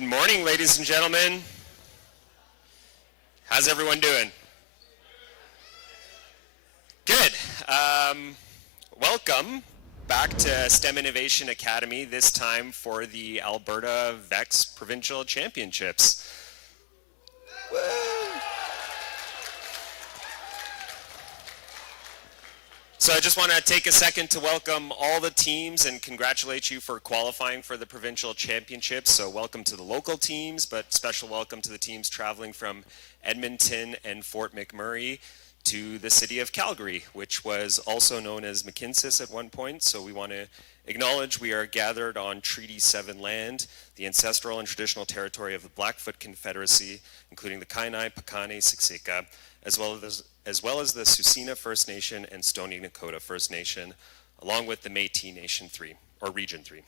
Good morning, ladies and gentlemen. How's everyone doing? Good. Welcome back to STEM Innovation Academy, this time for the Alberta VEX Provincial Championships. Woo! So I just want to take a second to welcome all the teams and congratulate you for qualifying for the Provincial Championships. So welcome to the local teams, but special welcome to the teams traveling from Edmonton and Fort McMurray to the city of Calgary, which was also known as McKinsis at one point. So we want to acknowledge we are gathered on Treaty 7 land, the ancestral and traditional territory of the Blackfoot Confederacy, including the Kainai, Piikani, Siksika, as well as the Tsuut'ina First Nation and Stoney Nakoda First Nation, along with the Métis Nation 3, or Region 3.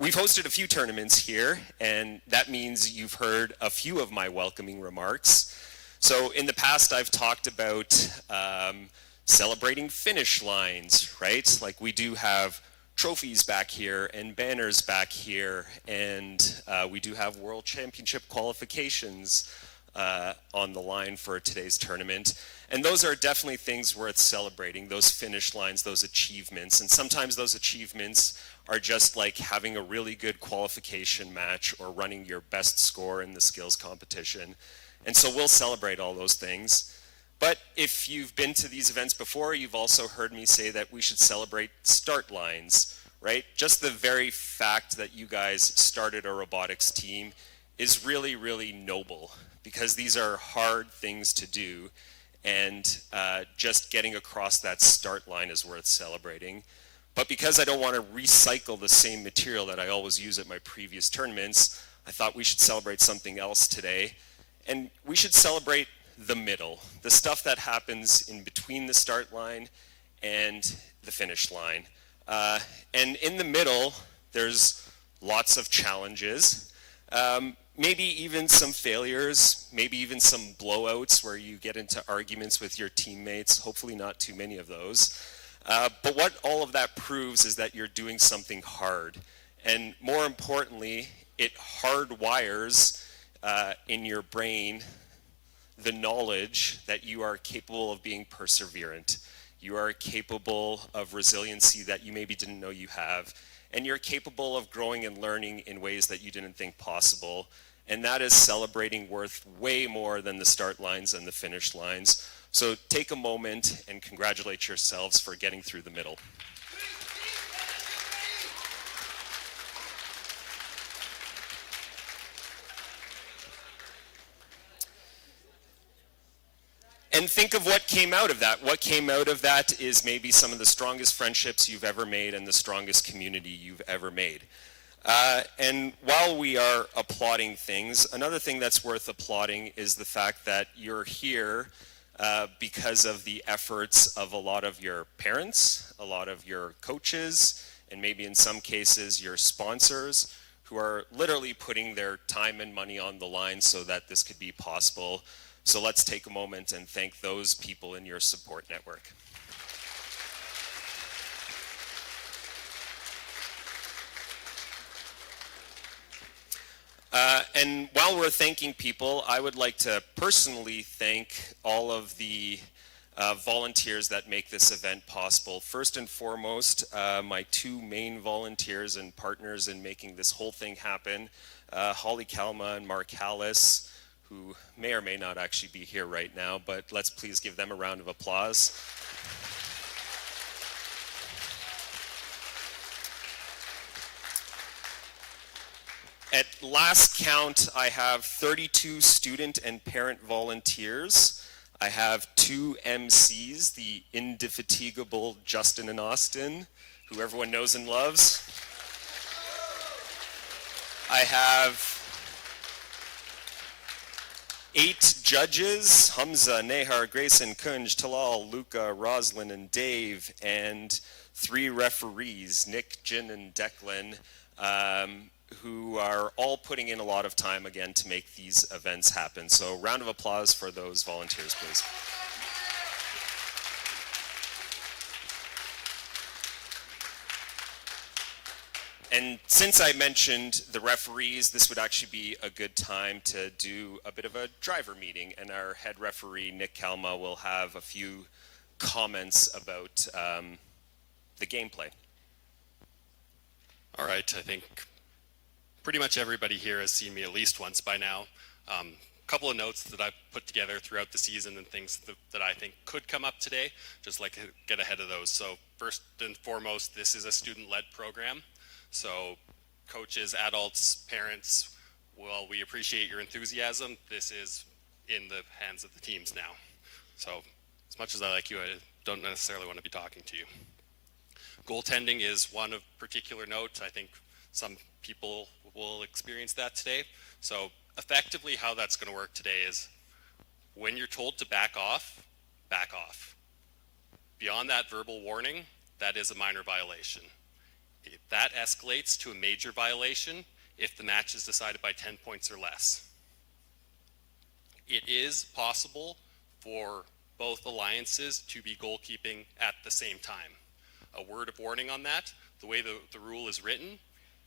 We've hosted a few tournaments here, and that means you've heard a few of my welcoming remarks. So in the past, I've talked about celebrating finish lines, right? Like we do have trophies back here and banners back here, and we do have World Championship qualifications on the line for today's tournament. And those are definitely things worth celebrating, those finish lines, those achievements. And sometimes those achievements are just like having a really good qualification match or running your best score in the skills competition. And so we'll celebrate all those things. But if you've been to these events before, you've also heard me say that we should celebrate start lines, right? Just the very fact that you guys started a robotics team is really, really noble, because these are hard things to do, and just getting across that start line is worth celebrating. But because I don't want to recycle the same material that I always use at my previous tournaments, I thought we should celebrate something else today. And we should celebrate the middle, the stuff that happens in between the start line and the finish line. And in the middle, there's lots of challenges. Maybe even some failures, maybe even some blowouts where you get into arguments with your teammates, hopefully not too many of those. But what all of that proves is that you're doing something hard. And more importantly, it hardwires in your brain the knowledge that you are capable of being perseverant. You are capable of resiliency that you maybe didn't know you have. And you're capable of growing and learning in ways that you didn't think possible. And that is celebrating worth way more than the start lines and the finish lines. So take a moment and congratulate yourselves for getting through the middle. And think of what came out of that. What came out of that is maybe some of the strongest friendships you've ever made and the strongest community you've ever made. And while we are applauding things, another thing that's worth applauding is the fact that you're here because of the efforts of a lot of your parents, a lot of your coaches, and maybe in some cases your sponsors, who are literally putting their time and money on the line so that this could be possible. So let's take a moment and thank those people in your support network. And while we're thanking people, I would like to personally thank all of the volunteers that make this event possible. First and foremost, my two main volunteers and partners in making this whole thing happen, Holly Kalma and Mark Hallis, who may or may not actually be here right now, but let's please give them a round of applause. At last count, I have 32 student and parent volunteers. I have 2 MCs, the indefatigable Justin and Austin, who everyone knows and loves. I have 8 judges, Hamza, Nehar, Grayson, Kunj, Talal, Luca, Roslyn, and Dave, and 3 referees, Nick, Jin, and Declan, who are all putting in a lot of time again to make these events happen. So round of applause for those volunteers, please. And since I mentioned the referees, this would actually be a good time to do a bit of a driver meeting, and our head referee, Nick Kalma, will have a few comments about the gameplay. All right, I think pretty much everybody here has seen me at least once by now. A couple of notes that I've put together throughout the season and things that I think could come up today, just like to get ahead of those. So first and foremost, this is a student-led program. So coaches, adults, parents, well, we appreciate your enthusiasm. This is in the hands of the teams now. So as much as I like you, I don't necessarily want to be talking to you. Goaltending is one of particular note. I think some people will experience that today. So effectively how that's going to work today is when you're told to back off, back off. Beyond that verbal warning, that is a minor violation. That escalates to a major violation if the match is decided by 10 points or less. It is possible for both alliances to be goalkeeping at the same time. A word of warning on that, the way the rule is written,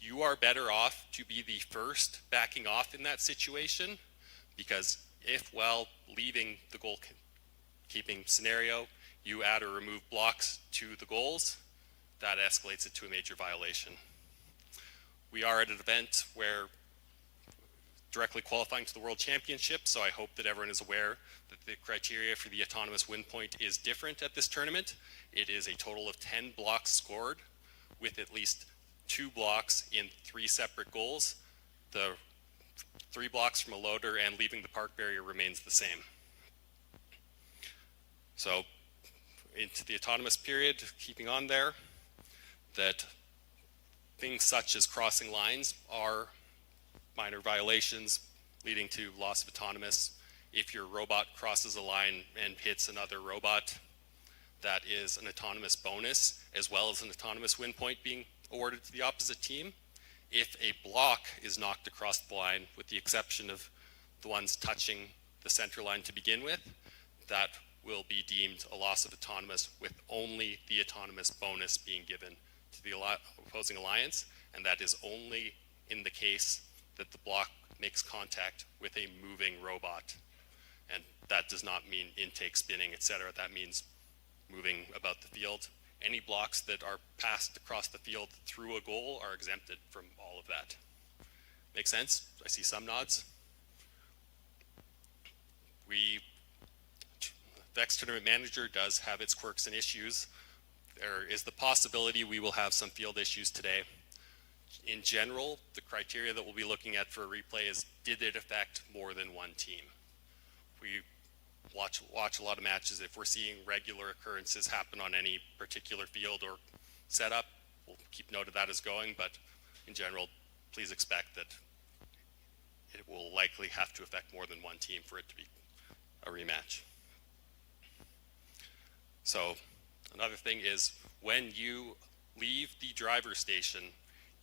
you are better off to be the first backing off in that situation, because if, while leaving the goalkeeping scenario, you add or remove blocks to the goals, that escalates it to a major violation. We are at an event where directly qualifying to the World Championship, so I hope that everyone is aware that the criteria for the autonomous win point is different at this tournament. It is a total of 10 blocks scored with at least 2 blocks in 3 separate goals. The 3 blocks from a loader and leaving the park barrier remains the same. So into the autonomous period, keeping on there, that things such as crossing lines are minor violations leading to loss of autonomous. If your robot crosses a line and hits another robot, that is an autonomous bonus, as well as an autonomous win point being awarded to the opposite team. If a block is knocked across the line, with the exception of the ones touching the center line to begin with, that will be deemed a loss of autonomous, with only the autonomous bonus being given to the opposing alliance, and that is only in the case that the block makes contact with a moving robot. And that does not mean intake, spinning, etc. That means moving about the field. Any blocks that are passed across the field through a goal are exempted from all of that. Make sense? I see some nods. Vex Tournament Manager does have its quirks and issues. There is the possibility we will have some field issues today. In general, the criteria that we'll be looking at for a replay is, did it affect more than one team? We watch a lot of matches. If we're seeing regular occurrences happen on any particular field or setup, we'll keep note of that as going, but in general, please expect that it will likely have to affect more than one team for it to be a rematch. So another thing is, when you leave the driver's station,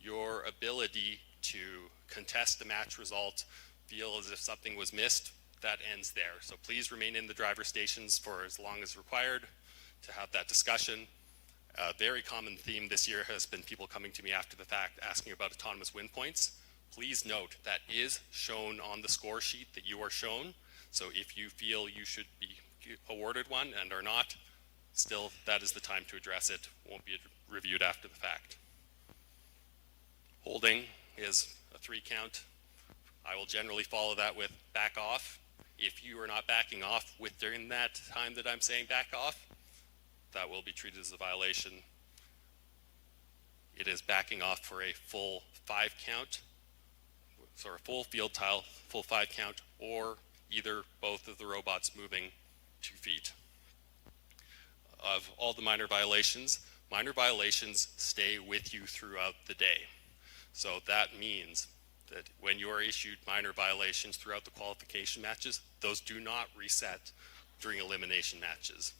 your ability to contest the match result, feel as if something was missed, that ends there. So please remain in the driver's stations for as long as required to have that discussion. A very common theme this year has been people coming to me after the fact asking about autonomous win points. Please note that is shown on the score sheet that you are shown. So if you feel you should be awarded one and are not, still that is the time to address it. Won't be reviewed after the fact. Holding is a 3 count. I will generally follow that with back off. If you are not backing off within that time that I'm saying back off, that will be treated as a violation. It is backing off for a full 5 count, so a full field tile, full 5 count, or either both of the robots moving 2 feet. Of all the minor violations stay with you throughout the day. So that means that when you are issued minor violations throughout the qualification matches, those do not reset during elimination matches.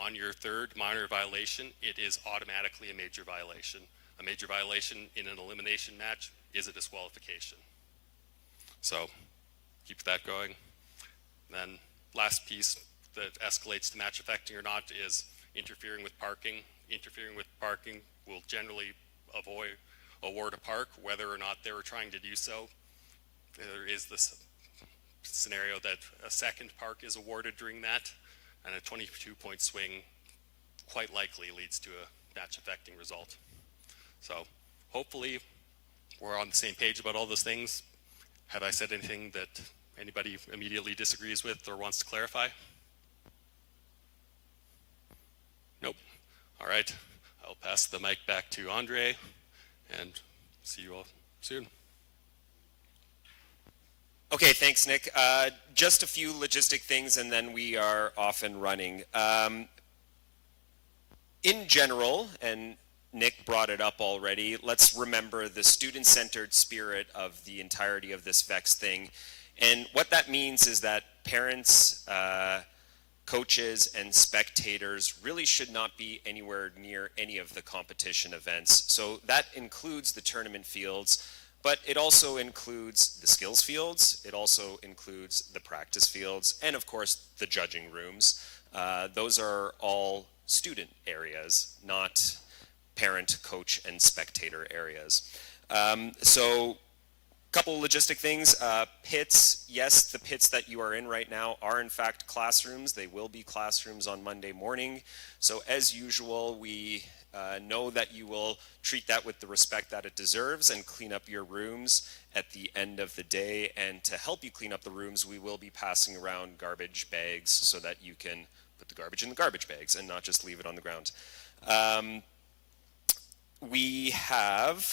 On your 3rd minor violation, it is automatically a major violation. A major violation in an elimination match is a disqualification. So keep that going. Then last piece that escalates to match affecting or not is interfering with parking. Interfering with parking will generally award a park, whether or not they were trying to do so. There is this scenario that a second park is awarded during that, and a 22-point swing quite likely leads to a match-affecting result. So hopefully we're on the same page about all those things. Have I said anything that anybody immediately disagrees with or wants to clarify? Nope. All right. I'll pass the mic back to Andre and see you all soon. Okay, thanks, Nick. Just a few logistic things, and then we are off and running. In general, and Nick brought it up already, let's remember the student-centered spirit of the entirety of this VEX thing. And what that means is that parents, coaches, and spectators really should not be anywhere near any of the competition events. So that includes the tournament fields, but it also includes the skills fields, it also includes the practice fields, and of course the judging rooms. Those are all student areas, not parent, coach, and spectator areas. So couple logistic things. Pits, yes, the pits that you are in right now are in fact classrooms. They will be classrooms on Monday morning. So as usual, we know that you will treat that with the respect that it deserves and clean up your rooms at the end of the day. And to help you clean up the rooms, we will be passing around garbage bags so that you can put the garbage in the garbage bags and not just leave it on the ground. We have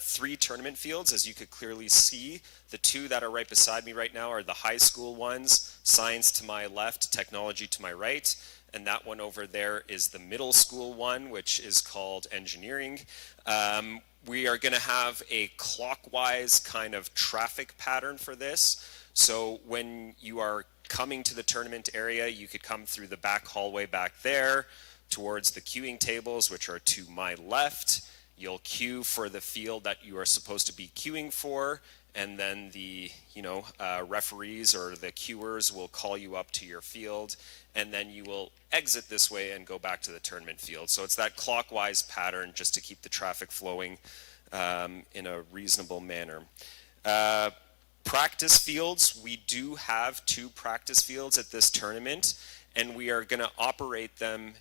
3 tournament fields, as you could clearly see. The 2 that are right beside me right now are the high school ones, science to my left, technology to my right, and that one over there is the middle school one, which is called engineering. We are going to have a clockwise kind of traffic pattern for this. So when you are coming to the tournament area, you could come through the back hallway back there, towards the queuing tables, which are to my left. You'll queue for the field that you are supposed to be queuing for, and then the referees or the queuers will call you up to your field, and then you will exit this way and go back to the tournament field. So it's that clockwise pattern just to keep the traffic flowing in a reasonable manner. Practice fields, we do have 2 practice fields at this tournament, and we are going to operate them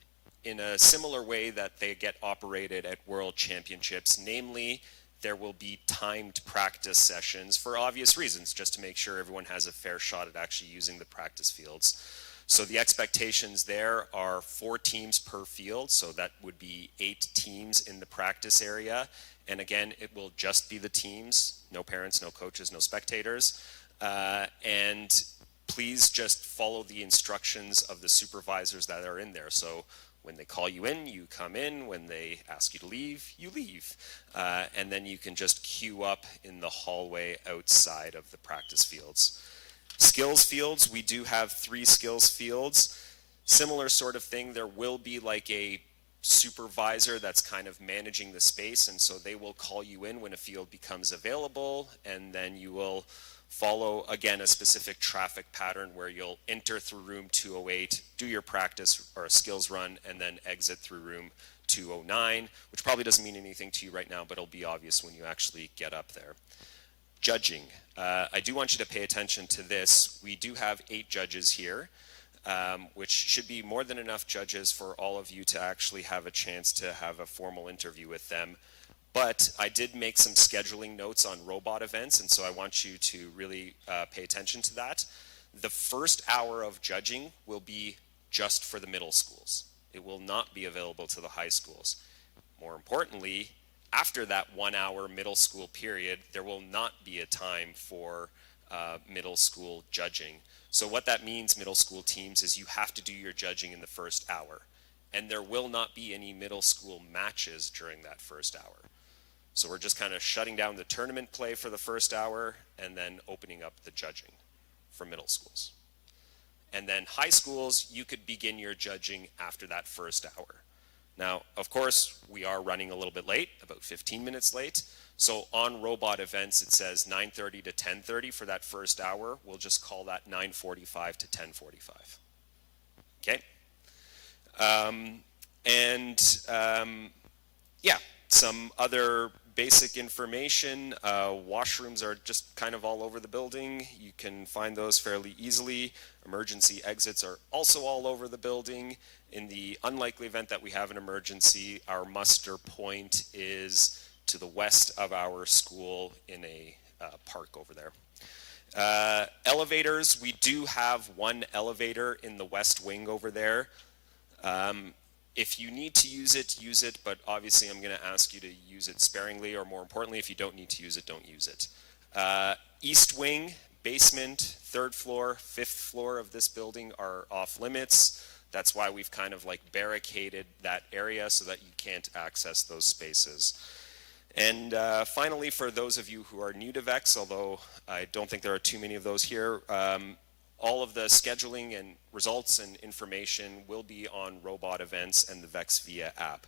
in a similar way that they get operated at World Championships. Namely, there will be timed practice sessions for obvious reasons, just to make sure everyone has a fair shot at actually using the practice fields. So the expectations there are 4 teams per field, so that would be 8 teams in the practice area. And again, it will just be the teams, no parents, no coaches, no spectators. And please just follow the instructions of the supervisors that are in there. So when they call you in, you come in. When they ask you to leave, you leave. And then you can just queue up in the hallway outside of the practice fields. Skills fields, we do have 3 skills fields. Similar sort of thing, there will be like a supervisor that's kind of managing the space, and so they will call you in when a field becomes available, and then you will follow, again, a specific traffic pattern where you'll enter through room 208, do your practice or a skills run, and then exit through room 209, which probably doesn't mean anything to you right now, but it'll be obvious when you actually get up there. Judging. I do want you to pay attention to this. We do have 8 judges here, which should be more than enough judges for all of you to actually have a chance to have a formal interview with them. But I did make some scheduling notes on robot events, and so I want you to really pay attention to that. The first hour of judging will be just for the middle schools. It will not be available to the high schools. More importantly, after that 1-hour middle school period, there will not be a time for middle school judging. So what that means, middle school teams, is you have to do your judging in the first hour. And there will not be any middle school matches during that first hour. So we're just kind of shutting down the tournament play for the first hour and then opening up the judging for middle schools. And then high schools, you could begin your judging after that first hour. Now, of course, we are running a little bit late, about 15 minutes late. So on robot events, it says 9:30 to 10:30 for that first hour. We'll just call that 9:45 to 10:45. Okay? Yeah, some other basic information, washrooms are just kind of all over the building. You can find those fairly easily. Emergency exits are also all over the building. In the unlikely event that we have an emergency, our muster point is to the west of our school in a park over there. Elevators, we do have one elevator in the west wing over there. If you need to use it, but obviously I'm going to ask you to use it sparingly, or more importantly, if you don't need to use it, don't use it. East wing, basement, third floor, fifth floor of this building are off limits. That's why we've kind of like barricaded that area so that you can't access those spaces. And finally, for those of you who are new to VEX, although I don't think there are too many of those here, all of the scheduling and results and information will be on Robot Events and the VEX Via app.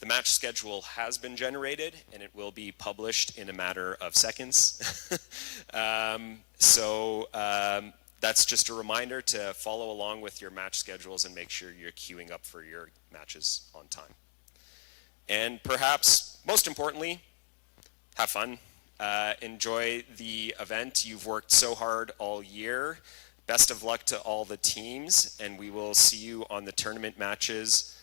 The match schedule has been generated and it will be published in a matter of seconds. That's just a reminder to follow along with your match schedules and make sure you're queuing up for your matches on time. And perhaps most importantly, have fun. Enjoy the event. You've worked so hard all year. Best of luck to all the teams, and we will see you on the tournament matches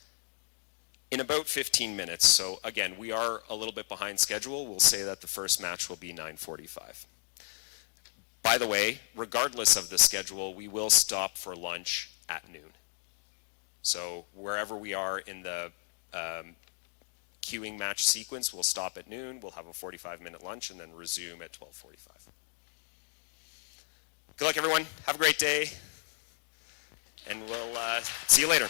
in about 15 minutes. So again, we are a little bit behind schedule. We'll say that the first match will be 9:45. By the way, regardless of the schedule, we will stop for lunch at noon. So wherever we are in the queuing match sequence, we'll stop at noon. We'll have a 45-minute lunch and then resume at 12:45. Good luck, everyone. Have a great day, and we'll see you later.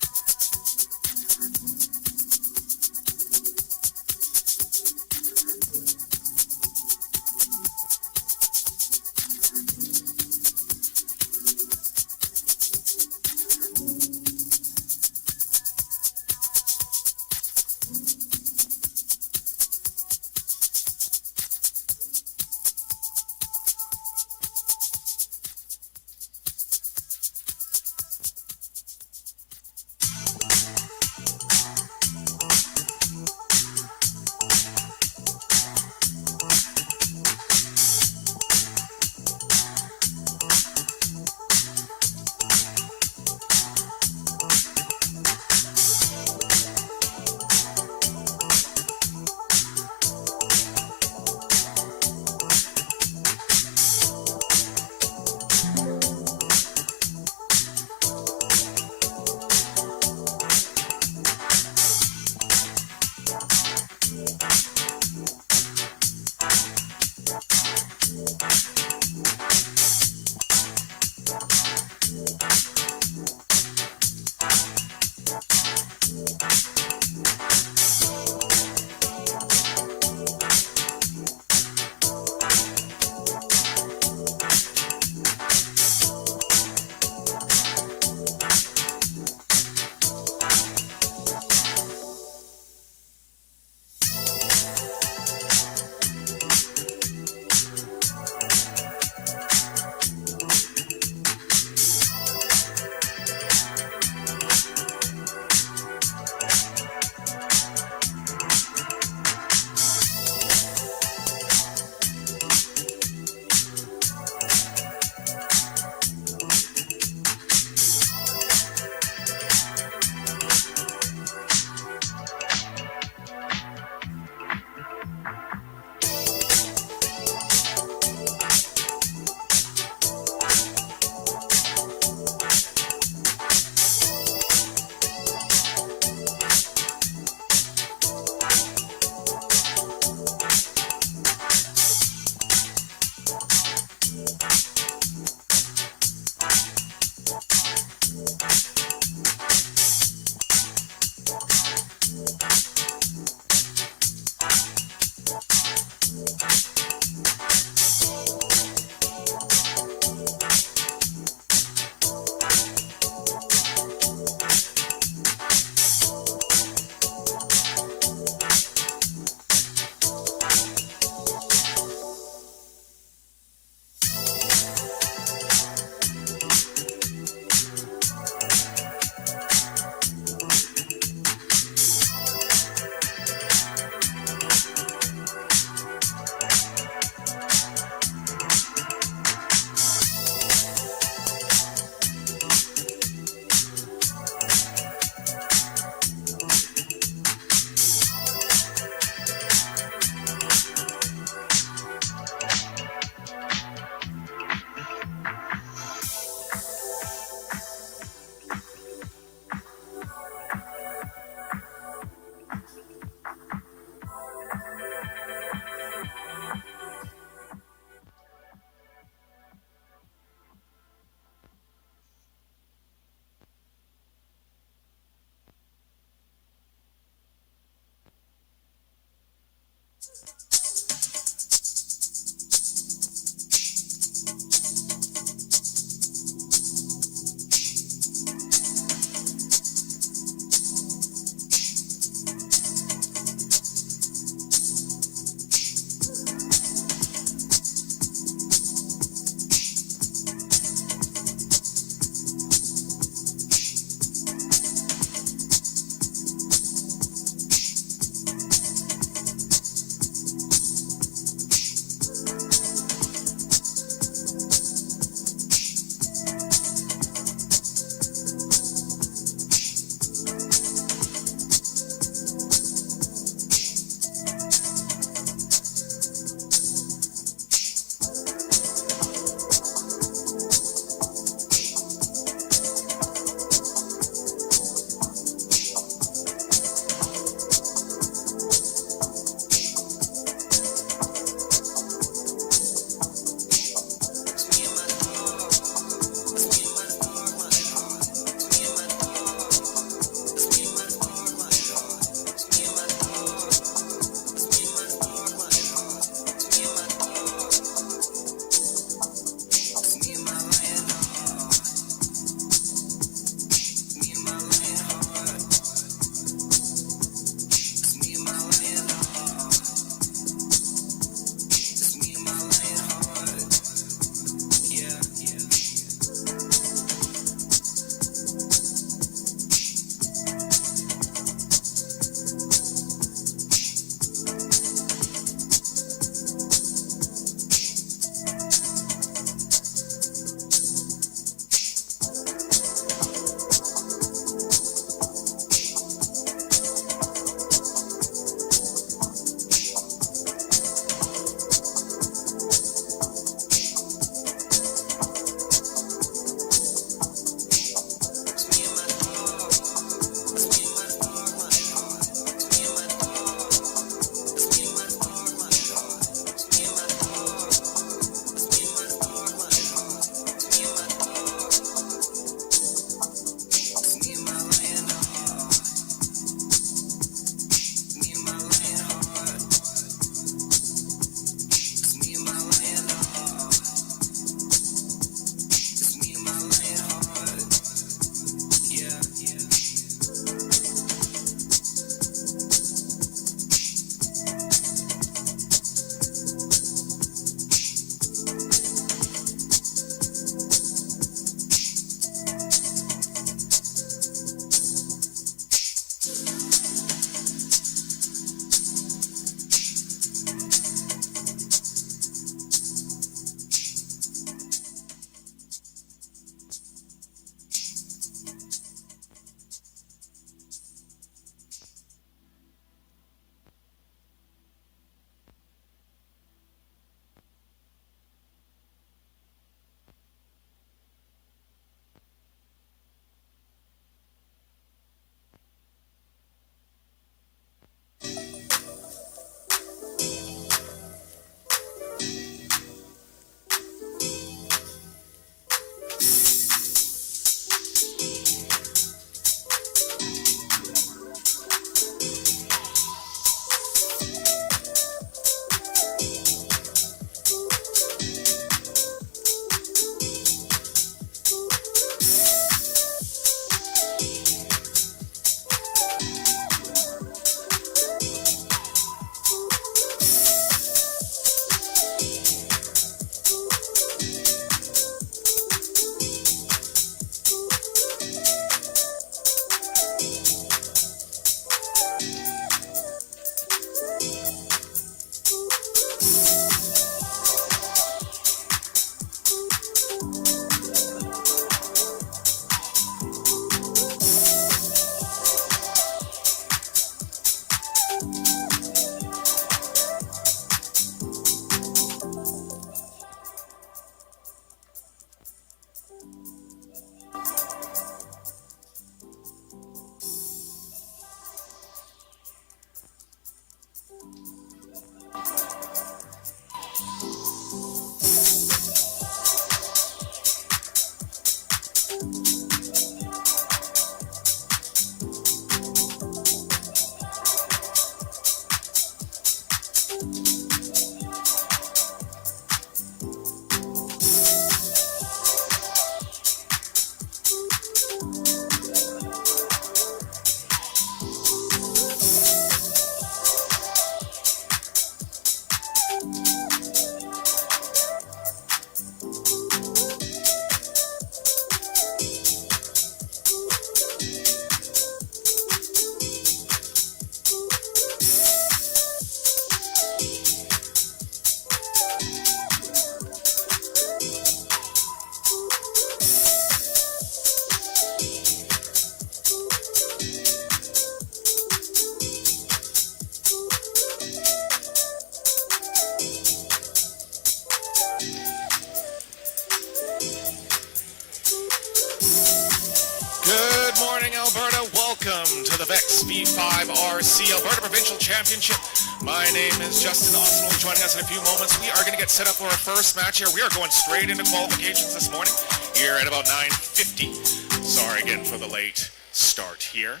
V5RC Alberta Provincial Championship. My name is Justin Austin. Will be joining us in a few moments. We are going to get set up for our first match here. We are going straight into qualifications this morning here at about 9:50. Sorry again for the late start here.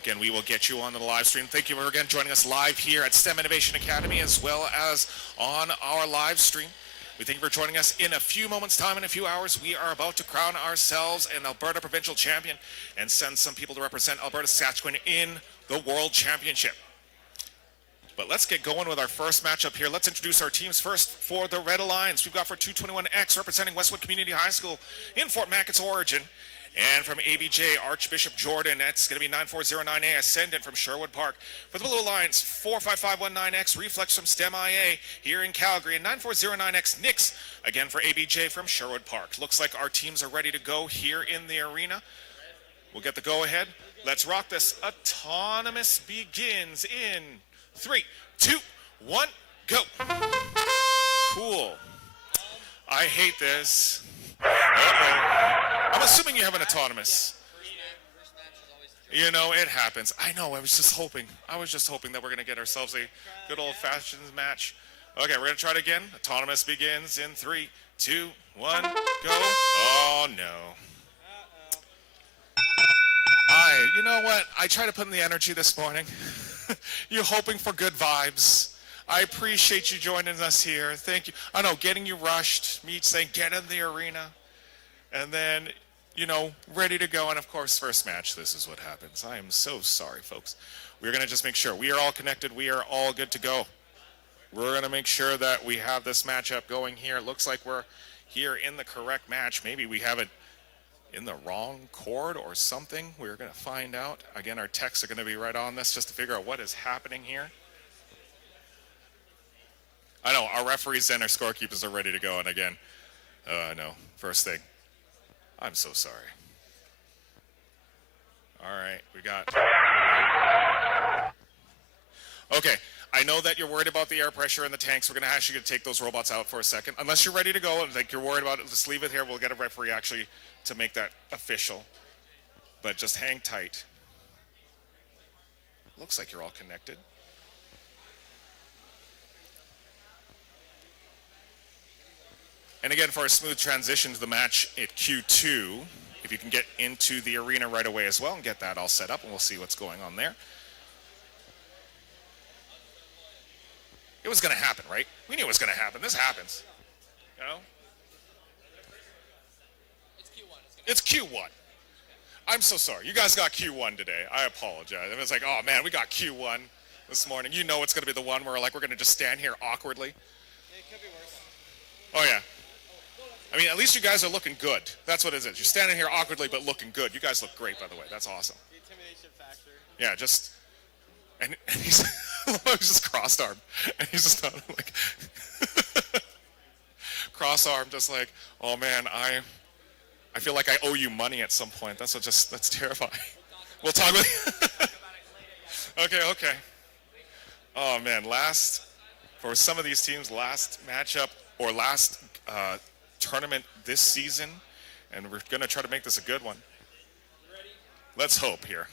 Again, we will get you on the live stream. Thank you for again joining us live here at STEM Innovation Academy as well as on our live stream. We thank you for joining us. In a few moments' time, in a few hours, we are about to crown ourselves an Alberta Provincial Champion and send some people to represent Alberta, Saskatchewan in the World Championship. But let's get going with our first matchup here. Let's introduce our teams first for the Red Alliance. We've got for 221X representing Westwood Community High School in Fort Mac, its origin. And from ABJ, Archbishop Jordan, that's going to be 9409A Ascendant from Sherwood Park. For the Blue Alliance, 45519X Reflex from STEMIA here in Calgary. And 9409X Nix, again for ABJ from Sherwood Park. Looks like our teams are ready to go here in the arena. We'll get the go-ahead. Let's rock this. Autonomous begins in 3, 2, 1, go. Cool. I hate this. I'm assuming you have an autonomous. You know, it happens. I know, I was just hoping that we're going to get ourselves a good old-fashioned match. Okay, we're going to try it again. Autonomous begins in 3, 2, 1, go. Oh, no. You know what? I tried to put in the energy this morning. You're hoping for good vibes. I appreciate you joining us here. Thank you. I know, getting you rushed, me saying get in the arena, and then, you know, ready to go. And of course, first match, this is what happens. I am so sorry, folks. We're going to just make sure we are all connected. We are all good to go. We're going to make sure that we have this matchup going here. It looks like we're here in the correct match. Maybe we have it in the wrong chord or something. We're going to find out. Again, our techs are going to be right on this just to figure out what is happening here. I know, our referees and our scorekeepers are ready to go. And again, no, first thing, I'm so sorry. All right, we got... Okay, I know that you're worried about the air pressure in the tanks. We're going to ask you to take those robots out for a second. Unless you're ready to go and think you're worried about it, just leave it here. We'll get a referee actually to make that official. But just hang tight. Looks like you're all connected. And again, for a smooth transition to the match at Q2, if you can get into the arena right away as well and get that all set up, and we'll see what's going on there. It was going to happen, right? We knew it was going to happen. This happens. You know? It's Q1. I'm so sorry. You guys got Q1 today. I apologize. It was like, oh man, we got Q1 this morning. You know it's going to be the one where like we're going to just stand here awkwardly. Yeah, it could be worse. Oh yeah. I mean, at least you guys are looking good. That's what it is. You're standing here awkwardly but looking good. You guys look great, by the way. That's awesome. The intimidation factor. Yeah, just... And he's... he's just crossed-armed. And he's just not like... cross-armed, just like, oh man, I feel like I owe you money at some point. That's terrifying. We'll talk with you. Okay. Oh man, for some of these teams, last matchup or last tournament this season, and we're going to try to make this a good one. Let's hope here.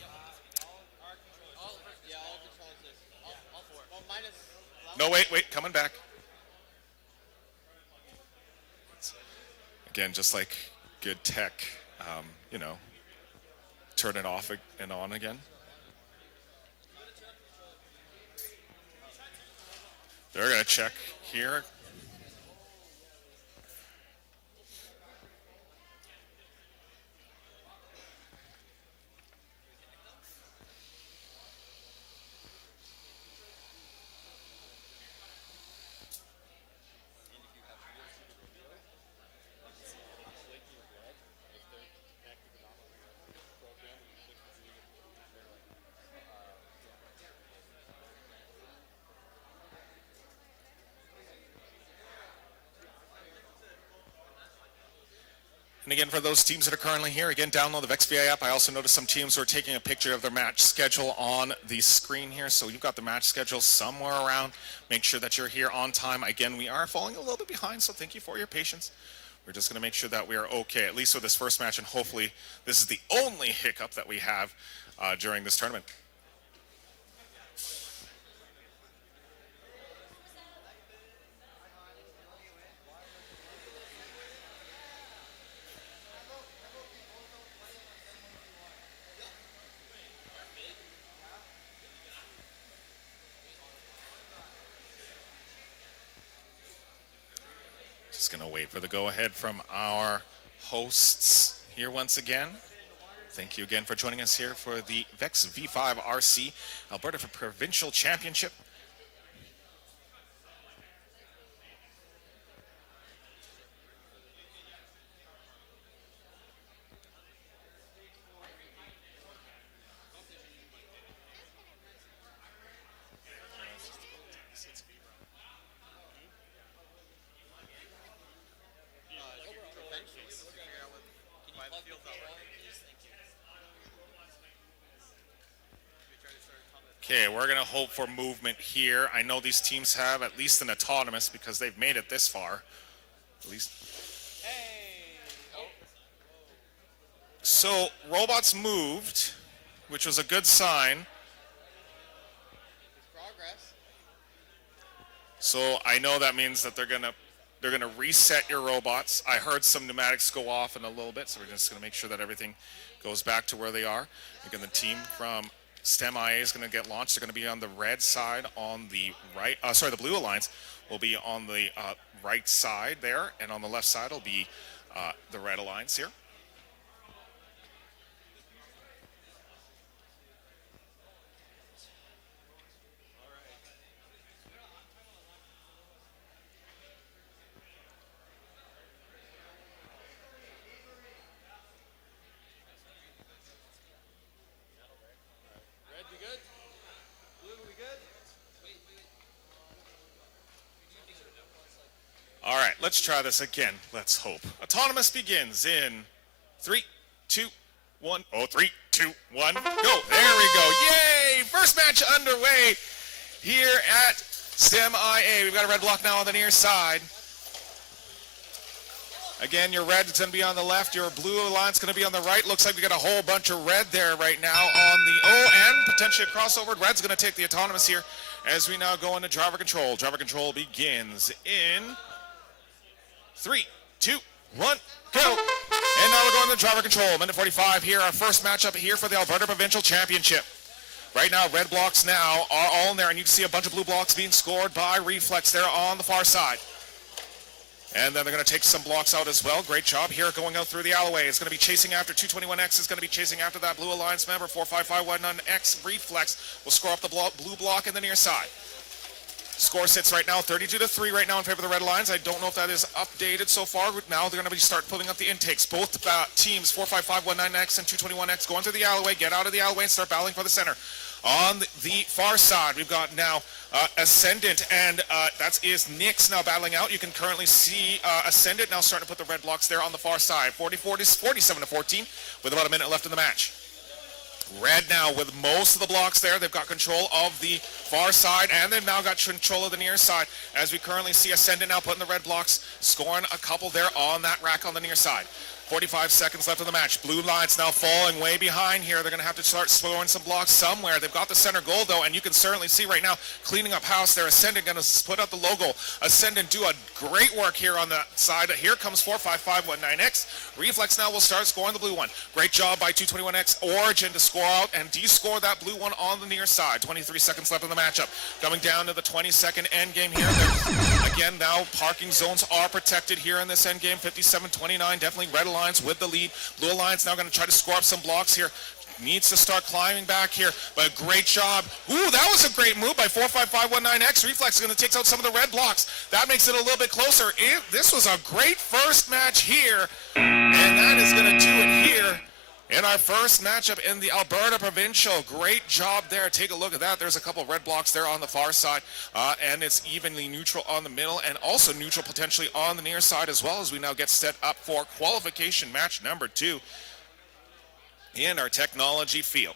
No, wait, coming back. Again, just like good tech, you know, turn it off and on again. They're going to check here. And again, for those teams that are currently here, again, download the VexVI app. I also noticed some teams who are taking a picture of their match schedule on the screen here. So you've got the match schedule somewhere around. Make sure that you're here on time. Again, we are falling a little bit behind, so thank you for your patience. We're just going to make sure that we are okay, at least for this first match, and hopefully this is the only hiccup that we have during this tournament. Just going to wait for the go-ahead from our hosts here once again. Thank you again for joining us here for the VEX V5RC Alberta for Provincial Championship. Okay, we're going to hope for movement here. I know these teams have at least an autonomous because they've made it this far. At least. So robots moved, which was a good sign. So I know that means that they're gonna reset your robots. I heard some pneumatics go off in a little bit, so we're just gonna make sure that everything goes back to where they are. Again, the team from STEMIA is going to get launched. They're going to be on the red side on the right. The Blue Alliance will be on the right side there, and on the left side will be the Red Alliance here. All right, let's try this again. Let's hope. Autonomous begins in 3, 2, 1. Oh, 3, 2, 1, go. There we go. Yay! First match underway here at STEMIA. We've got a red block now on the near side. Again, your red is going to be on the left. Your blue alliance is going to be on the right. Looks like we got a whole bunch of red there right now on the and potentially a crossover. Red's going to take the autonomous here as we now go into driver control. Driver control begins in 3, 2, 1, go. And now we're going to driver control. Minute 45 here, our first matchup here for the Alberta Provincial Championship. Right now, red blocks now are all in there, and you can see a bunch of blue blocks being scored by Reflex there on the far side. And then they're going to take some blocks out as well. Great job here going out through the alleyway. It's going to be chasing after 221X. Is going to be chasing after that Blue Alliance member. 45519X Reflex will score up the blue block in the near side. Score sits right now 32-3 right now in favor of the Red Alliance. I don't know if that is updated so far. Now they're going to start pulling up the intakes. Both teams, 45519X and 221X, go into the alleyway, get out of the alleyway, and start battling for the center. On the far side, we've got now Ascendant, and that is Nyx now battling out. You can currently see Ascendant now starting to put the red blocks there on the far side. 47-14 with about a minute left in the match. Red now with most of the blocks there. They've got control of the far side, and they've now got control of the near side. As we currently see Ascendant now putting the red blocks, scoring a couple there on that rack on the near side. 45 seconds left of the match. Blue Alliance now falling way behind here. They're going to have to start scoring some blocks somewhere. They've got the center goal, though, and you can certainly see right now cleaning up house there. Ascendant going to put out the logo. Ascendant do a great work here on the side. Here comes 45519X. Reflex now will start scoring the blue one. Great job by 221X Origin to score out and de-score that blue one on the near side. 23 seconds left in the matchup. Coming down to the 20-second end game here. Again, now parking zones are protected here in this end game. 57-29, definitely Red Alliance with the lead. Blue Alliance now going to try to score up some blocks here. Needs to start climbing back here, but great job. Ooh, that was a great move by 45519X. Reflex is going to take out some of the red blocks. That makes it a little bit closer. This was a great first match here, and that is going to do it here in our first matchup in the Alberta Provincial. Great job there. Take a look at that. There's a couple of red blocks there on the far side, and it's evenly neutral on the middle and also neutral potentially on the near side as well, as we now get set up for qualification match number 2 in our technology field.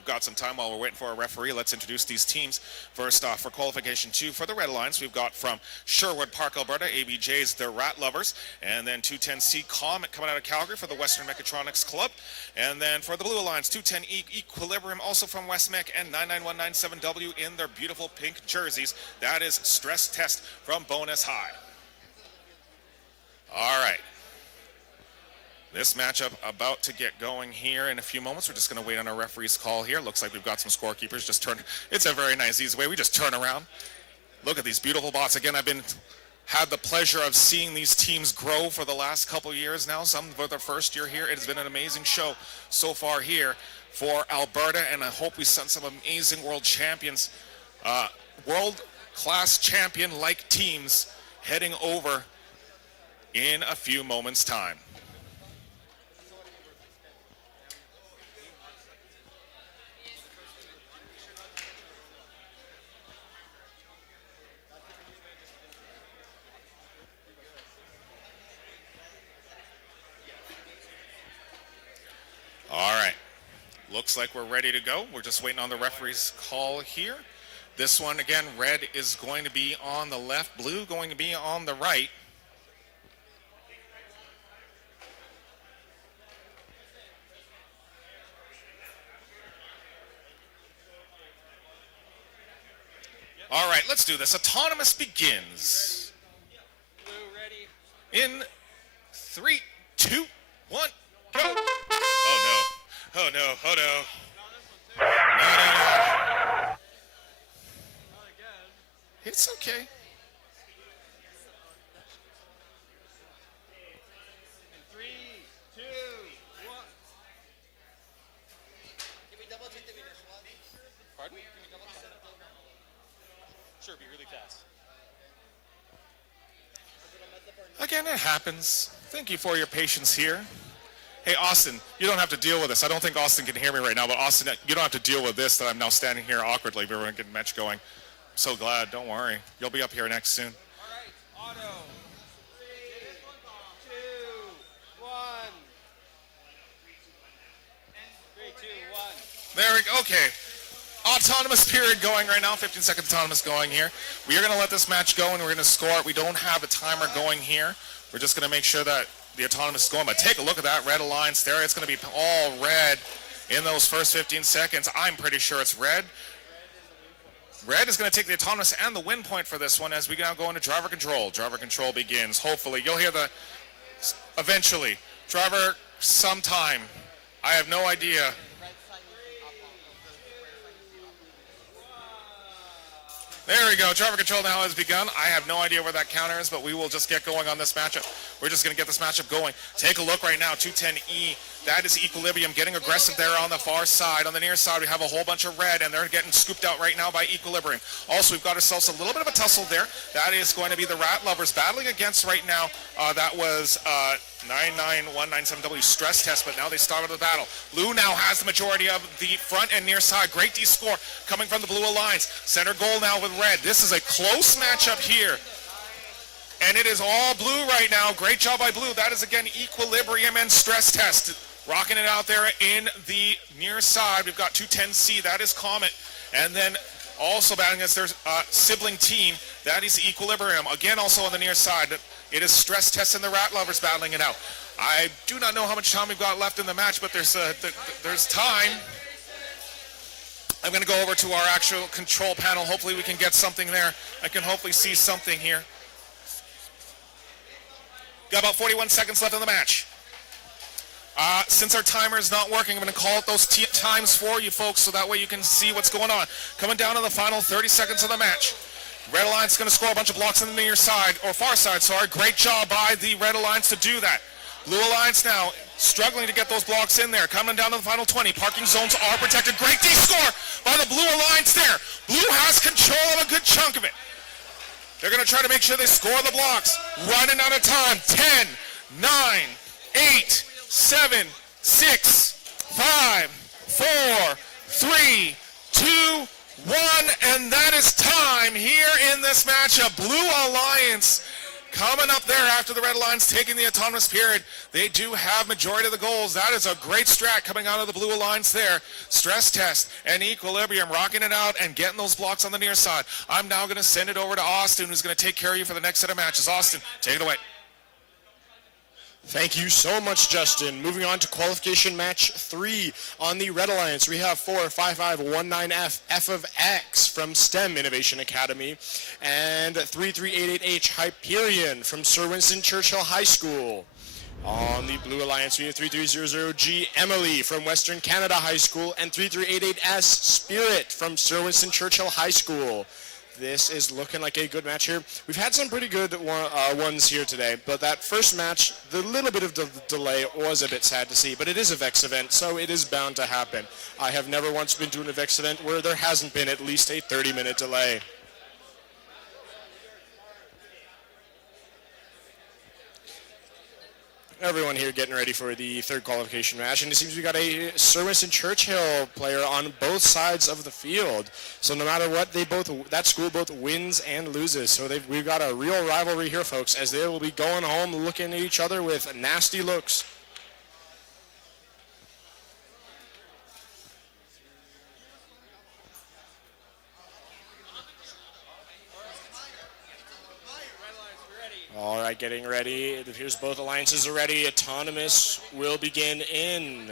We've got some time while we're waiting for our referee. Let's introduce these teams. First off, for qualification 2 for the Red Alliance, we've got from Sherwood Park, Alberta, ABJ's The Rat Lovers, and then 210C Comet coming out of Calgary for the Western Mechatronics Club. And then for the Blue Alliance, 210E Equilibrium, also from West Mech, and 99197W in their beautiful pink jerseys. That is Stress Test from Bonus High. All right. This matchup about to get going here in a few moments. We're just going to wait on our referee's call here. Looks like we've got some scorekeepers. Just turn. It's a very nice, easy way. We just turn around. Look at these beautiful bots. Again, I've had the pleasure of seeing these teams grow for the last couple years now. Some for their first year here. It has been an amazing show so far here for Alberta, and I hope we send some amazing world champions, world-class champion-like teams heading over in a few moments' time. All right, looks like we're ready to go. We're just waiting on the referee's call here. This one, again, red is going to be on the left, blue going to be on the right. All right, let's do this. Autonomous begins. Blue ready. In 3, 2, 1, go. Oh no. Oh no. Oh no. No, no, no. Not again. It's okay. In 3, 2, 1. Can we double check the minutes? Pardon? Can we double check the Sure, be really fast. Again, it happens. Thank you for your patience here. Hey, Austin, you don't have to deal with this. I don't think Austin can hear me right now, but Austin, you don't have to deal with this, that I'm now standing here awkwardly. We're going to get a match going. I'm so glad. Don't worry. You'll be up here next soon. All right, auto. 3, 2, 1. 3, 2, 1. There we go. Okay. Autonomous period going right now. 15 seconds autonomous going here. We are going to let this match go, and we're going to score it. We don't have a timer going here. We're just going to make sure that the autonomous is going. But take a look at that red alliance there. It's going to be all red in those first 15 seconds. I'm pretty sure it's red. Red is going to take the autonomous and the win point for this one as we now go into driver control. Driver control begins. Hopefully, you'll hear the eventually. Driver sometime. I have no idea. There we go. Driver control now has begun. I have no idea where that counter is, but we will just get going on this matchup. We're just going to get this matchup going. Take a look right now. 210E. That is Equilibrium getting aggressive there on the far side. On the near side, we have a whole bunch of red, and they're getting scooped out right now by Equilibrium. Also, we've got ourselves a little bit of a tussle there. That is going to be the Rat Lovers battling against right now. That was 99197W Stress Test, but now they started the battle. Blue now has the majority of the front and near side. Great D score coming from the Blue Alliance. Center goal now with red. This is a close matchup here. And it is all blue right now. Great job by blue. That is, again, Equilibrium and Stress Test. Rocking it out there in the near side. We've got 210C. That is Comet. And then also battling against their sibling team. That is Equilibrium. Again, also on the near side. It is Stress Test and the Rat Lovers battling it out. I do not know how much time we've got left in the match, but there's time. I'm going to go over to our actual control panel. Hopefully we can get something there. I can hopefully see something here. Got about 41 seconds left in the match. Since our timer is not working, I'm going to call out those times for you folks so that way you can see what's going on. Coming down to the final 30 seconds of the match. Red Alliance is going to score a bunch of blocks on the near side, or far side, sorry. Great job by the Red Alliance to do that. Blue Alliance now struggling to get those blocks in there. Coming down to the final 20. Parking zones are protected. Great D score by the Blue Alliance there. Blue has control of a good chunk of it. They're going to try to make sure they score the blocks. Running out of time. 10, 9, 8, 7, 6, 5, 4, 3, 2, 1, and that is time here in this matchup. Blue Alliance Coming up there after the Red Alliance taking the autonomous period, they do have majority of the goals. That is a great strat coming out of the Blue Alliance there. Stress test and equilibrium, rocking it out and getting those blocks on the near side. I'm now going to send it over to Austin, who's going to take care of you for the next set of matches. Austin, take it away. Thank you so much, Justin. Moving on to qualification match 3 on the Red Alliance. We have 45519F F of X from STEM Innovation Academy and 3388H Hyperion from Sir Winston Churchill High School. On the Blue Alliance, we have 3300G Emily from Western Canada High School and 3388S Spirit from Sir Winston Churchill High School. This is looking like a good match here. We've had some pretty good ones here today, but that first match, the little bit of delay was a bit sad to see, but it is a VEX event, so it is bound to happen. I have never once been to a VEX event where there hasn't been at least a 30-minute delay. Everyone here getting ready for the third qualification match, and it seems we got a Sir Winston Churchill player on both sides of the field. So no matter what, that school both wins and loses. So we've got a real rivalry here, folks, as they will be going home looking at each other with nasty looks. All right, getting ready. It appears both alliances are ready. Autonomous will begin in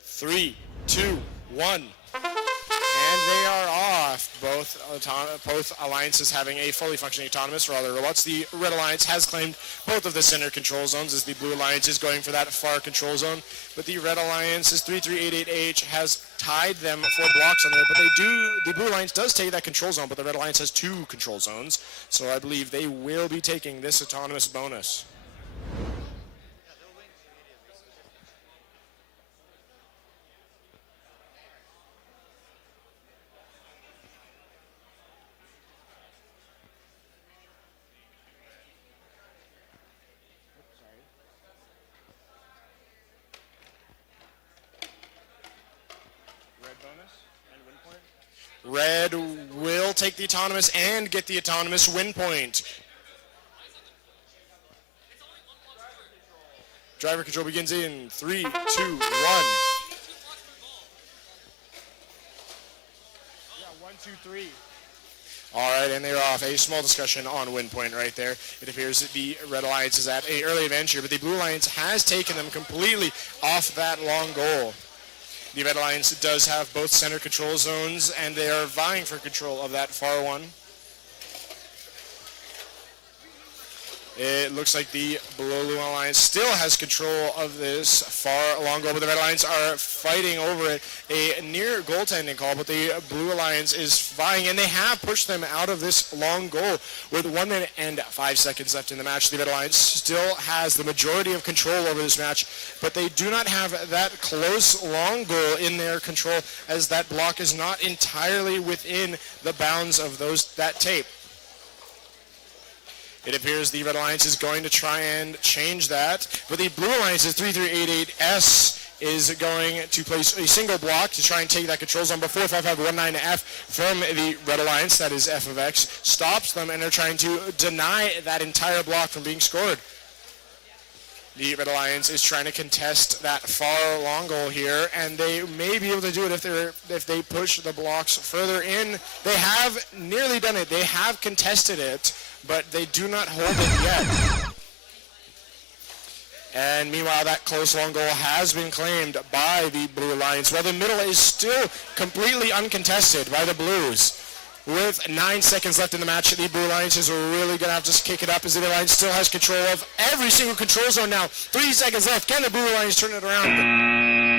3, 2, 1. And they are off. Both alliances having a fully functioning autonomous for all their robots. The Red Alliance has claimed both of the center control zones as the Blue Alliance is going for that far control zone. But the Red Alliance's 3388H has tied them for blocks on there. But the Blue Alliance does take that control zone, but the Red Alliance has 2 control zones. So I believe they will be taking this autonomous bonus. Red will take the autonomous and get the autonomous win point. Driver control begins in 3, 2, 1. Yeah, 1, 2, 3. All right, and they're off. A small discussion on win point right there. It appears that the Red Alliance is at an early adventure, but the Blue Alliance has taken them completely off that long goal. The Red Alliance does have both center control zones, and they are vying for control of that far one. It looks like the Blue Alliance still has control of this far long goal, but the Red Alliance are fighting over it. A near goaltending call, but the Blue Alliance is vying, and they have pushed them out of this long goal with 1 minute and 5 seconds left in the match. The Red Alliance still has the majority of control over this match, but they do not have that close long goal in their control, as that block is not entirely within the bounds of that tape. It appears the Red Alliance is going to try and change that, but the Blue Alliance's 3388S is going to place a single block to try and take that control zone, but 45519F from the Red Alliance, that is F of X, stops them, and they're trying to deny that entire block from being scored. The Red Alliance is trying to contest that far long goal here, and they may be able to do it if they push the blocks further in. They have nearly done it. They have contested it, but they do not hold it yet. And meanwhile, that close long goal has been claimed by the Blue Alliance, while the middle is still completely uncontested by the Blues. With 9 seconds left in the match, the Blue Alliance is really going to have to kick it up, as the Blue Alliance still has control of every single control zone now. 3 seconds left. Can the Blue Alliance turn it around?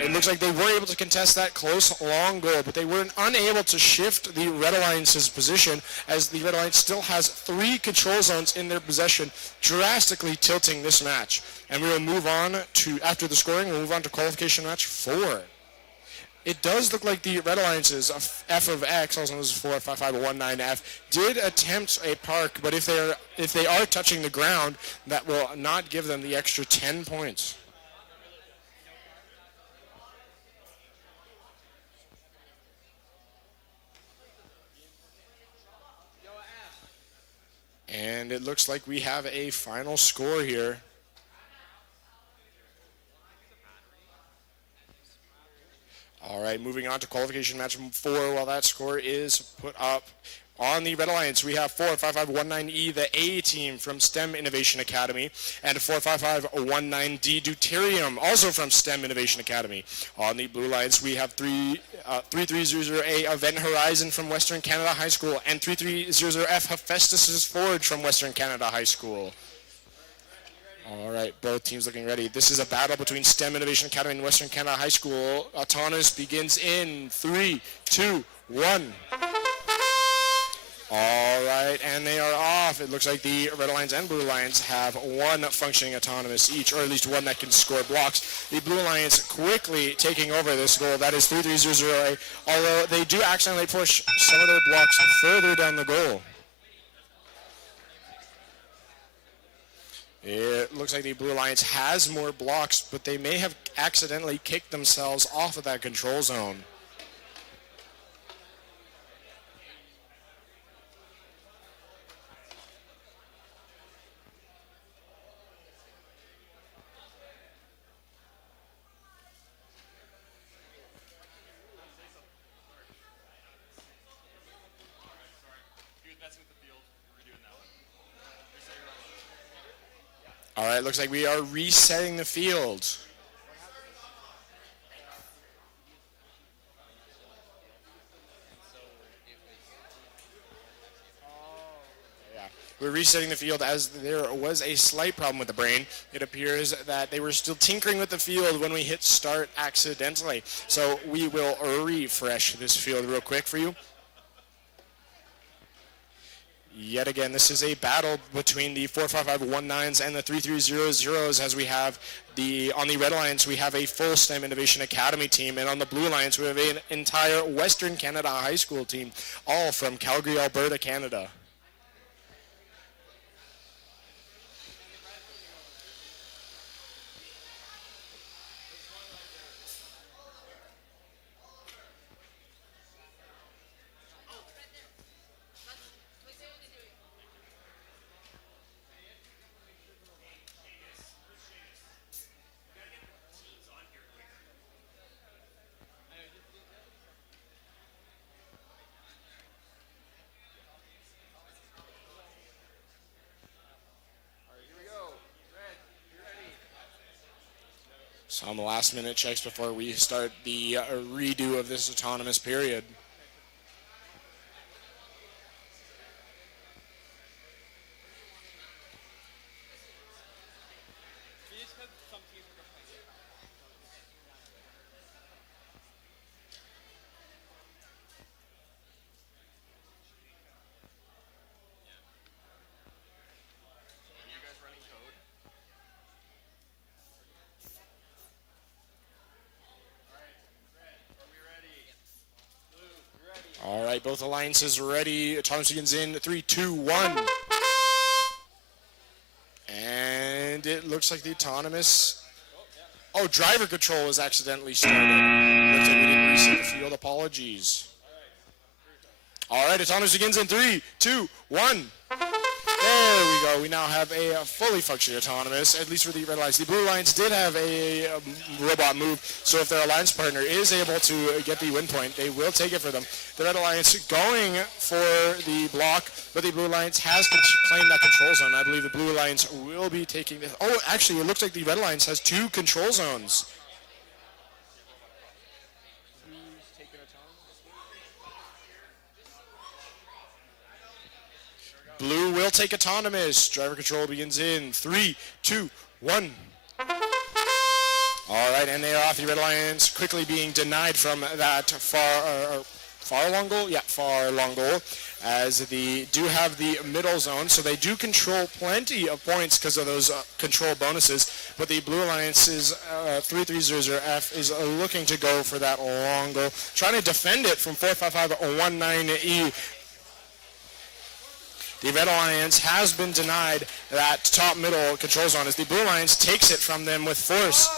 It looks like they were able to contest that close long goal, but they were unable to shift the Red Alliance's position, as the Red Alliance still has 3 control zones in their possession, drastically tilting this match. And we will move on to, after the scoring, we'll move on to qualification match 4. It does look like the Red Alliance's F of X, also known as 45519F, did attempt a park, but if they are touching the ground, that will not give them the extra 10 points. And it looks like we have a final score here. All right, moving on to qualification match 4. While that score is put up on the Red Alliance, we have 45519E, the A team from STEM Innovation Academy, and 45519D Deuterium, also from STEM Innovation Academy. On the Blue Alliance, we have 3300A Event Horizon from Western Canada High School, and 3300F Hephaestus Forge from Western Canada High School. All right, both teams looking ready. This is a battle between STEM Innovation Academy and Western Canada High School. Autonomous begins in 3, 2, 1. All right, and they are off. It looks like the Red Alliance and Blue Alliance have one functioning autonomous each, or at least one that can score blocks. The Blue Alliance quickly taking over this goal. That is 3300A, although they do accidentally push some of their blocks further down the goal. It looks like the Blue Alliance has more blocks, but they may have accidentally kicked themselves off of that control zone. All right, looks like we are resetting the field. We're resetting the field as there was a slight problem with the brain. It appears that they were still tinkering with the field when we hit start accidentally. So we will refresh this field real quick for you. Yet again, this is a battle between the 45519s and the 3300s, as we have on the Red Alliance, we have a full STEM Innovation Academy team, and on the Blue Alliance, we have an entire Western Canada High School team, all from Calgary, Alberta, Canada. So on the last minute checks before we start the redo of this autonomous period. All right, both alliances ready. Autonomous begins in 3, 2, 1. And it looks like the autonomous... Oh, driver control was accidentally started. Looks like we didn't reset the field. Apologies. All right, autonomous begins in 3, 2, 1. There we go. We now have a fully functioning autonomous, at least for the Red Alliance. The Blue Alliance did have a robot move, so if their alliance partner is able to get the win point, they will take it for them. The Red Alliance going for the block, but the Blue Alliance has claimed that control zone. I believe the Blue Alliance will be taking this. Oh, actually, it looks like the Red Alliance has 2 control zones. Blue will take autonomous. Driver control begins in 3, 2, 1. All right, and they are off. The Red Alliance quickly being denied from that far long goal. Yeah, far long goal, as they do have the middle zone, so they do control plenty of points because of those control bonuses. But the Blue Alliance's 3300F is looking to go for that long goal, trying to defend it from 45519E. The Red Alliance has been denied that top middle control zone as the Blue Alliance takes it from them with force.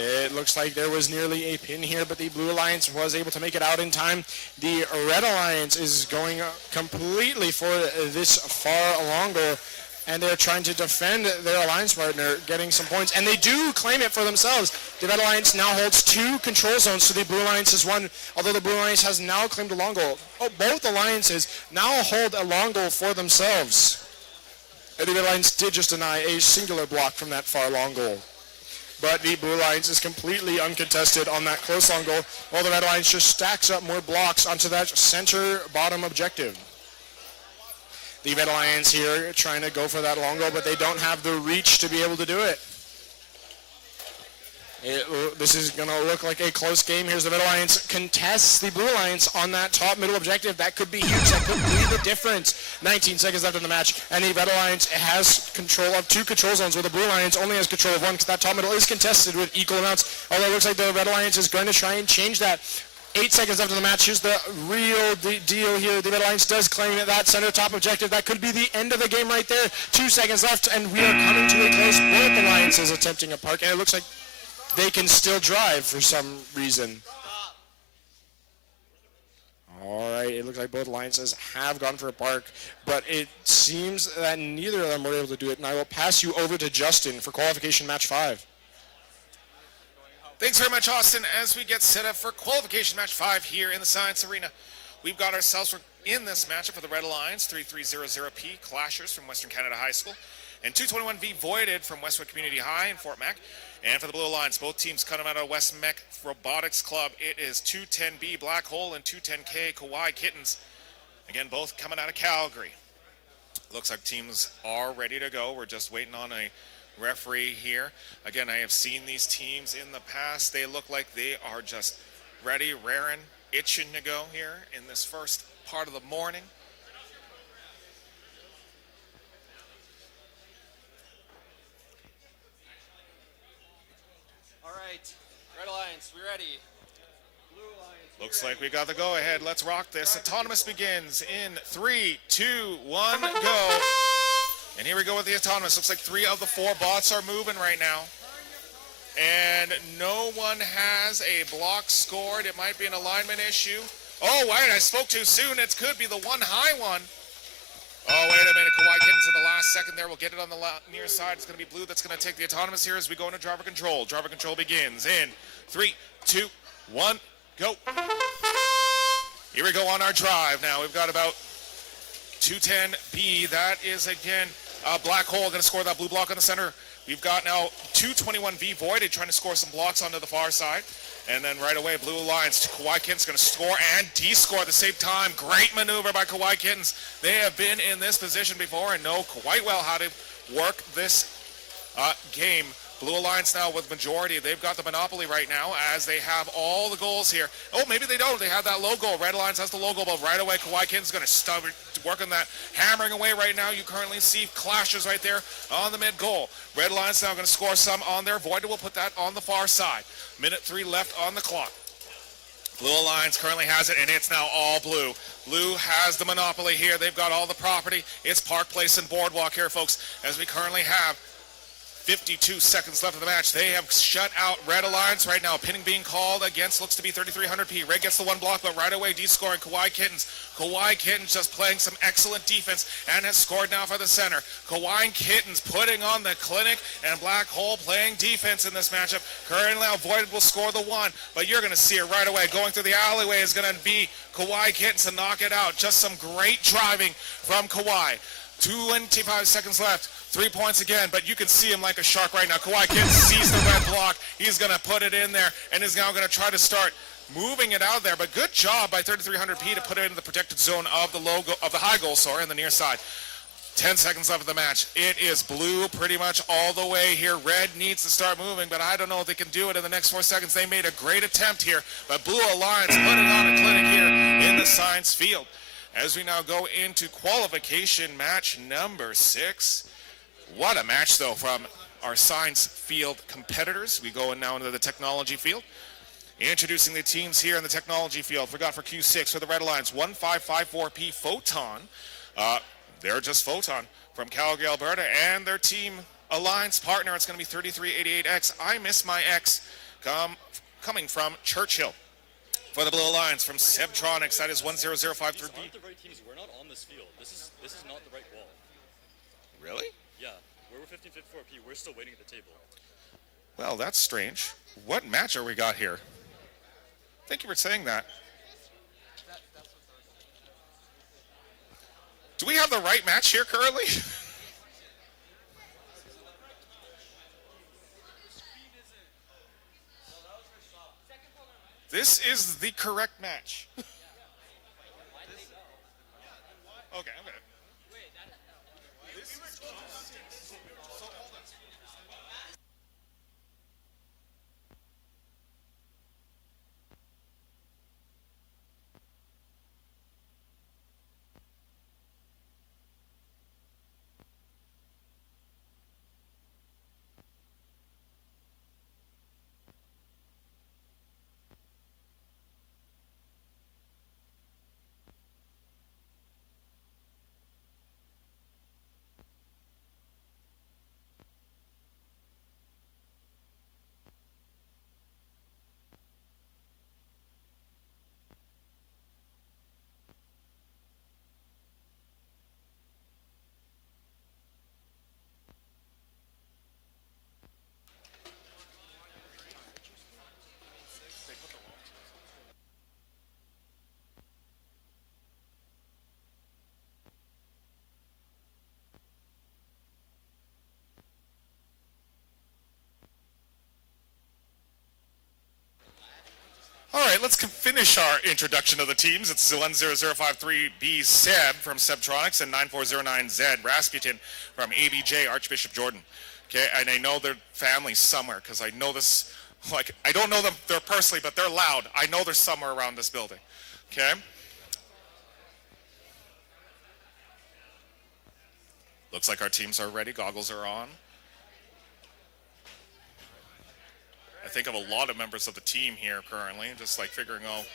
It looks like there was nearly a pin here, but the Blue Alliance was able to make it out in time. The Red Alliance is going completely for this far long goal, and they're trying to defend their alliance partner, getting some points, and they do claim it for themselves. The Red Alliance now holds 2 control zones, so the Blue Alliance has won, although the Blue Alliance has now claimed a long goal. Oh, both alliances now hold a long goal for themselves. And the Red Alliance did just deny a singular block from that far long goal. But the Blue Alliance is completely uncontested on that close long goal, while the Red Alliance just stacks up more blocks onto that center bottom objective. The Red Alliance here trying to go for that long goal, but they don't have the reach to be able to do it. This is going to look like a close game. Here's the Red Alliance contests the Blue Alliance on that top middle objective. That could be huge. That could be the difference. 19 seconds left in the match, and the Red Alliance has control of 2 control zones, where the Blue Alliance only has control of 1, because that top middle is contested with equal amounts. Although it looks like the Red Alliance is going to try and change that. 8 seconds left in the match. Here's the real deal here. The Red Alliance does claim that center top objective. That could be the end of the game right there. 2 seconds left, and we are coming to a close. Both alliances attempting a park, and it looks like they can still drive for some reason. All right, it looks like both alliances have gone for a park, but it seems that neither of them were able to do it, and I will pass you over to Justin for qualification match 5. Thanks very much, Austin. As we get set up for qualification match 5 here in the Science Arena, we've got ourselves in this matchup for the Red Alliance, 3300P Clashers from Western Canada High School, and 221V Voided from Westwood Community High in Fort Mac. And for the Blue Alliance, both teams coming out of West Mech Robotics Club. It is 210B Black Hole and 210K Kawaii Kittens. Again, both coming out of Calgary. Looks like teams are ready to go. We're just waiting on a referee here. Again, I have seen these teams in the past. They look like they are just ready, raring, itching to go here in this first part of the morning. All right, Red Alliance, we ready. Blue Alliance, Looks like we got the go-ahead. Let's rock this. Autonomous begins in 3, 2, 1, go. And here we go with the Autonomous. Looks like 3 of the 4 bots are moving right now. And no one has a block scored. It might be an alignment issue. Oh, wait, I spoke too soon. It could be the one high one. Oh, wait a minute. Kawaii Kittens in the last second there. We'll get it on the near side. It's going to be Blue that's going to take the Autonomous here as we go into driver control. Driver control begins in 3, 2, 1, go. Here we go on our drive now. We've got about 210B. That is, again, Black Hole going to score that blue block on the center. We've got now 221V Voided trying to score some blocks onto the far side. And then right away, Blue Alliance, Kawaii Kittens going to score and de-score at the same time. Great maneuver by Kawaii Kittens. They have been in this position before and know quite well how to work this game. Blue Alliance now with majority. They've got the monopoly right now as they have all the goals here. Oh, maybe they don't. They have that low goal. Red Alliance has the low goal, but right away, Kawaii Kittens is going to work on that. Hammering away right now. You currently see clashes right there on the mid goal. Red Alliance now going to score some on there. Voided will put that on the far side. Minute 3 left on the clock. Blue Alliance currently has it, and it's now all blue. Blue has the monopoly here. They've got all the property. It's Park Place and Boardwalk here, folks, as we currently have 52 seconds left of the match. They have shut out Red Alliance right now. Pinning being called against looks to be 3300P. Red gets the one block, but right away de-scoring Kawaii Kittens. Kawaii Kittens just playing some excellent defense and has scored now for the center. Kawaii Kittens putting on the clinic, and Black Hole playing defense in this matchup. Currently now Voided will score the one, but you're going to see it right away. Going through the alleyway is going to be Kawaii Kittens to knock it out. Just some great driving from Kawaii. 25 seconds left. 3 points again, but you can see him like a shark right now. Kawaii Kittens sees the red block. He's going to put it in there and is now going to try to start moving it out there. But good job by 3300P to put it in the protected zone of the low goal, of the high goal, sorry, on the near side. 10 seconds left of the match. It is blue pretty much all the way here. Red needs to start moving, but I don't know if they can do it in the next 4 seconds. They made a great attempt here, but Blue Alliance putting on a clinic here in the science field. As we now go into qualification match number 6. What a match, though, from our science field competitors. We go in now into the technology field. Introducing the teams here in the technology field. Forgot for Q6 for the Red Alliance, 1554P Photon. They're just Photon from Calgary, Alberta, and their team alliance partner, it's going to be 3388X. I miss my X. coming from Churchill. For the Blue Alliance from Sebtronics, that is 10053B. These aren't the right teams. We're not on this field. This is not the right wall. Really? Yeah, we're 1554P. We're still waiting at the table. Well, that's strange. What match are we got here? Thank you for saying that. Do we have the right match here currently? This is the correct match. Okay. All right, let's finish our introduction of the teams. It's 10053B Seb from Sebtronics and 9409Z Rasputin from ABJ Archbishop Jordan. Okay, and I know their family's somewhere because I know this, like, I don't know them they're personally, but they're loud. I know they're somewhere around this building. Okay? Looks like our teams are ready. Goggles are on. I think of a lot of members of the team here currently, just like figuring out.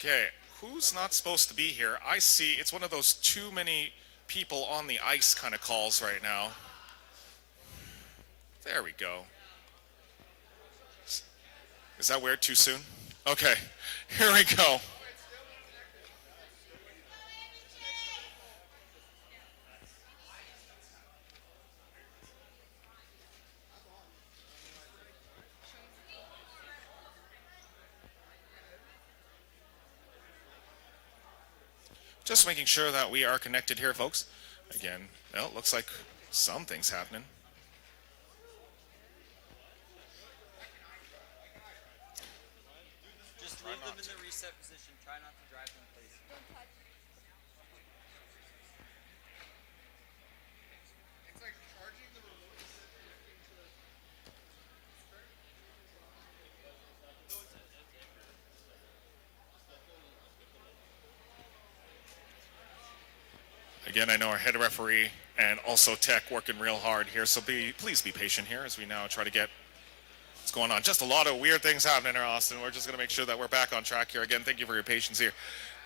Okay, who's not supposed to be here? I see it's one of those too many people on the ice kind of calls right now. There we go. Is that weird? Too soon? Okay, here we go. Just making sure that we are connected here, folks. Again, well, it looks like something's happening. Just leave them in the reset position. Try not to drive them, please. It's like charging the remote instead of connecting to the... Again, I know our head referee and also tech working real hard here, so please be patient here as we now try to get what's going on. Just a lot of weird things happening here, Austin. We're just going to make sure that we're back on track here. Again, thank you for your patience here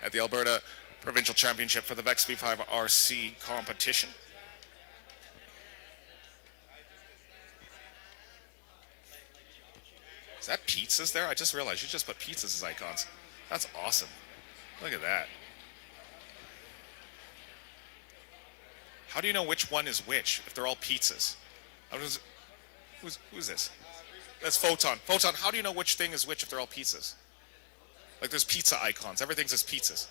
at the Alberta Provincial Championship for the VEX V5RC competition. Is that pizzas there? I just realized you just put pizzas as icons. That's awesome. Look at that. How do you know which one is which if they're all pizzas? Who's this? That's Photon. Photon, how do you know which thing is which if they're all pizzas? Like there's pizza icons. Everything's just pizzas.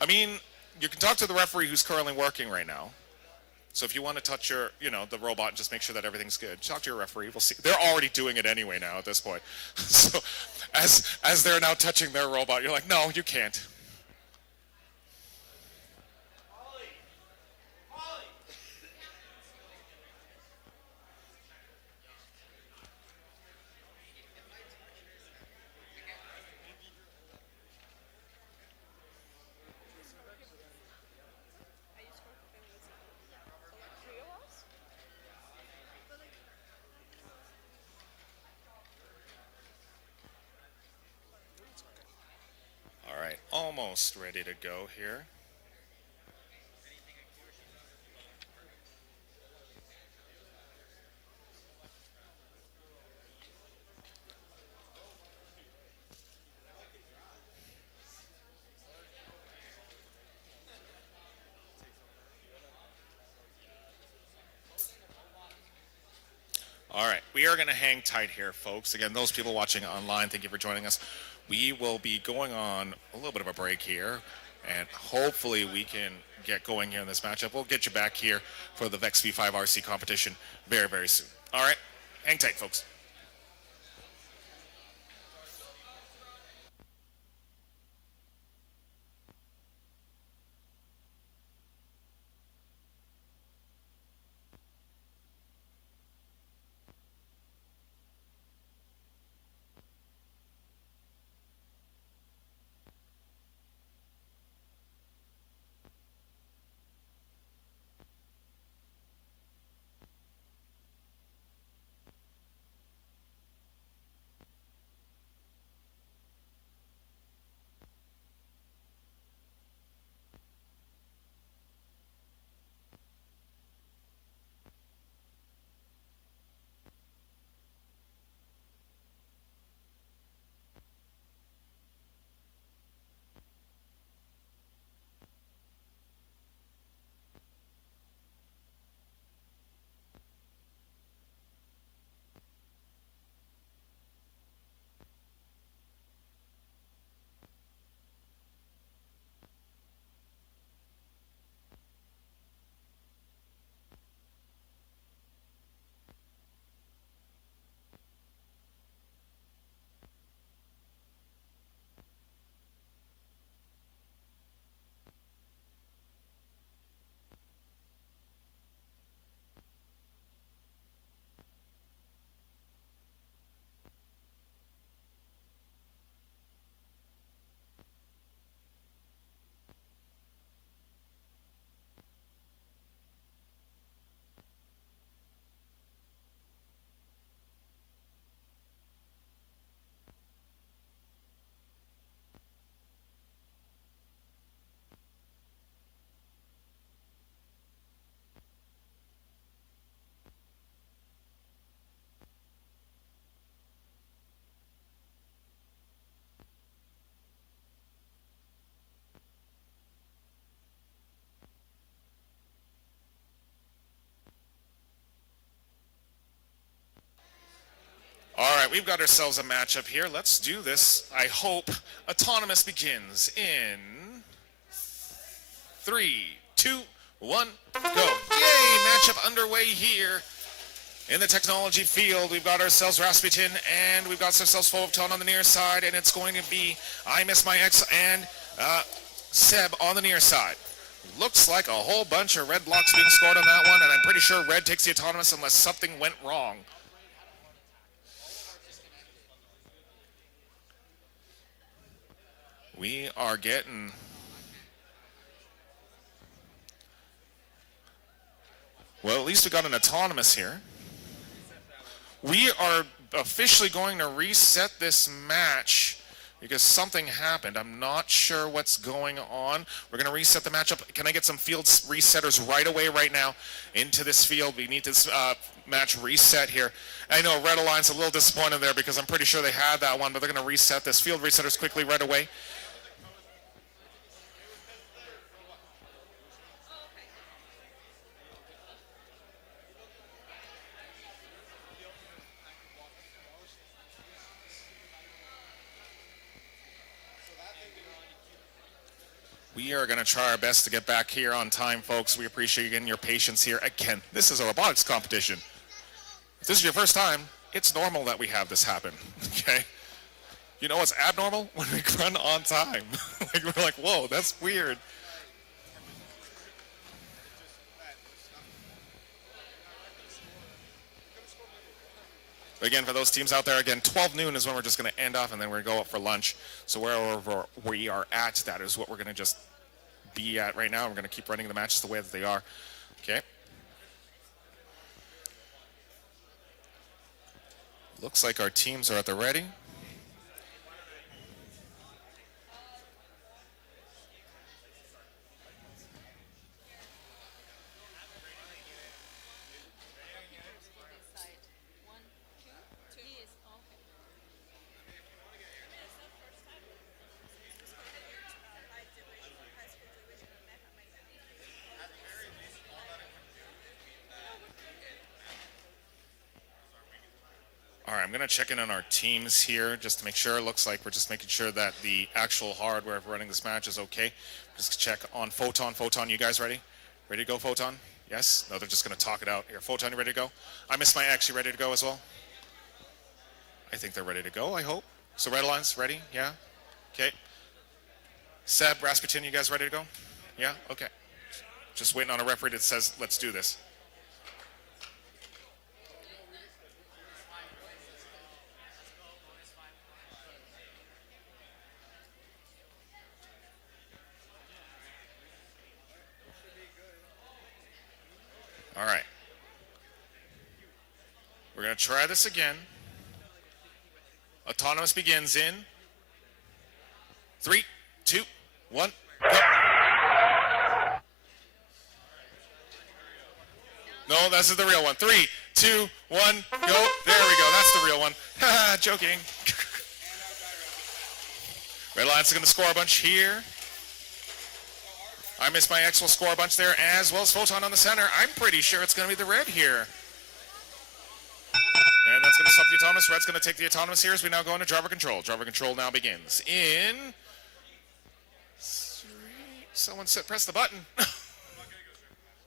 I mean, you can talk to the referee who's currently working right now. So if you want to touch your, the robot and just make sure that everything's good, talk to your referee. We'll see. They're already doing it anyway now at this point. So as they're now touching their robot, you're like, no, you can't. almost ready to go here. All right, we are going to hang tight here, folks. Again, those people watching online, thank you for joining us. We will be going on a little bit of a break here, and hopefully we can get going here in this matchup. We'll get you back here for the VEX V5RC competition very, very soon. All right, hang tight, folks. All right, we've got ourselves a matchup here. Let's do this. I hope autonomous begins in 3, 2, 1, go. Yay, matchup underway here in the technology field. We've got ourselves Rasputin and we've got ourselves Fulton on the near side, and it's going to be I Miss My Ex and Seb on the near side. Looks like a whole bunch of red blocks being scored on that one, and I'm pretty sure red takes the autonomous unless something went wrong. We are getting... Well, at least we got an autonomous here. We are officially going to reset this match because something happened. I'm not sure what's going on. We're going to reset the matchup. Can I get some field resetters right away, right now, into this field? We need this match reset here. I know Red Alliance a little disappointed there because I'm pretty sure they had that one, but they're going to reset this. Field resetters quickly right away. We are going to try our best to get back here on time, folks. We appreciate you getting your patience here. Again, this is a robotics competition. If this is your first time, it's normal that we have this happen, okay? You know what's abnormal? When we run on time. Like, we're like, whoa, that's weird. Again, for those teams out there, again, 12 noon is when we're just going to end off, and then we're going to go up for lunch. So wherever we are at, that is what we're going to just be at right now. We're going to keep running the matches the way that they are. Okay. Looks like our teams are at the ready. All right, I'm going to check in on our teams here just to make sure. It looks like we're just making sure that the actual hardware of running this match is okay. Just check on Photon. Photon, you guys ready? Ready to go, Photon? Yes? No, they're just going to talk it out. Here, Photon, you ready to go? I Miss My X, you ready to go as well? I think they're ready to go, I hope. So Red Alliance, ready? Yeah? Okay. Seb, Rasputin, you guys ready to go? Yeah? Okay. Just waiting on a referee that says, let's do this. All right. We're going to try this again. Autonomous begins in 3, 2, 1, go. No, this is the real one. 3, 2, 1, go. There we go. That's the real one. Joking. Red Alliance is going to score a bunch here. I Miss My X will score a bunch there, as well as Photon on the center. I'm pretty sure it's going to be the red here. And that's going to stop the autonomous. Red's going to take the autonomous here as we now go into driver control. Driver control now begins in 3. Someone press the button.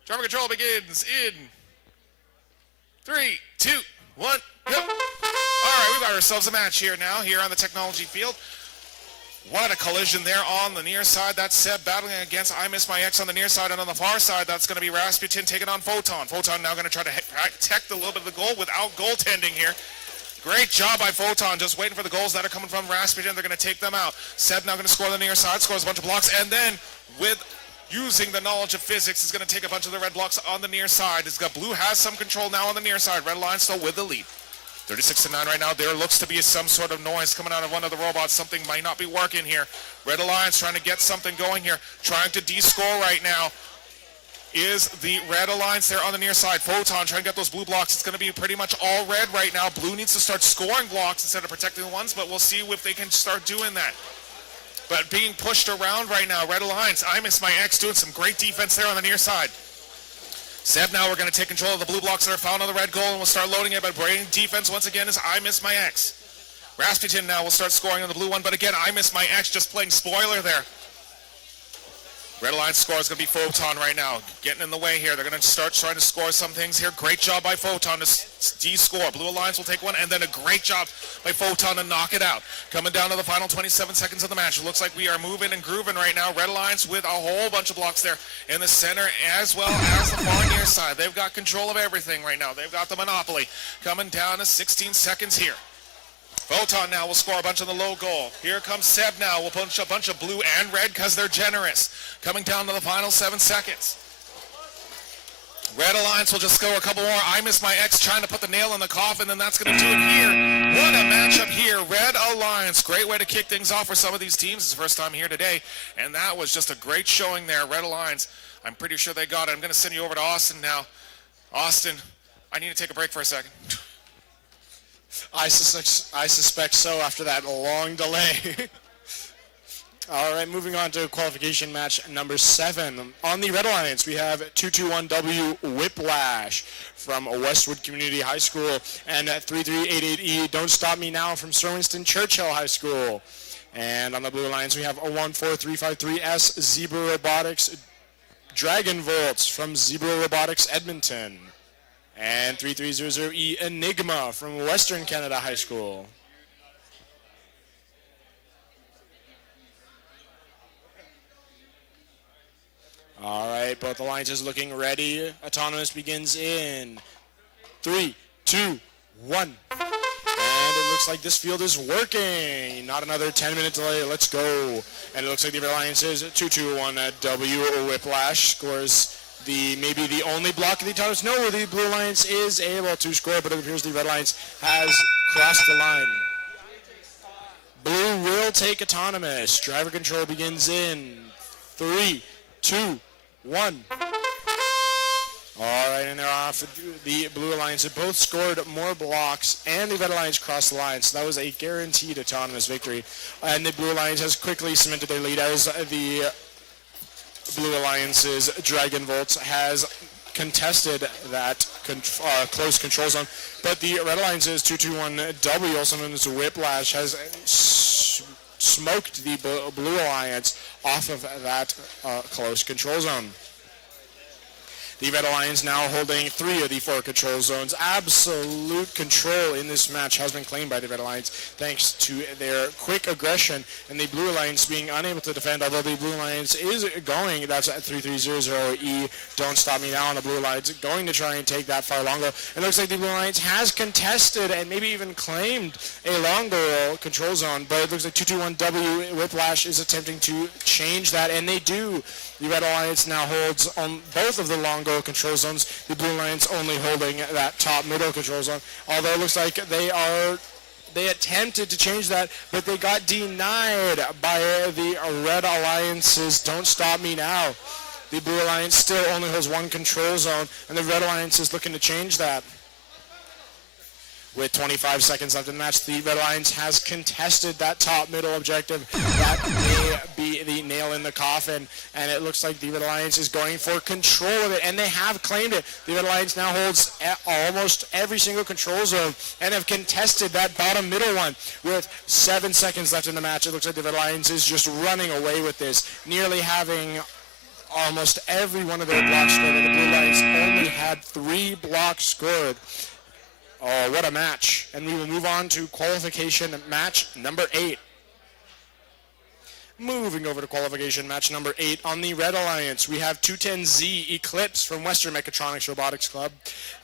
Driver control begins in 3, 2, 1, go. All right, we've got ourselves a match here now, here on the technology field. What a collision there on the near side. That's Seb battling against I Miss My X on the near side, and on the far side, that's going to be Rasputin taking on Photon. Photon now going to try to protect a little bit of the goal without goaltending here. Great job by Photon, just waiting for the goals that are coming from Rasputin. They're going to take them out. Seb now going to score on the near side, scores a bunch of blocks, and then with using the knowledge of physics, is going to take a bunch of the red blocks on the near side. Blue has some control now on the near side. Red Alliance still with the lead. 36-9 right now. There looks to be some sort of noise coming out of one of the robots. Something might not be working here. Red Alliance trying to get something going here. Trying to de-score right now is the Red Alliance there on the near side. Photon trying to get those blue blocks. It's going to be pretty much all red right now. Blue needs to start scoring blocks instead of protecting the ones, but we'll see if they can start doing that. But being pushed around right now, Red Alliance, I Miss My X doing some great defense there on the near side. Seb now we're going to take control of the blue blocks that are found on the red goal, and we'll start loading it, but brain defense once again is I Miss My X. Rasputin now will start scoring on the blue one, but again, I Miss My X just playing spoiler there. Red Alliance score is going to be Photon right now, getting in the way here. They're going to start trying to score some things here. Great job by Photon to de-score. Blue Alliance will take one, and then a great job by Photon to knock it out. Coming down to the final 27 seconds of the match. It looks like we are moving and grooving right now. Red Alliance with a whole bunch of blocks there in the center as well as the far near side. They've got control of everything right now. They've got the monopoly. Coming down to 16 seconds here. Photon now will score a bunch on the low goal. Here comes Seb now. We'll punch a bunch of blue and red because they're generous. Coming down to the final 7 seconds. Red Alliance will just score a couple more. I Miss My X trying to put the nail in the coffin, and that's going to do it here. What a matchup here. Red Alliance. Great way to kick things off for some of these teams. It's the first time here today, and that was just a great showing there. Red Alliance, I'm pretty sure they got it. I'm going to send you over to Austin now. Austin, I need to take a break for a second. I suspect so after that long delay. All right, moving on to qualification match number 7. On the Red Alliance, we have 221W Whiplash from Westwood Community High School and 3388E Don't Stop Me Now from Sir Winston Churchill High School. And on the Blue Alliance, we have 14353S Zebra Robotics Dragon Volts from Zebra Robotics Edmonton. And 3300E Enigma from Western Canada High School. All right, both alliances looking ready. Autonomous begins in 3, 2, 1. And it looks like this field is working. Not another 10-minute delay. Let's go. And it looks like the alliances 221W Whiplash scores maybe the only block of the autonomous. No, the Blue Alliance is able to score, but it appears the Red Alliance has crossed the line. Blue will take autonomous. Driver control begins in 3, 2, 1. All right, and they're off. The Blue Alliance have both scored more blocks, and the Red Alliance crossed the line, so that was a guaranteed autonomous victory. And the Blue Alliance has quickly cemented their lead as the Blue Alliance's Dragon Volts has contested that close control zone. But the Red Alliance's 221W, also known as Whiplash, has smoked the Blue Alliance off of that close control zone. The Red Alliance now holding 3 of the 4 control zones. Absolute control in this match has been claimed by the Red Alliance thanks to their quick aggression and the Blue Alliance being unable to defend, although the Blue Alliance is going. That's at 3300E. Don't Stop Me Now on the Blue Alliance, going to try and take that far long goal. It looks like the Blue Alliance has contested and maybe even claimed a long goal control zone, but it looks like 221W Whiplash is attempting to change that, and they do. The Red Alliance now holds on both of the long goal control zones. The Blue Alliance only holding that top middle control zone. Although it looks like they attempted to change that, but they got denied by the Red Alliance's Don't Stop Me Now. The Blue Alliance still only holds 1 control zone, and the Red Alliance is looking to change that. With 25 seconds left in the match, the Red Alliance has contested that top middle objective. That may be the nail in the coffin, and it looks like the Red Alliance is going for control of it, and they have claimed it. The Red Alliance now holds almost every single control zone and have contested that bottom middle one. With 7 seconds left in the match, it looks like the Red Alliance is just running away with this, nearly having almost every one of their blocks scored, and the Blue Alliance only had 3 blocks scored. Oh, what a match. And we will move on to qualification match number 8. Moving over to qualification match number 8 on the Red Alliance, we have 210Z Eclipse from Western Mechatronics Robotics Club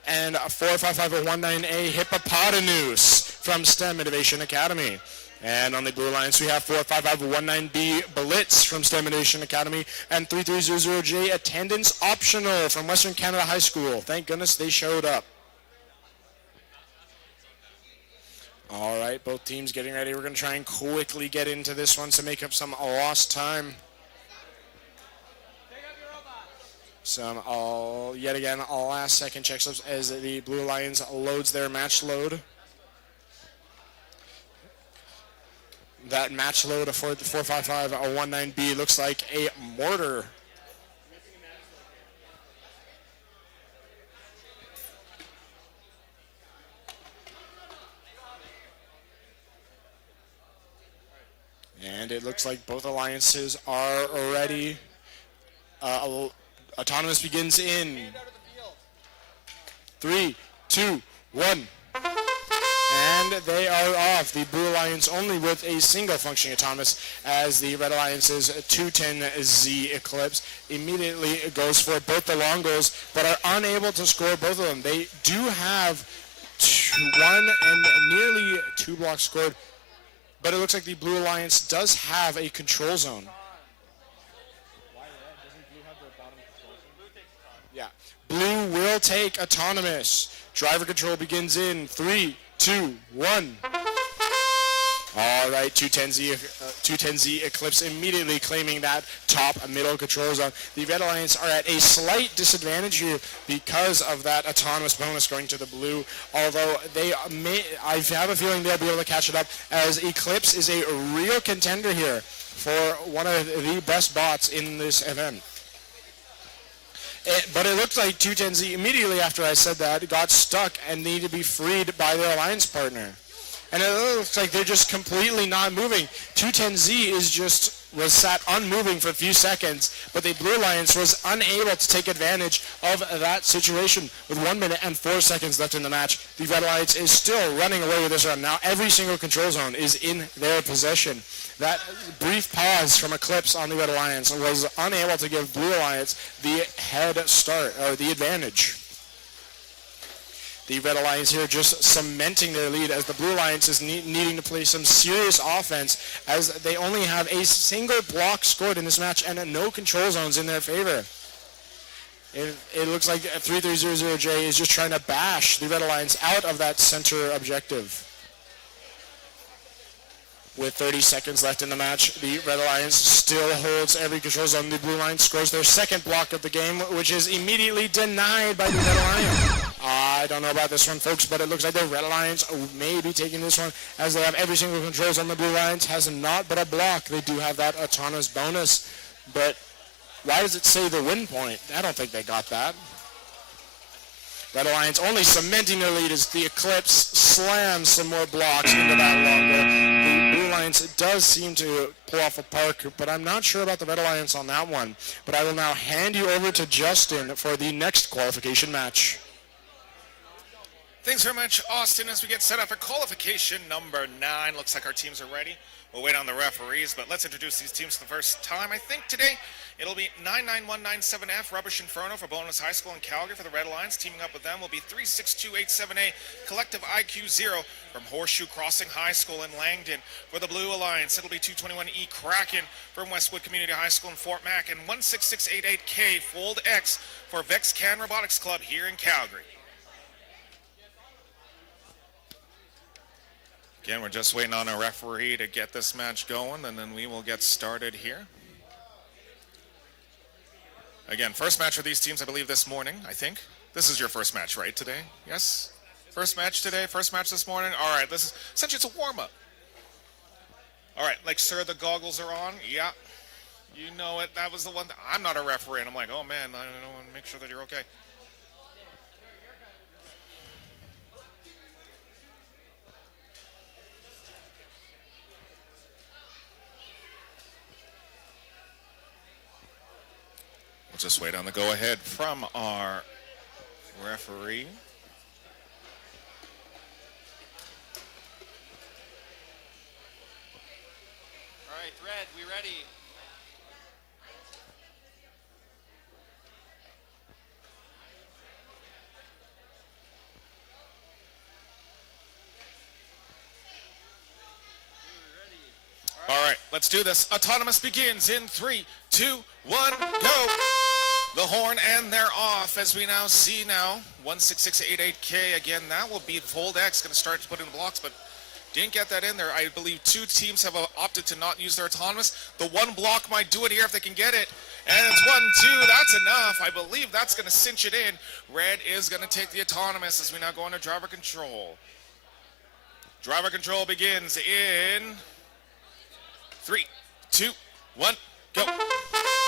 and 455019A Hippopotamus from STEM Innovation Academy. And on the Blue Alliance, we have 45519B Blitz from STEM Innovation Academy and 3300J Attendance Optional from Western Canada High School. Thank goodness they showed up. All right, both teams getting ready. We're going to try and quickly get into this one to make up some lost time. Yet again, last second checks as the Blue Alliance loads their match load. That match load for the 45519B looks like a mortar. And it looks like both alliances are ready. Autonomous begins in 3, 2, 1. And they are off. The Blue Alliance only with a single functioning autonomous, as the Red Alliance's 210Z Eclipse immediately goes for both the long goals, but are unable to score both of them. They do have 1 and nearly 2 blocks scored, but it looks like the Blue Alliance does have a control zone. Yeah. Blue will take autonomous. Driver control begins in 3, 2, 1. All right, 210Z Eclipse immediately claiming that top middle control zone. The Red Alliance are at a slight disadvantage here because of that autonomous bonus going to the blue, although I have a feeling they'll be able to catch it up, as Eclipse is a real contender here for one of the best bots in this event. But it looks like 210Z immediately after I said that got stuck and needed to be freed by their alliance partner. And it looks like they're just completely not moving. 210Z was sat unmoving for a few seconds, but the Blue Alliance was unable to take advantage of that situation. With 1 minute and 4 seconds left in the match, the Red Alliance is still running away with this round. Now every single control zone is in their possession. That brief pause from Eclipse on the Red Alliance was unable to give Blue Alliance the head start, or the advantage. The Red Alliance here just cementing their lead, as the Blue Alliance is needing to play some serious offense, as they only have a single block scored in this match and no control zones in their favor. It looks like 3300J is just trying to bash the Red Alliance out of that center objective. With 30 seconds left in the match, the Red Alliance still holds every control zone. The Blue Alliance scores their second block of the game, which is immediately denied by the Red Alliance. I don't know about this one, folks, but it looks like the Red Alliance may be taking this one, as they have every single control zone. The Blue Alliance has not but a block. They do have that autonomous bonus, but why does it say the win point? I don't think they got that. Red Alliance only cementing their lead as the Eclipse slams some more blocks into that long goal. The Blue Alliance does seem to pull off a park, but I'm not sure about the Red Alliance on that one. But I will now hand you over to Justin for the next qualification match. Thanks very much, Austin, as we get set up for qualification number 9. Looks like our teams are ready. We'll wait on the referees, but let's introduce these teams for the first time. I think today it'll be 99197F, Rubbish Inferno for Bonus High School in Calgary for the Red Alliance. Teaming up with them will be 36287A, Collective IQ 0 from Horseshoe Crossing High School in Langdon. For the Blue Alliance, it'll be 221E, Kraken from Westwood Community High School in Fort Mac, and 16688K, Fold X for VexCan Robotics Club here in Calgary. Again, we're just waiting on a referee to get this match going, and then we will get started here. Again, first match for these teams, I believe, this morning, I think. This is your first match, right, today? Yes? First match today, first match this morning? All right, this is, essentially it's a warm-up. All right, like, sir, the goggles are on? Yeah. You know it, that was the one, I'm not a referee, and I'm like, oh man, I don't want to make sure that you're okay. We'll just wait on the go-ahead from our referee. All right, Red, we ready? All right, let's do this. Autonomous begins in 3, 2, 1, go. The horn, and they're off, as we now see now. 16688K, again, that will be Fold X, going to start to put in the blocks, but didn't get that in there. I believe 2 teams have opted to not use their autonomous. The one block might do it here if they can get it. And it's 1, 2, that's enough. I believe that's going to cinch it in. Red is going to take the autonomous as we now go into driver control. Driver control begins in 3, 2, 1, go.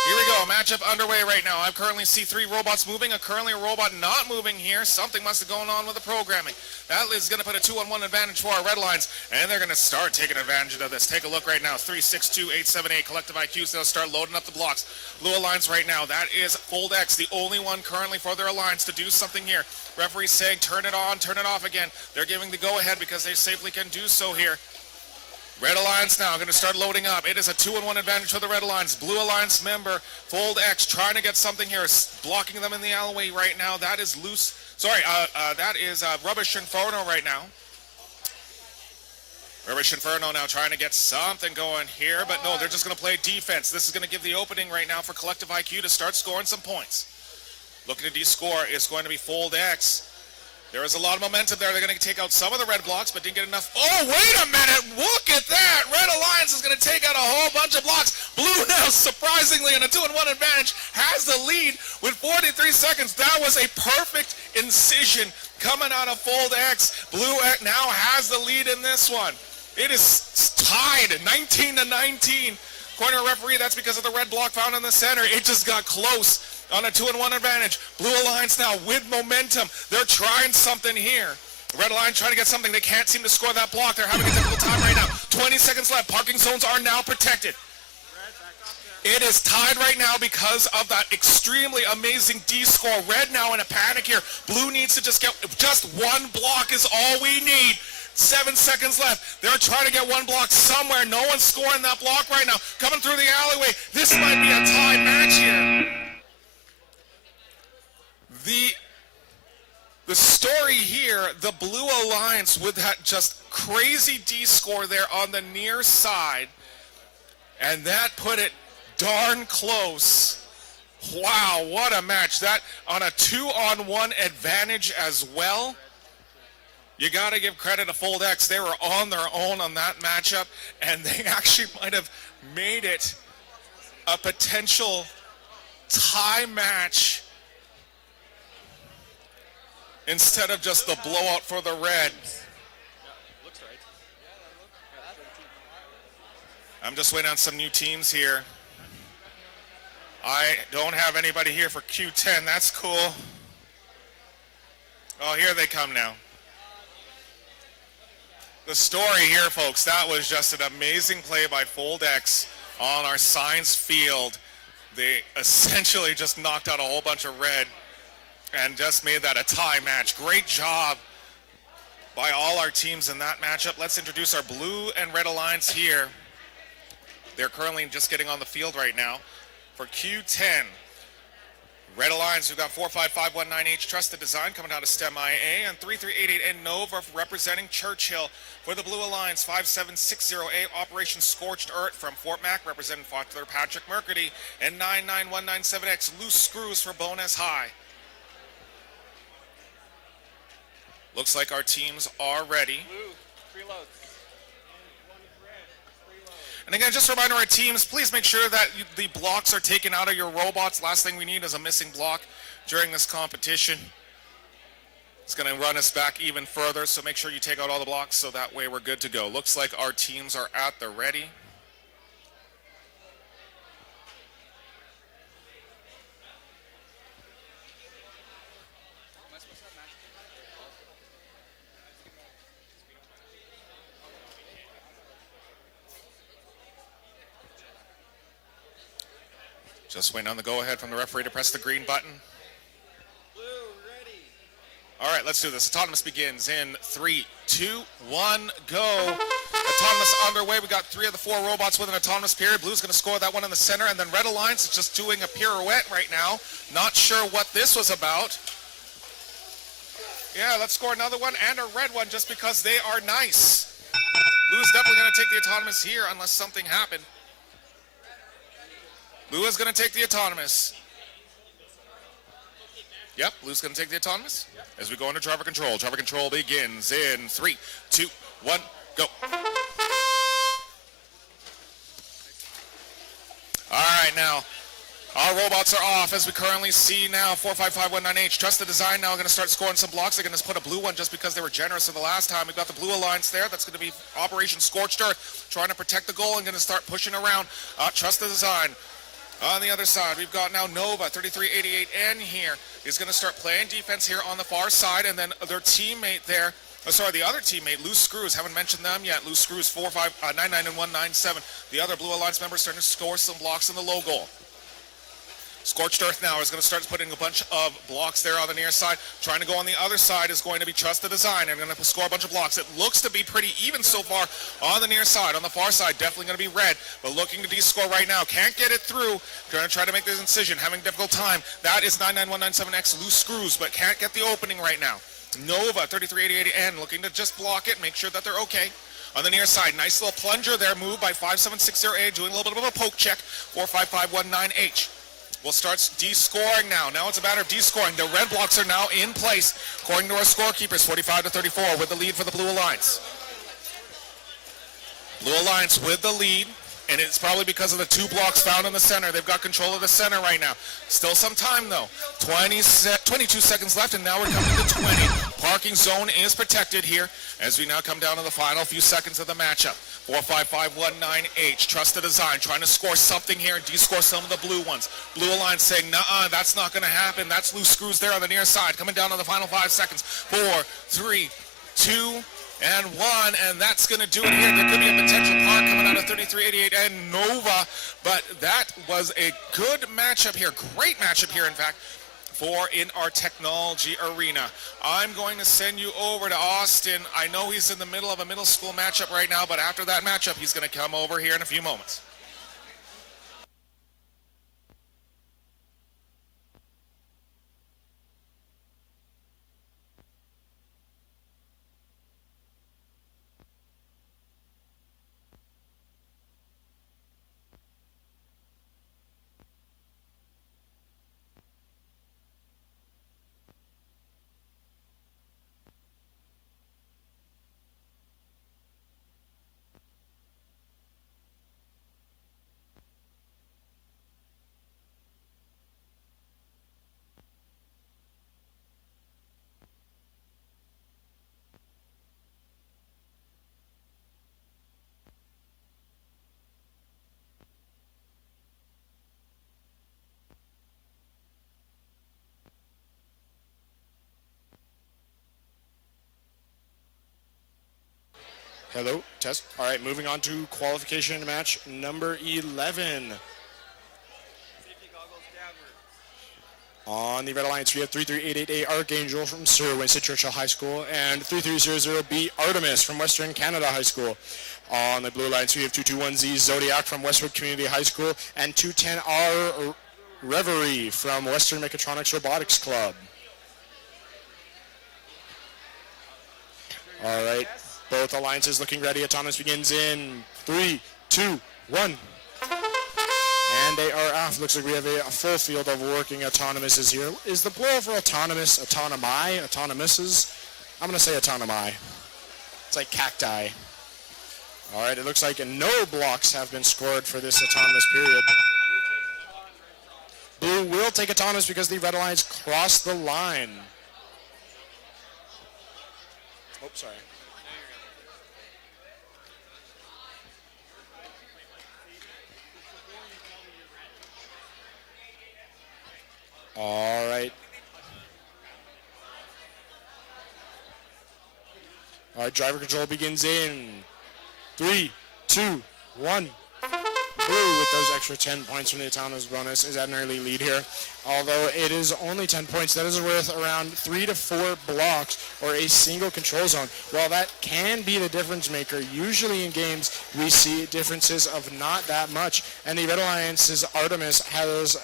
Here we go, matchup underway right now. I currently see 3 robots moving, currently a robot not moving here. Something must have gone on with the programming. That is going to put a 2-on-1 advantage for our Red Lines, and they're going to start taking advantage of this. Take a look right now, 362-878 Collective IQs. They'll start loading up the blocks. Blue Alliance right now, that is Fold X, the only one currently for their alliance to do something here. Referee's saying turn it on, turn it off again. They're giving the go-ahead because they safely can do so here. Red Alliance now going to start loading up. It is a 2-on-1 advantage for the Red Alliance. Blue Alliance member Fold X trying to get something here, blocking them in the alleyway right now. That is loose. Sorry, that is Rubbish Inferno right now. Rubbish Inferno now trying to get something going here, but no, they're just going to play defense. This is going to give the opening right now for Collective IQ to start scoring some points. Looking to de-score is going to be Fold X. There is a lot of momentum there. They're going to take out some of the red blocks, but didn't get enough. Oh, wait a minute. Look at that. Red Alliance is going to take out a whole bunch of blocks. Blue now, surprisingly, in a 2-on-1 advantage, has the lead with 43 seconds. That was a perfect incision coming out of Fold X. Blue now has the lead in this one. It is tied 19-19. Corner referee, that's because of the red block found in the center. It just got close on a 2-on-1 advantage. Blue Alliance now with momentum. They're trying something here. Red Alliance trying to get something. They can't seem to score that block. They're having a difficult time right now. 20 seconds left. Parking zones are now protected. It is tied right now because of that extremely amazing D-score. Red now in a panic here. Blue needs to just get just one block is all we need. 7 seconds left. They're trying to get one block somewhere. No one's scoring that block right now. Coming through the alleyway. This might be a tie match here. The story here, the Blue Alliance with that just crazy D-score there on the near side, and that put it darn close. Wow, what a match. That on a 2-on-1 advantage as well. You got to give credit to Fold X. They were on their own on that matchup, and they actually might have made it a potential tie match instead of just the blowout for the red. Looks right. I'm just waiting on some new teams here. I don't have anybody here for Q10. That's cool. Oh, here they come now. The story here, folks, that was just an amazing play by Foldex on our science field. They essentially just knocked out a whole bunch of red and just made that a tie match. Great job by all our teams in that matchup. Let's introduce our blue and red alliance here. They're currently just getting on the field right now. For Q10, Red Alliance, we've got 45519H Trusted Design coming down to STEMIA, and 3388N Nova representing Churchill. For the Blue Alliance, 5760A Operation Scorched Earth from Fort Mac representing Father Patrick Mercady, and 99197X Loose Screws for Bonus High. Looks like our teams are ready. And again, just a reminder, our teams, please make sure that the blocks are taken out of your robots. Last thing we need is a missing block during this competition. It's going to run us back even further, so make sure you take out all the blocks so that way we're good to go. Looks like our teams are at the ready. Just waiting on the go-ahead from the referee to press the green button. Blue, ready. All right, let's do this. Autonomous begins in 3, 2, 1, go. Autonomous underway. We got 3 of the 4 robots with an autonomous period. Blue's going to score that one in the center, and then Red Alliance is just doing a pirouette right now. Not sure what this was about. Yeah, let's score another one and a red one just because they are nice. Blue's definitely going to take the autonomous here unless something happened. Blue is going to take the autonomous. Yep, Blue's going to take the autonomous as we go into driver control. Driver control begins in 3, 2, 1, go. All right, now, our robots are off as we currently see now 45519H. Trusted Design now going to start scoring some blocks. They're going to put a blue one just because they were generous in the last time. We've got the Blue Alliance there. That's going to be Operation Scorched Earth, trying to protect the goal and going to start pushing around. Trusted Design. On the other side, we've got now Nova, 3388N here, is going to start playing defense here on the far side, and then their teammate there, the other teammate, Loose Screws, haven't mentioned them yet. Loose Screws, 4599197. and 197. The other Blue Alliance member starting to score some blocks in the low goal. Scorched Earth now is going to start putting a bunch of blocks there on the near side. Trying to go on the other side is going to be Trusted Design. And going to score a bunch of blocks. It looks to be pretty even so far on the near side. On the far side, definitely going to be red. But looking to de-score right now. Can't get it through. Going to try to make this incision. Having a difficult time. That is 99197X Loose Screws, but can't get the opening right now. Nova, 3388N, looking to just block it. Make sure that they're okay. On the near side, nice little plunger there. Move by 5760A. Doing a little bit of a poke check. 45519H. We'll start de-scoring now. Now it's a matter of de-scoring. The red blocks are now in place. According to our scorekeepers, 45-34 with the lead for the Blue Alliance. Blue Alliance with the lead, and it's probably because of the 2 blocks found in the center. They've got control of the center right now. Still some time though. 22 seconds left, and now we're coming to 20. Parking zone is protected here as we now come down to the final few seconds of the matchup. 45519H, Trusted Design, trying to score something here and de-score some of the blue ones. Blue Alliance saying, nuh-uh, that's not going to happen. That's Loose Screws there on the near side. Coming down to the final 5 seconds. 4, 3, 2, and 1, and that's going to do it here. There could be a potential par coming out of 3388 and Nova, but that was a good matchup here. Great matchup here, in fact, for in our technology arena. I'm going to send you over to Austin. I know he's in the middle of a middle school matchup right now, but after that matchup, he's going to come over here in a few moments. Hello, test. All right, moving on to qualification match number 11. On the Red Alliance, we have 3388A Archangel from Sir Winston Churchill High School and 3300B Artemis from Western Canada High School. On the Blue Alliance, we have 221Z Zodiac from Westwood Community High School and 210R Reverie from Western Mechatronics Robotics Club. All right, both alliances looking ready. Autonomous begins in 3, 2, 1. And they are off. Looks like we have a full field of working autonomouses here. Is the plural for autonomous autonomi? Autonomouses? I'm going to say autonomi. It's like cacti. All right, it looks like no blocks have been scored for this autonomous period. Blue will take autonomous because the Red Alliance crossed the line. Oh, sorry. All right. All right, driver control begins in 3, 2, 1. Blue, with those extra 10 points from the autonomous bonus, is at an early lead here. Although it is only 10 points, that is worth around 3 to 4 blocks or a single control zone. While that can be the difference maker, usually in games we see differences of not that much. And the Red Alliance's Artemis has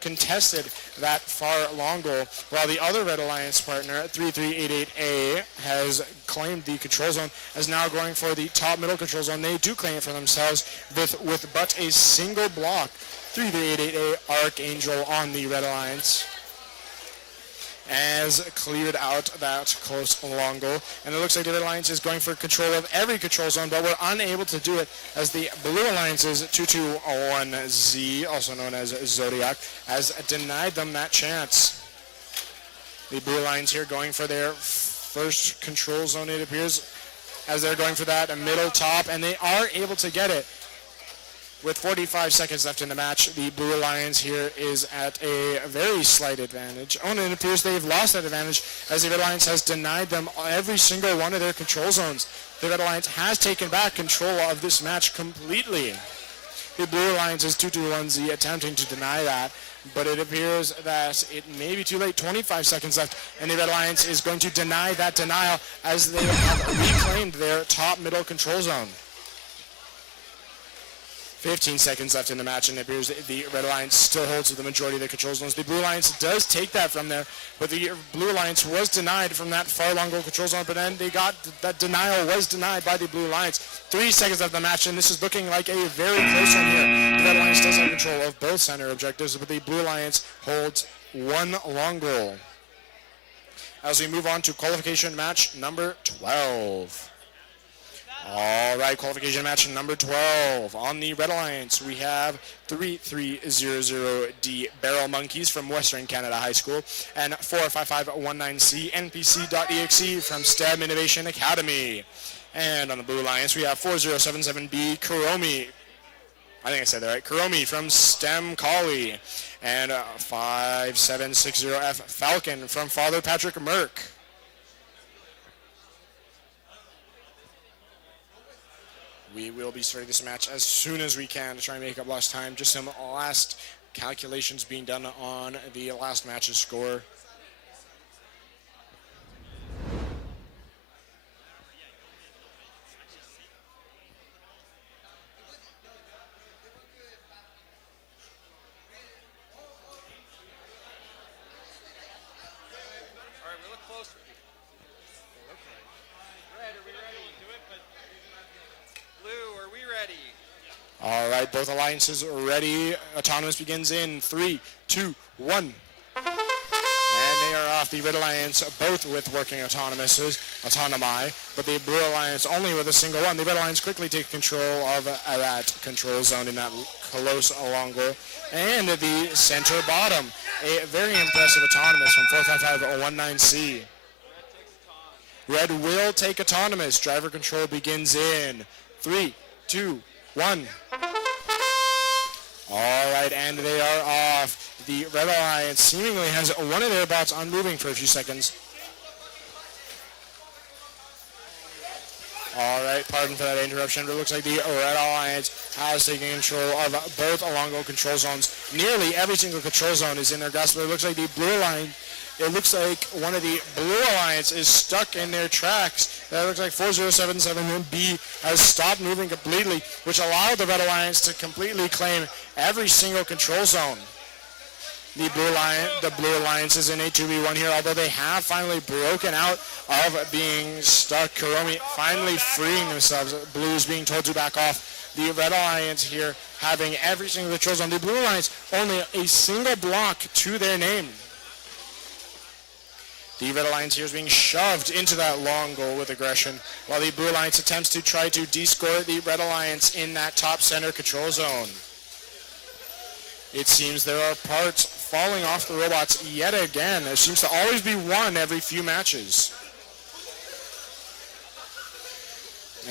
contested that far long goal, while the other Red Alliance partner, 3388A, has claimed the control zone, is now going for the top middle control zone. They do claim it for themselves with but a single block. 3388A Archangel on the Red Alliance has cleared out that close long goal. And it looks like the Red Alliance is going for control of every control zone, but we're unable to do it as the Blue Alliance's 221Z, also known as Zodiac, has denied them that chance. The Blue Alliance here going for their first control zone, it appears, as they're going for that middle top, and they are able to get it. With 45 seconds left in the match, the Blue Alliance here is at a very slight advantage. Oh, and it appears they've lost that advantage as the Red Alliance has denied them every single one of their control zones. The Red Alliance has taken back control of this match completely. The Blue Alliance is 221Z attempting to deny that, but it appears that it may be too late. 25 seconds left, and the Red Alliance is going to deny that denial as they have reclaimed their top middle control zone. 15 seconds left in the match, and it appears the Red Alliance still holds the majority of the control zones. The Blue Alliance does take that from there, but the Blue Alliance was denied from that far long goal control zone, but then they got that denial was denied by the Blue Alliance. 3 seconds left in the match, and this is looking like a very close one here. The Red Alliance does have control of both center objectives, but the Blue Alliance holds one long goal. As we move on to qualification match number 12. All right, qualification match number 12. On the Red Alliance, we have 3300D Barrel Monkeys from Western Canada High School and 45519C NPC.exe from STEM Innovation Academy. And on the Blue Alliance, we have 4077B Kuromi. I think I said that right. Kuromi from STEM Collie. And 5760F Falcon from Father Patrick Merck. We will be starting this match as soon as we can to try and make up lost time. Just some last calculations being done on the last match's score. All right, both alliances are ready. Autonomous begins in 3, 2, 1. And they are off. The Red Alliance both with working autonomi, but the Blue Alliance only with a single one. The Red Alliance quickly take control of that control zone in that close long goal. And the center bottom, a very impressive autonomous from 45519C. Red will take autonomous. Driver control begins in 3, 2, 1. All right, and they are off. The Red Alliance seemingly has one of their bots unmoving for a few seconds. All right, pardon for that interruption, but it looks like the Red Alliance has taken control of both along goal control zones. Nearly every single control zone is in their grasp, but it looks like the Blue Alliance, it looks like one of the Blue Alliance is stuck in their tracks. That looks like 4077B has stopped moving completely, which allowed the Red Alliance to completely claim every single control zone. The Blue Alliance is in a 2v1 here, although they have finally broken out of being stuck. Kuromi finally freeing themselves. Blues being told to back off. The Red Alliance here having every single control zone. The Blue Alliance only a single block to their name. The Red Alliance here is being shoved into that long goal with aggression, while the Blue Alliance attempts to try to de-score the Red Alliance in that top center control zone. It seems there are parts falling off the robots yet again. There seems to always be one every few matches.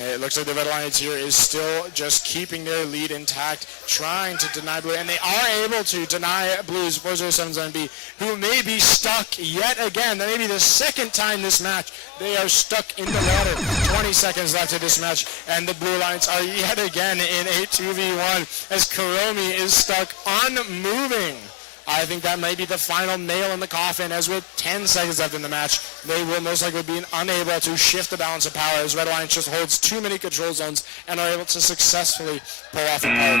It looks like the Red Alliance here is still just keeping their lead intact, trying to deny Blue, and they are able to deny Blues 4077B, who may be stuck yet again. That may be the second time this match they are stuck in the water. 20 seconds left of this match, and the Blue Alliance are yet again in a 2v1 as Kuromi is stuck unmoving. I think that may be the final nail in the coffin, as with 10 seconds left in the match, they will most likely be unable to shift the balance of power as Red Alliance just holds too many control zones and are able to successfully pull off a park.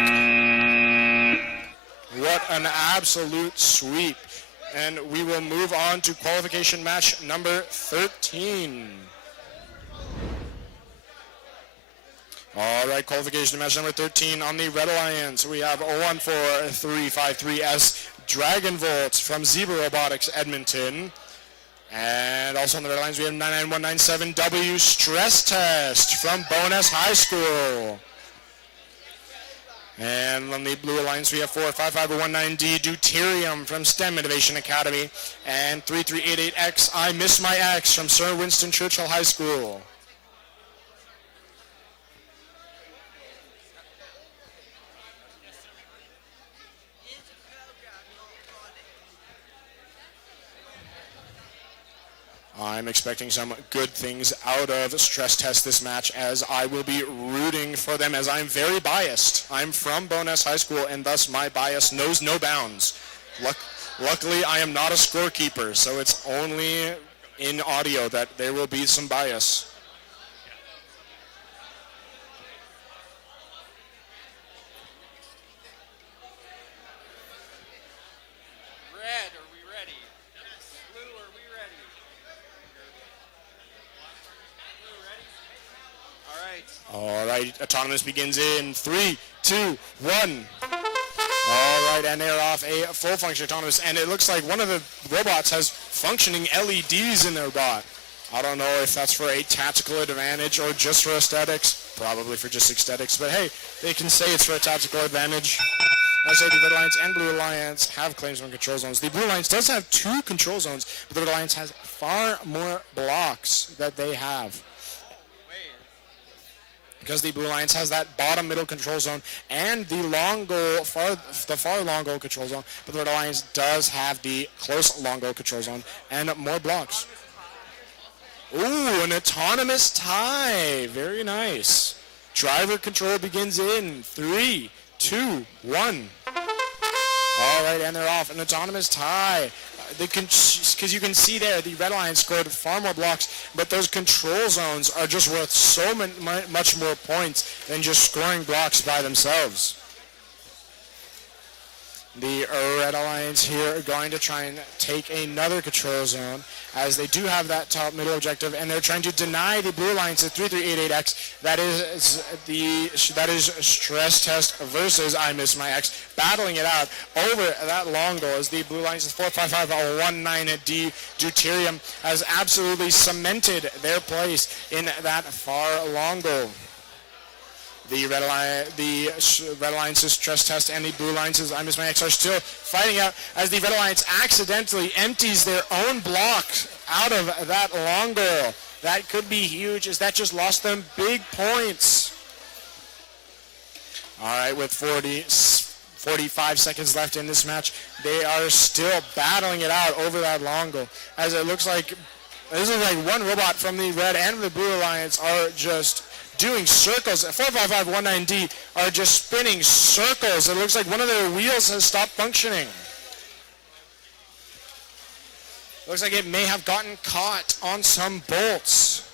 What an absolute sweep. And we will move on to qualification match number 13. All right, qualification match number 13 on the Red Alliance. We have 14353S Dragon Volt from Zebra Robotics, Edmonton. And also on the Red Alliance, we have 99197W Stress Test from Bonus High School. And on the Blue Alliance, we have 45519D Deuterium from STEM Innovation Academy. And 3388X I Miss My X from Sir Winston Churchill High School. I'm expecting some good things out of Stress Test this match, as I will be rooting for them, as I'm very biased. I'm from Bonus High School, and thus my bias knows no bounds. Luckily, I am not a scorekeeper, so it's only in audio that there will be some bias. Red, are we ready? Blue, are we ready? Blue, ready? All right. All right, Autonomous begins in 3, 2, 1. All right, and they're off a full function Autonomous, and it looks like one of the robots has functioning LEDs in their bot. I don't know if that's for a tactical advantage or just for aesthetics. Probably for just aesthetics, but hey, they can say it's for a tactical advantage. I say the Red Alliance and Blue Alliance have claims on control zones. The Blue Alliance does have 2 control zones, but the Red Alliance has far more blocks that they have. Because the Blue Alliance has that bottom middle control zone and the long goal, the far long goal control zone, but the Red Alliance does have the close long goal control zone and more blocks. Ooh, an autonomous tie. Very nice. Driver control begins in 3, 2, 1. All right, and they're off. An autonomous tie. Because you can see there, the Red Alliance scored far more blocks, but those control zones are just worth so much more points than just scoring blocks by themselves. The Red Alliance here are going to try and take another control zone, as they do have that top middle objective, and they're trying to deny the Blue Alliance at 3388X. That is Stress Test versus I Miss My X, battling it out over that long goal, as the Blue Alliance's 45519D Deuterium has absolutely cemented their place in that far long goal. The Red Alliance's Stress Test and the Blue Alliance's I Miss My X are still fighting out, as the Red Alliance accidentally empties their own block out of that long goal. That could be huge, as that just lost them big points. All right, with 45 seconds left in this match, they are still battling it out over that long goal, as it looks like This is like one robot from the Red and the Blue Alliance are just doing circles. 45519D are just spinning circles. It looks like one of their wheels has stopped functioning. Looks like it may have gotten caught on some bolts.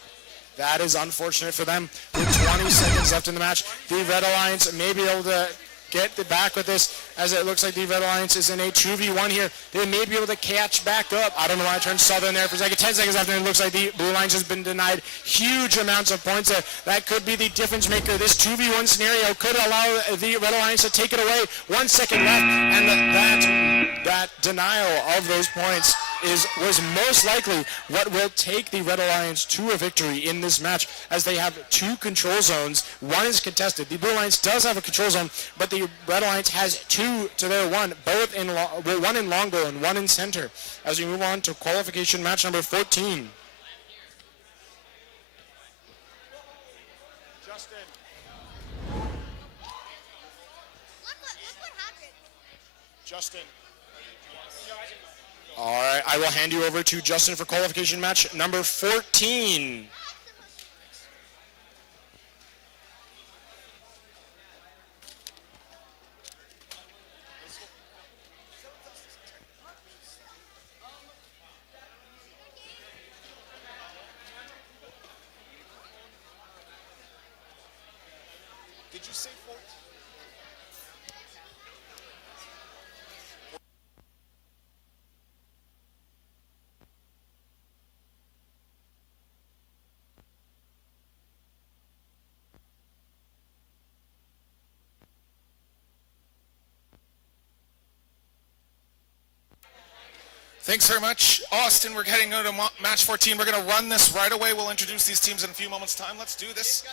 That is unfortunate for them. With 20 seconds left in the match, the Red Alliance may be able to get back with this, as it looks like the Red Alliance is in a 2v1 here. They may be able to catch back up. I don't know why I turned southern there for a second. 10 seconds left, and it looks like the Blue Alliance has been denied huge amounts of points there. That could be the difference maker. This 2v1 scenario could allow the Red Alliance to take it away. 1 second left, and that denial of those points was most likely what will take the Red Alliance to a victory in this match, as they have two control zones. One is contested. The Blue Alliance does have a control zone, but the Red Alliance has two to their one, both in one in long goal and one in center. As we move on to qualification match number 14. Justin. Look what happened. Justin. All right, I will hand you over to Justin for qualification match number 14. Did you say 14? Thanks very much, Austin. We're heading into match 14. We're going to run this right away. We'll introduce these teams in a few moments' time. Let's do this.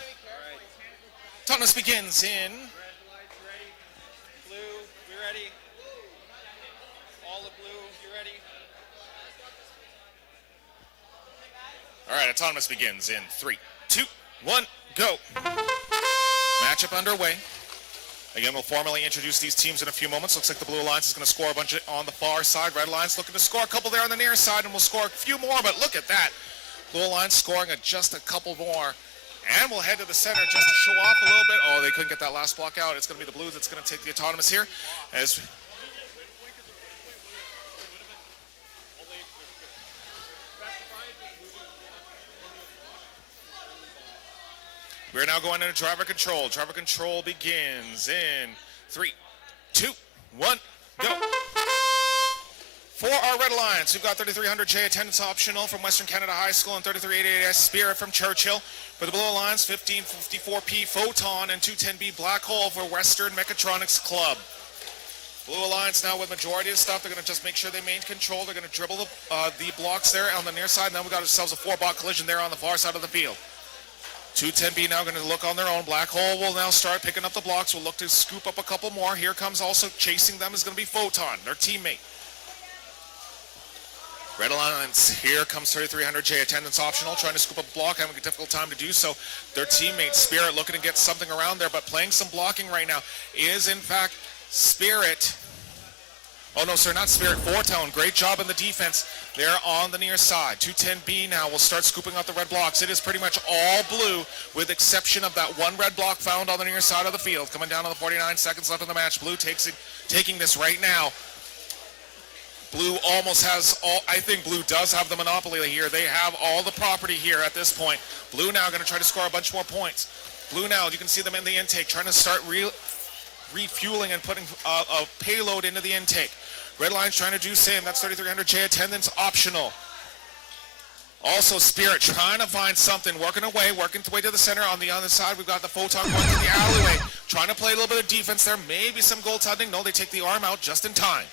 Thomas begins in. Red lights ready. Blue, we ready. All the blue, you ready? All right, autonomous begins in 3, 2, 1, go. Matchup underway. Again, we'll formally introduce these teams in a few moments. Looks like the Blue Alliance is going to score a bunch on the far side. Red Alliance looking to score a couple there on the near side, and we'll score a few more, but look at that. Blue Alliance scoring just a couple more. And we'll head to the center just to show off a little bit. Oh, they couldn't get that last block out. It's going to be the Blues that's going to take the autonomous here. As we're now going into driver control. Driver control begins in 3, 2, 1, go. For our Red Alliance, we've got 3300J attendance optional from Western Canada High School and 3388S Spirit from Churchill. For the Blue Alliance, 1554P Photon and 210B Black Hole for Western Mechatronics Club. Blue Alliance now with majority of stuff. They're going to just make sure they maintain control. They're going to dribble the blocks there on the near side. Now we've got ourselves a 4-block collision there on the far side of the field. 210B now going to look on their own. Black Hole will now start picking up the blocks. We'll look to scoop up a couple more. Here comes also chasing them is going to be Photon, their teammate. Red Alliance, here comes 3300J, attendance optional, trying to scoop up a block, having a difficult time to do so. Their teammate, Spirit, looking to get something around there, but playing some blocking right now is, in fact, Spirit. Oh, no, sir, not Spirit. Photon, great job in the defense there on the near side. 210B now will start scooping out the red blocks. It is pretty much all blue, with exception of that one red block found on the near side of the field. Coming down to the 49 seconds left in the match. Blue taking this right now. Blue almost has all, I think Blue does have the monopoly here. They have all the property here at this point. Blue now going to try to score a bunch more points. Blue now, you can see them in the intake, trying to start refueling and putting a payload into the intake. Red Line's trying to do same. That's 3300J attendance optional. Also Spirit trying to find something, working away, working its way to the center. On the other side, we've got the Photon going to the alleyway, trying to play a little bit of defense there. Maybe some goaltending. No, they take the arm out just in time.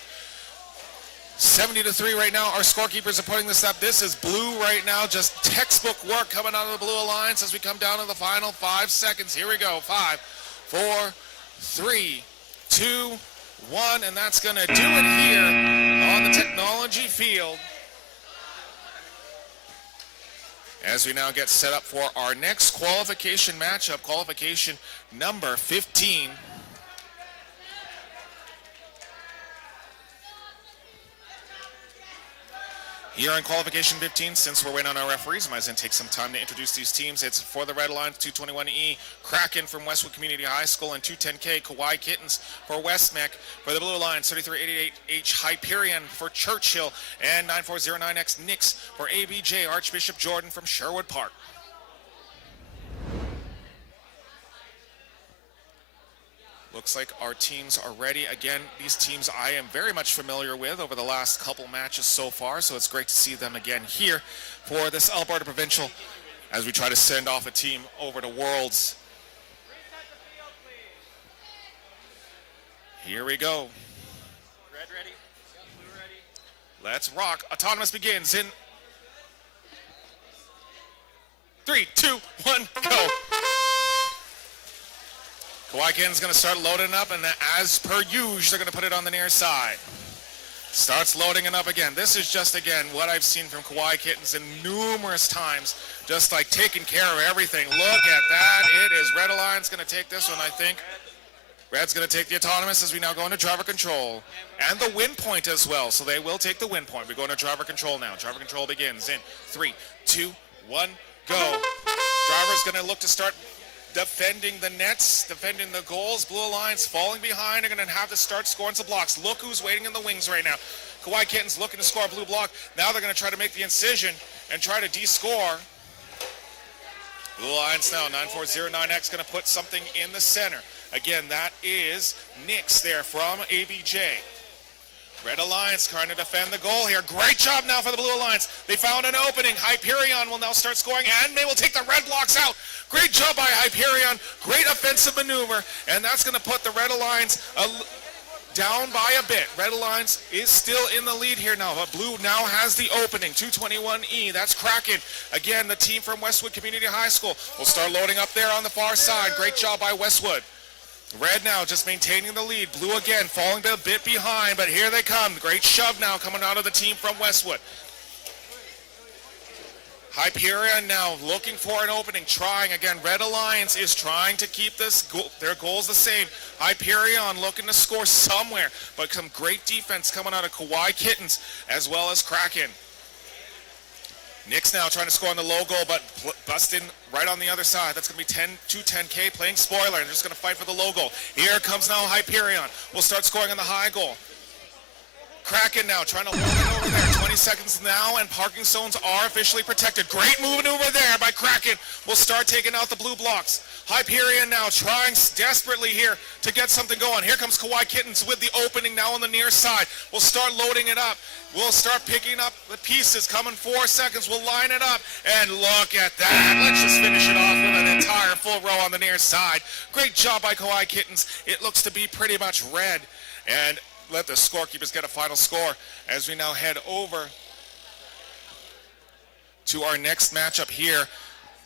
70-3 right now. Our scorekeepers are putting this up. This is Blue right now. Just textbook work coming out of the Blue Alliance as we come down to the final 5 seconds. Here we go. 5, 4, 3, 2, 1. And that's going to do it here on the technology field. As we now get set up for our next qualification matchup, qualification number 15. Here in qualification 15, since we're waiting on our referees, I might as well take some time to introduce these teams. It's for the Red Lions, 221E, Kraken from Westwood Community High School, and 210K, Kauai Kittens for West Mech. For the Blue Lions, 3388H, Hyperion for Churchill, and 9409X, Nix for ABJ, Archbishop Jordan from Sherwood Park. Looks like our teams are ready. Again, these teams I am very much familiar with over the last couple matches so far, so it's great to see them again here for this Alberta Provincial as we try to send off a team over to Worlds. Here we go. Red ready? Blue ready? Let's rock. Autonomous begins in 3, 2, 1, go. Kauai Kittens going to start loading up, and as per usual, they're going to put it on the near side. Starts loading it up again. This is just, again, what I've seen from Kauai Kittens in numerous times, just like taking care of everything. Look at that. It is Red Alliance going to take this one, I think. Red's going to take the autonomous as we now go into driver control. And the win point as well, so they will take the win point. We go into driver control now. Driver control begins in 3, 2, 1, go. Driver's going to look to start defending the nets, defending the goals. Blue Alliance falling behind. They're going to have to start scoring some blocks. Look who's waiting in the wings right now. Kauai Kittens looking to score a blue block. Now they're going to try to make the incision and try to de-score. Blue Alliance now, 9409X going to put something in the center. Again, that is Nix there from ABJ. Red Alliance trying to defend the goal here. Great job now for the Blue Alliance. They found an opening. Hyperion will now start scoring, and they will take the red blocks out. Great job by Hyperion. Great offensive maneuver, and that's going to put the Red Alliance down by a bit. Red Alliance is still in the lead here now, but Blue now has the opening. 221E, that's Kraken. Again, the team from Westwood Community High School will start loading up there on the far side. Great job by Westwood. Red now just maintaining the lead. Blue again falling a bit behind, but here they come. Great shove now coming out of the team from Westwood. Hyperion now looking for an opening, trying again. Red Alliance is trying to keep their goals the same. Hyperion looking to score somewhere, but some great defense coming out of Kauai Kittens as well as Kraken. Nix now trying to score on the low goal, but busting right on the other side. That's going to be 210K playing spoiler, and just going to fight for the low goal. Here comes now Hyperion. We'll start scoring on the high goal. Kraken now trying to hold it over there. 20 seconds now, and parking zones are officially protected. Great maneuver there by Kraken. We'll start taking out the blue blocks. Hyperion now trying desperately here to get something going. Here comes Kauai Kittens with the opening now on the near side. We'll start loading it up. We'll start picking up the pieces. Coming 4 seconds. We'll line it up. And look at that. Let's just finish it off with an entire full row on the near side. Great job by Kauai Kittens. It looks to be pretty much red. And let the scorekeepers get a final score as we now head over to our next matchup here.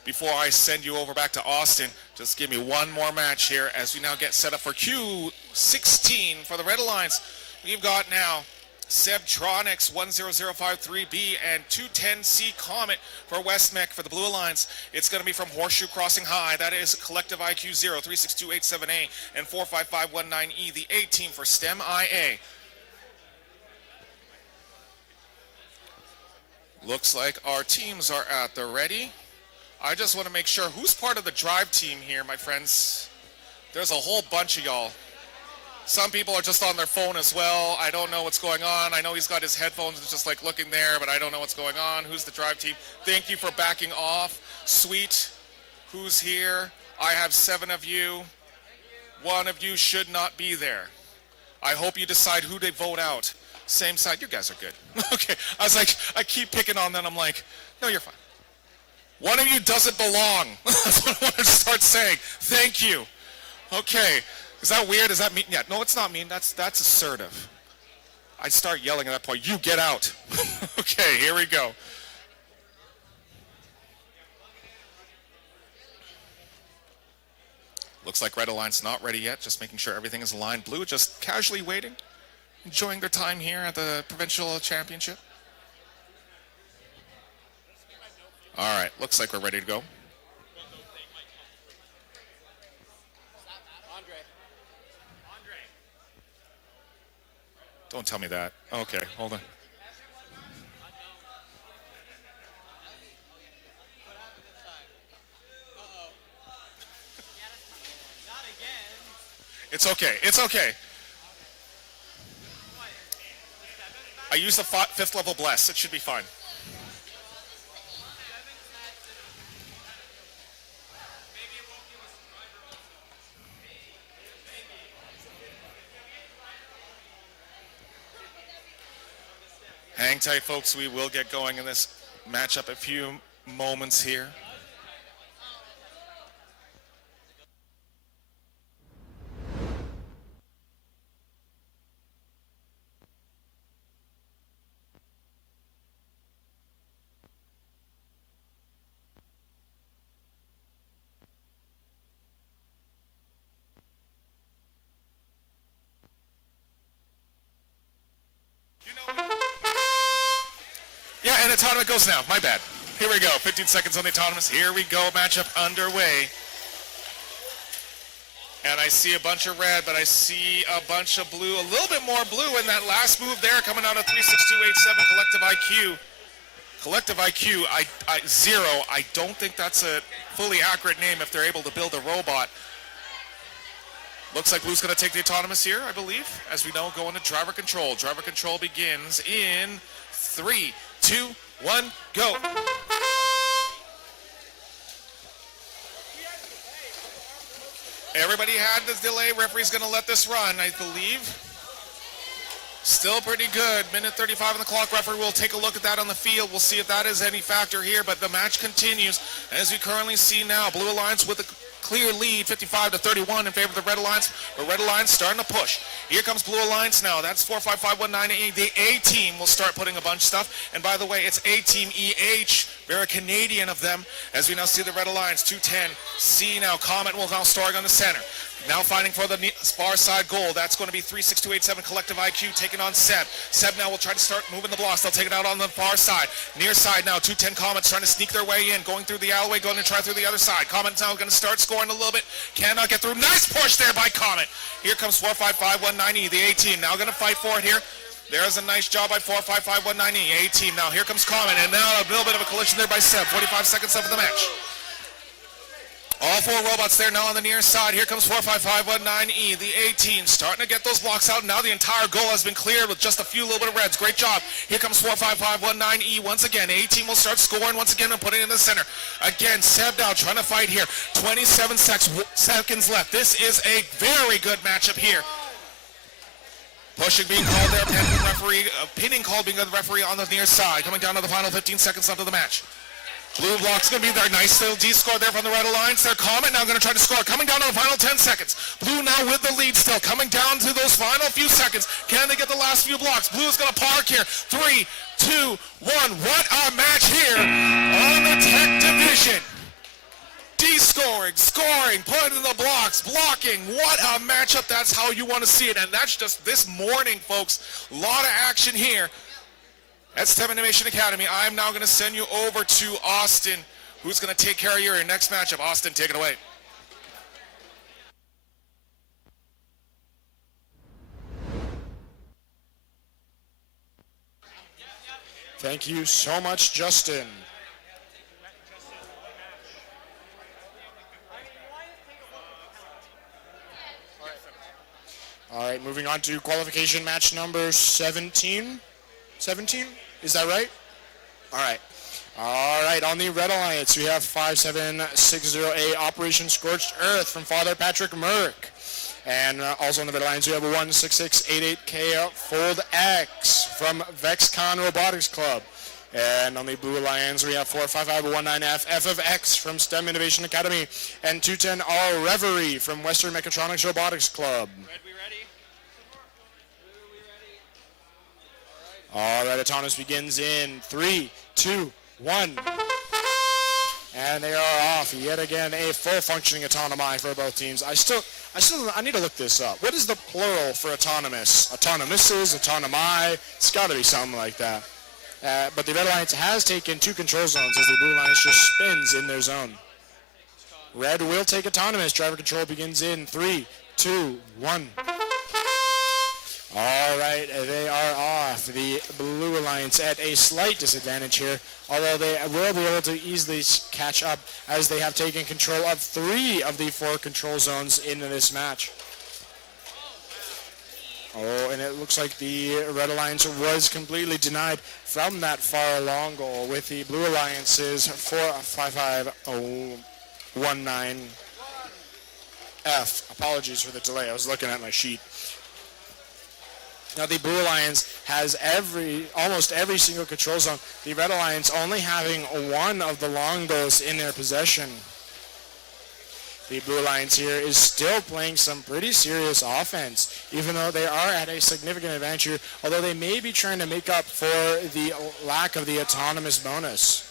Before I send you over back to Austin, just give me one more match here as we now get set up for Q16 for the Red Alliance. We've got now Sebtronics 10053B and 210C Comet for West Mech for the Blue Alliance. It's going to be from Horseshoe Crossing High. That is Collective IQ 0, 36287A and 45519E, the A team for STEMIA. Looks like our teams are at the ready. I just want to make sure who's part of the drive team here, my friends. There's a whole bunch of y'all. Some people are just on their phone as well. I don't know what's going on. I know he's got his headphones just like looking there, but I don't know what's going on. Who's the drive team? Thank you for backing off. Sweet. Who's here? I have 7 of you. 1 of you should not be there. I hope you decide who to vote out. Same side. You guys are good. Okay. I was like, I keep picking on them. I'm like, no, you're fine. 1 of you doesn't belong. That's what I want to start saying. Thank you. Okay. Is that weird? Is that mean? Yeah, no, it's not mean. That's assertive. I start yelling at that point. You get out. Okay, here we go. Looks like Red Alliance not ready yet. Just making sure everything is aligned. Blue just casually waiting, enjoying their time here at the Provincial Championship. All right, looks like we're ready to go. Don't tell me that. Okay, hold on. It's okay. It's okay. I use the 5th level bless. It should be fine. Hang tight, folks. We will get going in this matchup a few moments here. Yeah, and the tournament goes now. My bad. Here we go. 15 seconds on the autonomous. Here we go. Matchup underway. And I see a bunch of red, but I see a bunch of blue. A little bit more blue in that last move there, coming out of 36287 Collective IQ. Collective IQ, zero. I don't think that's a fully accurate name if they're able to build a robot. Looks like Blue's going to take the autonomous here, I believe. As we know, going to driver control. Driver control begins in 3, 2, 1, go. Everybody had the delay. Referee's going to let this run, I believe. Still pretty good. Minute 35 on the clock. Referee will take a look at that on the field. We'll see if that is any factor here, but the match continues. As we currently see now, Blue Alliance with a clear lead, 55-31 in favor of the Red Alliance, but Red Alliance starting to push. Here comes Blue Alliance now. That's 45519. The A team will start putting a bunch of stuff. And by the way, it's A team EH, very Canadian of them. As we now see the Red Alliance, 210. C now, Comet will now start on the center. Now fighting for the far side goal. That's going to be 36287 Collective IQ taking on Seb. Seb now will try to start moving the blocks. They'll take it out on the far side. Near side now, 210 Comets trying to sneak their way in. Going through the alleyway, going to try through the other side. Comets now going to start scoring a little bit. Cannot get through. Nice push there by Comet. Here comes 45519E, the A team. Now going to fight for it here. There's a nice job by 45519E, A team. Now here comes Comet. And now a little bit of a collision there by Seb. 45 seconds left of the match. All four robots there now on the near side. Here comes 45519E, the A team, starting to get those blocks out. Now the entire goal has been cleared with just a few little bit of reds. Great job. Here comes 45519E once again. A team will start scoring once again and putting it in the center. Again, Seb now trying to fight here. 27 seconds left. This is a very good matchup here. Pushing being called there. Pinning called being the referee on the near side. Coming down to the final 15 seconds left of the match. Blue block's going to be there. Nice little D score there from the Red Alliance. Their Comet now going to try to score. Coming down to the final 10 seconds. Blue now with the lead still. Coming down to those final few seconds. Can they get the last few blocks? Blue is going to park here. 3, 2, 1. What a match here on the Tech Division. D scoring, scoring, putting in the blocks, blocking. What a matchup. That's how you want to see it. And that's just this morning, folks. A lot of action here at STEM Innovation Academy. I'm now going to send you over to Austin, who's going to take care of your next matchup. Austin, take it away. Thank you so much, Justin. All right, moving on to qualification match number 17. 17? Is that right? All right. All right, on the Red Alliance, we have 5760A Operation Scorched Earth from Father Patrick Merck. And also on the Red Alliance, we have 16688K Fold X from VexCon Robotics Club. And on the Blue Alliance, we have 45519F F of X from STEM Innovation Academy. And 210R Reverie from Western Mechatronics Robotics Club. All right, autonomous begins in 3, 2, 1. And they are off yet again. A full functioning autonomi for both teams. I need to look this up. What is the plural for autonomous? Autonomouses, autonomi. It's got to be something like that. But the Red Alliance has taken 2 control zones as the Blue Alliance just spins in their zone. Red will take autonomous. Driver control begins in 3, 2, 1. All right, they are off. The Blue Alliance at a slight disadvantage here, although they will be able to easily catch up as they have taken control of 3 of the 4 control zones in this match. Oh, and it looks like the Red Alliance was completely denied from that far long goal with the Blue Alliance's 4.55.019F. Apologies for the delay. I was looking at my sheet. Now the Blue Alliance has almost every single control zone. The Red Alliance only having one of the long goals in their possession. The Blue Alliance here is still playing some pretty serious offense, even though they are at a significant advantage here, although they may be trying to make up for the lack of the autonomous bonus.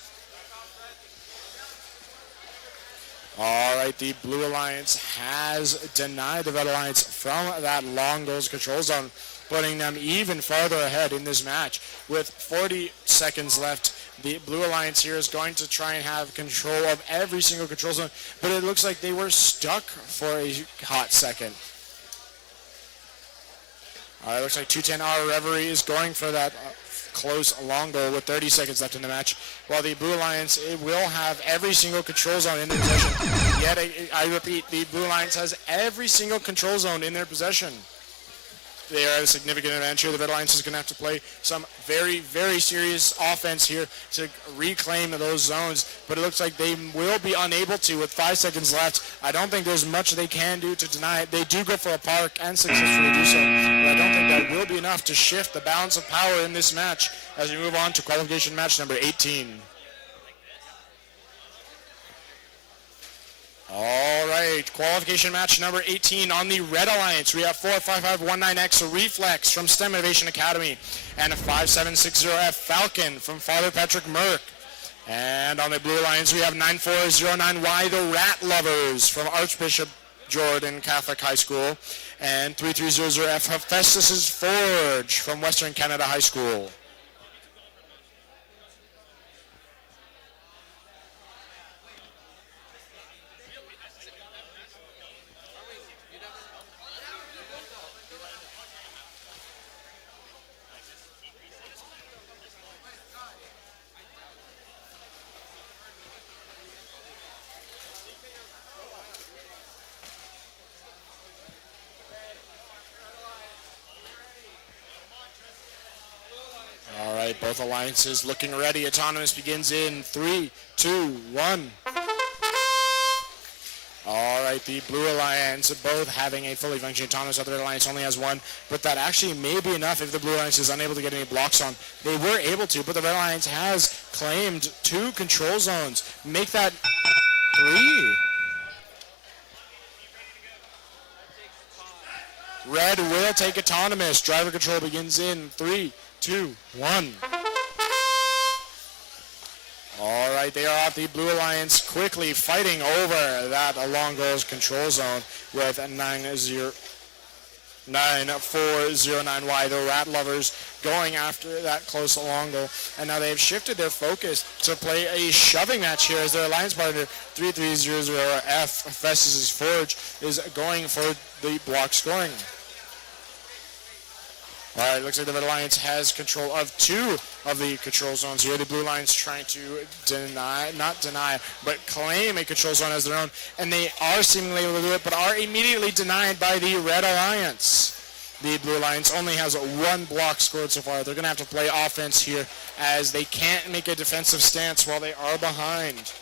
All right, the Blue Alliance has denied the Red Alliance from that long goals control zone, putting them even farther ahead in this match. With 40 seconds left, the Blue Alliance here is going to try and have control of every single control zone, but it looks like they were stuck for a hot second. All right, looks like 210R Reverie is going for that close long goal with 30 seconds left in the match, while the Blue Alliance will have every single control zone in their possession. Yet, I repeat, the Blue Alliance has every single control zone in their possession. They are at a significant advantage here. The Red Alliance is going to have to play some very, very serious offense here to reclaim those zones, but it looks like they will be unable to with 5 seconds left. I don't think there's much they can do to deny it. They do go for a park and successfully do so, but I don't think that will be enough to shift the balance of power in this match as we move on to qualification match number 18. All right, qualification match number 18 on the Red Alliance. We have 4.55.19X Reflex from STEM Innovation Academy and a 5.760F Falcon from Father Patrick Merck. And on the Blue Alliance, we have 9.409Y The Rat Lovers from Archbishop Jordan Catholic High School and 3.300F Hephaestus's Forge from Western Canada High School. Both alliances looking ready. Autonomous begins in 3, 2, 1. All right, the Blue Alliance both having a fully functioning autonomous. The Red Alliance only has one, but that actually may be enough if the Blue Alliance is unable to get any blocks on. They were able to, but the Red Alliance has claimed 2 control zones. Make that 3. Red will take autonomous. Driver control begins in 3, 2, 1. All right, they are off. The Blue Alliance quickly fighting over that long goals control zone with 9.409Y. The Rat Lovers going after that close long goal. And now they've shifted their focus to play a shoving match here as their alliance partner 3.300F Festus' Forge is going for the block scoring. All right, looks like the Red Alliance has control of 2 of the control zones here. The Blue Alliance trying to but claim a control zone as their own. And they are seemingly able to do it, but are immediately denied by the Red Alliance. The Blue Alliance only has 1 block scored so far. They're going to have to play offense here as they can't make a defensive stance while they are behind.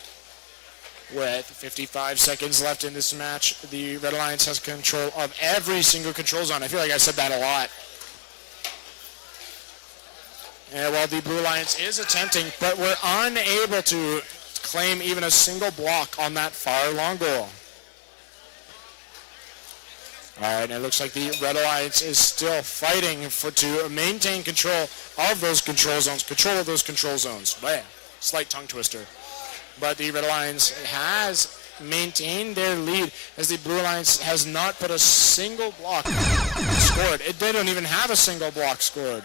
With 55 seconds left in this match, the Red Alliance has control of every single control zone. I feel like I said that a lot. And while the Blue Alliance is attempting, but we're unable to claim even a single block on that far long goal. All right, and it looks like the Red Alliance is still fighting to maintain control of those control zones. Bam, slight tongue twister. But the Red Alliance has maintained their lead as the Blue Alliance has not put a single block scored. They don't even have a single block scored.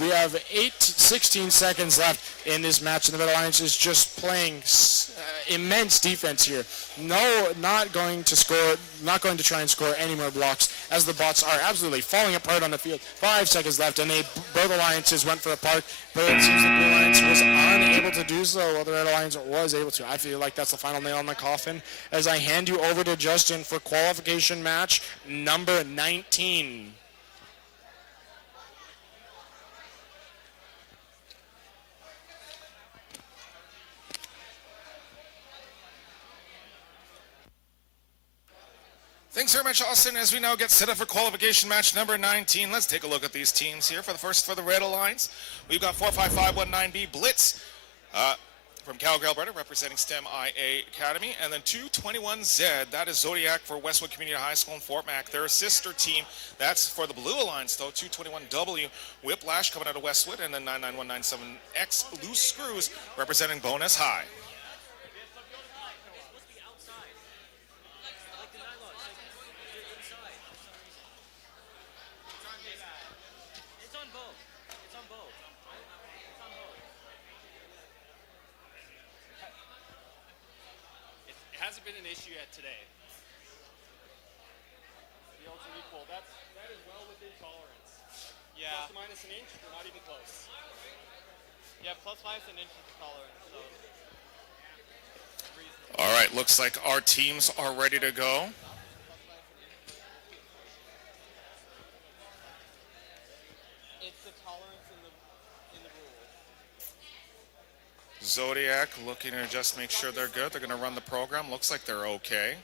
We have 16 seconds left in this match, and the Red Alliance is just playing immense defense here. No, not going to try and score any more blocks, as the bots are absolutely falling apart on the field. 5 seconds left, and both alliances went for a park, but it seems the Blue Alliance was unable to do so, while the Red Alliance was able to. I feel like that's the final nail in the coffin, as I hand you over to Justin for qualification match number 19. Thanks very much, Austin. As we now get set up for qualification match number 19, let's take a look at these teams here. For the Red Alliance, we've got 45519B Blitz from Calgary, Alberta, representing STEMIA Academy, and then 221Z, that is Zodiac for Westwood Community High School in Fort Mac. Their sister team, that's for the Blue Alliance, though, 221W Whiplash coming out of Westwood, and then 99197X Loose Screws representing Bonus High. Hasn't been an issue yet today. Fields are equal. That is well within tolerance. Yeah. Plus or minus an inch, we're not even close. Yeah, plus minus an inch is the tolerance. So. All right, looks like our teams are ready to go. It's the tolerance in the rules. Zodiac looking to just make sure they're good. They're going to run the program. Looks like they're okay.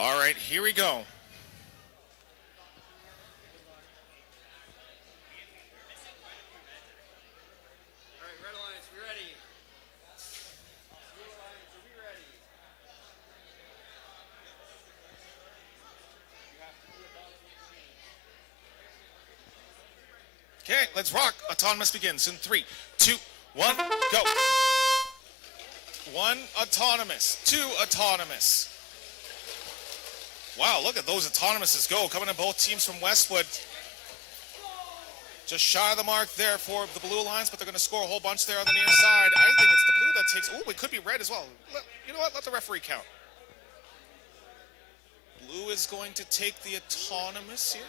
All right, here we go. Okay, let's rock. Autonomous begins in 3, 2, 1, go. 1 autonomous, 2 autonomous. Wow, look at those autonomouses go. Coming in both teams from Westwood. Just shy of the mark there for the Blue Alliance, but they're going to score a whole bunch there on the near side. I think it's the blue that takes... Oh, it could be red as well. You know what? Let the referee count. Blue is going to take the autonomous here.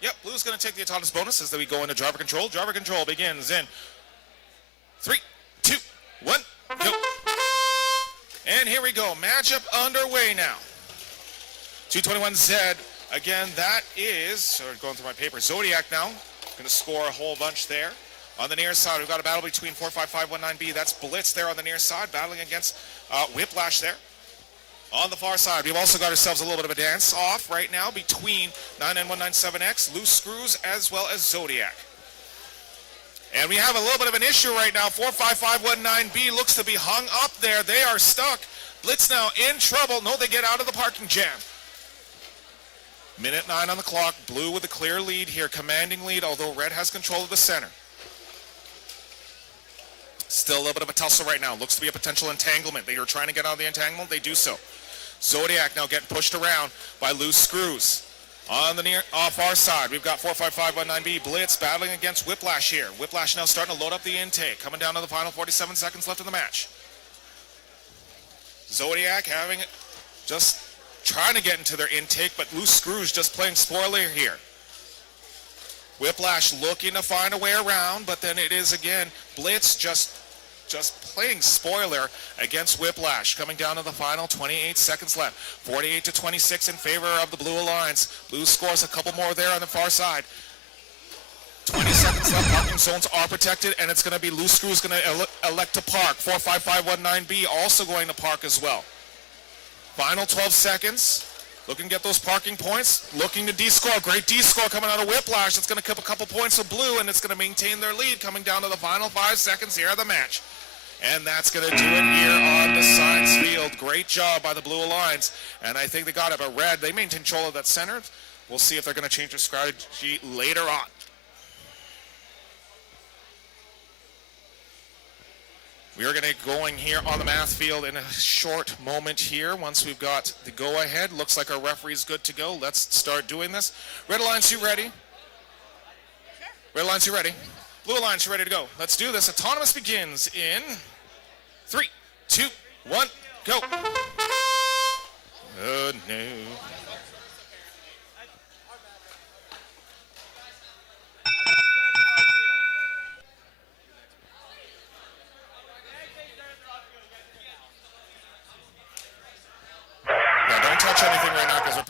Yep, blue is going to take the autonomous bonus as we go into driver control. Driver control begins in 3, 2, 1, go. And here we go. Matchup underway now. 221Z, again, that is, sorry, going through my paper, Zodiac now, going to score a whole bunch there. On the near side, we've got a battle between 45519B, that's Blitz there on the near side, battling against Whiplash there. On the far side, we've also got ourselves a little bit of a dance off right now between 99197X, Loose Screws, as well as Zodiac. And we have a little bit of an issue right now. 45519B looks to be hung up there. They are stuck. Blitz now in trouble. No, they get out of the parking jam. Minute 9 on the clock. Blue with a clear lead here, commanding lead, although red has control of the center. Still a little bit of a tussle right now. Looks to be a potential entanglement. They are trying to get out of the entanglement. They do so. Zodiac now getting pushed around by Loose Screws. On the far side, we've got 45519B Blitz battling against Whiplash here. Whiplash now starting to load up the intake. Coming down to the final 47 seconds left in the match. Zodiac having just trying to get into their intake, but Loose Screws just playing spoiler here. Whiplash looking to find a way around, but then it is again Blitz just playing spoiler against Whiplash. Coming down to the final 28 seconds left. 48-26 in favor of the Blue Alliance. Blue scores a couple more there on the far side. 20 seconds left. Parking zones are protected, and it's going to be Loose Screws going to elect to park. 45519B also going to park as well. Final 12 seconds. Looking to get those parking points. Looking to D-score. Great D-score coming out of Whiplash. It's going to keep a couple points of blue, and it's going to maintain their lead coming down to the final 5 seconds here of the match. And that's going to do it here on the science field. Great job by the Blue Alliance. And I think they got it. But red, they maintain control of that center. We'll see if they're going to change their strategy later on. We are going to get going here on the math field in a short moment here. Once we've got the go-ahead, looks like our referee's good to go. Let's start doing this. Red Alliance, you ready? Red Alliance, you ready? Blue Alliance, you ready to go? Let's do this. Autonomous begins in 3, 2, 1, go. Oh, no.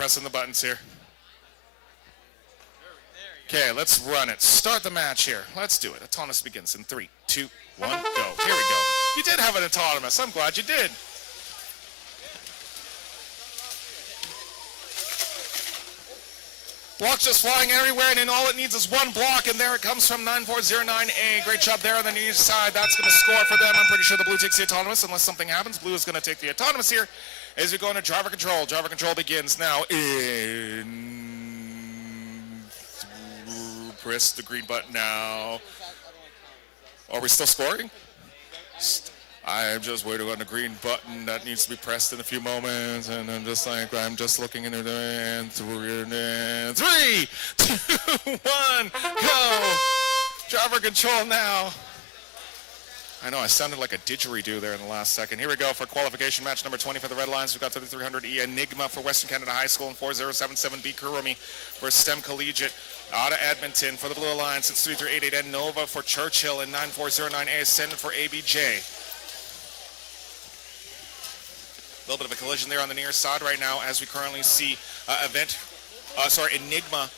pressing the buttons here. Okay, let's run it. Start the match here. Let's do it. Autonomous begins in 3, 2, 1, go. Here we go. You did have an autonomous. I'm glad you did. Block just flying everywhere, and then all it needs is one block, and there it comes from 9409A. Great job there on the near side. That's going to score for them. I'm pretty sure the blue takes the autonomous unless something happens. Blue is going to take the autonomous here as we go into driver control. Driver control begins now in... Press the green button now. Are we still scoring? I'm just waiting on the green button that needs to be pressed in a few moments, and I'm just like, I'm just looking into the and 3, 2, 1, go! Driver control now. I know I sounded like a didgeridoo there in the last second. Here we go for qualification match number 20 for the Red Lions. We've got 3300E Enigma for Western Canada High School and 4077B Kurumi for STEM Collegiate. Out of Edmonton for the Blue Alliance, it's 3388N Nova for Churchill and 9409A Ascendant for ABJ. A little bit of a collision there on the near side right now as we currently see Enigma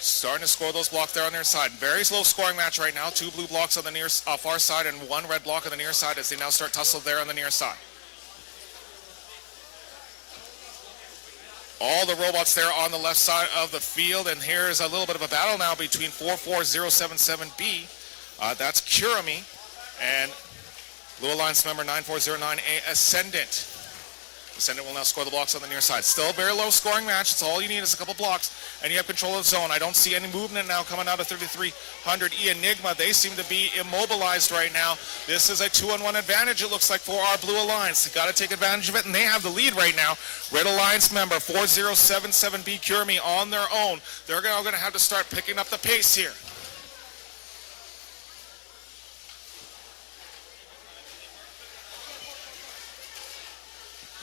starting to score those blocks there on their side. Very slow scoring match right now. 2 blue blocks on the near far side and 1 red block on the near side as they now start tussle there on the near side. All the robots there on the left side of the field, and here's a little bit of a battle now between 44077B. That's Kurumi and Blue Alliance member 9409A Ascendant. Ascendant will now score the blocks on the near side. Still a very low scoring match. It's all you need is a couple blocks, and you have control of the zone. I don't see any movement now coming out of 3300E Enigma. They seem to be immobilized right now. This is a 2-on-1 advantage, it looks like, for our Blue Alliance. They've got to take advantage of it, and they have the lead right now. Red Alliance member 4077B Kurumi on their own. They're now going to have to start picking up the pace here.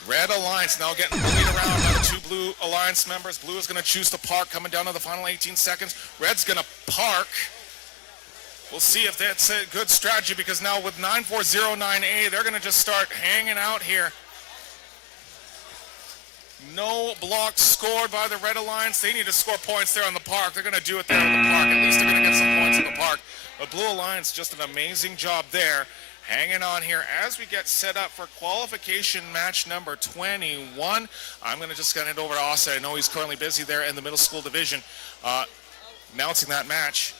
Red Alliance now getting bullied around by the 2 Blue Alliance members. Blue is going to choose to park coming down to the final 18 seconds. Red's going to park. We'll see if that's a good strategy because now with 9409A, they're going to just start hanging out here. No blocks scored by the Red Alliance. They need to score points there on the park. They're going to do it there in the park. At least they're going to get some points in the park. But Blue Alliance, just an amazing job there. Hanging on here as we get set up for qualification match number 21. I'm going to just hand it over to Austin. I know he's currently busy there in the middle school division announcing that match.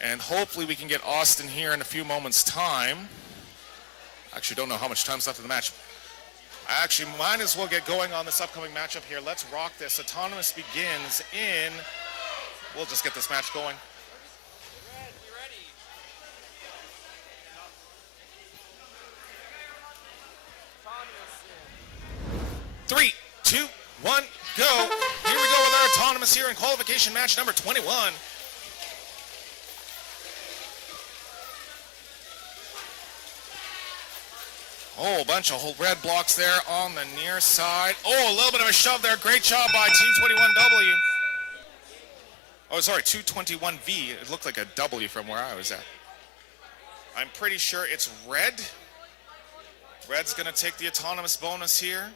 And hopefully we can get Austin here in a few moments' time. I actually don't know how much time's left in the match. I actually might as well get going on this upcoming matchup here. Let's rock this. Autonomous begins in... We'll just get this match going. 3, 2, 1, go. Here we go with our autonomous here in qualification match number 21. Oh, a bunch of whole red blocks there on the near side. Oh, a little bit of a shove there. Great job by Team 21W. Oh, sorry, 221V. It looked like a W from where I was at. I'm pretty sure it's red. Red's going to take the autonomous bonus here.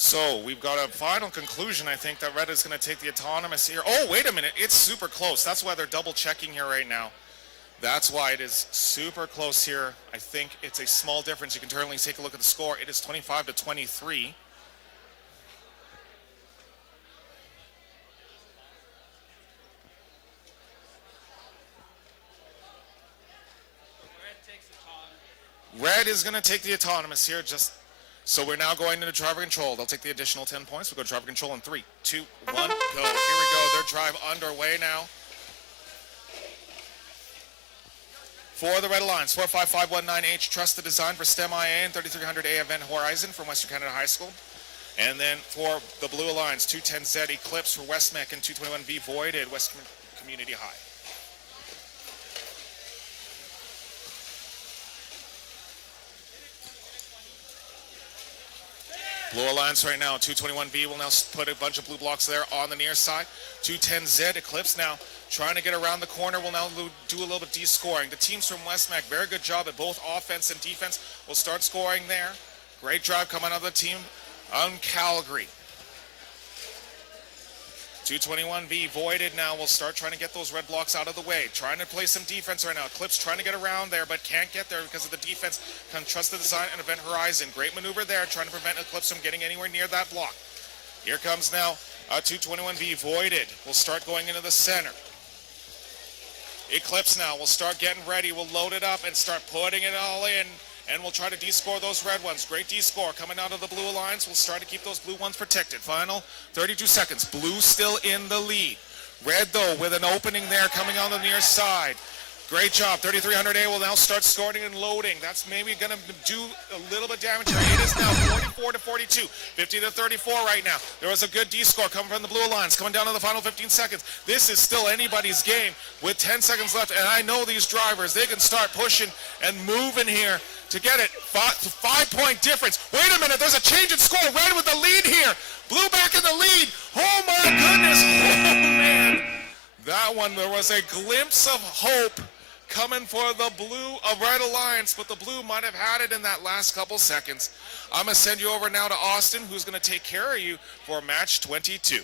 So we've got a final conclusion. I think that Red is going to take the autonomous here. Oh, wait a minute. It's super close. That's why they're double checking here right now. That's why it is super close here. I think it's a small difference. You can currently take a look at the score. It is 25-23. Red is going to take the autonomous here. So we're now going into driver control. They'll take the additional 10 points. We'll go to driver control in 3, 2, 1, go. Here we go. Their drive underway now. For the Red Alliance, 45519H, trusted design for STEMIA and 3300A Event Horizon from Western Canada High School. And then for the Blue Alliance, 210Z Eclipse for Westmec and 221V Voided, Western Community High. Blue Alliance right now, 221V will now put a bunch of blue blocks there on the near side. 210Z Eclipse now trying to get around the corner, will now do a little bit de-scoring. The teams from Westmac, very good job at both offense and defense, will start scoring there. Great drive coming out of the team on Calgary. 221V voided now will start trying to get those red blocks out of the way. Trying to play some defense right now. Eclipse trying to get around there, but can't get there because of the defense. Can trust the design and Event Horizon. Great maneuver there, trying to prevent Eclipse from getting anywhere near that block. Here comes now 221V voided. Will start going into the center. Eclipse now will start getting ready. We'll load it up and start putting it all in. And we'll try to de-score those red ones. Great de-score coming out of the Blue Alliance. We'll start to keep those blue ones protected. Final 32 seconds. Blue still in the lead. Red, though, with an opening there coming on the near side. Great job. 3300A will now start scoring and loading. That's maybe going to do a little bit damage here. It is now 44 to 42, 50 to 34 right now. There was a good D-score coming from the Blue Alliance, coming down to the final 15 seconds. This is still anybody's game with 10 seconds left, and I know these drivers, they can start pushing and moving here to get it. 5-point difference. Wait a minute, there's a change in score. Red with the lead here. Blue back in the lead. Oh my goodness. Oh man. That one, there was a glimpse of hope coming for the Red Alliance, but the blue might have had it in that last couple seconds. I'm going to send you over now to Austin, who's going to take care of you for match 22.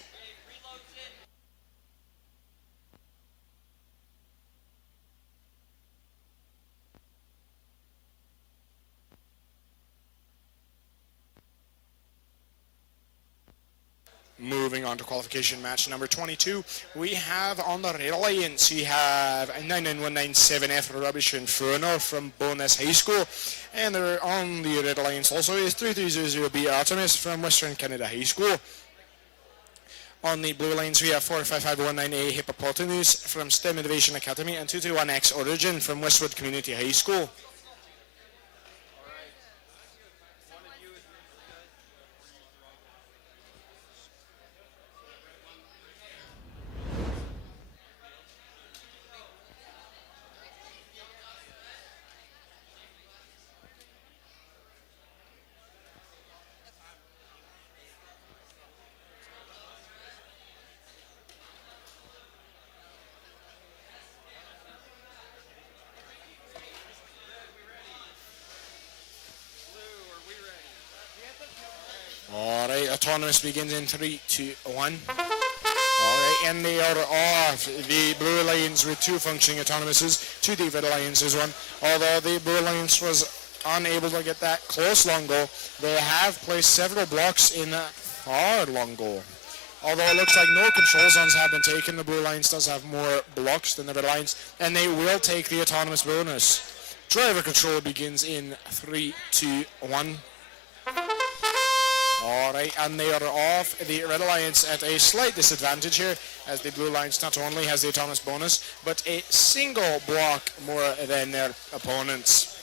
Moving on to qualification match number 22, we have on the Red Alliance, we have 99197F Rubbish Inferno from Bowness High School, and on the Red Alliance also is 3300B Artemis from Western Canada High School. On the Blue Alliance we have 45519A Hippopotamus from STEM Innovation Academy and 221X Origin from Westwood Community High School. Alright, autonomous begins in 3, 2, 1. Alright, and they are off. The Blue Alliance with 2 functioning autonomouses, 2 the Red Alliance's 1. Although the Blue Alliance was unable to get that close long goal, they have placed several blocks in that far long goal. Although it looks like no control zones have been taken, the Blue Alliance does have more blocks than the Red Alliance, and they will take the autonomous bonus. Driver control begins in 3, 2, 1. Alright, and they are off. The Red Alliance at a slight disadvantage here, as the Blue Alliance not only has the autonomous bonus, but a single block more than their opponents.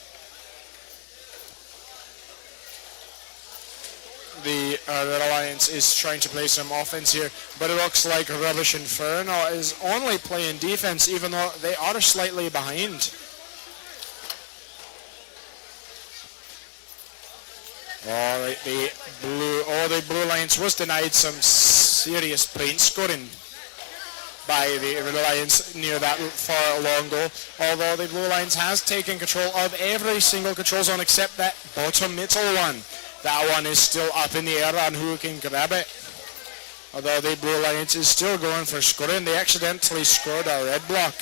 The Red Alliance is trying to play some offense here, but it looks like Rubbish Inferno is only playing defense, even though they are slightly behind. Alright, the Blue Alliance was denied some serious point scoring by the Red Alliance near that far long goal. Although the Blue Alliance has taken control of every single control zone except that bottom middle one. That one is still up in the air on who can grab it. Although the Blue Alliance is still going for scoring, they accidentally scored a red block.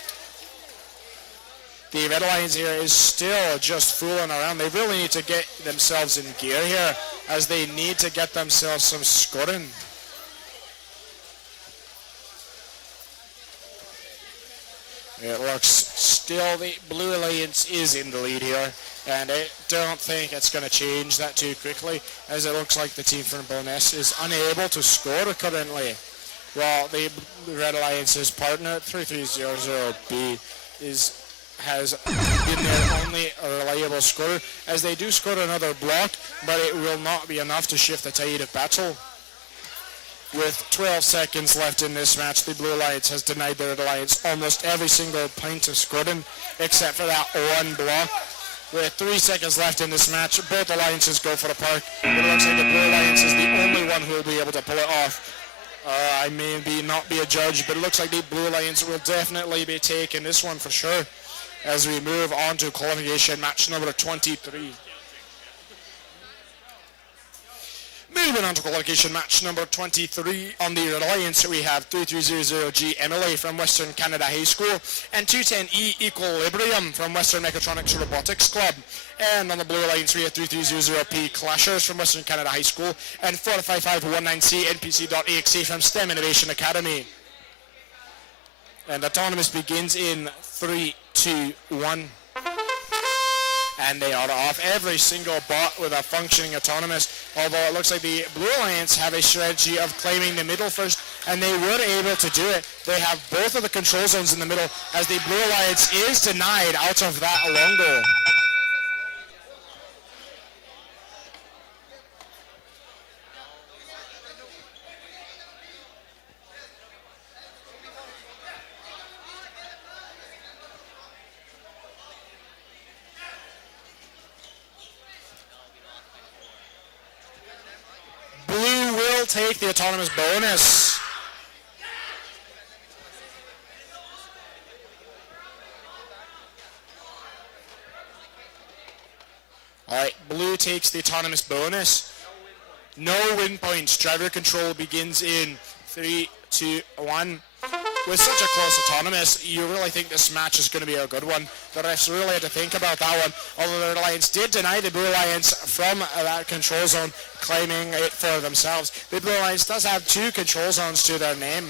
The Red Alliance here is still just fooling around. They really need to get themselves in gear here, as they need to get themselves some scoring. It looks still the Blue Alliance is in the lead here, and I don't think it's going to change that too quickly, as it looks like the team from Bowness is unable to score currently, while the Red Alliance's partner 3300B has been their only reliable scorer, as they do score another block, but it will not be enough to shift the tide of battle. With 12 seconds left in this match, the Blue Alliance has denied the Red Alliance almost every single point of scoring, except for that one block. With 3 seconds left in this match, both alliances go for the park. It looks like the Blue Alliance is the only one who will be able to pull it off. I may not be a judge, but it looks like the Blue Alliance will definitely be taking this one for sure as we move on to qualification match number 23. Moving on to qualification match number 23 on the Alliance, we have 3300G MLA from Western Canada High School and 210E Equilibrium from Western Mechatronics Robotics Club. And on the Blue Alliance, we have 3300P Clashers from Western Canada High School and 45519C NPC.exe from STEM Innovation Academy. And autonomous begins in 3, 2, 1. And they are off, every single bot with a functioning autonomous, although it looks like the Blue Alliance have a strategy of claiming the middle first, and they were able to do it. They have both of the control zones in the middle, as the Blue Alliance is denied out of that long goal. Blue will take the autonomous bonus. Alright, Blue takes the autonomous bonus. No win points. Driver control begins in 3, 2, 1. With such a close autonomous, you really think this match is going to be a good one. The refs really had to think about that one. Although the Alliance did deny the Blue Alliance from that control zone, claiming it for themselves. The Blue Alliance does have 2 control zones to their name.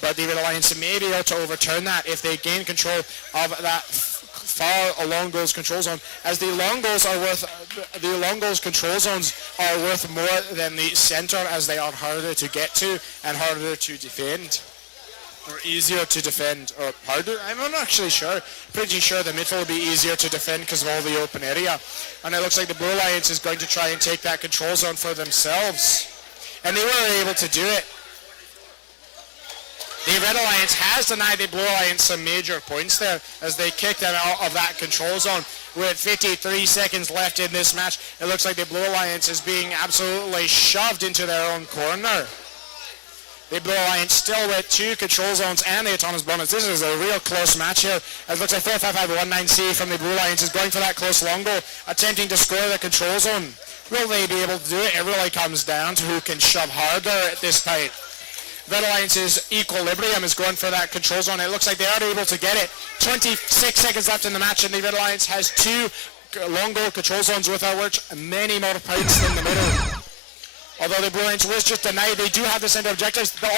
But the Red Alliance may be able to overturn that if they gain control of that far long goals control zone, as the long goals control zones are worth more than the center, as they are harder to get to and harder to defend, or easier to defend, or harder. I'm not actually sure. Pretty sure the middle will be easier to defend because of all the open area, and it looks like the Blue Alliance is going to try and take that control zone for themselves, and they were able to do it. The Red Alliance has denied the Blue Alliance some major points there as they kicked them out of that control zone. With 53 seconds left in this match, it looks like the Blue Alliance is being absolutely shoved into their own corner. The Blue Alliance still with 2 control zones and the autonomous bonus. This is a real close match here. It looks like 45519C from the Blue Alliance is going for that close long goal, attempting to score the control zone. Will they be able to do it? It really comes down to who can shove harder at this point. Red Alliance's Equilibrium is going for that control zone. It looks like they are able to get it. 26 seconds left in the match, and the Red Alliance has 2 long goal control zones without which many more points than the middle. Although the Blue Alliance was just denied, they do have the center objectives, but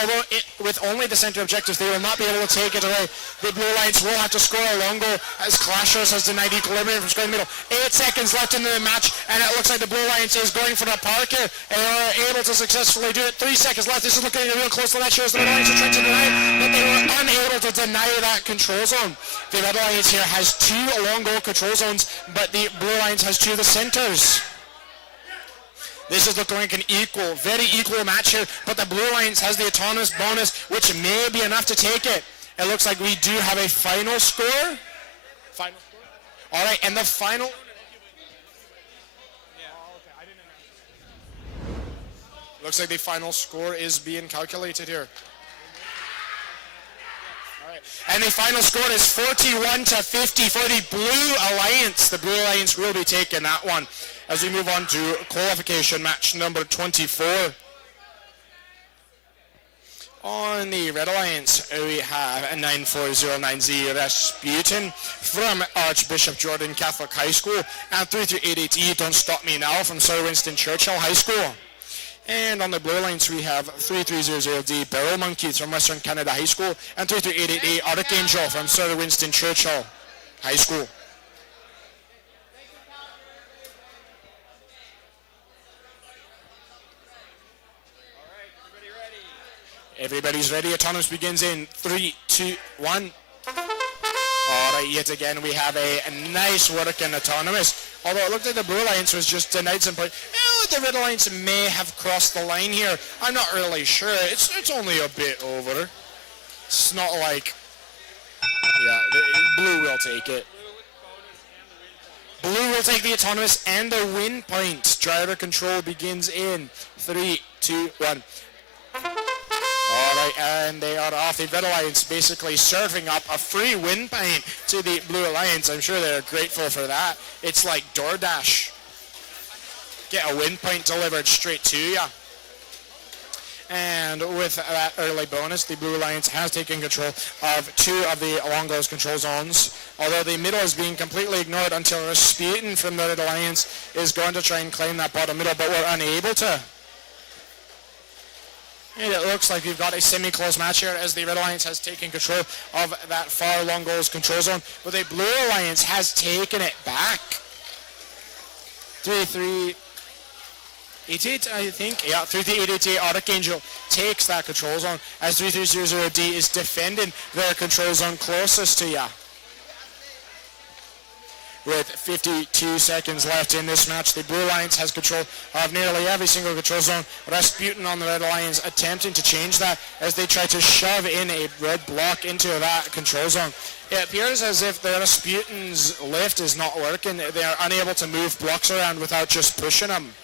with only the center objectives, they will not be able to take it away. The Blue Alliance will have to score a long goal, as Clashers has denied Equilibrium from scoring the middle. 8 seconds left in the match, and it looks like the Blue Alliance is going for the park here, and are able to successfully do it. 3 seconds left. This is looking real close to that. Shows the Red Alliance are trying to deny it, but they were unable to deny that control zone. The Red Alliance here has 2 long goal control zones, but the Blue Alliance has 2 of the centers. This is looking like an very equal match here, but the Blue Alliance has the autonomous bonus, which may be enough to take it. It looks like we do have a final score. All right, and the final... Looks like the final score is being calculated here. All right, and the final score is 41-50 for the Blue Alliance. The Blue Alliance will be taking that one. As we move on to qualification match number 24. On the Red Alliance, we have a 94090 Rasputin from Archbishop Jordan Catholic High School, and 3388E Don't Stop Me Now from Sir Winston Churchill High School. And on the Blue Alliance, we have 3300D Barrel Monkeys from Western Canada High School, and 3388A Archangel from Sir Winston Churchill High School. Everybody's ready. Autonomous begins in 3, 2, 1. All right, yet again we have a nice work in autonomous. Although it looked like the Blue Alliance was just denied some point. The Red Alliance may have crossed the line here. I'm not really sure. It's only a bit over. It's not like... Yeah, the Blue will take it. Blue will take the autonomous and the win point. Driver control begins in 3, 2, 1. Alright, and they are off. The Red Alliance basically serving up a free win point to the Blue Alliance. I'm sure they're grateful for that. It's like DoorDash. Get a win point delivered straight to you. And with that early bonus, the Blue Alliance has taken control of 2 of the along those control zones. Although the middle is being completely ignored until Rasputin from the Red Alliance is going to try and claim that bottom middle, but we're unable to. And it looks like we've got a semi-close match here as the Red Alliance has taken control of that far along goals control zone, but the Blue Alliance has taken it back. 3-3. 88, I think. Yeah, 3388 Archangel takes that control zone as 3300D is defending their control zone closest to ya. With 52 seconds left in this match, the Blue Alliance has control of nearly every single control zone. Rasputin on the Red Alliance attempting to change that as they try to shove in a red block into that control zone. It appears as if the Rasputin's lift is not working. They are unable to move blocks around without just pushing them.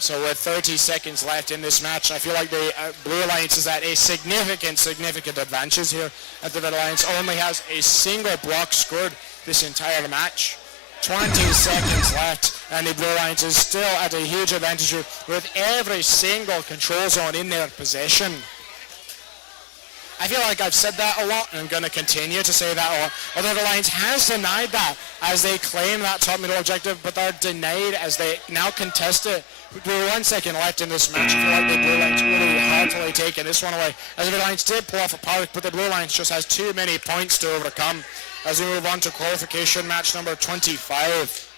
So with 30 seconds left in this match, I feel like the Blue Alliance is at a significant advantage here. As the Red Alliance only has a single block scored this entire match. 20 seconds left, and the Blue Alliance is still at a huge advantage here with every single control zone in their possession. I feel like I've said that a lot, and I'm going to continue to say that a lot. Although the Alliance has denied that as they claim that top middle objective, but they're denied as they now contest it. With 1 second left in this match, I feel like the Blue Alliance really heartily taking this one away. As the Alliance did pull off a power, but the Blue Alliance just has too many points to overcome. As we move on to qualification match number 25.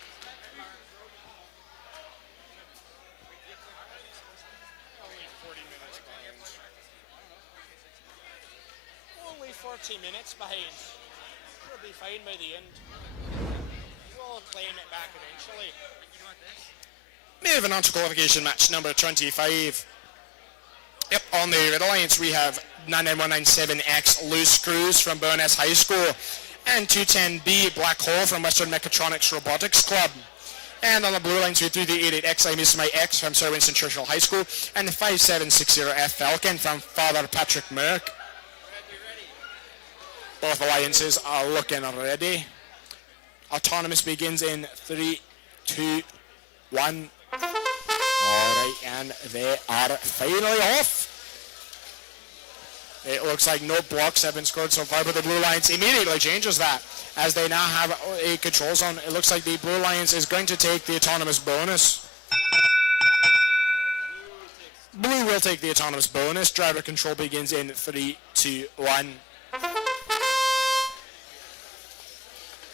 Only 40 minutes behind. We'll be fine by the end. We'll claim it back eventually. Moving on to qualification match number 25. Yep, on the Red Alliance we have 99197X Loose Screws from Bowness High School and 210B Black Hole from Western Mechatronics Robotics Club. And on the Blue Alliance we have 3388X I Miss My X from Sir Winston Churchill High School and the 5760F Falcon from Father Patrick Merck. Both alliances are looking ready. Autonomous begins in 3, 2, 1. Alright, and they are finally off. It looks like no blocks have been scored so far, but the Blue Alliance immediately changes that as they now have a control zone. It looks like the Blue Alliance is going to take the autonomous bonus. Blue will take the autonomous bonus. Driver control begins in 3, 2, 1.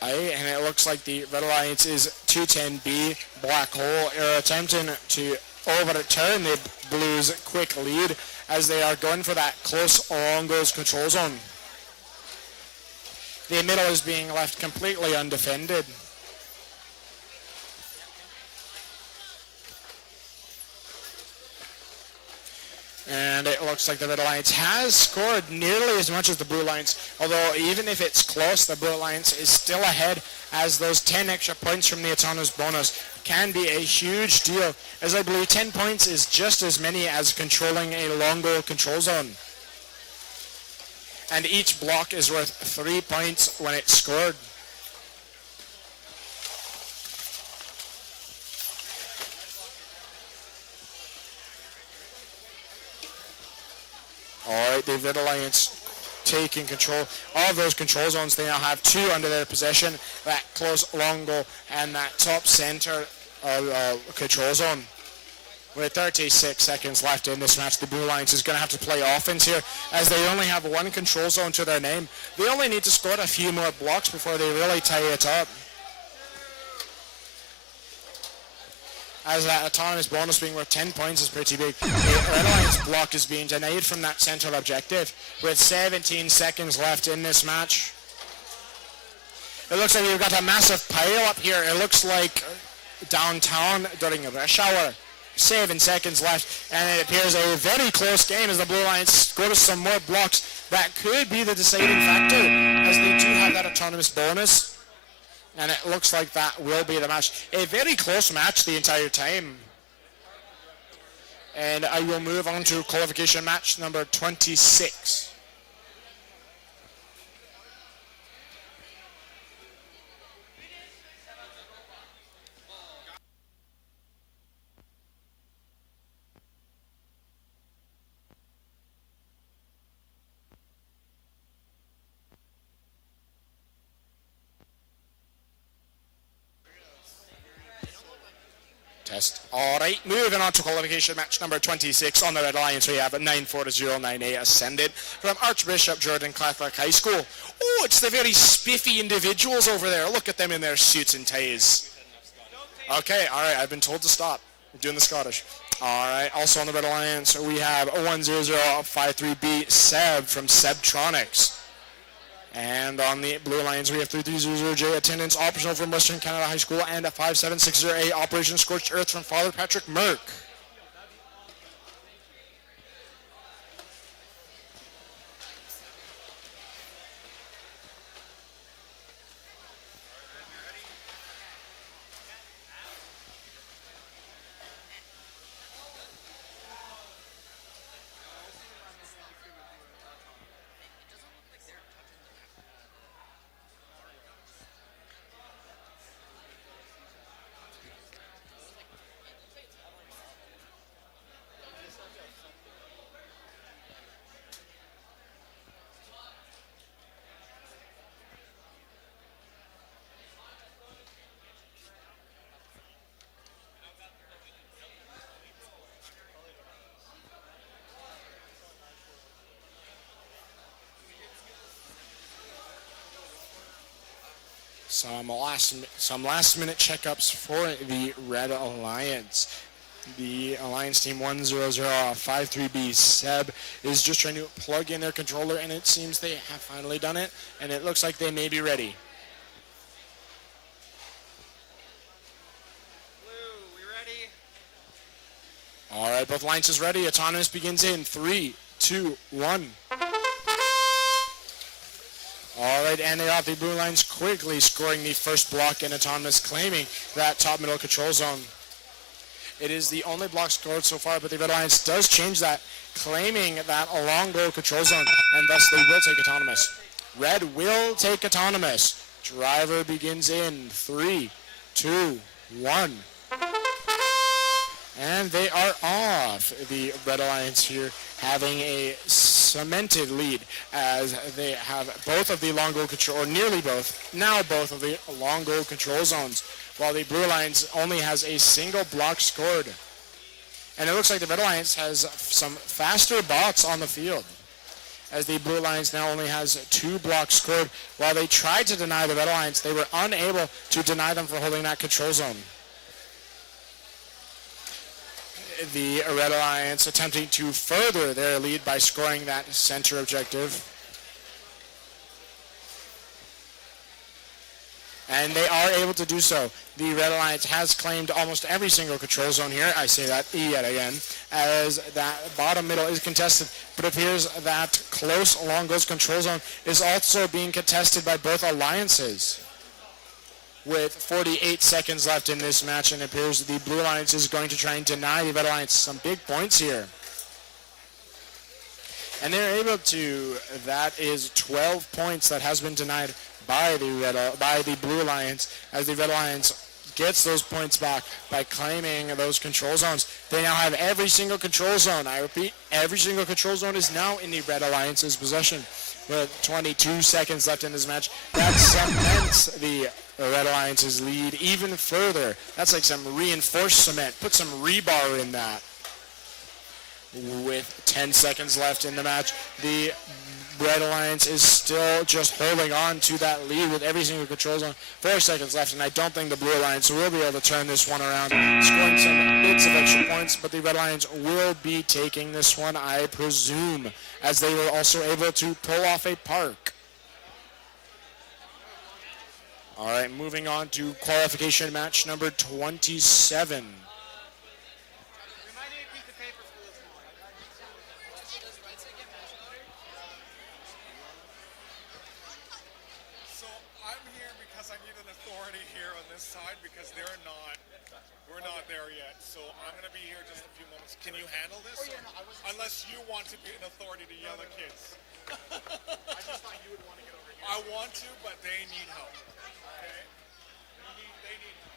And it looks like the Red Alliance is 210B Black Hole are attempting to overturn the Blues' quick lead as they are going for that close long goals control zone. The middle is being left completely undefended. And it looks like the Red Alliance has scored nearly as much as the Blue Alliance, although even if it's close, the Blue Alliance is still ahead as those 10 extra points from the autonomous bonus can be a huge deal, as I believe 10 points is just as many as controlling a long goal control zone. And each block is worth 3 points when it's scored. Alright, the Red Alliance taking control of those control zones. They now have 2 under their possession, that close long goal and that top center control zone. With 36 seconds left in this match, the Blue Alliance is going to have to play offense here as they only have 1 control zone to their name. They only need to score a few more blocks before they really tie it up. As that autonomous bonus being worth 10 points is pretty big. The Red Alliance block is being denied from that central objective with 17 seconds left in this match. It looks like we've got a massive pile up here. It looks like downtown during a rush hour. 7 seconds left, and it appears a very close game as the Blue Alliance scores some more blocks. That could be the deciding factor as they do have that autonomous bonus. And it looks like that will be the match. A very close match the entire time. And I will move on to qualification match number 26. Test. All right, moving on to qualification match number 26. On the Red Alliance, we have 94098 ascended from Archbishop Jordan Catholic High School. Oh, it's the very spiffy individuals over there. Look at them in their suits and ties. Okay, all right, I've been told to stop. I'm doing the Scottish. All right, also on the Red Alliance, we have 10053B Seb from Sebtronics. And on the Blue Alliance, we have 3300J attendance optional from Western Canada High School and a 5760A Operation Scorched Earth from Father Patrick Merck. Some last minute checkups for the Red Alliance. The Alliance team 10053B Seb is just trying to plug in their controller, and it seems they have finally done it, and it looks like they may be ready. Blue, we ready? All right, both alliances ready. Autonomous begins in 3, 2, 1. All right, and they off the Blue Alliance quickly scoring the first block, and Autonomous claiming that top middle control zone. It is the only block scored so far, but the Red Alliance does change that, claiming that a long goal control zone, and thus they will take Autonomous. Red will take Autonomous. Driver begins in 3, 2, 1. And they are off. The Red Alliance here having a cemented lead as they have both of the long goal control, or nearly both, now both of the long goal control zones, while the Blue Alliance only has a single block scored. And it looks like the Red Alliance has some faster bots on the field, as the Blue Alliance now only has 2 blocks scored. While they tried to deny the Red Alliance, they were unable to deny them for holding that control zone. The Red Alliance attempting to further their lead by scoring that center objective. And they are able to do so. The Red Alliance has claimed almost every single control zone here. I say that yet again, as that bottom middle is contested, but it appears that close long goals control zone is also being contested by both alliances. With 48 seconds left in this match, and it appears the Blue Alliance is going to try and deny the Red Alliance some big points here. And they're able to. That is 12 points that has been denied by the Blue Alliance, as the Red Alliance gets those points back by claiming those control zones. They now have every single control zone. I repeat, every single control zone is now in the Red Alliance's possession. With 22 seconds left in this match, that cements the Red Alliance's lead even further. That's like some reinforced cement. Put some rebar in that. With 10 seconds left in the match, the Red Alliance is still just holding on to that lead with every single control zone. 4 seconds left, and I don't think the Blue Alliance will be able to turn this one around, scoring some bits of extra points, but the Red Alliance will be taking this one, I presume, as they were also able to pull off a park. All right, moving on to qualification match number 27. So I'm here because I need an authority. Can you handle this? Unless you want to be an authority to yell at kids. I just thought you would want to get over here. I want to, but they need help. Okay? They need help.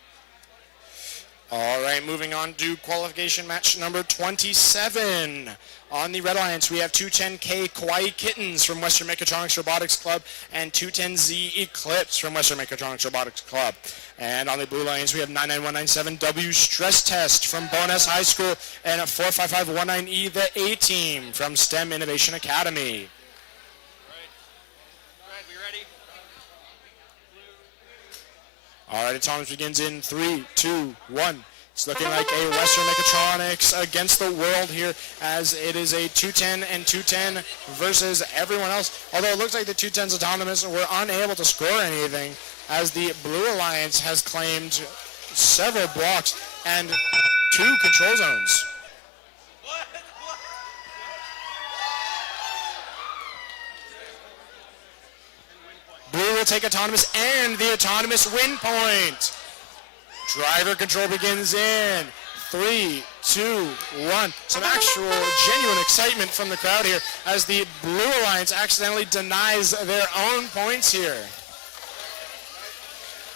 All right, moving on to qualification match number 27. On the Red Alliance, we have 210K Kawaii Kittens from Western Mechatronics Robotics Club and 210Z Eclipse from Western Mechatronics Robotics Club. And on the Blue Alliance, we have 99197W Stress Test from Bonus High School and 45519E, the A-Team from STEM Innovation Academy. All right, autonomous begins in 3, 2, 1. It's looking like a Western Mechatronics against the world here, as it is a 210 and 210 versus everyone else. Although it looks like the 210's autonomous were unable to score anything, as the Blue Alliance has claimed several blocks and 2 control zones. Blue will take autonomous and the autonomous win point. Driver control begins in 3, 2, 1. Some actual genuine excitement from the crowd here as the Blue Alliance accidentally denies their own points here.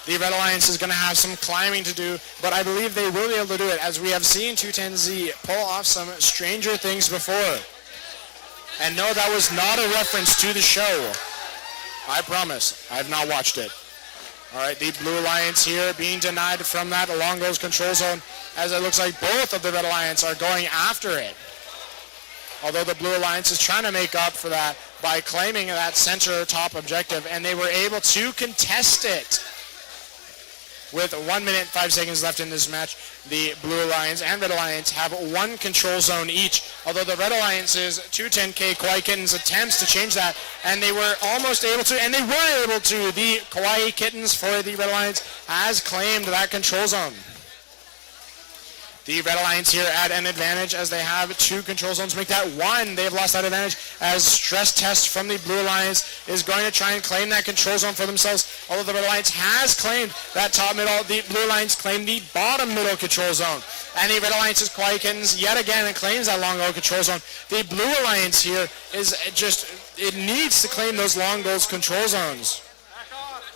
The Red Alliance is going to have some climbing to do, but I believe they will be able to do it, as we have seen 210Z pull off some stranger things before. And no, that was not a reference to the show. I promise. I have not watched it. All right, the Blue Alliance here being denied from that along those control zone, as it looks like both of the Red Alliance are going after it. Although the Blue Alliance is trying to make up for that by claiming that center top objective, and they were able to contest it. With 1 minute, 5 seconds left in this match, the Blue Alliance and Red Alliance have 1 control zone each, although the Red Alliance's 210K Kawaii Kittens attempts to change that, and they were almost able to, and they were able to. The Kawaii Kittens for the Red Alliance has claimed that control zone. The Red Alliance here at an advantage, as they have 2 control zones. Make that 1. They have lost that advantage, as Stress Test from the Blue Alliance is going to try and claim that control zone for themselves. Although the Red Alliance has claimed that top middle, the Blue Alliance claimed the bottom middle control zone. And the Red Alliance's Kawaii Kittens yet again claims that long goal control zone. The Blue Alliance here is just, it needs to claim those long goals control zones.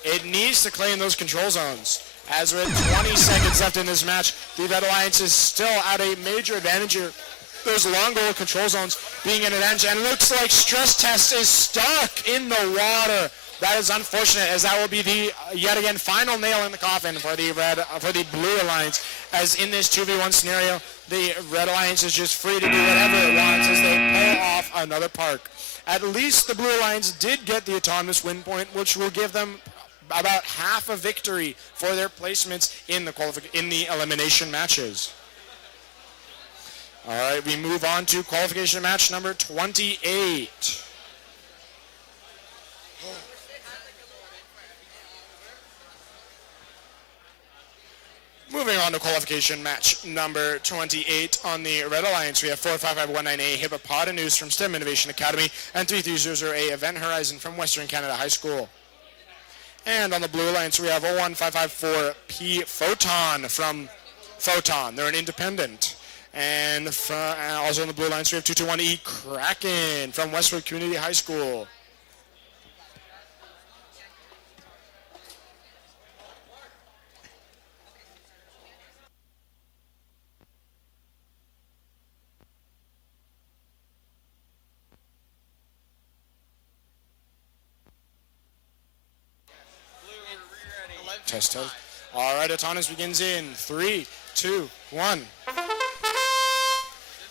It needs to claim those control zones. As with 20 seconds left in this match, the Red Alliance is still at a major advantage here. Those long goal control zones being an advantage, and it looks like Stress Test is stuck in the water. That is unfortunate, as that will be the yet again final nail in the coffin for the Blue Alliance. As in this 2v1 scenario, the Red Alliance is just free to do whatever it wants as they pull off another park. At least the Blue Alliance did get the autonomous win point, which will give them about half a victory for their placements in the elimination matches. All right, we move on to qualification match number 28. Moving on to qualification match number 28. On the Red Alliance, we have 45519A Hippopotamus from STEM Innovation Academy and 3300A Event Horizon from Western Canada High School. And on the Blue Alliance, we have 01554P Photon from Photon. They're an independent. And also on the Blue Alliance, we have 221E Kraken from Westwood Community High School. Test. All right, autonomous begins in 3, 2, 1.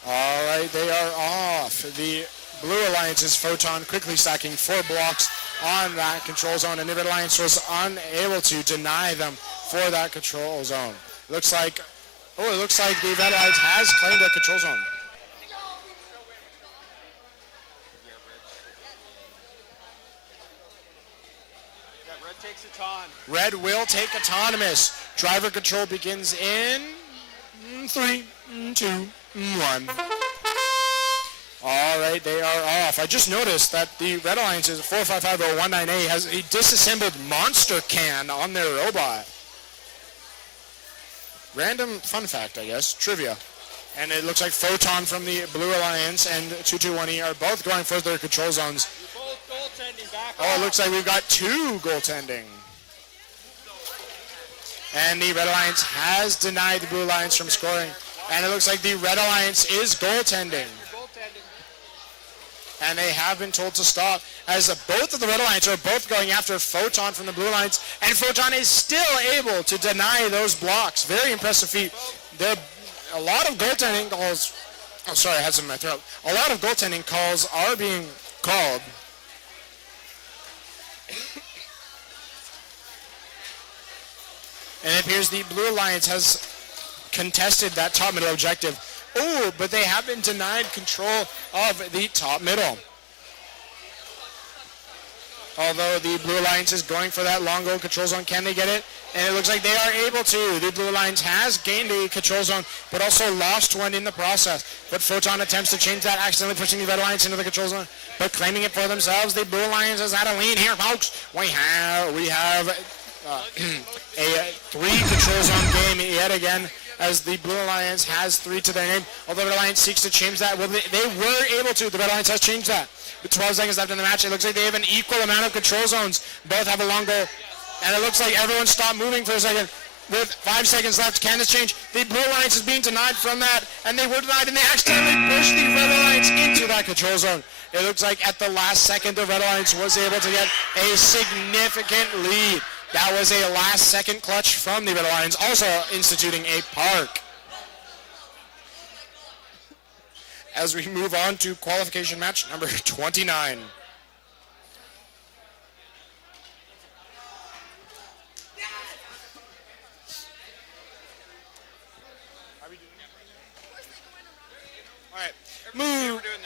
All right, they are off. The Blue Alliance's Photon quickly stacking 4 blocks on that control zone, and the Red Alliance was unable to deny them for that control zone. It looks like the Red Alliance has claimed a control zone. Red will take autonomous. Driver control begins in 3, 2, 1. All right, they are off. I just noticed that the Red Alliance's 45519A has a disassembled monster can on their robot. Random fun fact, I guess. Trivia. And it looks like Photon from the Blue Alliance and 221E are both going for their control zones. Both goaltending back. Oh, it looks like we've got 2 goaltending. And the Red Alliance has denied the Blue Alliance from scoring. And it looks like the Red Alliance is goaltending. And they have been told to stop, as both of the Red Alliance are both going after Photon from the Blue Alliance, and Photon is still able to deny those blocks. Very impressive feat. A lot of goaltending calls, oh sorry, I had some in my throat. A lot of goaltending calls are being called. And it appears the Blue Alliance has contested that top middle objective. Oh, but they have been denied control of the top middle. Although the Blue Alliance is going for that long goal control zone, can they get it? And it looks like they are able to. The Blue Alliance has gained a control zone, but also lost one in the process. But Photon attempts to change that, accidentally pushing the Red Alliance into the control zone, but claiming it for themselves. The Blue Alliance has had a lead here, folks. We have a 3 control zone game yet again, as the Blue Alliance has 3 to their name. Although the Red Alliance seeks to change that, well, they were able to. The Red Alliance has changed that. With 12 seconds left in the match, it looks like they have an equal amount of control zones. Both have a long goal. And it looks like everyone stopped moving for a second. With 5 seconds left, can this change? The Blue Alliance is being denied from that, and they were denied, and they accidentally pushed the Red Alliance into that control zone. It looks like at the last second, the Red Alliance was able to get a significant lead. That was a last-second clutch from the Red Alliance, also instituting a park. As we move on to qualification match number 29.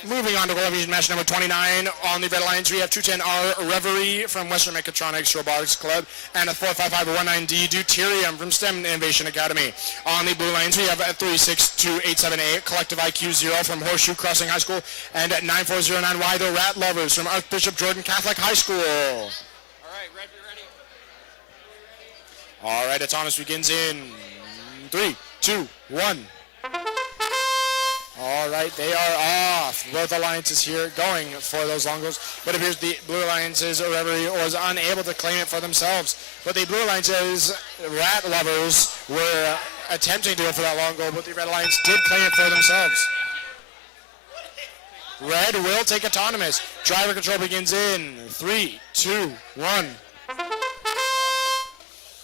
Moving on to qualification match number 29. On the Red Alliance, we have 210R Reverie from Western Mechatronics Robotics Club and a 45519D Deuterium from STEM Innovation Academy. On the Blue Alliance, we have a 36287A Collective IQ 0 from Horseshoe Crossing High School and 9409Y The Rat Lovers from Archbishop Jordan Catholic High School. All right, Red, you ready? All right, autonomous begins in 3, 2, 1. All right, they are off. Both alliances here going for those long goals, but it appears the Blue Alliance's Reverie was unable to claim it for themselves. But the Blue Alliance's Rat Lovers were attempting to go for that long goal, but the Red Alliance did claim it for themselves. Red will take autonomous. Driver control begins in 3, 2, 1.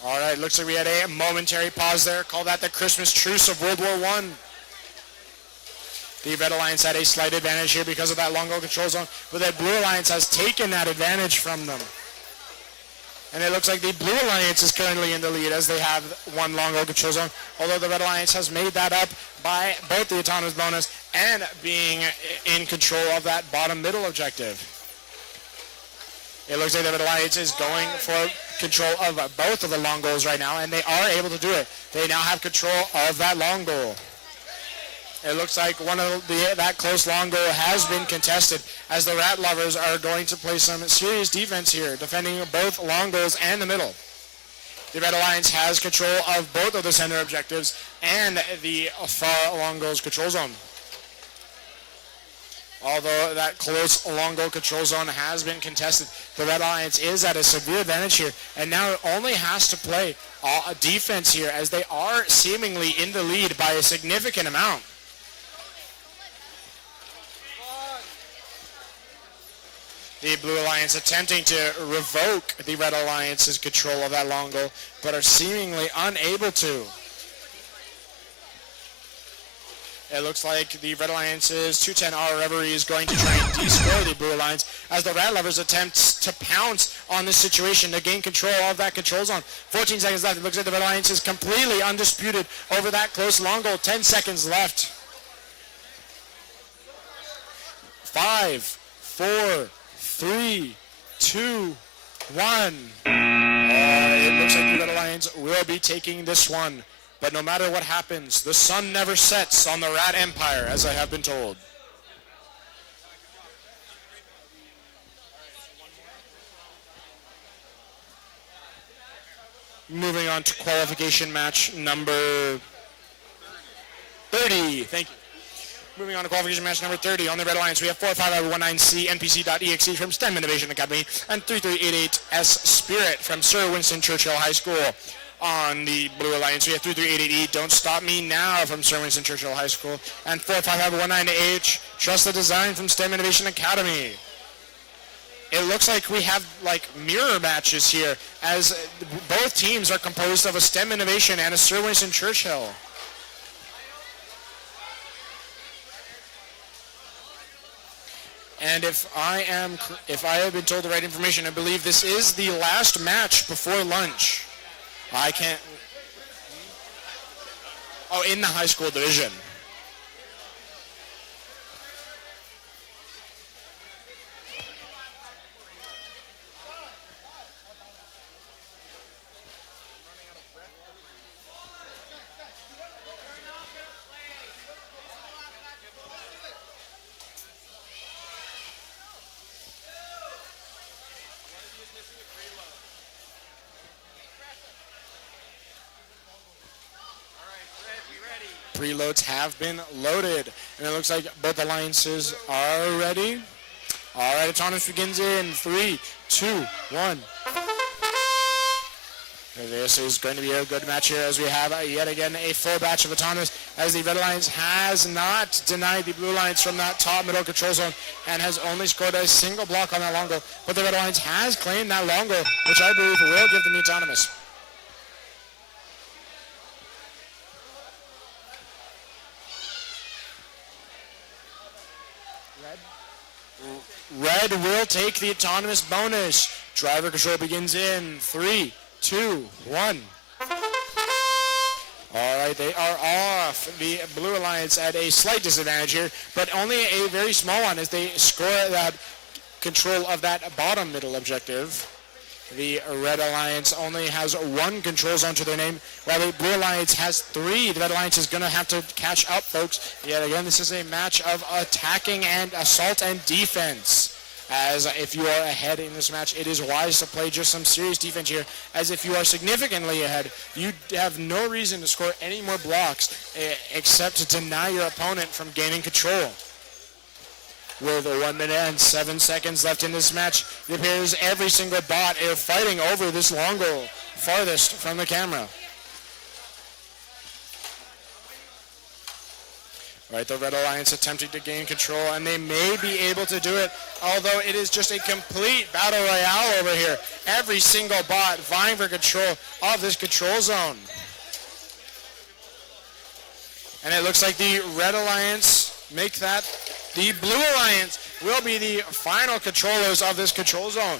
All right, looks like we had a momentary pause there. Call that the Christmas truce of World War I. The Red Alliance had a slight advantage here because of that long goal control zone, but the Blue Alliance has taken that advantage from them. And it looks like the Blue Alliance is currently in the lead as they have 1 long goal control zone, although the Red Alliance has made that up by both the autonomous bonus and being in control of that bottom middle objective. It looks like the Red Alliance is going for control of both of the long goals right now, and they are able to do it. They now have control of that long goal. It looks like one of that close long goal has been contested, as the Rat Lovers are going to play some serious defense here, defending both long goals and the middle. The Red Alliance has control of both of the center objectives and the far long goals control zone. Although that close long goal control zone has been contested, the Red Alliance is at a severe advantage here, and now it only has to play a defense here, as they are seemingly in the lead by a significant amount. The Blue Alliance attempting to revoke the Red Alliance's control of that long goal, but are seemingly unable to. It looks like the Red Alliance's 210R Reverie is going to try and destroy the Blue Alliance, as the Rat Lovers attempts to pounce on this situation to gain control of that control zone. 14 seconds left. It looks like the Red Alliance is completely undisputed over that close long goal. 10 seconds left. 5, 4, 3, 2, 1. It looks like the Red Alliance will be taking this one. But no matter what happens, the sun never sets on the Rat Empire, as I have been told. Moving on to qualification match number 30. B. Thank you. Moving on to qualification match number 30. On the Red Alliance, we have 4519C NPC.exe from STEM Innovation Academy and 3388S Spirit from Sir Winston Churchill High School. On the Blue Alliance, we have 3388E Don't Stop Me Now from Sir Winston Churchill High School and 45519H Trust the Design from STEM Innovation Academy. It looks like we have like mirror matches here as both teams are composed of a STEM Innovation and a Sir Winston Churchill. And if I have been told the right information, I believe this is the last match before lunch. I can't. Oh, in the high school division. Preloads have been loaded, and it looks like both alliances are ready. All right, autonomous begins in 3, 2, 1. This is going to be a good match here as we have yet again a full batch of autonomous as the Red Alliance has not denied the Blue Alliance from that top middle control zone and has only scored a single block on that long goal. But the Red Alliance has claimed that long goal, which I believe will give them the autonomous. Red will take the autonomous bonus. Driver control begins in 3, 2, 1. All right, they are off. The Blue Alliance at a slight disadvantage here, but only a very small one as they score that control of that bottom middle objective. The Red Alliance only has 1 control zone to their name, while the Blue Alliance has 3. The Red Alliance is going to have to catch up, folks. Yet again, this is a match of attacking and assault and defense. As if you are ahead in this match, it is wise to play just some serious defense here, as if you are significantly ahead, you have no reason to score any more blocks except to deny your opponent from gaining control. With 1 minute and 7 seconds left in this match, it appears every single bot is fighting over this long goal farthest from the camera. Right, the Red Alliance attempting to gain control, and they may be able to do it, although it is just a complete battle royale over here. Every single bot vying for control of this control zone. And it looks like the Red Alliance make that. The Blue Alliance will be the final controllers of this control zone.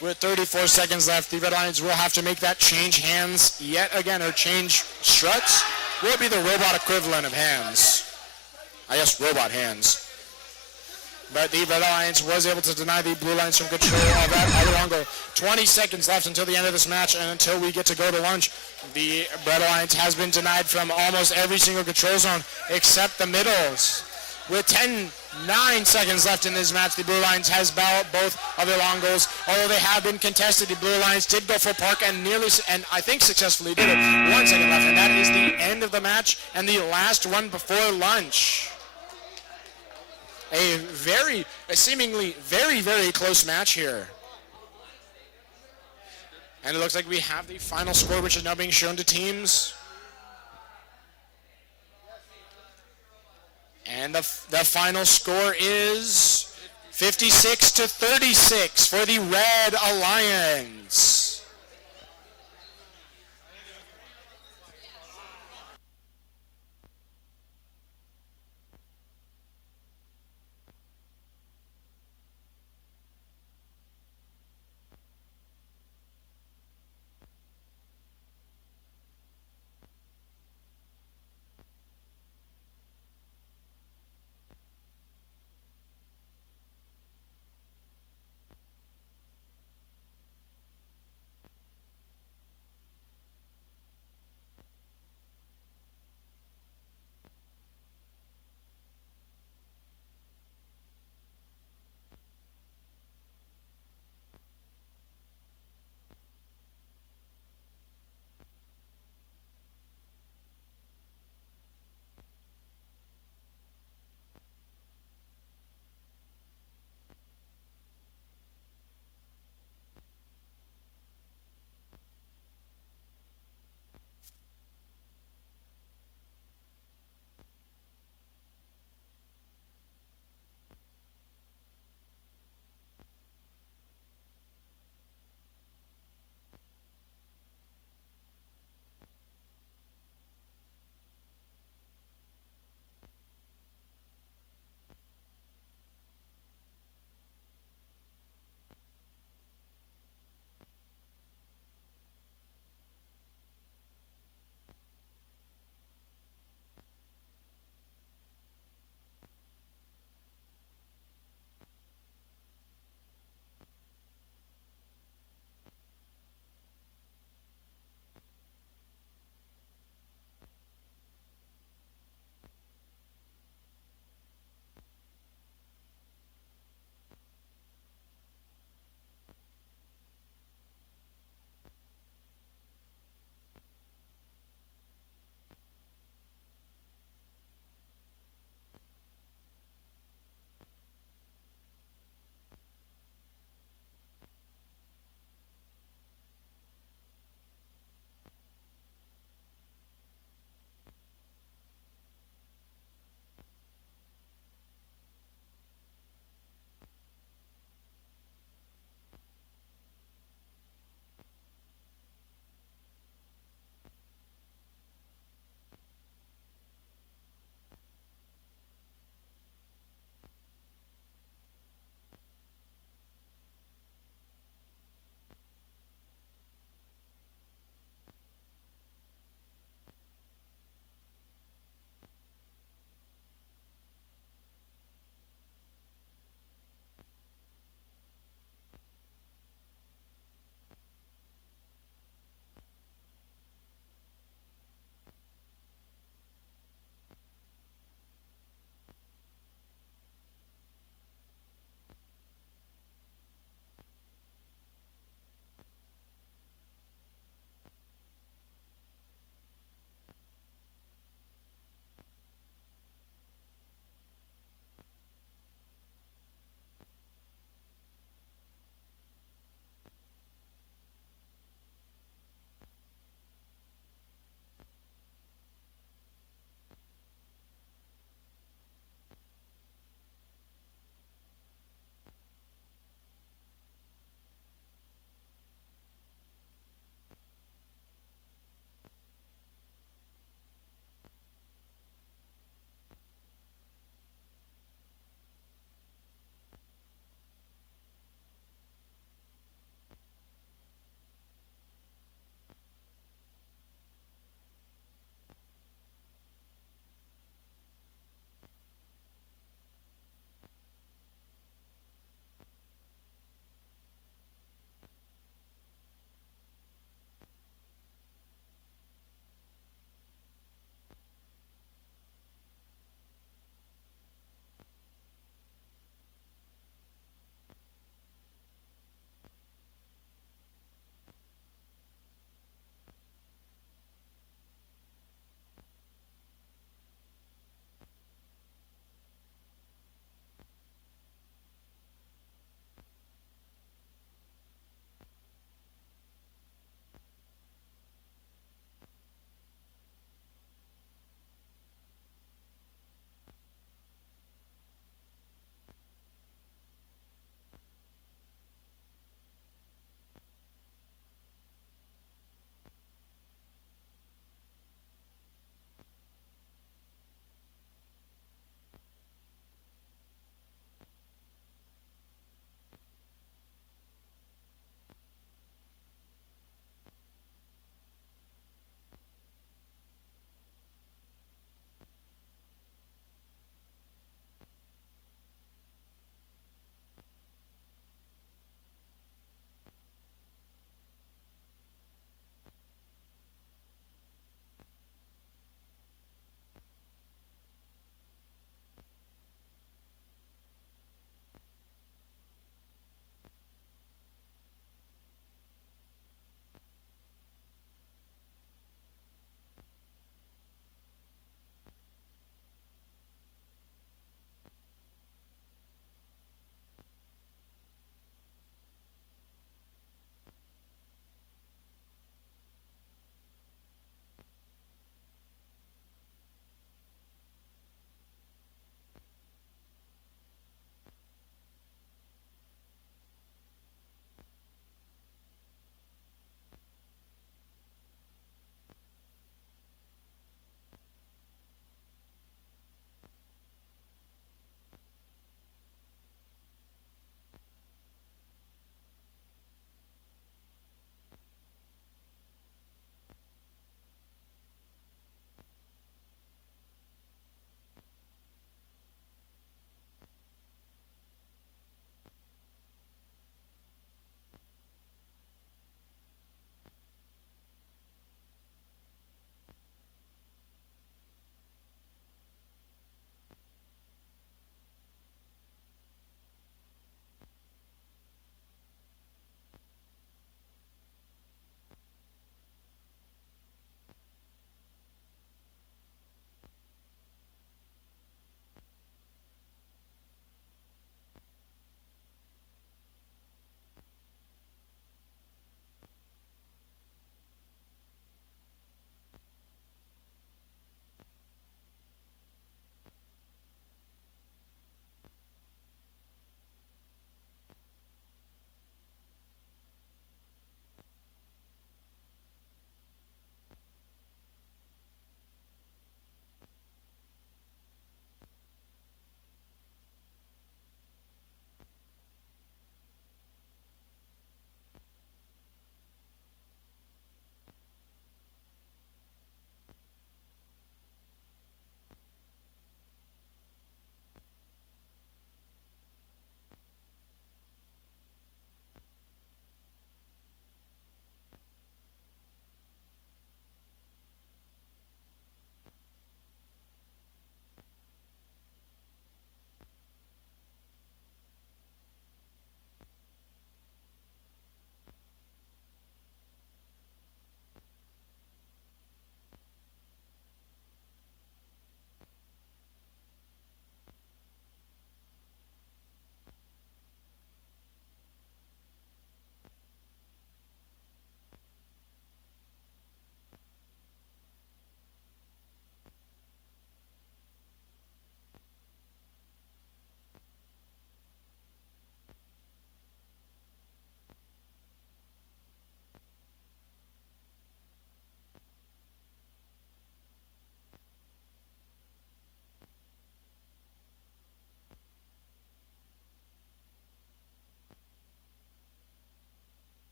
With 34 seconds left, the Red Alliance will have to make that change hands yet again, or change struts. Will be the robot equivalent of hands. I guess robot hands. But the Red Alliance was able to deny the Blue Alliance from control of that other angle. 20 seconds left until the end of this match and until we get to go to lunch. The Red Alliance has been denied from almost every single control zone except the middles. With 9 seconds left in this match, the Blue Alliance has both of their long goals. Although they have been contested, the Blue Alliance did go for park and I think successfully did it. 1 second left, and that is the end of the match and the last one before lunch. A seemingly very, very close match here. And it looks like we have the final score, which is now being shown to teams. And the final score is 56-36 for the Red Alliance.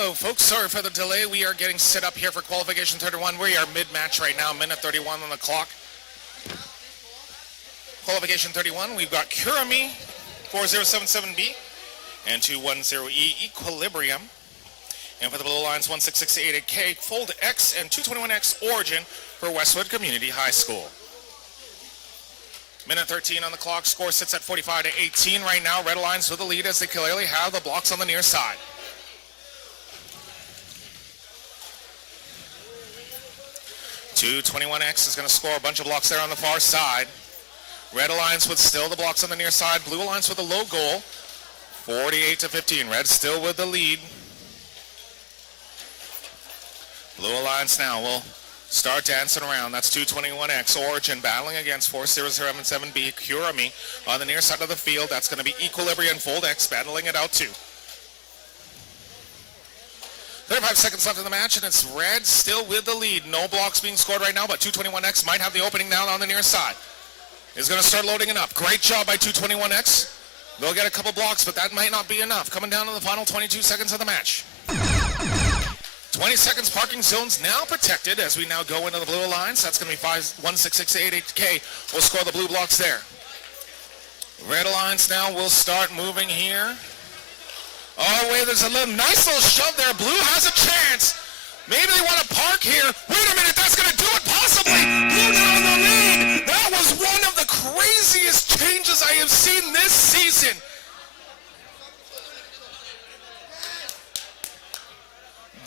Hello, folks. Sorry for the delay. We are getting set up here for qualification 31. We are mid-match right now, minute 31 on the clock. Qualification 31, we've got Kurami, 4077B, and 210E, Equilibrium. And for the blue lines, 16688K, Fold X, and 221X, Origin for Westwood Community High School. Minute 13 on the clock. Score sits at 45-18 right now. Red Alliance with the lead as they clearly have the blocks on the near side. Two 21X is going to score a bunch of blocks there on the far side. Red Alliance with still the blocks on the near side. Blue Alliance with a low goal. 48-15. Red still with the lead. Blue Alliance now will start dancing around. That's 221X. Origin battling against 4077B. Kurami on the near side of the field. That's going to be Equilibrium and Fold X battling it out too. 35 seconds left in the match, and it's Red still with the lead. No blocks being scored right now, but 221X might have the opening down on the near side. Is going to start loading it up. Great job by 221X. They'll get a couple blocks, but that might not be enough. Coming down to the final 22 seconds of the match. 20 seconds parking zones now protected as we now go into the blue alliance. That's going to be 16688K. We'll score the blue blocks there. Red alliance now will start moving here. Oh, wait, there's a nice little shove there. Blue has a chance. Maybe they want to park here. Wait a minute, that's going to do it possibly. Blue now in the lead. That was one of the craziest changes I have seen this season.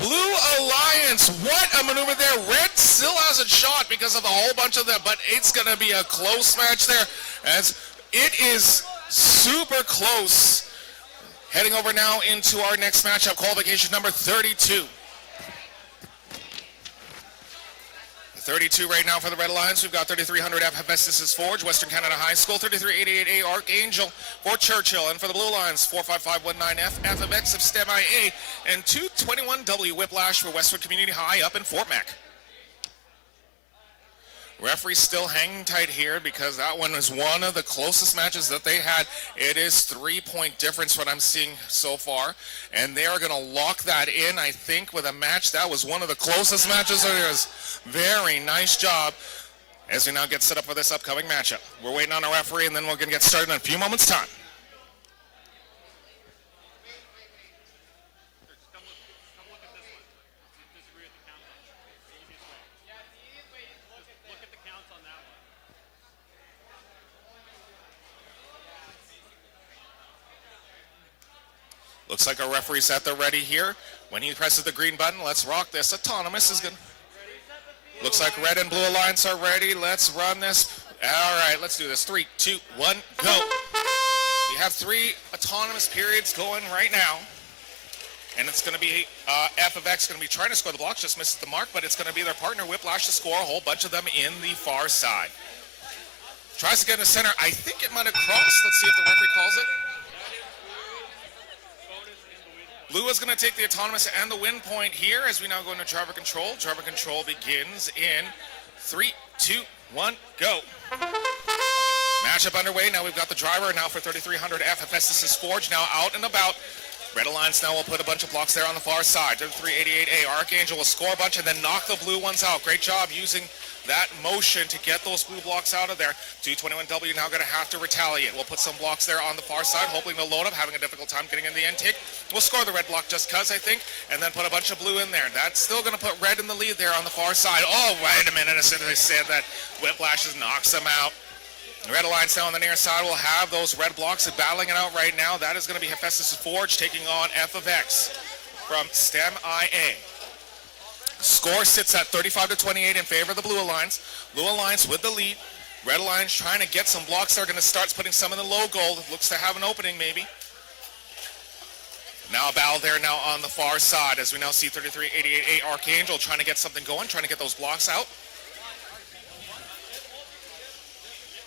Blue Alliance, what a maneuver there. Red still has a shot because of a whole bunch of them, but it's going to be a close match there as it is super close. Heading over now into our next matchup, qualification number 32. 32 right now for the Red Alliance. We've got 3300F Hephaestus Forge, Western Canada High School, 3388A Archangel for Churchill, and for the Blue Alliance, 45519F FMX of STEMIA, and 221W Whiplash for Westwood Community High up in Fort Mac. Referee's still hanging tight here because that one is one of the closest matches that they had. It is 3-point difference what I'm seeing so far, and they are going to lock that in, I think, with a match. That was one of the closest matches there is. Very nice job as we now get set up for this upcoming matchup. We're waiting on a referee, and then we're going to get started in a few moments' time. Looks like our referee's at the ready here. When he presses the green button, let's rock this. Autonomous is good. Looks like Red and Blue Alliance are ready. Let's run this. All right, let's do this. 3, 2, 1, go. We have 3 autonomous periods going right now. And it's going to be F of X going to be trying to score the blocks, just misses the mark, but it's going to be their partner Whiplash to score, a whole bunch of them in the far side. Tries to get in the center. I think it might have crossed. Let's see if the referee calls it. Blue is going to take the autonomous and the win point here as we now go into driver control. Driver control begins in 3, 2, 1, go. Matchup underway. Now we've got the driver now for 3300F. Hephaestus Forge now out and about. Red Alliance now will put a bunch of blocks there on the far side. 3388A Archangel will score a bunch and then knock the blue ones out. Great job using that motion to get those blue blocks out of there. 221W now going to have to retaliate. We'll put some blocks there on the far side, hoping to load up, having a difficult time getting in the intake. We'll score the red block just cuz, I think, and then put a bunch of blue in there. That's still going to put Red in the lead there on the far side. Oh, wait a minute, as soon as I said that, Whiplash just knocks them out. The Red Alliance now on the near side will have those red blocks battling it out right now. That is going to be Hephaestus Forge taking on F of X from STEMIA. Score sits at 35-28 in favor of the Blue Alliance. Blue Alliance with the lead. Red Alliance trying to get some blocks. They're going to start putting some in the low goal. It looks to have an opening maybe. Now a battle there now on the far side as we now see 3388A Archangel trying to get something going, trying to get those blocks out.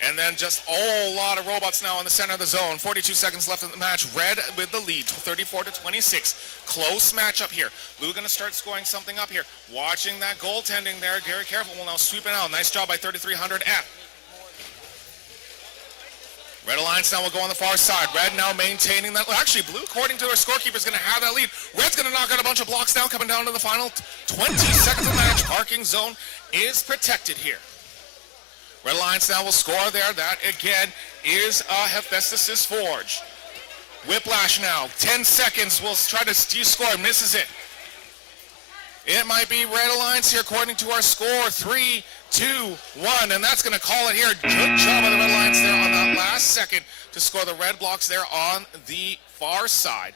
And then just a whole lot of robots now in the center of the zone. 42 seconds left in the match. Red with the lead, 34-26. Close matchup here. Blue going to start scoring something up here. Watching that goaltending there. Very careful. Will now sweep it out. Nice job by 3300F. Red Alliance now will go on the far side. Red now maintaining that. Well, actually, blue, according to our scorekeeper, is going to have that lead. Red's going to knock out a bunch of blocks now, coming down to the final 20 seconds of the match. Parking zone is protected here. Red Alliance now will score there. That, again, is Hephaestus' Forge. Whiplash now. 10 seconds. Will try to score. Misses it. It might be Red Alliance here, according to our score. 3, 2, 1, and that's going to call it here. Good job of the Red Alliance there on that last second to score the red blocks there on the far side.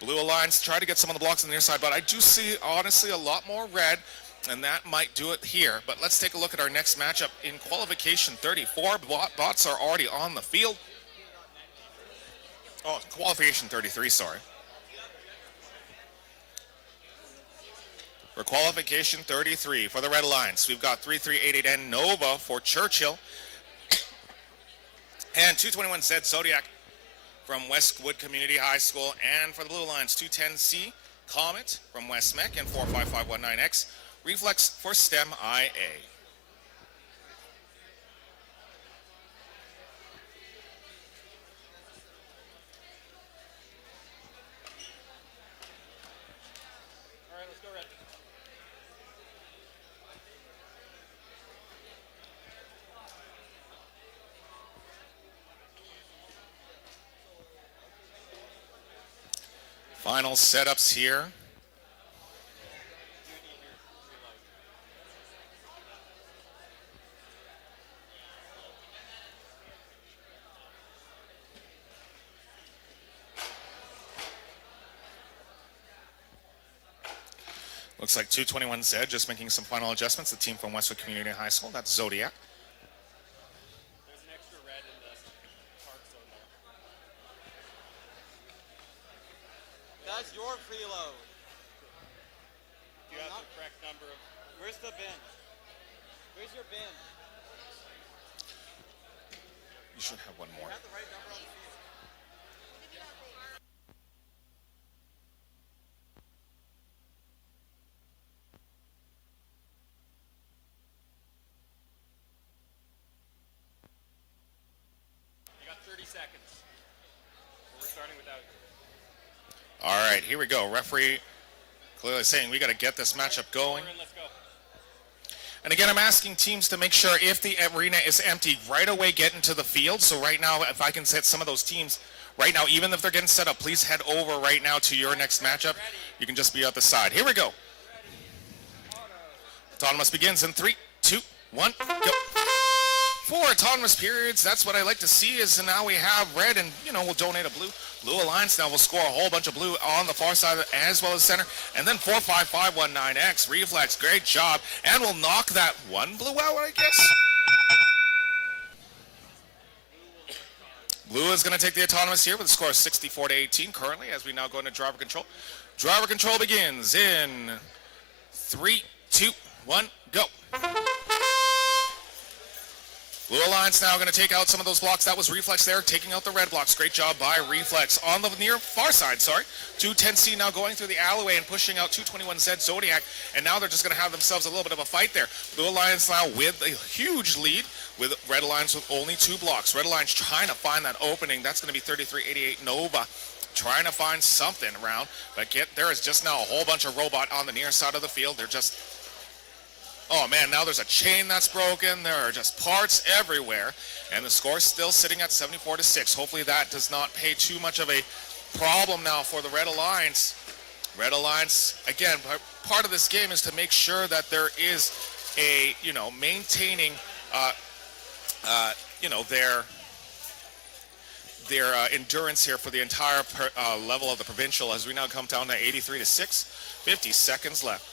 Blue Alliance tried to get some of the blocks on the near side, but I do see, honestly, a lot more red, and that might do it here. But let's take a look at our next matchup in qualification 34. Bots are already on the field. Oh, qualification 33, sorry. For qualification 33 for the Red Alliance, we've got 3388N Nova for Churchill and 221Z Zodiac from Westwood Community High School, and for the Blue Alliance 210C Comet from West Mech and 45519X Reflex for STEMIA. Final setups here. Looks like 221Z just making some final adjustments. The team from Westwood Community High School, that's Zodiac. There's an extra red in the park zone there. That's your preload. Do you have the correct number of... Where's the bin? Where's your bin? You should have one more. You have the right number on the field. You got 30 seconds. We're starting without you. All right, here we go. Referee clearly saying we got to get this matchup going. Let's go. And again, I'm asking teams to make sure if the arena is empty, right away get into the field. So right now, if I can set some of those teams right now, even if they're getting set up, please head over right now to your next matchup. You can just be out the side. Here we go. Autonomous begins in 3, 2, 1, go. 4 autonomous periods. That's what I like to see is now we have red and, we'll donate a blue. Blue Alliance now will score a whole bunch of blue on the far side as well as center. And then 45519X Reflex, great job. And we'll knock that one blue out, I guess. Blue is going to take the autonomous here with a score of 64-18 currently as we now go into driver control. Driver control begins in 3, 2, 1, go. Blue Alliance now going to take out some of those blocks. That was Reflex there, taking out the red blocks. Great job by Reflex on the near far side, 210C now going through the alleyway and pushing out 221Z Zodiac, and now they're just going to have themselves a little bit of a fight there. Blue Alliance now with a huge lead, with Red Alliance with only 2 blocks. Red Alliance trying to find that opening. That's going to be 3388 Nova. Trying to find something around, but there is just now a whole bunch of robot on the near side of the field. They're just... Oh man, now there's a chain that's broken. There are just parts everywhere. And the score's still sitting at 74-6. Hopefully that does not pay too much of a problem now for the Red Alliance. Red Alliance, again, part of this game is to make sure that there is a, maintaining, their endurance here for the entire level of the Provincial as we now come down to 83-6. 50 seconds left.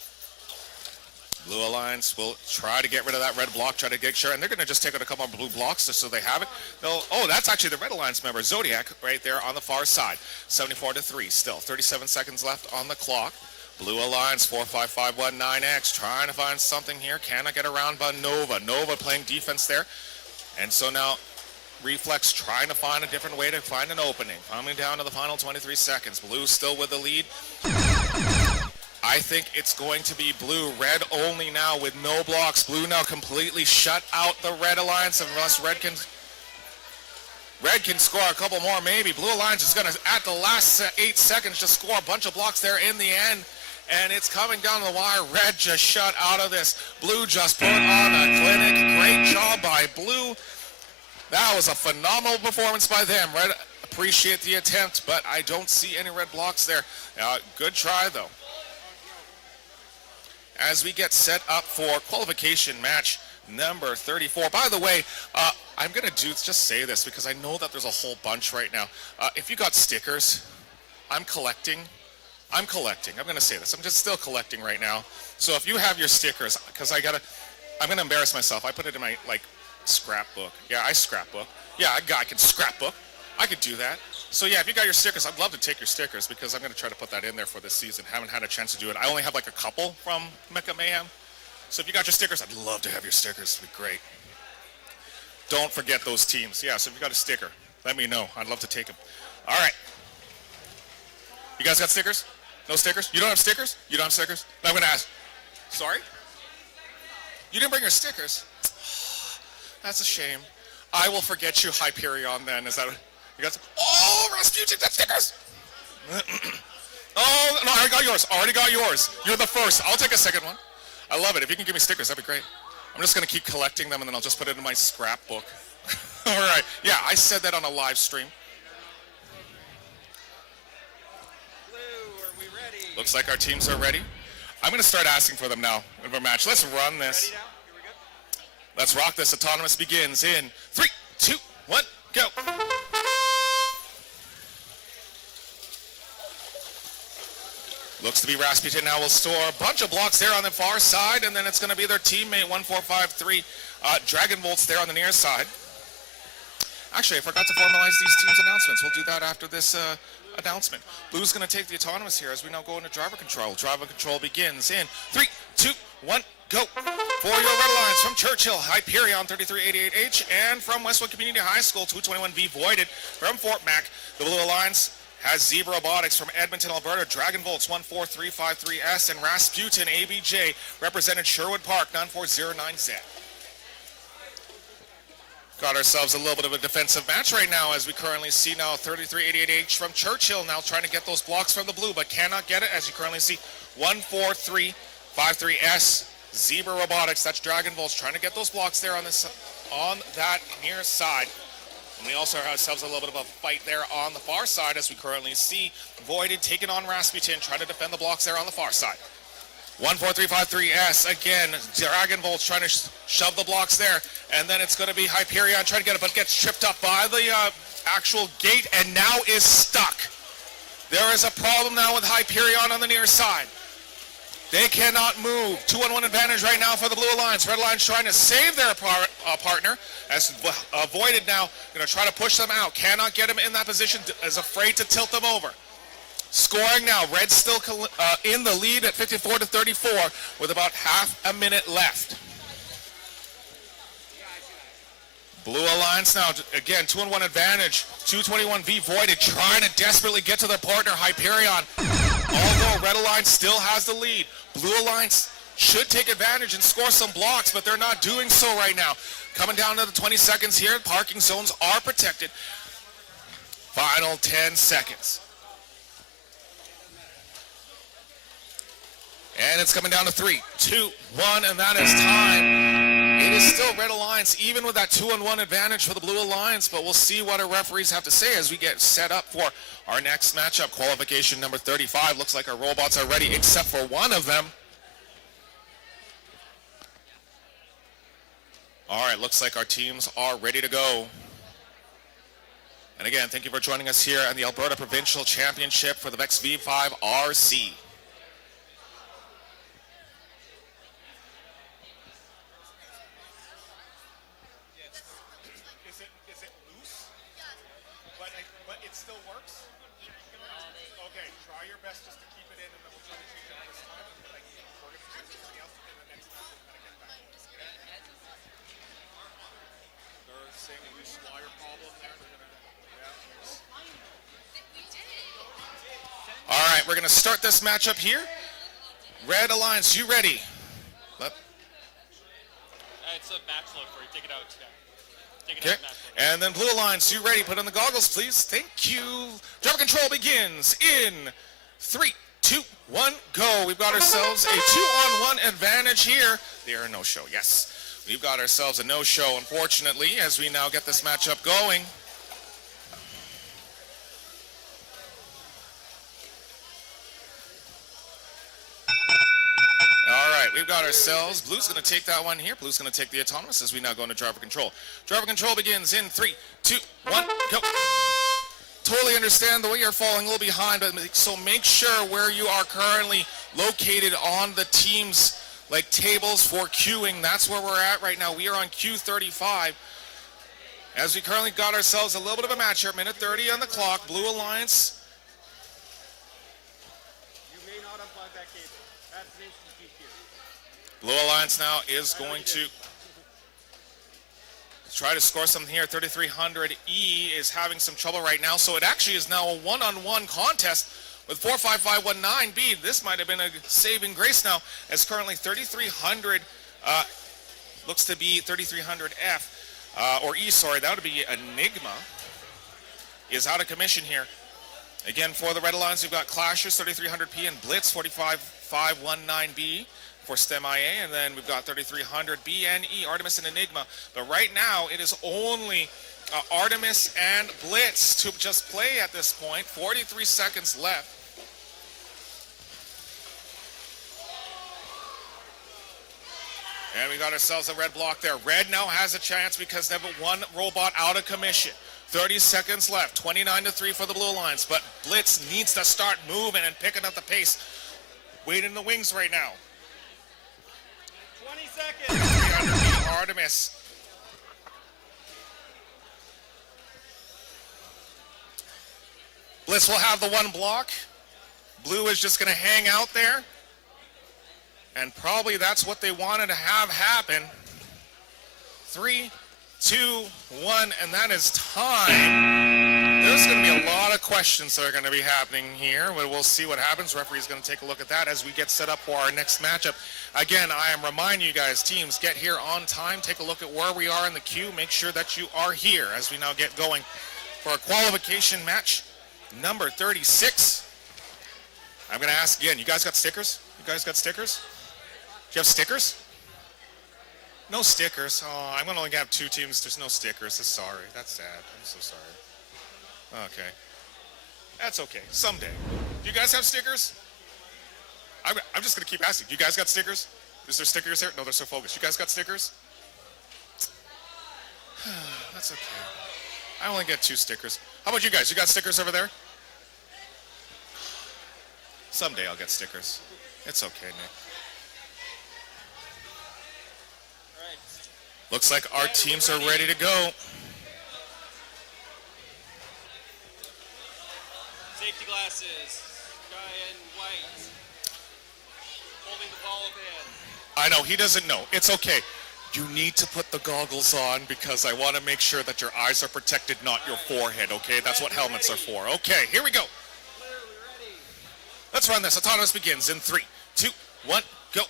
Blue Alliance will try to get rid of that red block, try to get sure, and they're going to just take out a couple of blue blocks just so they have it. That's actually the Red Alliance member, Zodiac, right there on the far side. 74-3 still. 37 seconds left on the clock. Blue Alliance, 45519X, trying to find something here. Cannot get around by Nova. Nova playing defense there. And so now Reflex trying to find a different way to find an opening. Coming down to the final 23 seconds. Blue still with the lead. I think it's going to be blue. Red only now with no blocks. Blue now completely shut out the Red Alliance unless red can... Red can score a couple more maybe. Blue Alliance is going to, at the last 8 seconds, just score a bunch of blocks there in the end. And it's coming down the wire. Red just shut out of this. Blue just put on a clinic. Great job by Blue. That was a phenomenal performance by them. Red, appreciate the attempt, but I don't see any red blocks there. Good try, though. As we get set up for qualification match number 34. By the way, I'm going to just say this because I know that there's a whole bunch right now. If you got stickers, I'm collecting. I'm going to say this. I'm just still collecting right now. So if you have your stickers, because I'm going to embarrass myself. I put it in my, scrapbook. Yeah, I scrapbook. Yeah, I can scrapbook. I could do that. So yeah, if you got your stickers, I'd love to take your stickers because I'm going to try to put that in there for this season. Haven't had a chance to do it. I only have a couple from Mecha Mayhem. So if you got your stickers, I'd love to have your stickers. It'd be great. Don't forget those teams. Yeah, so if you got a sticker, let me know. I'd love to take them. All right. You guys got stickers? No stickers? You don't have stickers? You don't have stickers? No, I'm going to ask. Sorry? You didn't bring your stickers? That's a shame. I will forget you, Hyperion, then. Is that what you guys? Oh, Rasputin, got stickers! Oh, no, I already got yours. You're the first. I'll take a second one. I love it. If you can give me stickers, that'd be great. I'm just going to keep collecting them, and then I'll just put it in my scrapbook. All right. Yeah, I said that on a live stream. Blue, are we ready? Looks like our teams are ready. I'm going to start asking for them now in our match. Let's run this. Ready now? Here we go. Let's rock this. Autonomous begins in 3, 2, 1, go. Looks to be Rasputin now will store a bunch of blocks there on the far side, and then it's going to be their teammate 1453 Dragon Volts there on the near side. Actually, I forgot to formalize these teams' announcements. We'll do that after this announcement. Blue's going to take the autonomous here as we now go into driver control. Driver control begins in 3, 2, 1, go. For your Red Alliance from Churchill, Hyperion 3388H, and from Westwood Community High School 221V Voided from Fort Mac. The Blue Alliance has Zebra Robotics from Edmonton, Alberta, Dragon Volts 14353S, and Rasputin ABJ represented Sherwood Park 9409Z. Got ourselves a little bit of a defensive match right now as we currently see now 3388H from Churchill now trying to get those blocks from the blue, but cannot get it as you currently see 14353S, Zebra Robotics, that's Dragon Volts trying to get those blocks there on that near side. And we also have ourselves a little bit of a fight there on the far side as we currently see Voided taking on Rasputin, trying to defend the blocks there on the far side. 14353S, again, Dragon Volts trying to shove the blocks there, and then it's going to be Hyperion trying to get it, but gets tripped up by the actual gate and now is stuck. There is a problem now with Hyperion on the near side. They cannot move. 2-on-1 advantage right now for the Blue Alliance. Red Alliance trying to save their partner as Voided now going to try to push them out. Cannot get him in that position, is afraid to tilt them over. Scoring now, Red still in the lead at 54-34 with about half a minute left. Blue Alliance now, again, 2-on-1 advantage. 221V Voided trying to desperately get to their partner, Hyperion. Although Red Alliance still has the lead. Blue Alliance should take advantage and score some blocks, but they're not doing so right now. Coming down to the 20 seconds here, parking zones are protected. Final 10 seconds. And it's coming down to 3, 2, 1, and that is time. It is still Red Alliance, even with that 2-on-1 advantage for the Blue Alliance, but we'll see what our referees have to say as we get set up for our next matchup. Qualification number 35. Looks like our robots are ready, except for one of them. All right, looks like our teams are ready to go. And again, thank you for joining us here at the Alberta Provincial Championship for the VEX V5RC. All right, we're going to start this matchup here. Red Alliance, you ready? It's a match look for you. Take it out. Okay. And then Blue Alliance, you ready? Put on the goggles, please. Thank you. Driver control begins in 3, 2, 1, go. We've got ourselves a 2-on-1 advantage here. They are a no-show, yes. We've got ourselves a no-show, unfortunately, as we now get this matchup going. All right, we've got ourselves, Blue's going to take that one here. Blue's going to take the autonomous as we now go into driver control. Driver control begins in 3, 2, 1, go. Totally understand the way you're falling a little behind, but so make sure where you are currently located on the team's like tables for queuing. That's where we're at right now. We are on Q35. As we currently got ourselves a little bit of a match here, minute 30 on the clock. Blue Alliance. You may not unplug that cable. That's an instant DQ. Blue Alliance now is going to try to score something here. 3300E is having some trouble right now, so it actually is now a one-on-one contest with 45519B. This might have been a saving grace now, as currently 3300 looks to be 3300F or E. Sorry, that would be Enigma is out of commission here. Again, for the Red Alliance, we've got Clashers 3300P and Blitz 45519B. For STEMIA, and then we've got 3300 BNE, Artemis and Enigma. But right now, it is only Artemis and Blitz to just play at this point. 43 seconds left. And we got ourselves a red block there. Red now has a chance because they have one robot out of commission. 30 seconds left, 29-3 for the Blue Alliance, but Blitz needs to start moving and picking up the pace. Waiting in the wings right now. 20 seconds. Artemis. Blitz will have the one block. Blue is just going to hang out there. And probably that's what they wanted to have happen. 3, 2, 1, and that is time. There's going to be a lot of questions that are going to be happening here, but we'll see what happens. Referee's going to take a look at that as we get set up for our next matchup. Again, I am reminding you guys, teams, get here on time. Take a look at where we are in the queue. Make sure that you are here as we now get going for a qualification match number 36. I'm going to ask again, you guys got stickers? You guys got stickers? Do you have stickers? No stickers. Oh, I'm going to only have 2 teams. There's no stickers. Sorry. That's sad. I'm so sorry. Okay. That's okay. Someday. Do you guys have stickers? I'm just going to keep asking. You guys got stickers? Is there stickers here? No, they're so focused. You guys got stickers? That's okay. I only get 2 stickers. How about you guys? You got stickers over there? Someday I'll get stickers. It's okay, Nick. Looks like our teams are ready to go. Safety glasses. Guy in white. Holding the ball in. I know, he doesn't know. It's okay. You need to put the goggles on because I want to make sure that your eyes are protected, not your forehead, okay? That's what helmets are for. Okay, here we go. Let's run this. Autonomous begins in 3, 2, 1, go.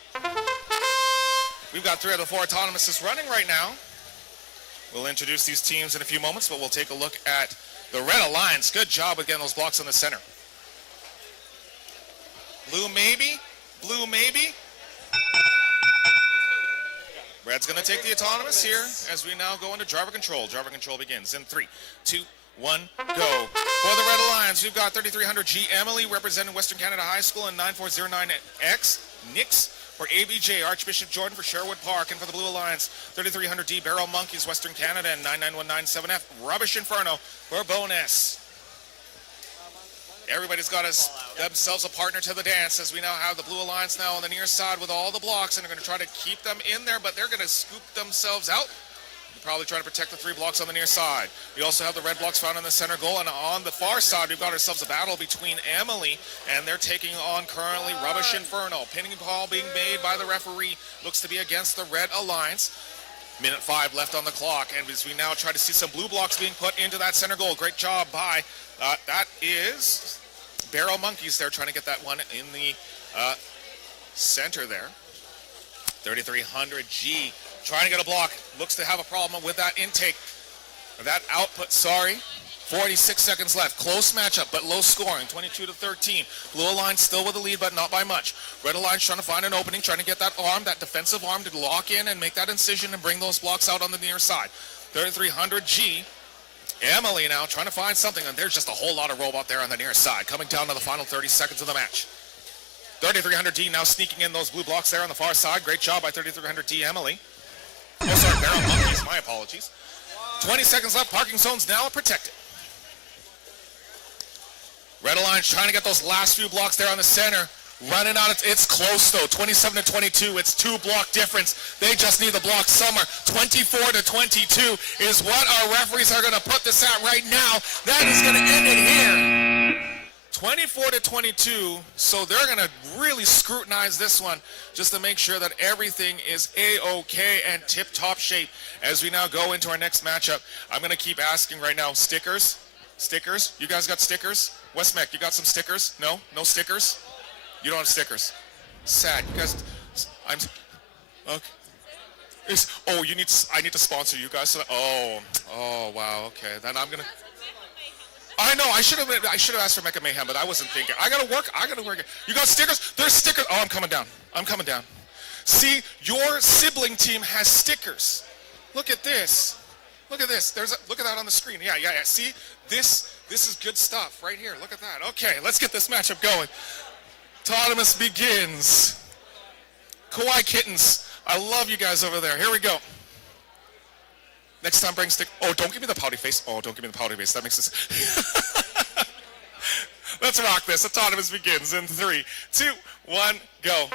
We've got 3 out of the 4 autonomouses running right now. We'll introduce these teams in a few moments, but we'll take a look at the Red Alliance. Good job with getting those blocks in the center. Blue maybe? Blue maybe? Red's going to take the autonomous here as we now go into driver control. Driver control begins in 3, 2, 1, go. For the Red Alliance, we've got 3300G Emily representing Western Canada High School and 9409X Nix. For ABJ, Archbishop Jordan for Sherwood Park, and for the Blue Alliance, 3300D Barrel Monkeys, Western Canada, and 99197F, Rubbish Inferno for bonus. Everybody's got themselves a partner to the dance as we now have the Blue Alliance now on the near side with all the blocks, and they're going to try to keep them in there, but they're going to scoop themselves out. Probably trying to protect the 3 blocks on the near side. We also have the red blocks found in the center goal, and on the far side, we've got ourselves a battle between Emily, and they're taking on currently Rubbish Inferno. Pinning ball being made by the referee looks to be against the Red Alliance. Minute 5 left on the clock, and as we now try to see some blue blocks being put into that center goal. Great job by, that is Barrel Monkeys there, trying to get that one in the center there. 3300G trying to get a block. Looks to have a problem with that intake. that output, sorry. 46 seconds left. Close matchup, but low scoring. 22-13. Blue Alliance still with the lead, but not by much. Red Alliance trying to find an opening, trying to get that arm, that defensive arm to lock in and make that incision and bring those blocks out on the near side. 3300G. Emily now trying to find something, and there's just a whole lot of robot there on the near side. Coming down to the final 30 seconds of the match. 3300D now sneaking in those blue blocks there on the far side. Great job by 3300D, Emily. Oh, sorry, Barrel Monkeys. My apologies. 20 seconds left. Parking zones now protected. Red Alliance trying to get those last few blocks there on the center. Running out. It's close, though. 27-22. It's 2-block difference. They just need the block somewhere. 24-22 is what our referees are going to put this at right now. That is going to end it here. 24-22. So they're going to really scrutinize this one just to make sure that everything is A-OK and tip-top shape as we now go into our next matchup. I'm going to keep asking right now. Stickers? Stickers? You guys got stickers? West Mech, you got some stickers? No? No stickers? You don't have stickers. Sad. You guys, okay. I need to sponsor you guys. So, oh, wow. Okay, then I'm gonna. I know. I should have asked for Mecha Mayhem, but I wasn't thinking. I gotta work. You got stickers? There's stickers. Oh, I'm coming down. See, your sibling team has stickers. Look at this. Look at this. Look at that on the screen. Yeah. See, this is good stuff right here. Look at that. Okay, let's get this matchup going. Autonomous begins. Kawaii Kittens, I love you guys over there. Here we go. Next time bring stick. Oh, don't give me the pouty face. That makes this. Let's rock this. Autonomous begins in 3, 2, 1, go.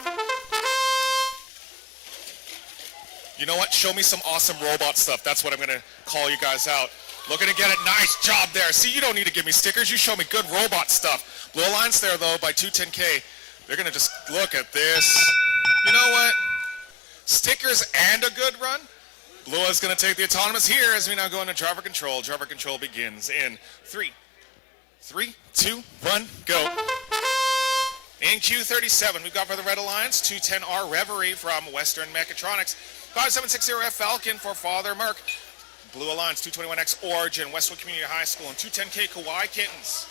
You know what? Show me some awesome robot stuff. That's what I'm going to call you guys out. Looking to get it. Nice job there. See, you don't need to give me stickers. You show me good robot stuff. Blue Alliance there, though, by 210K. They're going to just look at this. You know what? Stickers and a good run. Blue is going to take the autonomous here as we now go into driver control. Driver control begins in 3, 2, 1, go. In Q37, we've got for the Red Alliance, 210R Reverie from Western Mechatronics. 5760F Falcon for Father Merc. Blue Alliance, 221X Origin, Westwood Community High School, and 210K Kawaii Kittens.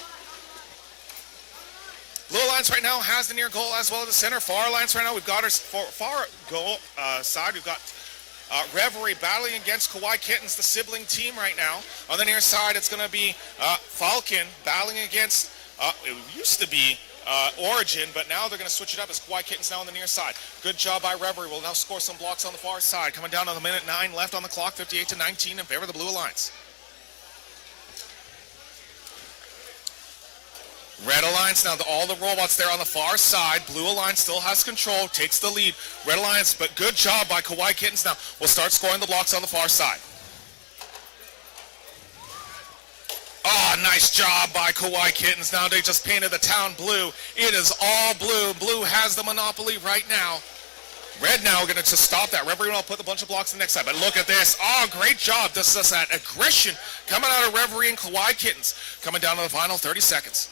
Blue Alliance right now has the near goal as well as the center. Far Alliance right now, we've got our far goal side. We've got Reverie battling against Kawaii Kittens, the sibling team right now. On the near side, it's going to be Falcon battling against, it used to be Origin, but now they're going to switch it up as Kawaii Kittens now on the near side. Good job by Reverie. We'll now score some blocks on the far side. Coming down to the minute 9 left on the clock, 58-19 in favor of the Blue Alliance. Red Alliance now, all the robots there on the far side. Blue Alliance still has control, takes the lead. Red Alliance, but good job by Kawaii Kittens now. We'll start scoring the blocks on the far side. Oh, nice job by Kawaii Kittens. Now they just painted the town blue. It is all blue. Blue has the monopoly right now. Red now going to just stop that. Reverie will put a bunch of blocks on the next side. But look at this. Oh, great job. This is that aggression coming out of Reverie and Kawaii Kittens. Coming down to the final 30 seconds.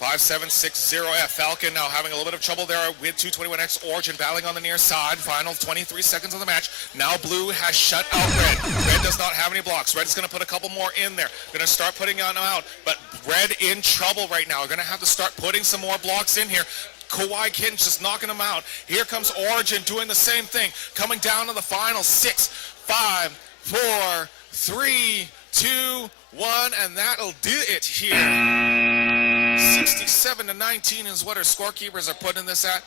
5760F Falcon now having a little bit of trouble there with 221X Origin battling on the near side. Final 23 seconds of the match. Now Blue has shut out Red. Red does not have any blocks. Red is going to put a couple more in there. Going to start putting them out. But Red in trouble right now. Going to have to start putting some more blocks in here. Kawaii Kittens just knocking them out. Here comes Origin doing the same thing. Coming down to the final 6, 5, 4, 3, 2, 1. And that'll do it here. 67-19 is what our scorekeepers are putting this at.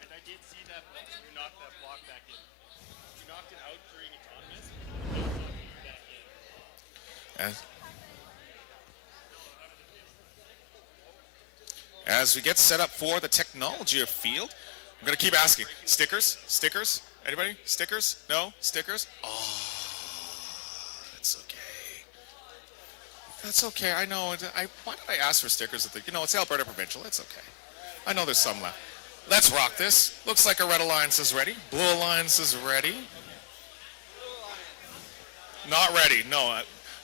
And I did see that you knocked that block back in. You knocked it out during autonomous, and you knocked it back in. As we get set up for the technology of field, I'm going to keep asking. Stickers? Stickers? Anybody? Stickers? No? Stickers? Oh, that's okay. That's okay. I know. Why did I ask for stickers? It's Alberta Provincial. It's okay. I know there's some left. Let's rock this. Looks like a Red Alliance is ready. Blue Alliance is ready. Not ready. No.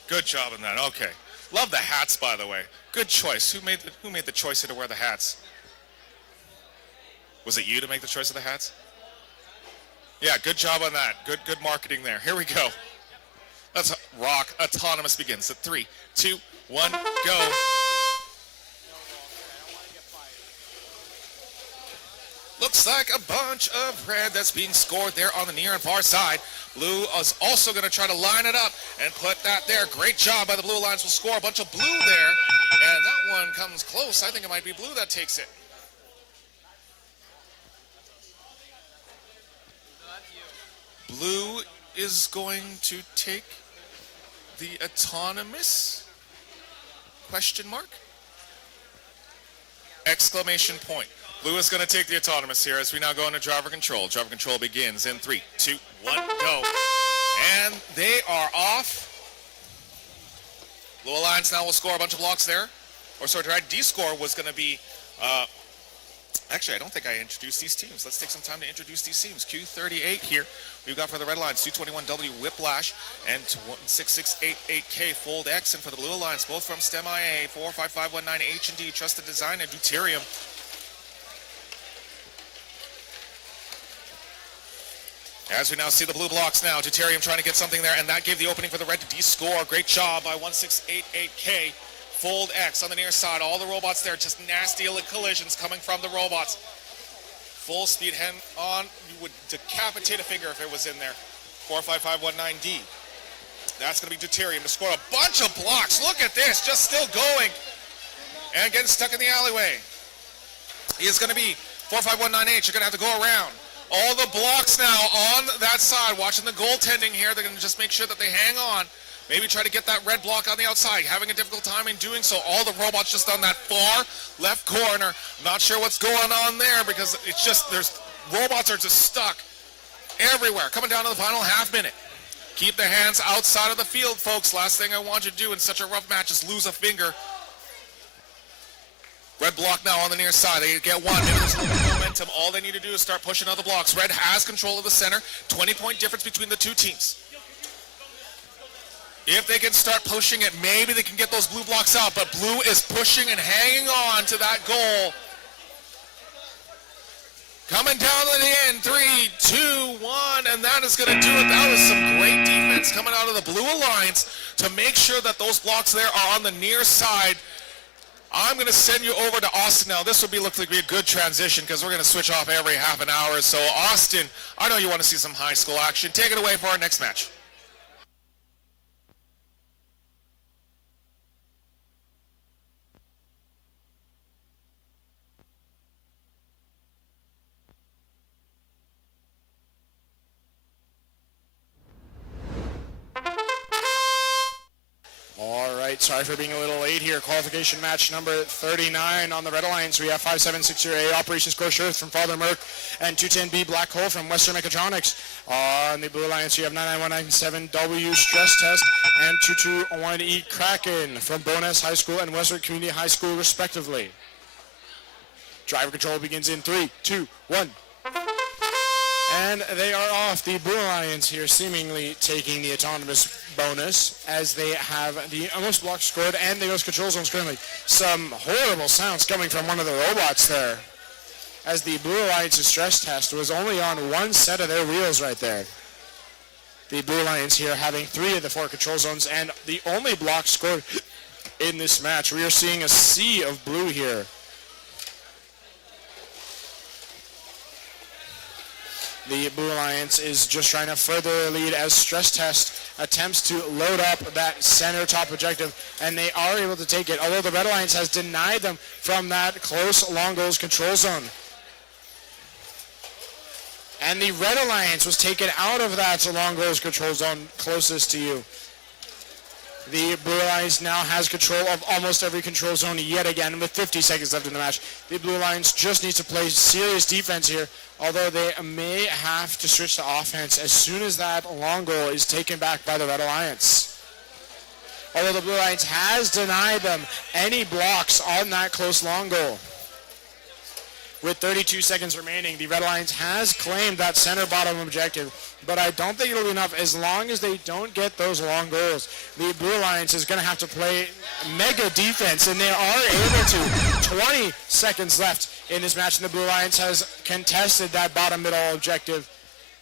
Good job on that. Okay. Love the hats, by the way. Good choice. Who made the choice here to wear the hats? Was it you to make the choice of the hats? Yeah, good job on that. Good marketing there. Here we go. Let's rock. Autonomous begins at 3, 2, 1, go. Looks like a bunch of red that's being scored there on the near and far side. Blue is also going to try to line it up and put that there. Great job by the Blue Alliance. Will score a bunch of blue there. And that one comes close. I think it might be blue that takes it. Blue is going to take the autonomous? Question mark? Exclamation point. Blue is going to take the autonomous here as we now go into driver control. Driver control begins in 3, 2, 1, go. And they are off. Blue Alliance now will score a bunch of blocks there. Or sorry, D-score was going to be... actually, I don't think I introduced these teams. Let's take some time to introduce these teams. Q38 here. We've got for the Red Alliance 221W Whiplash and 16688K Fold X. And for the Blue Alliance, both from STEMIA 45519 H&D Trusted Design and Deuterium. As we now see the blue blocks now, Deuterium trying to get something there, and that gave the opening for the red to D-score. Great job by 1688K. Fold X on the near side. All the robots there, just nasty collisions coming from the robots. Full speed hand on. You would decapitate a finger if it was in there. 45519D. That's going to be Deuterium to score a bunch of blocks. Look at this, just still going. And getting stuck in the alleyway. He is going to be 45198. You're going to have to go around. All the blocks now on that side, watching the goaltending here. They're going to just make sure that they hang on. Maybe try to get that red block on the outside. Having a difficult time in doing so. All the robots just on that far left corner. Not sure what's going on there because it's just, robots are just stuck everywhere. Coming down to the final half minute. Keep the hands outside of the field, folks. Last thing I want you to do in such a rough match is lose a finger. Red block now on the near side. They get one. Maybe there's a little bit of momentum. All they need to do is start pushing other blocks. Red has control of the center. 20-point difference between the two teams. If they can start pushing it, maybe they can get those blue blocks out. But blue is pushing and hanging on to that goal. Coming down to the end. 3, 2, 1. And that is going to do it. That was some great defense coming out of the Blue Alliance to make sure that those blocks there are on the near side. I'm going to send you over to Austin now. This will look like a good transition because we're going to switch off every half an hour. So Austin, I know you want to see some high school action. Take it away for our next match. All right, sorry for being a little late here. Qualification match number 39 on the Red Alliance. We have 5760A Operations Core Sheriff from Father Merck and 210B Black Hole from Western Mechatronics. On the Blue Alliance, we have 99197W Stress Test and 221E Kraken from Bowness High School and Western Community High School, respectively. Driver control begins in 3, 2, 1. And they are off. The Blue Alliance here seemingly taking the autonomous bonus as they have the most blocks scored and the most control zones currently. Some horrible sounds coming from one of the robots there as the Blue Alliance's stress test was only on one set of their wheels right there. The Blue Alliance here having 3 of the 4 control zones and the only block scored in this match. We are seeing a sea of blue here. The Blue Alliance is just trying to further their lead as Stress Test attempts to load up that center top objective, and they are able to take it, although the Red Alliance has denied them from that close long goals control zone. And the Red Alliance was taken out of that long goals control zone closest to you. The Blue Alliance now has control of almost every control zone yet again with 50 seconds left in the match. The Blue Alliance just needs to play serious defense here, although they may have to switch to offense as soon as that long goal is taken back by the Red Alliance. Although the Blue Alliance has denied them any blocks on that close long goal. with 32 seconds remaining. The Red Alliance has claimed that center bottom objective, but I don't think it'll be enough as long as they don't get those long goals. The Blue Alliance is going to have to play mega defense, and they are able to. 20 seconds left in this match, and the Blue Alliance has contested that bottom middle objective.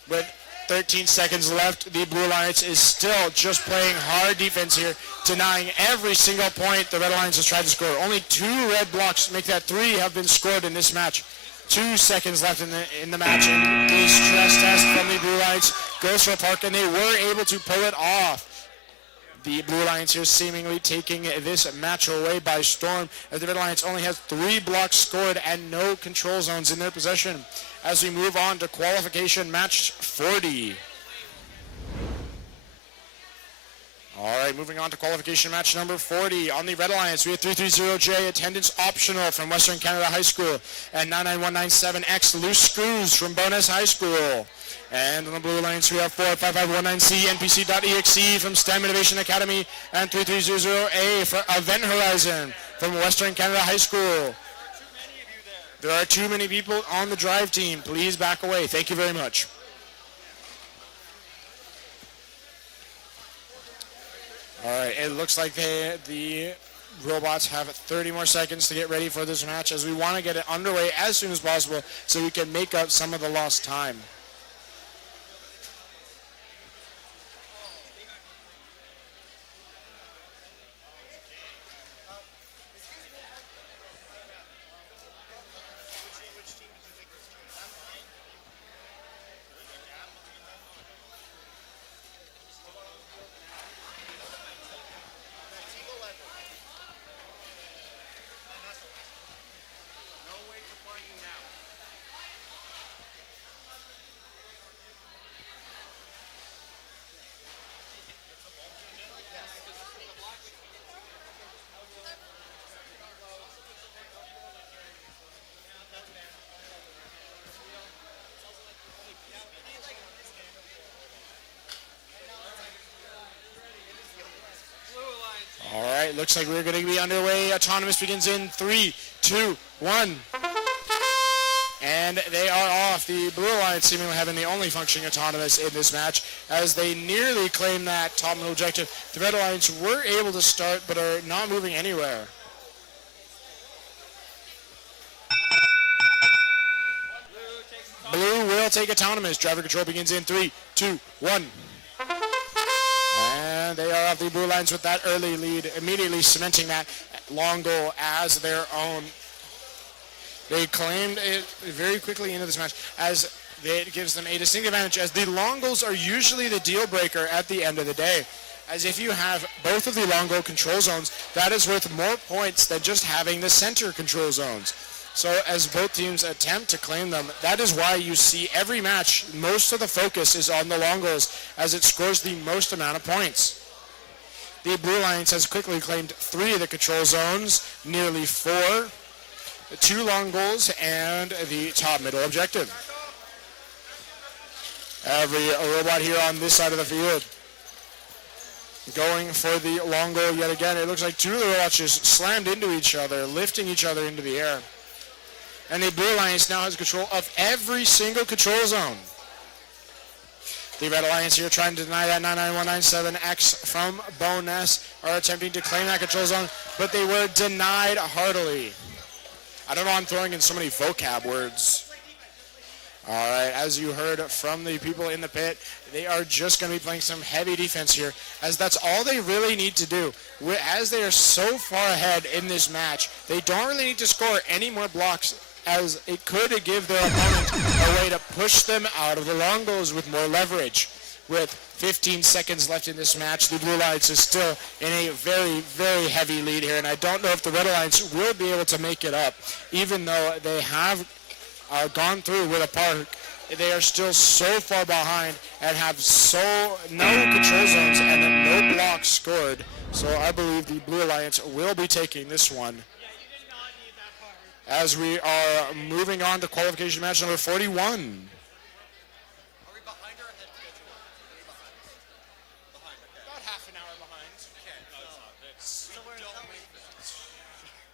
With 13 seconds left, the Blue Alliance is still just playing hard defense here, denying every single point the Red Alliance has tried to score. Only 2 red blocks make that 3 have been scored in this match. 2 seconds left in the match, and the stress test from the Blue Alliance goes for a park, and they were able to pull it off. The Blue Alliance here seemingly taking this match away by storm, as the Red Alliance only has 3 blocks scored and no control zones in their possession. As we move on to qualification match 40. All right, moving on to qualification match number 40. On the Red Alliance, we have 330J, attendance optional from Western Canada High School, and 99197X, loose screws from Bonus High School. And on the Blue Alliance, we have 45519C, NPC.exe from STEM Innovation Academy, and 3300A for Event Horizon from Western Canada High School. There are too many people on the drive team. Please back away. Thank you very much. All right, it looks like the robots have 30 more seconds to get ready for this match, as we want to get it underway as soon as possible so we can make up some of the lost time. All right, looks like we're going to be underway. Autonomous begins in 3, 2, 1. And they are off. The Blue Alliance seemingly having the only functioning autonomous in this match, as they nearly claim that top middle objective. The Red Alliance were able to start, but are not moving anywhere. Blue will take autonomous. Driver control begins in 3, 2, 1. And they are off. The Blue Alliance with that early lead, immediately cementing that long goal as their own. They claimed it very quickly into this match, as it gives them a distinct advantage, as the long goals are usually the deal breaker at the end of the day. As if you have both of the long goal control zones, that is worth more points than just having the center control zones. So as both teams attempt to claim them, that is why you see every match, most of the focus is on the long goals, as it scores the most amount of points. The Blue Alliance has quickly claimed 3 of the control zones, nearly 4, 2 long goals, and the top middle objective. Every robot here on this side of the field going for the long goal yet again. It looks like 2 of the robots just slammed into each other, lifting each other into the air. And the Blue Alliance now has control of every single control zone. The Red Alliance here trying to deny that 99197X from Bonus, are attempting to claim that control zone, but they were denied heartily. I don't know, I'm throwing in so many vocab words. All right, as you heard from the people in the pit, they are just going to be playing some heavy defense here, as that's all they really need to do. As they are so far ahead in this match, they don't really need to score any more blocks, as it could give their opponent a way to push them out of the long goals with more leverage. With 15 seconds left in this match, the Blue Alliance is still in a very, very heavy lead here, and I don't know if the Red Alliance will be able to make it up. Even though they have gone through with a park, they are still so far behind and have no control zones and no blocks scored. So I believe the Blue Alliance will be taking this one. As we are moving on to qualification match number 41. Are we behind or ahead schedule? Behind, okay. About half an hour behind. Okay, no, it's not. It's,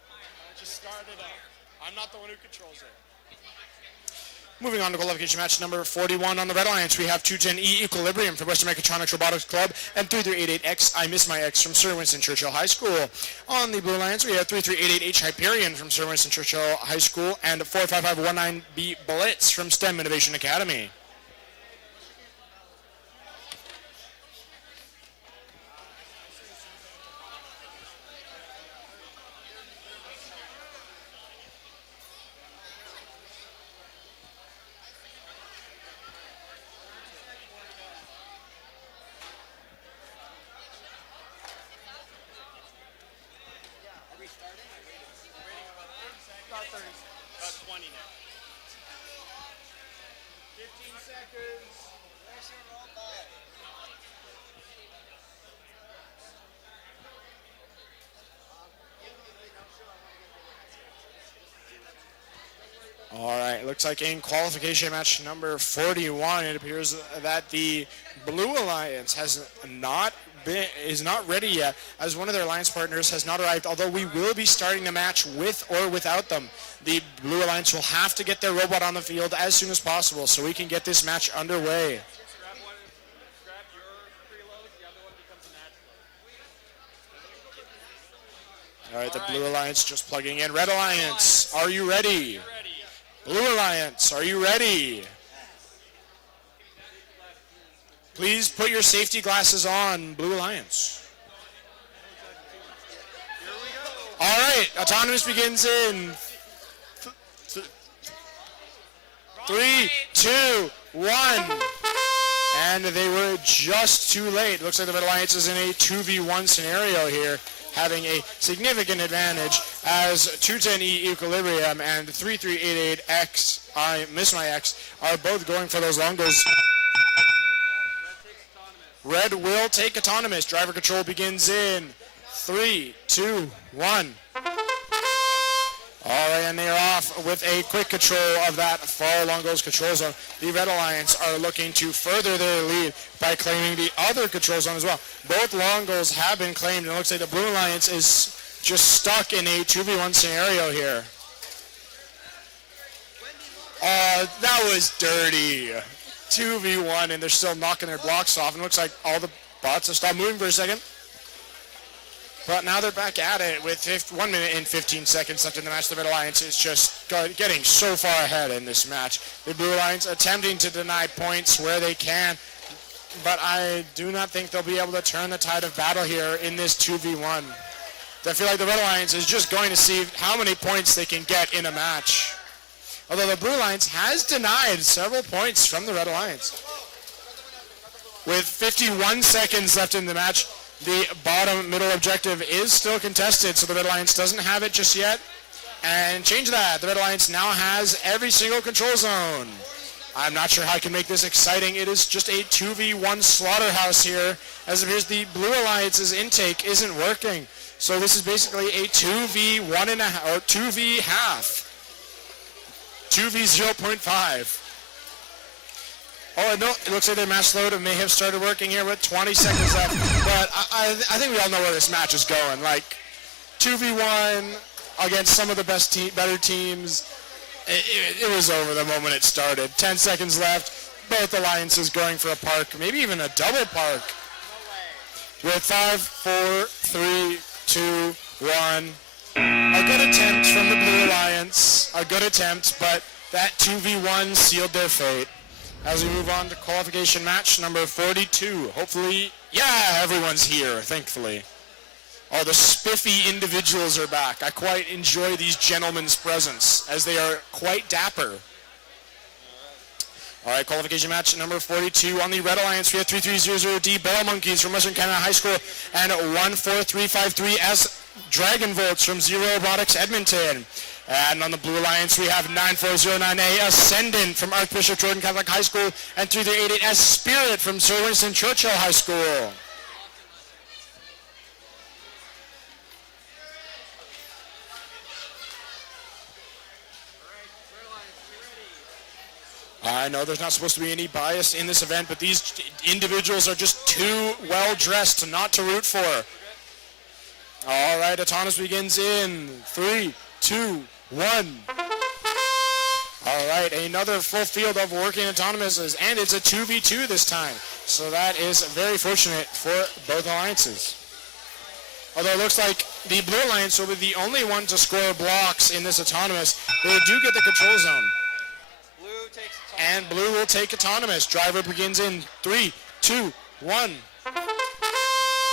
I just started up. I'm not the one who controls it. Moving on to qualification match number 41 on the Red Alliance, we have 210E Equilibrium from Western Mechatronics Robotics Club and 3388X I Miss My X from Sir Winston Churchill High School. On the Blue Alliance, we have 3388H Hyperion from Sir Winston Churchill High School and 45519B Blitz from STEM Innovation Academy. About 20 now. 15 seconds. All right, looks like in qualification match number 41, it appears that the Blue Alliance is not ready yet, as one of their alliance partners has not arrived, although we will be starting the match with or without them. The Blue Alliance will have to get their robot on the field as soon as possible so we can get this match underway. Grab your preload, the other one becomes a match load. All right, the Blue Alliance just plugging in. Red Alliance, are you ready? Blue Alliance, are you ready? Please put your safety glasses on, Blue Alliance. All right, autonomous begins in 3, 2, 1. And they were just too late. Looks like the Red Alliance is in a 2v1 scenario here, having a significant advantage as 210E Equilibrium and 3388X I Miss My X are both going for those long goals. Red will take autonomous. Driver control begins in 3, 2, 1. All right, and they are off with a quick control of that far long goals control zone. The Red Alliance are looking to further their lead by claiming the other control zone as well. Both long goals have been claimed, and it looks like the Blue Alliance is just stuck in a 2v1 scenario here. That was dirty. 2v1, and they're still knocking their blocks off, and it looks like all the bots have stopped moving for a second. But now they're back at it with 1 minute and 15 seconds left in the match. The Red Alliance is just getting so far ahead in this match. The Blue Alliance attempting to deny points where they can, but I do not think they'll be able to turn the tide of battle here in this 2v1. I feel like the Red Alliance is just going to see how many points they can get in a match. Although the Blue Alliance has denied several points from the Red Alliance. With 51 seconds left in the match, the bottom middle objective is still contested, so the Red Alliance doesn't have it just yet. And change that. The Red Alliance now has every single control zone. I'm not sure how I can make this exciting. It is just a 2v1 slaughterhouse here, as it appears the Blue Alliance's intake isn't working. So this is basically a 2v1 and a half, or 2v half. 2v 0.5. Oh, no, it looks like their match load may have started working here with 20 seconds left. But I think we all know where this match is going. Like, 2v1 against some of the better teams. It was over the moment it started. 10 seconds left. Both alliances going for a park, maybe even a double park. With 5, 4, 3, 2, 1. A good attempt from the Blue Alliance. A good attempt, but that 2v1 sealed their fate. As we move on to qualification match number 42. Hopefully, yeah, everyone's here, thankfully. Oh, the spiffy individuals are back. I quite enjoy these gentlemen's presence, as they are quite dapper. All right, qualification match number 42 on the Red Alliance. We have 3300D Bell Monkeys from Western Canada High School and 14353S Dragon Volts from Zero Robotics Edmonton. And on the Blue Alliance, we have 9409A Ascendant from Archbishop Jordan Catholic High School and 3388S Spirit from Sir Winston Churchill High School. I know there's not supposed to be any bias in this event, but these individuals are just too well dressed not to root for. All right, autonomous begins in 3, 2, 1. All right, another full field of working autonomouses, and it's a 2v2 this time. So that is very fortunate for both alliances. Although it looks like the Blue Alliance will be the only one to score blocks in this autonomous. They do get the control zone. Blue takes And Blue will take autonomous. Driver begins in 3, 2, 1.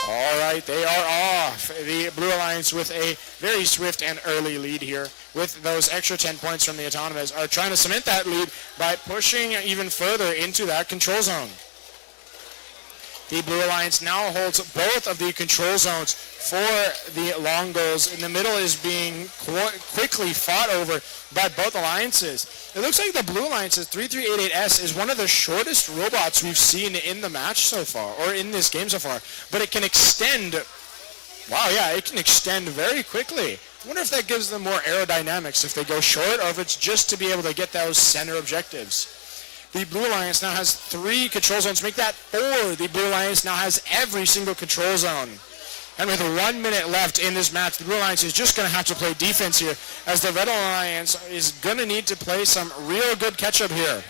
All right, they are off. The Blue Alliance with a very swift and early lead here with those extra 10 points from the autonomous are trying to cement that lead by pushing even further into that control zone. The Blue Alliance now holds both of the control zones for the long goals. In the middle is being quickly fought over by both alliances. It looks like the Blue Alliance's 3388S is one of the shortest robots we've seen in the match so far, or in this game so far. But it can extend, wow, yeah, it can extend very quickly. I wonder if that gives them more aerodynamics if they go short, or if it's just to be able to get those center objectives. The Blue Alliance now has 3 control zones. Make that 4. The Blue Alliance now has every single control zone. And with 1 minute left in this match, the Blue Alliance is just going to have to play defense here, as the Red Alliance is going to need to play some real good catch-up here.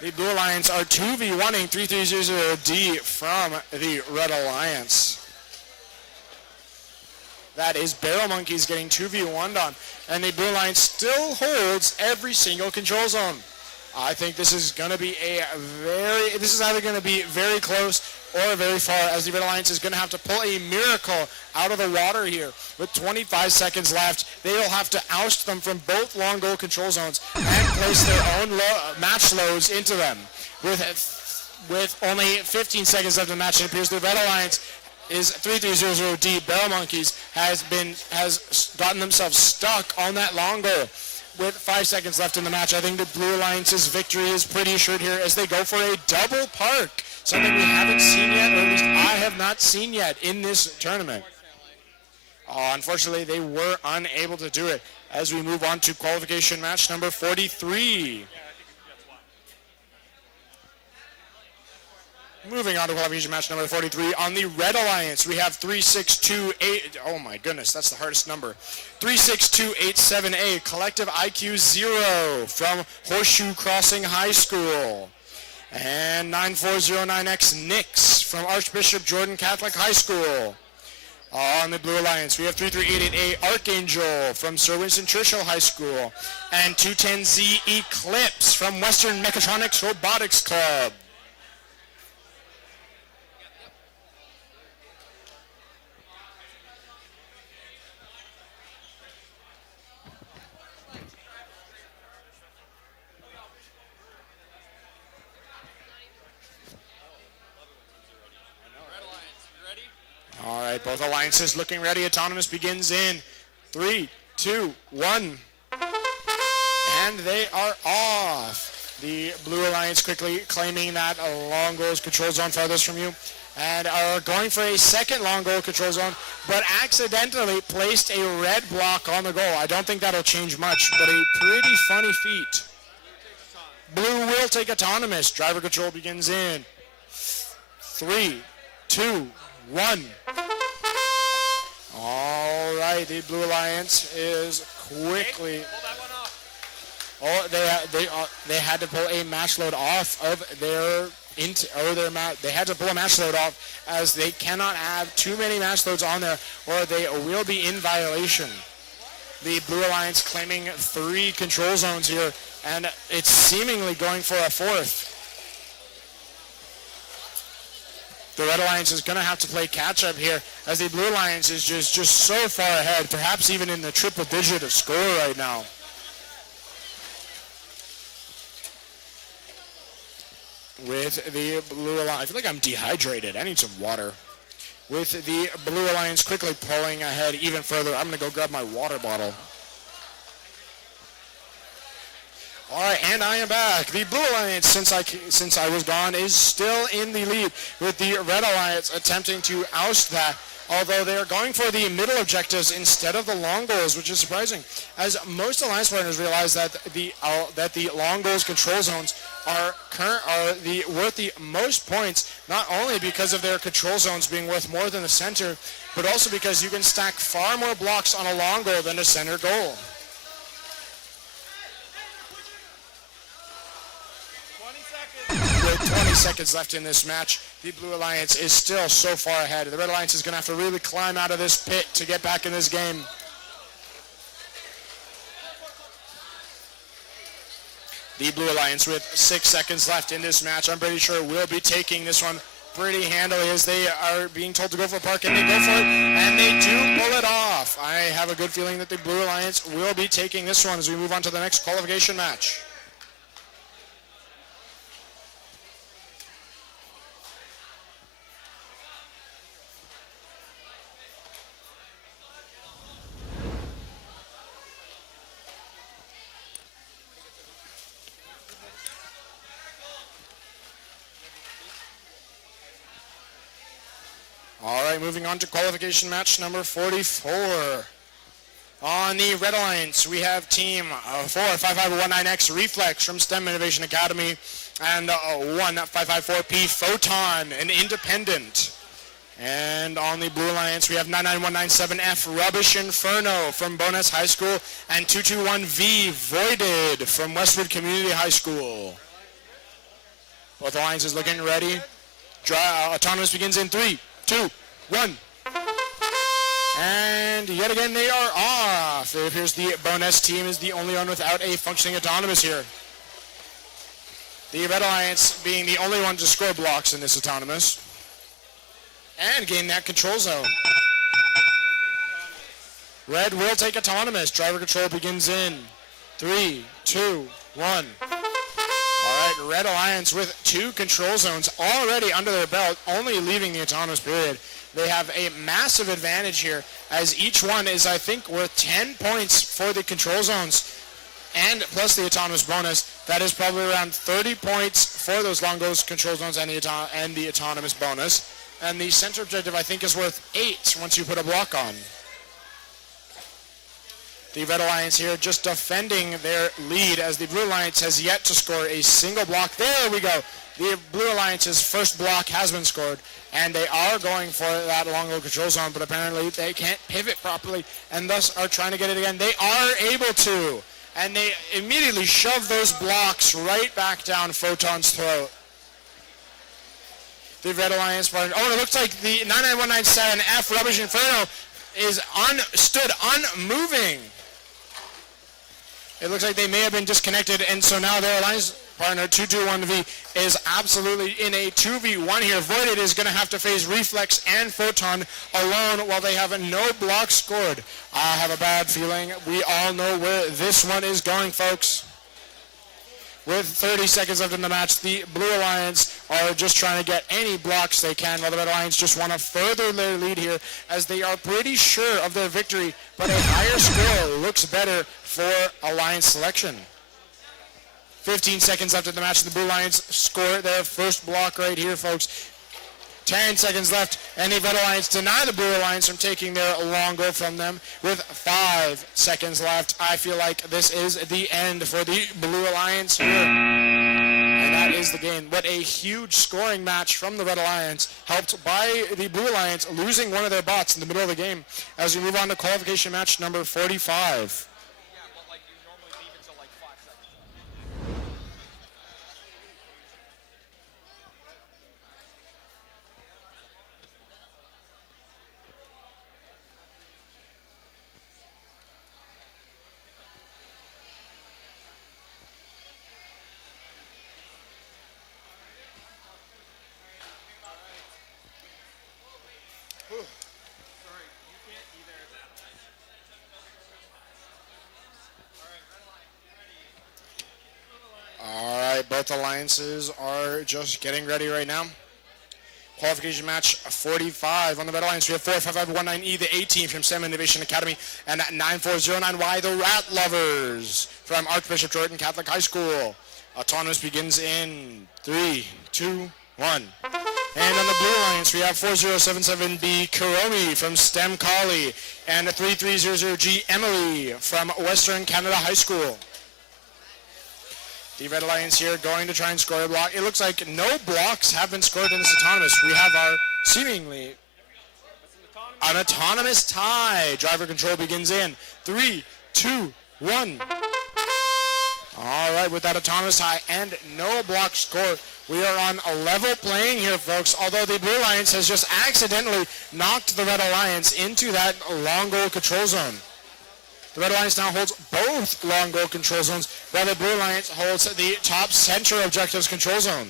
The Blue Alliance are 2v1ing 3300D from the Red Alliance. That is Barrel Monkeys getting 2v1'd on. And the Blue Alliance still holds every single control zone. I think this is going to be this is either going to be very close or very far, as the Red Alliance is going to have to pull a miracle out of the water here. With 25 seconds left, they will have to oust them from both long goal control zones and place their own match loads into them. With only 15 seconds left in the match, it appears the Red Alliance is 3300D Barrel Monkeys has gotten themselves stuck on that long goal. With 5 seconds left in the match, I think the Blue Alliance's victory is pretty assured here as they go for a double park. Something we haven't seen yet, or at least I have not seen yet in this tournament. Unfortunately, they were unable to do it as we move on to qualification match number 43. Moving on to qualification match number 43. On the Red Alliance, we have 3628. Oh my goodness, that's the hardest number. 362878, collective IQ 0 from Horseshoe Crossing High School. And 9409X Nix from Archbishop Jordan Catholic High School. On the Blue Alliance, we have 33888 Archangel from Sir Winston Churchill High School. And 210Z Eclipse from Western Mechatronics Robotics Club. All right, both alliances looking ready. Autonomous begins in 3, 2, 1. And they are off. The Blue Alliance quickly claiming that long goals control zone farthest from you. And are going for a second long goal control zone, but accidentally placed a red block on the goal. I don't think that'll change much, but a pretty funny feat. Blue will take autonomous. Driver control begins in 3, 2, 1. All right, the Blue Alliance is quickly. Oh, they had to pull a match load off of their they had to pull a match load off, as they cannot have too many match loads on there, or they will be in violation. The Blue Alliance claiming 3 control zones here, and it's seemingly going for a 4th. The Red Alliance is going to have to play catch-up here, as the Blue Alliance is just so far ahead, perhaps even in the triple digit of score right now. With the Blue Alliance, I feel like I'm dehydrated. I need some water. With the Blue Alliance quickly pulling ahead even further, I'm going to go grab my water bottle. All right, and I am back. The Blue Alliance, since I was gone, is still in the lead, with the Red Alliance attempting to oust that, although they are going for the middle objectives instead of the long goals, which is surprising, as most alliance partners realize that the long goals control zones are worth the most points, not only because of their control zones being worth more than the center, but also because you can stack far more blocks on a long goal than a center goal. 30 seconds left in this match. The Blue Alliance is still so far ahead. The Red Alliance is going to have to really climb out of this pit to get back in this game. The Blue Alliance with 6 seconds left in this match. I'm pretty sure will be taking this one pretty handily as they are being told to go for a park, and they go for it, and they do pull it off. I have a good feeling that the Blue Alliance will be taking this one as we move on to the next qualification match. All right, moving on to qualification match number 44. On the Red Alliance, we have team 45519X Reflex from STEM Innovation Academy and 1554P Photon, an independent. And on the Blue Alliance, we have 99197F Rubbish Inferno from Bonus High School and 221V Voided from Westwood Community High School. Both alliances looking ready. Autonomous begins in 3, 2, 1. And yet again they are off. It appears the Bonus team is the only one without a functioning autonomous here. The Red Alliance being the only one to score blocks in this autonomous. And gain that control zone. Red will take autonomous. Driver control begins in 3, 2, 1. All right, Red Alliance with 2 control zones already under their belt, only leaving the autonomous period. They have a massive advantage here as each one is, I think, worth 10 points for the control zones and plus the autonomous bonus. That is probably around 30 points for those long goes control zones and the autonomous bonus. And the center objective, I think, is worth 8 once you put a block on. The Red Alliance here just defending their lead as the Blue Alliance has yet to score a single block. There we go. The Blue Alliance's first block has been scored, and they are going for that long goal control zone, but apparently they can't pivot properly and thus are trying to get it again. They are able to, and they immediately shove those blocks right back down Photon's throat. The Red Alliance partner. Oh, it looks like the 99197F Rubbish Inferno is stood unmoving. It looks like they may have been disconnected, and so now their alliance partner 221V is absolutely in a 2v1 here. Voided is going to have to face Reflex and Photon alone while they have no blocks scored. I have a bad feeling we all know where this one is going, folks. With 30 seconds left in the match, the Blue Alliance are just trying to get any blocks they can, while the Red Alliance just want to further their lead here as they are pretty sure of their victory, but a higher score looks better for Alliance selection. 15 seconds left in the match, the Blue Alliance score their first block right here, folks. 10 seconds left, and the Red Alliance deny the Blue Alliance from taking their long goal from them with 5 seconds left. I feel like this is the end for the Blue Alliance here. And that is the game. What a huge scoring match from the Red Alliance, helped by the Blue Alliance losing one of their bots in the middle of the game as we move on to qualification match number 45. Both alliances are just getting ready right now. Qualification match 45. On the Red Alliance, we have 45519E, the A team from STEM Innovation Academy, and 9409Y, the Rat Lovers from Archbishop Jordan Catholic High School. Autonomous begins in 3, 2, 1. And on the Blue Alliance, we have 4077B Kuromi from STEM Collie, and 3300G Emily from Western Canada High School. The Red Alliance here going to try and score a block. It looks like no blocks have been scored in this autonomous. We have our seemingly an autonomous tie. Driver control begins in 3, 2, 1. All right, with that autonomous tie and no block score, We are on a level playing here, folks, although the Blue Alliance has just accidentally knocked the Red Alliance into that long goal control zone. The Red Alliance now holds both long goal control zones, while the Blue Alliance holds the top center objectives control zone.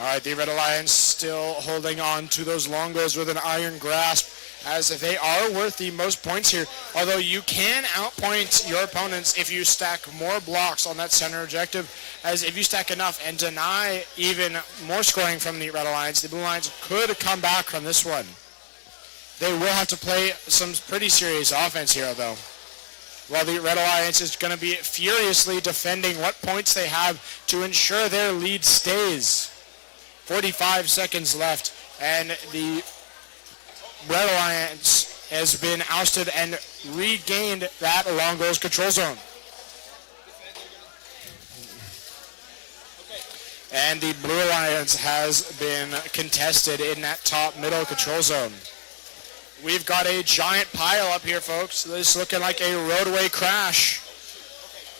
All right, the Red Alliance still holding on to those long goals with an iron grasp, as they are worth the most points here. Although you can outpoint your opponents if you stack more blocks on that center objective, as if you stack enough and deny even more scoring from the Red Alliance, the Blue Alliance could come back from this one. They will have to play some pretty serious offense here, though. While the Red Alliance is going to be furiously defending what points they have to ensure their lead stays. 45 seconds left, and the Red Alliance has been ousted and regained that long goals control zone. And the Blue Alliance has been contested in that top middle control zone. We've got a giant pile up here, folks. This is looking like a roadway crash.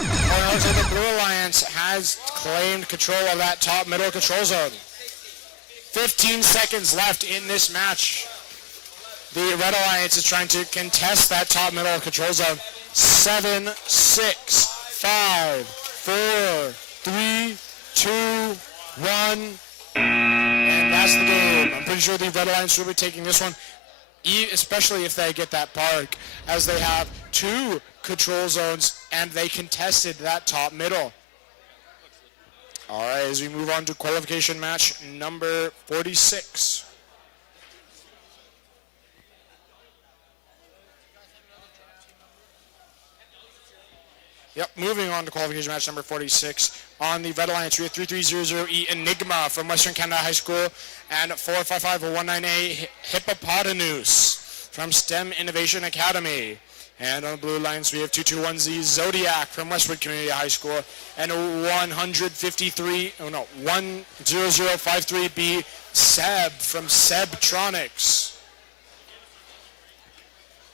Oh, no, so the Blue Alliance has claimed control of that top middle control zone. 15 seconds left in this match. The Red Alliance is trying to contest that top middle control zone. 7, 6, 5, 4, 3, 2, 1. And that's the game. I'm pretty sure the Red Alliance will be taking this one, especially if they get that park, as they have 2 control zones and they contested that top middle. All right, as we move on to qualification match number 46. Yep, moving on to qualification match number 46. On the Red Alliance, we have 3300E Enigma from Western Canada High School and 45519A Hippopotamus from STEM Innovation Academy. And on the Blue Alliance, we have 221Z Zodiac from Westwood Community High School and 10053B Seb from Sebtronics.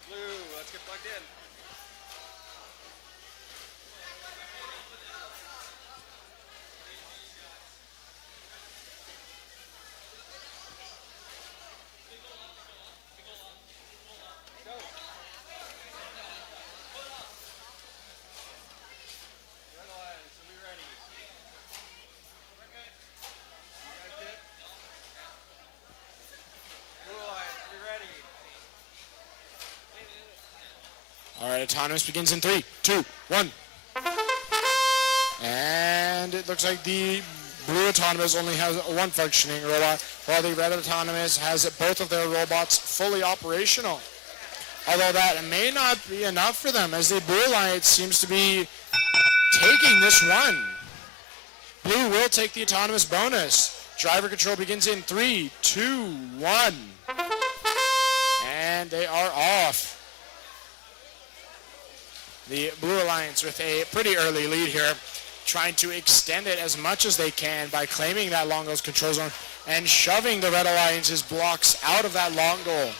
Blue, let's get plugged in. Red Alliance, are we ready? You guys did? Blue Alliance, are we ready? All right, autonomous begins in 3, 2, 1. And it looks like the Blue Autonomous only has one functioning robot, while the Red Autonomous has both of their robots fully operational. Although that may not be enough for them, as the Blue Alliance seems to be taking this one. Blue will take the autonomous bonus. Driver control begins in 3, 2, 1. And they are off. The Blue Alliance with a pretty early lead here, trying to extend it as much as they can by claiming that long goals control zone and shoving the Red Alliance's blocks out of that long goal.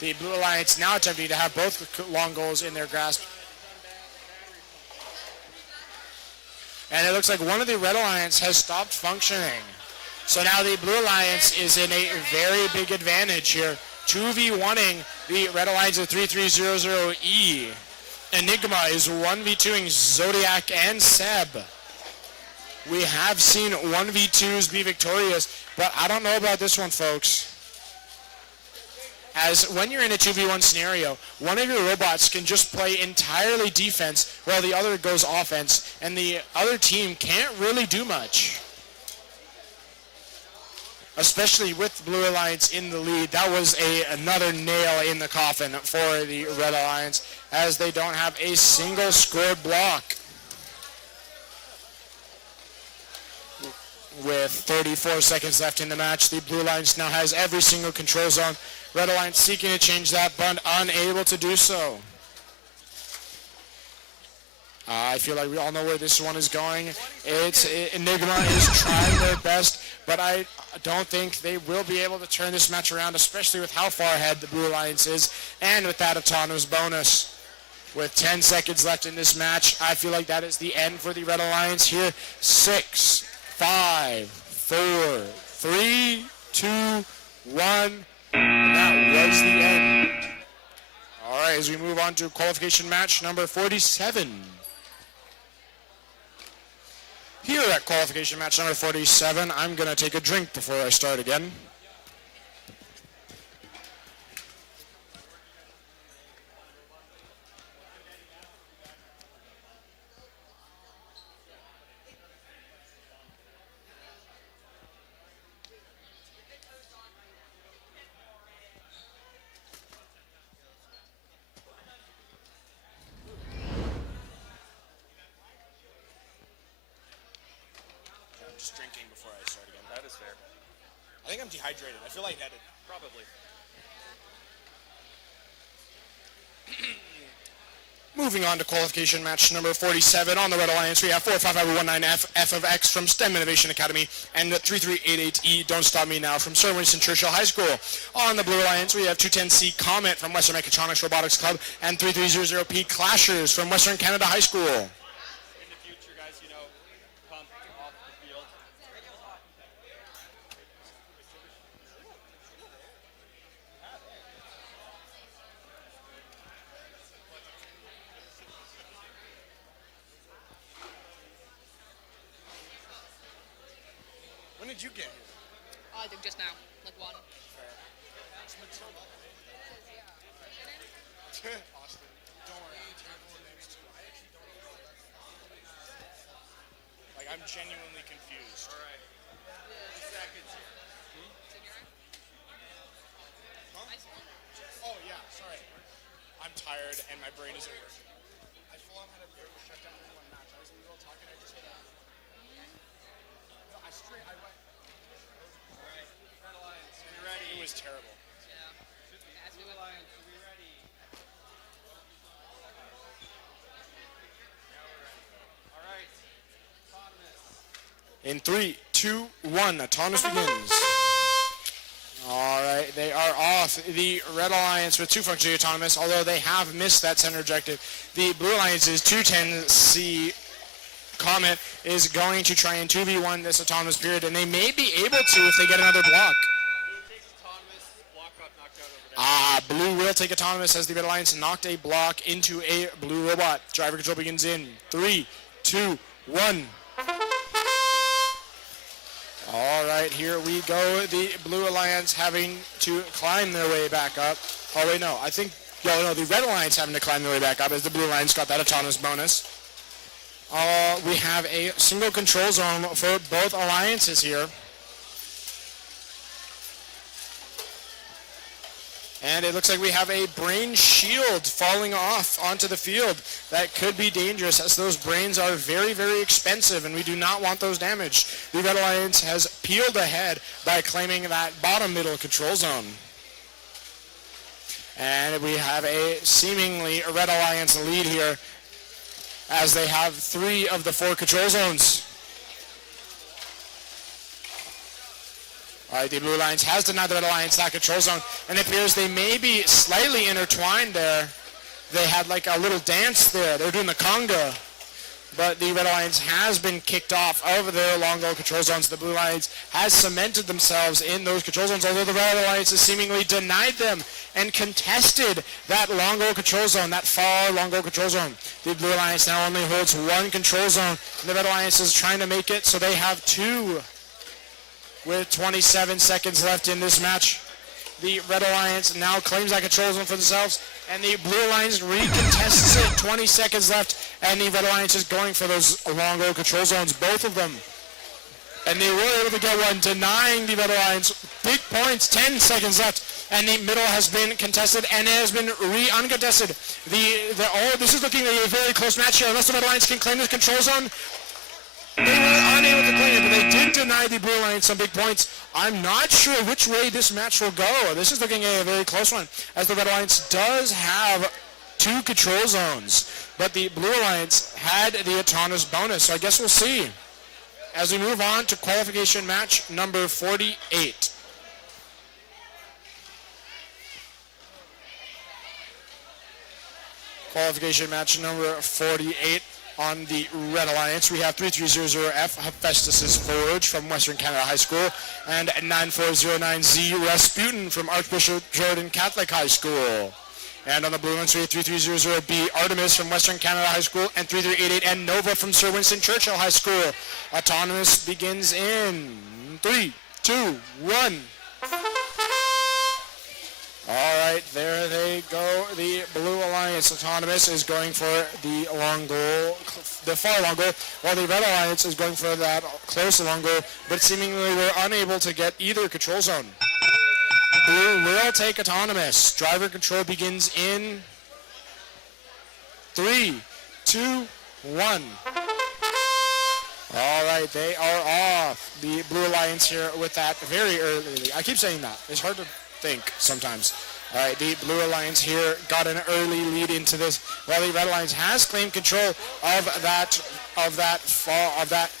The Blue Alliance now attempting to have both long goals in their grasp. And it looks like one of the Red Alliance has stopped functioning. So now the Blue Alliance is in a very big advantage here, 2v1ing the Red Alliance of 3300E. Enigma is 1v2ing Zodiac and Seb. We have seen 1v2s be victorious, but I don't know about this one, folks. As when you're in a 2v1 scenario, one of your robots can just play entirely defense while the other goes offense, and the other team can't really do much. Especially with Blue Alliance in the lead. That was another nail in the coffin for the Red Alliance, as they don't have a single scored block. With 34 seconds left in the match, the Blue Alliance now has every single control zone. Red Alliance seeking to change that, but unable to do so. I feel like we all know where this one is going. Enigma is trying their best, but I don't think they will be able to turn this match around, especially with how far ahead the Blue Alliance is, and with that autonomous bonus. With 10 seconds left in this match, I feel like that is the end for the Red Alliance here. 6, 5, 4, 3, 2, 1, and that was the end. All right, as we move on to qualification match number 47. Here at qualification match number 47, I'm going to take a drink before I start again. Drinking before I start again. That is fair. I think I'm dehydrated. I feel lightheaded. Probably. Moving on to qualification match number 47 on the Red Alliance, we have 45519F F of X from STEM Innovation Academy and 3388E Don't Stop Me Now from Sir Winston Churchill High School. On the Blue Alliance, we have 210C Comet from Western Mechatronics Robotics Club and 3300P Clashers from Western Canada High School. In the future, guys, you know, pump off the field. When did you get here? I think just now, like one. Austin, don't worry, I'm terrible with names too. I actually don't know that. Like, I'm genuinely confused. All right. 30 seconds here. Oh, yeah, sorry. I'm tired and my brain isn't working. I full on had a brain shut down in one match. I was in the middle of talking, I just hit out. No, I went. All right. Red Alliance, are we ready? It was terrible. Blue Alliance, are we ready? All right. Autonomous. In 3, 2, 1, autonomous begins. All right, they are off. The Red Alliance with 2 functionally autonomous, although they have missed that center objective. The Blue Alliance's 210C Comet is going to try and 2v1 this autonomous period, and they may be able to if they get another block. Blue takes autonomous. Block got knocked out over there. Blue will take autonomous as the Red Alliance knocked a block into a blue robot. Driver control begins in 3, 2, 1. All right, here we go. The Blue Alliance having to climb their way back up. Oh, wait, no. The Red Alliance having to climb their way back up as the Blue Alliance got that autonomous bonus. We have a single control zone for both alliances here. And it looks like we have a brain shield falling off onto the field. That could be dangerous as those brains are very, very expensive and we do not want those damaged. The Red Alliance has peeled ahead by claiming that bottom middle control zone. And we have a seemingly Red Alliance lead here as they have 3 of the 4 control zones. All right, the Blue Alliance has denied the Red Alliance that control zone, and it appears they may be slightly intertwined there. They had like a little dance there. They're doing the conga. But the Red Alliance has been kicked off of their long goal control zones. The Blue Alliance has cemented themselves in those control zones, although the Red Alliance has seemingly denied them and contested that long goal control zone, that far long goal control zone. The Blue Alliance now only holds 1 control zone. The Red Alliance is trying to make it so they have 2. With 27 seconds left in this match, the Red Alliance now claims that control zone for themselves, and the Blue Alliance recontests it. 20 seconds left, and the Red Alliance is going for those long goal control zones, both of them. And they were able to get one, denying the Red Alliance big points. 10 seconds left, and the middle has been contested, and it has been uncontested. This is looking like a very close match here. Unless the Red Alliance can claim this control zone, they were unable to claim it, but they did deny the Blue Alliance some big points. I'm not sure which way this match will go. This is looking at a very close one, as the Red Alliance does have 2 control zones, but the Blue Alliance had the autonomous bonus, so I guess we'll see as we move on to qualification match number 48. Qualification match number 48 on the Red Alliance. We have 3300F Hephaestus Forge from Western Canada High School and 9409Z Rasputin from Archbishop Jordan Catholic High School. And on the Blue Alliance, we have 3300B Artemis from Western Canada High School and 3388N Nova from Sir Winston Churchill High School. Autonomous begins in 3, 2, 1. All right, there they go. The Blue Alliance Autonomous is going for the long goal, the far long goal, while the Red Alliance is going for that close long goal, but seemingly we're unable to get either control zone. Blue will take Autonomous. Driver control begins in 3, 2, 1. All right, they are off. The Blue Alliance here with that very early. I keep saying that. It's hard to think sometimes. All right, the Blue Alliance here got an early lead into this, while the Red Alliance has claimed control of that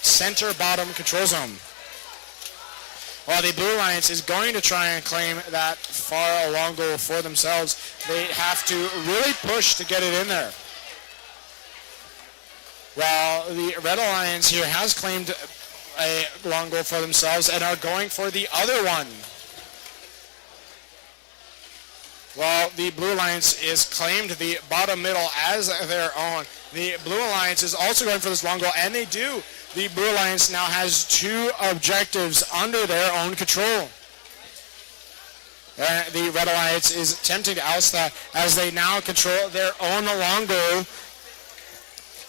center bottom control zone. While the Blue Alliance is going to try and claim that far long goal for themselves, they have to really push to get it in there. While the Red Alliance here has claimed a long goal for themselves and are going for the other one. While the Blue Alliance is claimed the bottom middle as their own, the Blue Alliance is also going for this long goal, and they do. The Blue Alliance now has 2 objectives under their own control. The Red Alliance is attempting to oust that as they now control their own long goal.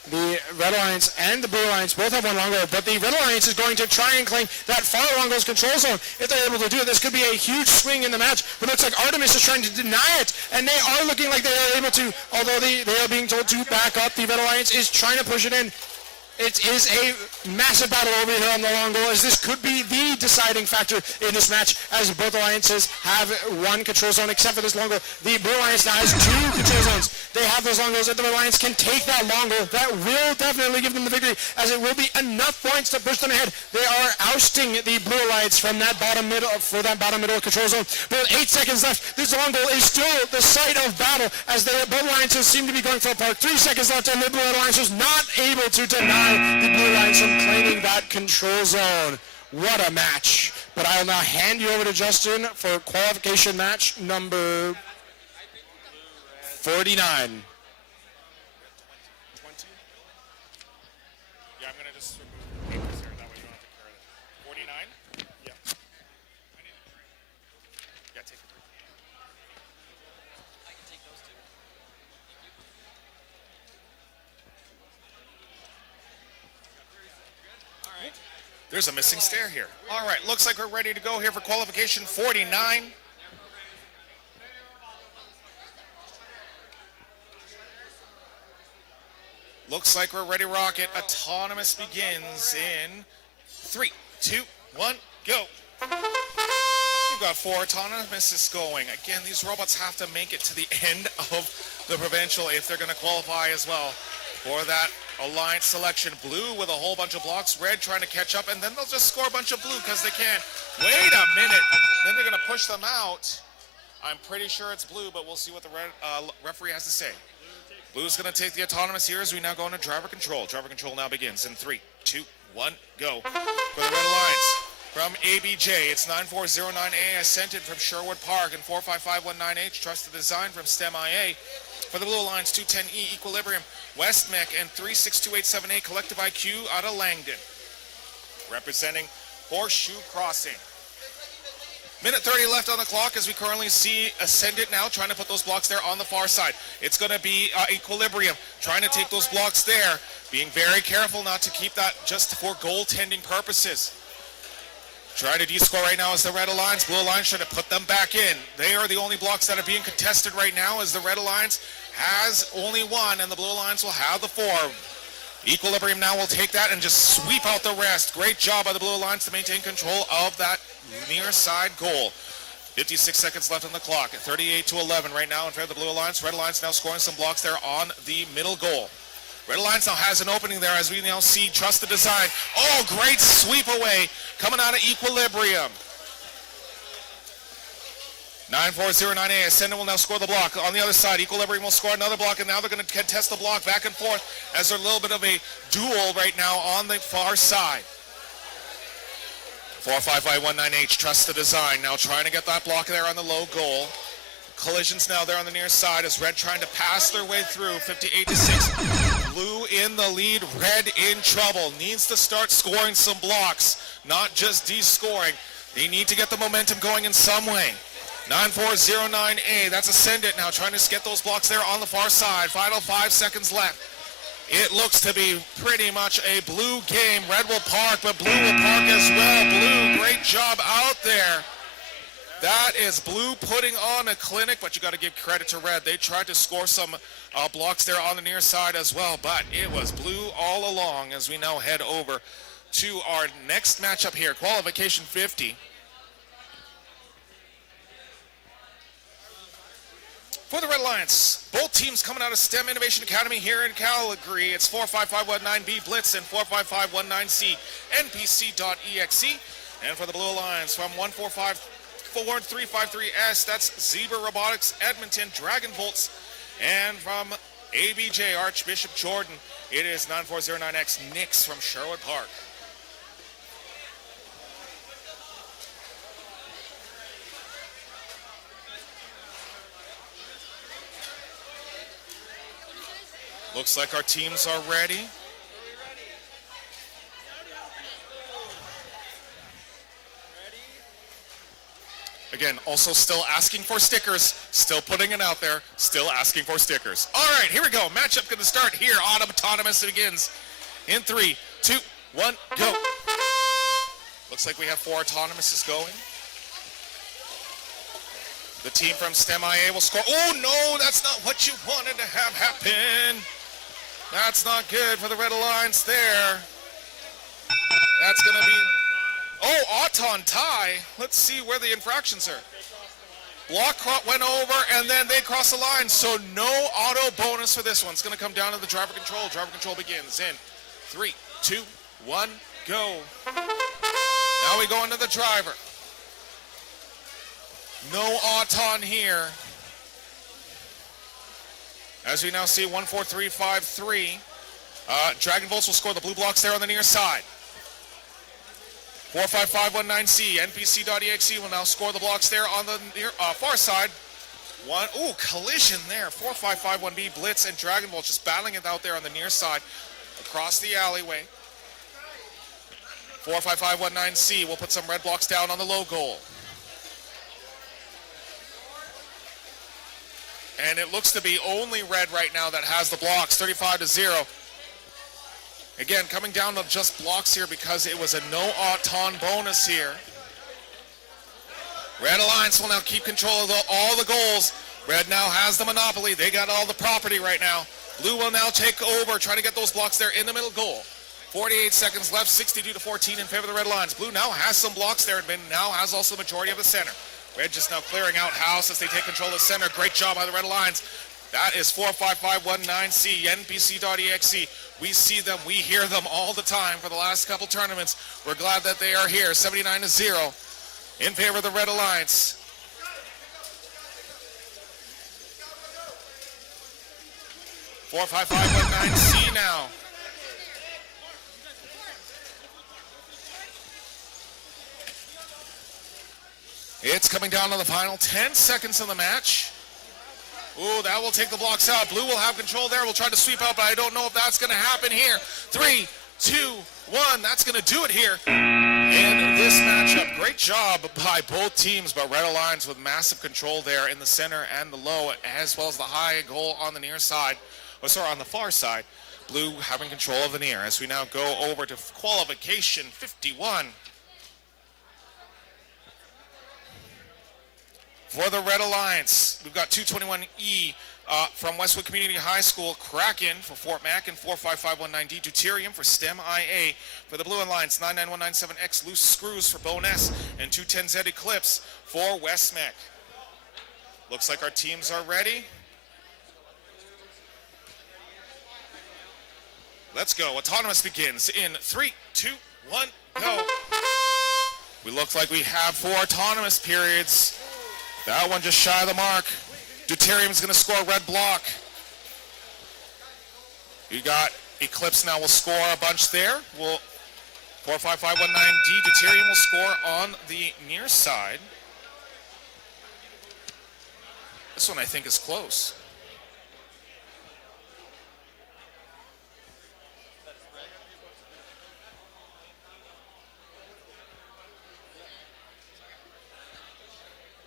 The Red Alliance and the Blue Alliance both have one long goal, but the Red Alliance is going to try and claim that far long goal's control zone. If they're able to do it, this could be a huge swing in the match, but it looks like Artemis is trying to deny it, and they are looking like they are able to, although they are being told to back up. The Red Alliance is trying to push it in. It is a massive battle over here on the long goal, as this could be the deciding factor in this match, as both alliances have one control zone except for this long goal. The Blue Alliance now has 2 control zones. They have those long goals, and the Red Alliance can take that long goal. That will definitely give them the victory, as it will be enough points to push them ahead. They are ousting the Blue Alliance from that bottom middle control zone. But with 8 seconds left, this long goal is still the site of battle, as the Blue Alliances seem to be going for a park. 3 seconds left, and the Blue Alliance is not able to deny the Blue Alliance from claiming that control zone. What a match. But I'll now hand you over to Justin for qualification match number 49. 20? Yeah, I'm going to just remove the papers here. That way you don't have to carry them. 49? Yeah. Yeah, take it. I can take those 2. All right. There's a missing stair here. All right, looks like we're ready to go here for qualification 49. Looks like we're ready to rock it. Autonomous begins in 3, 2, 1, go. You've got 4 autonomouses going. Again, these robots have to make it to the end of the Provincial if they're going to qualify as well for that Alliance selection. Blue with a whole bunch of blocks. Red trying to catch up, and then they'll just score a bunch of blue because they can. Wait a minute. Then they're going to push them out. I'm pretty sure it's blue, but we'll see what the referee has to say. Blue's going to take the autonomous here as we now go into driver control. Driver control now begins in 3, 2, 1, go. For the Red Alliance, from ABJ, it's 9409A, Ascented from Sherwood Park, and 45519H, Trusted Design from STEMIA. For the Blue Alliance, 210E, Equilibrium, Westmec, and 36287A, Collective IQ out of Langdon. Representing Horseshoe Crossing. Minute 30 left on the clock as we currently see Ascendant now trying to put those blocks there on the far side. It's going to be Equilibrium trying to take those blocks there, being very careful not to keep that just for goaltending purposes. Trying to de-score right now is the Red Alliance. Blue Alliance trying to put them back in. They are the only blocks that are being contested right now, as the Red Alliance has only 1 and the Blue Alliance will have the 4. Equilibrium now will take that and just sweep out the rest. Great job by the Blue Alliance to maintain control of that near side goal. 56 seconds left on the clock. 38-11 right now in favor of the Blue Alliance. Red Alliance now scoring some blocks there on the middle goal. Red Alliance now has an opening there as we now see Trust the Design. Oh, great sweep away coming out of Equilibrium. 9-4-0-9-A. Ascendant will now score the block. On the other side, Equilibrium will score another block, and now they're going to contest the block back and forth as there's a little bit of a duel right now on the far side. 4-5-5-1-9-H, Trust the Design, now trying to get that block there on the low goal. Collisions now there on the near side as Red trying to pass their way through, 58-6. Blue in the lead, Red in trouble, needs to start scoring some blocks, not just de-scoring. They need to get the momentum going in some way. 9-4-0-9-A, that's Ascendant now trying to get those blocks there on the far side. Final 5 seconds left. It looks to be pretty much a Blue game. Red will park, but Blue will park as well. Blue, great job out there. That is Blue putting on a clinic, but you got to give credit to Red. They tried to score some blocks there on the near side as well, but it was Blue all along as we now head over to our next matchup here, Qualification 50. For the Red Alliance, both teams coming out of STEM Innovation Academy here in Calgary. It's 45519B Blitz and 45519C NPC.exe. And for the Blue Alliance from 1454353S, that's Zebra Robotics, Edmonton, Dragon Volts. And from ABJ, Archbishop Jordan, it is 9409X Nix from Sherwood Park. Looks like our teams are ready. Again, also still asking for stickers, still putting it out there, still asking for stickers. All right, here we go. Matchup going to start here. Autonomous begins in 3, 2, 1, go. Looks like we have 4 autonomouses going. The team from STEMIA will score. Oh, no, that's not what you wanted to have happen. That's not good for the Red Alliance there. That's going to be... Oh, Auton tie. Let's see where the infractions are. Block went over, and then they cross the line. So no auto bonus for this one. It's going to come down to the driver control. Driver control begins in 3, 2, 1, go. Now we go into the driver. No Auton here. As we now see 14353. Dragon Volts will score the blue blocks there on the near side. 45519C, NPC.exe will now score the blocks there on the near, far side. Collision there. 4551B Blitz and Dragon Volts just battling it out there on the near side across the alleyway. 45519C will put some red blocks down on the low goal. And it looks to be only Red right now that has the blocks, 35-0. Again, coming down to just blocks here because it was a no Auton bonus here. Red Alliance will now keep control of all the goals. Red now has the monopoly. They got all the property right now. Blue will now take over, trying to get those blocks there in the middle goal. 48 seconds left, 62-14 in favor of the Red Alliance. Blue now has some blocks there and now has also the majority of the center. Red just now clearing out house as they take control of the center. Great job by the Red Alliance. That is 45519C, NPC.exe. We see them, we hear them all the time for the last couple tournaments. We're glad that they are here, 79-0 in favor of the Red Alliance. Four, 5-5-1-9-C now. It's coming down to the final 10 seconds of the match. Ooh, that will take the blocks out. Blue will have control there. We'll try to sweep out, but I don't know if that's going to happen here. 3, 2, 1. That's going to do it here in this matchup. Great job by both teams, but Red Alliance with massive control there in the center and the low, as well as the high goal on the near side. On the far side. Blue having control of the near as we now go over to qualification 51. For the Red Alliance, we've got 221E from Westwood Community High School, Kraken for Fort Mac, and 45519D, Deuterium for STEMIA. For the Blue Alliance, 99197X, Loose Screws for Bonus, and 210Z Eclipse for West Mac. Looks like our teams are ready. Let's go. Autonomous begins in 3, 2, 1, go. We look like we have 4 autonomous periods. That one just shy of the mark. Deuterium's going to score a red block. You got Eclipse now will score a bunch there. 45519D, Deuterium will score on the near side. This one I think is close.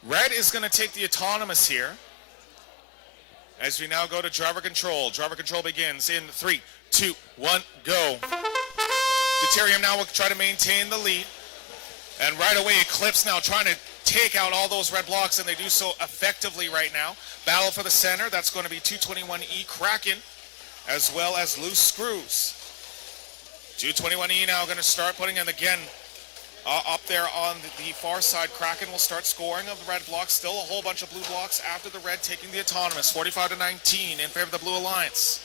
Red is going to take the autonomous here. As we now go to driver control. Driver control begins in 3, 2, 1, go. Deuterium now will try to maintain the lead. And right away, Eclipse now trying to take out all those red blocks, and they do so effectively right now. Battle for the center. That's going to be 221E Kraken, as well as Loose Screws. 221E now going to start putting in again. Up there on the far side, Kraken will start scoring of the red blocks. Still a whole bunch of blue blocks after the red taking the autonomous. 45-19 in favor of the Blue Alliance.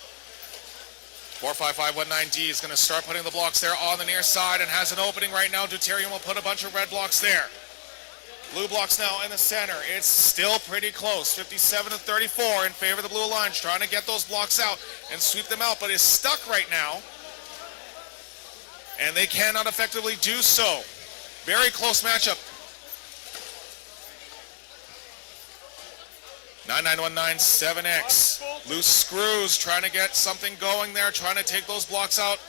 45519D is going to start putting the blocks there on the near side and has an opening right now. Deuterium will put a bunch of red blocks there. Blue blocks now in the center. It's still pretty close. 57-34 in favor of the Blue Alliance. Trying to get those blocks out and sweep them out, but is stuck right now. And they cannot effectively do so. Very close matchup. 99197X. Loose Screws trying to get something going there, trying to take those blocks out.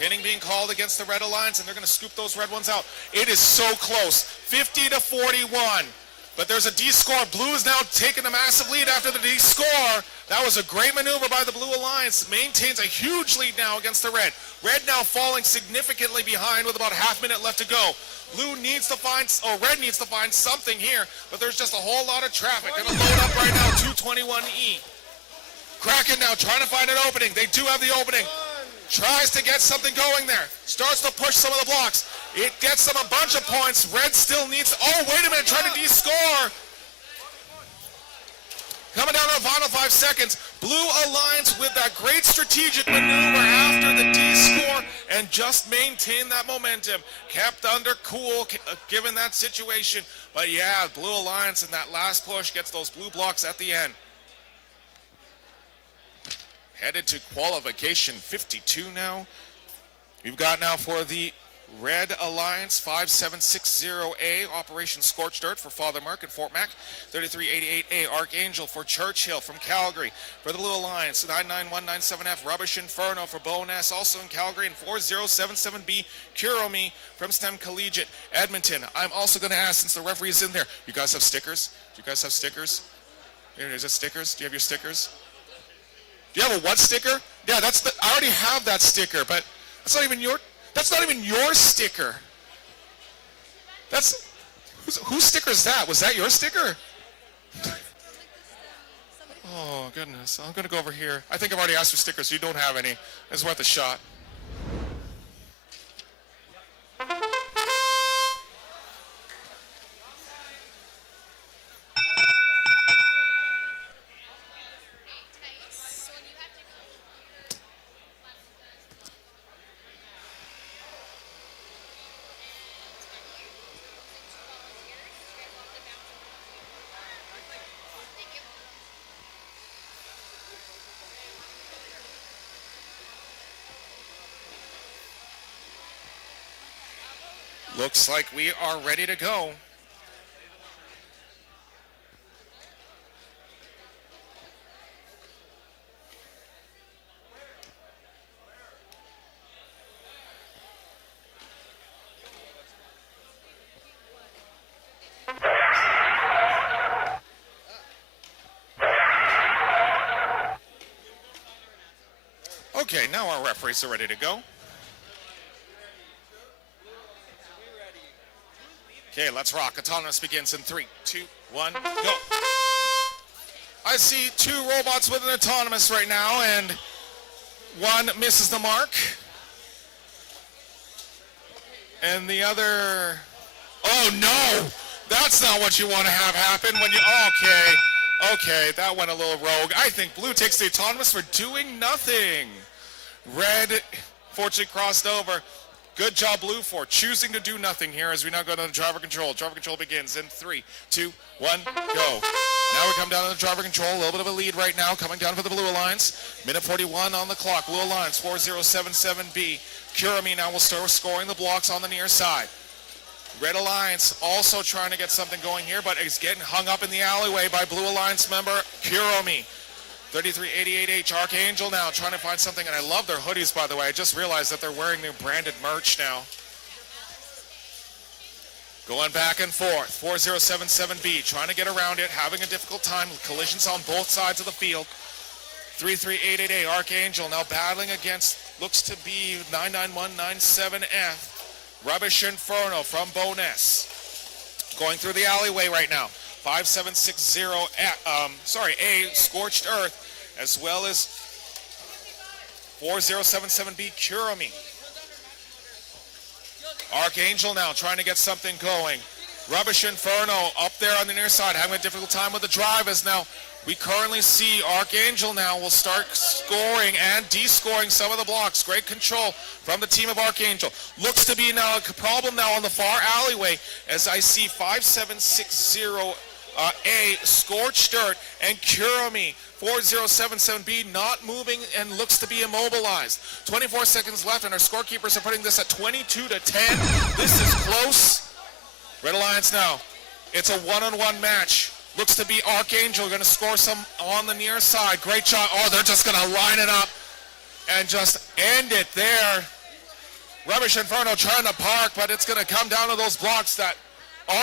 Pinning being called against the Red Alliance, and they're going to scoop those red ones out. It is so close. 50-41. But there's a D-score. Blue is now taking a massive lead after the D-score. That was a great maneuver by the Blue Alliance. Maintains a huge lead now against the Red. Red now falling significantly behind with about half minute left to go. Red needs to find something here, but there's just a whole lot of traffic. Gonna load up right now, 221E. Kraken now trying to find an opening. They do have the opening. Tries to get something going there. Starts to push some of the blocks. It gets them a bunch of points. Red still needs... Oh, wait a minute. Trying to de-score. Coming down to the final 5 seconds. Blue Alliance with that great strategic maneuver after the D-score and just maintained that momentum. Kept under cool given that situation. But yeah, Blue Alliance in that last push gets those blue blocks at the end. Headed to qualification 52 now. We've got now for the Red Alliance 5760A Operation Scorched Earth for Father Mark and Fort Mac. 3388A Archangel for Churchill from Calgary. For the Blue Alliance 99197F Rubbish Inferno for Bowness also in Calgary. And 4077B Kuromi from STEM Collegiate Edmonton. I'm also going to ask, since the referee is in there, you guys have stickers? Do you guys have stickers? Is it stickers? Do you have your stickers? Do you have a what sticker? Yeah, I already have that sticker, but that's not even your sticker. Whose sticker is that? Was that your sticker? Oh, goodness. I'm going to go over here. I think I've already asked for stickers. You don't have any. It's worth a shot. Looks like we are ready to go. Okay, now our referees are ready to go. Okay, let's rock. Autonomous begins in 3, 2, 1, go. I see 2 robots with an autonomous right now, and one misses the mark. And the other... Oh, no! That's not what you want to have happen when you... Okay, that went a little rogue. I think blue takes the autonomous for doing nothing. Red, fortunately, crossed over. Good job, blue, for choosing to do nothing here as we now go to the driver control. Driver control begins in 3, 2, 1, go. Now we come down to the driver control. A little bit of a lead right now coming down for the Blue Alliance. Minute 41 on the clock. Blue Alliance 4077B. Kurami now will start scoring the blocks on the near side. Red Alliance also trying to get something going here, but is getting hung up in the alleyway by Blue Alliance member Kurami. 3388H Archangel now trying to find something, and I love their hoodies, by the way. I just realized that they're wearing their branded merch now. Going back and forth. 4077B trying to get around it, having a difficult time. Collisions on both sides of the field. 33888 Archangel now battling against, looks to be 99197F. Rubbish Inferno from Boness. Going through the alleyway right now. 5760 A Scorched Earth, as well as 4077B Kurami. Archangel now trying to get something going. Rubbish Inferno up there on the near side, having a difficult time with the drive, as now we currently see Archangel now will start scoring and descoring some of the blocks. Great control from the team of Archangel. Looks to be now a problem now on the far alleyway, as I see 5760 A Scorched Dirt and Kurami 4077B not moving and looks to be immobilized. 24 seconds left, and our scorekeepers are putting this at 22-10. This is close. Red Alliance now. It's a one-on-one match. Looks to be Archangel going to score some on the near side. Great shot. Oh, they're just going to line it up and just end it there. Rubbish Inferno trying to park, but it's going to come down to those blocks that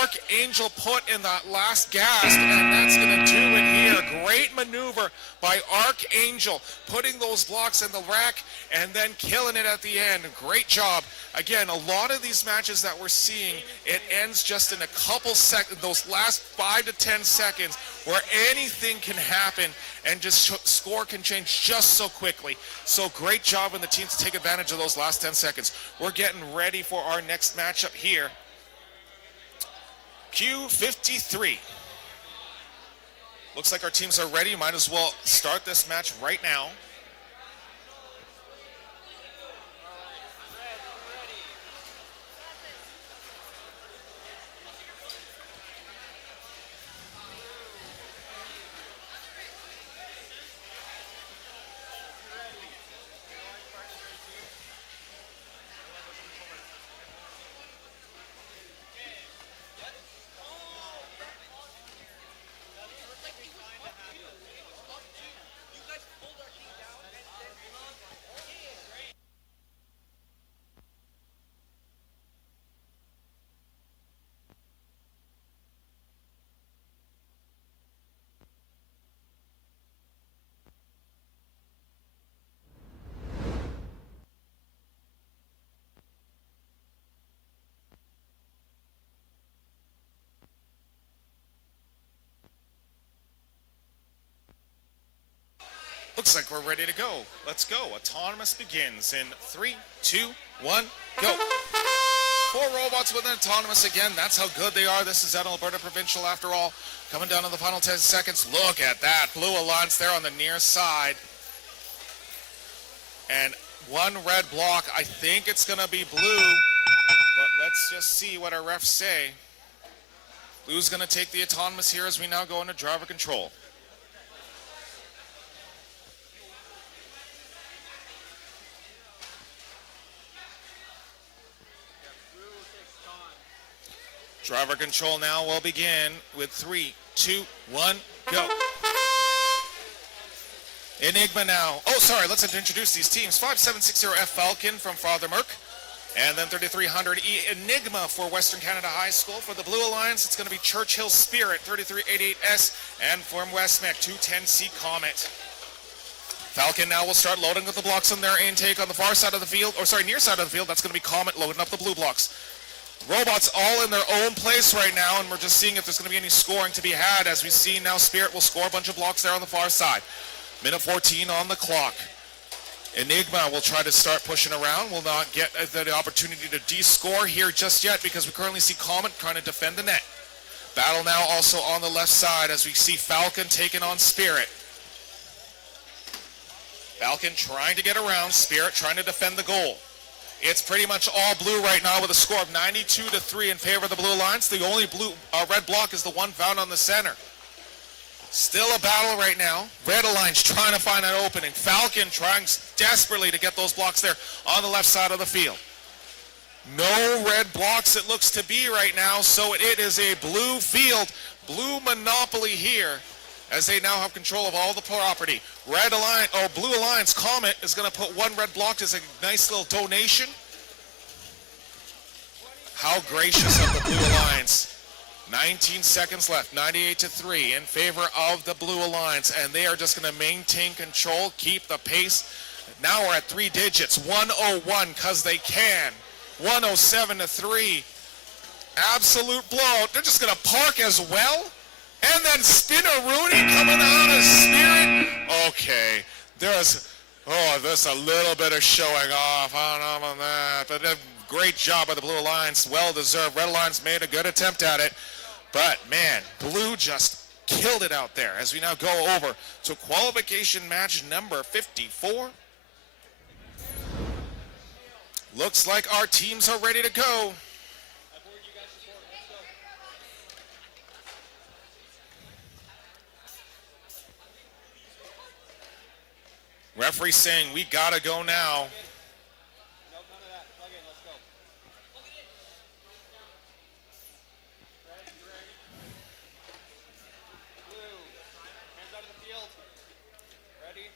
Archangel put in that last gasp, and that's going to do it here. Great maneuver by Archangel, putting those blocks in the rack and then killing it at the end. Great job. Again, a lot of these matches that we're seeing, it ends just in a couple seconds, those last 5 to 10 seconds, where anything can happen and just score can change just so quickly. So great job on the teams to take advantage of those last 10 seconds. We're getting ready for our next matchup here. Q53. Looks like our teams are ready. Might as well start this match right now. Looks like we're ready to go. Let's go. Autonomous begins in 3, 2, 1, go. 4 robots with an autonomous again. That's how good they are. This is at Alberta Provincial after all. Coming down to the final 10 seconds. Look at that. Blue Alliance there on the near side. And one red block. I think it's going to be blue. But let's just see what our refs say. Blue's going to take the autonomous here as we now go into driver control. Driver control now will begin with 3, 2, 1, go. Enigma now. Oh, sorry, let's introduce these teams. 5760F Falcon from Father Merck. And then 3300E Enigma for Western Canada High School. For the Blue Alliance, it's going to be Churchill Spirit, 3388S. And from Westmec, 210C Comet. Falcon now will start loading up the blocks on their intake on the far side of the field. Or sorry, near side of the field. That's going to be Comet loading up the blue blocks. Robots all in their own place right now, and we're just seeing if there's going to be any scoring to be had. As we see now, Spirit will score a bunch of blocks there on the far side. Minute 14 on the clock. Enigma will try to start pushing around. Will not get the opportunity to de-score here just yet because we currently see Comet trying to defend the net. Battle now also on the left side as we see Falcon taking on Spirit. Falcon trying to get around, Spirit trying to defend the goal. It's pretty much all blue right now with a score of 92-3 in favor of the Blue Alliance. The only red block is the one found on the center. Still a battle right now. Red Alliance trying to find an opening. Falcon trying desperately to get those blocks there on the left side of the field. No red blocks it looks to be right now, so it is a blue field, blue monopoly here as they now have control of all the property. Blue Alliance Comet is going to put one red block as a nice little donation. How gracious of the Blue Alliance. 19 seconds left, 98-3 in favor of the Blue Alliance, and they are just going to maintain control, keep the pace. Now we're at 3 digits, 101 because they can, 107-3. Absolute blowout. They're just going to park as well. And then Spinaroonie coming out of Spirit. Okay, there's a little bit of showing off on that, but a great job by the Blue Alliance, well deserved. Red Alliance made a good attempt at it, but man, Blue just killed it out there as we now go over to qualification match number 54. Looks like our teams are ready to go. Referee saying we gotta go now. Nope, none of that. Plug in, let's go. Ready? Blue. Hands out of the field. Ready?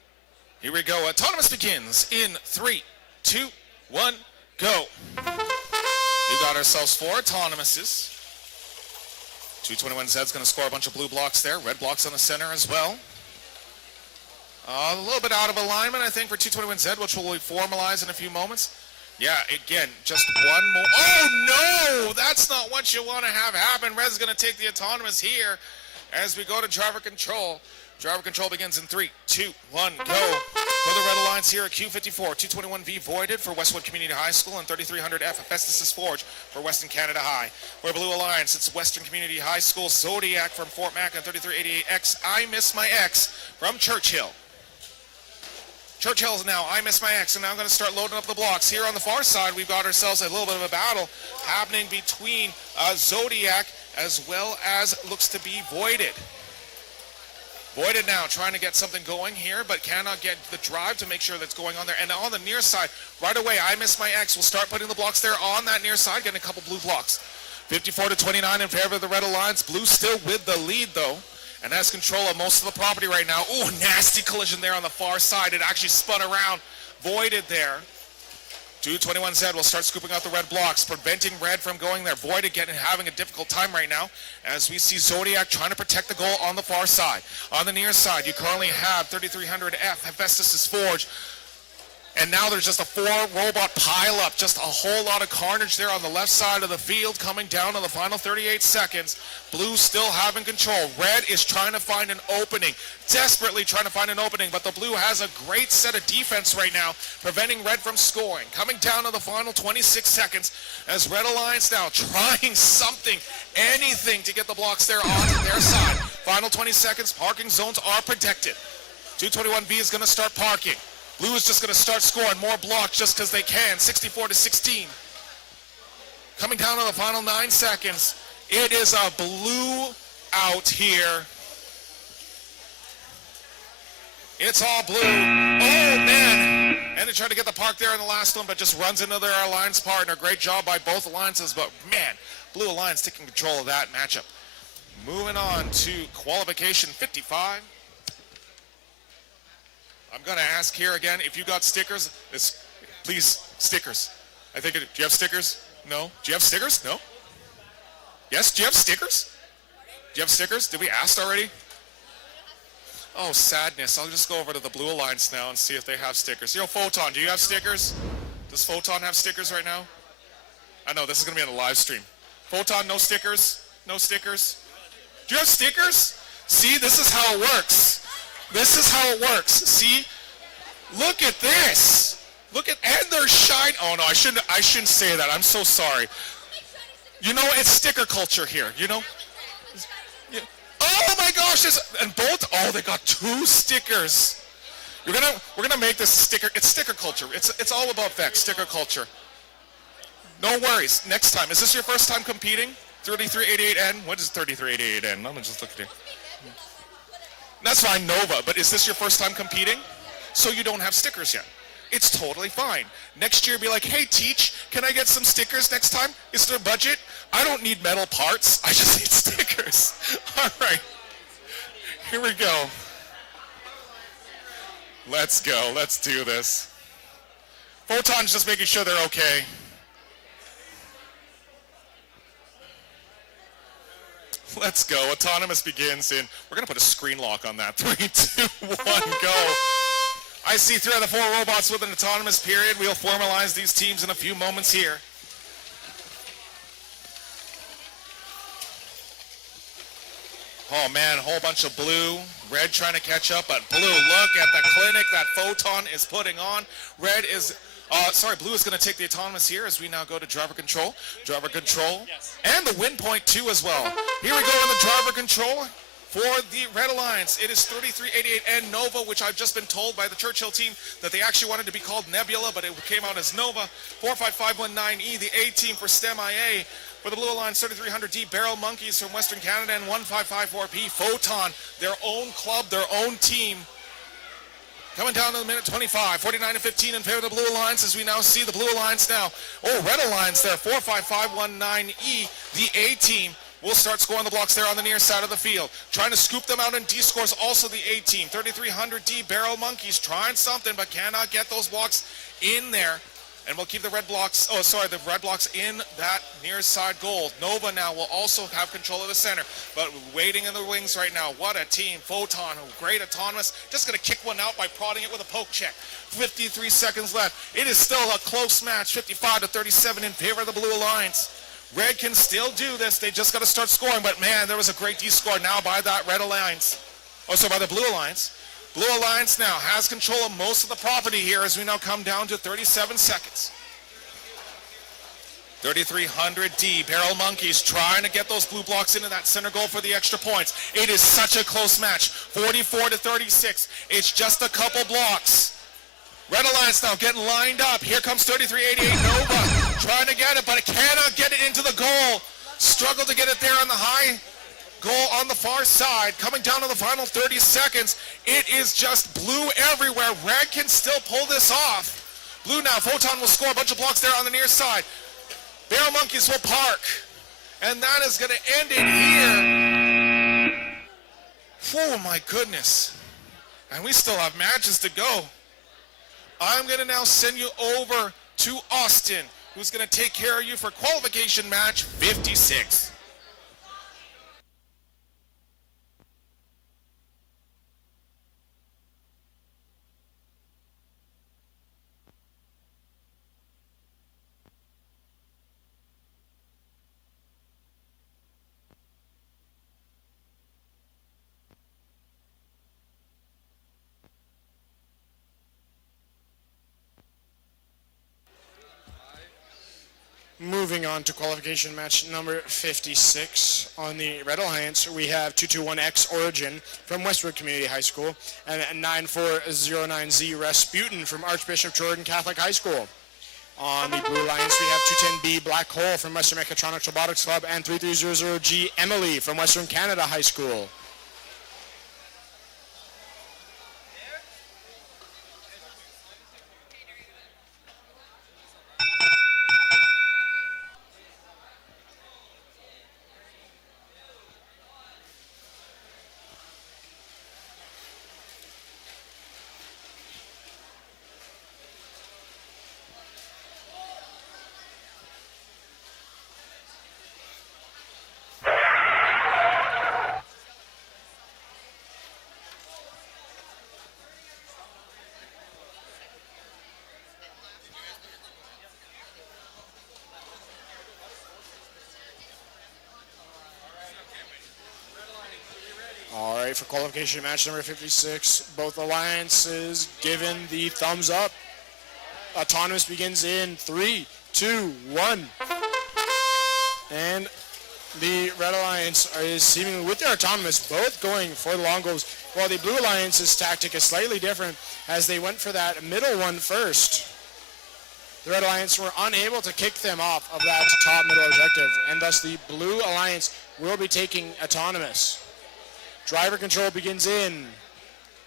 Here we go. Autonomous begins in 3, 2, 1, go. We got ourselves 4 autonomouses. 221Z's gonna score a bunch of blue blocks there. Red blocks on the center as well. A little bit out of alignment, I think, for 221Z, which will formalize in a few moments. Yeah, again, just one more. Oh, no! That's not what you want to have happen. Red's going to take the autonomous here as we go to driver control. Driver control begins in 3, 2, 1, go. For the Red Alliance here at Q54, 221V voided for Westwood Community High School and 3300F Hephaestus Forge for Western Canada High. For Blue Alliance, it's Western Community High School, Zodiac from Fort Mac and 3388X, I Miss My X from Churchill. Churchill's now, I Miss My X, and now I'm going to start loading up the blocks. Here on the far side, we've got ourselves a little bit of a battle happening between Zodiac as well as looks to be Voided. Voided now trying to get something going here, but cannot get the drive to make sure that's going on there. And on the near side, right away, I Miss My X will start putting the blocks there on that near side, getting a couple blue blocks. 54-29 in favor of the Red Alliance. Blue still with the lead, though, and has control of most of the property right now. Ooh, nasty collision there on the far side. It actually spun around, Voided there. 221Z will start scooping out the red blocks, preventing Red from going there. Voided having a difficult time right now as we see Zodiac trying to protect the goal on the far side. On the near side, you currently have 3300F, Hephaestus Forge. And now there's just a 4-robot pileup, just a whole lot of carnage there on the left side of the field coming down to the final 38 seconds. Blue still having control. Red is trying to find an opening, desperately trying to find an opening, but the Blue has a great set of defense right now, preventing Red from scoring. Coming down to the final 26 seconds as Red Alliance now trying something, anything to get the blocks there on their side. Final 20 seconds, parking zones are protected. 221B is going to start parking. Blue is just going to start scoring more blocks just because they can, 64-16. Coming down to the final 9 seconds. It is a blue out here. It's all blue. Oh, man. And they tried to get the park there in the last one, but just runs into their alliance partner. Great job by both alliances, but man, Blue Alliance taking control of that matchup. Moving on to qualification 55. I'm going to ask here again, if you got stickers, please, stickers. Do you have stickers? No? Do you have stickers? No? Yes? Do you have stickers? Do you have stickers? Did we ask already? Oh, sadness. I'll just go over to the Blue Alliance now and see if they have stickers. Yo, Photon, do you have stickers? Does Photon have stickers right now? I know, this is going to be on the live stream. Photon, no stickers? No stickers? Do you have stickers? See, this is how it works. This is how it works. See? Look at this. Look at, and they're shine. Oh no, I shouldn't say that. I'm so sorry. You know, it's sticker culture here, you know? Yeah. Oh my gosh, and both, oh, they got 2 stickers. We're gonna make this sticker, it's sticker culture. It's all about that, sticker culture. No worries, next time. Is this your first time competing? 3388N? What is 3388N? I'm gonna just look at here. That's fine, Nova, but is this your first time competing? So you don't have stickers yet. It's totally fine. Next year, be like, hey, Teach, can I get some stickers next time? Is there a budget? I don't need metal parts. I just need stickers. All right. Here we go. Let's go. Let's do this. Photon's just making sure they're okay. Let's go. Autonomous begins in. We're going to put a screen lock on that. 3, 2, 1, go. I see 3 out of 4 robots with an autonomous period. We'll formalize these teams in a few moments here. Oh man, a whole bunch of blue. Red trying to catch up, but blue, look at the clinic that Photon is putting on. Red is, blue is going to take the autonomous here as we now go to driver control. Driver control, and the win point too as well. Here we go in the driver control. For the Red Alliance, it is 3388N Nova, which I've just been told by the Churchill team that they actually wanted to be called Nebula, but it came out as Nova. 45519E, the A team for STEMIA. For the Blue Alliance, 3300D Barrel Monkeys from Western Canada, and 1554P Photon, their own club, their own team. Coming down to the minute 25, 49 to 15 in favor of the Blue Alliance as we now see the Blue Alliance now. Oh, Red Alliance there, 45519E, the A team. Will start scoring the blocks there on the near side of the field. Trying to scoop them out, and D scores also the A team. 3300D Barrel Monkeys trying something but cannot get those blocks in there. And we'll keep the red blocks, the red blocks in that near side goal. Nova now will also have control of the center, but waiting in the wings right now. What a team. Photon, great autonomous. Just going to kick one out by prodding it with a poke check. 53 seconds left. It is still a close match, 55 to 37 in favor of the Blue Alliance. Red can still do this. They just got to start scoring. But, man, there was a great D-score now by that Red Alliance. By the Blue Alliance. Blue Alliance now has control of most of the property here as we now come down to 37 seconds. 3300D, Barrel Monkeys trying to get those blue blocks into that center goal for the extra points. It is such a close match. 44 to 36. It's just a couple blocks. Red Alliance now getting lined up. Here comes 3388 Nova. Trying to get it, but it cannot get it into the goal. Struggled to get it there on the high goal on the far side. Coming down to the final 30 seconds. It is just blue everywhere. Red can still pull this off. Blue now. Photon will score a bunch of blocks there on the near side. Barrel Monkeys will park. And that is going to end it here. Oh my goodness. And we still have matches to go. I'm going to now send you over to Austin, who's going to take care of you for qualification match 56. Moving on to qualification match number 56. On the Red Alliance, we have 221X Origin from Westwood Community High School and 9409Z Rasputin from Archbishop Jordan Catholic High School. On the Blue Alliance, we have 210B Black Hole from Western Mechatronics Robotics Club and 3300G Emily from Western Canada High School. for qualification match number 56. Both alliances given the thumbs up. Autonomous begins in 3, 2, 1. And the Red Alliance is seemingly, with their Autonomous, both going for the long goals, while the Blue Alliance's tactic is slightly different as they went for that middle one first. The Red Alliance were unable to kick them off of that top middle objective, and thus the Blue Alliance will be taking Autonomous. Driver control begins in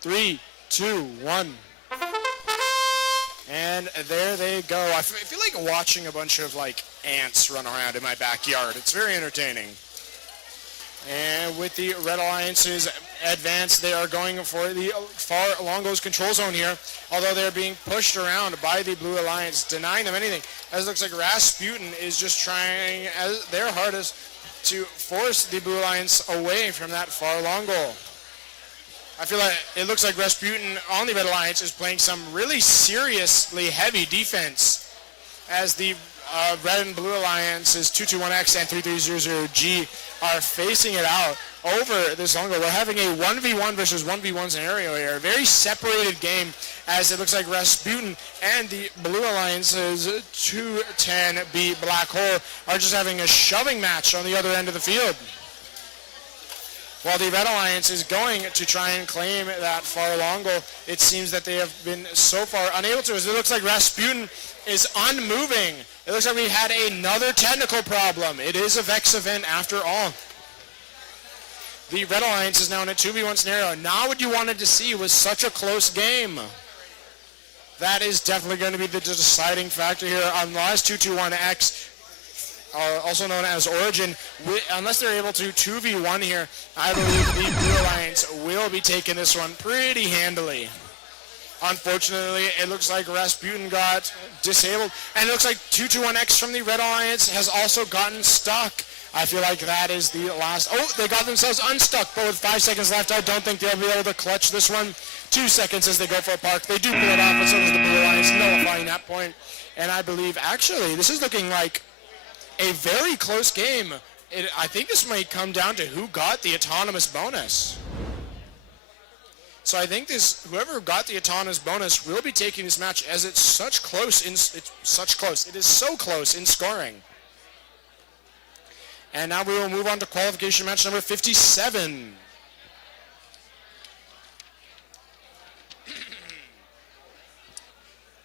3, 2, 1. And there they go. I feel like watching a bunch of like ants run around in my backyard. It's very entertaining. And with the Red Alliance's advance, they are going for the far longos control zone here, although they're being pushed around by the Blue Alliance, denying them anything. As it looks like Rasputin is just trying their hardest to force the Blue Alliance away from that far long goal. I feel like it looks like Rasputin on the Red Alliance is playing some really seriously heavy defense as the Red and Blue Alliance's 221X and 3300G are facing it out over this long goal. We're having a 1v1 versus 1v1 scenario here. A very separated game as it looks like Rasputin and the Blue Alliance's 210B Black Hole are just having a shoving match on the other end of the field. While the Red Alliance is going to try and claim that far long goal, it seems that they have been so far unable to, as it looks like Rasputin is unmoving. It looks like we had another technical problem. It is a Vex event after all. The Red Alliance is now in a 2v1 scenario. Not what you wanted to see was such a close game. That is definitely going to be the deciding factor here on the last 221X. Also known as Origin. Unless they're able to 2v1 here, I believe the Blue Alliance will be taking this one pretty handily. Unfortunately, it looks like Rasputin got disabled, and it looks like 221X from the Red Alliance has also gotten stuck. I feel like that is the last. Oh, they got themselves unstuck, but with 5 seconds left, I don't think they'll be able to clutch this one. 2 seconds as they go for a park. They do pull it off, but so does the Blue Alliance, nullifying that point. And I believe, actually, this is looking like a very close game. I think this might come down to who got the autonomous bonus. So I think whoever got the autonomous bonus will be taking this match, as it's such close. It is so close in scoring. And now we will move on to qualification match number 57.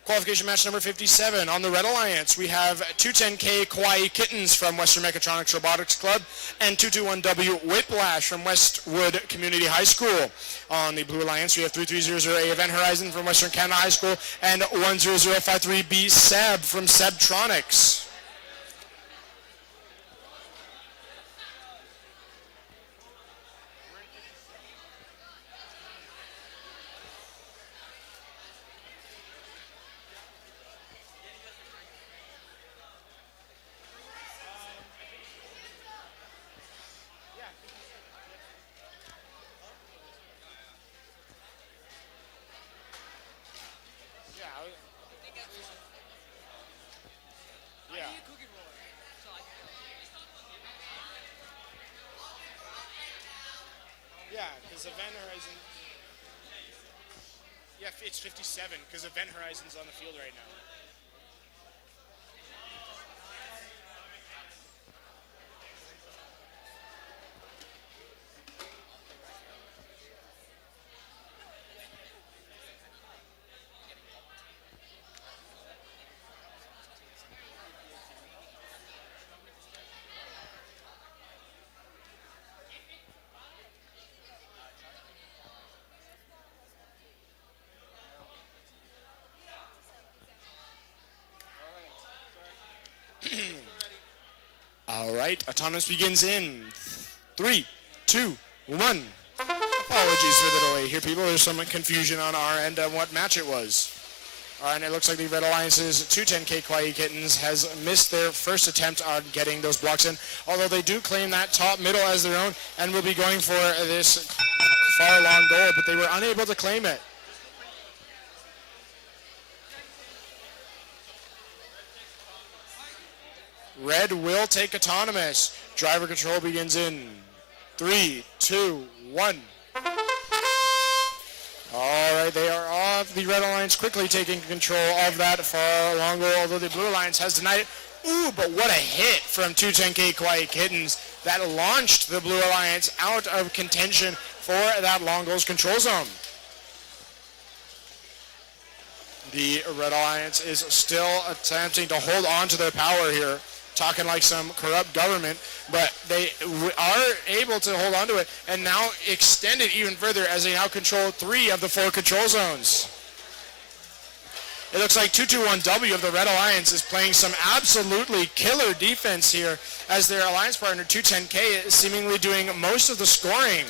Qualification match number 57. On the Red Alliance, we have 210K Kawaii Kittens from Western Mechatronics Robotics Club and 221W Whiplash from Westwood Community High School. On the Blue Alliance, we have 3300A Event Horizon from Western Canada High School and 10053B Seb from Sebtronics. Yeah, because Event Horizon. Yeah, it's 57 because Event Horizon's on the field right now. All right, autonomous begins in 3, 2, 1. Apologies for the delay here, people. There's some confusion on our end on what match it was. All right, and it looks like the Red Alliance's 210K Kawaii Kittens has missed their first attempt on getting those blocks in, although they do claim that top middle as their own and will be going for this far long goal, but they were unable to claim it. Red will take autonomous. Driver control begins in 3, 2, 1. All right, they are off. The Red Alliance quickly taking control of that far long goal, although the Blue Alliance has denied it. Ooh, but what a hit from 210K Quiet Kittens that launched the Blue Alliance out of contention for that long goals control zone. The Red Alliance is still attempting to hold on to their power here, talking like some corrupt government, but they are able to hold on to it and now extend it even further as they now control 3 of the 4 control zones. It looks like 221W of the Red Alliance is playing some absolutely killer defense here as their alliance partner 210K is seemingly doing most of the scoring.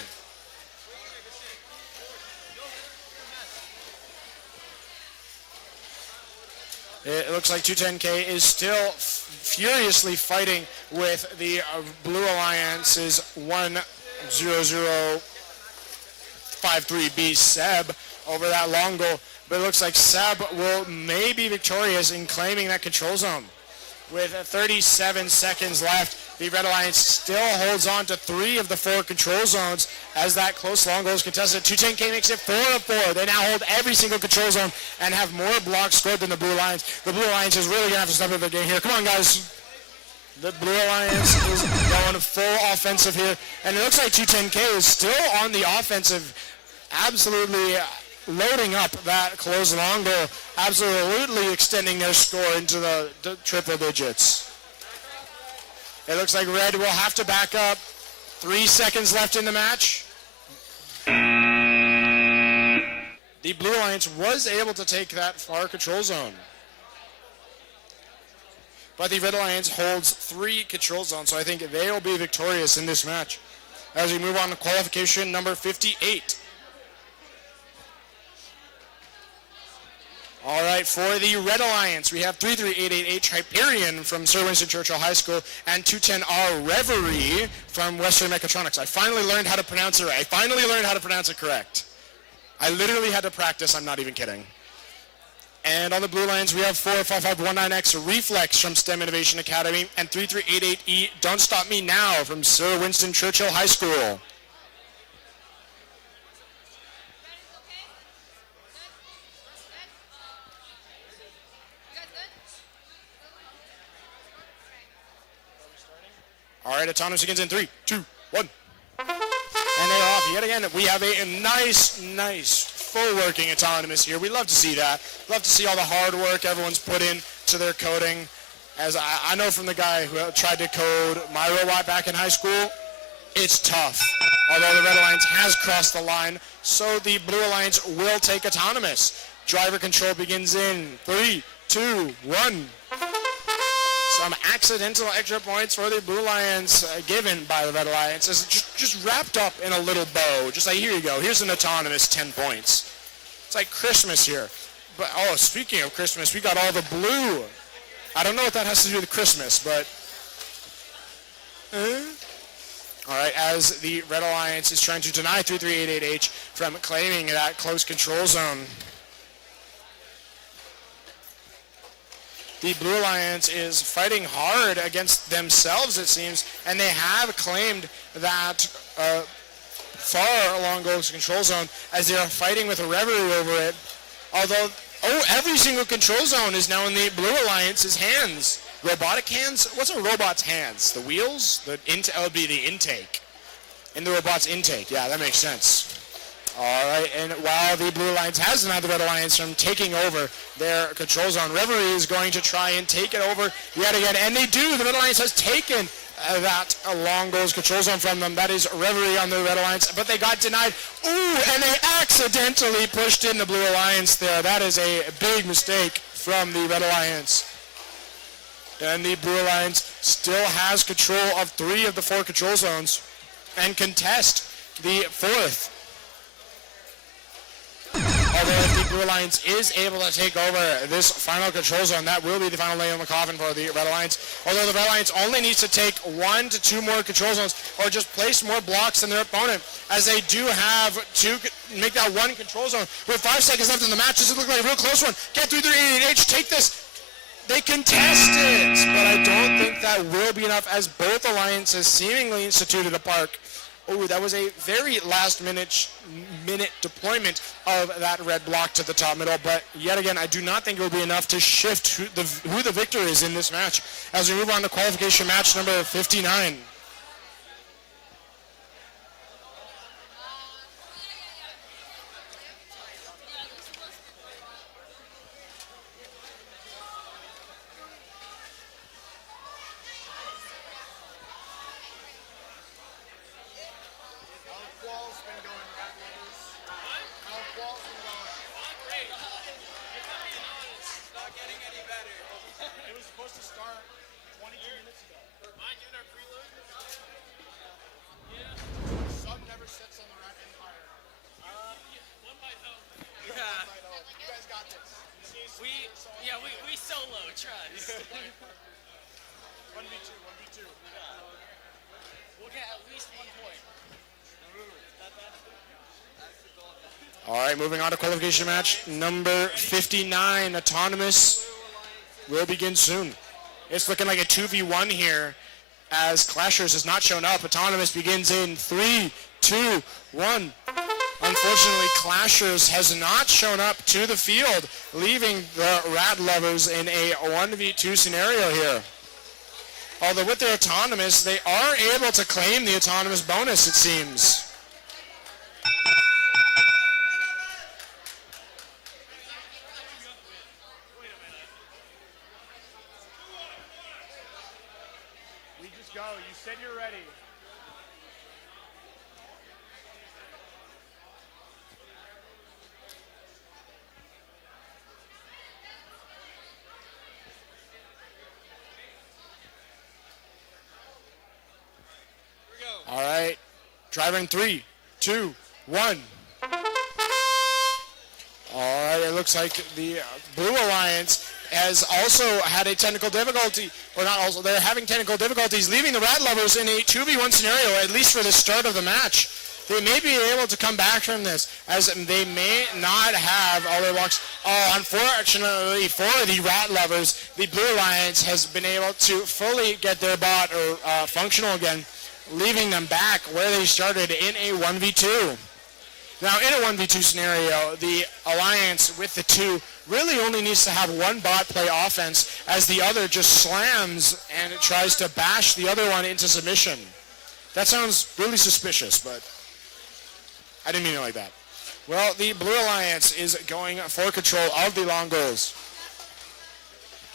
It looks like 210K is still furiously fighting with the Blue Alliance's 10053B Seb over that long goal. But it looks like Seb will may be victorious in claiming that control zone. With 37 seconds left, the Red Alliance still holds on to 3 of the 4 control zones as that close long goal is contested. 210K makes it 4 of 4. They now hold every single control zone and have more blocks scored than the Blue Alliance. The Blue Alliance is really going to have to step up the game here. Come on, guys. The Blue Alliance is going full offensive here. And it looks like 210K is still on the offensive, absolutely loading up that close long goal, absolutely extending their score into the triple digits. It looks like Red will have to back up. 3 seconds left in the match. The Blue Alliance was able to take that far control zone, but the Red Alliance holds 3 control zones, so I think they will be victorious in this match. As we move on to qualification number 58. All right, for the Red Alliance, we have 33888 Hyperion from Sir Winston Churchill High School and 210R Reverie from Western Mechatronics. I finally learned how to pronounce it right. I finally learned how to pronounce it correct. I literally had to practice. I'm not even kidding. And on the Blue Alliance, we have 45519X Reflex from STEM Innovation Academy and 3388E Don't Stop Me Now from Sir Winston Churchill High School. All right, autonomous begins in 3, 2, 1. And they're off yet again. We have a nice, full working autonomous here. We love to see that. Love to see all the hard work everyone's put in to their coding. As I know from the guy who tried to code my robot back in high school, it's tough. Although the Red Alliance has crossed the line, so the Blue Alliance will take autonomous. Driver control begins in 3, 2, 1. Some accidental extra points for the Blue Alliance given by the Red Alliance is just wrapped up in a little bow. Just like, here you go. Here's an autonomous 10 points. It's like Christmas here. But, oh, speaking of Christmas, we got all the blue. I don't know what that has to do with Christmas, but... All right, as the Red Alliance is trying to deny 3388H from claiming that close control zone. The Blue Alliance is fighting hard against themselves, it seems, and they have claimed that far along goes control zone as they are fighting with a Reverie over it. Although, every single control zone is now in the Blue Alliance's hands. Robotic hands? What's a robot's hands? The wheels? That would be the intake. In the robot's intake. Yeah, that makes sense. All right, and while the Blue Alliance has denied the Red Alliance from taking over their control zone, Reverie is going to try and take it over yet again, and they do. The Red Alliance has taken that long goes control zone from them. That is Reverie on the Red Alliance, but they got denied. Ooh, and they accidentally pushed in the Blue Alliance there. That is a big mistake from the Red Alliance. And the Blue Alliance still has control of 3 of the 4 control zones and contest the 4th. Although if the Blue Alliance is able to take over this final control zone, that will be the final nail in the coffin for the Red Alliance. Although the Red Alliance only needs to take 1 to 2 more control zones or just place more blocks than their opponent, as they do have to make that 1 control zone. With 5 seconds left in the match, this looks like a real close one. Get through 388H, take this. They contest it, but I don't think that will be enough as both alliances seemingly instituted a park Oh, that was a very last minute deployment of that red block to the top middle, but yet again, I do not think it will be enough to shift who the victor is in this match as we move on to qualification match number 59. We solo, trust. 1v2. We'll get at least 1 point. All right, moving on to qualification match number 59. Autonomous will begin soon. It's looking like a 2v1 here as Clashers has not shown up. Autonomous begins in 3, 2, 1. Unfortunately, Clashers has not shown up to the field, leaving the Rad Lovers in a 1v2 scenario here. Although with their Autonomous, they are able to claim the Autonomous bonus, it seems. We just go. You said you're ready. All right, driver in 3, 2, 1. All right, it looks like the Blue Alliance has also had a technical difficulty, or not also, they're having technical difficulties, leaving the Rad Lovers in a 2v1 scenario, at least for the start of the match. They may be able to come back from this, as they may not have all their blocks. Oh, unfortunately for the Rat Lovers, the Blue Alliance has been able to fully get their bot functional again, leaving them back where they started in a 1v2. Now, in a 1v2 scenario, the Alliance with the 2 really only needs to have one bot play offense as the other just slams and it tries to bash the other one into submission. That sounds really suspicious, but I didn't mean it like that. Well, the Blue Alliance is going for control of the long goals,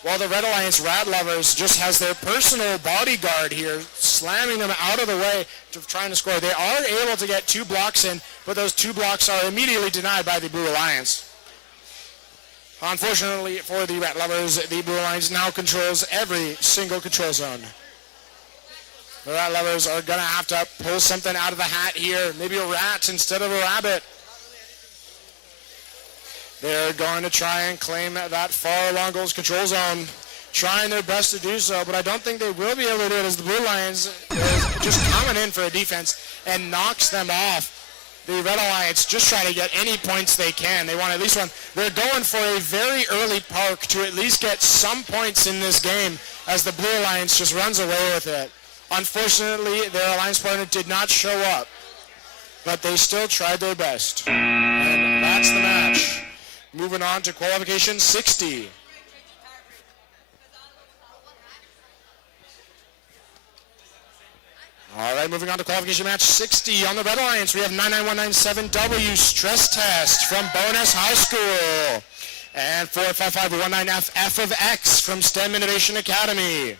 while the Red Alliance Rad Lovers just has their personal bodyguard here, slamming them out of the way to trying to score. They are able to get 2 blocks in, but those 2 blocks are immediately denied by the Blue Alliance. Unfortunately for the Rat Lovers, the Blue Alliance now controls every single control zone. The Rat Lovers are going to have to pull something out of the hat here, maybe a rat instead of a rabbit. They're going to try and claim that far long goals control zone, trying their best to do so, but I don't think they will be able to do it as the Blue Lions is just coming in for a defense and knocks them off. The Red Alliance just try to get any points they can. They want at least one. They're going for a very early park to at least get some points in this game as the Blue Alliance just runs away with it. Unfortunately, their alliance partner did not show up, but they still tried their best. And that's the match. Moving on to qualification 60. All right, moving on to qualification match 60. On the Red Alliance, we have 99197W stress test from Bonus High School. And 45519F F of X from STEM Innovation Academy.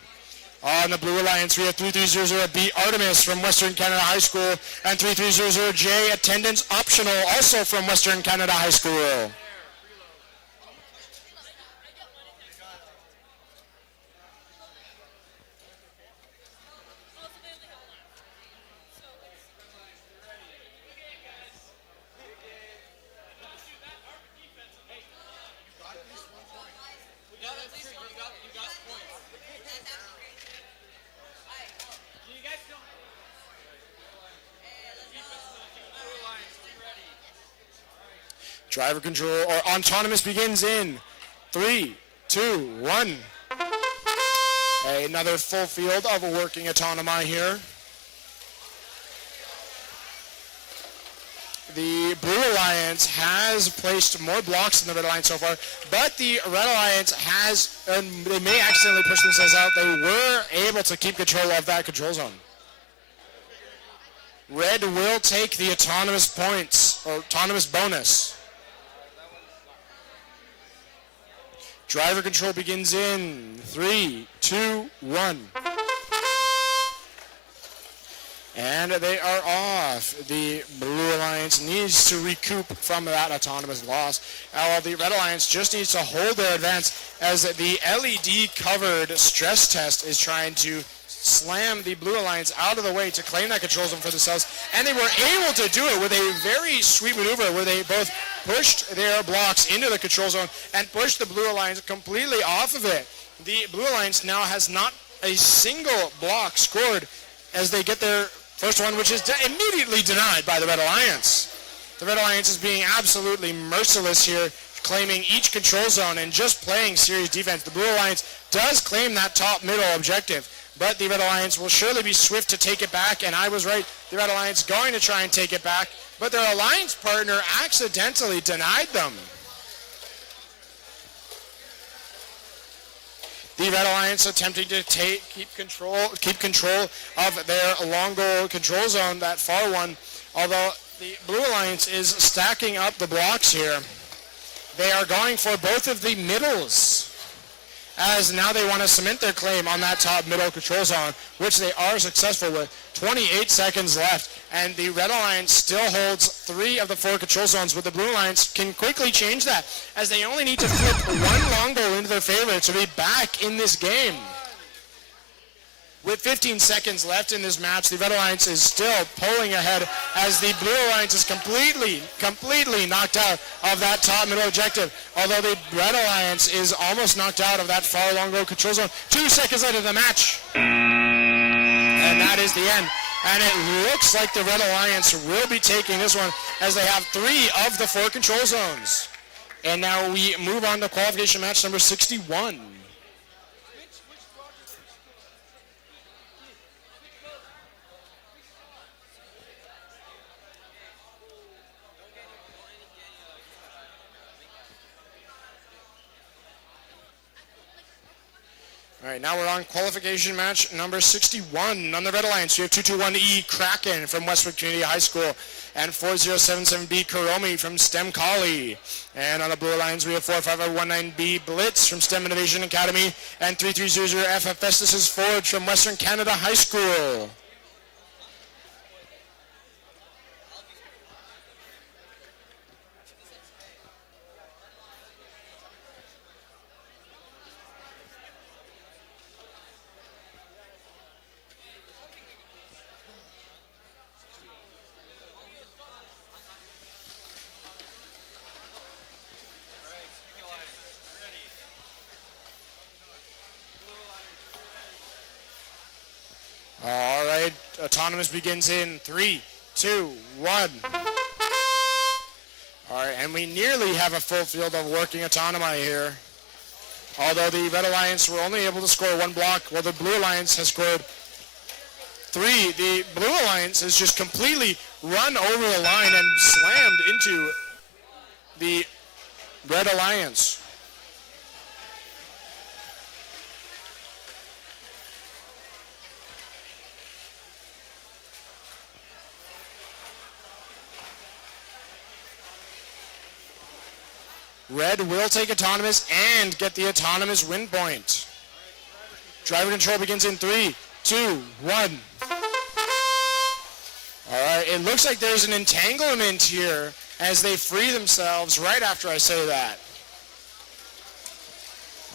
On the Blue Alliance, we have 3300B Artemis from Western Canada High School and 3300J Attendance Optional, also from Western Canada High School. Driver control or autonomous begins in 3, 2, 1. Another full field of a working autonomy here. the Blue Alliance has placed more blocks than the Red Alliance so far, but the Red Alliance has, they may accidentally push themselves out. They were able to keep control of that control zone. Red will take the autonomous points, or autonomous bonus. Driver control begins in 3, 2, 1. And they are off. The Blue Alliance needs to recoup from that autonomous loss. While the Red Alliance just needs to hold their advance as the LED-covered stress test is trying to slam the Blue Alliance out of the way to claim that control zone for themselves. And they were able to do it with a very sweet maneuver where they both pushed their blocks into the control zone and pushed the Blue Alliance completely off of it. The Blue Alliance now has not a single block scored as they get their first one, which is immediately denied by the Red Alliance. The Red Alliance is being absolutely merciless here, claiming each control zone and just playing serious defense. The Blue Alliance does claim that top middle objective, but the Red Alliance will surely be swift to take it back, and I was right. The Red Alliance going to try and take it back, but their alliance partner accidentally denied them. The Red Alliance attempting to keep control of their long goal control zone, that far one. Although the Blue Alliance is stacking up the blocks here. They are going for both of the middles, as now they want to cement their claim on that top middle control zone, which they are successful with. 28 seconds left, and the Red Alliance still holds 3 of the 4 control zones, but the Blue Alliance can quickly change that, as they only need to flip one long goal into their favor to be back in this game. With 15 seconds left in this match, the Red Alliance is still pulling ahead as the Blue Alliance is completely knocked out of that top middle objective. Although the Red Alliance is almost knocked out of that far long goal control zone. 2 seconds left in the match. And that is the end. And it looks like the Red Alliance will be taking this one as they have 3 of the 4 control zones. And now we move on to qualification match number 61. All right, now we're on qualification match number 61. On the Red Alliance, we have 221E Kraken from Westwood Community High School and 4077B Kuromi from STEM Collie. And on the Blue Alliance, we have 45019B Blitz from STEM Innovation Academy and 3300F Festus's Forge from Western Canada High School. All right, autonomous begins in 3, 2, 1. All right, and we nearly have a full field of working autonomy here. Although the Red Alliance were only able to score 1 block, while the Blue Alliance has scored 3. The Blue Alliance has just completely run over the line and slammed into the Red Alliance. Red will take autonomous and get the autonomous win point. Driver control begins in 3, 2, 1. All right, it looks like there's an entanglement here as they free themselves right after I say that.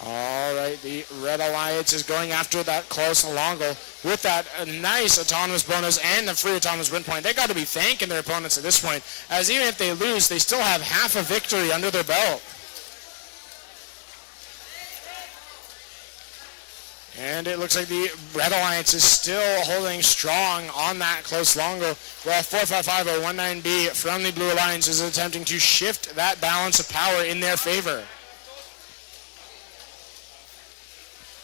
All right, the Red Alliance is going after that close long goal with that nice autonomous bonus and the free autonomous win point. They got to be thanking their opponents at this point, as even if they lose, they still have half a victory under their belt. And it looks like the Red Alliance is still holding strong on that close long goal, while 45519B from the Blue Alliance is attempting to shift that balance of power in their favor.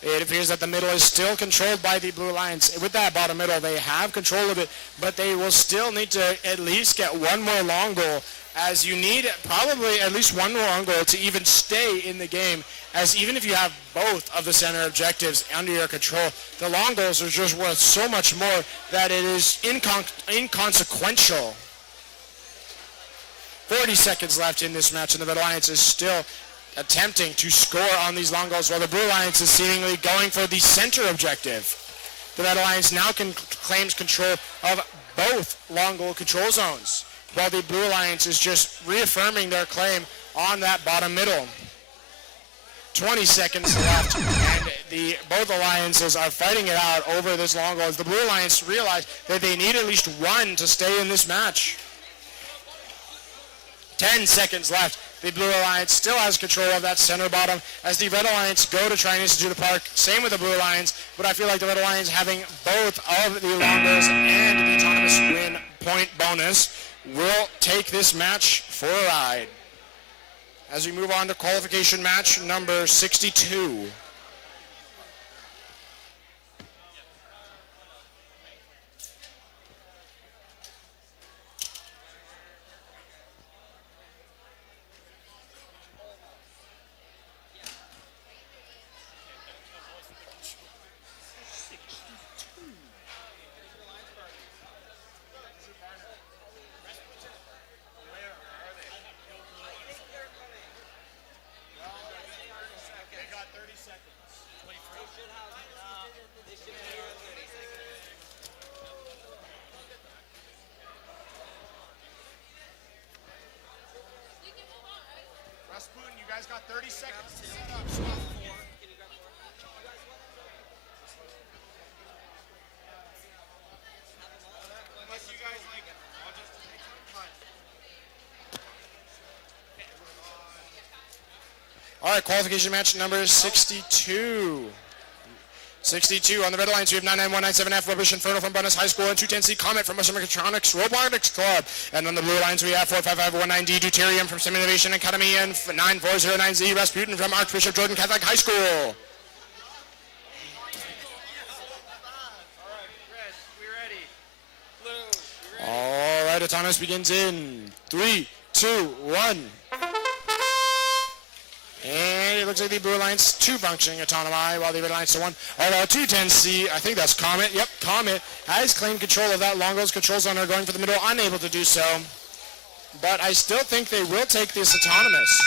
It appears that the middle is still controlled by the Blue Alliance. With that bottom middle, they have control of it, but they will still need to at least get one more long goal, as you need probably at least one more long goal to even stay in the game, as even if you have both of the center objectives under your control, the long goals are just worth so much more that it is inconsequential. 40 seconds left in this match, and the Red Alliance is still attempting to score on these long goals, while the Blue Alliance is seemingly going for the center objective. The Red Alliance now claims control of both long goal control zones, while the Blue Alliance is just reaffirming their claim on that bottom middle. 20 seconds left, and both alliances are fighting it out over this long goal, as the Blue Alliance realize that they need at least one to stay in this match. 10 seconds left. The Blue Alliance still has control of that center bottom, as the Red Alliance go to try and institute a park. Same with the Blue Alliance, but I feel like the Red Alliance, having both of the long goals and the autonomous win point bonus, will take this match for a ride. As we move on to qualification match number 62. Rasputin, you guys got 30 seconds to set up spot 4. Unless you guys like it, I'll just take some time. All right, qualification match number 62. 62 on the Red Alliance, we have 99197F, Rubbish Inferno from Bonus High School, and 210C Comet from Western Mechatronics Robotics Club. And on the Blue Alliance, we have 45519D Deuterium from STEMIA Innovation Academy, and 9409Z Rasputin from Archbishop Jordan Catholic High School. All right, autonomous begins in 3, 2, 1. And it looks like the Blue Alliance 2 functioning autonomy, while the Red Alliance 1. Although 210C, I think that's Comet. Yep, Comet has claimed control of that long goals control zone. Are going for the middle, unable to do so. But I still think they will take this autonomous.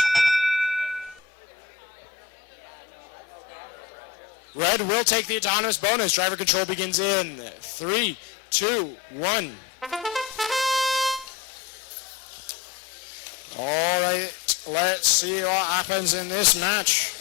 Red will take the autonomous bonus. Driver control begins in 3, 2, 1. All right, let's see what happens in this match.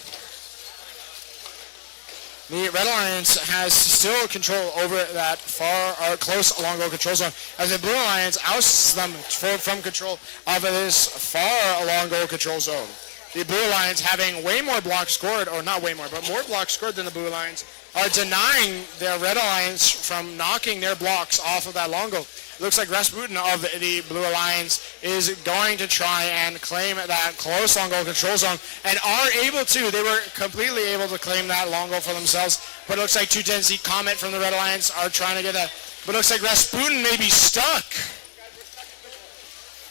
The Red Alliance has still control over that far or close long goal control zone, as the Blue Alliance ousts them from control of this far long goal control zone. The Blue Alliance, having way more blocks scored, or not way more, but more blocks scored than the Blue Alliance, are denying the Red Alliance from knocking their blocks off of that long goal. It looks like Rasputin of the Blue Alliance is going to try and claim that close long goal control zone, and are able to. They were completely able to claim that long goal for themselves, but it looks like 210Z Comet from the Red Alliance are trying to get that. But it looks like Rasputin may be stuck.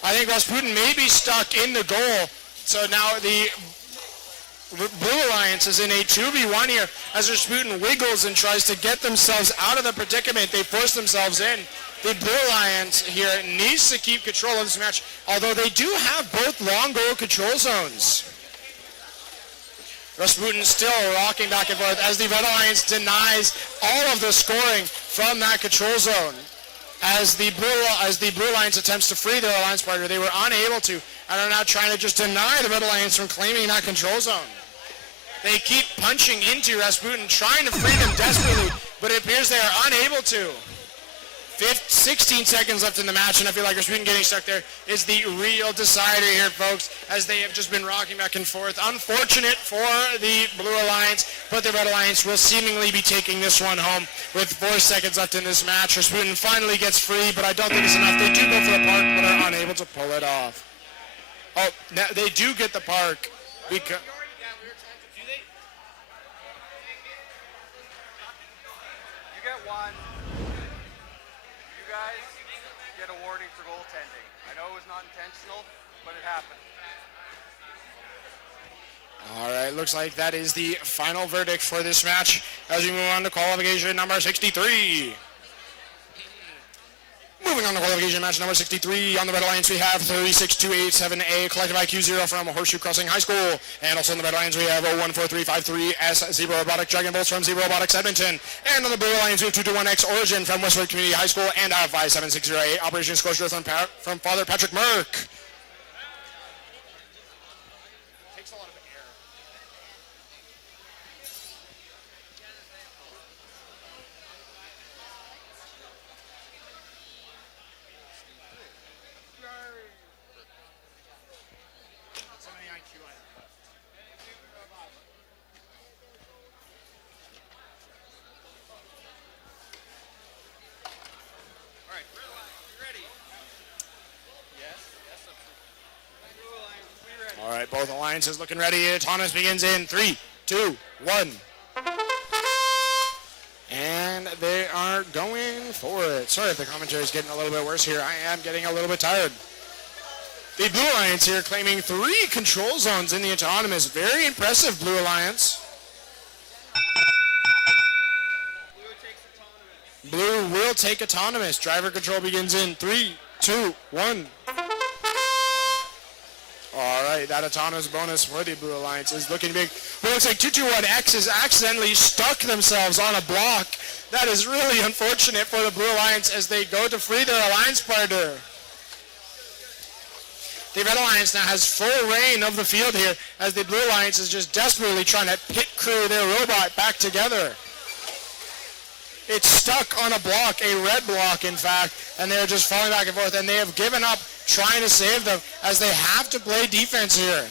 I think Rasputin may be stuck in the goal. So now the Blue Alliance is in a 2v1 here, as Rasputin wiggles and tries to get themselves out of the predicament they forced themselves in. The Blue Alliance here needs to keep control of this match, although they do have both long goal control zones. Rasputin still rocking back and forth as the Red Alliance denies all of the scoring from that control zone. As the Blue Alliance attempts to free their alliance partner, they were unable to, and are now trying to just deny the Red Alliance from claiming that control zone. They keep punching into Rasputin, trying to free them desperately, but it appears they are unable to. 16 seconds left in the match, and I feel like Rasputin getting stuck there is the real decider here, folks, as they have just been rocking back and forth. Unfortunate for the Blue Alliance, but the Red Alliance will seemingly be taking this one home with 4 seconds left in this match. Rasputin finally gets free, but I don't think it's enough. They do go for the park, but are unable to pull it off. Oh, now they do get the park because... 1. You guys get a warning for goaltending. I know it was not intentional, but it happened. All right, looks like that is the final verdict for this match as we move on to qualification number 63. Moving on to qualification match number 63, on the Red Alliance we have 36287A Collective IQ 0 from Horseshoe Crossing High School. And also on the Red Alliance we have 014353S Zebra Robotic Dragon Bolts from Zebra Robotics Edmonton. And on the Blue Alliance we have 221X Origin from Westwood Community High School and 57608 Operation Scotia from Father Patrick Merck. All right, both alliances looking ready. Autonomous begins in 3, 2, 1. And they are going for it. Sorry if the commentary is getting a little bit worse here. I am getting a little bit tired. The Blue Alliance here claiming 3 control zones in the Autonomous. Very impressive, Blue Alliance. Blue will take Autonomous. Driver control begins in 3, 2, 1. All right, that autonomous bonus for the Blue Alliance is looking big. It looks like 221X has accidentally stuck themselves on a block. That is really unfortunate for the Blue Alliance as they go to free their alliance partner. The Red Alliance now has full reign of the field here as the Blue Alliance is just desperately trying to pit crew their robot back together. It's stuck on a block, a red block in fact, and they're just falling back and forth, and they have given up trying to save them as they have to play defense here.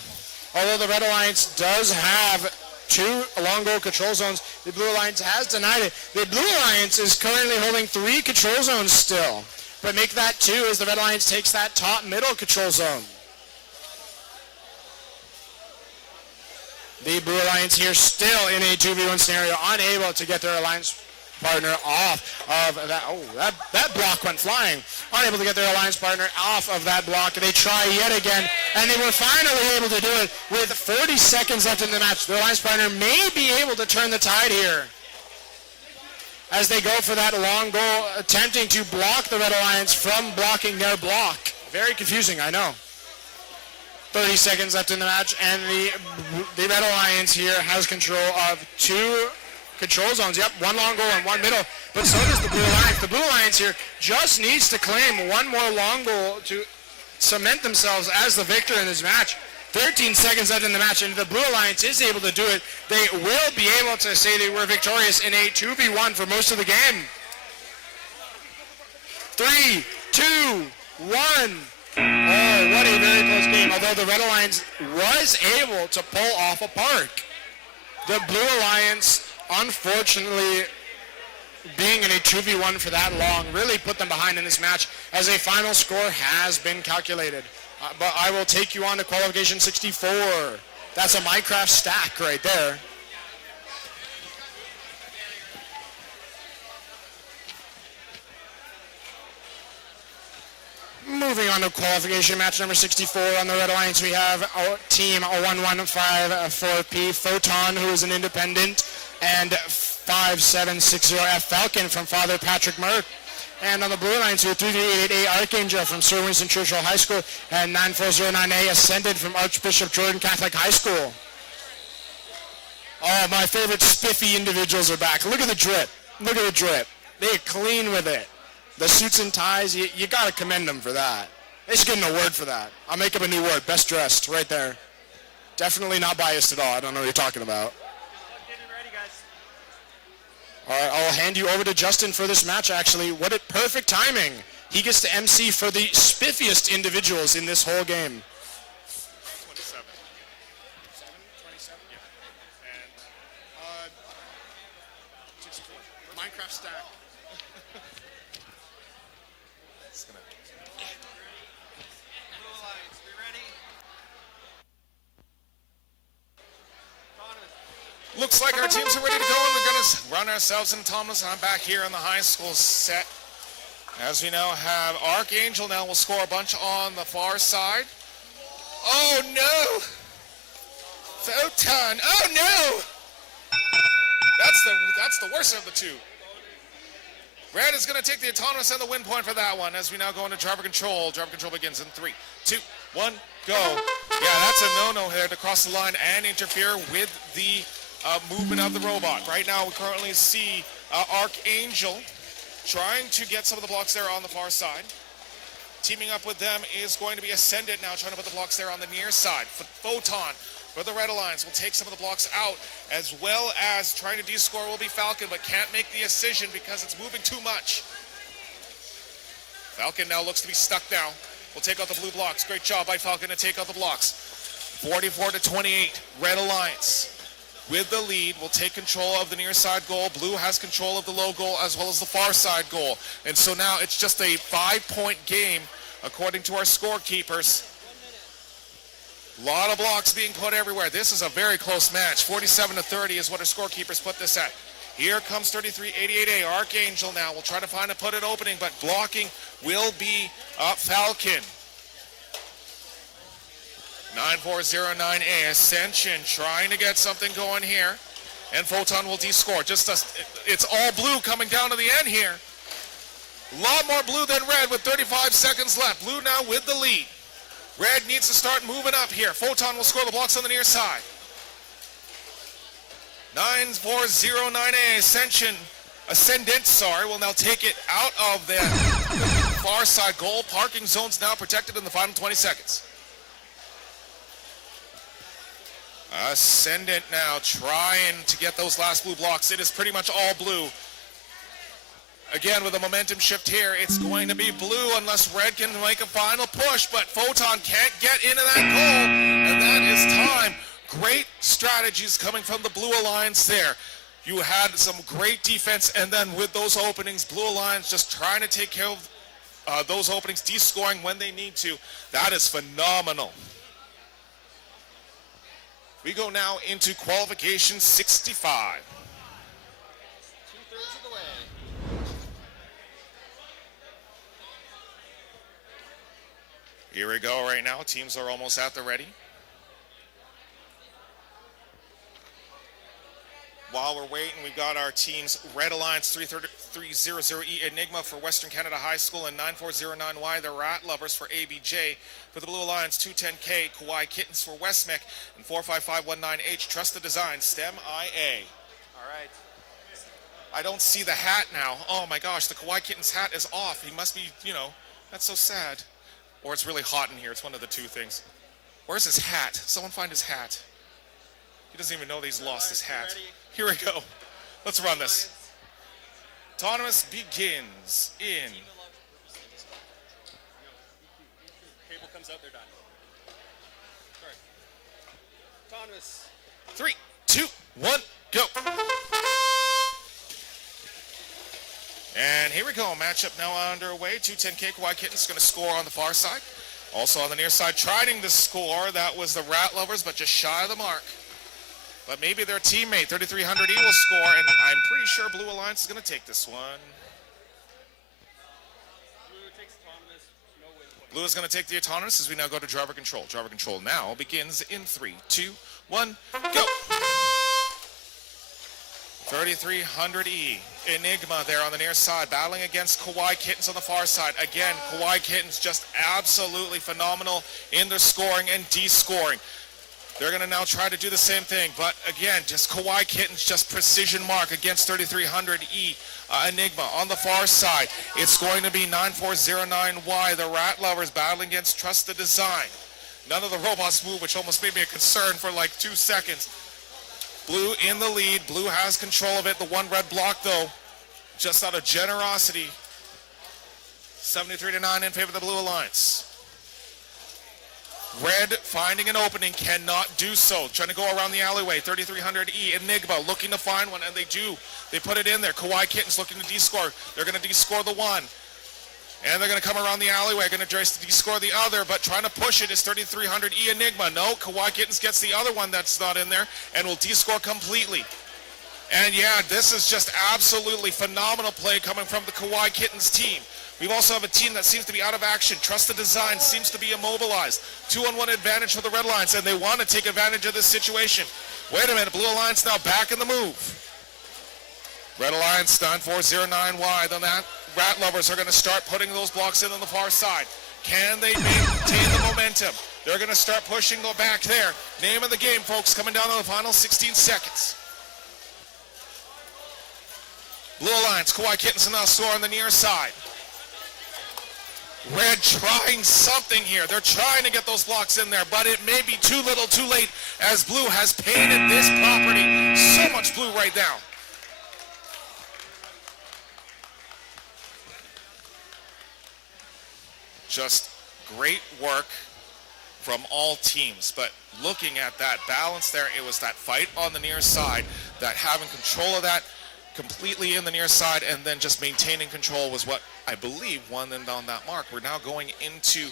Although the Red Alliance does have 2 long goal control zones, the Blue Alliance has denied it. The Blue Alliance is currently holding 3 control zones still, but make that 2 as the Red Alliance takes that top middle control zone. The Blue Alliance here still in a 2v1 scenario, unable to get their alliance partner off of that. Oh, that block went flying. Unable to get their alliance partner off of that block. They try yet again, and they were finally able to do it with 40 seconds left in the match. Their alliance partner may be able to turn the tide here as they go for that long goal, attempting to block the Red Alliance from blocking their block. Very confusing, I know. 30 seconds left in the match, and the Red Alliance here has control of 2 control zones. Yep, 1 long goal and 1 middle, but so does the Blue Alliance. The Blue Alliance here just needs to claim 1 more long goal to cement themselves as the victor in this match. 13 seconds left in the match, and if the Blue Alliance is able to do it, they will be able to say they were victorious in a 2v1 for most of the game. 3, 2, 1. Oh, what a very close game, although the Red Alliance was able to pull off a park. The Blue Alliance, unfortunately, being in a 2v1 for that long, really put them behind in this match as a final score has been calculated. But I will take you on to qualification 64. That's a Minecraft stack right there. Moving on to qualification match number 64 on the Red Alliance, we have our team 1154P Photon, who is an independent, and 5760F Falcon from Father Patrick Merck. And on the Blue Alliance, we have 3388A Archangel from Sir Winston Churchill High School, and 9409A Ascended from Archbishop Jordan Catholic High School. Oh, my favorite spiffy individuals are back. Look at the drip. Look at the drip. They're clean with it. The suits and ties, you got to commend them for that. They should get an award for that. I'll make up a new word, best dressed, right there. Definitely not biased at all. I don't know what you're talking about. Getting ready, guys. All right, I'll hand you over to Justin for this match, actually. What a perfect timing. He gets to MC for the spiffiest individuals in this whole game. 27. 27? Yeah. And, 64. Minecraft stack. Looks like our teams are ready to go, and we're going to run ourselves in Thomas. I'm back here in the high school set. As we now have Archangel now will score a bunch on the far side. Oh no! Photon, oh no! That's the worst of the two. Red is going to take the autonomous and the win point for that one as we now go into driver control. Driver control begins in 3, 2, 1, go. Yeah, that's a no-no here to cross the line and interfere with the movement of the robot. Right now we currently see Archangel trying to get some of the blocks there on the far side. Teaming up with them is going to be Ascendant now, trying to put the blocks there on the near side. Photon for the Red Alliance will take some of the blocks out, as well as trying to descore will be Falcon, but can't make the incision because it's moving too much. Falcon now looks to be stuck now. Will take out the blue blocks. Great job by Falcon to take out the blocks. 44-28, Red Alliance with the lead will take control of the near side goal. Blue has control of the low goal as well as the far side goal. And so now it's just a 5-point game according to our scorekeepers. A lot of blocks being put everywhere. This is a very close match. 47-30 is what our scorekeepers put this at. Here comes 33-88A. Archangel now will try to find a put it opening, but blocking will be Falcon. 9409A Ascension trying to get something going here, and Photon will descore. It's all blue coming down to the end here. A lot more blue than red with 35 seconds left. Blue now with the lead. Red needs to start moving up here. Photon will score the blocks on the near side. 9409A Ascendant will now take it out of the far side goal. Parking zones now protected in the final 20 seconds. Ascendant now trying to get those last blue blocks. It is pretty much all blue. Again, with a momentum shift here, it's going to be blue unless red can make a final push, but Photon can't get into that goal, and that is time. Great strategies coming from the Blue Alliance there. You had some great defense, and then with those openings, Blue Alliance just trying to take care of those openings, descoring when they need to. That is phenomenal. We go now into qualification 65. 2/3 of the way. Here we go right now. Teams are almost at the ready. While we're waiting, we've got our teams Red Alliance 300E Enigma for Western Canada High School and 9409Y the Rat Lovers for ABJ. For the Blue Alliance 210K Kawaii Kittens for Westmec and 45519H Trust the Design STEMIA. All right. I don't see the hat now. Oh my gosh, the Kawaii Kittens hat is off. He must be, that's so sad. Or it's really hot in here. It's one of the two things. Where's his hat? Someone find his hat. He doesn't even know that he's lost his hat. Here we go. Let's run this. Autonomous begins in. Cable comes out, they're done. Sorry. Autonomous. 3, 2, 1, go. And here we go. Matchup now underway. 210K Kawaii Kittens going to score on the far side. Also on the near side, trying to score. That was the Rat Lovers, but just shy of the mark. But maybe their teammate, 3300E, will score, and I'm pretty sure Blue Alliance is going to take this one. Blue takes autonomous, no win point. Blue is going to take the autonomous as we now go to driver control. Driver control now begins in 3, 2, 1, go. 3300E Enigma there on the near side, battling against Kawaii Kittens on the far side. Again, Kawaii Kittens just absolutely phenomenal in their scoring and descoring. They're going to now try to do the same thing, but again, just Kawaii Kittens, just precision mark against 3300E Enigma. On the far side, it's going to be 9409Y, the Rat Lovers, battling against Trust the Design. None of the robots move, which almost made me a concern for like 2 seconds. Blue in the lead. Blue has control of it. The one red block, though, just out of generosity, 73-9 in favor of the Blue Alliance. Red finding an opening, cannot do so. Trying to go around the alleyway. 3300E Enigma looking to find one, and they do. They put it in there. Kawaii Kittens looking to descore. They're going to descore the one. And they're going to come around the alleyway, going to try to score the other, but trying to push it is 3300 E Enigma. No, Kawhi Kittens gets the other one that's not in there and will descore completely. And yeah, this is just absolutely phenomenal play coming from the Kawhi Kittens team. We also have a team that seems to be out of action. Trust the Design seems to be immobilized. 2-on-1 advantage for the Red Alliance, and they want to take advantage of this situation. Wait a minute, Blue Alliance now back in the move. Red Alliance down 4-0-9 wide on that. Rat Lovers are going to start putting those blocks in on the far side. Can they maintain the momentum? They're going to start pushing the back there. Name of the game, folks, coming down to the final 16 seconds. Blue Alliance, Kawhi Kittens now score on the near side. Red trying something here. They're trying to get those blocks in there, but it may be too little too late as Blue has painted this property. So much blue right now. Just great work from all teams, but looking at that balance there, it was that fight on the near side, that having control of that completely in the near side and then just maintaining control was what I believe won them on that mark. We're now going into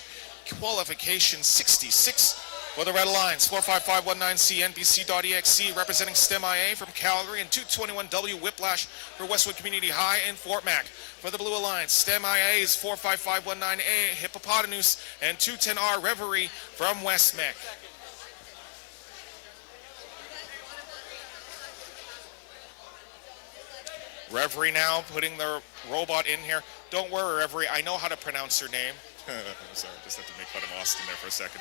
qualification 66 for the Red Alliance. 45519C NBC.exe representing STEMIA from Calgary, and 221W Whiplash for Westwood Community High in Fort Mac. For the Blue Alliance, STEMIA is 45519A Hippopotamus and 210R Reverie from West Mac. Reverie now putting their robot in here. Don't worry, Reverie, I know how to pronounce your name. I'm sorry, just had to make fun of Austin there for a second.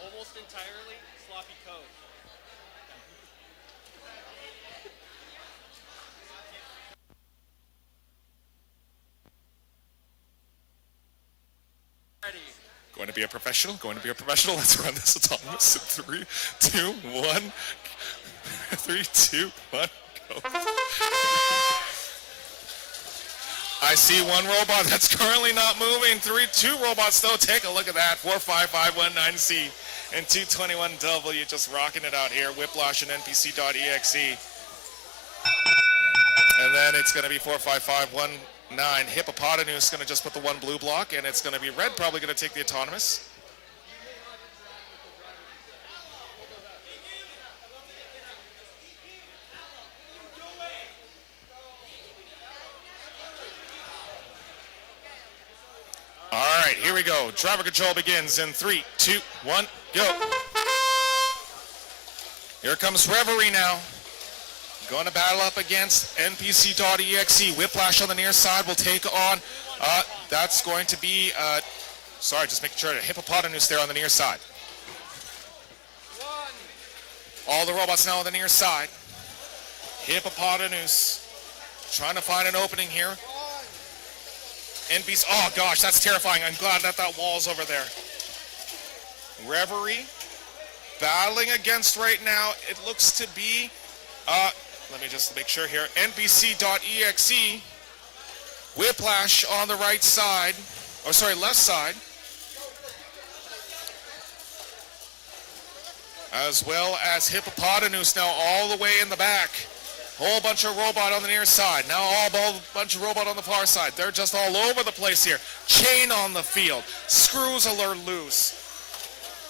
Almost entirely sloppy code. Ready. Going to be a professional, going to be a professional. Let's run this autonomous in 3, 2, 1. 3, 2, 1, go. I see one robot that's currently not moving. 2 robots though. Take a look at that. 45519C and 221W just rocking it out here. Whiplash and NPC.exe. And then it's going to be 45519. Hippopotamus going to just put the one blue block, and it's going to be Red probably going to take the autonomous. All right, here we go. Driver control begins in 3, 2, 1, go. Here comes Reverie now. Going to battle up against NPC.exe. Whiplash on the near side will take on, that's going to be, sorry, just making sure, Hippopotamus there on the near side. All the robots now on the near side. Hippopotamus trying to find an opening here. NPC, oh gosh, that's terrifying. I'm glad that wall's over there. Reverie battling against right now, it looks to be, let me just make sure here. NPC.exe. Whiplash on the right side. Oh, sorry, left side. As well as Hippopotamus now all the way in the back. Whole bunch of robot on the near side. Now all bunch of robot on the far side. They're just all over the place here. Chain on the field. Screws are loose.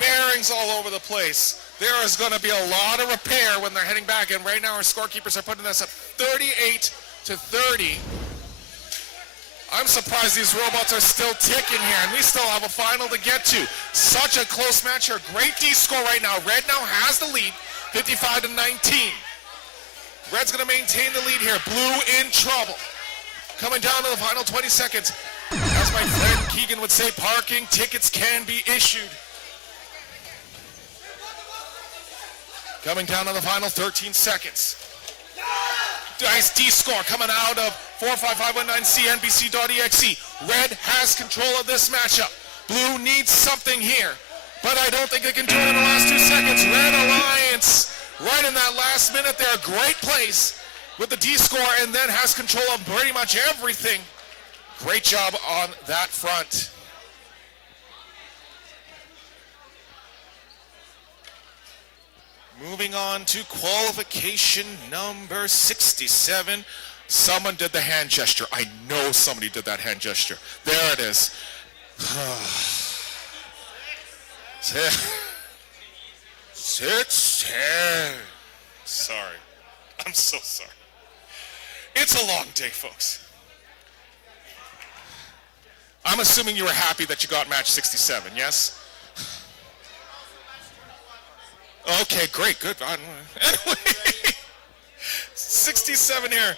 Bearings all over the place. There is going to be a lot of repair when they're heading back, and right now our scorekeepers are putting this at 38-30. I'm surprised these robots are still ticking here, and we still have a final to get to. Such a close match here. Great D-score right now. Red now has the lead, 55-19. Red's going to maintain the lead here. Blue in trouble. Coming down to the final 20 seconds. As my friend Keegan would say, parking tickets can be issued. Coming down to the final 13 seconds. Nice D-score coming out of 45519C NBC.exe. Red has control of this matchup. Blue needs something here, but I don't think they can do it in the last 2 seconds. Red Alliance, right in that last minute there, great place with the D-score, and then has control of pretty much everything Great job on that front. Moving on to qualification number 67. Someone did the hand gesture. I know somebody did that hand gesture. There it is. 6-10. Sorry. I'm so sorry. It's a long day, folks. I'm assuming you were happy that you got match 67, yes? Okay, great, good. Anyway, 67 here.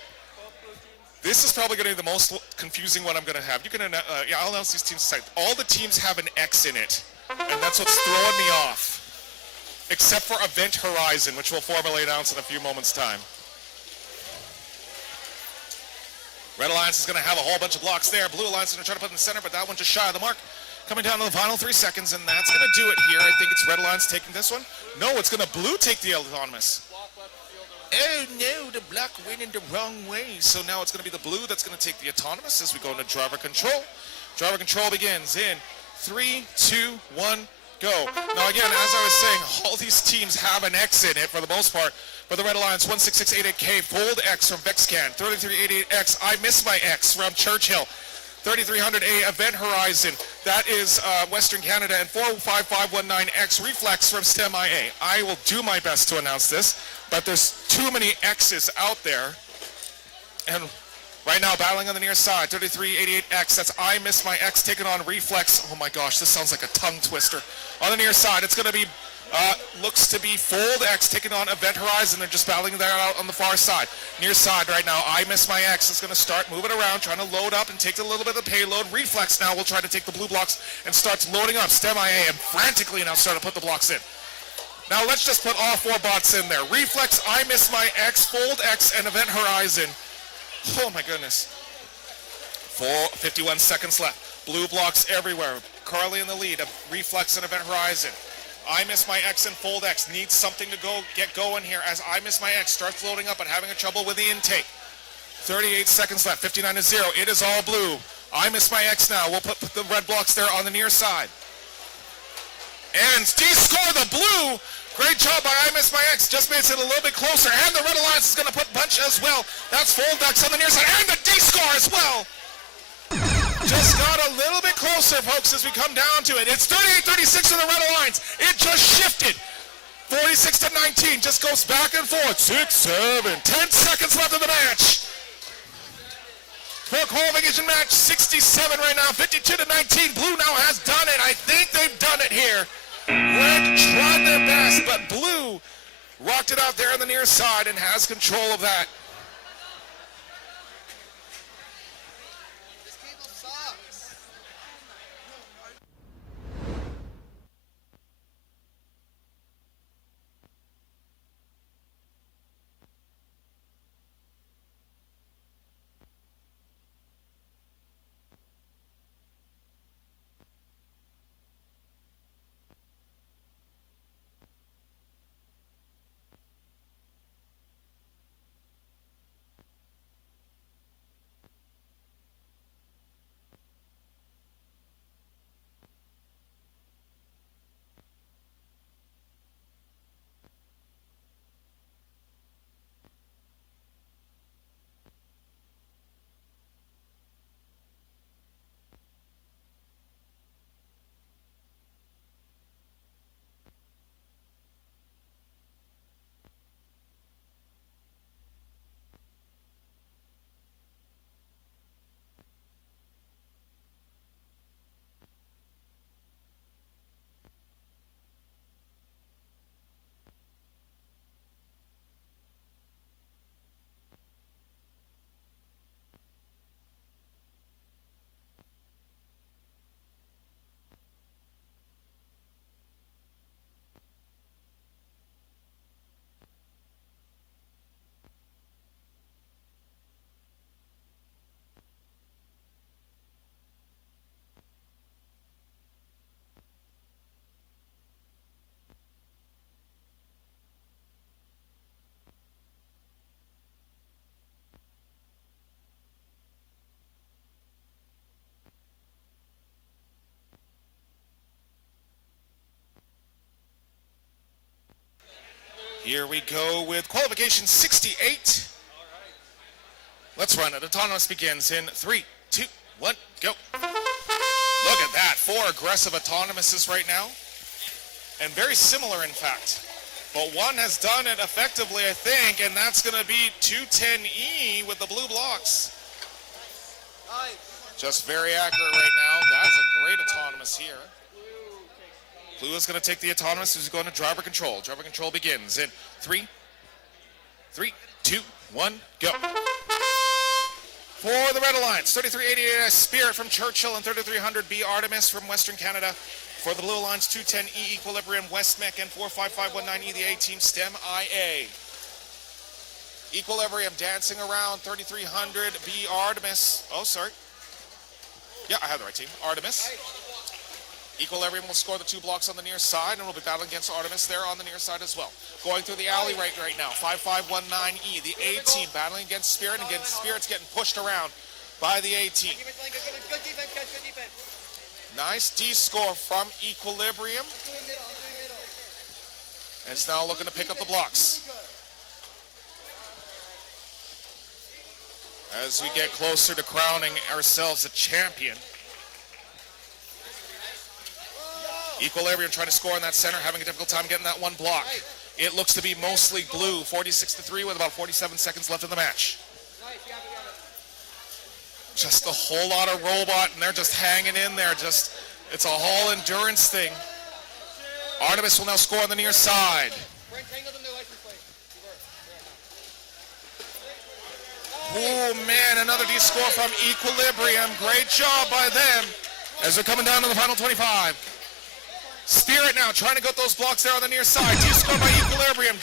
This is probably going to be the most confusing one I'm going to have. You can, yeah, I'll announce these teams in a second. All the teams have an X in it, and that's what's throwing me off, except for Event Horizon, which we'll formally announce in a few moments' time. Red Alliance is going to have a whole bunch of blocks there. Blue Alliance is going to try to put in the center, but that one just shy of the mark. Coming down to the final 3 seconds, and that's going to do it here. I think it's Red Alliance taking this one. No, it's going to Blue take the autonomous. Oh no, the block went in the wrong way. So now it's going to be the Blue that's going to take the autonomous as we go into driver control. Driver control begins in 3, 2, 1, go. Now again, as I was saying, all these teams have an X in it for the most part. For the Red Alliance, 16688K, Fold X from VexCan, 3388X, I Miss My X from Churchill, 3300A Event Horizon, that is Western Canada, and 45519X Reflex from STEMIA. I will do my best to announce this, but there's too many X's out there. And right now, battling on the near side, 3388X, that's I Miss My X taking on Reflex. Oh my gosh, this sounds like a tongue twister. On the near side, it's going to be looks to be Fold X taking on Event Horizon. They're just battling that out on the far side. Near side right now, I Miss My X is going to start moving around, trying to load up and take a little bit of the payload. Reflex now will try to take the blue blocks and starts loading up. STEMIA and frantically now starting to put the blocks in. Now let's just put all 4 bots in there. Reflex, I Miss My X, Fold X, and Event Horizon. Oh my goodness. 51 seconds left. Blue blocks everywhere. Carly in the lead. Reflex and Event Horizon. I Miss My X and Fold X needs something to get going here as I Miss My X starts loading up and having a trouble with the intake. 38 seconds left, 59-0. It is all blue. I Miss My X now. We'll put the red blocks there on the near side. And de-score the blue. Great job by I Miss My X. Just makes it a little bit closer. And the Red Alliance is going to put bunch as well. That's Fold X on the near side. And the de-score as well. Just got a little bit closer, folks, as we come down to it. It's 38-36 for the Red Alliance. It just shifted. 46-19. Just goes back and forth. 6-7. 10 seconds left of the match. For qualification match 67 right now. 52-19. Blue now has done it. I think they've done it here. Red tried their best, but Blue rocked it out there on the near side and has control of that. Here we go with qualification 68. Let's run it. Autonomous begins in 3, 2, 1, go. Look at that. 4 aggressive autonomouses right now. And very similar, in fact. But one has done it effectively, I think, and that's going to be 210E with the blue blocks. Just very accurate right now. That's a great autonomous here. Blue is going to take the autonomous. Who's going to driver control. Driver control begins in 3, 2, 1, go. For the Red Alliance, 3388 Spirit from Churchill and 3300B Artemis from Western Canada. For the Blue Alliance, 210E Equilibrium Westmec and 45519E the A-Team STEMIA. Equilibrium dancing around 3300B Artemis. Oh, sorry. Yeah, I have the right team. Artemis. Equilibrium will score the 2 blocks on the near side, and we'll be battling against Artemis there on the near side as well. Going through the alley right now, 5519E, the A-Team battling against Spirit, and again, Spirit's getting pushed around by the A-Team. Nice D-score from Equilibrium. And it's now looking to pick up the blocks. As we get closer to crowning ourselves a champion. Equilibrium trying to score in that center, having a difficult time getting that one block. It looks to be mostly blue, 46-3 with about 47 seconds left in the match. Just a whole lot of robot, and they're just hanging in there. It's a whole endurance thing. Artemis will now score on the near side. Oh man, another D-score from Equilibrium. Great job by them as they're coming down to the final 25. Spirit now trying to get those blocks there on the near side. D-score by Equilibrium.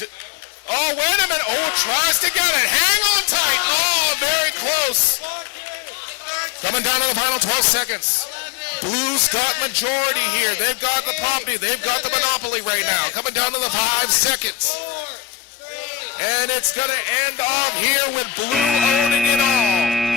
Oh, wait a minute. Oh, tries to get it. Hang on tight. Oh, very close. Coming down to the final 12 seconds. Blues got majority here. They've got the property. They've got the monopoly right now. Coming down to the 5 seconds. And it's going to end off here with Blue owning it all.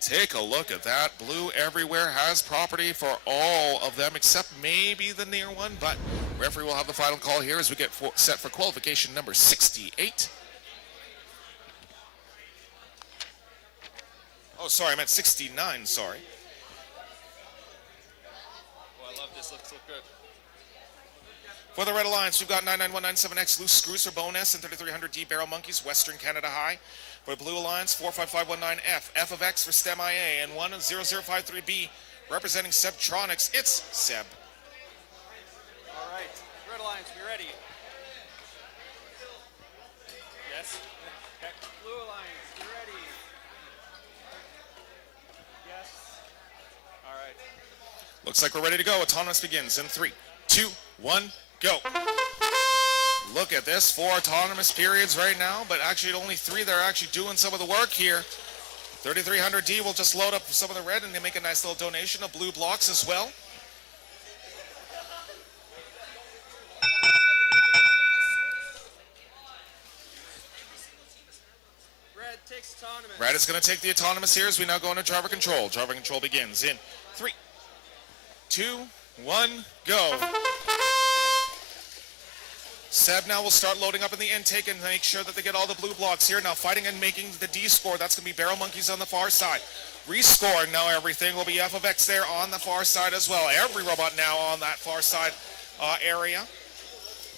Take a look at that. Blue everywhere has property for all of them except maybe the near one, but referee will have the final call here as we get set for qualification number 68. Oh, sorry, I meant 69, sorry. Oh, I love this. Looks so good. For the Red Alliance, we've got 99197X Loose Screws for Bonus and 3300D Barrel Monkeys, Western Canada High. For the Blue Alliance, 45519F, F of X for STEMIA, and 10053B representing Sebtronics. It's Seb. All right, Red Alliance, we ready? Yes? Okay. Blue Alliance, you ready? Yes? All right. Looks like we're ready to go. Autonomous begins in 3, 2, 1, go. Look at this, 4 autonomous periods right now, but actually only 3 that are actually doing some of the work here. 3300D will just load up some of the red and they make a nice little donation of blue blocks as well. Red takes autonomous. Red is going to take the autonomous here as we now go into driver control. Driver control begins in 3, 2, 1, go. Seb now will start loading up in the intake and make sure that they get all the blue blocks here. Now fighting and making the D score. That's going to be Barrel Monkeys on the far side. Rescoring now everything will be F of X there on the far side as well. Every robot now on that far side area.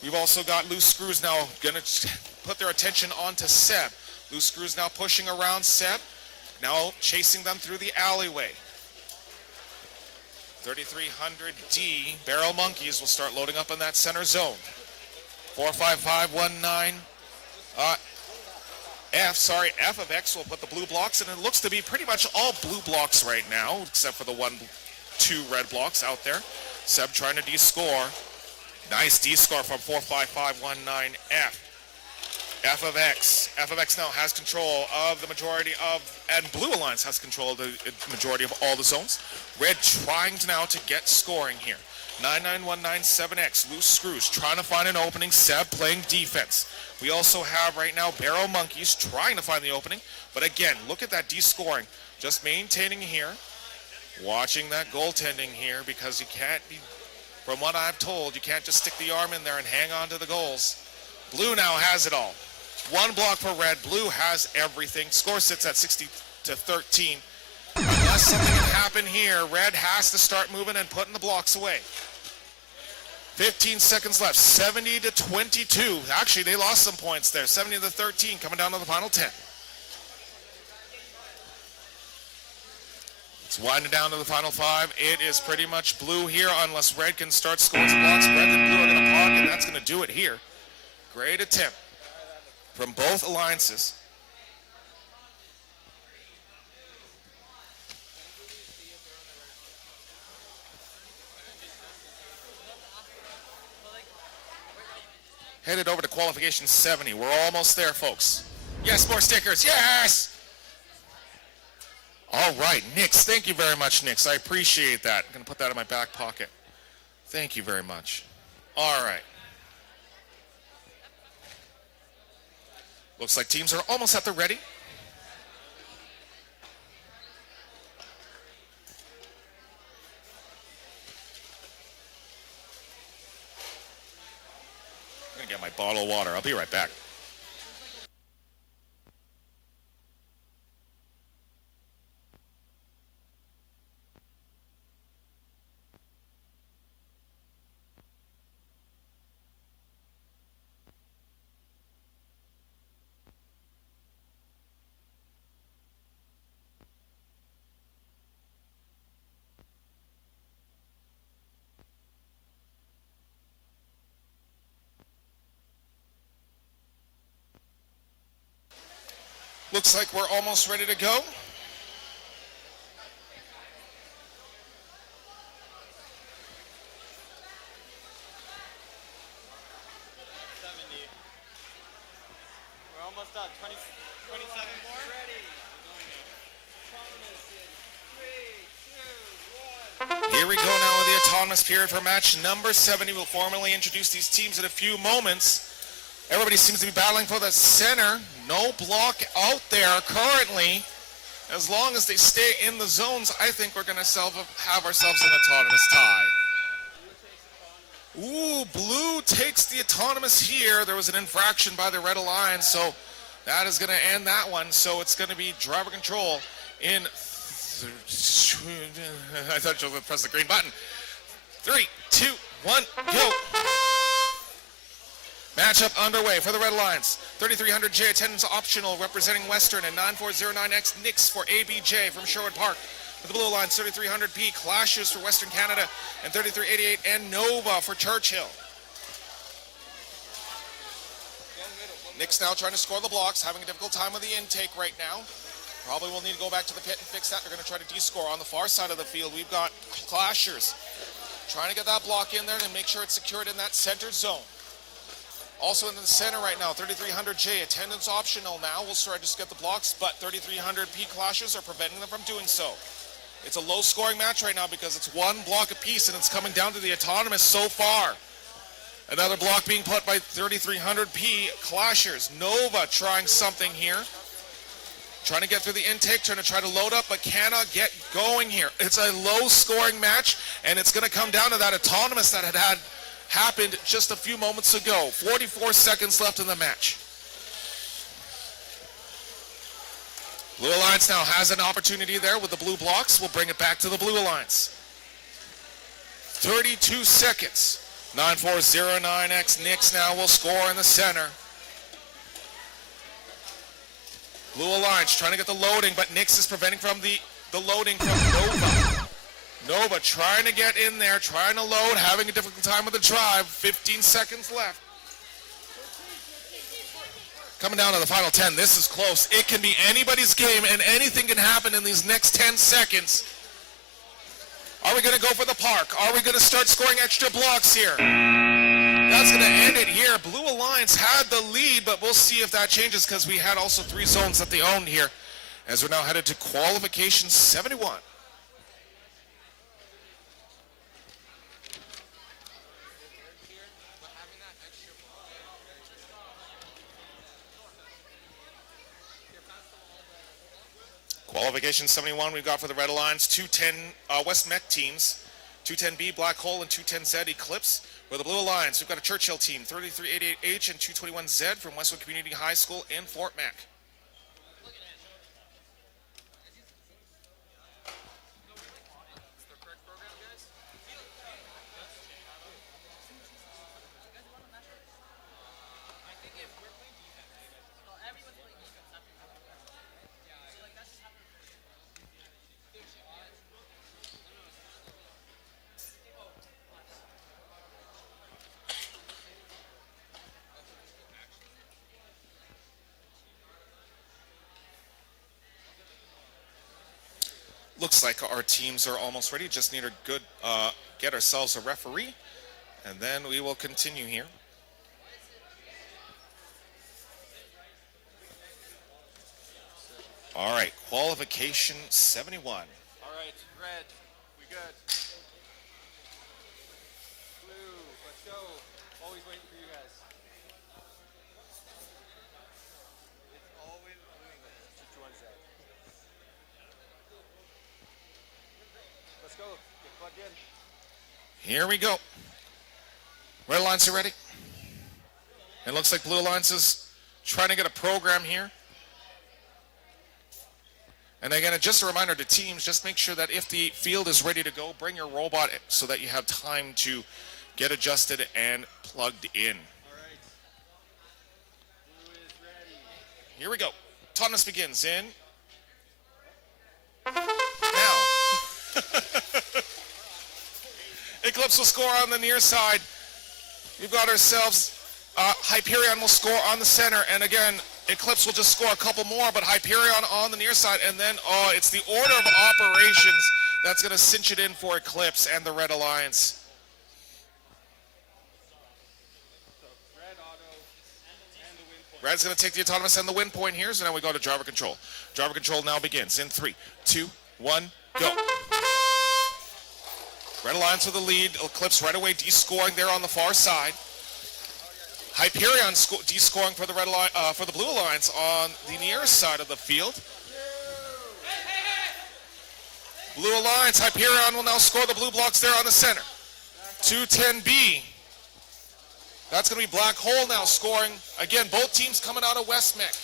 We've also got Loose Screws now going to put their attention onto Seb. Loose Screws now pushing around Seb. Now chasing them through the alleyway. 3300D Barrel Monkeys will start loading up in that center zone. 45519 F of X will put the blue blocks, and it looks to be pretty much all blue blocks right now, except for the 2 red blocks out there. Seb trying to D-score. Nice D-score from 45519F. F of X. F of X now has control of the majority of, and Blue Alliance has control of the majority of all the zones. Red trying now to get scoring here. 99197X, Loose Screws, trying to find an opening. Seb playing defense. We also have right now Barrel Monkeys trying to find the opening. But again, look at that D-scoring. Just maintaining here. watching that goaltending here because you can't be, from what I've told, you can't just stick the arm in there and hang on to the goals. Blue now has it all. One block for red. Blue has everything. Score sits at 60-13. Unless something can happen here, red has to start moving and putting the blocks away. 15 seconds left. 70-22. Actually, they lost some points there. 70-13 coming down to the final 10. It's winding down to the final 5. It is pretty much blue here unless red can start scoring some blocks. Red and blue are going to block, and that's going to do it here. Great attempt from both alliances. Headed over to qualification 70. We're almost there, folks. Yes, more stickers. Yes! All right, Nix. Thank you very much, Nix. I appreciate that. I'm going to put that in my back pocket. Thank you very much. All right. Looks like teams are almost at the ready. I'm going to get my bottle of water. I'll be right back. Looks like we're almost ready to go. We're almost done. 27 more. Ready. Here we go now with the autonomous period for match number 70. We'll formally introduce these teams in a few moments. Everybody seems to be battling for the center. No block out there currently. As long as they stay in the zones, I think we're going to have ourselves an autonomous tie. Ooh, blue takes the autonomous here. There was an infraction by the Red Alliance, so that is going to end that one. So it's going to be driver control in... I thought you were going to press the green button. 3, 2, 1, go. Matchup underway for the Red Alliance. 3300J attendance optional representing Western and 9409X Nix for ABJ from Sherwood Park. For the Blue Alliance, 3300P Clashes for Western Canada and 3388 and Nova for Churchill. Nix now trying to score the blocks, having a difficult time with the intake right now. Probably will need to go back to the pit and fix that. They're going to try to de-score. On the far side of the field, we've got Clashers trying to get that block in there and make sure it's secured in that center zone. Also in the center right now, 3300J, attendance optional now. We'll try to just get the blocks, but 3300P Clashes are preventing them from doing so. It's a low-scoring match right now because it's one block apiece, and it's coming down to the autonomous so far. Another block being put by 3300P Clashers. Nova trying something here. Trying to get through the intake, trying to load up, but cannot get going here. It's a low-scoring match, and it's going to come down to that autonomous that had happened just a few moments ago. 44 seconds left in the match. Blue Alliance now has an opportunity there with the blue blocks. We'll bring it back to the Blue Alliance. 32 seconds. 9409X Nix now will score in the center. Blue Alliance trying to get the loading, but Nix is preventing from the loading from Nova. Nova trying to get in there, trying to load, having a difficult time with the drive. 15 seconds left. Coming down to the final 10. This is close. It can be anybody's game, and anything can happen in these next 10 seconds. Are we going to go for the park? Are we going to start scoring extra blocks here? That's going to end it here. Blue Alliance had the lead, but we'll see if that changes because we had also 3 zones that they owned here as we're now headed to qualification 71. Qualification 71 we've got for the Red Alliance, 210 West Mech teams, 210B Black Hole and 210Z Eclipse. For the Blue Alliance, we've got a Churchill team, 3388H and 221Z from Westwood Community High School in Fort Mac. Looks like our teams are almost ready. Just need a good, get ourselves a referee, and then we will continue here. All right, qualification 71. All right, red, we good. Blue, let's go. Always waiting for you guys. It's always blue. Just one sec. Let's go. Get plugged in. Here we go. Red Alliance are ready. It looks like Blue Alliance is trying to get a program here. And again, just a reminder to teams, just make sure that if the field is ready to go, bring your robot so that you have time to get adjusted and plugged in. All right. Blue is ready. Here we go. Autonomous begins in. Now. Eclipse will score on the near side. We've got ourselves, Hyperion will score on the center. And again, Eclipse will just score a couple more, but Hyperion on the near side. And then, it's the order of operations that's going to cinch it in for Eclipse and the Red Alliance. Red auto and the win point. Red's going to take the autonomous and the win point here, so now we go to driver control. Driver control now begins in 3, 2, 1, go. Red Alliance with the lead. Eclipse right away descoring there on the far side. Hyperion descoring for the for the Blue Alliance on the near side of the field. Blue Alliance, Hyperion will now score the blue blocks there on the center. 210B. That's going to be Black Hole now scoring. Again, both teams coming out of West Mech.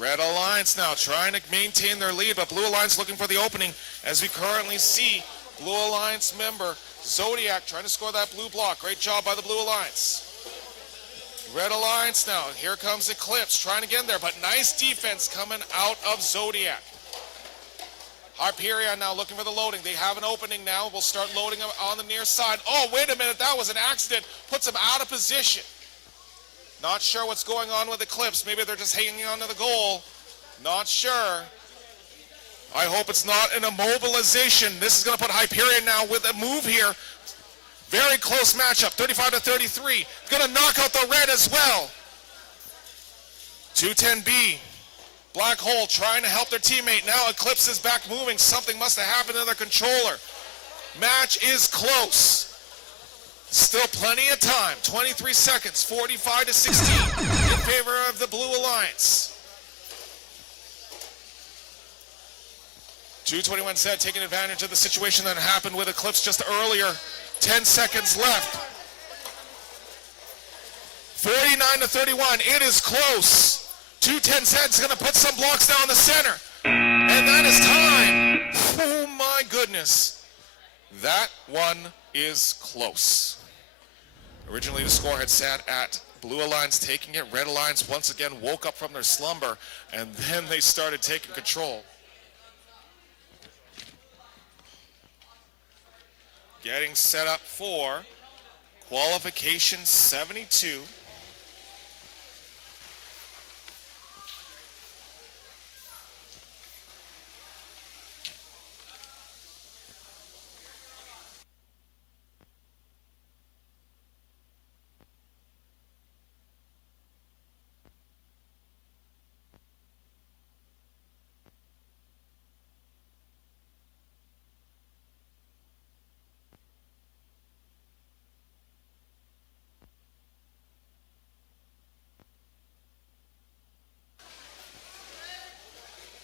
Red Alliance now trying to maintain their lead, but Blue Alliance looking for the opening as we currently see Blue Alliance member Zodiac trying to score that blue block. Great job by the Blue Alliance. Red Alliance now, here comes Eclipse trying to get in there, but nice defense coming out of Zodiac. Hyperion now looking for the loading. They have an opening now. We'll start loading them on the near side. Oh, wait a minute, that was an accident. Puts them out of position. Not sure what's going on with Eclipse. Maybe they're just hanging on to the goal. Not sure. I hope it's not an immobilization. This is going to put Hyperion now with a move here. Very close matchup, 35-33. Going to knock out the red as well. 210B. Black Hole trying to help their teammate. Now Eclipse is back moving. Something must have happened to their controller. Match is close. Still plenty of time. 23 seconds, 45-16 in favor of the Blue Alliance. 221Z taking advantage of the situation that happened with Eclipse just earlier. 10 seconds left. 49-31. It is close. 210Z is going to put some blocks down the center. And that is time. Oh my goodness. That one is close. Originally the score had sat at Blue Alliance taking it. Red Alliance once again woke up from their slumber, and then they started taking control. Getting set up for qualification 72.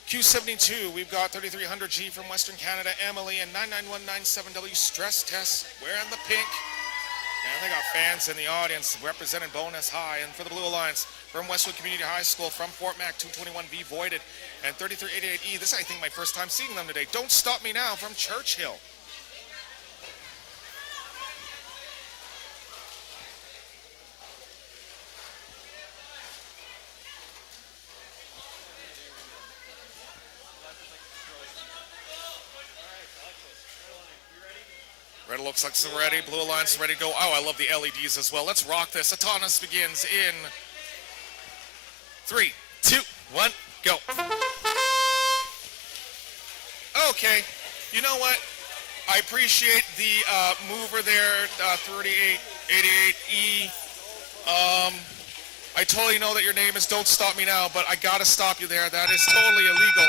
Q72, we've got 3300G from Western Canada, Emily, and 99197W stress test wearing the pink. And they got fans in the audience representing Bonus High. And for the Blue Alliance, from Westwood Community High School, from Fort Mac, 221V Voided, and 3388E. This is, I think, my first time seeing them today. Don't Stop Me Now from Churchill. Red looks like it's ready. Blue Alliance ready to go. Oh, I love the LEDs as well. Let's rock this. Autonomous begins in 3, 2, 1, go. Okay, you know what? I appreciate the mover there, 3888E. I totally know that your name is Don't Stop Me Now, but I gotta stop you there. That is totally illegal.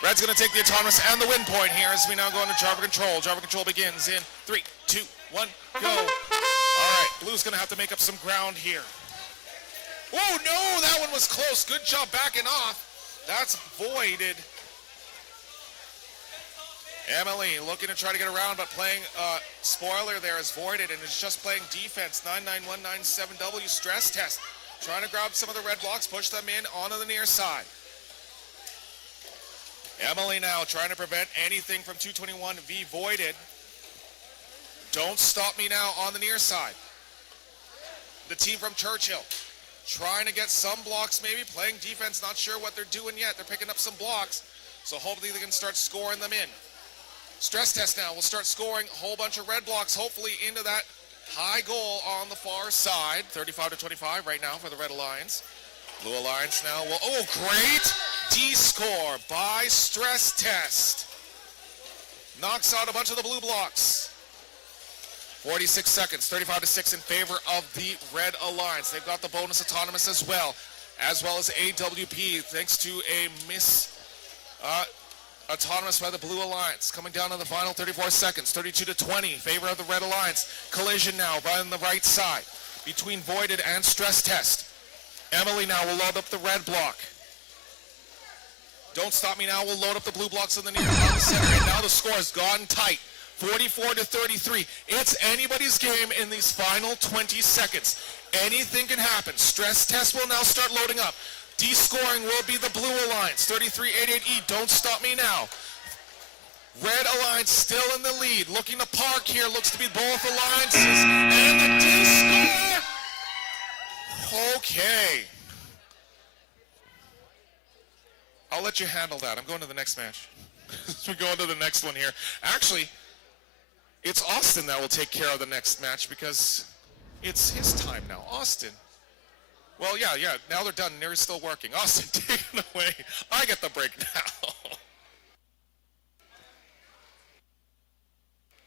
Red's going to take the autonomous and the win point here as we now go into driver control. Driver control begins in 3, 2, 1, go. All right, Blue's going to have to make up some ground here. Oh, no, that one was close. Good job backing off. That's voided. Emily looking to try to get around, but playing spoiler there is voided and is just playing defense. 99197W stress test. Trying to grab some of the red blocks, push them in onto the near side. Emily now trying to prevent anything from 221V voided. Don't Stop Me Now on the near side. The team from Churchill trying to get some blocks, maybe playing defense, not sure what they're doing yet. They're picking up some blocks, so hopefully they can start scoring them in. Stress test now will start scoring a whole bunch of red blocks, hopefully into that high goal on the far side. 35-25 right now for the Red Alliance. Blue Alliance now will, oh, great D-score by stress test. Knocks out a bunch of the blue blocks. 46 seconds, 35-6 in favor of the Red Alliance. They've got the bonus autonomous as well as AWP, thanks to a miss autonomous by the Blue Alliance. Coming down on the final 34 seconds, 32-20 in favor of the Red Alliance. Collision now on the right side between voided and stress test. Emily now will load up the red block. Don't Stop Me Now will load up the blue blocks in the near center. And now the score has gone tight. 44-33. It's anybody's game in these final 20 seconds. Anything can happen. Stress test will now start loading up. D-scoring will be the Blue Alliance. 3388E, Don't Stop Me Now. Red Alliance still in the lead. Looking to park here. Looks to be both alliances. And the D-score! Okay. I'll let you handle that. I'm going to the next match. We're going to the next one here. Actually, it's Austin that will take care of the next match because it's his time now. Austin. Well, yeah. Now they're done. Nery's still working. Austin, take it away. I get the break now.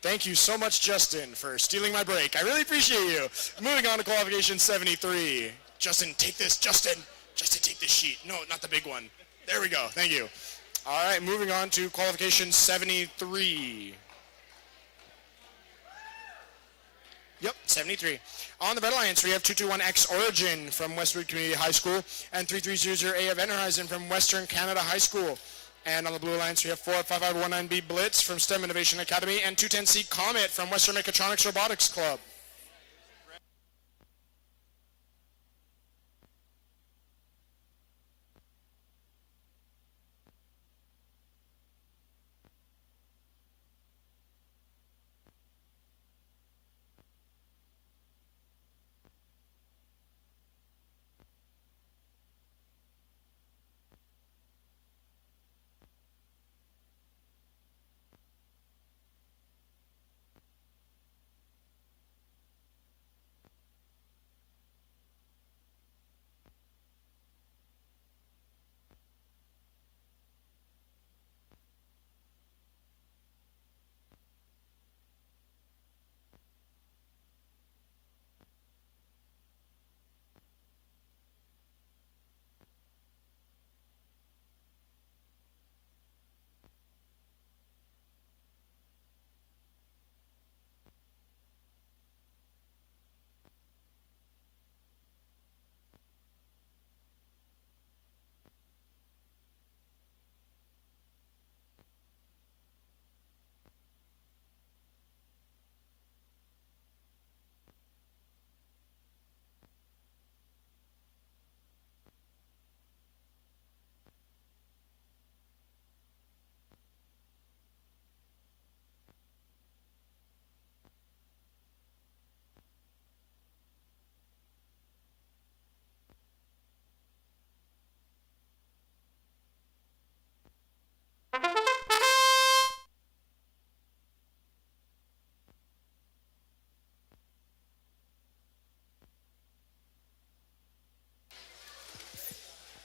Thank you so much, Justin, for stealing my break. I really appreciate you. Moving on to qualification 73. Justin, take this. Justin, take this sheet. No, not the big one. There we go. Thank you. All right, moving on to qualification 73. Yep, 73. On the Red Alliance, we have 221X Origin from Westwood Community High School and 3300A of Enterhorizon from Western Canada High School. And on the Blue Alliance, we have 45519B Blitz from STEM Innovation Academy and 210C Comet from Western Mechatronics Robotics Club.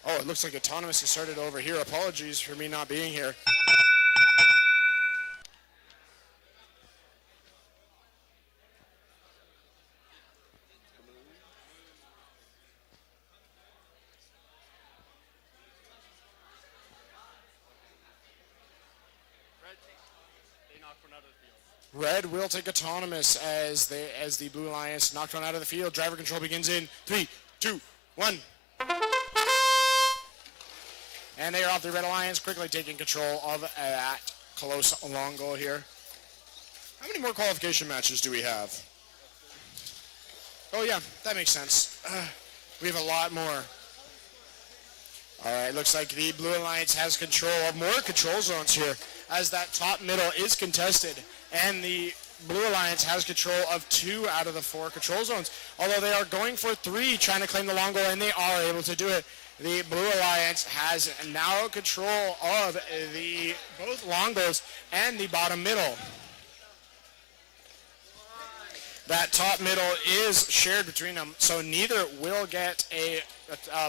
Oh, it looks like Autonomous has started over here. Apologies for me not being here. They knocked one out of the field. Red will take Autonomous as the Blue Alliance knocked one out of the field. Driver control begins in 3, 2, 1. And they are off the Red Alliance, quickly taking control of that close long goal here. How many more qualification matches do we have? Oh yeah, that makes sense. We have a lot more. All right, looks like the Blue Alliance has control of more control zones here as that top middle is contested, and the Blue Alliance has control of 2 out of the 4 control zones, although they are going for 3, trying to claim the long goal, and they are able to do it. The Blue Alliance has now control of the both long goals and the bottom middle. That top middle is shared between them, so neither will get a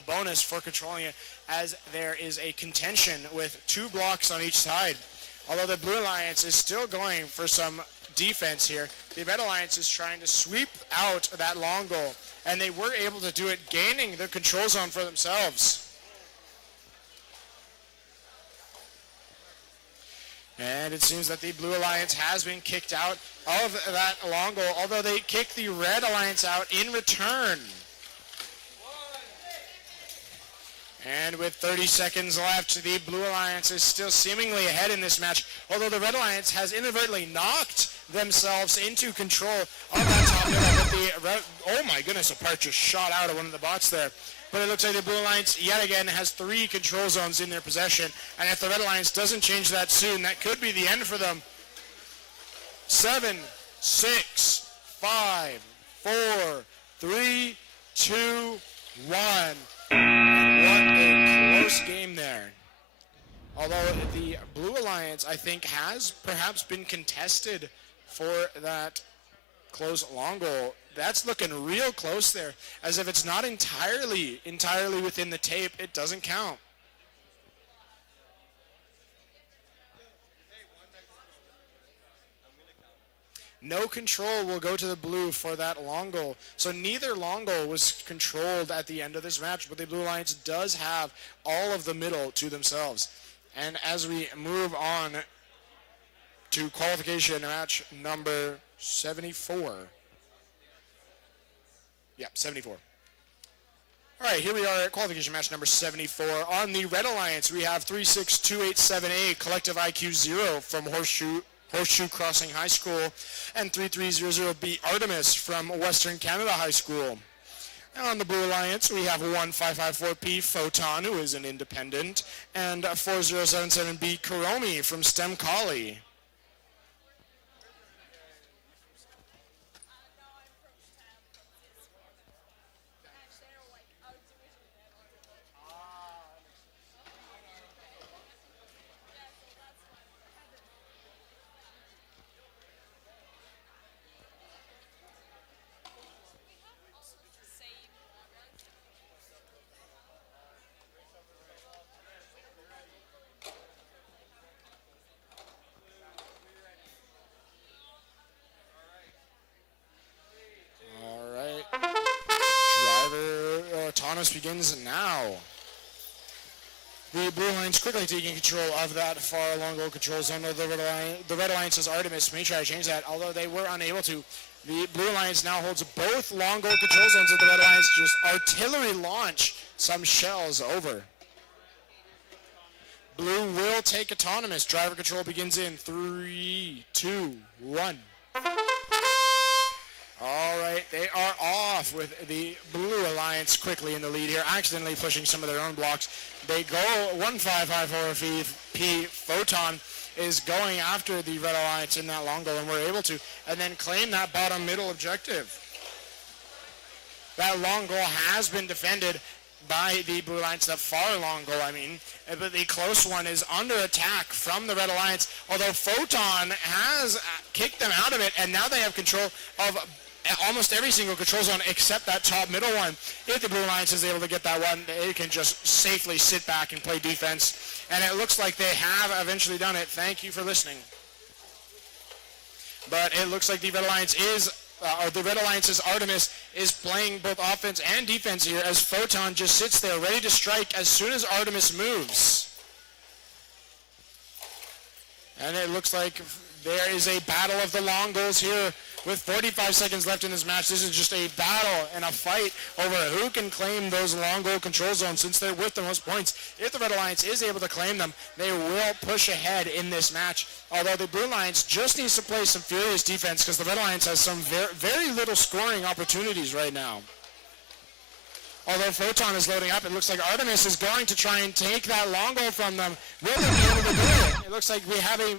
bonus for controlling it, as there is a contention with 2 blocks on each side. Although the Blue Alliance is still going for some defense here, the Red Alliance is trying to sweep out that long goal, and they were able to do it, gaining the control zone for themselves. And it seems that the Blue Alliance has been kicked out of that long goal, although they kick the Red Alliance out in return. And with 30 seconds left, the Blue Alliance is still seemingly ahead in this match, although the Red Alliance has inadvertently knocked themselves into control of that top middle. But oh my goodness, a part just shot out of one of the bots there. But it looks like the Blue Alliance yet again has 3 control zones in their possession, and if the Red Alliance doesn't change that soon, that could be the end for them. 7, 6, 5, 4, 3, 2, 1. And what a close game there. Although the Blue Alliance, I think, has perhaps been contested for that close long goal. That's looking real close there, as if it's not entirely within the tape, it doesn't count. No control will go to the blue for that long goal. So neither long goal was controlled at the end of this match, but the Blue Alliance does have all of the middle to themselves. And as we move on to qualification match number 74. Yeah, 74. All right, here we are at qualification match number 74. On the Red Alliance, we have 36287A Collective IQ 0 from Horseshoe Crossing High School, and 3300B Artemis from Western Canada High School. And on the Blue Alliance, we have 1554P Photon, who is an independent, and 4077B Kuromi from STEM Collie. Autonomous begins now. The Blue Alliance quickly taking control of that far long goal control zone. The Red Alliance's Artemis may try to change that, although they were unable to. The Blue Alliance now holds both long goal control zones, and the Red Alliance just artillery launch some shells over. Blue will take Autonomous. Driver control begins in 3, 2, 1. All right, they are off with the Blue Alliance quickly in the lead here, accidentally pushing some of their own blocks. They go 1554P Photon is going after the Red Alliance in that long goal, and we're able to, and then claim that bottom middle objective. That long goal has been defended by the Blue Alliance, that far long goal, but the close one is under attack from the Red Alliance, although Photon has kicked them out of it, and now they have control of almost every single control zone except that top middle one. If the Blue Alliance is able to get that one, they can just safely sit back and play defense. And it looks like they have eventually done it. Thank you for listening. But it looks like the Red Alliance's Artemis is playing both offense and defense here as Photon just sits there ready to strike as soon as Artemis moves. And it looks like there is a battle of the long goals here with 45 seconds left in this match. This is just a battle and a fight over who can claim those long goal control zones since they're worth the most points. If the Red Alliance is able to claim them, they will push ahead in this match. Although the Blue Alliance just needs to play some furious defense because the Red Alliance has some very little scoring opportunities right now. Although Photon is loading up, it looks like Artemis is going to try and take that long goal from them. Will they be able to do it? It looks like we have a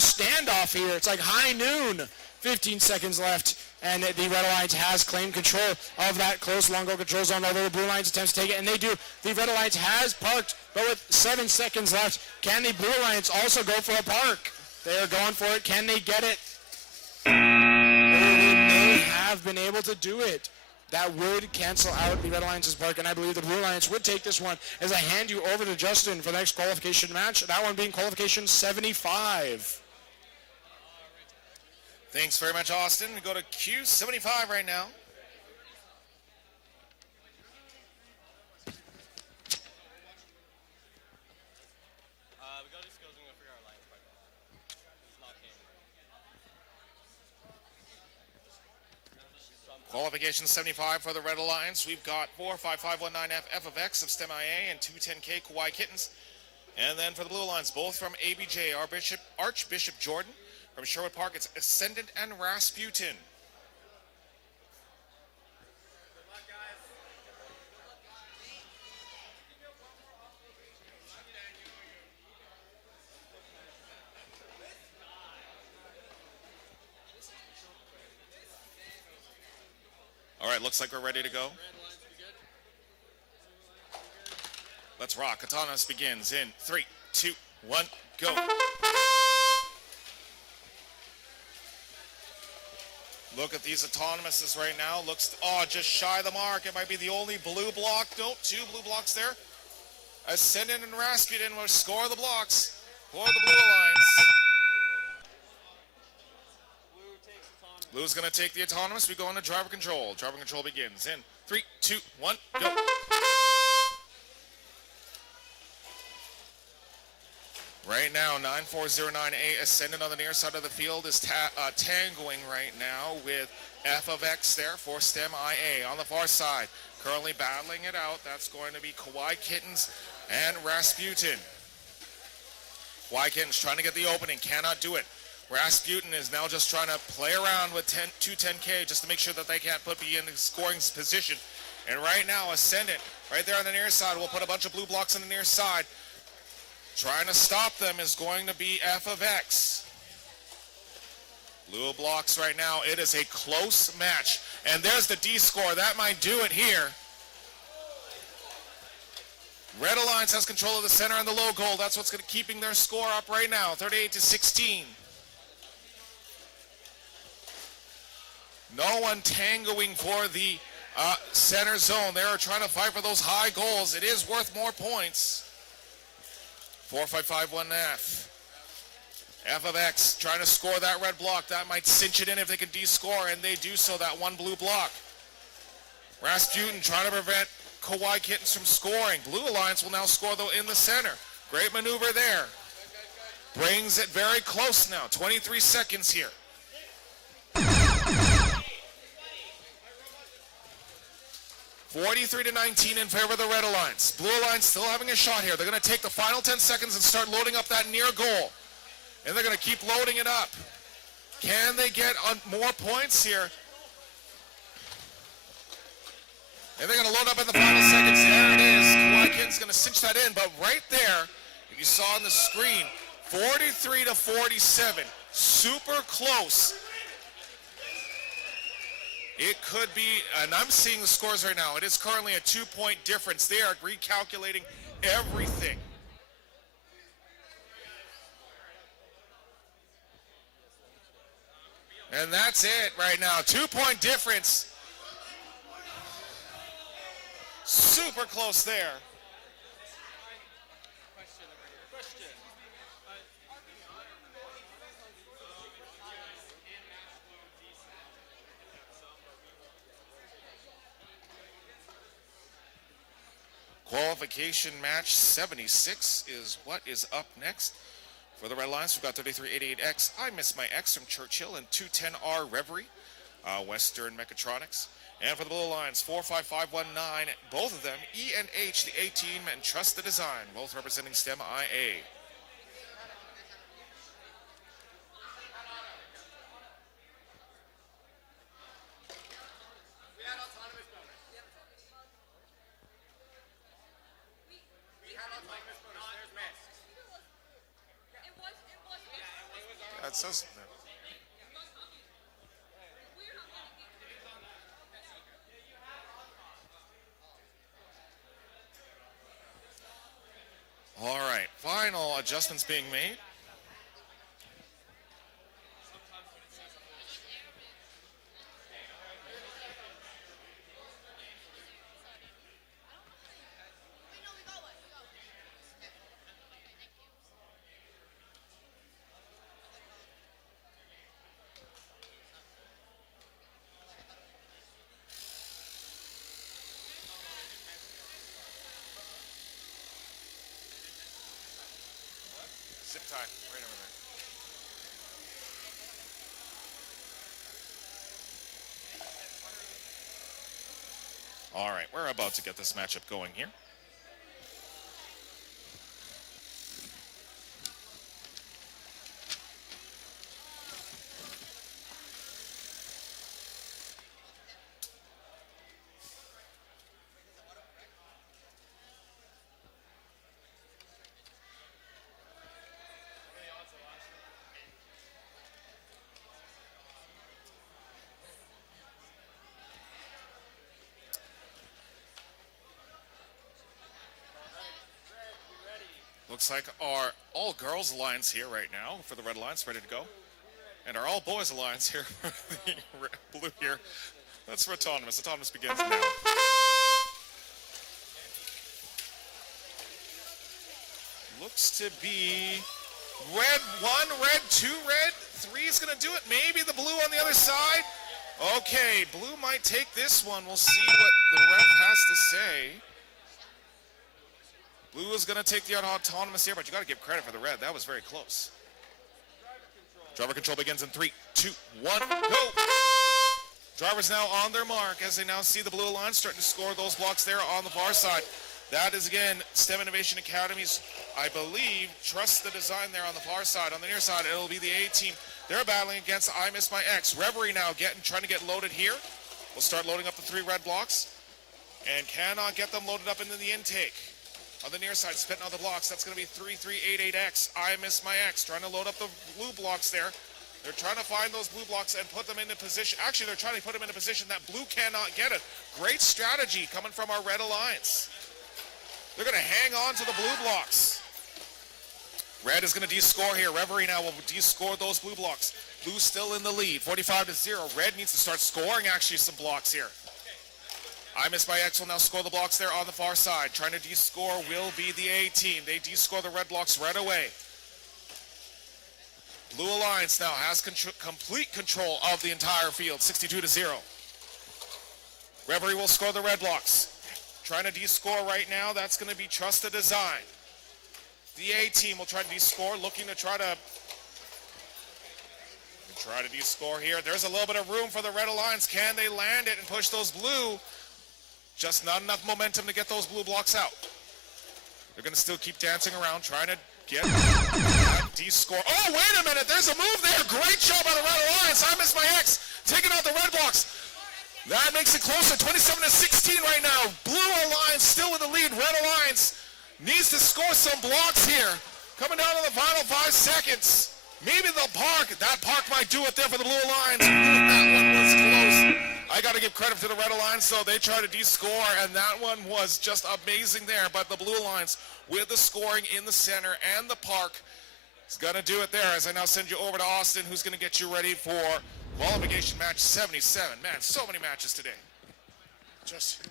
standoff here. It's like high noon. 15 seconds left, and the Red Alliance has claimed control of that close long goal control zone, although the Blue Alliance attempts to take it, and they do. The Red Alliance has parked, but with 7 seconds left, can the Blue Alliance also go for a park? They are going for it. Can they get it? Or they may have been able to do it. That would cancel out the Red Alliance's park, and I believe the Blue Alliance would take this one as I hand you over to Justin for the next qualification match, that one being qualification 75. Thanks very much, Austin. We go to Q75 right now. We got these skills and we'll figure our lines by now. It's not game. Qualification 75 for the Red Alliance. We've got 45519F F of X of STEMIA and 210K Kawaii Kittens. And then for the Blue Alliance, both from ABJ, Archbishop Jordan. From Sherwood Park, it's Ascendant and Rasputin. All right, looks like we're ready to go. Let's rock. Autonomous begins in 3, 2, 1, go. Look at these autonomouses right now. Looks, just shy of the mark. It might be the only blue block. Nope, 2 blue blocks there. Ascendant and Rasputin will score the blocks for the Blue Alliance. Blue's going to take the autonomous. We go into driver control. Driver control begins in 3, 2, 1, go. Right now, 9409A Ascendant on the near side of the field is tangoing right now with F of X there for STEM IA. On the far side, currently battling it out, that's going to be Kawaii Kittens and Rasputin. Kawaii Kittens trying to get the opening, cannot do it. Rasputin is now just trying to play around with 210K just to make sure that they can't be in the scoring position. And right now, Ascendant, right there on the near side, will put a bunch of blue blocks on the near side. Trying to stop them is going to be F of X. Blue blocks right now. It is a close match. And there's the D score. That might do it here. Red Alliance has control of the center and the low goal. That's what's keeping their score up right now. 38-16. No one tangoing for the center zone. They are trying to fight for those high goals. It is worth more points. 4-5-5-1-F. F of X trying to score that red block. That might cinch it in if they can de-score, and they do so, that one blue block. Rasputin trying to prevent Kawaii Kittens from scoring. Blue Alliance will now score, though, in the center. Great maneuver there. Brings it very close now. 23 seconds here. (43-19) in favor of the Red Alliance. Blue Alliance still having a shot here. They're going to take the final 10 seconds and start loading up that near goal. And they're going to keep loading it up. Can they get more points here? And they're going to load up in the final seconds. There it is. Kawaii Kittens going to cinch that in. But right there, you saw on the screen, 43-47. Super close. It could be, and I'm seeing the scores right now. It is currently a 2-point difference. They are recalculating everything. And that's That's it right now. 2-point difference. Super close there. Qualification match 76 is what is up next. For the Red Lions, we've got 3388X, I Miss My X from Churchill, and 210R Reverie, Western Mechatronics. And for the Blue Lions, 45519, both of them, E and H, the A team, and Trust the Design, both representing STEMIA. That says all right, final adjustments being made. Zip tie, right over there. All right, we're about to get this matchup going here. Looks like our all-girls alliance here right now for the Red Alliance, ready to go. And our all-boys alliance here for the blue here. That's for Autonomous. Autonomous begins now. Looks to be red 1, red 2, red 3 is going to do it. Maybe the blue on the other side. Okay, blue might take this one. We'll see what the ref has to say. Blue is going to take the Autonomous here, but you got to give credit for the red. That was very close. Driver control begins in 3, 2, 1, go! Drivers now on their mark as they now see the blue line starting to score those blocks there on the far side. That is, again, STEM Innovation Academy's, I believe, Trust the Design there on the far side. On the near side, it'll be the A team. They're battling against I Miss My X. Reverie now trying to get loaded here. We'll start loading up the 3 red blocks and cannot get them loaded up into the intake. On the near side, spitting out the blocks. That's going to be 3388X. I Miss My X. Trying to load up the blue blocks there. They're trying to find those blue blocks and put them into position. Actually, they're trying to put them in a position that blue cannot get it. Great strategy coming from our Red Alliance. They're going to hang on to the blue blocks. Red is going to de-score here. Reverie now will de-score those blue blocks. Blue still in the lead, 45-0. Red needs to start scoring actually some blocks here. I Miss My X will now score the blocks there on the far side. Trying to de-score will be the A team. They de-score the red blocks right away. Blue Alliance now has complete control of the entire field, 62-0. Reverie will score the red blocks. Trying to de-score right now, that's going to be Trust the Design. The A team will try to de-score, looking to try to de-score here. There's a little bit of room for the Red Alliance. Can they land it and push those blue? Just not enough momentum to get those blue blocks out. They're going to still keep dancing around, trying to get that de-score. Oh, wait a minute. There's a move there. Great job by the Red Alliance. I Miss My X taking out the red blocks. That makes it closer, 27-16 right now. Blue Alliance still in the lead. Red Alliance needs to score some blocks here. Coming down to the final 5 seconds. Maybe the park. That park might do it there for the Blue Alliance. That one was close. I got to give credit to the Red Alliance, though. They tried to de-score, and that one was just amazing there. But the Blue Alliance, with the scoring in the center and the park, is going to do it there. As I now send you over to Austin, who's going to get you ready for Qualification match 77. Man, so many matches today. Just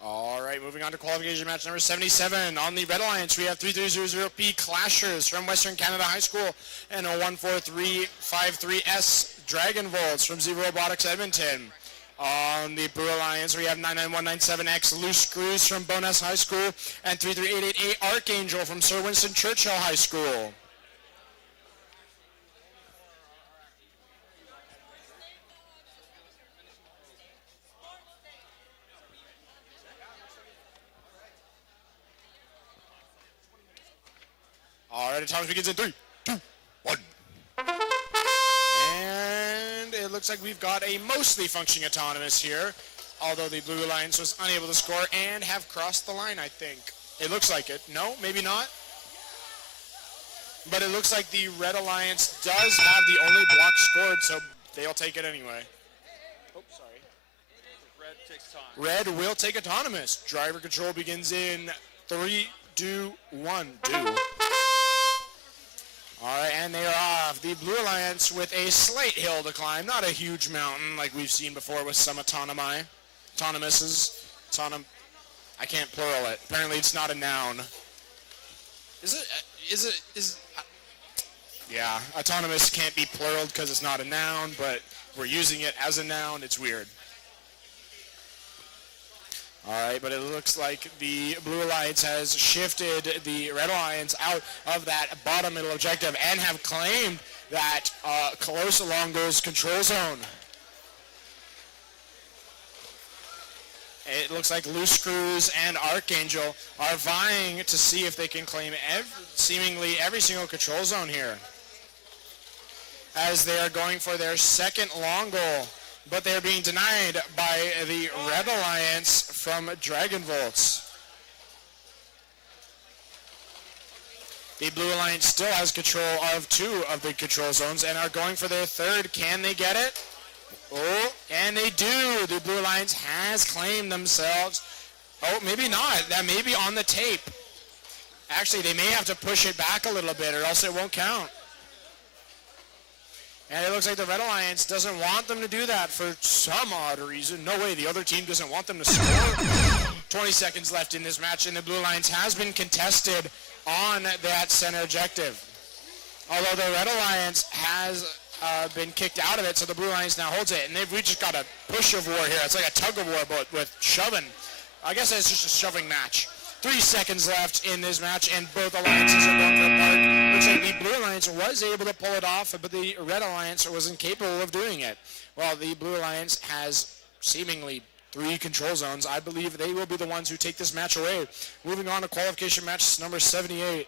all right, moving on to qualification match number 77. On the Red Alliance, we have 3300P Clashers from Western Canada High School and a 14353S Dragon Volts from Z Robotics Edmonton. On the Blue Alliance, we have 99197X Loose Screws from Bowness High School and 33888 Archangel from Sir Winston Churchill High School. All right, time begins in 3, 2, 1. And it looks like we've got a mostly functioning autonomous here, although the Blue Alliance was unable to score and have crossed the line, I think. It looks like it. No, maybe not. But it looks like the Red Alliance does have the only block scored, so they'll take it anyway. Oh, sorry. Red takes time. Red will take autonomous. Driver control begins in 3, 2, 1, do. All right, and they are off. The Blue Alliance with a slight hill to climb, not a huge mountain like we've seen before with some autonomouses. I can't plural it. Apparently it's not a noun. Yeah, autonomous can't be pluraled because it's not a noun, but we're using it as a noun. It's weird. All right, but it looks like the Blue Alliance has shifted the Red Alliance out of that bottom middle objective and have claimed that close along goes control zone. It looks like Loose Screws and Archangel are vying to see if they can claim seemingly every single control zone here, as they are going for their second long goal. But they're being denied by the Red Alliance from Dragon Volts. The Blue Alliance still has control of 2 of the control zones and are going for their third. Can they get it? Oh, and they do. The Blue Alliance has claimed themselves. Oh, maybe not. That may be on the tape. Actually, they may have to push it back a little bit or else it won't count. And it looks like the Red Alliance doesn't want them to do that for some odd reason. No way, the other team doesn't want them to score. 20 seconds left in this match, and the Blue Alliance has been contested on that center objective. Although the Red Alliance has been kicked out of it, so the Blue Alliance now holds it. And we just got a push of war here. It's like a tug of war, but with shoving. I guess it's just a shoving match. 3 seconds left in this match, and both alliances are going for a park. Looks like the Blue Alliance was able to pull it off, but the Red Alliance was incapable of doing it. Well, the Blue Alliance has seemingly 3 control zones. I believe they will be the ones who take this match away. Moving on to qualification match number 78.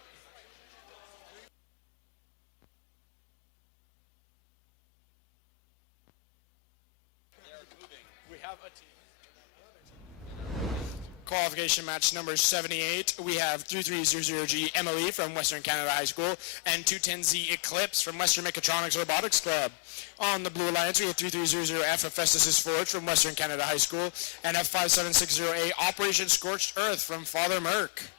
Qualification match number 78, we have 3300G Emily from Western Canada High School and 210Z Eclipse from Western Mechatronics Robotics Club. On the Blue Alliance, we have 3300F of Festus' Forge from Western Canada High School and F5760A Operation Scorched Earth from Father Merck.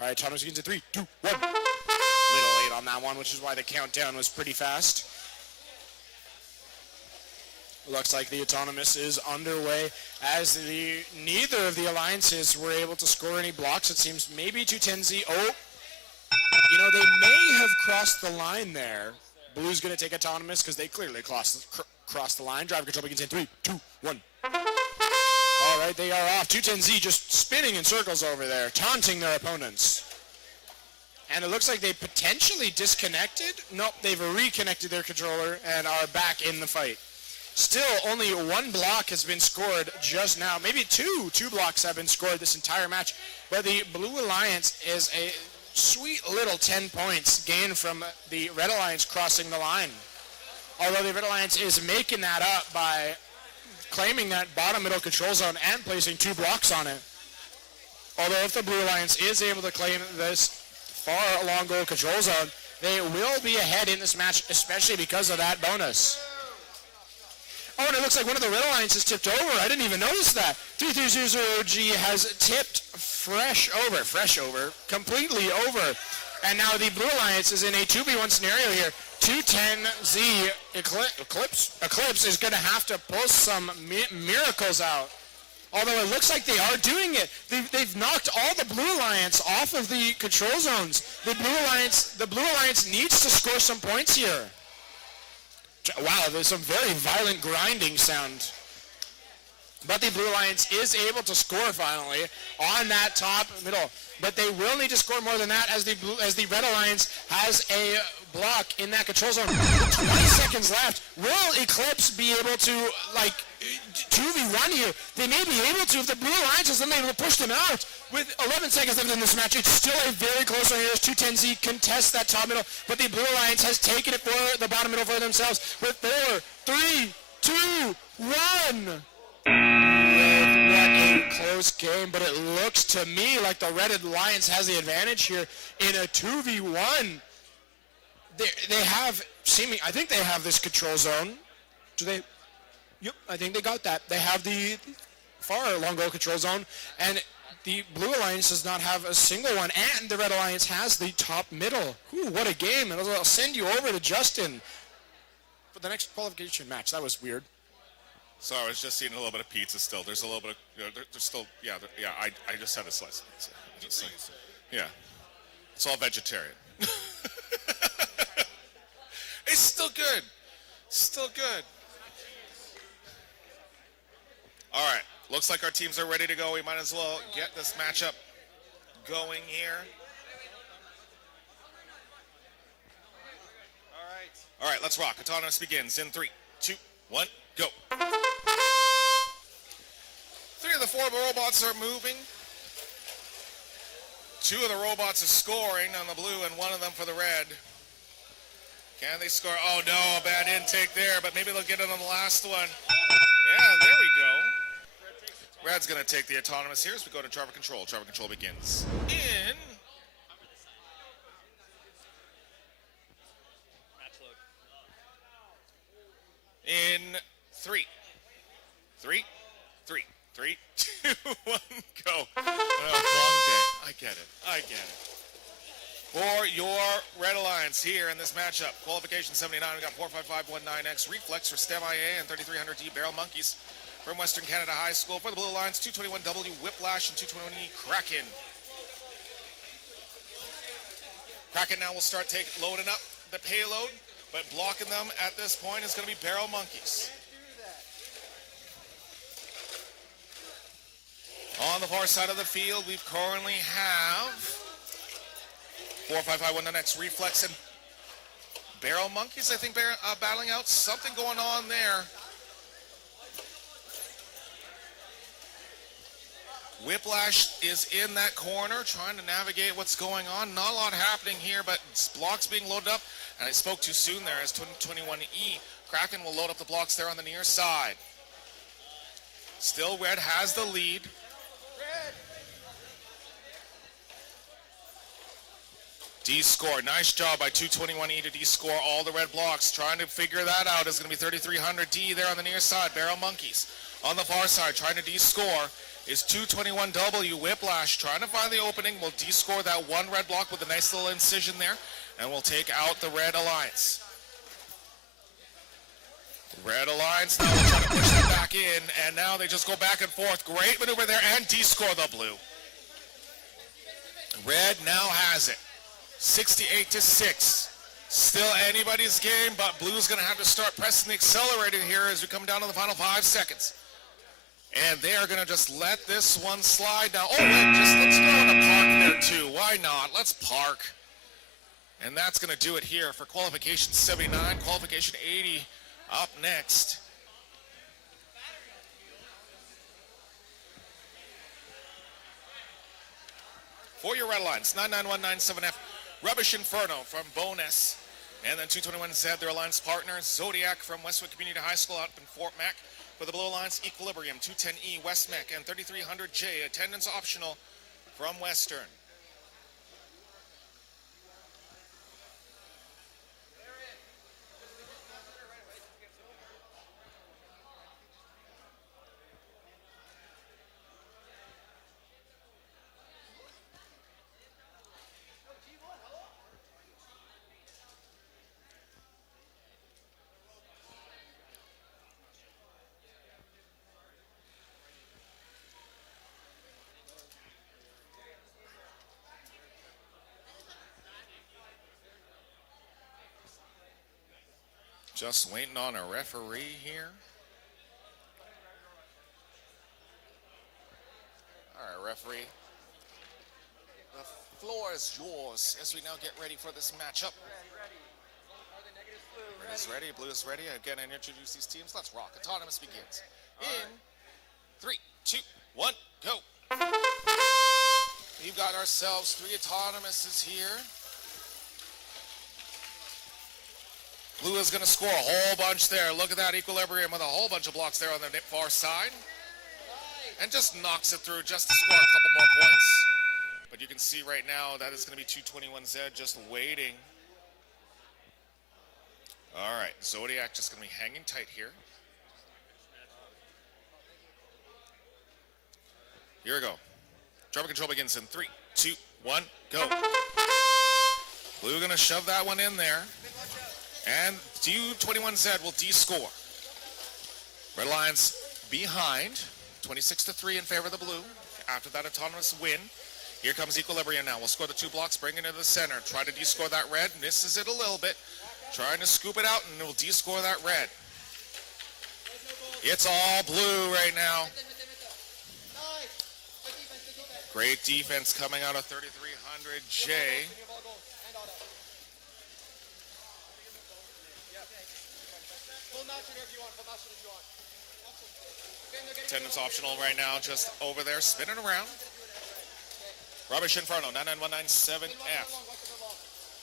All right, Thomas begins at 3, 2, 1. Little late on that one, which is why the countdown was pretty fast. Looks like the autonomous is underway as neither of the alliances were able to score any blocks. It seems maybe 210Z. Oh, You know, they may have crossed the line there. Blue's going to take autonomous because they clearly crossed the line. Driver control begins in 3, 2, 1. All right, they are off. 210Z just spinning in circles over there, taunting their opponents. And it looks like they potentially disconnected. Nope, they've reconnected their controller and are back in the fight. Still, only one block has been scored just now. Maybe two blocks have been scored this entire match. But the Blue Alliance is a sweet little 10 points gained from the Red Alliance crossing the line. Although the Red Alliance is making that up by claiming that bottom middle control zone and placing 2 blocks on it. Although if the Blue Alliance is able to claim this far along goal control zone, they will be ahead in this match, especially because of that bonus. Oh, and it looks like one of the Red Alliance is tipped over. I didn't even notice that. 3300G has tipped fresh over, completely over. And now the Blue Alliance is in a 2v1 scenario here. 210Z Eclipse is going to have to pull some miracles out. Although it looks like they are doing it. They've knocked all the Blue Alliance off of the control zones. The Blue Alliance needs to score some points here. Wow, there's some very violent grinding sound. But the Blue Alliance is able to score finally on that top middle. But they will need to score more than that as the Red Alliance has a block in that control zone. 20 seconds left. Will Eclipse be able to, 2v1 here? They may be able to if the Blue Alliance is unable to push them out. With 11 seconds left in this match, it's still a very close one here as 210Z contests that top middle. But the Blue Alliance has taken it for the bottom middle for themselves with 4, 3, 2, 1. What a close game, but it looks to me like the Red Alliance has the advantage here in a 2v1. They have I think they have this control zone. Do they? Yep, I think they got that. They have the far long goal control zone, and the Blue Alliance does not have a single one, and the Red Alliance has the top middle. Ooh, what a game. And I'll send you over to Justin for the next qualification match. That was weird. So I was just eating a little bit of pizza still. There's a little bit of, there's still, I just had a slice of pizza. Yeah. It's all vegetarian. It's still good. Still good. All right. Looks like our teams are ready to go. We might as well get this matchup going here. All right, let's rock. Autonomous begins in 3, 2, 1, go. 3 of the 4 robots are moving. 2 of the robots are scoring on the blue and 1 of them for the red. Can they score? Oh no, a bad intake there, but maybe they'll get it on the last one. Yeah, there we go. Red's gonna take the autonomous here as we go to driver control. Driver control begins in 3, 3, 3, 3, 2, 1, go. Oh, long day. I get it. For your Red Alliance here in this matchup, qualification 79, we got 45519X Reflex for STEMIA and 3300D Barrel Monkeys from Western Canada High School. For the Blue Alliance, 221W Whiplash and 221E Kraken. Kraken now will start loading up the payload, but blocking them at this point is going to be Barrel Monkeys. On the far side of the field, we currently have 45519X Reflex and Barrel Monkeys, I think, battling out. Something going on there. Whiplash is in that corner trying to navigate what's going on. Not a lot happening here, but blocks being loaded up. And I spoke too soon there as 21E. Kraken will load up the blocks there on the near side. Still Red has the lead. D-score, nice job by 221E to D-score all the red blocks. Trying to figure that out is going to be 3300D there on the near side. Barrel Monkeys on the far side trying to D-score is 221W Whiplash. Trying to find the opening. Will D-score that one red block with a nice little incision there. And will take out the Red Alliance. Red Alliance now will try to push that back in. And now they just go back and forth. Great maneuver there and D-score the blue. Red now has it. 68-6. Still anybody's game, but Blue's going to have to start pressing the accelerator here as we come down to the final 5 seconds. And they are going to just let this one slide now. Oh, wait, let's throw in a park there too. Why not? Let's park. And that's going to do it here for qualification 79, qualification 80 up next. For your red lines, 99197F, Rubbish Inferno from Bonus. And then 221Z, their alliance partner, Zodiac from Westwood Community High School out in Fort Mac. For the Blue Alliance, Equilibrium, 210E, West Mac, and 3300J, attendance optional from Western. Just waiting on a referee here. All right, referee. The floor is yours as we now get ready for this matchup. Red is ready, blue is ready. Again, I introduce these teams. Let's rock. Autonomous begins. In 3, 2, 1, go. We've got ourselves 3 autonomouses here. Blue is going to score a whole bunch there. Look at that Equilibrium with a whole bunch of blocks there on the far side. And just knocks it through just to score a couple more points. But you can see right now that is going to be 221Z just waiting. All right, Zodiac just going to be hanging tight here. Here we go. Driver control begins in 3, 2, 1, go. Blue going to shove that one in there. And 221Z will D-score. Red Alliance behind, 26-3 in favor of the blue. After that autonomous win, here comes Equilibrium now. We'll score the 2 blocks, bring it into the center. Try to D-score that red, misses it a little bit. Trying to scoop it out, and it will D-score that red. It's all blue right now. Great defense coming out of 3300J. Attendance optional right now, just over there, spinning around. Rubbish Inferno, 99197F.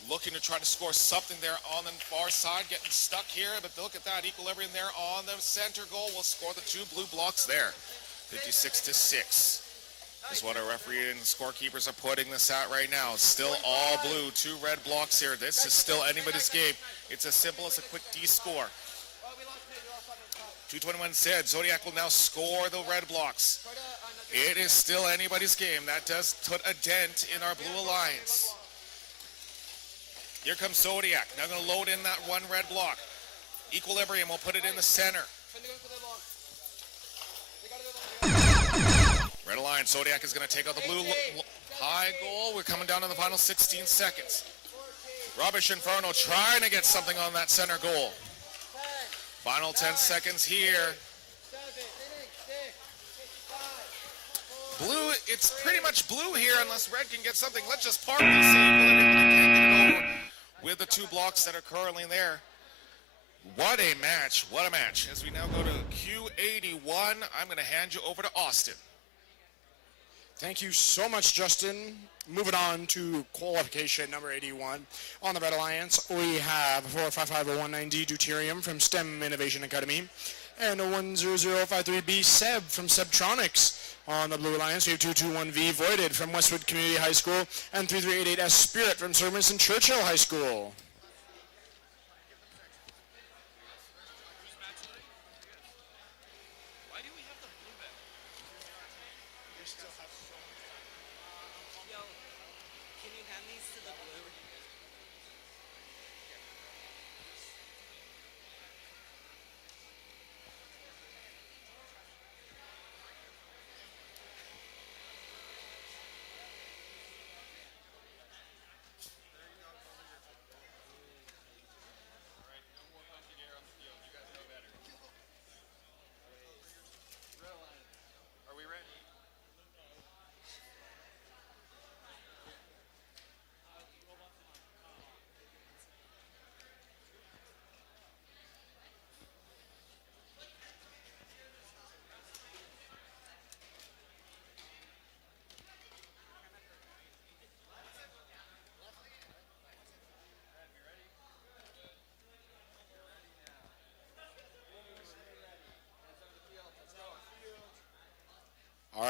Looking to try to score something there on the far side, getting stuck here, but look at that, Equilibrium there on the center goal. Will score the 2 blue blocks there, 56-6. Is what our referee and scorekeepers are putting this at right now. Still all blue, 2 red blocks here. This is still anybody's game. It's as simple as a quick D score. 221Z, Zodiac will now score the red blocks. It is still anybody's game. That does put a dent in our blue alliance. Here comes Zodiac. Now going to load in that 1 red block. Equilibrium will put it in the center. Red Alliance, Zodiac is going to take out the blue high goal. We're coming down to the final 16 seconds. Rubbish Inferno trying to get something on that center goal. Final 10 seconds here. Blue, it's pretty much blue here unless red can get something. Let's just park this Equilibrium. Can't get it over with the 2 blocks that are currently there. What a match. What a match. As we now go to Q81, I'm going to hand you over to Austin. Thank you so much, Justin. Moving on to qualification number 81. On the Red Alliance, we have 4550190 Deuterium from STEM Innovation Academy and 10053B Seb from Sebtronics. On the Blue Alliance, we have 221V Voided from Westwood Community High School and 3388S Spirit from Service and Churchill High School.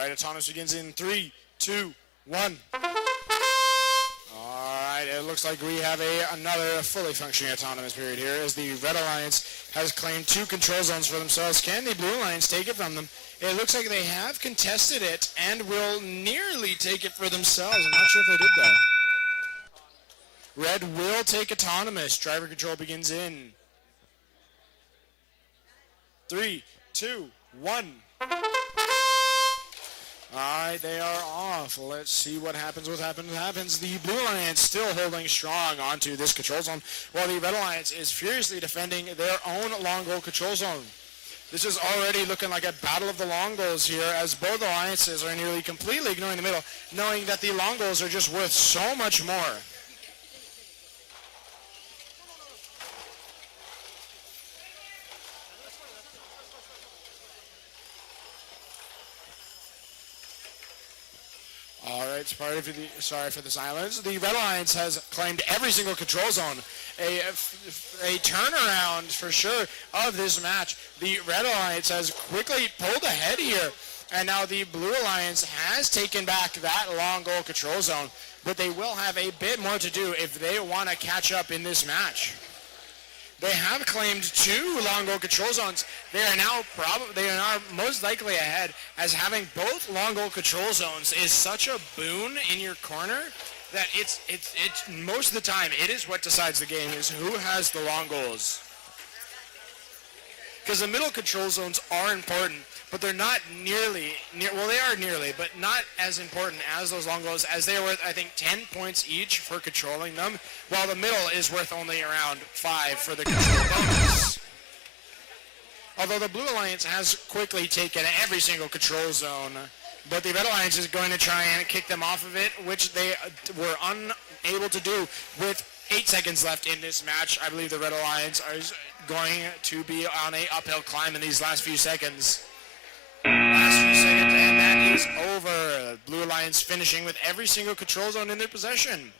right, autonomous begins in 3, 2, 1. Alright, it looks like we have another fully functioning autonomous period here as the Red Alliance has claimed 2 control zones for themselves. Can the Blue Alliance take it from them? It looks like they have contested it and will nearly take it for themselves. I'm not sure if they did though. Red will take autonomous. Driver control begins in 3, 2, 1. Alright, they are off. Let's see what happens. The Blue Alliance still holding strong onto this control zone, while the Red Alliance is furiously defending their own long goal control zone. This is already looking like a battle of the long goals here, as both alliances are nearly completely ignoring the middle, knowing that the long goals are just worth so much more. Alright, sorry for the silence. The Red Alliance has claimed every single control zone. A turnaround for sure of this match. The Red Alliance has quickly pulled ahead here, and now the Blue Alliance has taken back that long goal control zone, but they will have a bit more to do if they want to catch up in this match. They have claimed 2 long goal control zones. They are now most likely ahead, as having both long goal control zones is such a boon in your corner that it's most of the time it is what decides the game, is who has the long goals. Because the middle control zones are important, but they're not they are nearly, but not as important as those long goals, as they are worth, I think, 10 points each for controlling them, while the middle is worth only around 5 for the control bonus. Although the Blue Alliance has quickly taken every single control zone, but the Red Alliance is going to try and kick them off of it, which they were unable to do with 8 seconds left in this match. I believe the Red Alliance is going to be on a uphill climb in these last few seconds. And that is over. Blue Alliance finishing with every single control zone in their possession.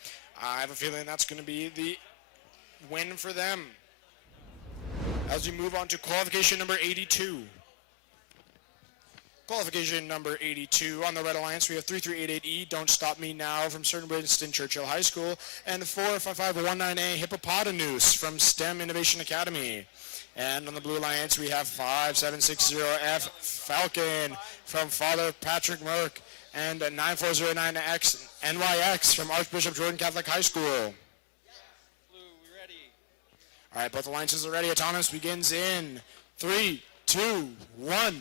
I have a feeling that's going to be the win for them. As we move on to qualification number 82. Qualification number 82 on the Red Alliance, we have 3388E, Don't Stop Me Now from Sir Winston Churchill High School, and 45519A, Hippopotamus from STEM Innovation Academy. And on the Blue Alliance, we have 5760F, Falcon from Father Patrick Merck, and 9409X, NYX from Archbishop Jordan Catholic High School. Blue, we ready? All right, both alliances are ready. Autonomous begins in 3, 2, 1.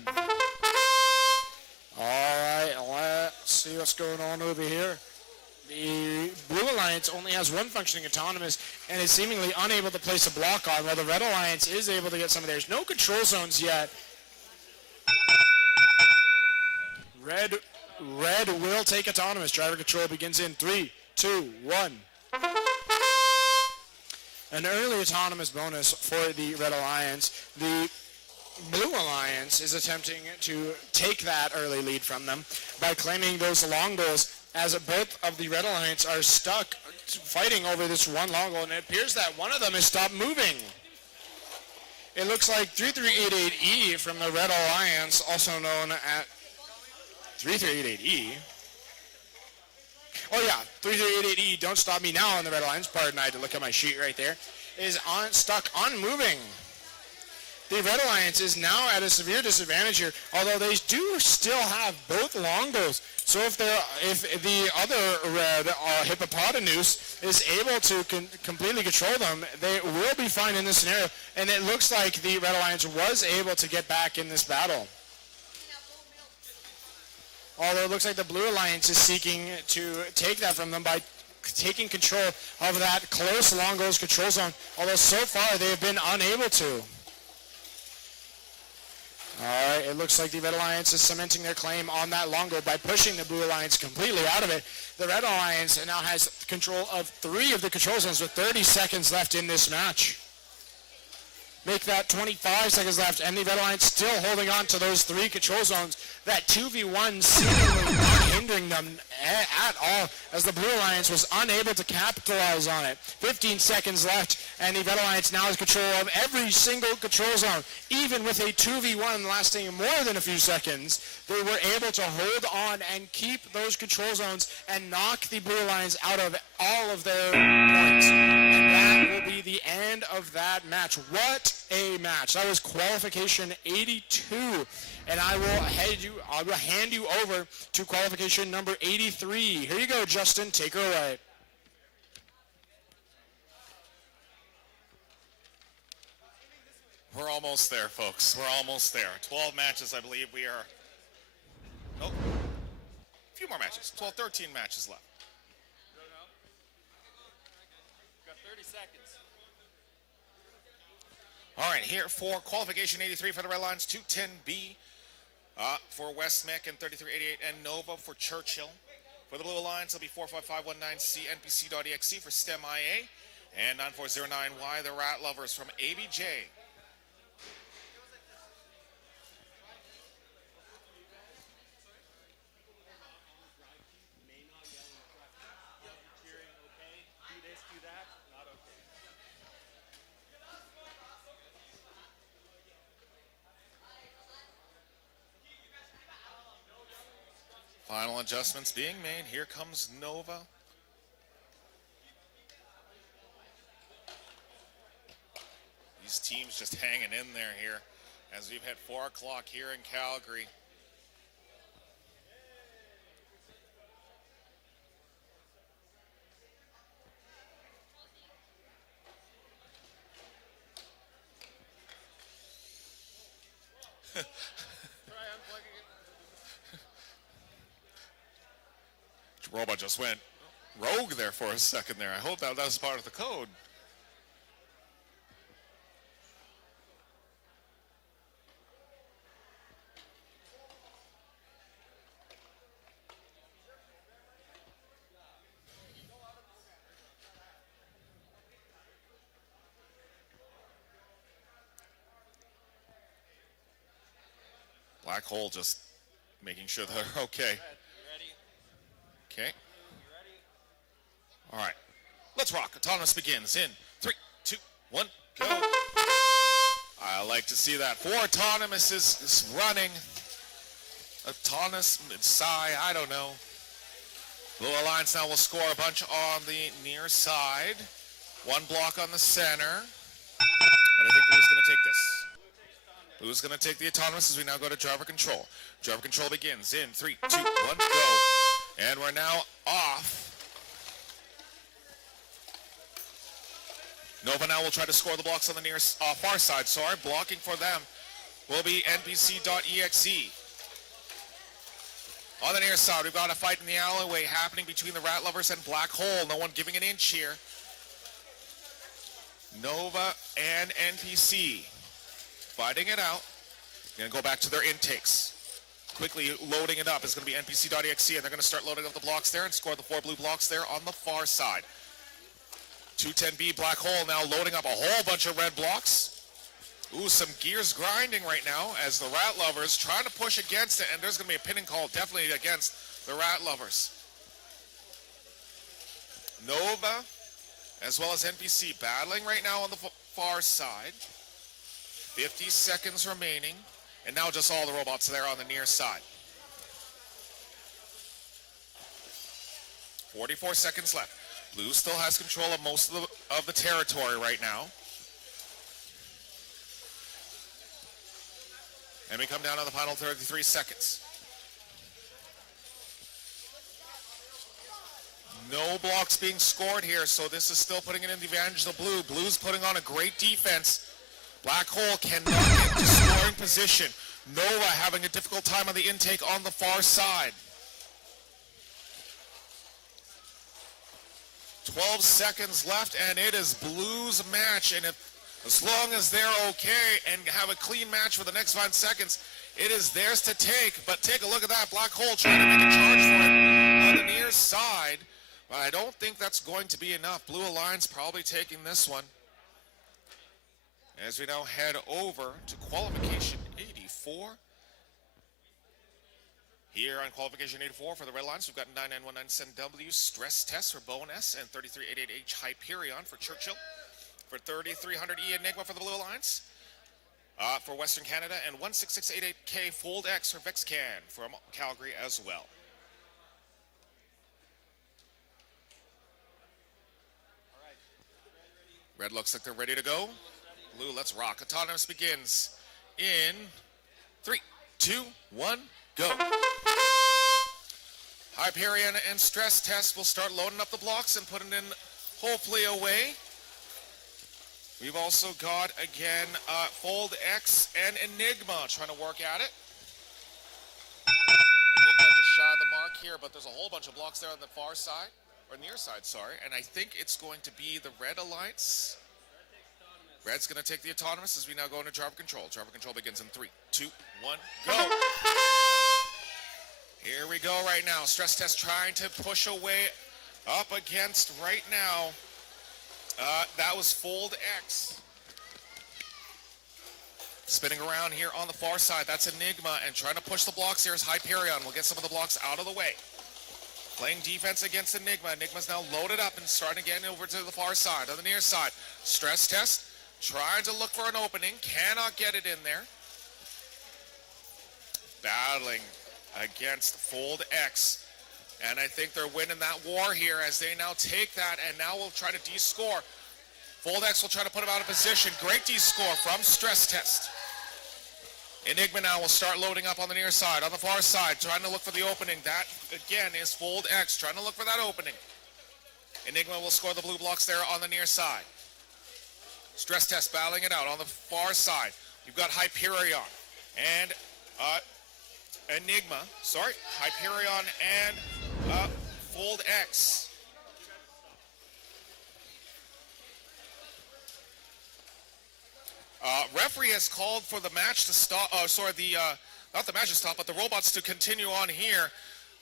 All right, let's see what's going on over here. The Blue Alliance only has 1 functioning autonomous and is seemingly unable to place a block on, while the Red Alliance is able to get some of theirs. No control zones yet. Red will take autonomous. Driver control begins in 3, 2, 1. An early autonomous bonus for the Red Alliance. The Blue Alliance is attempting to take that early lead from them by claiming those long goals, as both of the Red Alliance are stuck fighting over this one long goal, and it appears that one of them has stopped moving. It looks like 3388E from the Red Alliance, also known at 3388E. Oh yeah, 3388E, Don't Stop Me Now on the Red Alliance. Pardon, I had to look at my sheet right there. Is stuck unmoving. The Red Alliance is now at a severe disadvantage here, although they do still have both long goals. So if the other Red Hippopotamus is able to completely control them, they will be fine in this scenario. And it looks like the Red Alliance was able to get back in this battle. Although it looks like the Blue Alliance is seeking to take that from them by taking control of that close long goals control zone, although so far they have been unable to. All right, it looks like the Red Alliance is cementing their claim on that long goal by pushing the Blue Alliance completely out of it. The Red Alliance now has control of 3 of the control zones with 30 seconds left in this match. Make that 25 seconds left, and the Red Alliance still holding on to those 3 control zones. That 2v1 seemingly not hindering them at all, as the Blue Alliance was unable to capitalize on it. 15 seconds left, and the Vet Alliance now has control of every single control zone. Even with a 2v1 lasting more than a few seconds, they were able to hold on and keep those control zones and knock the Blue Alliance out of all of their points. And that will be the end of that match. What a match. That was qualification 82. And I will hand you over to qualification number 83. Here you go, Justin. Take her away. We're almost there, folks. We're almost there. 12 matches, I believe we are. Nope. A few more matches. 12, 13 matches left. Got 30 seconds. All right, here for qualification 83 for the Red Lions, 210B for West Mick, and 3388 and Nova for Churchill. For the Blue Alliance, it'll be 45519C, NPC.exe for STEMIA, and 9409Y, the Rat Lovers from ABJ. Final adjustments being made. Here comes Nova. These teams just hanging in there here as we've hit 4 o'clock here in Calgary. Robot just went rogue there for a second there. I hope that was part of the code. Black Hole just making sure they're okay. Okay. All right. Let's rock. Autonomous begins in 3, 2, 1, go. I like to see that. 4 Autonomous is running. Autonomous, Psy, I don't know. Blue Alliance now will score a bunch on the near side. 1 block on the center. But I think Blue's going to take this. Blue's going to take the Autonomous as we now go to driver control. Driver control begins in 3, 2, 1, go. And we're now off. Nova now will try to score the blocks on the near far side. Sorry, blocking for them will be NPC.exe. On the near side, we've got a fight in the alleyway happening between the Rat Lovers and Black Hole. No one giving an inch here. Nova and NPC fighting it out. Gonna go back to their intakes. Quickly loading it up is going to be NPC.exe, and they're going to start loading up the blocks there and score the 4 blue blocks there on the far side. 210B Black Hole now loading up a whole bunch of red blocks. Ooh, some gears grinding right now as the Rat Lovers trying to push against it, and there's going to be a pinning call definitely against the Rat Lovers. Nova as well as NPC battling right now on the far side. 50 seconds remaining. And now just all the robots there on the near side. 44 seconds left. Blue still has control of most of the territory right now. And we come down to the final 33 seconds. No blocks being scored here, so this is still putting it in the advantage of Blue. Blue's putting on a great defense. Black Hole cannot get to scoring position. Nova having a difficult time on the intake on the far side. 12 seconds left, and it is Blue's match. And as long as they're okay and have a clean match for the next 5 seconds, it is theirs to take. But take a look at that. Black Hole trying to make a charge for it on the near side. But I don't think that's going to be enough. Blue Alliance probably taking this one. As we now head over to qualification 84. Here on qualification 84 for the Red Lions, we've got 9919W stress test for Bowen S and 3388H Hyperion for Churchill. For 3300E Enigma for the Blue Lions. For Western Canada, and 16688K Fold X for VexCan from Calgary as well. Red looks like they're ready to go. Blue, let's rock. Autonomous begins in 3, 2, 1, go. Hyperion and stress test will start loading up the blocks and putting in, hopefully, away. We've also got, again, Fold X and Enigma trying to work at it. Enigma just shy of the mark here, but there's a whole bunch of blocks there on the far side, or near side, sorry, and I think it's going to be the Red Alliance. Red's going to take the autonomous as we now go into driver control. Driver control begins in 3, 2, 1, go. Here we go right now. Stress test trying to push away up against right now. That was Fold X. Spinning around here on the far side. That's Enigma, and trying to push the blocks here is Hyperion. We'll get some of the blocks out of the way. Playing defense against Enigma. Enigma's now loaded up and starting to get over to the far side, on the near side. Stress test, trying to look for an opening. Cannot get it in there. Battling against Fold X. And I think they're winning that war here as they now take that and now will try to de-score. Fold X will try to put him out of position. Great de-score from stress test. Enigma now will start loading up on the near side, on the far side, trying to look for the opening. That, again, is Fold X, trying to look for that opening. Enigma will score the blue blocks there on the near side. Stress test battling it out on the far side. You've got Hyperion and Enigma, sorry, Hyperion and Fold X. Referee has called for the match to stop, not the match to stop, but the robots to continue on here.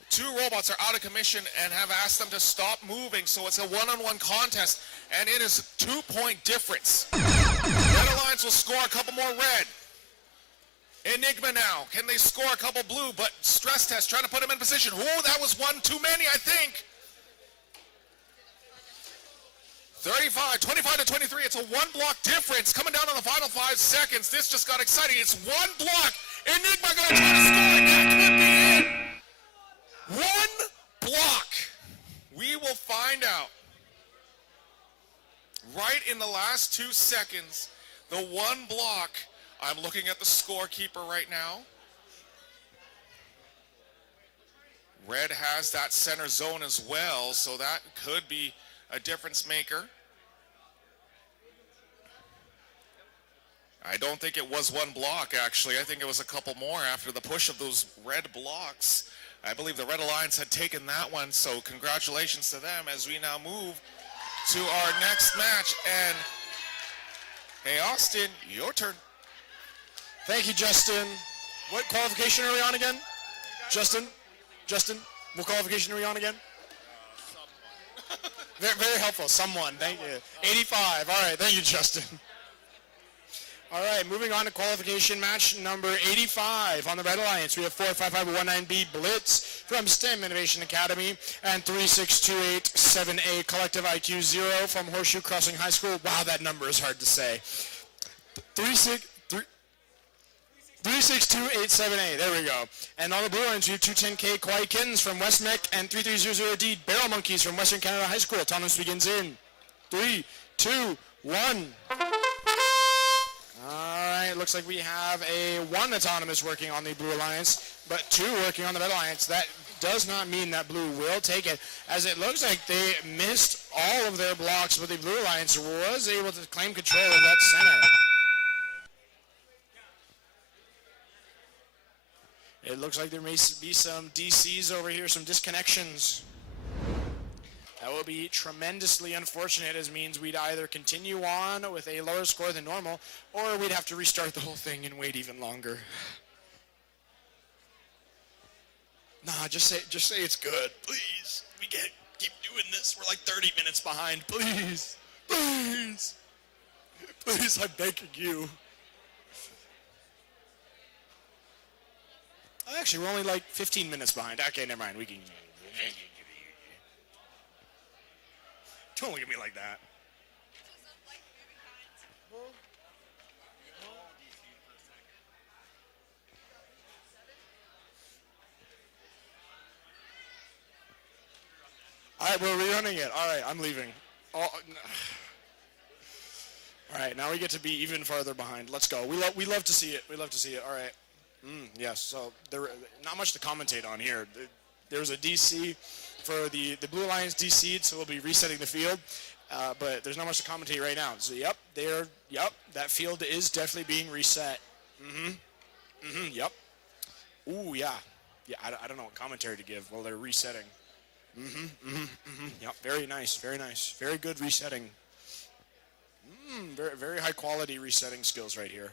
2 robots are out of commission and have asked them to stop moving, so it's a one-on-one contest, and it is 2-point difference. Red Alliance will score a couple more red. Enigma now, can they score a couple blue, but stress test trying to put him in position. Oh, that was one too many, I think. 25 to 23, it's a 1-block difference coming down on the final 5 seconds. This just got exciting. It's 1 block. Enigma gonna try to score, and that could be it. 1 block. We will find out. Right in the last 2 seconds, the 1 block. I'm looking at the scorekeeper right now. Red has that center zone as well, so that could be a difference maker. I don't think it was 1 block, actually. I think it was a couple more after the push of those red blocks. I believe the Red Alliance had taken that one, so congratulations to them as we now move to our next match. And, hey, Austin, your turn. Thank you, Justin. What qualification are we on again? Justin, what qualification are we on again? Very, very helpful. Someone. Thank you. 85. All right. Thank you, Justin. All right. Moving on to qualification match number 85 on the Red Alliance. We have 45519B Blitz from STEM Innovation Academy and 36287A Collective IQ 0 from Horseshoe Crossing High School. Wow, that number is hard to say. 36287A, there we go. And on the blue lines, we have 210K Kwaikins from West Mech and 3300D Barrel Monkeys from Western Canada High School. Autonomous begins in 3, 2, 1. All right, looks like we have a 1 autonomous working on the Blue Alliance, but 2 working on the Red Alliance. That does not mean that Blue will take it, as it looks like they missed all of their blocks, but the Blue Alliance was able to claim control of that center. It looks like there may be some DCs over here, some disconnections. That will be tremendously unfortunate, as means we'd either continue on with a lower score than normal, or we'd have to restart the whole thing and wait even longer. Nah, just say it's good, please. We can't keep doing this. We're like 30 minutes behind. Please, please, please, I'm begging you. Actually, we're only like 15 minutes behind. Okay, never mind. We can. Don't look at me like that. All right, we're rerunning it. All right, I'm leaving. Oh, no. All right, now we get to be even farther behind. Let's go. We love to see it. We love to see it. All right. Yes. So there not much to commentate on here. There's a DC for the Blue Lions DC'd, so we'll be resetting the field. But there's not much to commentate right now. So yep, that field is definitely being reset. Yep. Ooh, yeah. Yeah, I don't know what commentary to give while they're resetting. Yep, very nice, very nice. Very good resetting. Very, very high quality resetting skills right here.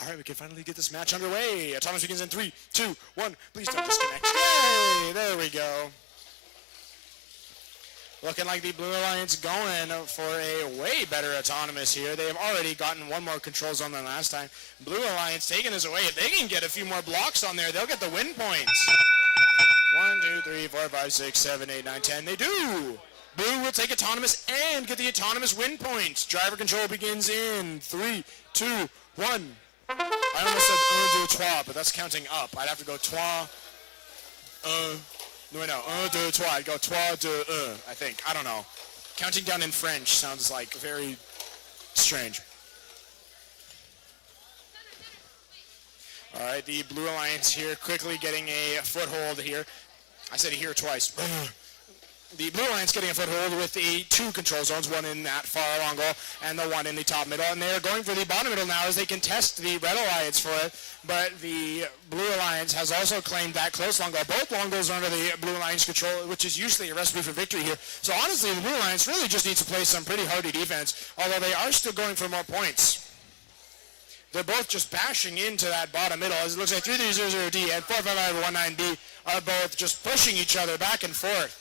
All right, we can finally get this match underway. Thomas begins in 3, 2, 1. Please don't disconnect. Yay! There we go. Looking like the Blue Alliance going for a way better autonomous here. They have already gotten one more control zone than last time. Blue Alliance taking this away. If they can get a few more blocks on there, they'll get the win points. 1, 2, 3, 4, 5, 6, 7, 8, 9, 10. They do. Blue will take autonomous and get the autonomous win points. Driver control begins in 3, 2, 1. I almost said 1, 2, 3, but that's counting up. I'd have to go 3, 1, 2, 3. I'd go 3, 2, I think. I don't know. Counting down in French sounds like very strange. All right, the Blue Alliance here quickly getting a foothold here. I said here twice. The Blue Alliance getting a foothold with the 2 control zones, one in that far long goal and the one in the top middle. And they're going for the bottom middle now as they contest the Red Alliance for it. But the Blue Alliance has also claimed that close long goal. Both long goals are under the Blue Alliance control, which is usually a recipe for victory here. So honestly, the Blue Alliance really just needs to play some pretty hardy defense, although they are still going for more points. They're both just bashing into that bottom middle. As it looks like 3300D and 45519B are both just pushing each other back and forth.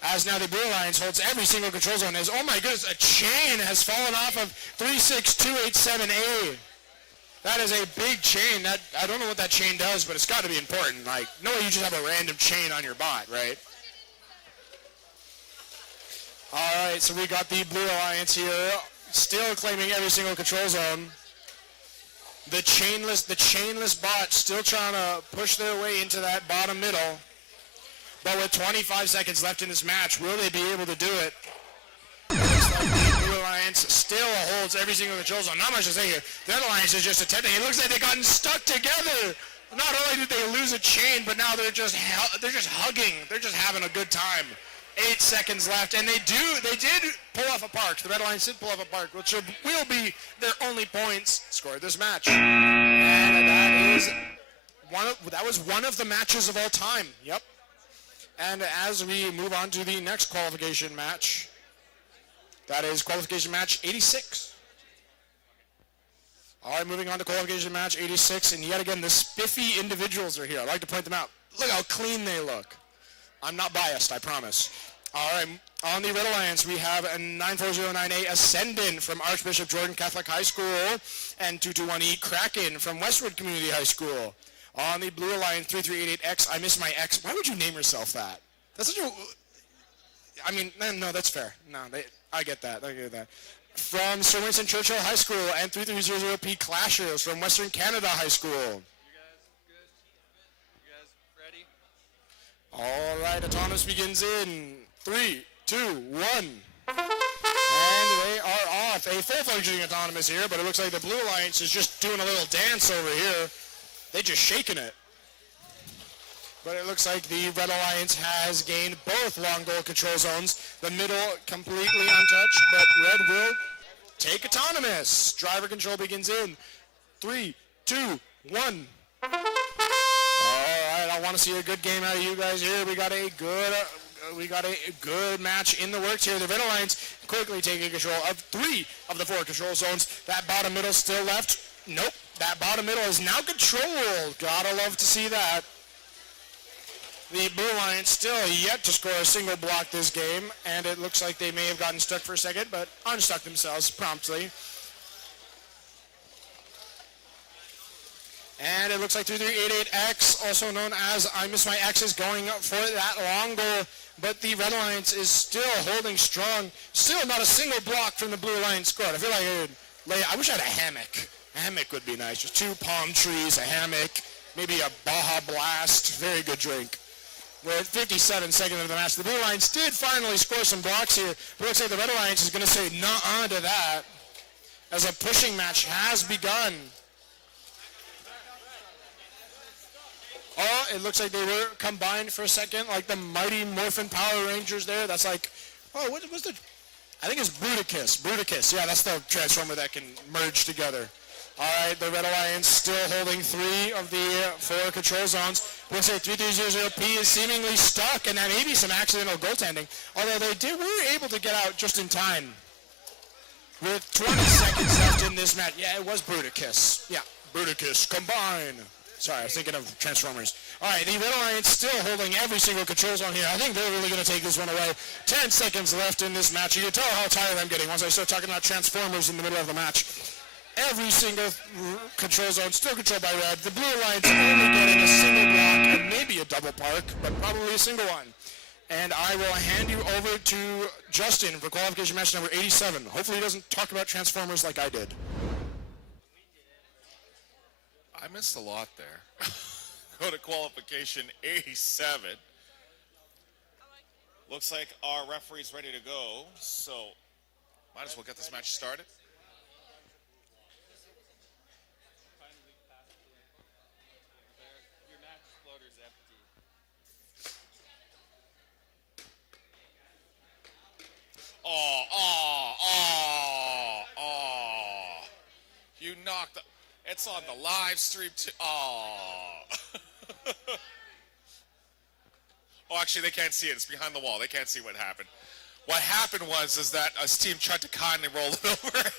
As now the Blue Alliance holds every single control zone. As, oh my goodness, a chain has fallen off of 36287A. That is a big chain. That I don't know what that chain does, but it's got to be important. Like, no way you just have a random chain on your bot, right? All right, so we got the Blue Alliance here, still claiming every single control zone. The chainless bot still trying to push their way into that bottom middle. But with 25 seconds left in this match, will they be able to do it? It looks like the Blue Alliance still holds every single control zone. Not much to say here. The other Alliance is just attempting. It looks like they've gotten stuck together. Not only did they lose a chain, but now they're just hugging. They're just having a good time. 8 seconds left, and they did pull off a park. The Red Alliance did pull off a park, which will be their only points scored this match. And that was one of the matches of all time. Yep. And as we move on to the next qualification match, that is qualification match 86. All right, moving on to qualification match 86, and yet again, the spiffy individuals are here. I'd like to point them out. Look how clean they look. I'm not biased, I promise. All right, on the Red Alliance, we have a 94098 Ascendant from Archbishop Jordan Catholic High School and 221E Kraken from Westwood Community High School. On the Blue Alliance 3388X, I miss my X. Why would you name yourself that? That's such a... I mean, no, that's fair. No, I get that. From Sir Winston Churchill High School and 3300P Clashers from Western Canada High School. You guys good? You guys ready? All right, autonomous begins in 3, 2, 1. And they are off. A full functioning autonomous here, but it looks like the Blue Alliance is just doing a little dance over here. They're just shaking it. But it looks like the Red Alliance has gained both long goal control zones. The middle completely untouched, but Red will take autonomous. Driver control begins in 3, 2, 1. All right, I want to see a good game out of you guys here. We got a good match in the works here. The Red Alliance quickly taking control of 3 of the 4 control zones. That bottom middle still left. Nope, that bottom middle is now controlled. Gotta love to see that. The Blue Alliance still yet to score a single block this game, and it looks like they may have gotten stuck for a second, but unstuck themselves promptly. And it looks like 3388X, also known as I Miss My X, is going for that long goal, but the Red Alliance is still holding strong. Still not a single block from the Blue Alliance squad. I feel like I wish I had a hammock. A hammock would be nice. Just 2 palm trees, a hammock, maybe a Baja Blast. Very good drink. We're at 57 seconds of the match. The Blue Alliance did finally score some blocks here. But looks like the Red Alliance is going to say nuh-uh to that, as a pushing match has begun. Oh, it looks like they were combined for a second, like the mighty Morphin Power Rangers there. That's like, oh, what was the, I think it's Bruticus. Bruticus, yeah, that's the Transformer that can merge together. All right, the Red Alliance still holding 3 of the 4 control zones. Looks like 3300P is seemingly stuck, and that may be some accidental goaltending. Although they were able to get out just in time. With 20 seconds left in this match. Yeah, it was Bruticus. Yeah, Bruticus, combine. Sorry, I was thinking of Transformers. All right, the Red Alliance still holding every single control zone here. I think they're really going to take this one away. 10 seconds left in this match. You can tell how tired I'm getting once I start talking about Transformers in the middle of the match. Every single control zone still controlled by Red. The Blue Alliance only getting a single block and maybe a double park, but probably a single one. And I will hand you over to Justin for qualification match number 87. Hopefully he doesn't talk about Transformers like I did. I missed a lot there. Go to qualification 87. Looks like our referee's ready to go, so might as well get this match started. Your match floater's empty. You knocked the, it's on the live stream too. Oh, actually, they can't see it. It's behind the wall. They can't see what happened. What happened is that a team tried to kindly roll it over.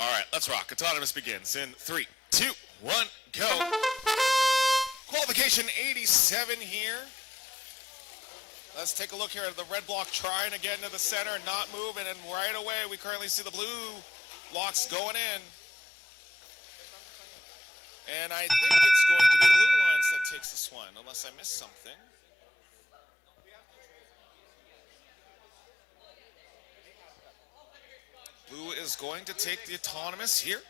All right, let's rock. Autonomous begins in 3, 2, 1, go. Qualification 87 here. Let's take a look here at the red block trying to get into the center, not moving, and right away we currently see the blue blocks going in. And I think it's going to be the Blue Alliance that takes this one, unless I missed something. Blue is going to take the autonomous here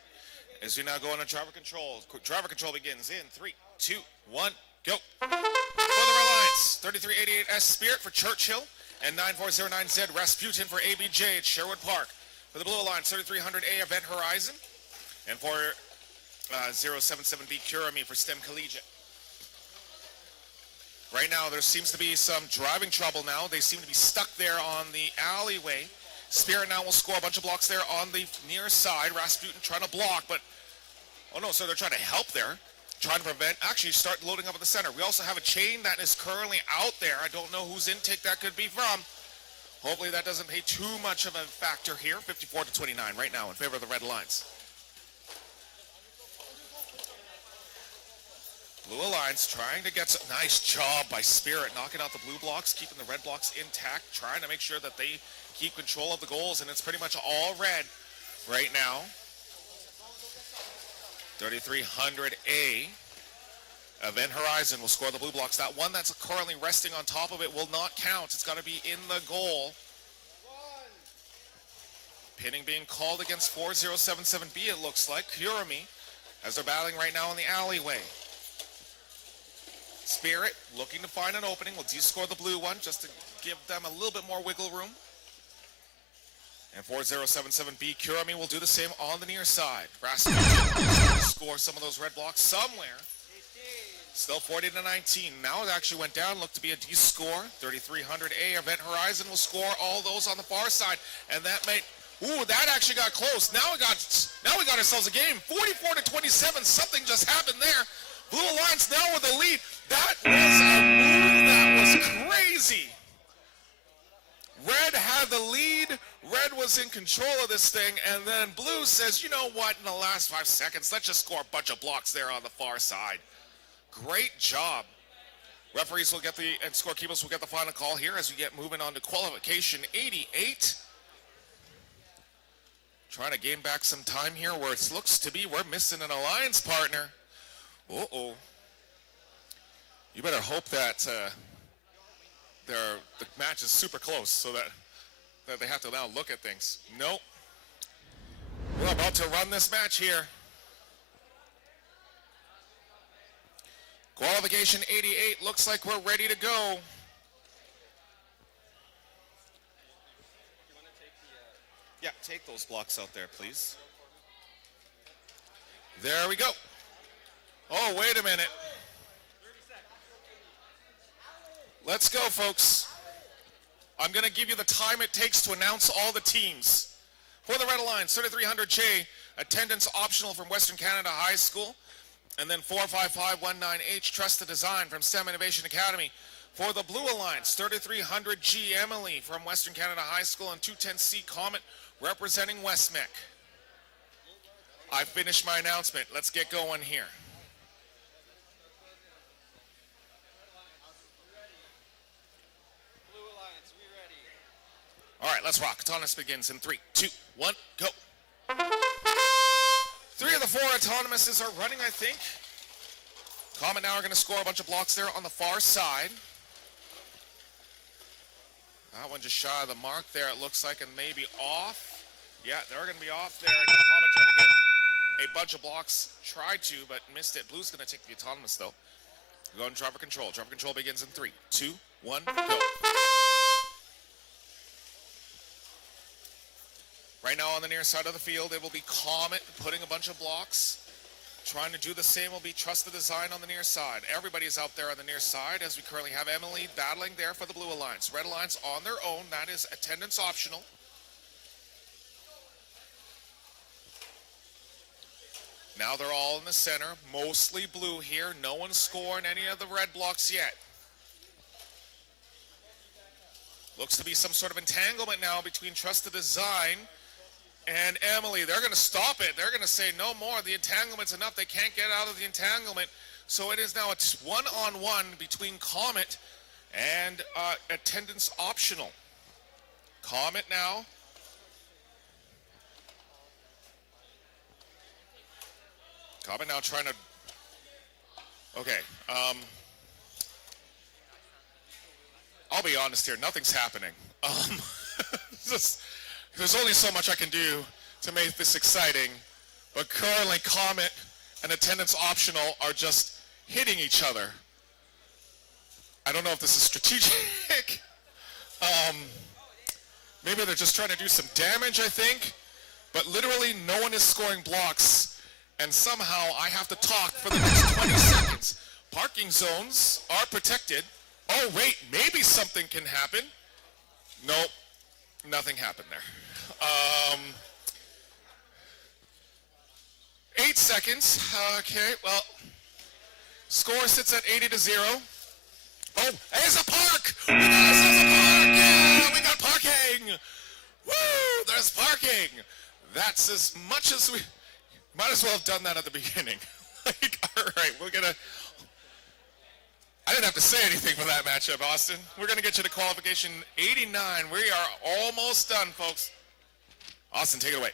as we now go into driver control. Driver control begins in 3, 2, 1, go. For the Alliance, 3388S Spirit for Churchill and 9409Z Rasputin for ABJ at Sherwood Park. For the Blue Alliance, 3300A Event Horizon, and for 077B Curame for STEM Collegiate. Right now, there seems to be some driving trouble now. They seem to be stuck there on the alleyway. Spirit now will score a bunch of blocks there on the near side. Rasputin trying to block, but oh no, so they're trying to help there. Trying to prevent, actually start loading up at the center. We also have a chain that is currently out there. I don't know whose intake that could be from. Hopefully that doesn't pay too much of a factor here. 54-29 right now in favor of the Red Alliance. Blue Alliance trying to get some nice job by Spirit, knocking out the blue blocks, keeping the red blocks intact, trying to make sure that they keep control of the goals, and it's pretty much all red right now. 3300A Event Horizon will score the blue blocks. That one that's currently resting on top of it will not count. It's got to be in the goal. Pinning being called against 4077B, it looks like. Kurami, as they're battling right now in the alleyway. Spirit looking to find an opening. Will de-score the blue one just to give them a little bit more wiggle room. And 4077B Kurami will do the same on the near side. Rasmussen trying to score some of those red blocks somewhere. Still 40-19. Now it actually went down, looked to be a D score. 3300A Event Horizon will score all those on the far side. And that may, ooh, that actually got close. Now we got ourselves a game. 44-27, something just happened there. Blue Alliance now with the lead. That was a move that was crazy. Red had the lead. Red was in control of this thing, and then Blue says, you know what, in the last 5 seconds, let's just score a bunch of blocks there on the far side. Great job. Referees will get and scorekeepers will get the final call here as we get moving on to qualification 88. Trying to gain back some time here where it looks to be we're missing an alliance partner. Uh-oh. You better hope that the match is super close so that they have to now look at things. Nope. We're about to run this match here. Qualification 88 looks like we're ready to go. Yeah, take those blocks out there, please. There we go. Oh, wait a minute. Let's go, folks. I'm going to give you the time it takes to announce all the teams. For the Red Alliance, 3300J, attendance optional from Western Canada High School. And then 45519H, Trust the Design from STEM Innovation Academy. For the Blue Alliance, 3300G, Emily from Western Canada High School, and 210C, Comet, representing Westmec. I finished my announcement. Let's get going here. Blue Alliance, we ready? All right, let's rock. Autonomous begins in 3, 2, 1, go. 3 of the 4 autonomouses are running, I think. Comet now are going to score a bunch of blocks there on the far side. That one just shy of the mark there, it looks like, and maybe off. Yeah, they're going to be off there. And Comet trying to get a bunch of blocks. Tried to, but missed it. Blue's going to take the autonomous, though. Go on driver control. Driver control begins in 3, 2, 1, go. Right now on the near side of the field, it will be Comet putting a bunch of blocks. Trying to do the same will be Trust the Design on the near side. Everybody's out there on the near side as we currently have Emily battling there for the Blue Alliance. Red Alliance on their own. That is attendance optional. Now they're all in the center. Mostly blue here. No one's scoring any of the red blocks yet. Looks to be some sort of entanglement now between Trust the Design and Emily. They're going to stop it. They're going to say no more. The entanglement's enough. They can't get out of the entanglement. So it is now a one-on-one between Comet and attendance optional. Comet now. Comet now trying to... Okay. I'll be honest here. Nothing's happening. There's only so much I can do to make this exciting, but currently Comet and attendance optional are just hitting each other. I don't know if this is strategic. Maybe they're just trying to do some damage, I think, but literally no one is scoring blocks, and somehow I have to talk for the next 20 seconds. Parking zones are protected. Oh wait, maybe something can happen. Nope, nothing happened there. 8 seconds. Okay, well, score sits at 80-0. Oh, there's a park! We got ourselves a park! Yeah, we got parking! Woo! There's parking! That's as much as we... Might as well have done that at the beginning. Like, all right, we're gonna... I didn't have to say anything for that matchup, Austin. We're gonna get you to qualification 89. We are almost done, folks. Austin, take it away.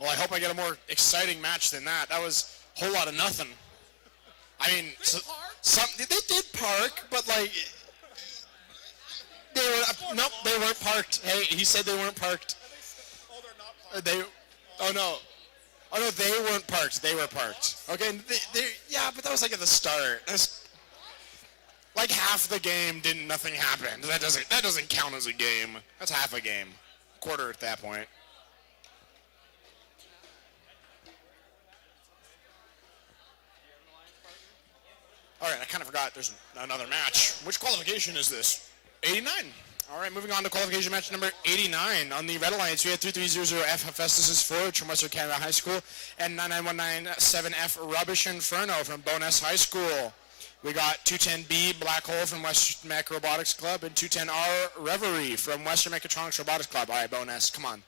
Well, I hope I get a more exciting match than that. That was a whole lot of nothing. I mean, they did park, but like, they were, nope, they weren't parked. Hey, he said they weren't parked. Oh no, they weren't parked. They were parked. Okay, yeah, but that was like at the start. That's like half the game nothing happened. That doesn't count as a game. That's half a game. quarter at that point. All right, I kind of forgot there's another match. Which qualification is this? 89. All right, moving on to qualification match number 89. On the Red Alliance, we had 3300F Festus Forge from Western Canada High School and 99197F Rubbish Inferno from Bonus High School. We got 210B Black Hole from Western Mech Robotics Club and 210R Reverie from Western Mechatronics Robotics Club. All right, Bonus, come on.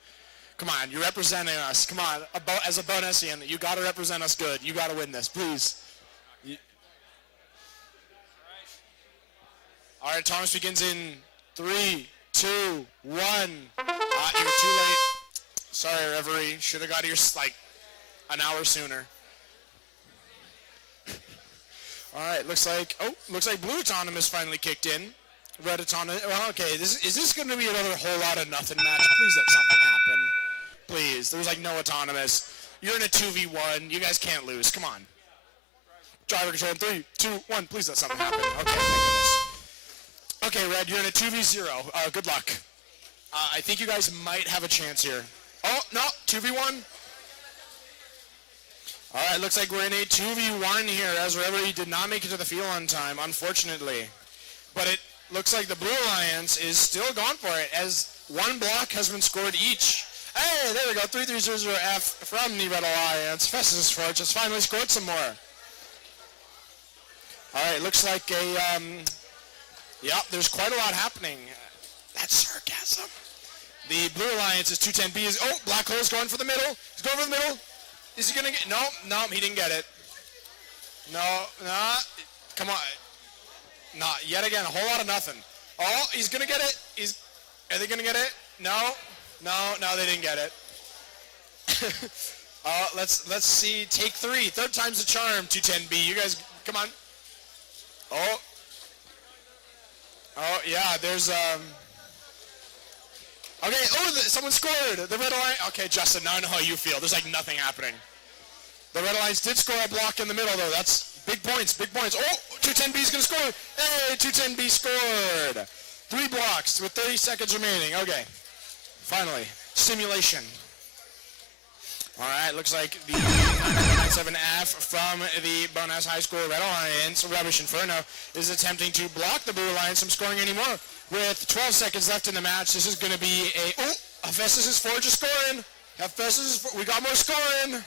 Come on, you're representing us. Come on, as a Bonusian, you got to represent us good. You got to win this, please. All right, Thomas begins in 3, 2, 1. You're too late. Sorry, Reverie. Should have got here like an hour sooner. All right, looks like Blue Autonomous finally kicked in. Red Autonomous. Well, okay, is this going to be another whole lot of nothing match? Please let something happen. Please. There's like no Autonomous. You're in a 2v1. You guys can't lose. Come on. Driver control in 3, 2, 1. Please let something happen. Okay, thank goodness. Okay, Red, you're in a 2v0. Good luck. I think you guys might have a chance here. Oh, no, 2v1. All right, looks like we're in a 2v1 here as Reverie did not make it to the field on time, unfortunately. But it looks like the Blue Alliance is still going for it as one block has been scored each. Hey, there we go, 3300F from the Red Alliance. Festus Forge has finally scored some more. All right, looks like there's quite a lot happening. That's sarcasm. The Blue Alliance is 210B. Black Hole's going for the middle. He's going for the middle. Is he going to get... No, he didn't get it. No, come on. No, yet again, a whole lot of nothing. Oh, he's going to get it. Are they going to get it? No, they didn't get it. Let's see. Take 3. Third time's the charm, 210B. You guys, come on. Oh, yeah, there's, Okay, someone scored. The Red Alliance. Okay, Justin, now I know how you feel. There's like nothing happening. The Red Alliance did score a block in the middle, though. That's big points, big points. Oh, 210B's going to score. Hey, 210B scored. 3 blocks with 30 seconds remaining. Okay, finally, simulation. All right, looks like the 997F from the Bonus High School Red Alliance, Rubbish Inferno, is attempting to block the Blue Alliance from scoring anymore. With 12 seconds left in the match, this is going to be Festus Forge is scoring. We got more scoring.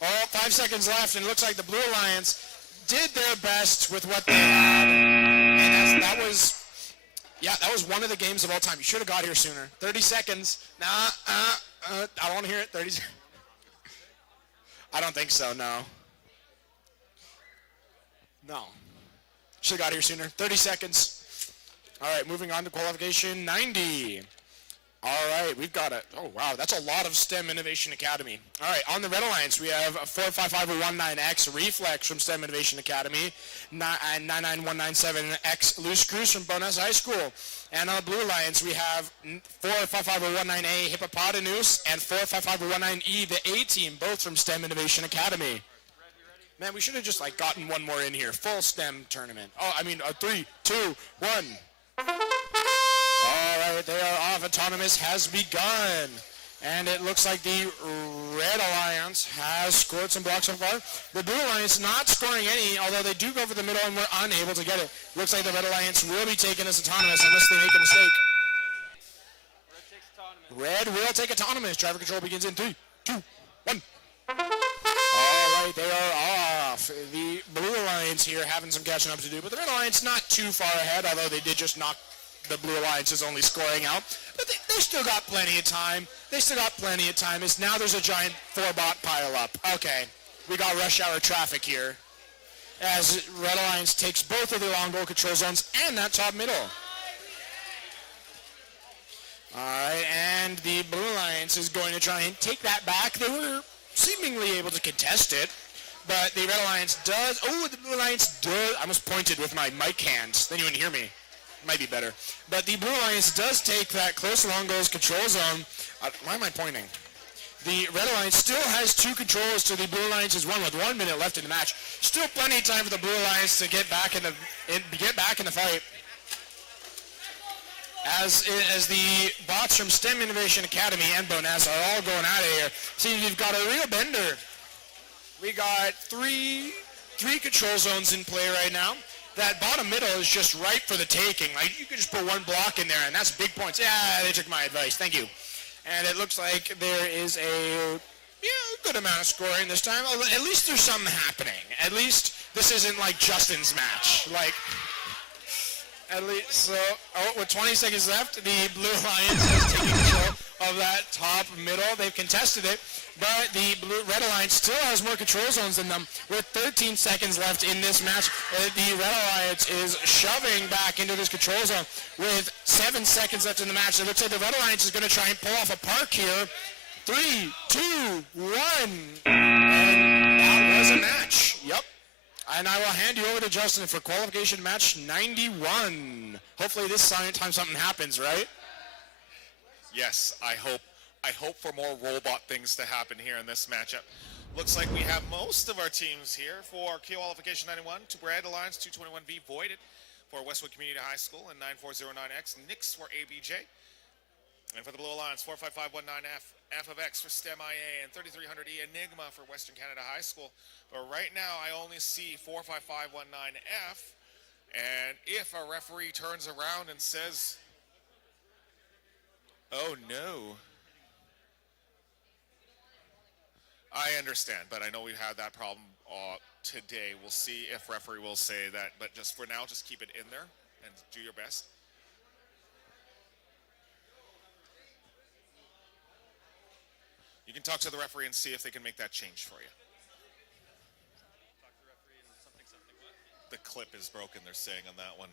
5 seconds left, and it looks like the Blue Alliance did their best with what they had. And that was one of the games of all time. You should have got here sooner. 30 seconds. I don't want to hear it. 30 seconds. I don't think so, no. No. Should have got here sooner. 30 seconds. All right, moving on to qualification 90. All right, we've got it. Oh, wow, that's a lot of STEM Innovation Academy. All right, on the Red Alliance, we have 45519X Reflex from STEM Innovation Academy, and 99197X Loose Cruise from Bonus High School. And on the Blue Alliance, we have 45519A Hippopotamus and 45519E, the A-Team, both from STEM Innovation Academy. Man, we should have just like gotten one more in here. Full STEM tournament. 3, 2, 1. All right, they are off. Autonomous has begun. And it looks like the Red Alliance has scored some blocks so far. The Blue Alliance not scoring any, although they do go for the middle and we're unable to get it. Looks like the Red Alliance will be taking this Autonomous unless they make a mistake. Red will take Autonomous. Driver control begins in 3, 2, 1. All right, they are off. The Blue Alliance here having some catching up to do, but the Red Alliance not too far ahead, although they did just knock the Blue Alliance is only scoring out. But they still got plenty of time. As now there's a giant 4-bot pile-up. Okay, we got rush hour traffic here as Red Alliance takes both of the long goal control zones and that top middle. All right, and the Blue Alliance is going to try and take that back. They were seemingly able to contest it, but the Red Alliance does. Oh, the Blue Alliance does. I almost pointed with my mic hands. Then you wouldn't hear me. Might be better. But the Blue Alliance does take that close long goals control zone. Why am I pointing? The Red Alliance still has 2 controls to the Blue Alliance's 1 with 1 minute left in the match. Still plenty of time for the Blue Alliance to get back in the fight. as the bots from STEM Innovation Academy and Bonaz are all going at it here. See, we've got a real bender. We got three control zones in play right now. That bottom middle is just ripe for the taking. Like, you could just put one block in there, and that's big points. Yeah, they took my advice. Thank you. And it looks like there is a good amount of scoring this time. At least there's something happening. At least this isn't like Justin's match. Like, at least, so, with 20 seconds left, the Blue Alliance is taking control of that top middle. They've contested it, but the Red Alliance still has more control zones than them. With 13 seconds left in this match, the Red Alliance is shoving back into this control zone. With 7 seconds left in the match, it looks like the Red Alliance is going to try and pull off a park here. 3, 2, 1, and that was a match. Yep. And I will hand you over to Justin for qualification match 91. Hopefully this time something happens, right? Yes, I hope for more robot things to happen here in this matchup. Looks like we have most of our teams here for qualification 91. Red Alliance 221V voided for Westwood Community High School and 9409X. Nix for ABJ. And for the Blue Alliance, 45519F. F of X for STEMIA, and 3300E Enigma for Western Canada High School. But right now, I only see 45519F, and if a referee turns around and says, oh no, I understand, but I know we've had that problem today. We'll see if referee will say that, but just for now, just keep it in there and do your best. You can talk to the referee and see if they can make that change for you. Talk to the referee and something what? The clip is broken, they're saying on that one.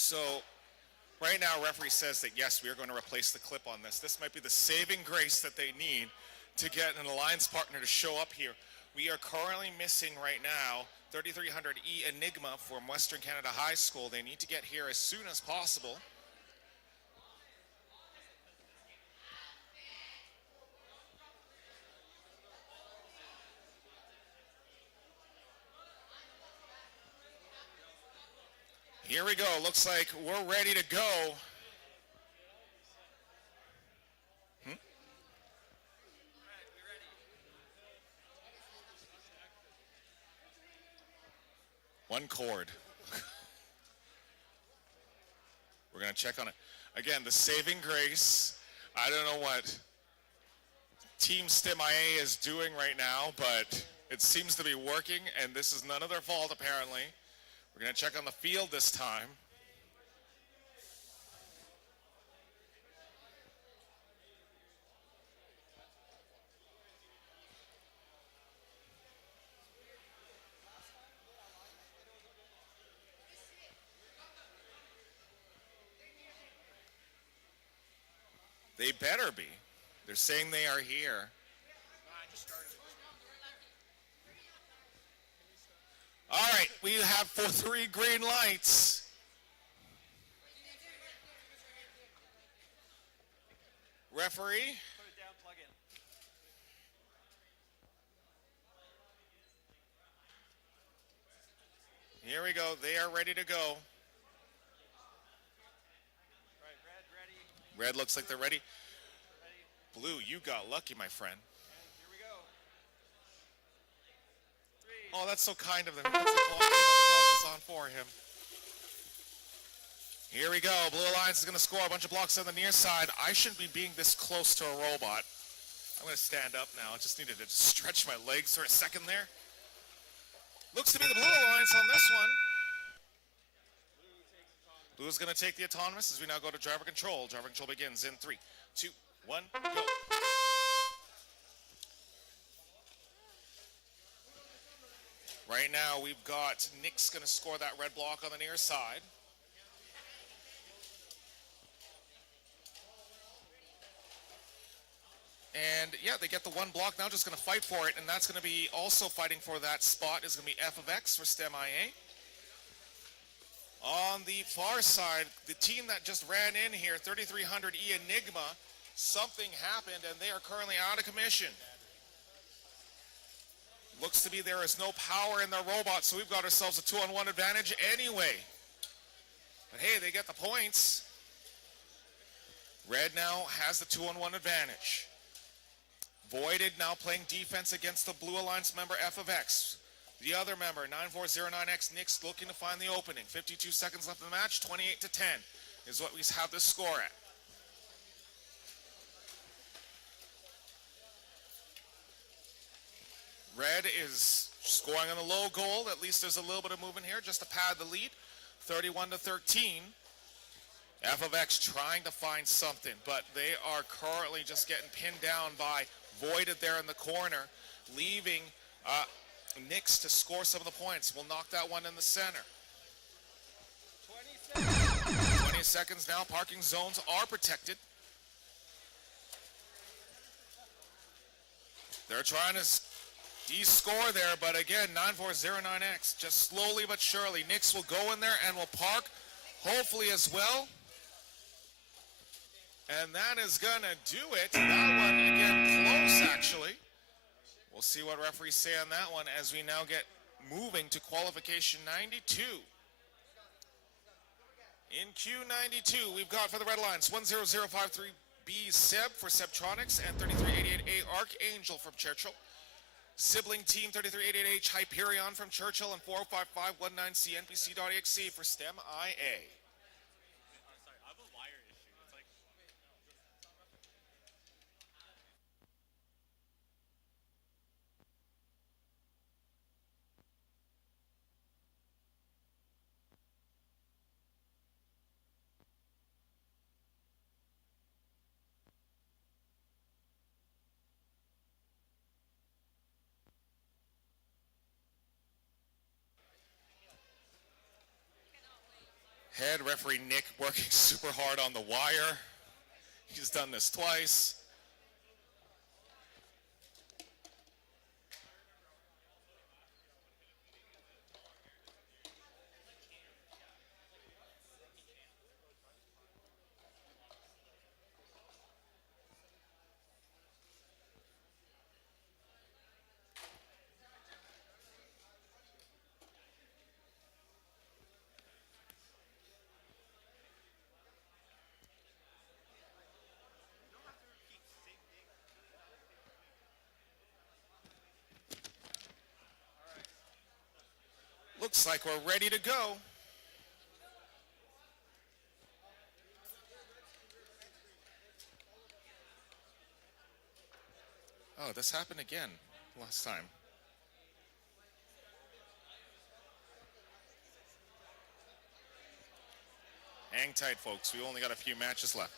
So right now, referee says that yes, we are going to replace the clip on this. This might be the saving grace that they need to get an alliance partner to show up here. We are currently missing right now 3300E Enigma from Western Canada High School. They need to get here as soon as possible. Here we go. Looks like we're ready to go. One cord. We're going to check on it. Again, the saving grace. I don't know what Team STEMIA is doing right now, but it seems to be working, and this is none of their fault, apparently. We're going to check on the field this time. They better be. They're saying they are here. All right, we have 3 green lights. Referee. Put it down, plug in. Here we go. They are ready to go. Right, red, ready. Red looks like they're ready. Blue, you got lucky, my friend. And here we go. 3. Oh, that's so kind of them. He puts the goggles on for him. Here we go. Blue Alliance is going to score a bunch of blocks on the near side. I shouldn't be being this close to a robot. I'm going to stand up now. I just needed to stretch my legs for a second there. Looks to be the Blue Alliance on this one. Blue is going to take the autonomous as we now go to driver control. Driver control begins in 3, 2, 1, go. Right now, we've got Nick's going to score that red block on the near side. And yeah, they get the one block now, just going to fight for it, and that's going to be also fighting for that spot is going to be F of X for STEMIA. On the far side, the team that just ran in here, 3300E Enigma, something happened and they are currently out of commission. Looks to be there is no power in their robot, so we've got ourselves a 2-on-1 advantage anyway. But hey, they get the points. Red now has the 2-on-1 advantage. Voided now playing defense against the Blue Alliance member F of X. The other member, 9409X, Nick's looking to find the opening. 52 seconds left in the match, 28-10 is what we have this score at. Red is scoring on the low goal. At least there's a little bit of movement here just to pad the lead. 31-13. F of X trying to find something, but they are currently just getting pinned down by Voided there in the corner, leaving Nix to score some of the points. We'll knock that one in the center. 20 seconds now. Parking zones are protected. They're trying to de-score there, but again, 9409X, just slowly but surely. Nix will go in there and will park, hopefully as well. And that is going to do it. That one, again, close, actually. We'll see what referees say on that one as we now get moving to qualification 92. In Q92, we've got for the Red Alliance 10053B Seb for Sebtronics and 3388A Archangel from Churchill. Sibling team 3388H Hyperion from Churchill and 405519C NPC.exe for STEMIA. Sorry, I have a wire issue. It's like... Head referee Nick working super hard on the wire. He's done this twice. Looks like we're ready to go. Oh, this happened again last time. Hang tight, folks. We only got a few matches left.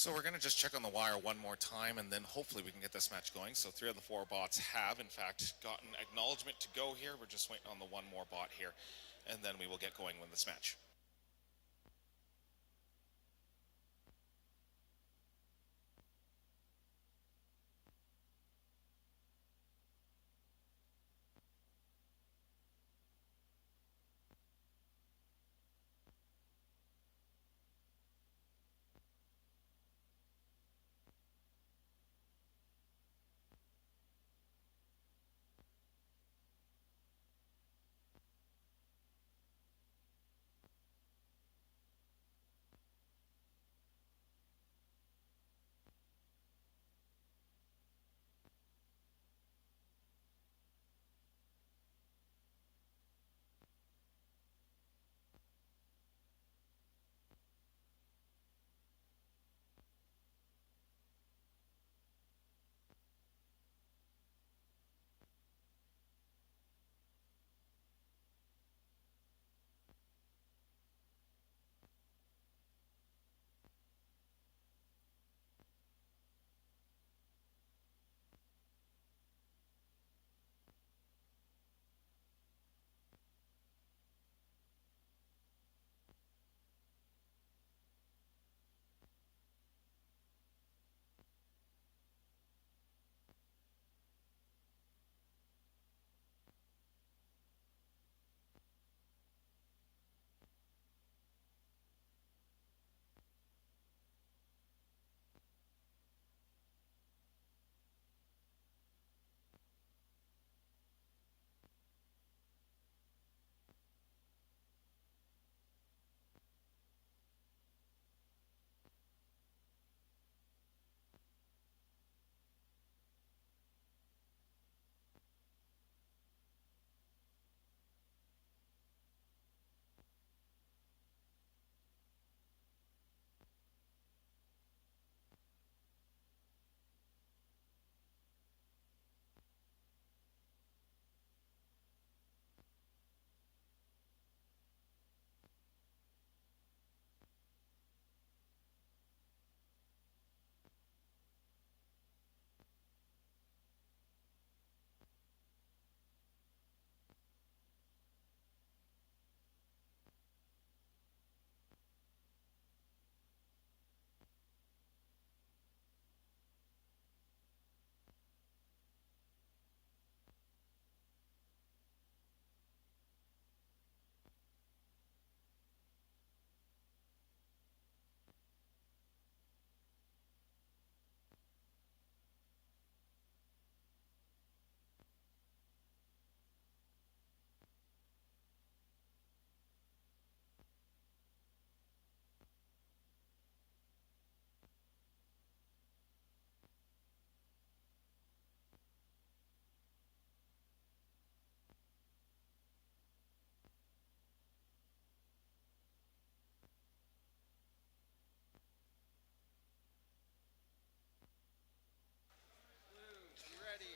So we're going to just check on the wire one more time, and then hopefully we can get this match going. So 3 of the 4 bots have, in fact, gotten acknowledgement to go here. We're just waiting on the one more bot here, and then we will get going with this match.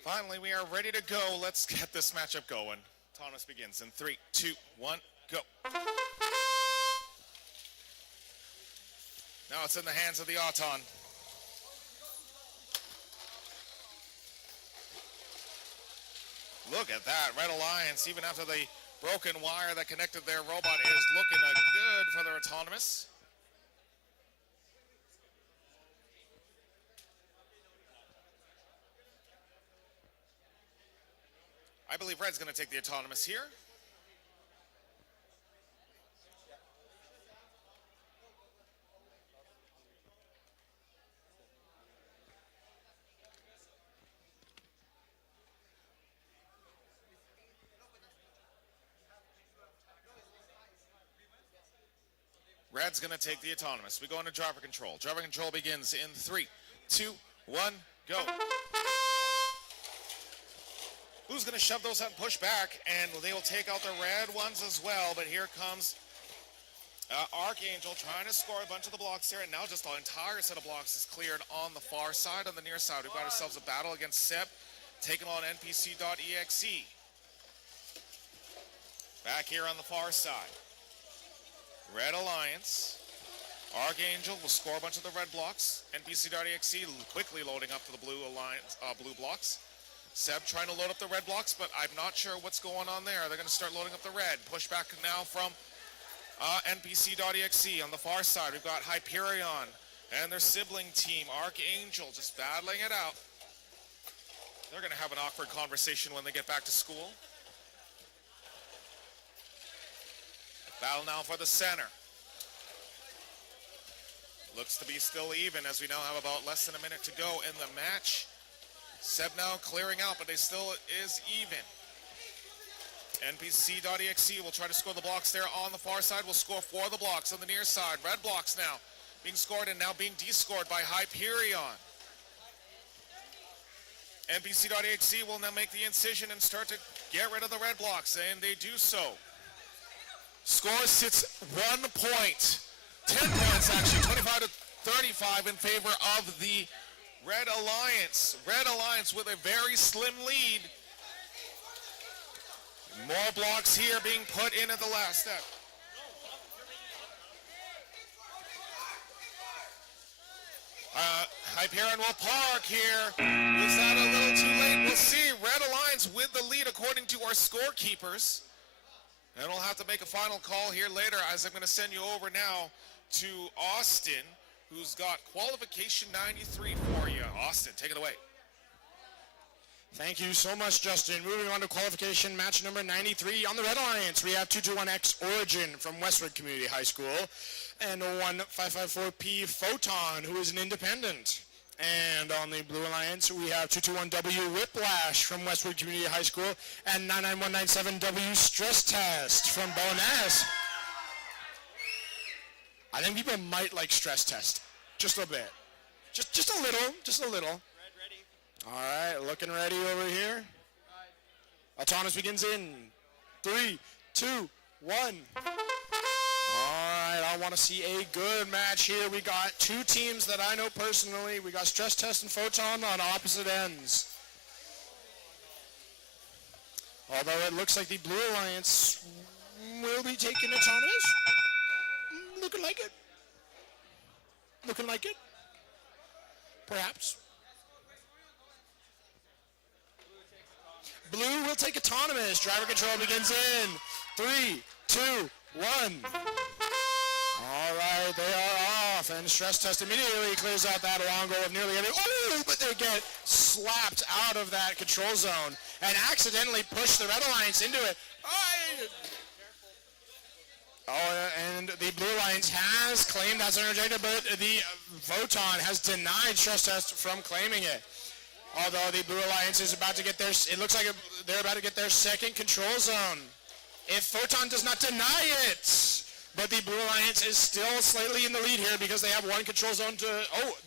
Finally, we are ready to go. Let's get this matchup going. Autonomous begins in 3, 2, 1, go. Now it's in the hands of the Auton. Look at that. Red Alliance, even after the broken wire that connected their robot, is looking good for their Autonomous. I believe Red's going to take the Autonomous here. Red's going to take the Autonomous. We go into driver control. Driver control begins in 3, 2, 1, go. Blue's going to shove those out and push back, and they will take out the red ones as well. But here comes Archangel trying to score a bunch of the blocks here, and now just the entire set of blocks is cleared on the far side. On the near side, we've got ourselves a battle against Sep, taking on NPC.exe. Back here on the far side, Red Alliance Archangel will score a bunch of the red blocks. NPC.exe quickly loading up to the blue alliance, blue blocks. Seb trying to load up the red blocks, but I'm not sure what's going on there. They're going to start loading up the red. Push back now from NPC.exe. On the far side, we've got Hyperion and their sibling team, Archangel, just battling it out. They're going to have an awkward conversation when they get back to school. Battle now for the center. Looks to be still even as we now have about less than a minute to go in the match. Seb now clearing out, but they still is even. NPC.exe will try to score the blocks there on the far side. Will score for the blocks on the near side. Red blocks now being scored and now being descored by Hyperion. NPC.exe will now make the incision and start to get rid of the red blocks, and they do so. Score sits 1 point. 10 points actually, 25 to 35 in favor of the Red Alliance. Red Alliance with a very slim lead. More blocks here being put in at the last step. Hyperion will park here. Was that a little too late? We'll see. Red Alliance with the lead according to our scorekeepers. And we'll have to make a final call here later as I'm going to send you over now to Austin, who's got qualification 93 for you. Austin, take it away. Thank you so much, Justin. Moving on to qualification match number 93 on the Red Alliance. We have 221X Origin from Westwood Community High School and 1554P Photon, who is an independent. And on the Blue Alliance, we have 221W Whiplash from Westwood Community High School and 99197W Stress Test from Bowness. I think people might like Stress Test. Just a bit. Just a little. Just a little. Red ready. All right, looking ready over here. Autonomous begins in 3, 2, 1. All right, I want to see a good match here. We got two teams that I know personally. We got Stress Test and Photon on opposite ends. Although it looks like the Blue Alliance will be taking Autonomous. Looking like it. Looking like it. Perhaps. Blue will take Autonomous. Driver control begins in 3, 2, 1. All right, they are off, and Stress Test immediately clears out that long goal of nearly every. Oh, but they get slapped out of that control zone and accidentally push the Red Alliance into it. Oh, and the Blue Alliance has claimed that's interjected, but the Photon has denied Stress Test from claiming it. Although the Blue Alliance is about to get their, it looks like they're about to get their second control zone. If Photon does not deny it, but the Blue Alliance is still slightly in the lead here because they have one control zone to,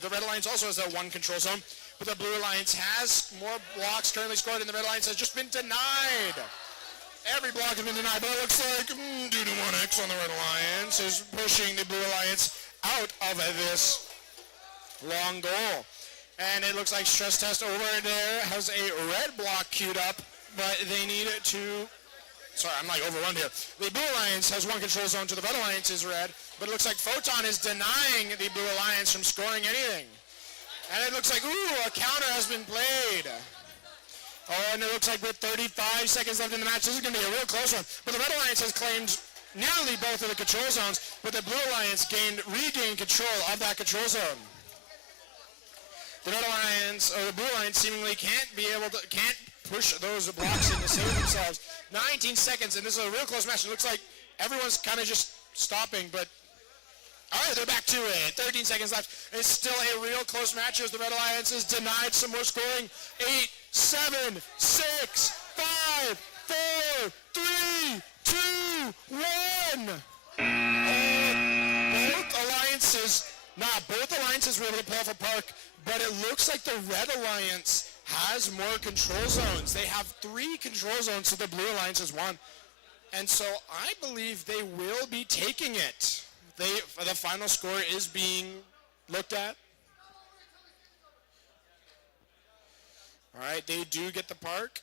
the Red Alliance also has that one control zone, but the Blue Alliance has more blocks currently scored and the Red Alliance has just been denied. Every block has been denied, but it looks like 221X on the Red Alliance is pushing the Blue Alliance out of this long goal. And it looks like Stress Test over there has a red block queued up, but they need to, sorry, I'm like overrun here. The Blue Alliance has one control zone to the Red Alliance is red, but it looks like Photon is denying the Blue Alliance from scoring anything. And it looks like, a counter has been played. Oh, and it looks like with 35 seconds left in the match, this is going to be a real close one. But the Red Alliance has claimed nearly both of the control zones, but the Blue Alliance regained control of that control zone. The Red Alliance, or the Blue Alliance, seemingly can't push those blocks in to save themselves. 19 seconds, and this is a real close match. It looks like everyone's kind of just stopping, but all right, they're back to it. 13 seconds left. It's still a real close match as the Red Alliance is denied some more scoring. 8, 7, 6, 5, 4, 3, 2, 1. Both alliances were able to play off a park, but it looks like the Red Alliance has more control zones. They have 3 control zones, so the Blue Alliance has 1. And so I believe they will be taking it. The final score is being looked at. All right, they do get the park.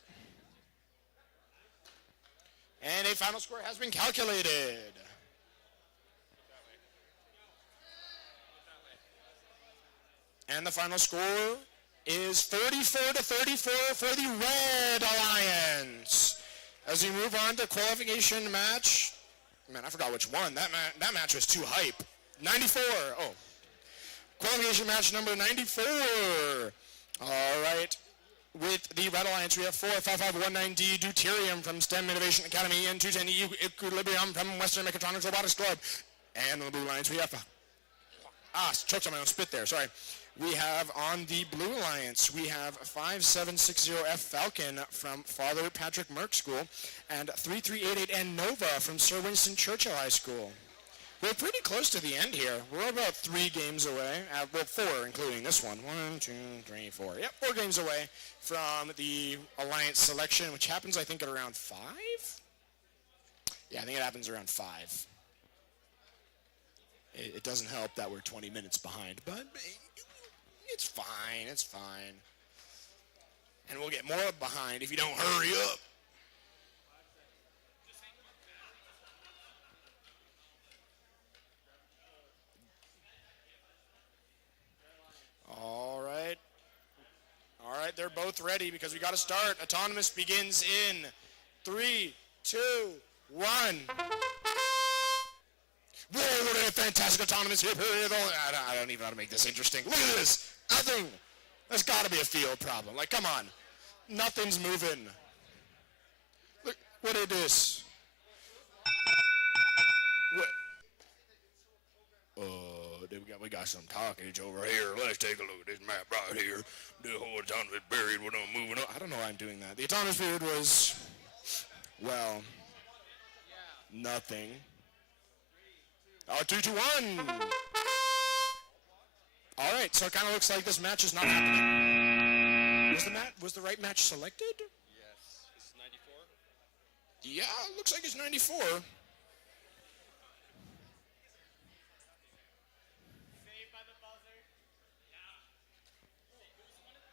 And a final score has been calculated. And the final score is 34-34 for the Red Alliance. As we move on to qualification match, man, I forgot which one. That match was too hype. 94. Oh, qualification match number 94. All right. With the Red Alliance, we have 45519D Deuterium from STEM Innovation Academy and 210 Equilibrium from Western Mechatronics Robotics Club. And on the Blue Alliance, we have choked on my own spit there, sorry. We have on the Blue Alliance, we have 5760F Falcon from Father Patrick Merck School and 3388N Nova from Sir Winston Churchill High School. We're pretty close to the end here. We're about 3 games away. Well, 4, including this one. 1, 2, 3, 4. Yep, 4 games away from the Alliance selection, which happens, I think, at around 5? Yeah, I think it happens around 5. It doesn't help that we're 20 minutes behind, but it's fine, it's fine. And we'll get more behind if you don't hurry up. All right, they're both ready because we got to start. Autonomous begins in 3, 2, 1. Whoa, what a fantastic autonomous here. I don't even know how to make this interesting. Look at this. Nothing. There's got to be a field problem. Like, come on. Nothing's moving. Look, what is this? What? We got some talkage over here. Let's take a look at this map right here. The whole autonomous period was not moving up. I don't know why I'm doing that. The autonomous period was, well, nothing. 3, 2, 1. All right, so it kind of looks like this match is not happening. Was the right match selected? Yes. This is 94? Yeah, it looks like it's 94. Saved by the buzzer. Yeah. It was one of the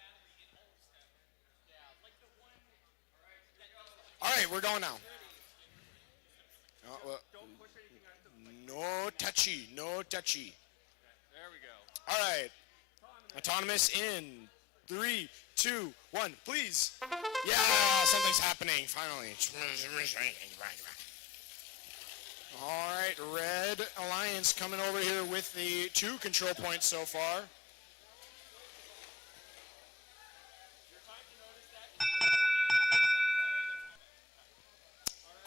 battery in all of STEM. Yeah, like the one. All right, we're going now. Don't push anything out the No touchy, no touchy. There we go. All right, autonomous in 3, 2, 1, please. Yeah, something's happening, finally. All right, Red Alliance coming over here with the 2 control points so far.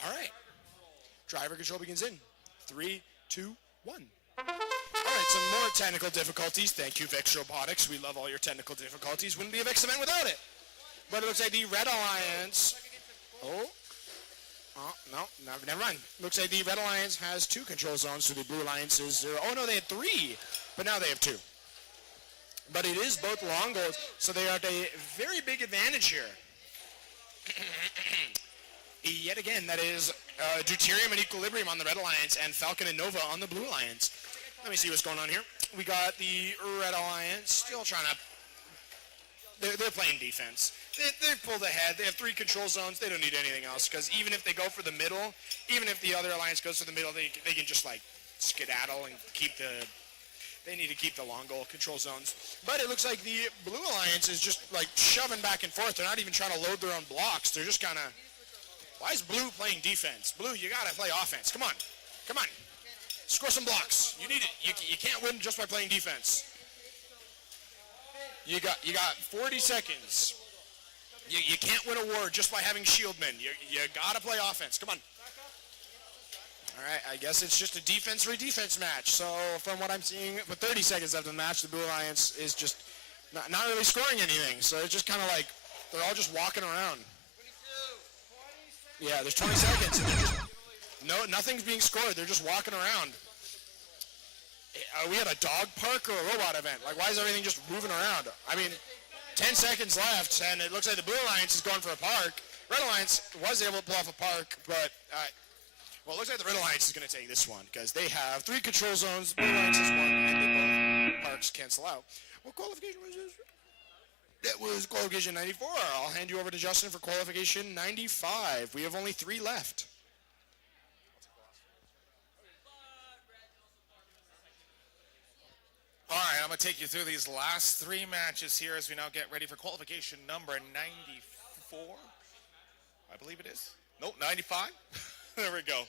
All right, driver control begins in 3, 2, 1. All right, some more technical difficulties. Thank you, VIX Robotics. We love all your technical difficulties. Wouldn't be a VIX event without it. But it looks like the Red Alliance... no, never mind. Looks like the Red Alliance has 2 control zones, so the Blue Alliance is 0. Oh, no, they had 3, but now they have 2. But it is both long goals, so they are at a very big advantage here. Yet again, that is Deuterium and Equilibrium on the Red Alliance and Falcon and Nova on the Blue Alliance. Let me see what's going on here. We got the Red Alliance still trying to... They're playing defense. They've pulled ahead. They have 3 control zones. They don't need anything else because even if they go for the middle, even if the other alliance goes for the middle, they can just like skedaddle and keep the... They need to keep the long goal control zones. But it looks like the Blue Alliance is just like shoving back and forth. They're not even trying to load their own blocks. They're just kind of... Why is Blue playing defense? Blue, you got to play offense. Come on. Come on. Score some blocks. You need it. You can't win just by playing defense. You got 40 seconds. You can't win a war just by having shieldmen. You got to play offense. Come on. All right, I guess it's just a defense defense match. So from what I'm seeing, with 30 seconds left in the match, the Blue Alliance is just not really scoring anything. So it's just kind of like they're all just walking around. Yeah, there's 20 seconds. And nothing's being scored. They're just walking around. Are we at a dog park or a robot event? Like, why is everything just moving around? I mean, 10 seconds left, and it looks like the Blue Alliance is going for a park. Red Alliance was able to pull off a park, but, well, it looks like the Red Alliance is going to take this one because they have 3 control zones. Blue Alliance has 1, and they both parks cancel out. What qualification was this? That was qualification 94. I'll hand you over to Justin for qualification 95. We have only 3 left. All right, I'm going to take you through these last three matches here as we now get ready for qualification number 94. I believe it is. Nope, 95. There we go.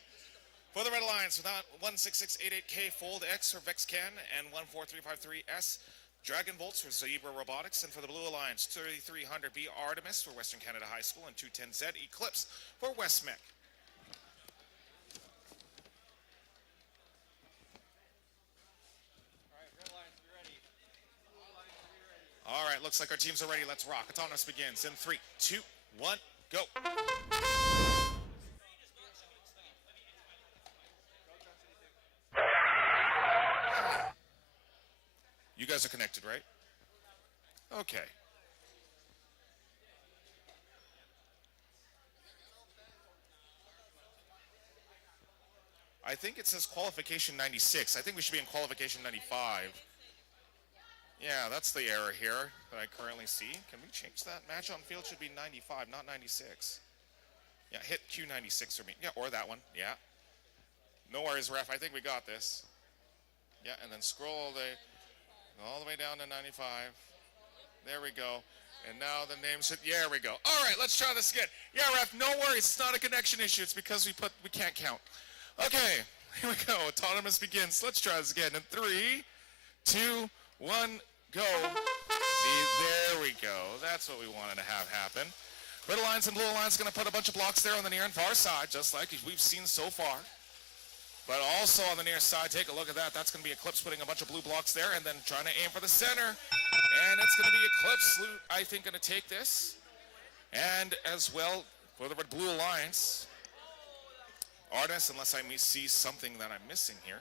For the Red Alliance, without 16688K Fold X for VexCan and 14353S Dragon Bolts for Zebra Robotics, and for the Blue Alliance, 3300B Artemis for Western Canada High School and 210Z Eclipse for Westmec. All right, looks like our teams are ready. Let's rock. Autonomous begins in 3, 2, 1, go. You guys are connected, right? Okay. I think it says qualification 96. I think we should be in qualification 95. Yeah, that's the error here that I currently see. Can we change that? Match on field should be 95, not 96. Yeah, hit Q96 for me. Yeah, or that one. Yeah. No worries, ref. I think we got this. Yeah, and then scroll all the way down to 95. There we go. And now the name should, there we go. All right, let's try this again. Yeah, ref, no worries. It's not a connection issue. It's because we can't count. Okay, here we go. Autonomous begins. Let's try this again in 3, 2, 1, go. See, there we go. That's what we wanted to have happen. Red Alliance and Blue Alliance going to put a bunch of blocks there on the near and far side, just like we've seen so far. But also on the near side, take a look at that. That's going to be Eclipse putting a bunch of blue blocks there and then trying to aim for the center. And it's going to be Eclipse, I think, going to take this. And as well, for the Red Blue Alliance, Artis, unless I see something that I'm missing here.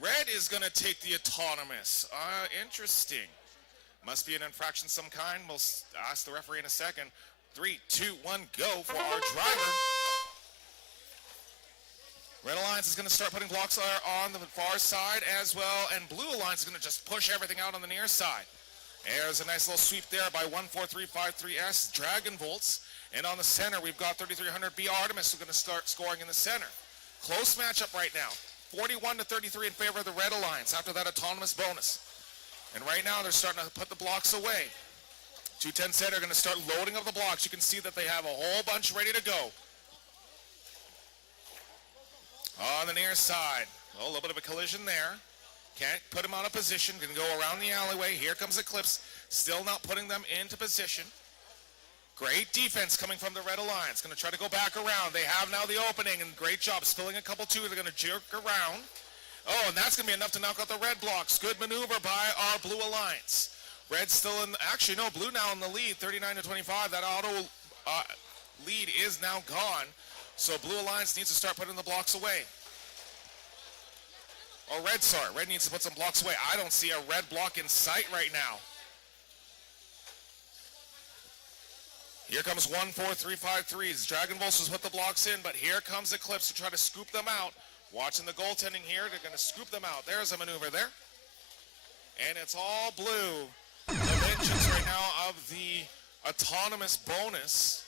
Red is going to take the Autonomous. Interesting. Must be an infraction some kind. We'll ask the referee in a second. 3, 2, 1, go for our driver. Red Alliance is going to start putting blocks on the far side as well, and Blue Alliance is going to just push everything out on the near side. There's a nice little sweep there by 14353S Dragon Volts, and on the center we've got 3300B Artemis who's going to start scoring in the center. Close matchup right now. 41-33 in favor of the Red Alliance after that Autonomous bonus. And right now they're starting to put the blocks away. 210Z are going to start loading up the blocks. You can see that they have a whole bunch ready to go. On the near side, a little bit of a collision there. Can't put him out of position. Going to go around the alleyway. Here comes Eclipse. Still not putting them into position. Great defense coming from the Red Alliance. Going to try to go back around. They have now the opening, and great job spilling a couple two. They're going to jerk around. Oh, and that's going to be enough to knock out the red blocks. Good maneuver by our Blue Alliance. Red still in, actually no, Blue now in the lead, 39-25. That auto lead is now gone. So Blue Alliance needs to start putting the blocks away. Or Red, sorry. Red needs to put some blocks away. I don't see a red block in sight right now. Here comes 14353's Dragon Bolts has put the blocks in, but here comes Eclipse to try to scoop them out. Watching the goaltending here, they're going to scoop them out. There's a maneuver there. And it's all blue. The vengeance right now of the Autonomous bonus.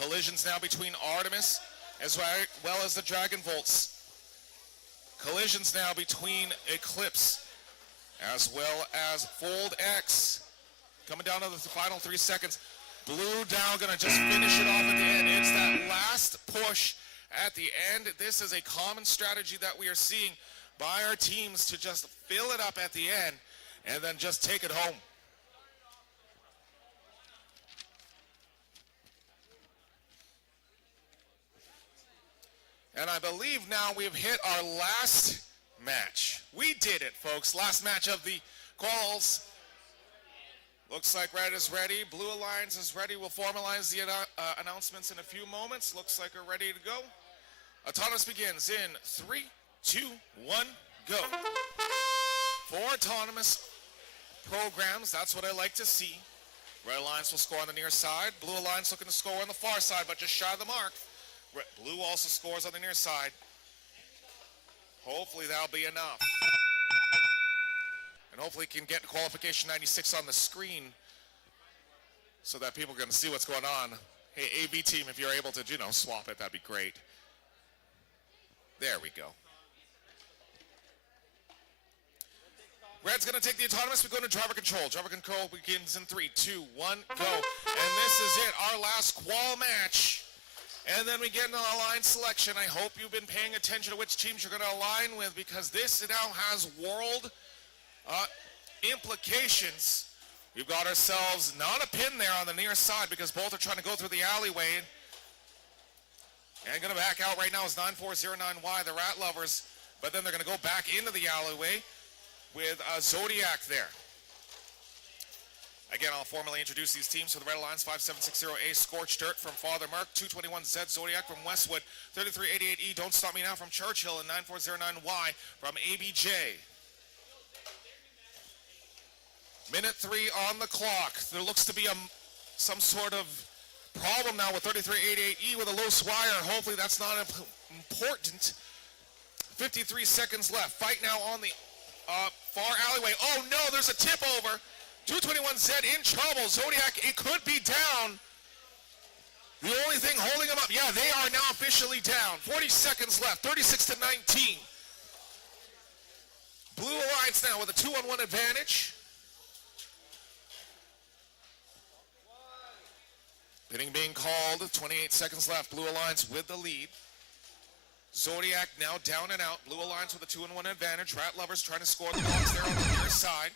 Collisions now between Artemis as well as the Dragon Volts. Collisions now between Eclipse as well as Fold X. Coming down to the final 3 seconds. Blue down, going to just finish it off at the end. It's that last push at the end. This is a common strategy that we are seeing by our teams to just fill it up at the end and then just take it home. And I believe now we've hit our last match. We did it, folks. Last match of the quals. Looks like Red is ready. Blue Alliance is ready. We'll formalize the announcements in a few moments. Looks like we're ready to go. Autonomous begins in 3, 2, 1, go. 4 Autonomous programs. That's what I like to see. Red Alliance will score on the near side. Blue Alliance looking to score on the far side, but just shy of the mark. Blue also scores on the near side. Hopefully that'll be enough. And hopefully can get qualification 96 on the screen so that people can see what's going on Hey, AB team, if you're able to, swap it, that'd be great. There we go. Red's going to take the autonomous. We go to driver control. Driver control begins in 3, 2, 1, go. And this is it, our last qual match. And then we get into the line selection. I hope you've been paying attention to which teams you're going to align with, because this now has world implications. We've got ourselves not a pin there on the near side because both are trying to go through the alleyway. And going to back out right now is 9409Y, the Rat Lovers. But then they're going to go back into the alleyway with Zodiac there. Again, I'll formally introduce these teams. So the Red Alliance 5760A Scorched Dirt from Father Mark, 221Z Zodiac from Westwood, 3388E Don't Stop Me Now from Churchill, and 9409Y from ABJ. Minute 3 on the clock. There looks to be some sort of problem now with 3388E with a loose wire. Hopefully that's not important. 53 seconds left. Fight now on the far alleyway. Oh no, there's a tip over. 221Z in trouble. Zodiac, it could be down. The only thing holding them up, yeah, they are now officially down. 40 seconds left, 36-19. Blue Alliance now with a 2-on-1 advantage. Pitting being called, 28 seconds left. Blue Alliance with the lead. Zodiac now down and out. Blue Alliance with a 2-on-1 advantage. Rat Lovers trying to score the points there on the near side.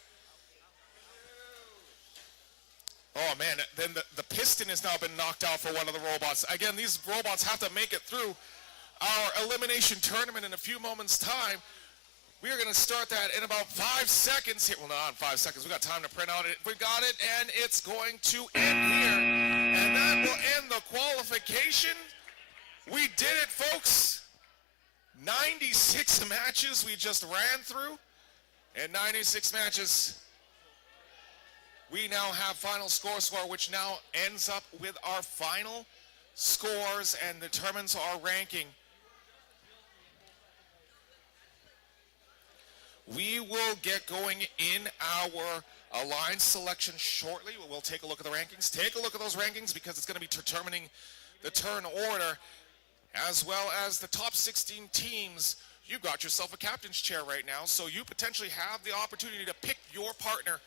Oh man, then the piston has now been knocked out for one of the robots. Again, these robots have to make it through our elimination tournament in a few moments' time. We are going to start that in about 5 seconds here. Well, not in 5 seconds. We got time to print out it. We got it, and it's going to end here. And that will end the qualification. We did it, folks. 96 matches we just ran through. And 96 matches. We now have final score, which now ends up with our final scores and determines our ranking. We will get going in our alliance selection shortly. We'll take a look at the rankings. Take a look at those rankings because it's going to be determining the turn order as well as the top 16 teams. You've got yourself a captain's chair right now, so you potentially have the opportunity to pick your partner.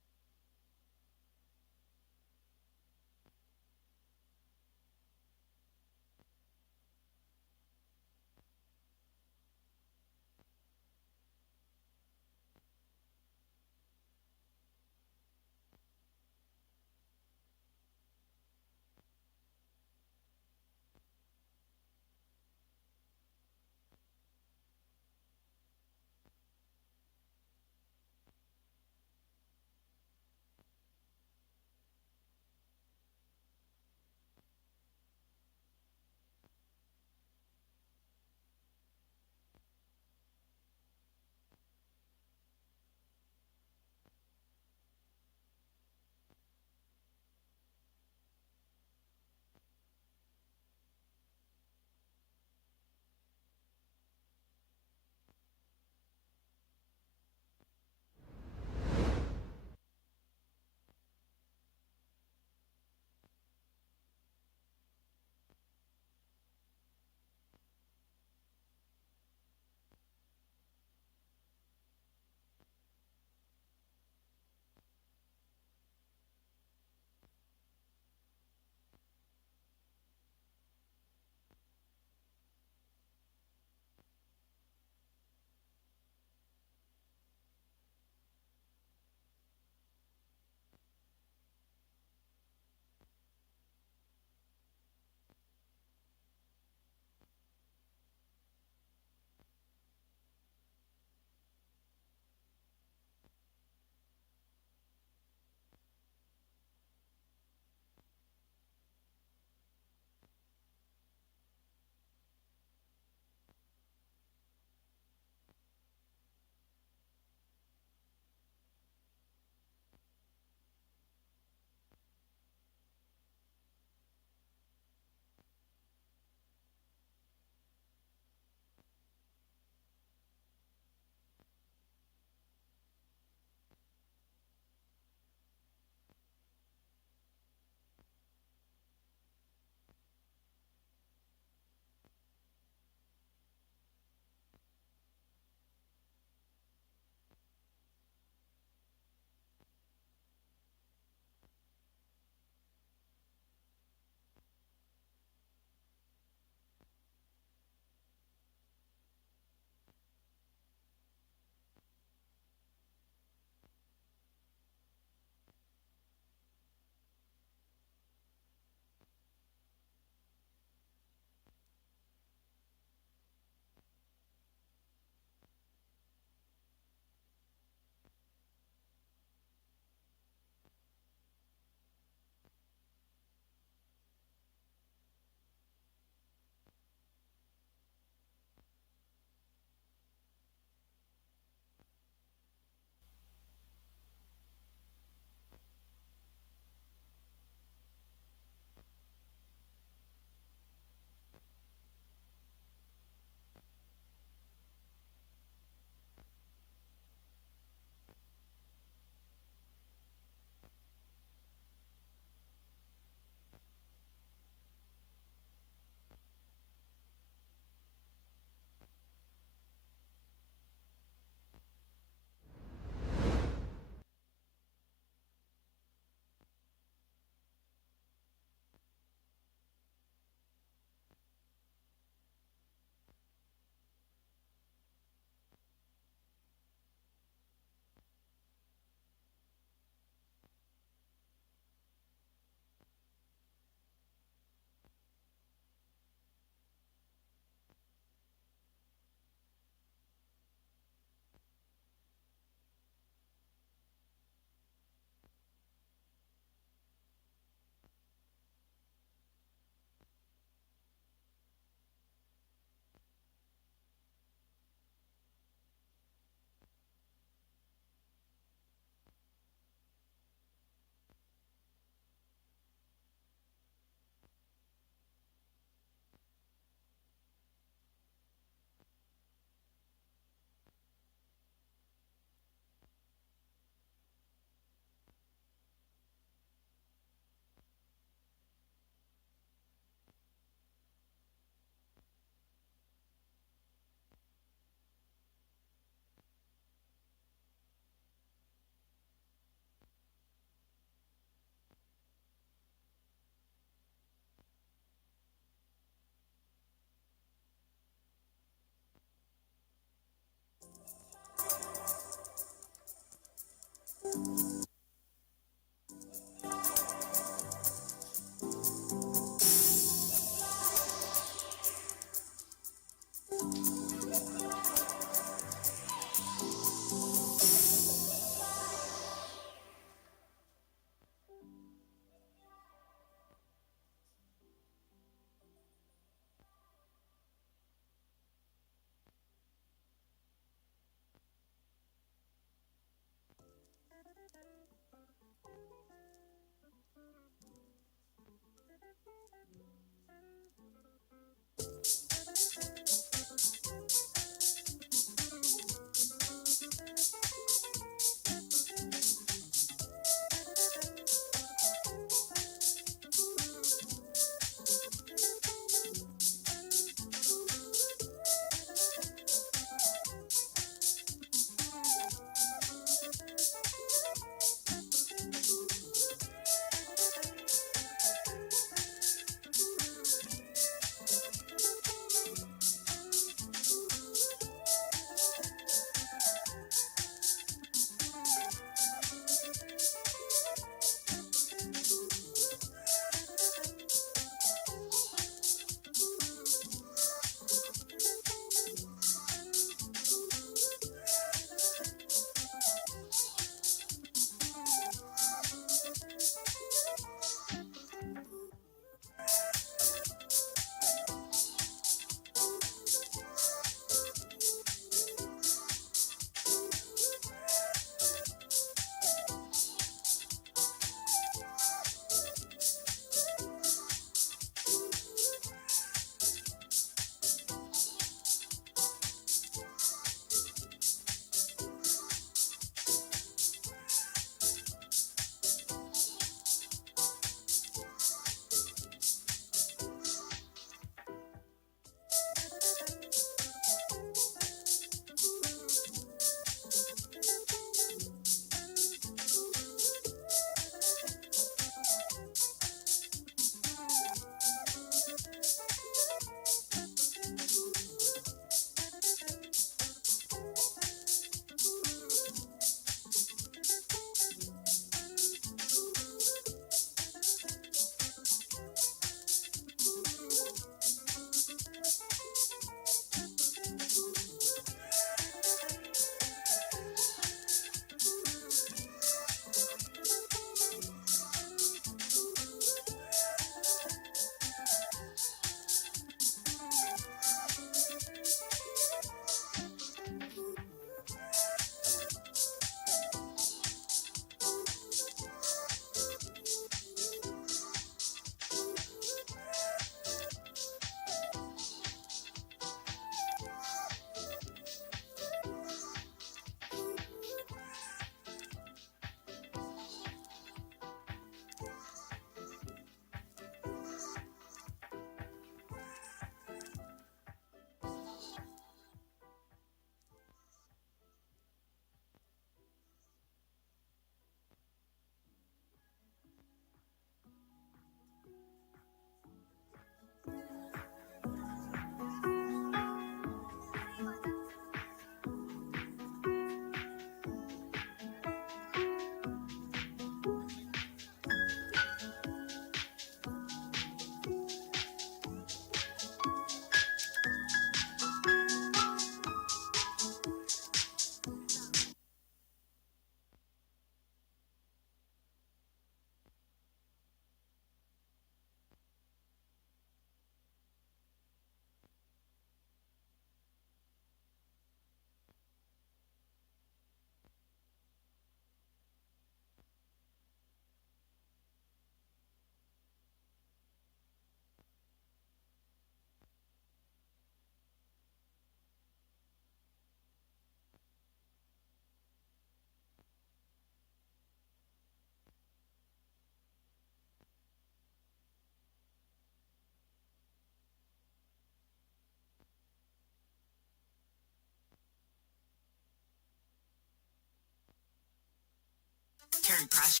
Turn pressure.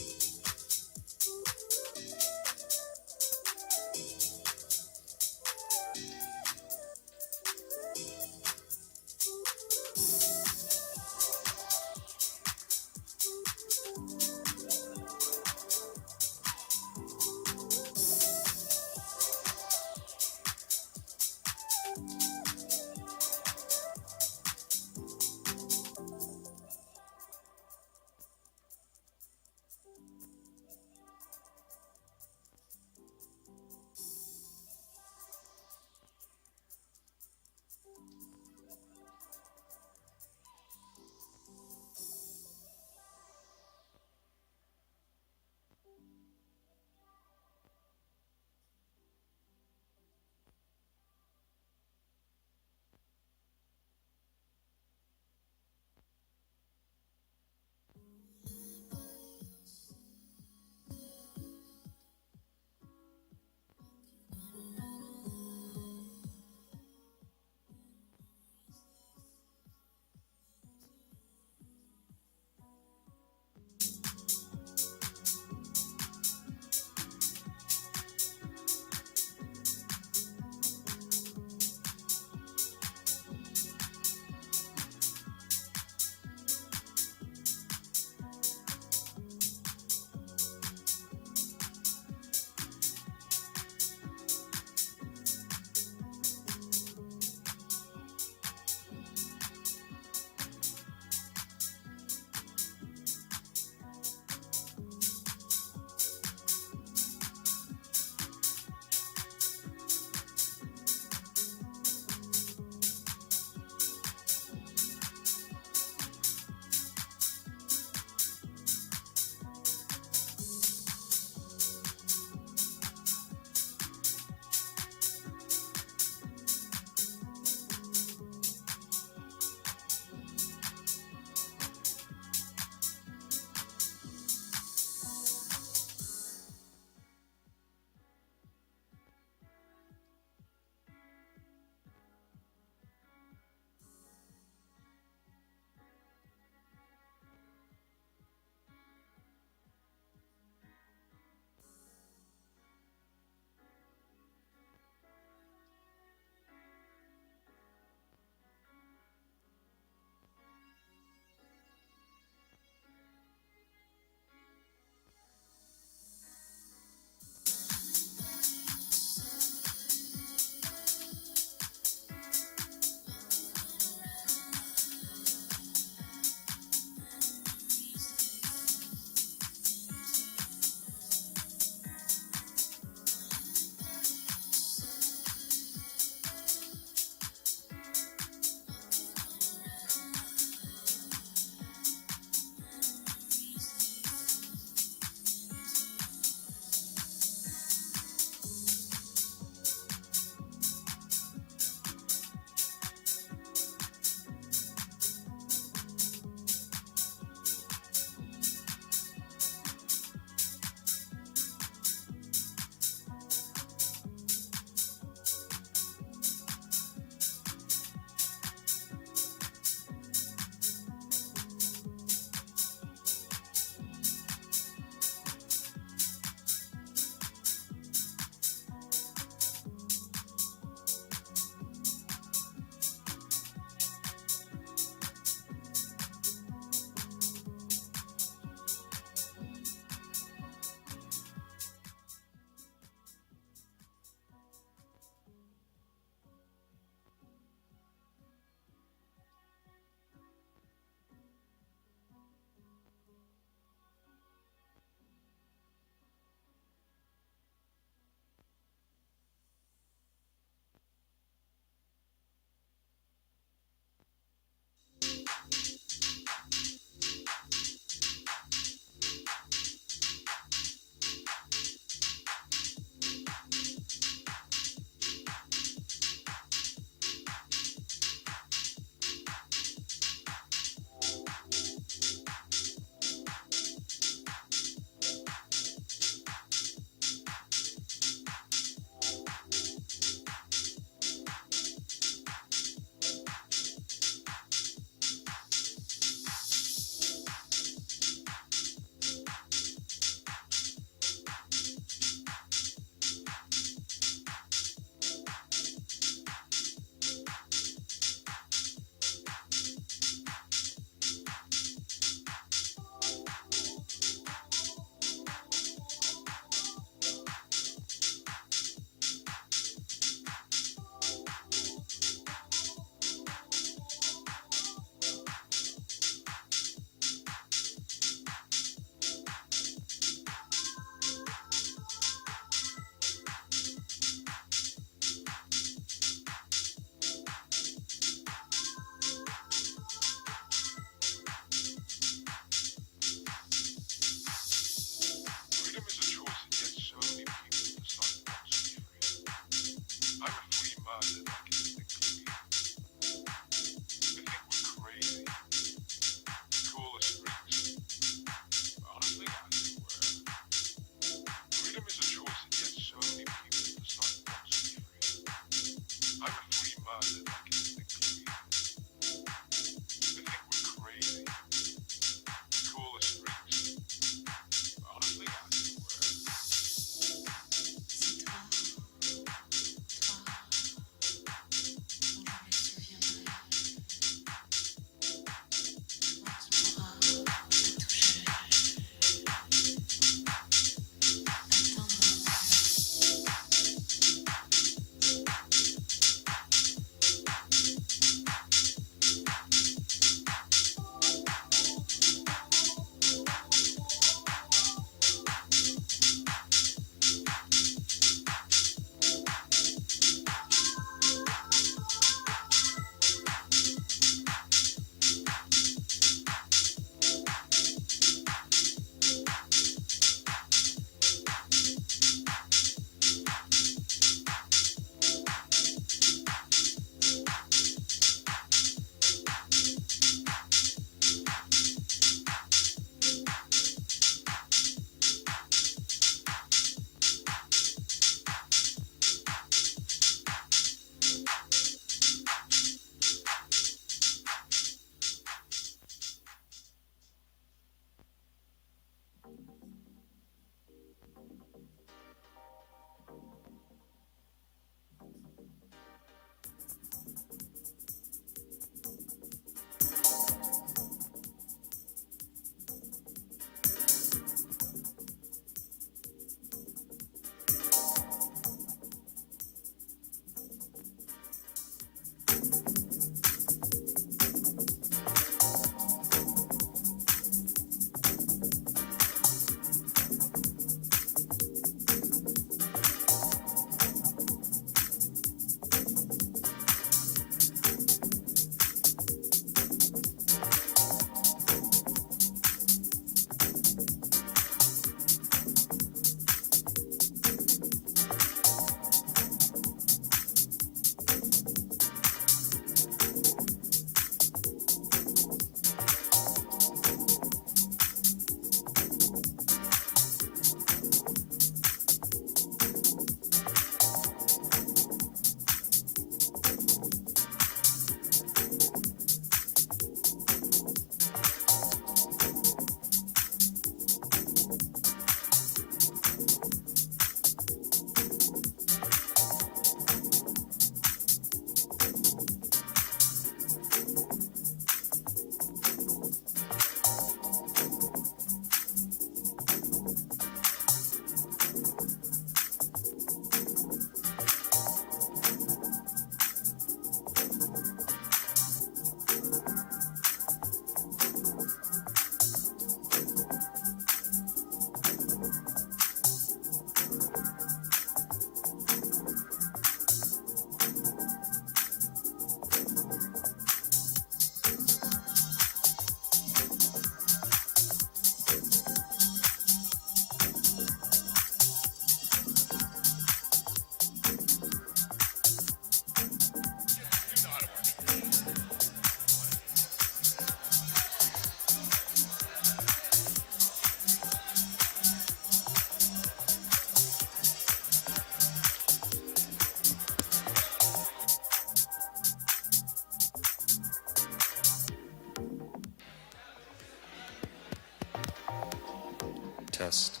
test.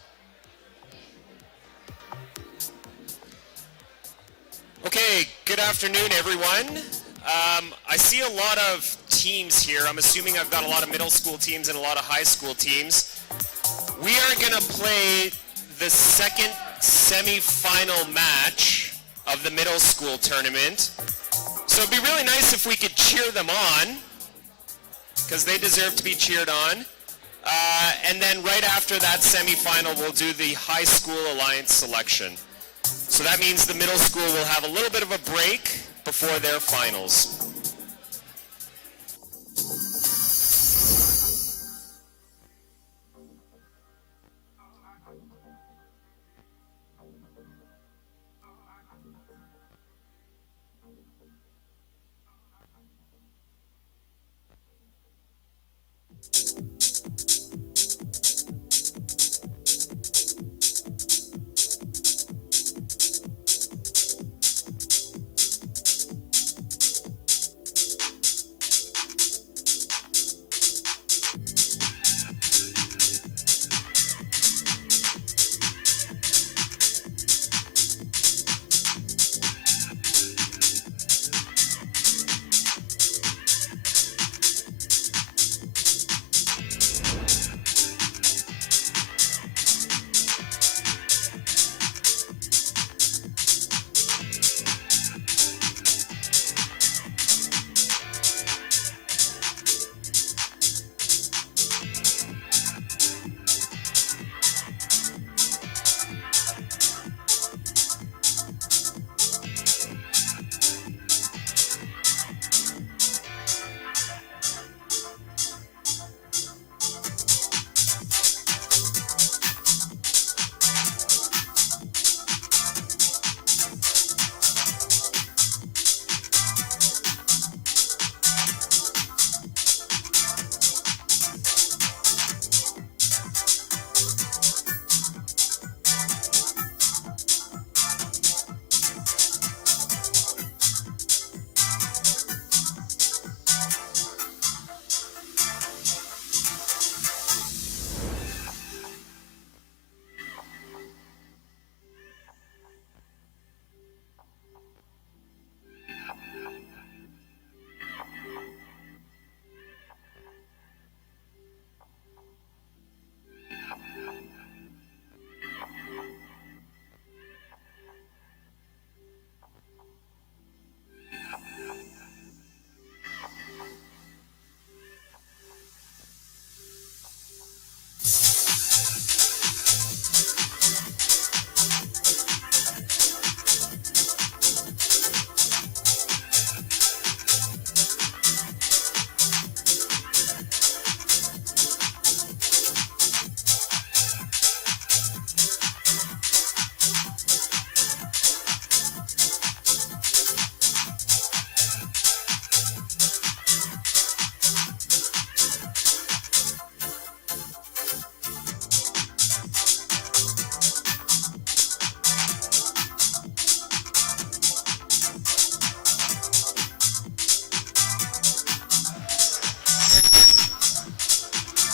Okay, good afternoon, everyone. I see a lot of teams here. I'm assuming I've got a lot of middle school teams and a lot of high school teams. We are going to play the second semi-final match of the middle school tournament. So it'd be really nice if we could cheer them on, because they deserve to be cheered on. And then right after that semi-final, we'll do the high school alliance selection. So that means the middle school will have a little bit of a break before their finals.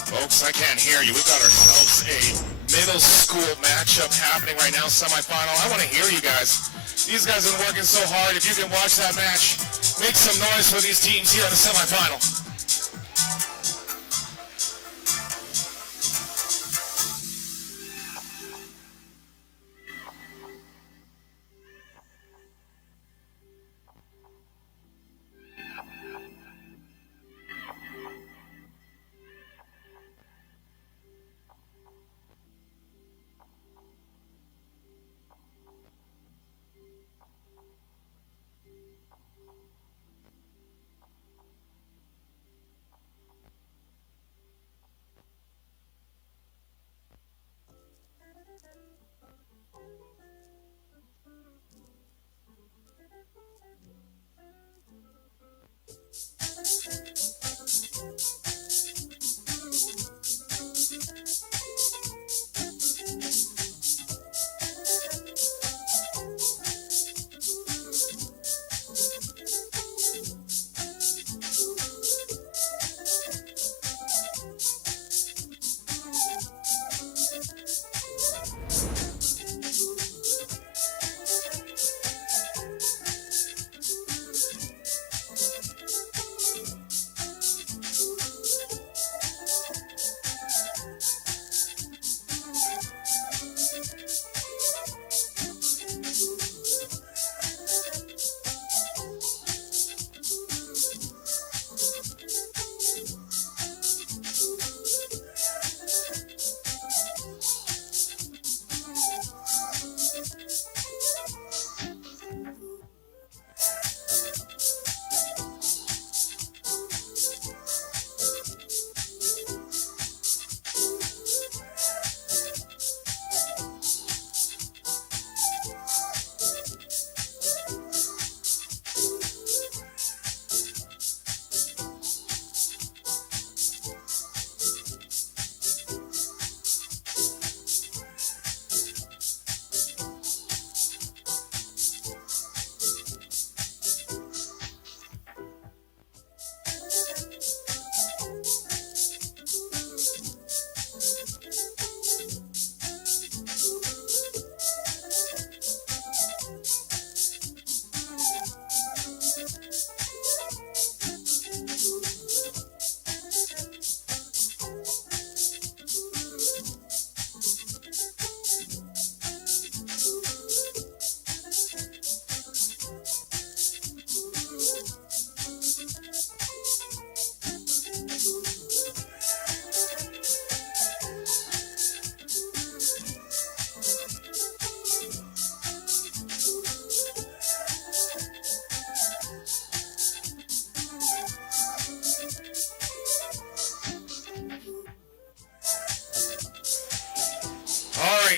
Folks, I can't hear you. We've got ourselves a middle school matchup happening right now, semifinal. I want to hear you guys. These guys have been working so hard. If you can watch that match, make some noise for these teams here in the semifinal.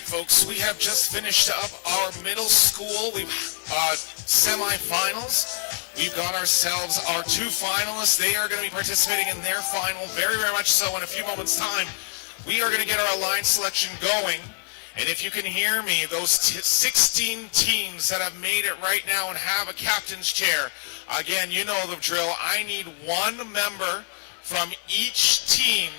tight, folks. We have just finished up our middle school semifinals. We've got ourselves our two finalists. They are going to be participating in their final very, very much so in a few moments' time. We are going to get our line selection going. And if you can hear me, those 16 teams that have made it right now and have a captain's chair, again, you know the drill. I need one member from each team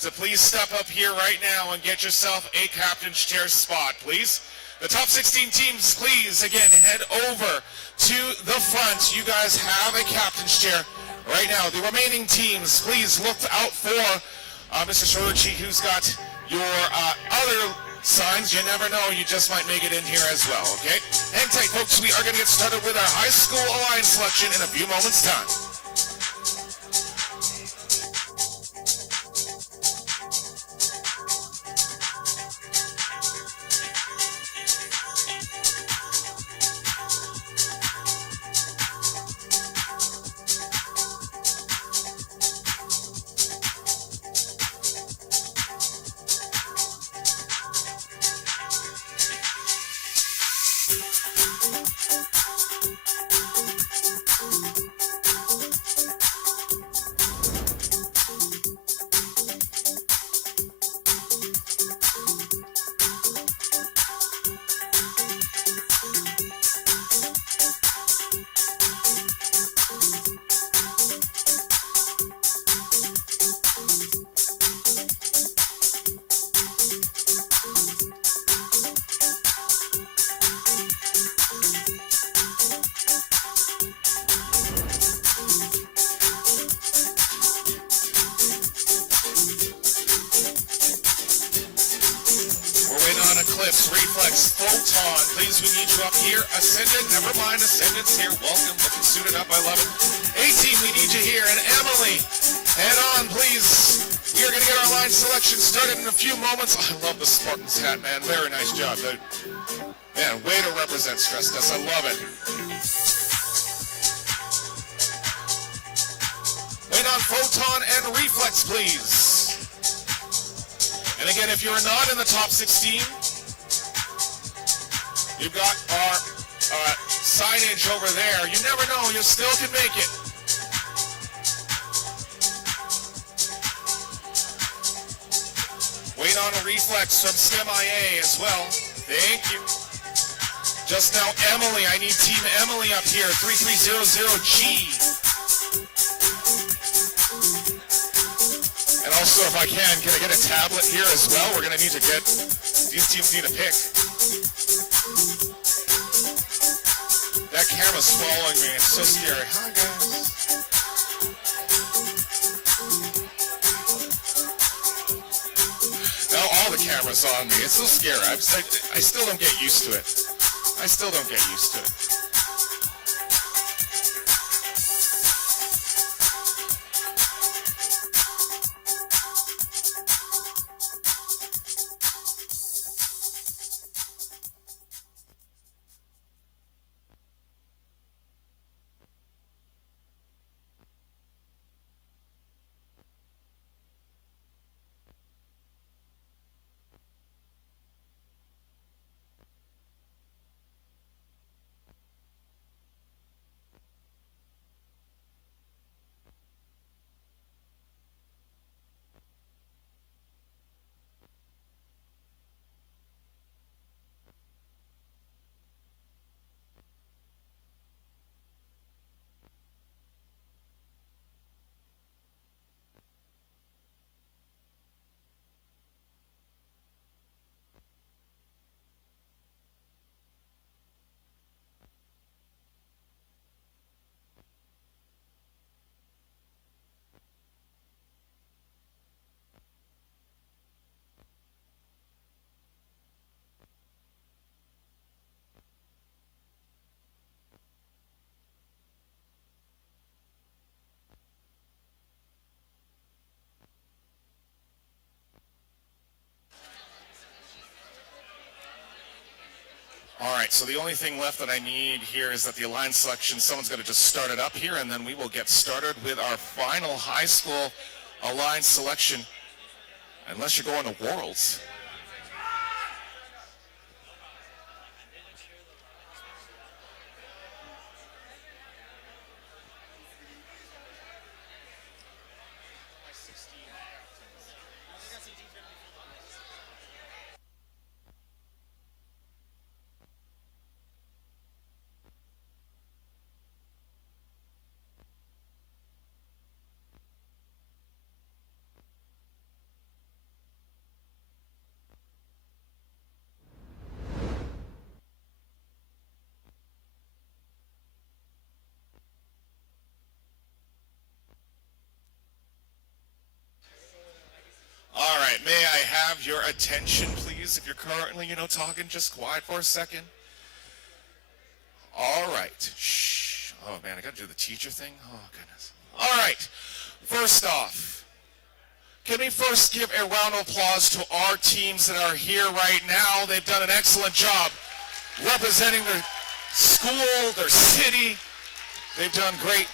to please step up here right now and get yourself a captain's chair spot, please. The top 16 teams, please, again, head over to the front. You guys have a captain's chair right now. The remaining teams, please look out for Mr. Shorchi, who's got your other signs. You never know, you just might make it in here as well, okay? Hang tight, folks. We are going to get started with our high school alliance selection in a few moments' time. Reflex, Photon, please, we need you up here. Ascendant, never mind, Ascendant's here. Welcome, looking suited up, I love it. A-Team, we need you here. And Emily, head on, please. We are going to get our line selection started in a few moments. I love the Spartans hat, man. Very nice job, dude. Man, way to represent Stress Test. I love it. Wait on Photon and Reflex, please. And again, if you're not in the top 16, you've got our signage over there. You never know, you still can make it. Wait on a Reflex from STEMIA as well. Thank you. Just now, Emily, I need Team Emily up here, 3300G. And also, if I can I get a tablet here as well? We're going to need to get, these teams need a pick. That camera's following me. It's so scary. Hi, guys. Now all the cameras on me. It's so scary. I still don't get used to it. I still don't get used to it. All right, so the only thing left that I need here is that the alliance selection, someone's going to just start it up here, and then we will get started with our final high school alliance selection, unless you're going to Worlds. have your attention, please? If you're currently, talking, just quiet for a second. All right. Shh. Oh, man, I got to do the teacher thing? Oh, goodness. All right. First off, can we first give a round of applause to our teams that are here right now? They've done an excellent job representing their school, their city. They've done great.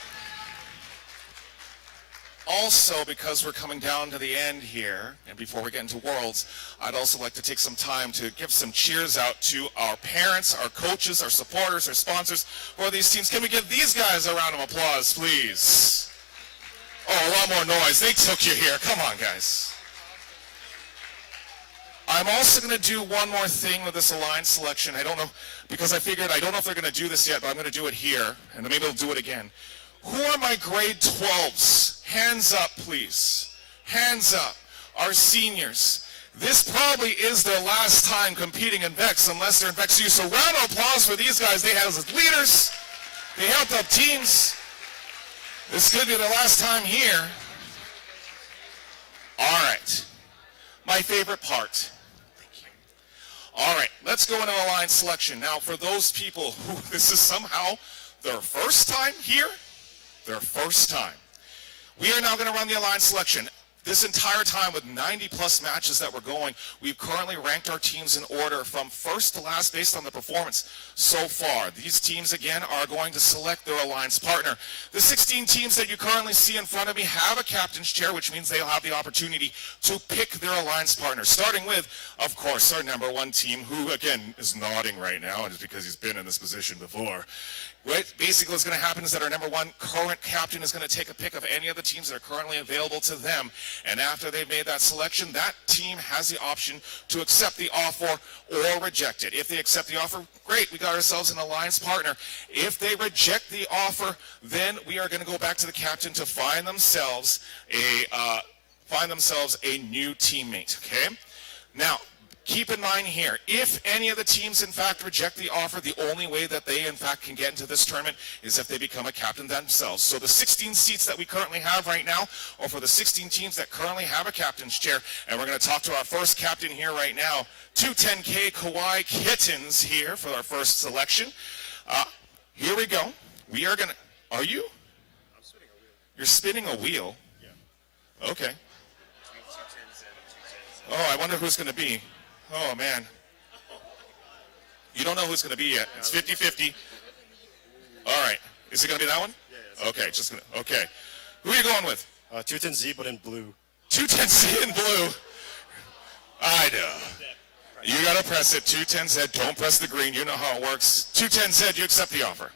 Also, because we're coming down to the end here, and before we get into Worlds, I'd also like to take some time to give some cheers out to our parents, our coaches, our supporters, our sponsors for these teams. Can we give these guys a round of applause, please? Oh, a lot more noise. They took you here. Come on, guys. I'm also going to do one more thing with this alliance selection. I don't know, because I figured I don't know if they're going to do this yet, but I'm going to do it here, and then maybe they'll do it again. Who are my grade 12s? Hands up, please. Hands up. Our seniors. This probably is their last time competing in VEX, unless they're in VEX U. So round of applause for these guys. They have as leaders. They helped up teams. This could be their last time here. All right. My favorite part. All right, let's go into alliance selection. Now, for those people who this is somehow their first time here, their first time, we are now going to run the alliance selection. This entire time with 90-plus matches that we're going, we've currently ranked our teams in order from first to last based on the performance so far. These teams, again, are going to select their alliance partner. The 16 teams that you currently see in front of me have a captain's chair, which means they'll have the opportunity to pick their alliance partner, starting with, of course, our number one team, who, again, is nodding right now, and it's because he's been in this position before. What basically is going to happen is that our number one current captain is going to take a pick of any of the teams that are currently available to them. And after they've made that selection, that team has the option to accept the offer or reject it. If they accept the offer, great, we got ourselves an alliance partner. If they reject the offer, then we are going to go back to the captain to find themselves a new teammate, okay? Now, keep in mind here, if any of the teams in fact reject the offer, the only way that they in fact can get into this tournament is if they become a captain themselves. So the 16 seats that we currently have right now are for the 16 teams that currently have a captain's chair. And we're going to talk to our first captain here right now, 210K Kauai Kittens here for our first selection. Here we go. We are going to, are you? I'm spinning a wheel. You're spinning a wheel? Yeah. Okay. Oh, I wonder who's going to be. Oh, man. You don't know who's going to be yet. It's 50-50. All right. Is it going to be that one? Yeah. Okay, just going to, okay. Who are you going with? 210Z, but in blue. 210Z in blue. I know. You got to press it. 210Z. Don't press the green. You know how it works. 210Z, you accept the offer.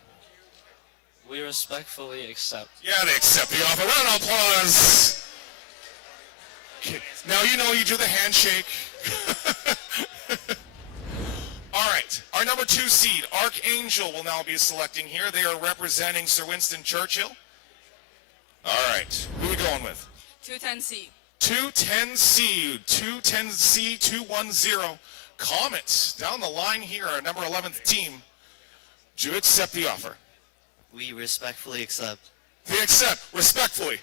We respectfully accept. Yeah, they accept the offer. Round of applause. Okay. Now you know you do the handshake. All right, our number 2 seed, Archangel, will now be selecting here. They are representing Sir Winston Churchill. All right, who are we going with? 210C. 210C, 210C, 210. Comet, down the line here, our number 11th team. Do you accept the offer? We respectfully accept. They accept, respectfully.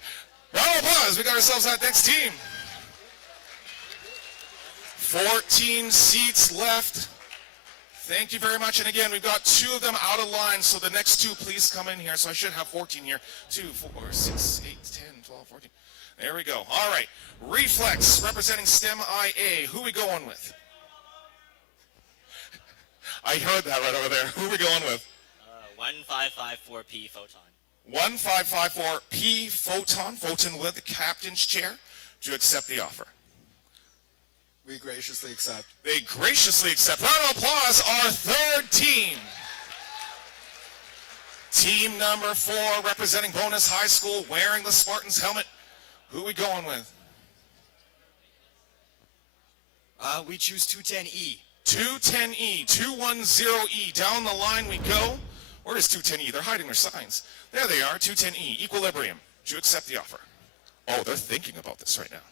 Round of applause, we got ourselves that next team. 14 seats left. Thank you very much. And again, we've got 2 of them out of line, so the next 2, please come in here. So I should have 14 here. 2, 4, 6, 8, 10, 12, 14. There we go. All right. Reflex, representing STEMIA. Who are we going with? I heard that right over there. Who are we going with? 1554P Photon. 1554P Photon. Photon with the captain's chair. Do you accept the offer? We graciously accept. They graciously accept. Round of applause, our 3rd team. Team number 4, representing Bonus High School, wearing the Spartans helmet. Who are we going with? We choose 210E. 210E, 210E. Down the line we go. Where is 210E? They're hiding their signs. There they are, 210E, Equilibrium. Do you accept the offer? Oh, they're thinking about this right now.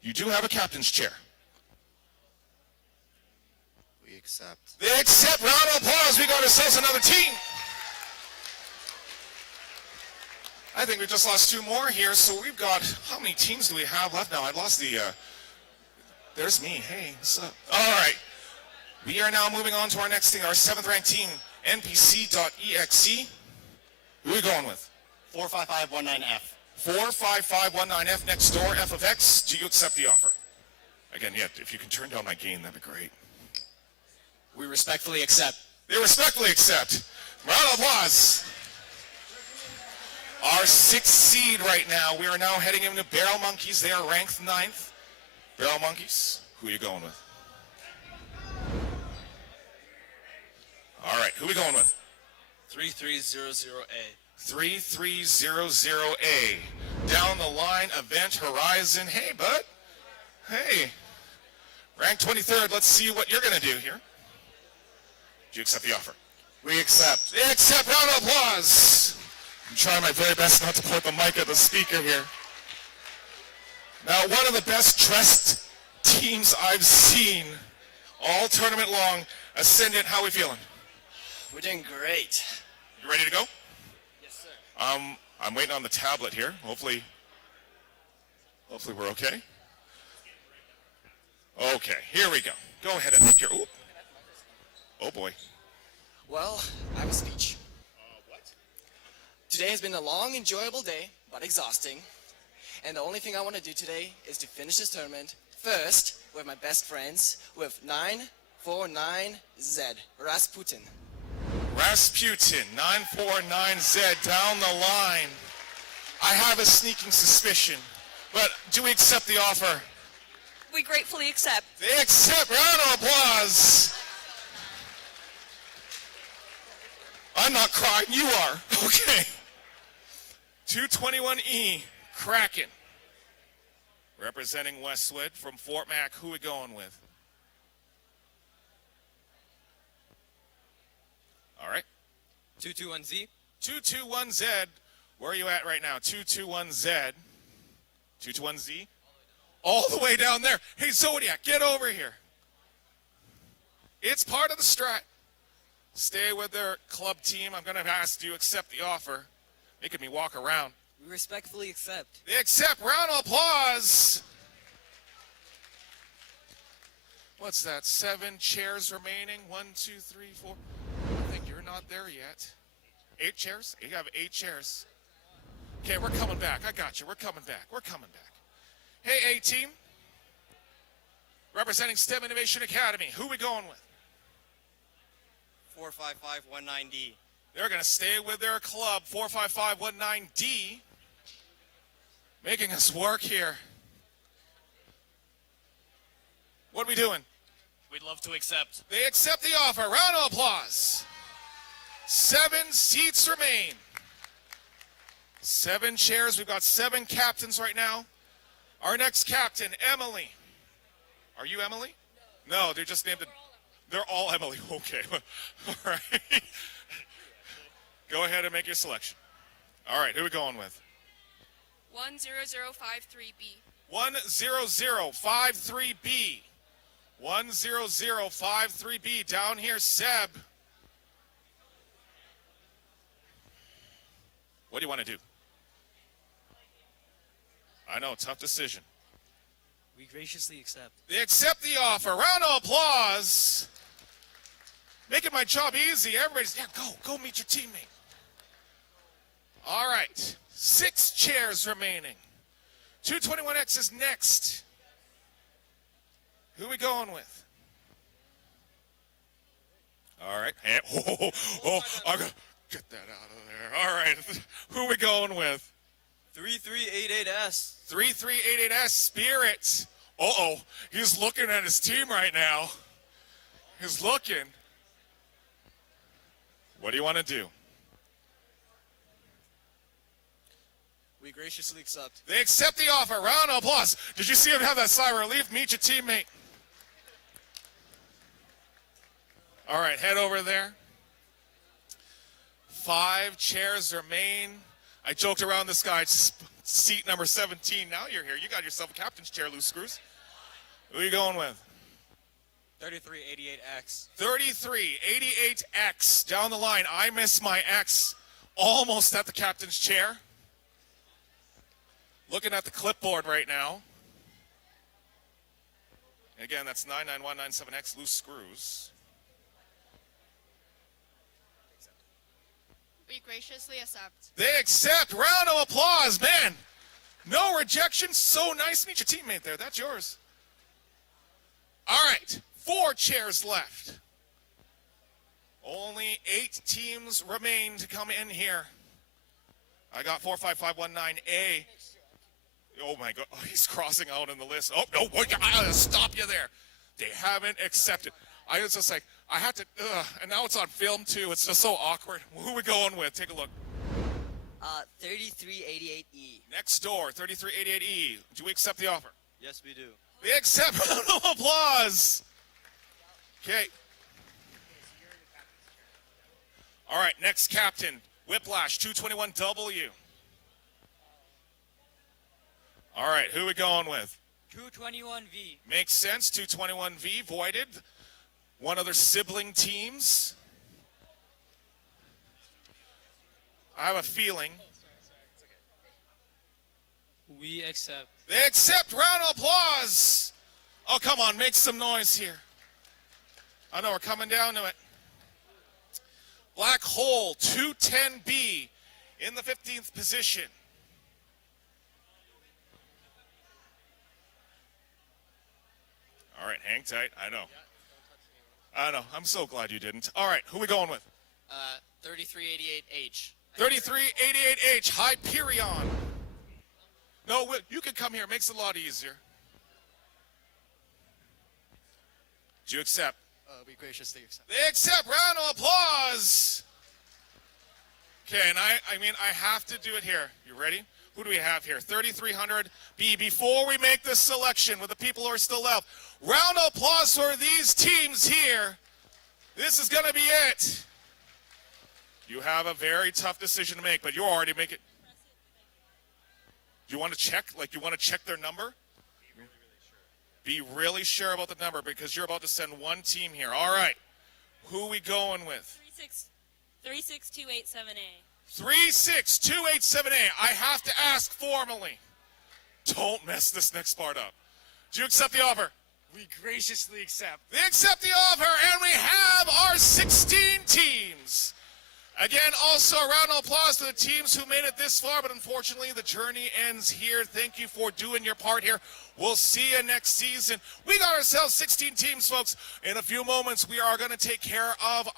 You do have a captain's chair. We accept. They accept. Round of applause. We got ourselves another team. I think we just lost 2 more here, so we've got, how many teams do we have left now? I lost the, There's me. Hey, what's up? All right. We are now moving on to our next thing, our 7th ranked team, NPC.exe. Who are we going with? 45519F. 45519F next door, F of X. Do you accept the offer? Again, yeah, if you can turn down my gain, that'd be great. We respectfully accept. They respectfully accept. Round of applause. Our 6th seed right now. We are now heading into Barrel Monkeys. They are ranked 9th. Barrel Monkeys, who are you going with? All right, who are we going with? 3300A. 3300A. Down the line, Event Horizon. Hey, bud. Hey. Rank 23rd. Let's see what you're going to do here. Do you accept the offer? We accept. They accept. Round of applause. I'm trying my very best not to point the mic at the speaker here. Now, one of the best dressed teams I've seen all tournament long. Ascendant, how are we feeling? We're doing great. You ready to go? Yes, sir. I'm waiting on the tablet here. Hopefully we're okay. Okay, here we go. Go ahead and make your. Ooh. Oh boy. Well, I have a speech. Today has been a long, enjoyable day, but exhausting. And the only thing I want to do today is to finish this tournament first with my best friends with 949Z, Rasputin. Rasputin, 949Z down the line. I have a sneaking suspicion, but do we accept the offer? We gratefully accept. They accept. Round of applause. I'm not crying, you are. Okay. 221E, Kraken. Representing Westwood from Fort Mac, who are we going with? All right. 221Z. 221Z. Where are you at right now? 221Z. 221Z? All the way down there. Hey, Zodiac, get over here. It's part of the strat. Stay with their club team. I'm going to ask, do you accept the offer? Making me walk around. We respectfully accept. They accept. Round of applause. What's that? 7 chairs remaining. 1, 2, 3, 4. I think you're not there yet. 8 chairs? You have 8 chairs. Okay, we're coming back. I got you. We're coming back. We're coming back. Hey, A-Team. Representing STEM Innovation Academy. Who are we going with? 45519D. They're going to stay with their club, 45519D. Making us work here. What are we doing? We'd love to accept. They accept the offer. Round of applause. 7 seats remain. 7 chairs. We've got 7 captains right now. Our next captain, Emily. Are you Emily? No, they're just named. They're all Emily. Okay. All right. Go ahead and make your selection. All right, who are we going with? 10053B. 10053B. 10053B. Down here, Seb. What do you want to do? I know, tough decision. We graciously accept. They accept the offer. Round of applause. Making my job easy. Everybody's, yeah, go meet your teammate. All right, 6 chairs remaining. 221X is next. Who are we going with? All right. I gotta get that out of there. All right, who are we going with? 3388S. 3388S, Spirit. Uh-oh, he's looking at his team right now. He's looking. What do you want to do? We graciously accept. They accept the offer. Round of applause. Did you see him have that sigh of relief? Meet your teammate. All right, head over there. 5 chairs remain. I joked around this guy, seat number 17. Now you're here. You got yourself a captain's chair, loose screws. Who are you going with? 3388X. 3388X. Down the line. I miss my X. Almost at the captain's chair. Looking at the clipboard right now. Again, that's 99197X, loose screws. We graciously accept. They accept. Round of applause, man. No rejection. So nice. Meet your teammate there. That's yours. All right. 4 chairs left. Only 8 teams remain to come in here. I got 45519A. Oh my God, he's crossing out on the list. Oh no, I'll stop you there. They haven't accepted. I was just like, I had to, and now it's on film too. It's just so awkward. Who are we going with? Take a look. 3388E. Next door, 3388E. Do we accept the offer? Yes, we do. They accept. Round of applause. Okay. All right, next captain, Whiplash, 221W. All right, who are we going with? 221V. Makes sense, 221V, voided. One of their sibling teams. I have a feeling. We accept. They accept. Round of applause. Oh, come on, make some noise here. I know we're coming down to it. Black Hole, 210B, in the 15th position. All right, hang tight. I know. I'm so glad you didn't. All right, who are we going with? 3388H. 3388H, Hyperion. No, you can come here. It makes it a lot easier. Do you accept? We graciously accept. They accept. Round of applause. Okay, and I have to do it here. You ready? Who do we have here? 3300B. Before we make this selection with the people who are still left, round of applause for these teams here. This is going to be it. You have a very tough decision to make, but you're already making. Do you want to check? Like, you want to check their number? Be really sure about the number because you're about to send one team here. All right. Who are we going with? 36287A. 36287A. I have to ask formally. Don't mess this next part up. Do you accept the offer? We graciously accept. They accept the offer, and we have our 16 teams. Again, also a round of applause to the teams who made it this far, but unfortunately the journey ends here. Thank you for doing your part here. We'll see you next season. We got ourselves 16 teams, folks. In a few moments, we are going to take care of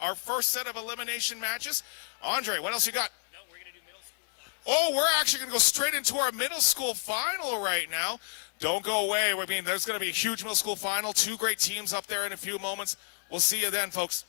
our first set of elimination matches. Andre, what else you got? No, we're going to do middle school. Oh, we're actually going to go straight into our middle school final right now. Don't go away. I mean, there's going to be a huge middle school final. 2 great teams up there in a few moments. We'll see you then, folks.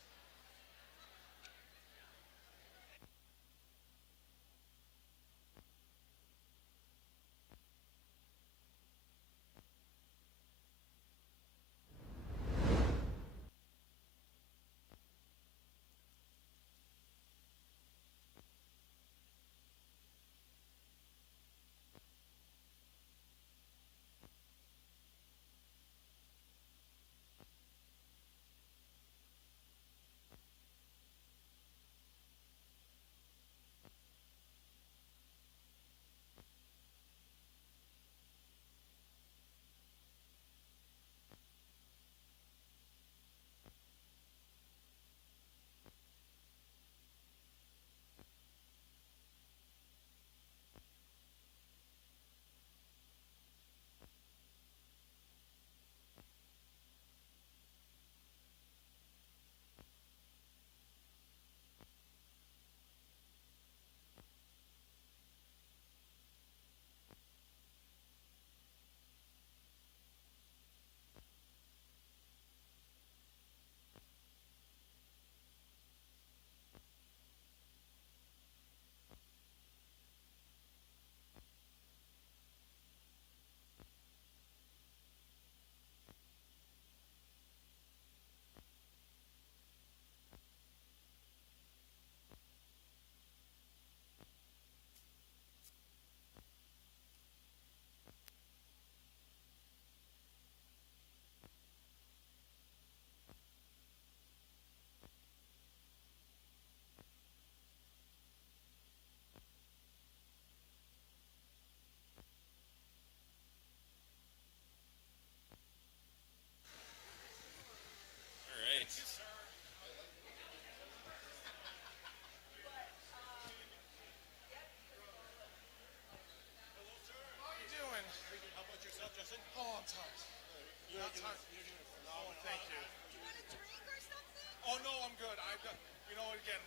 not time. Oh, thank you. Oh no, I'm good. I've got. You know, again,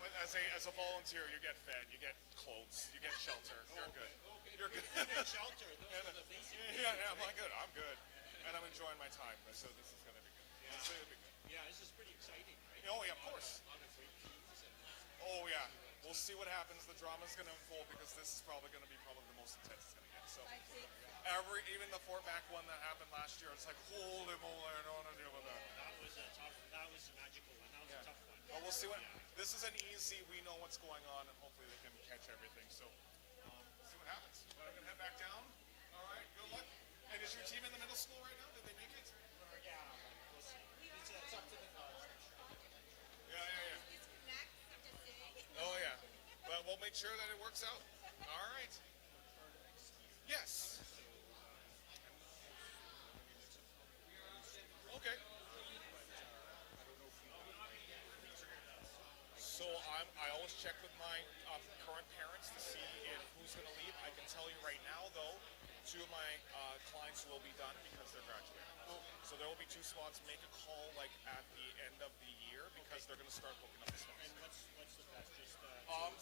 as a volunteer, you get fed, you get clothes, you get shelter. You're good. You're good. Shelter. Yeah, I'm good. I'm good, and I'm enjoying my time. So this is gonna be good. This is gonna be good. Yeah, this is pretty exciting, right? Oh yeah, of course. Oh yeah. We'll see what happens. The drama's gonna unfold because this is probably the most intense it's gonna get. So even the Fort Mac one that happened last year, it's like holy moly, I don't want to deal with that. That was a magical one. That was a tough one. But we'll see what. This is an easy. We know what's going on, and hopefully they can catch everything. So see what happens. But I'm gonna head back down. All right. Good luck. And is your team in the middle school right now? Did they make it? Yeah, we'll see. It's up to the college. Yeah. Oh yeah. But we'll make sure that it works out. All right. Yes. Okay. So I always check with my current parents to see who's going to leave. I can tell you right now, though, 2 of my clients will be done because they're graduating. So there will be 2 spots. Make a call like at the end of the year because they're going to start booking up the spots. And what's the best?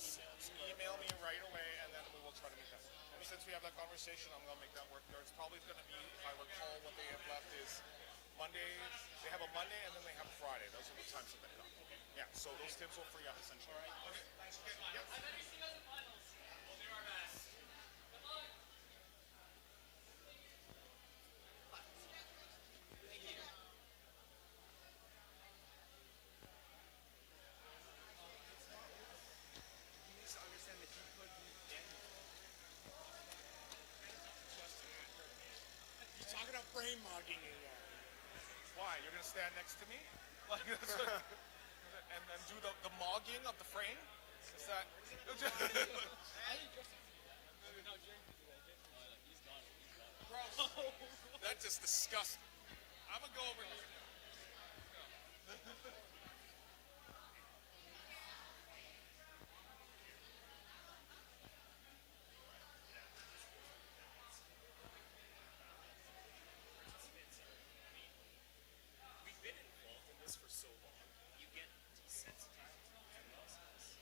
Just email me right away, and then we will try to make that work. And since we have that conversation, I'm going to make that work. There's probably going to be, if I recall, what they have left is Monday. They have a Monday, and then they have a Friday. Those are the times that they've got. Yeah, so those tips will free up essentially. All right. Okay. Thanks. Okay. Yep. I bet you see us in finals. We'll do our best. Good luck. Thank you. He's talking about brain mogging you. Why? You're going to stand next to me? Like, and then do the mogging of the frame? Is that... Gross. That's just disgusting. I'm going to go over here. We've been involved in this for so long. You get desensitized to the process.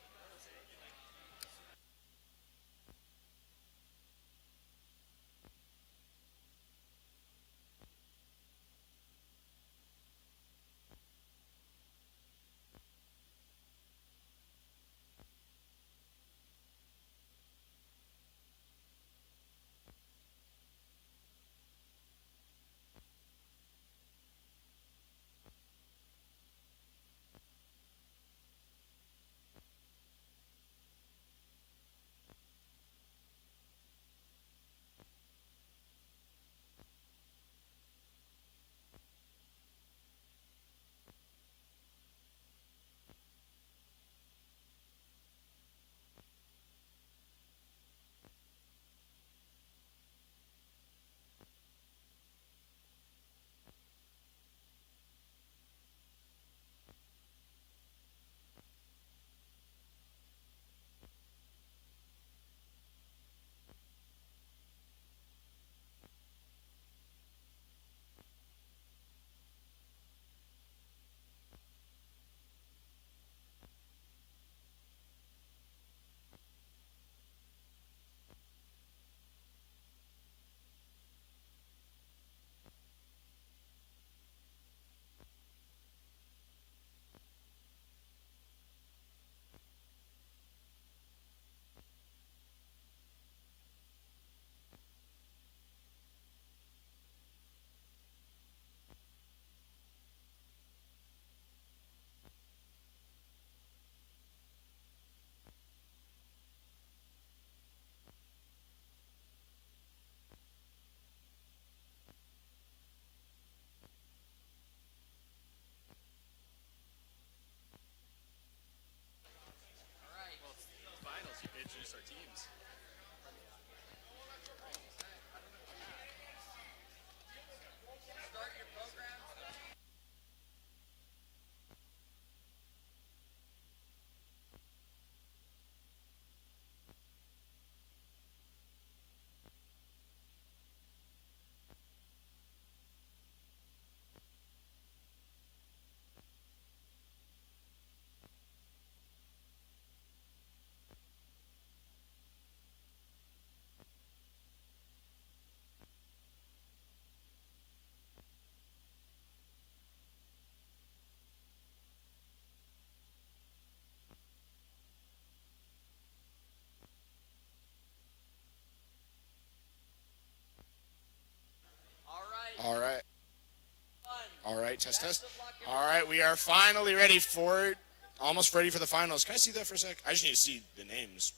right, test. All right, we are finally ready for it. Almost ready for the finals. Can I see that for a sec? I just need to see the names.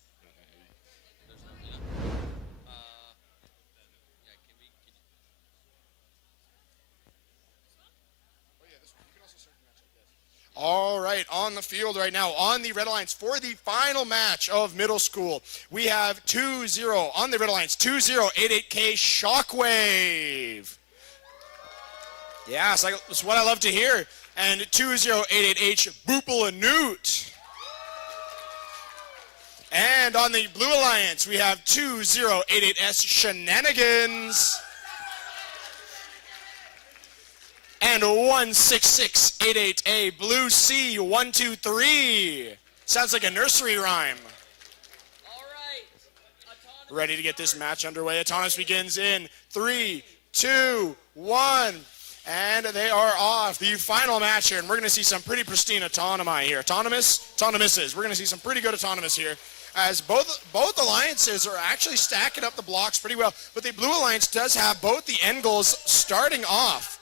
All right, on the field right now, on the Red Alliance for the final match of middle school, we have 2-0 on the Red Alliance, 2088K Shockwave. Yeah, it's what I love to hear. And 2088H Boopalanuit. And on the Blue Alliance, we have 2088S Shenanigans. And 16688A Blue C 123. Sounds like a nursery rhyme. All right. Ready to get this match underway. Autonomous begins in 3, 2, 1. And they are off. The final match here, and we're going to see some pretty pristine autonomy here. Autonomouses. We're going to see some pretty good autonomous here, as both alliances are actually stacking up the blocks pretty well. But the Blue Alliance does have both the end goals starting off.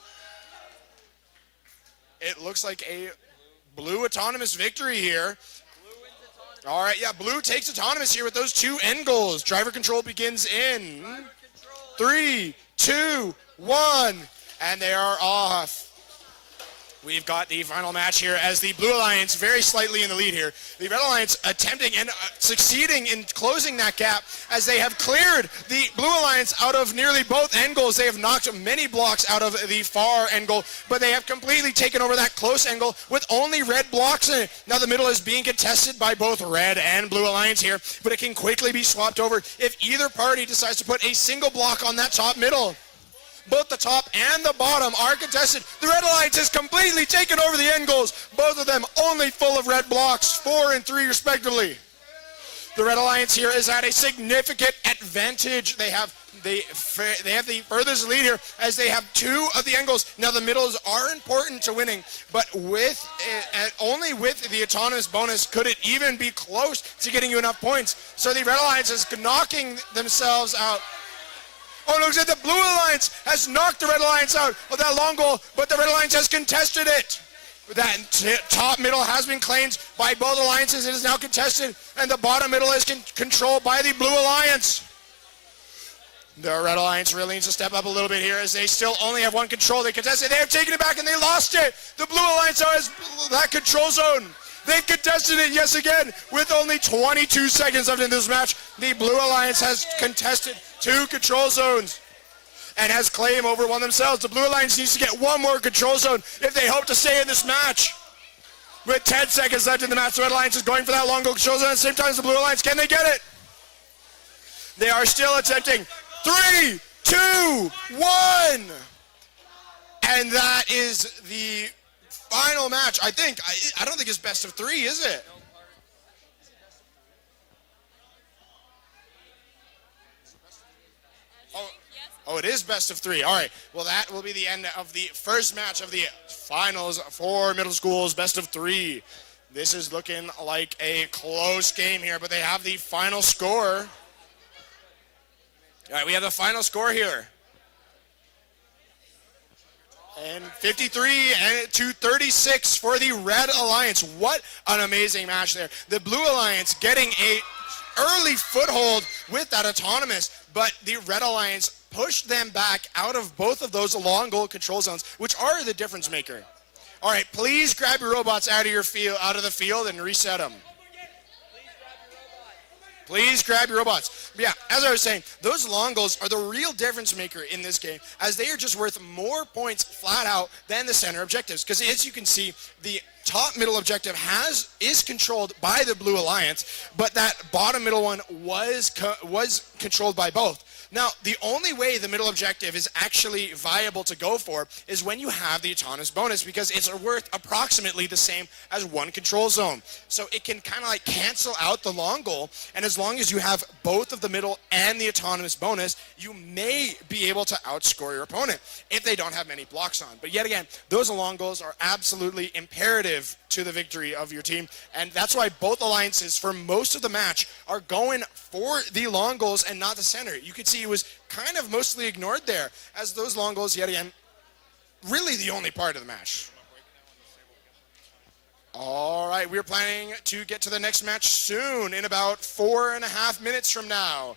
It looks like a blue autonomous victory here. All right, yeah, blue takes autonomous here with those two end goals. Driver control begins in 3, 2, 1, and they are off. We've got the final match here as the Blue Alliance very slightly in the lead here. The Red Alliance attempting and succeeding in closing that gap as they have cleared the Blue Alliance out of nearly both end goals. They have knocked many blocks out of the far end goal, but they have completely taken over that close end goal with only red blocks in it. Now the middle is being contested by both Red and Blue Alliance here, but it can quickly be swapped over if either party decides to put a single block on that top middle. Both the top and the bottom are contested. The Red Alliance has completely taken over the end goals. Both of them only full of red blocks, 4 and 3 respectively. The Red Alliance here is at a significant advantage. They have the furthest lead here as they have 2 of the end goals. Now the middles are important to winning, but only with the autonomous bonus could it even be close to getting you enough points. So the Red Alliance is knocking themselves out. Oh, looks like the Blue Alliance has knocked the Red Alliance out of that long goal, but the Red Alliance has contested it. That top middle has been claimed by both alliances. It is now contested, and the bottom middle is controlled by the Blue Alliance. The Red Alliance really needs to step up a little bit here as they still only have one control. They contested, they have taken it back, and they lost it. The Blue Alliance has that control zone. They've contested it yes again with only 22 seconds left in this match. The Blue Alliance has contested 2 control zones and has claim over one themselves. The Blue Alliance needs to get one more control zone if they hope to stay in this match. With 10 seconds left in the match, the Red Alliance is going for that long goal control zone at the same time as the Blue Alliance. Can they get it? They are still attempting. 3, 2, 1. And that is the final match. I don't think it's best of 3, is it? Oh, it is best of 3. All right. Well, that will be the end of the first match of the finals for middle schools, best of 3. This is looking like a close game here, but they have the final score. All right, we have the final score here. And 53 to 36 for the Red Alliance. What an amazing match there. The Blue Alliance getting a early foothold with that autonomous, but the Red Alliance pushed them back out of both of those long goal control zones, which are the difference maker. All right, please grab your robots out of the field and reset them. Please grab your robots. But yeah, as I was saying, those long goals are the real difference maker in this game, as they are just worth more points flat out than the center objectives. Because as you can see, the top middle objective is controlled by the Blue Alliance, but that bottom middle one was controlled by both. Now, the only way the middle objective is actually viable to go for is when you have the autonomous bonus, because it's worth approximately the same as one control zone. So it can kind of like cancel out the long goal, and as long as you have both of the middle and the autonomous bonus, you may be able to outscore your opponent if they don't have many blocks on. But yet again, those long goals are absolutely imperative to the victory of your team, and that's why both alliances for most of the match are going for the long goals and not the center. You could see it was kind of mostly ignored there, as those long goals yet again really the only part of the match. All right, we're planning to get to the next match soon, in about 4.5 minutes from now.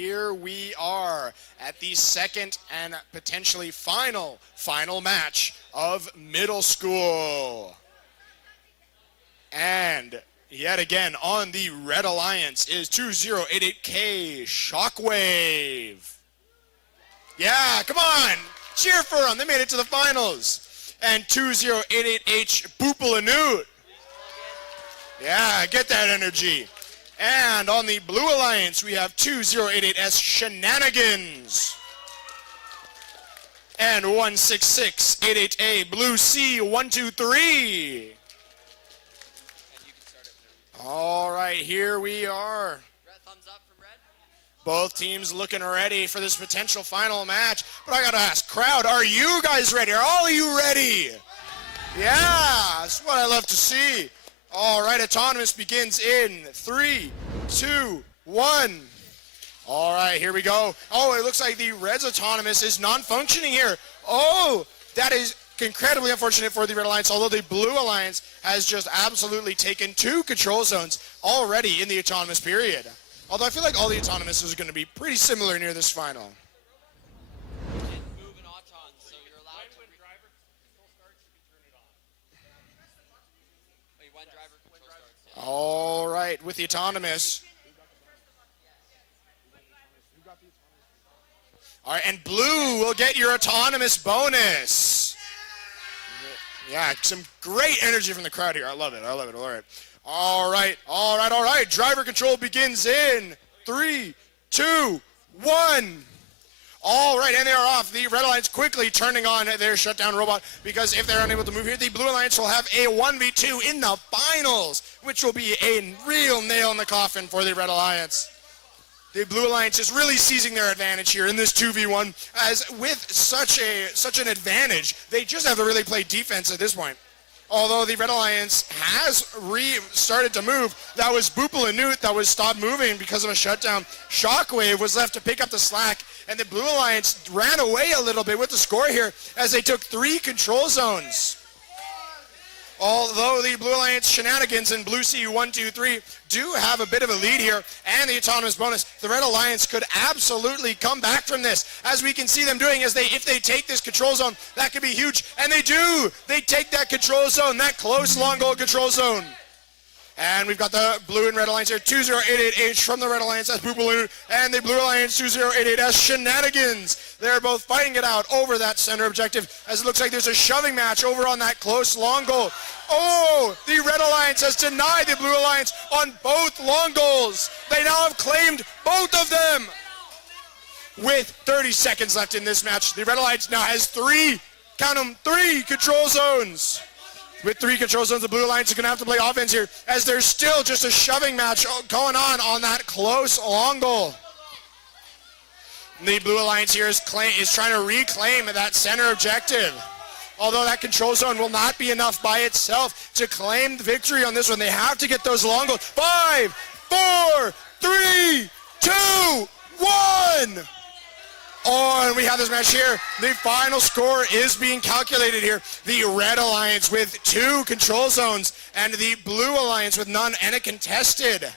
here we are at the second and potentially final match of middle school. And yet again on the Red Alliance is 2088K Shockwave. Yeah, come on, cheer for them, they made it to the finals. And 2088H Boopalanute. Yeah, get that energy. And on the Blue Alliance, we have 2088S Shenanigans. And 16688A Blue C 123. All right, here we are. Thumbs up from Red. Both teams looking ready for this potential final match. But I gotta ask, crowd, are you guys ready? Are all of you ready? Yeah, that's what I love to see. All right, autonomous begins in 3, 2, 1. All right, here we go. Oh, it looks like the Reds autonomous is non-functioning here. Oh, that is incredibly unfortunate for the Red Alliance, although the Blue Alliance has just absolutely taken 2 control zones already in the autonomous period. Although I feel like all the autonomous is going to be pretty similar near this final. All right, with the autonomous. All right, and blue will get your autonomous bonus. Yeah, some great energy from the crowd here. I love it. All right. Driver control begins in 3, 2, 1. All right, and they are off. The Red Alliance quickly turning on their shutdown robot because if they're unable to move here, the Blue Alliance will have a 1v2 in the finals, which will be a real nail in the coffin for the Red Alliance. The Blue Alliance is really seizing their advantage here in this 2v1, as with such an advantage, they just have to really play defense at this point. Although the Red Alliance has started to move, that was Boopalanute that was stopped moving because of a shutdown. Shockwave was left to pick up the slack, and the Blue Alliance ran away a little bit with the score here as they took 3 control zones. Although the Blue Alliance Shenanigans and Blue C 123 do have a bit of a lead here and the autonomous bonus, the Red Alliance could absolutely come back from this, as we can see them doing. If they take this control zone, that could be huge, and they do. They take that control zone, that close long goal control zone. And we've got the Blue and Red Alliance here, 2088H from the Red Alliance, that's Boopalanute, and the Blue Alliance 2088S Shenanigans. They're both fighting it out over that center objective, as it looks like there's a shoving match over on that close long goal. Oh, the Red Alliance has denied the Blue Alliance on both long goals. They now have claimed both of them. With 30 seconds left in this match, the Red Alliance now has 3 control zones. With 3 control zones, the Blue Alliance is going to have to play offense here, as there's still just a shoving match going on that close long goal. The Blue Alliance here is trying to reclaim that center objective. Although that control zone will not be enough by itself to claim the victory on this one. They have to get those long goals. 5, 4, 3, 2, 1. Oh, and we have this match here. The final score is being calculated here. The Red Alliance with 2 control zones and the Blue Alliance with none and a contested.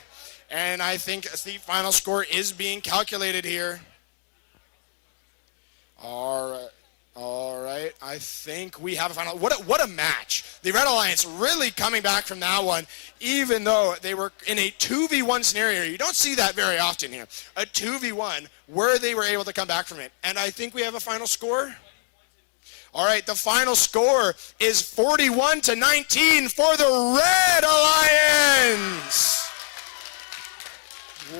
And I think the final score is being calculated here. All right. I think we have a final. What a match. The Red Alliance really coming back from that one, even though they were in a 2v1 scenario. You don't see that very often here. A 2v1 where they were able to come back from it. And I think we have a final score. All right, the final score is 41-19 for the Red Alliance.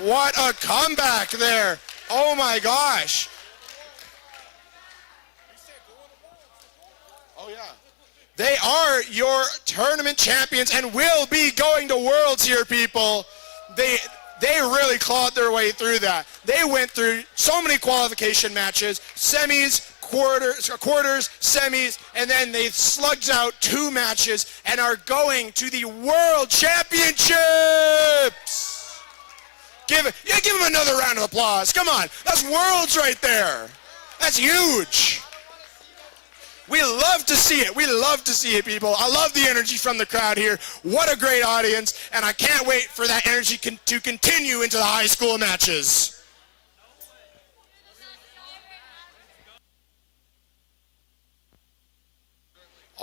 What a comeback there. Oh my gosh. They are your tournament champions and will be going to Worlds here, people. They really clawed their way through that. They went through so many qualification matches, semis, quarters, semis, and then they slugged out 2 matches and are going to the World Championships. Give them another round of applause. Come on, that's Worlds right there. That's huge. We love to see it. We love to see it, people. I love the energy from the crowd here. What a great audience, and I can't wait for that energy to continue into the high school matches.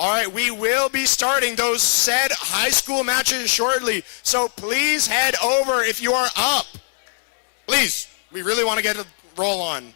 All right, we will be starting those said high school matches shortly. So please head over if you are up. Please, we really want to get a roll on.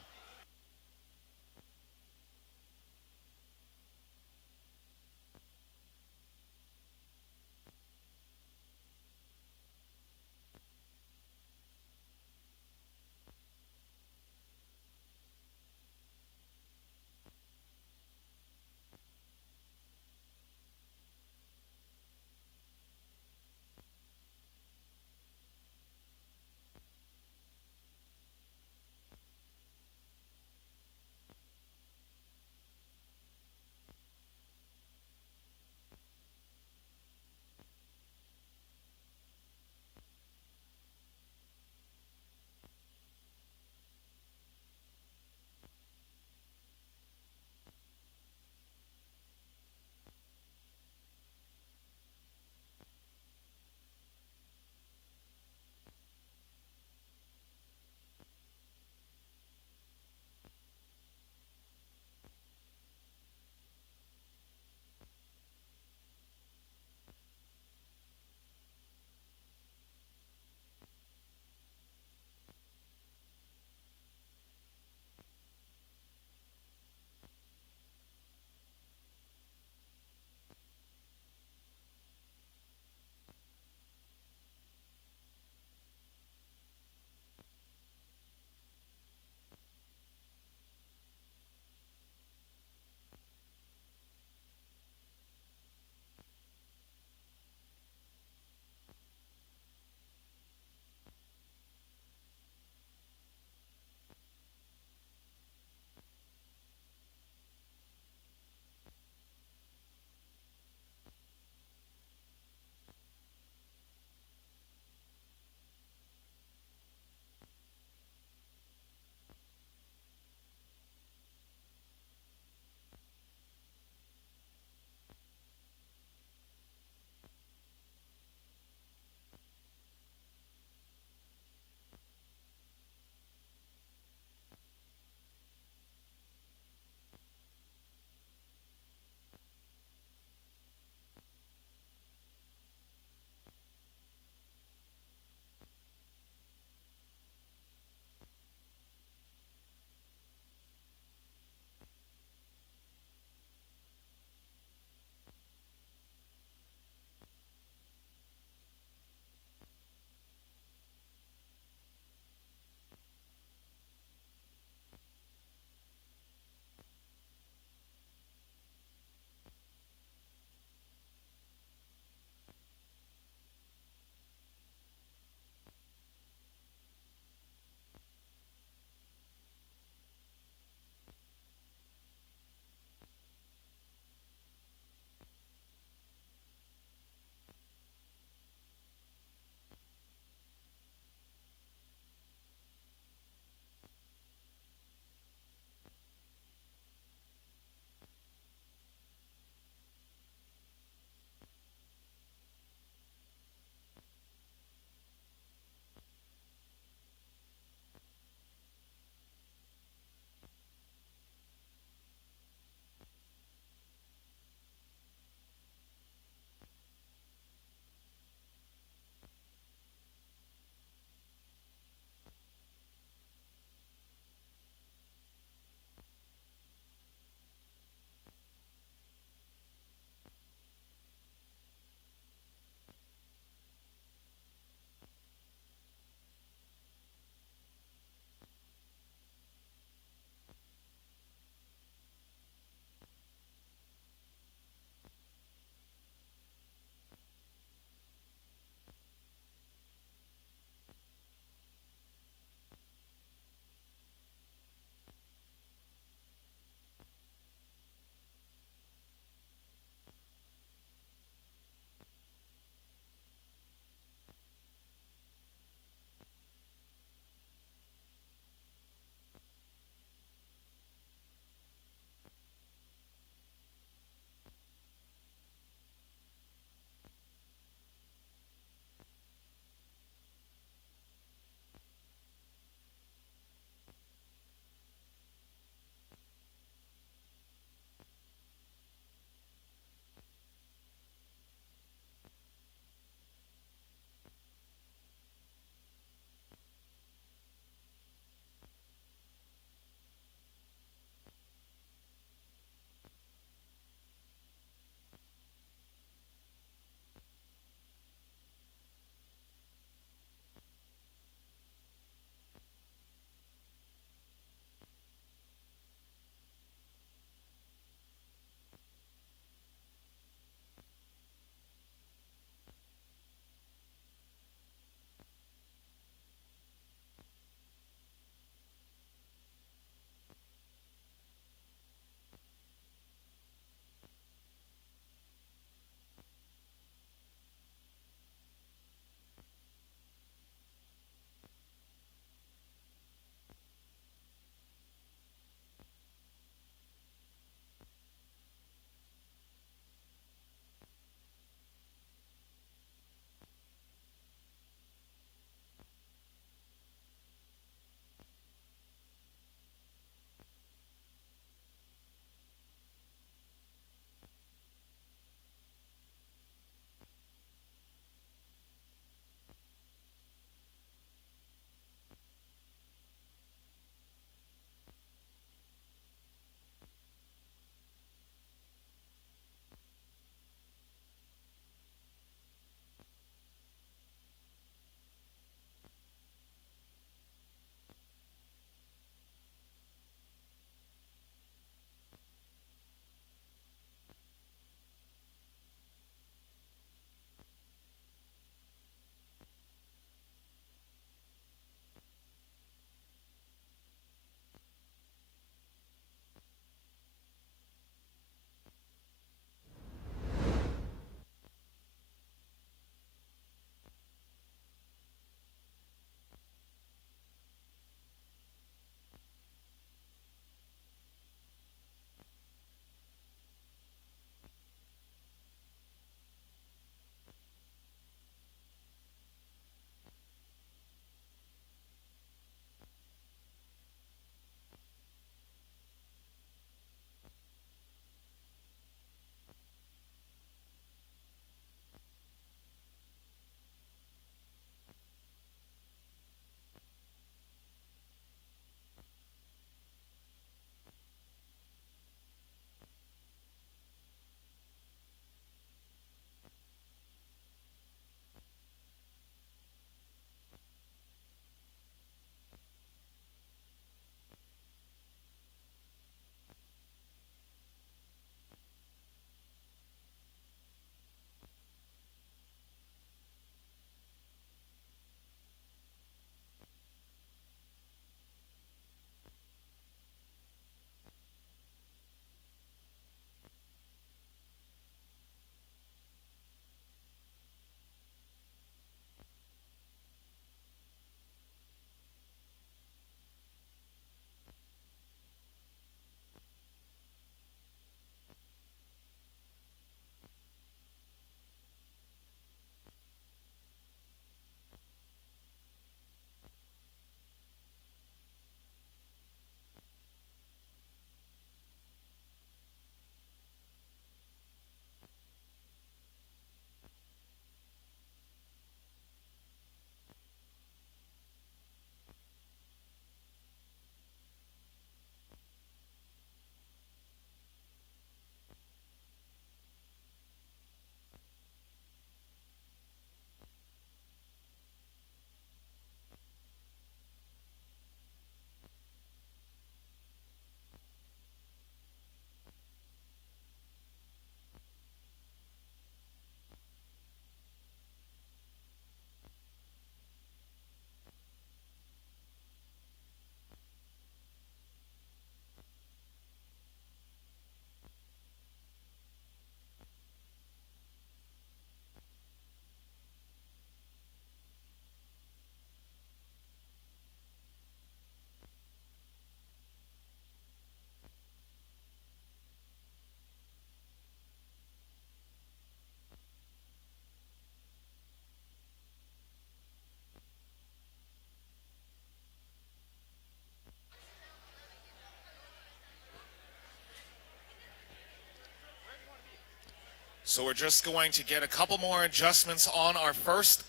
So we're just going to get a couple more adjustments on our first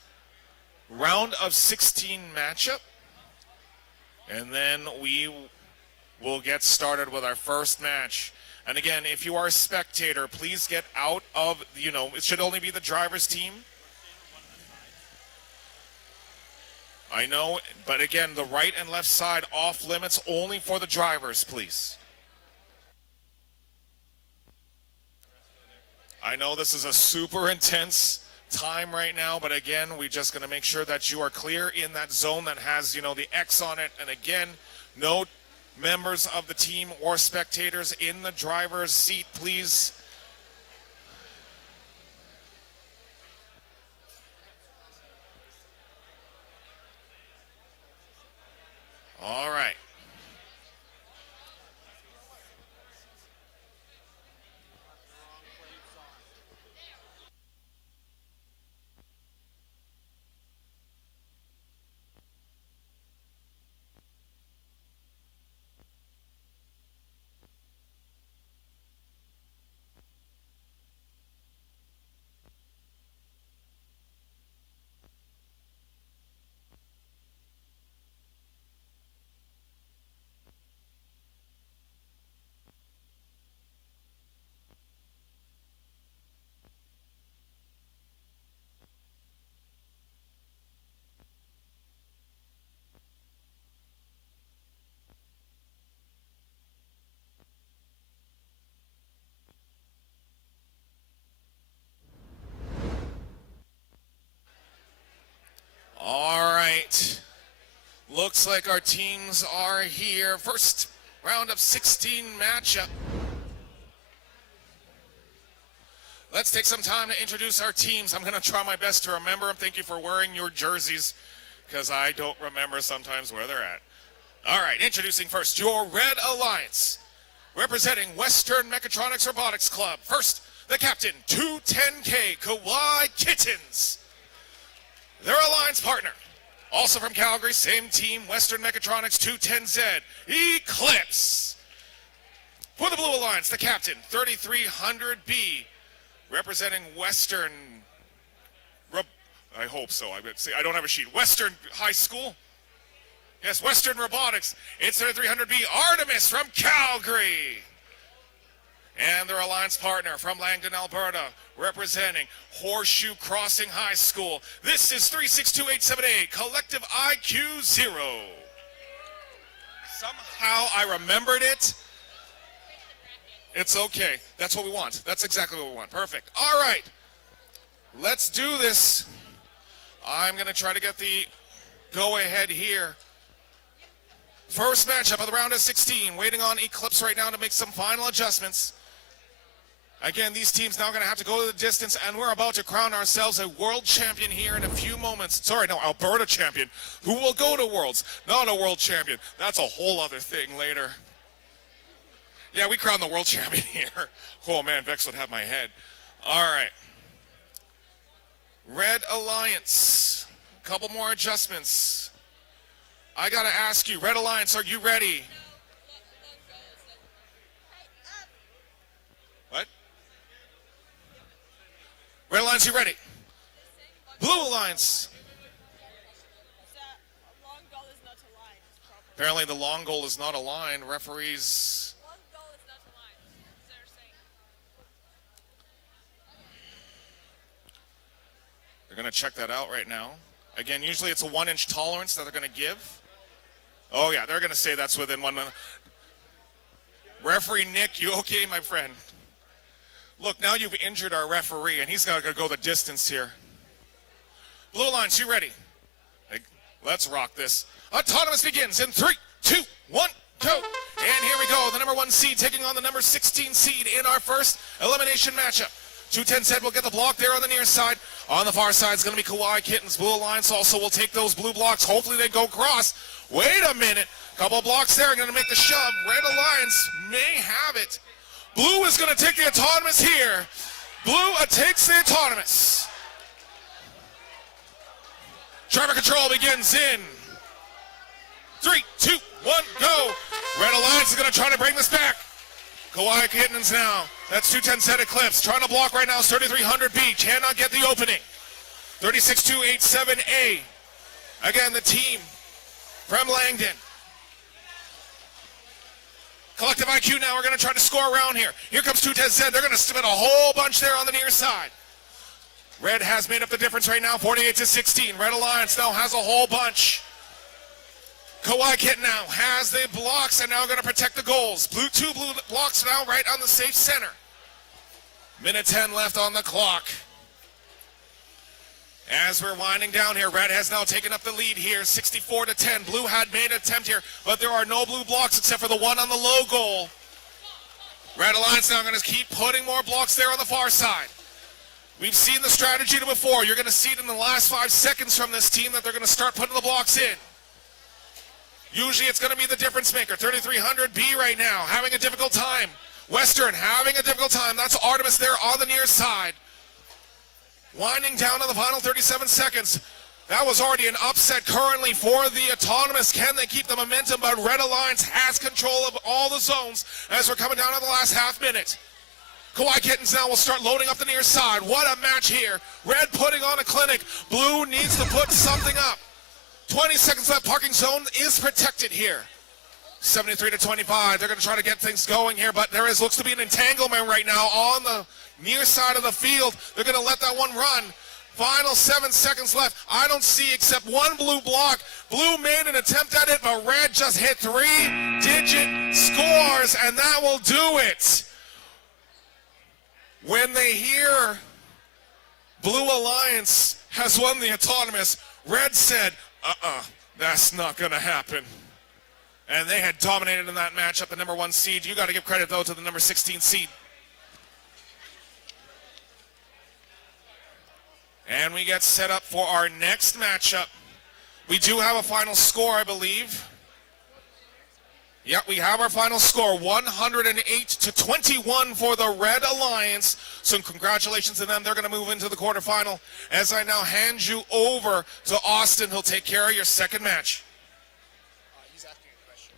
round of 16 matchup. And then we will get started with our first match. And again, if you are a spectator, please get out of, it should only be the driver's team. I know, but again, the right and left side off limits only for the drivers, please. I know this is a super intense time right now, but again, we're just going to make sure that you are clear in that zone that has, the X on it. And again, no members of the team or spectators in the driver's seat, please. All right. All right. Looks like our teams are here. First round of 16 matchup. Let's take some time to introduce our teams. I'm going to try my best to remember them. Thank you for wearing your jerseys, because I don't remember sometimes where they're at. All right, introducing first your Red Alliance, representing Western Mechatronics Robotics Club. First, the captain, 210K Kawaii Kittens. Their alliance partner, also from Calgary, same team, Western Mechatronics 210Z, Eclipse. For the Blue Alliance, the captain, 3300B, representing Western, I hope so, I don't have a sheet, Western High School. Yes, Western Robotics, it's 3300B, Artemis from Calgary. And their alliance partner from Langdon, Alberta, representing Horseshoe Crossing High School. This is 362878, Collective IQ 0. Somehow I remembered it. It's okay. That's what we want. That's exactly what we want. Perfect. All right. Let's do this. I'm going to try to get the go-ahead here. First matchup of the round of 16. Waiting on Eclipse right now to make some final adjustments. Again, these teams now going to have to go the distance, and we're about to crown ourselves a world champion here in a few moments. Sorry, no, Alberta champion, who will go to Worlds, not a world champion. That's a whole other thing later. Yeah, we crown the world champion here. Oh, man, Vex would have my head. All right. Red Alliance, a couple more adjustments. I got to ask you, Red Alliance, are you ready? Red Alliance, you ready? Blue Alliance. Long goal is not aligned. Apparently the long goal is not aligned. Referees. Long goal is not aligned. They're saying. They're going to check that out right now. Again, usually it's a 1-inch tolerance that they're going to give. Oh yeah, they're going to say that's within 1 minute. Referee Nick, you okay, my friend? Look, now you've injured our referee, and he's got to go the distance here. Blue Alliance, you ready? Let's rock this. Autonomous begins in 3, 2, 1, go. And here we go. The number 1 seed taking on the number 16 seed in our first elimination matchup. 210Z will get the block there on the near side. On the far side is going to be Kawaii Kittens. Blue Alliance also will take those blue blocks. Hopefully they go across. Wait a minute. Couple blocks there are going to make the shove. Red Alliance may have it. Blue is going to take the autonomous here. Blue takes the autonomous. Driver control begins in 3, 2, 1, go. Red Alliance is going to try to bring this back. Kawhi Kittens now. That's 210 set Eclipse. Trying to block right now is 3300B. Cannot get the opening. 36287A. Again, the team from Langdon. Collective IQ now. We're going to try to score around here. Here comes 210 set. They're going to spin a whole bunch there on the near side. Red has made up the difference right now, 48-16. Red Alliance now has a whole bunch. Kawhi Kitten now has the blocks and now going to protect the goals. Two blue blocks now right on the safe center. Minute 10 left on the clock. As we're winding down here, Red has now taken up the lead here, 64-10. Blue had made an attempt here, but there are no blue blocks except for the one on the low goal. Red Alliance now going to keep putting more blocks there on the far side. We've seen the strategy before. You're going to see it in the last 5 seconds from this team that they're going to start putting the blocks in. Usually it's going to be the difference maker. 3300B right now, having a difficult time. Western having a difficult time. That's Artemis there on the near side. Winding down to the final 37 seconds. That was already an upset currently for the Autonomous. Can they keep the momentum? But Red Alliance has control of all the zones as we're coming down to the last half minute. Kawhi Kittens now will start loading up the near side. What a match here. Red putting on a clinic. Blue needs to put something up. 20 seconds left. Parking zone is protected here. 73-25. They're going to try to get things going here, but there looks to be an entanglement right now on the near side of the field. They're going to let that one run. Final 7 seconds left. I don't see except one blue block. Blue made an attempt at it, but Red just hit 3-digit scores, and that will do it. When they hear Blue Alliance has won the Autonomous, Red said, that's not going to happen. And they had dominated in that matchup, the number 1 seed. You got to give credit, though, to the number 16 seed. And we get set up for our next matchup. We do have a final score, I believe. Yep, we have our final score, 108-21 for the Red Alliance. So congratulations to them. They're going to move into the quarterfinal. As I now hand you over to Austin, he'll take care of your second match. He's asking a question.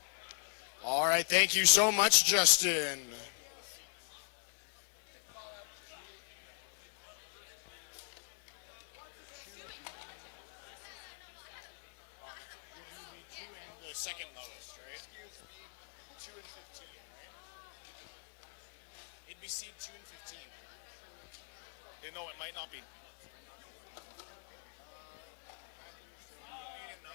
All right, thank you so much, Justin. Second lowest, right? 2 and 15, right? It'd be seed 2 and 15. No, it might not be. 8 and 9?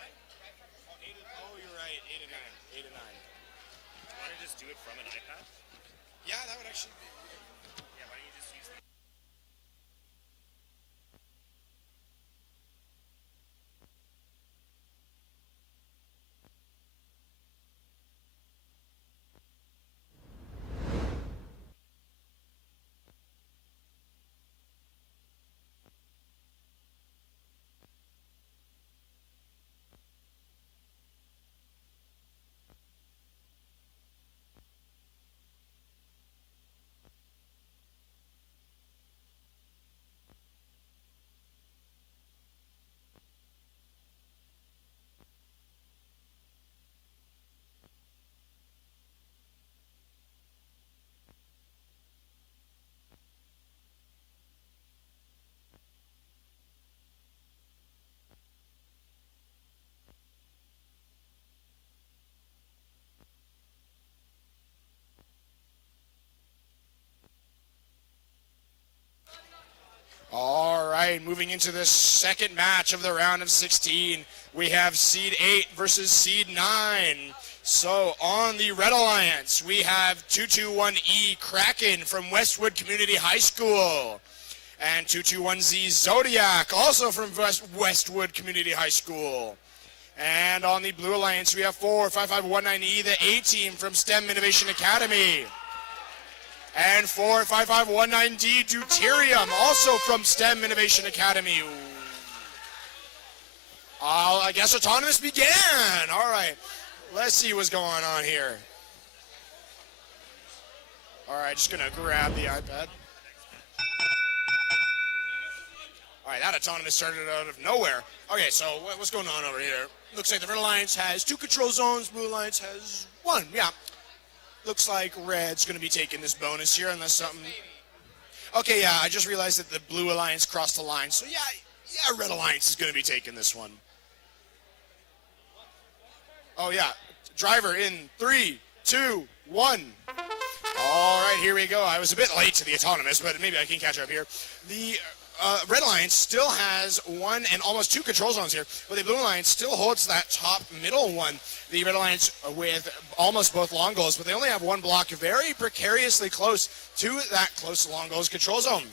Oh, you're right. 8 and 9. 8 and 9. Do you want to just do it from an iPad? Yeah, that would actually be. Yeah, why don't you just use that? All right, moving into the second match of the round of 16, we have Seed 8 versus Seed 9. So on the Red Alliance, we have 221E Kraken from Westwood Community High School and 221Z Zodiac, also from Westwood Community High School. And on the Blue Alliance, we have 45519E, the A-team from STEM Innovation Academy. And 45519D Deuterium, also from STEM Innovation Academy. I guess Autonomous began. All right, let's see what's going on here. All right, just gonna grab the iPad. All right, that Autonomous started out of nowhere. Okay, so what's going on over here? Looks like the Red Alliance has 2 control zones, Blue Alliance has 1, yeah. looks like Red's going to be taking this bonus here unless something... Okay, yeah, I just realized that the Blue Alliance crossed the line. So, yeah, Red Alliance is going to be taking this one. Oh, yeah. Driver in 3, 2, 1. All right, here we go. I was a bit late to the autonomous, but maybe I can catch up here. The Red Alliance still has 1 and almost 2 control zones here, but the Blue Alliance still holds that top middle one. The Red Alliance with almost both long goals, but they only have 1 block very precariously close to that close to long goals control zone.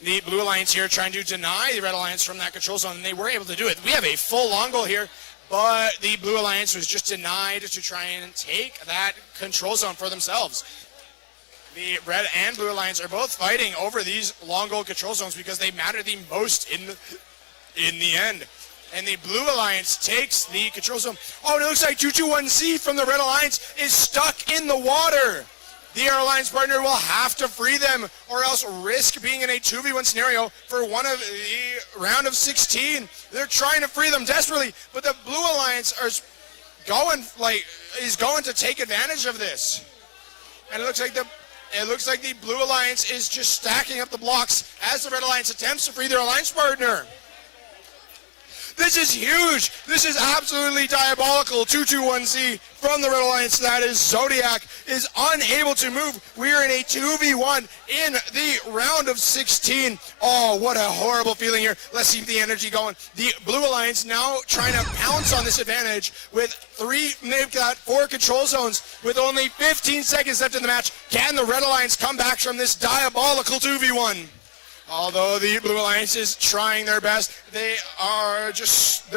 The Blue Alliance here trying to deny the Red Alliance from that control zone, and they were able to do it. We have a full long goal here, but the Blue Alliance was just denied to try and take that control zone for themselves. The Red and Blue Alliance are both fighting over these long goal control zones because they matter the most in the end. And the Blue Alliance takes the control zone. Oh, and it looks like 221C from the Red Alliance is stuck in the water. The Air Alliance partner will have to free them or else risk being in a 2v1 scenario for one of the round of 16. They're trying to free them desperately, but the Blue Alliance is going to take advantage of this. And it looks like the Blue Alliance is just stacking up the blocks as the Red Alliance attempts to free their alliance partner. This is huge. This is absolutely diabolical. 221Z from the Red Alliance. That is Zodiac is unable to move. We are in a 2v1 in the round of 16. Oh, what a horrible feeling here. Let's keep the energy going. The Blue Alliance now trying to pounce on this advantage with they've got 4 control zones with only 15 seconds left in the match. Can the Red Alliance come back from this diabolical 2v1? Although the Blue Alliance is trying their best, the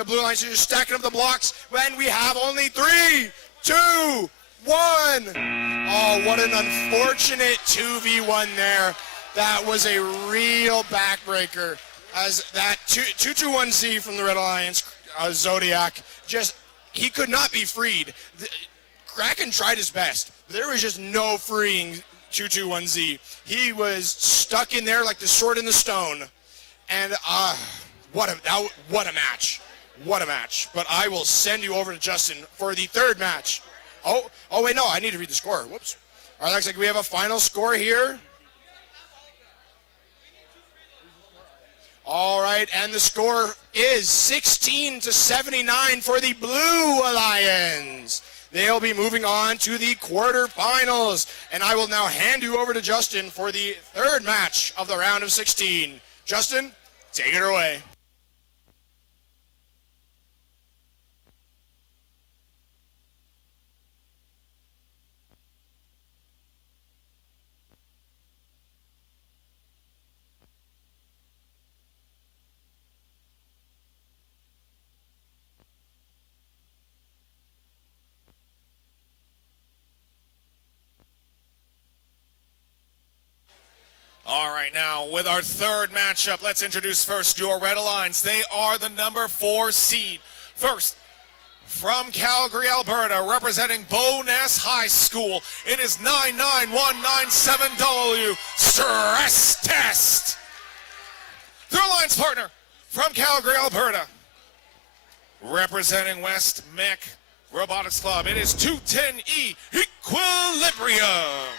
Blue Alliance is just stacking up the blocks when we have only 3, 2, 1. Oh, what an unfortunate 2v1 there. That was a real backbreaker as that 221Z from the Red Alliance, Zodiac, he could not be freed. Kraken tried his best. There was just no freeing 221Z. He was stuck in there like the sword in the stone. And what a match. What a match. But I will send you over to Justin for the 3rd match. Oh wait, no, I need to read the score. Whoops. All right, looks like we have a final score here. All right, and the score is 16-79 for the Blue Alliance. They'll be moving on to the quarterfinals. And I will now hand you over to Justin for the 3rd match of the round of 16. Justin, take it away. All right, now with our 3rd matchup, let's introduce first your Red Alliance. They are the number 4 seed. First, from Calgary, Alberta, representing Bowness High School, it is 99197W Stress Test. Their alliance partner from Calgary, Alberta, representing West Mech Robotics Club, it is 210E Equilibrium.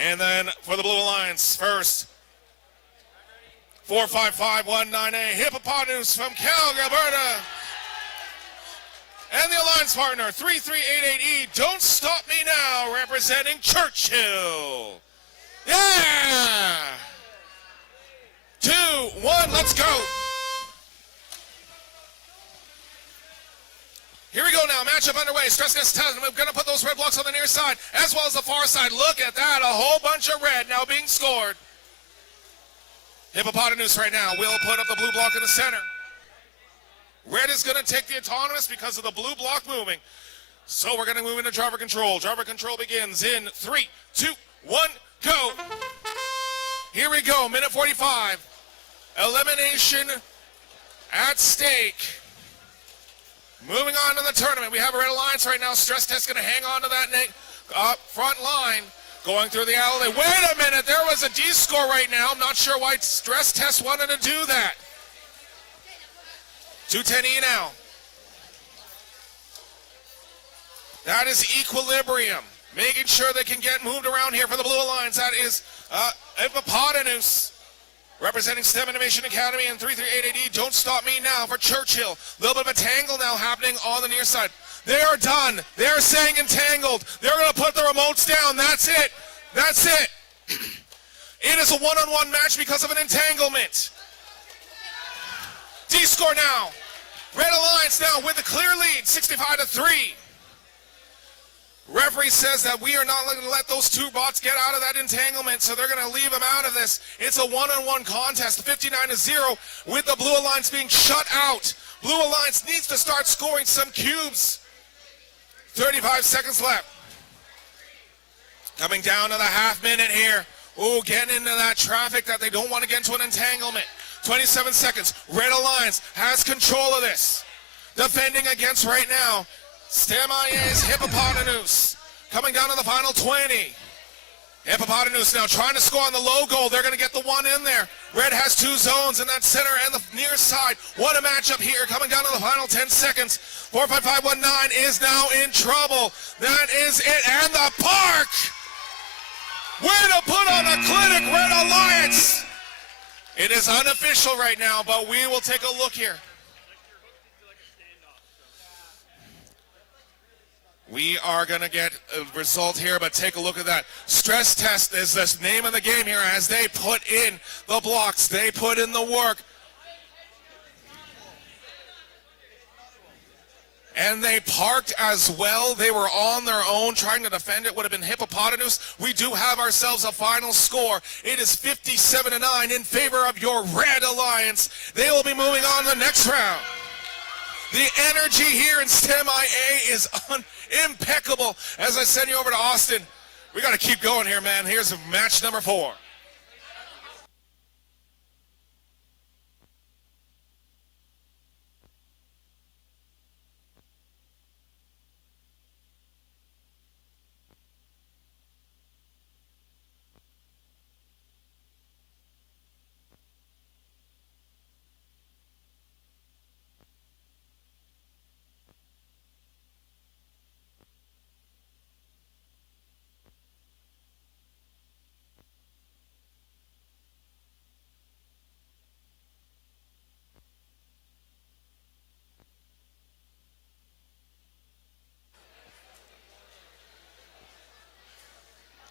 And then for the Blue Alliance, first, 45519A Hippopotamus from Calgary, Alberta. And the alliance partner, 3388E Don't Stop Me Now, representing Churchill. Yeah! 2, 1, let's go. Here we go now, matchup underway, stress test test. We're going to put those red blocks on the near side as well as the far side. Look at that, a whole bunch of red now being scored. Hippopotamus right now will put up the blue block in the center. Red is going to take the autonomous because of the blue block moving. So we're going to move into driver control. Driver control begins in 3, 2, 1, go. Here we go, minute 45. Elimination at stake. Moving on to the tournament, we have a Red Alliance right now. Stress test going to hang on to that front line. Going through the alley. Wait a minute, there was a D-score right now. I'm not sure why Stress Test wanted to do that. 210E now. That is equilibrium. Making sure they can get moved around here for the Blue Alliance. That is Hippopotamus. Representing STEM Innovation Academy and 338AD. Don't Stop Me Now for Churchill. A little bit of a tangle now happening on the near side. They are done. They are saying entangled. They're going to put the remotes down. That's it. That's it. It is a one-on-one match because of an entanglement. D-score now. Red Alliance now with the clear lead, 65-3. Referee says that we are not going to let those two bots get out of that entanglement, so they're going to leave them out of this. It's a one-on-one contest, 59-0, with the Blue Alliance being shut out. Blue Alliance needs to start scoring some cubes. 35 seconds left. Coming down to the half minute here. Ooh, getting into that traffic that they don't want to get into an entanglement. 27 seconds. Red Alliance has control of this. Defending against right now. STEMIA's Hippopotamus. Coming down to the final 20. Hippopotamus now trying to score on the low goal. They're going to get the one in there. Red has two zones in that center and the near side. What a matchup here. Coming down to the final 10 seconds. 45519 is now in trouble. That is it. And the park. Way to put on a clinic, Red Alliance. It is unofficial right now, but we will take a look here. We are going to get a result here, but take a look at that. Stress test is the name of the game here as they put in the blocks. They put in the work. And they parked as well. They were on their own trying to defend. It would have been Hippopotamus. We do have ourselves a final score. It is 57-9 in favor of your Red Alliance. They will be moving on to the next round. The energy here in STEMIA is impeccable. As I send you over to Austin, we got to keep going here, man. Here's match number 4.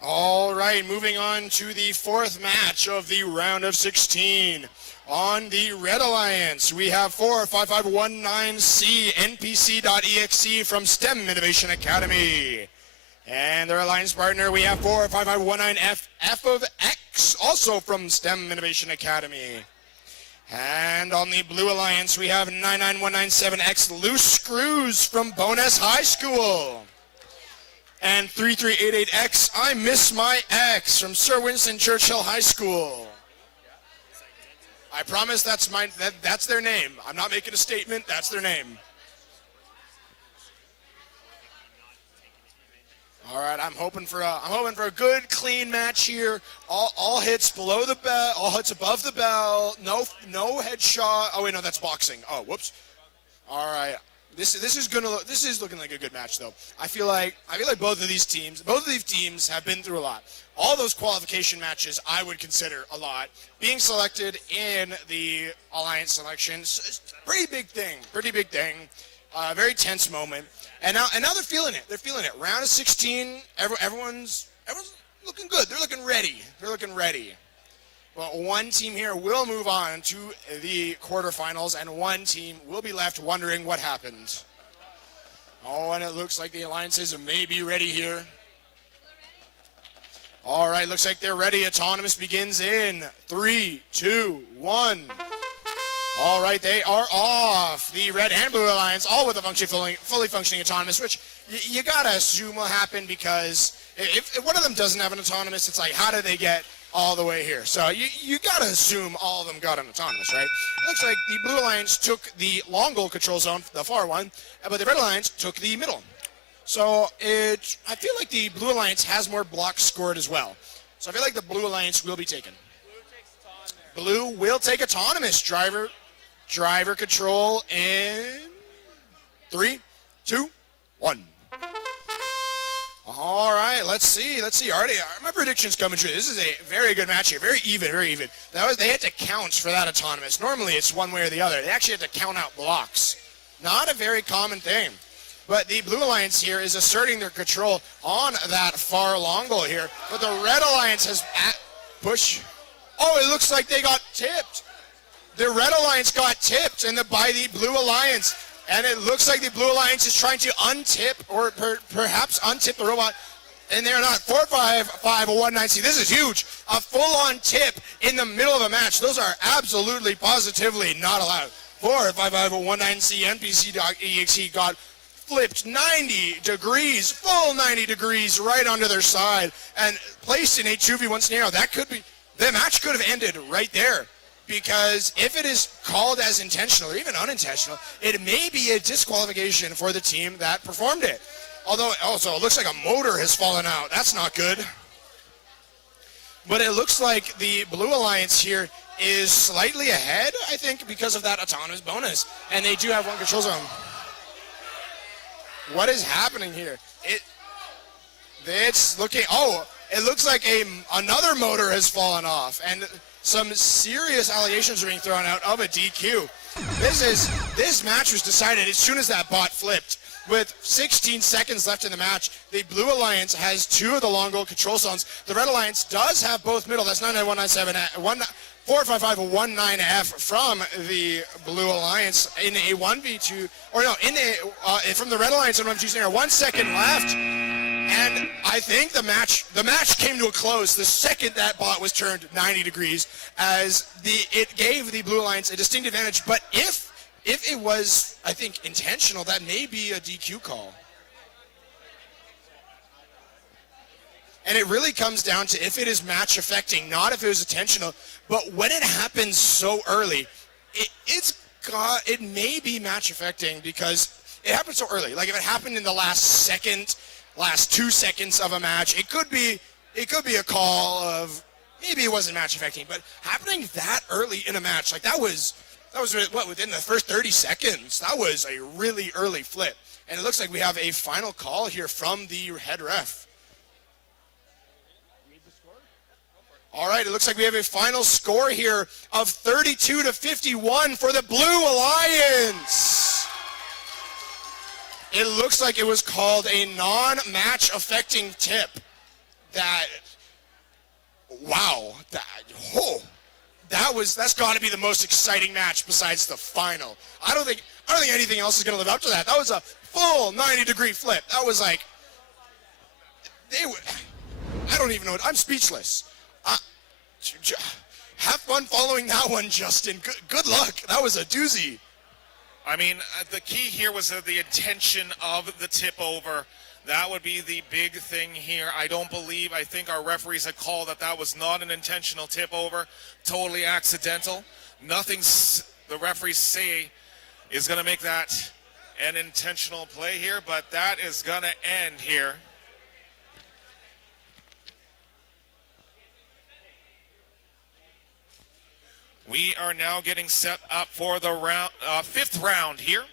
All right, moving on to the fourth match of the round of 16. On the Red Alliance, we have 45519C NPC.exe from STEM Innovation Academy. And their alliance partner, we have 45519F F of X, also from STEM Innovation Academy. And on the Blue Alliance, we have 99197X Loose Screws from Bonus High School. And 3388X, I Miss My Ex from Sir Winston Churchill High School. I promise that's their name. I'm not making a statement, that's their name. All right, I'm hoping for a good, clean match here. All hits below the belt, all hits above the belt. No headshot. Oh wait, no, that's boxing. Oh, whoops. All right. This is looking like a good match though. I feel like both of these teams have been through a lot. All those qualification matches I would consider a lot. Being selected in the alliance selections, pretty big thing. Very tense moment. And now they're feeling it. They're feeling it. Round of 16, everyone's looking good. They're looking ready. Well, one team here will move on to the quarterfinals, and one team will be left wondering what happened. Oh, and it looks like the alliances may be ready here. All right, looks like they're ready. Autonomous begins in 3, 2, 1. All right, they are off. The Red and Blue Alliance, all with a fully functioning Autonomous, which you gotta assume will happen because if one of them doesn't have an Autonomous, it's like, how did they get all the way here? So you gotta assume all of them got an Autonomous, right? It looks like the Blue Alliance took the long goal control zone, the far one, but the Red Alliance took the middle. So I feel like the Blue Alliance has more blocks scored as well. So I feel like the Blue Alliance will be taken. Blue will take Autonomous. Driver control in 3, 2, 1. see. Already, my prediction's coming true. This is a very good match here. Very even, very even. They had to count for that autonomous. Normally, it's one way or the other. They actually had to count out blocks. Not a very common thing. But the Blue Alliance here is asserting their control on that far long goal here. But the Red Alliance has push. Oh, it looks like they got tipped. The Red Alliance got tipped by the Blue Alliance. And it looks like the Blue Alliance is trying to untip or perhaps untip the robot. And they're not. 45519C. This is huge. A full-on tip in the middle of a match. Those are absolutely, positively not allowed. 45519C NPC.exe got flipped 90 degrees, full 90 degrees right onto their side and placed in a 2v1 scenario. The match could have ended right there, because if it is called as intentional or even unintentional, it may be a disqualification for the team that performed it. Although also it looks like a motor has fallen out. That's not good. But it looks like the Blue Alliance here is slightly ahead, I think, because of that autonomous bonus. And they do have one control zone. What is happening here? It's looking, it looks like another motor has fallen off, and some serious allegations are being thrown out of a DQ. This match was decided as soon as that bot flipped. With 16 seconds left in the match, the Blue Alliance has 2 of the long goal control zones. The Red Alliance does have both middle. That's 45519F from the Blue Alliance in a 1v2, from the Red Alliance in 1v2 scenario. 1 second left, and I think the match came to a close the second that bot was turned 90 degrees, as it gave the Blue Alliance a distinct advantage. But if it was, I think, intentional, that may be a DQ call. And it really comes down to if it is match affecting, not if it was intentional. But when it happens so early, it may be match affecting because it happened so early. Like if it happened in the last 2 seconds of a match, it could be a call of maybe it wasn't match affecting. But happening that early in a match, like that was within the first 30 seconds. That was a really early flip. And it looks like we have a final call here from the head ref. All right, it looks like we have a final score here of 32-51 for the Blue Alliance. It looks like it was called a non-match affecting tip. That's got to be the most exciting match besides the final. I don't think anything else is going to live up to that. That was a full 90-degree flip. That was like, I don't even know. I'm speechless. Have fun following that one, Justin. Good luck. That was a doozy. I mean, the key here was the intention of the tip over. That would be the big thing here. I think our referees had called that was not an intentional tip over, totally accidental. Nothing the referees say is going to make that an intentional play here, but that is going to end here. We are now getting set up for the fifth round here.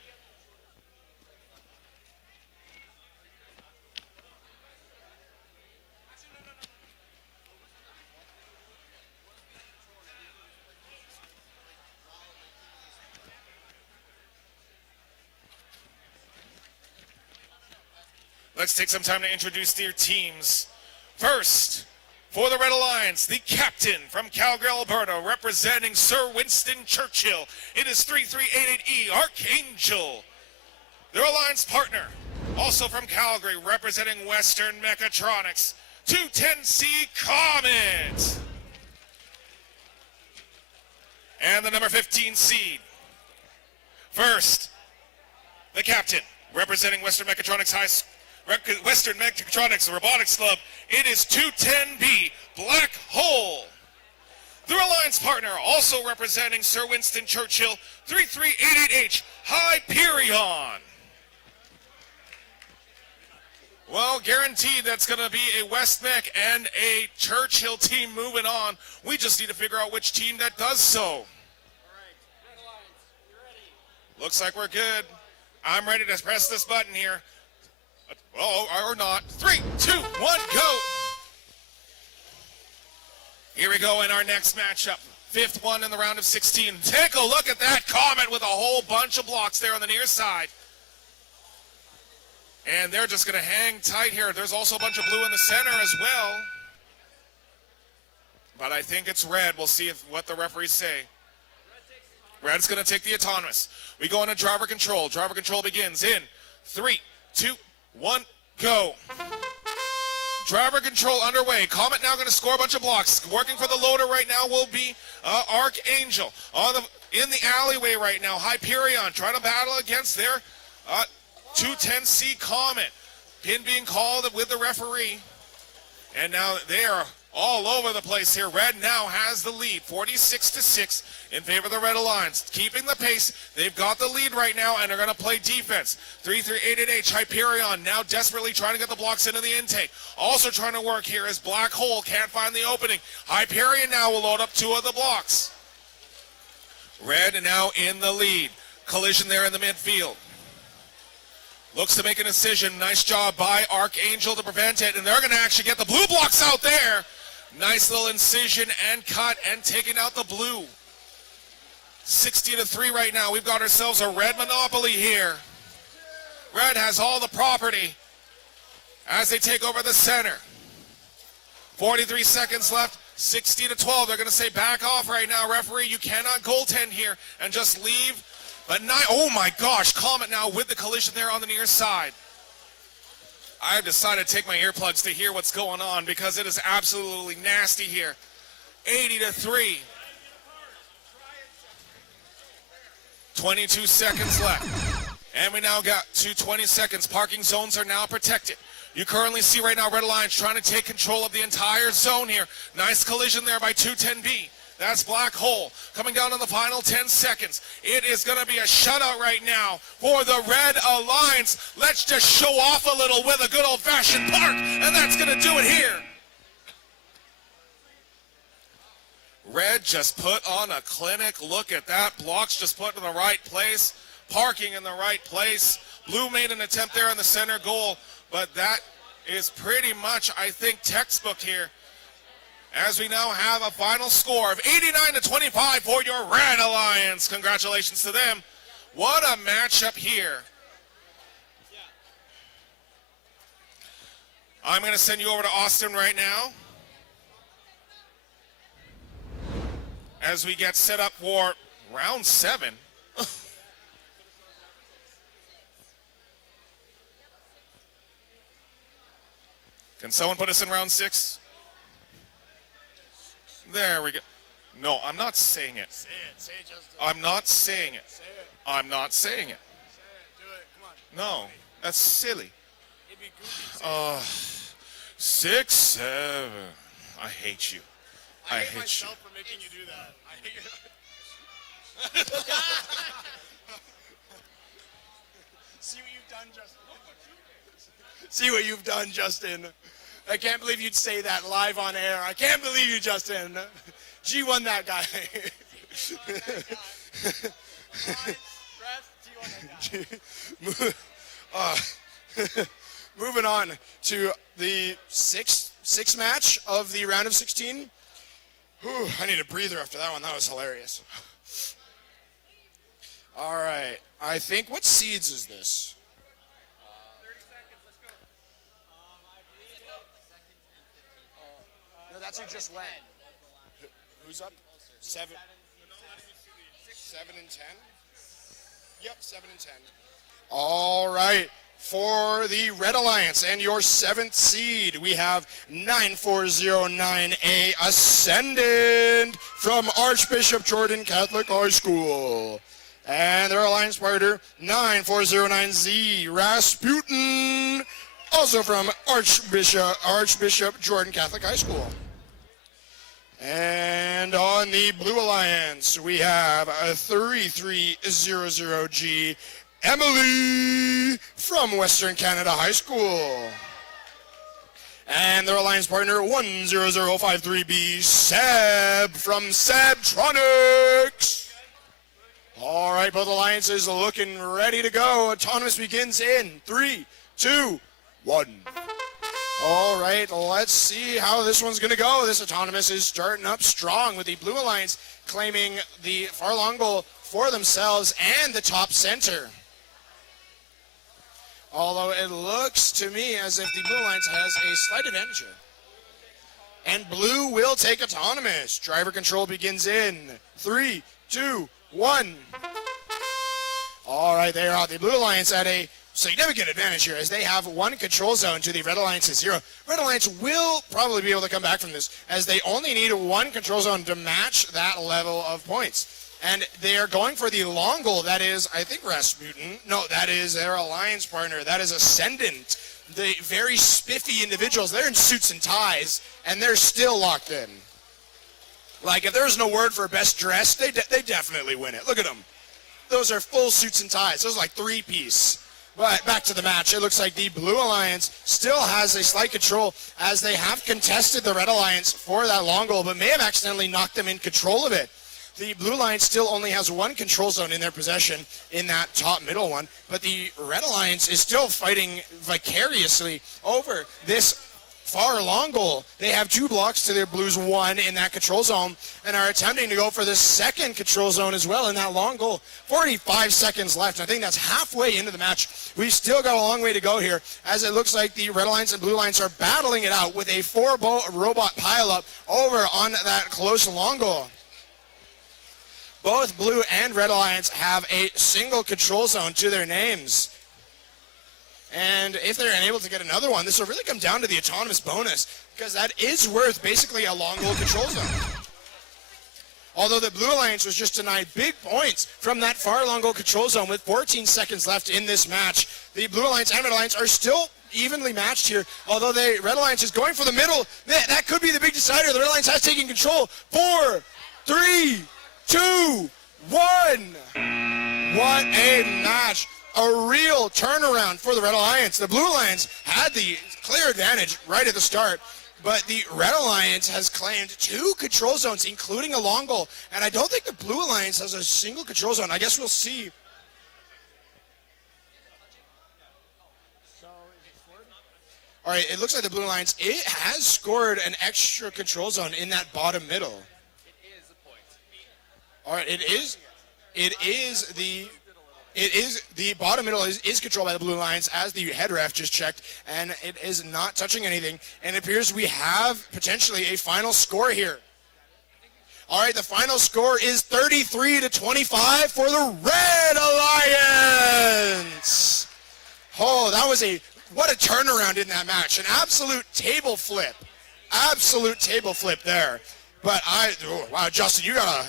Let's take some time to introduce their teams. First, for the Red Alliance, the captain from Calgary, Alberta, representing Sir Winston Churchill. It is 3388E Archangel. Their alliance partner, also from Calgary, representing Western Mechatronics, 210C Comet. And the number 15 seed. First, the captain, representing Western Mechatronics Robotics Club. It is 210B Black Hole. Their alliance partner, also representing Sir Winston Churchill, 3388H Hyperion. Well, guaranteed that's going to be a West Mech and a Churchill team moving on. We just need to figure out which team that does so. All right, Red Alliance, you ready? Looks like we're good. I'm ready to press this button here. Well, or not. 3, 2, 1, go! Here we go in our next matchup. 5th one in the round of 16. Take a look at that Comet with a whole bunch of blocks there on the near side. And they're just going to hang tight here. There's also a bunch of blue in the center as well. But I think it's red. We'll see what the referees say. Red's going to take the autonomous. We go into driver control. Driver control begins in 3, 2, 1, go. Driver control underway. Comet now going to score a bunch of blocks. Working for the loader right now will be Archangel. In the alleyway right now, Hyperion trying to battle against their 210C Comet. Pin being called with the referee. And now they are all over the place here. Red now has the lead, 46-6 in favor of the Red Alliance. Keeping the pace, they've got the lead right now, and they're going to play defense. 3-3-8-8-H, Hyperion now desperately trying to get the blocks into the intake. Also trying to work here is Black Hole, can't find the opening. Hyperion now will load up 2 of the blocks. Red now in the lead. Collision there in the midfield. Looks to make a decision. Nice job by Archangel to prevent it, and they're going to actually get the blue blocks out there. Nice little incision and cut and taking out the blue. 60-3 right now. We've got ourselves a red monopoly here. Red has all the property as they take over the center. 43 seconds left. 60-12. They're going to say back off right now, referee. You cannot goaltend here and just leave. But oh my gosh, Comet now with the collision there on the near side. I've decided to take my earplugs to hear what's going on because it is absolutely nasty here. 80-3. 22 seconds left. And we now got to 20 seconds. Parking zones are now protected. You currently see right now Red Alliance trying to take control of the entire zone here. Nice collision there by 210B. That's Black Hole coming down in the final 10 seconds. It is going to be a shutout right now for the Red Alliance. Let's just show off a little with a good old-fashioned park, and that's going to do it here. Red just put on a clinic. Look at that. Blocks just put in the right place. Parking in the right place. Blue made an attempt there on the center goal, but that is pretty much, I think, textbook here. As we now have a final score of 89-25 for your Red Alliance. Congratulations to them. What a matchup here. I'm going to send you over to Austin right now as we get set up for round 7. Can someone put us in round 6? There we go. No, I'm not saying it. Say it. Say it, Justin. I'm not saying it. Say it. I'm not saying it. Say it. Do it. Come on. No, that's silly. It'd be goofy. Say 6, 7. I hate you. I hate you. myself for making you do that. I hate it. See what you've done, Justin. See what you've done, Justin. I can't believe you'd say that live on air. I can't believe you, Justin. G1 that guy. Moving on to the sixth match of the round of 16. Whew, I need a breather after that one. That was hilarious. All right. I think, what seeds is this? 30 seconds, let's go. No, that's who just went. Who's up? 7. 7 and 10? Yep, 7 and 10. All right. For the Red Alliance and your 7th seed, we have 9409A Ascendant from Archbishop Jordan Catholic High School. And their alliance partner, 9409Z Rasputin, also from Archbishop Jordan Catholic High School. And on the Blue Alliance, we have a 3300G Emily from Western Canada High School. And their alliance partner, 10053B Seb from Sebtronics. All right, both alliances looking ready to go. Autonomous begins in 3, 2, 1. All right, let's see how this one's going to go. This autonomous is starting up strong with the Blue Alliance claiming the far long goal for themselves and the top center. Although it looks to me as if the Blue Alliance has a slight advantage here. And Blue will take autonomous. Driver control begins in 3, 2, 1. All right, they are out. The Blue Alliance at a significant advantage here as they have one control zone to the Red Alliance's 0. Red Alliance will probably be able to come back from this as they only need one control zone to match that level of points. And they are going for the long goal. That is, I think, Rasputin. No, that is their alliance partner. That is Ascendant. The very spiffy individuals. They're in suits and ties, and they're still locked in. Like, if there's no word for best dressed, they definitely win it. Look at them. Those are full suits and ties. Those are like three-piece. But back to the match. It looks like the Blue Alliance still has a slight control as they have contested the Red Alliance for that long goal, but may have accidentally knocked them in control of it. The Blue Alliance still only has one control zone in their possession in that top middle one, but the Red Alliance is still fighting vicariously over this far long goal. They have 2 blocks to their Blues 1 in that control zone and are attempting to go for the second control zone as well in that long goal. 45 seconds left. I think that's halfway into the match. We've still got a long way to go here as it looks like the Red Alliance and Blue Alliance are battling it out with a 4-robot pileup over on that close long goal. Both Blue and Red Alliance have a single control zone to their names. And if they're unable to get another one, this will really come down to the autonomous bonus because that is worth basically a long goal control zone. Although the Blue Alliance was just denied big points from that far long goal control zone with 14 seconds left in this match. The Blue Alliance and Red Alliance are still evenly matched here, although the Red Alliance is going for the middle. That could be the big decider. The Red Alliance has taken control. 4, 3, 2, 1. What a match. A real turnaround for the Red Alliance. The Blue Alliance had the clear advantage right at the start, but the Red Alliance has claimed 2 control zones, including a long goal, and I don't think the Blue Alliance has a single control zone. I guess we'll see. All right, it looks like the Blue Alliance, it has scored an extra control zone in that bottom middle. All right, it is the bottom middle is controlled by the Blue Alliance as the head ref just checked, and it is not touching anything. And it appears we have potentially a final score here. All right, the final score is 33-25 for the Red Alliance. Oh, what a turnaround in that match. An absolute table flip. Absolute table flip there. But wow, Justin, you got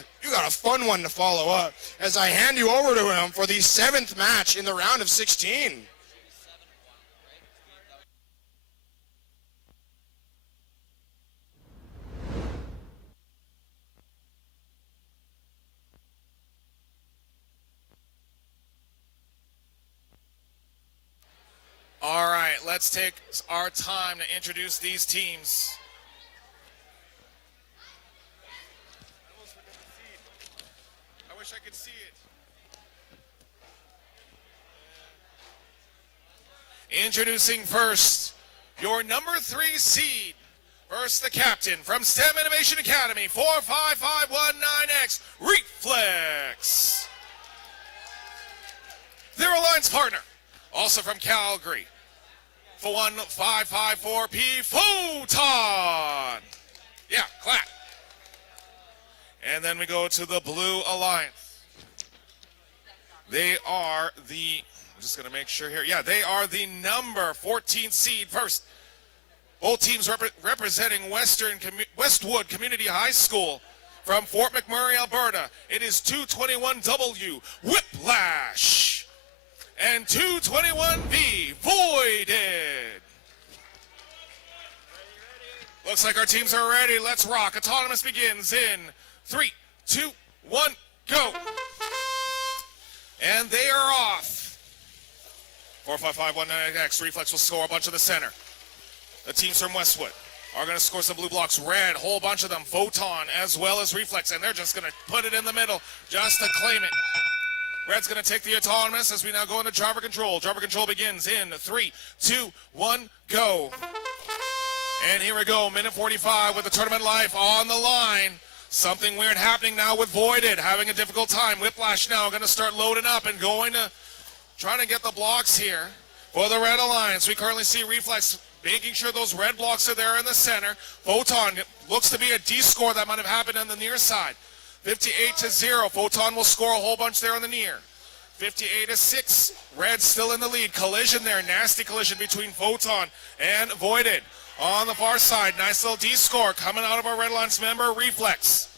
a fun one to follow up as I hand you over to him for the 7th match in the round of 16. All right, let's take our time to introduce these teams. I wish I could see it. Introducing first, your number 3 seed. First, the captain from STEM Innovation Academy, 45519X, Reflex. Their alliance partner, also from Calgary, for 1554P, Photon. Yeah, clap. And then we go to the Blue Alliance. They are the, I'm just going to make sure here. Yeah, they are the number 14 seed first. Both teams representing Westwood Community High School from Fort McMurray, Alberta. It is 221W, Whiplash. And 221V, Voided. Looks like our teams are ready. Let's rock. Autonomous begins in 3, 2, 1, go. And they are off. 45519X, Reflex will score a bunch in the center. The teams from Westwood are going to score some blue blocks. Red, whole bunch of them. Photon as well as Reflex, and they're just going to put it in the middle just to claim it. Red's going to take the autonomous as we now go into driver control. Driver control begins in 3, 2, 1, go. And here we go, minute 45 with the tournament life on the line. Something weird happening now with Voided, having a difficult time. Whiplash now going to start loading up and going to trying to get the blocks here for the Red Alliance. We currently see Reflex making sure those red blocks are there in the center. Photon looks to be a D score that might have happened on the near side. 58-0. Photon will score a whole bunch there on the near. 58-6. Red still in the lead. Collision there. Nasty collision between Photon and Voided. On the far side, nice little D score coming out of our Red Alliance member, Reflex.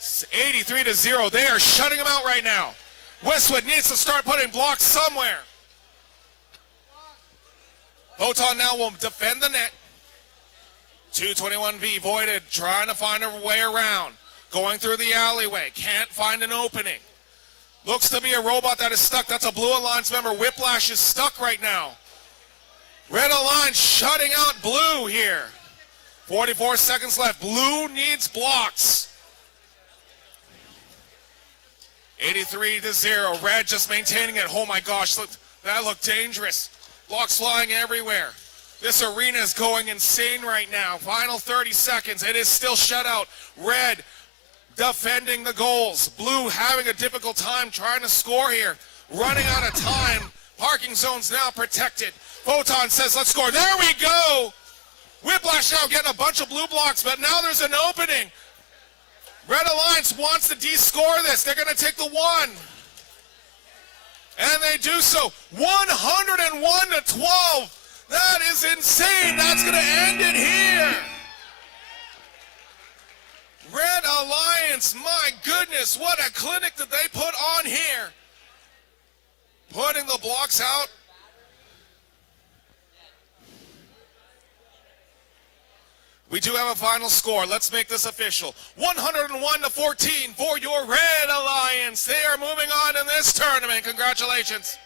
83-0. They are shutting them out right now. Westwood needs to start putting blocks somewhere. Photon now will defend the net. 221V Voided trying to find a way around. Going through the alleyway. Can't find an opening. Looks to be a robot that is stuck. That's a Blue Alliance member. Whiplash is stuck right now. Red Alliance shutting out Blue here. 44 seconds left. Blue needs blocks. 83-0. Red just maintaining it. Oh my gosh, look, that looked dangerous. Blocks flying everywhere. This arena is going insane right now. Final 30 seconds. It is still shut out. Red defending the goals. Blue having a difficult time trying to score here. Running out of time. Parking zone's now protected. Photon says, let's score. There we go. Whiplash now getting a bunch of blue blocks, but now there's an opening. Red Alliance wants to de-score this. They're going to take the one. And they do so. 101-12. That is insane. That's going to end it here. Red Alliance, my goodness, what a clinic that they put on here. Putting the blocks out. We do have a final score. Let's make this official. 101-14 for your Red Alliance. They are moving on in this tournament. Congratulations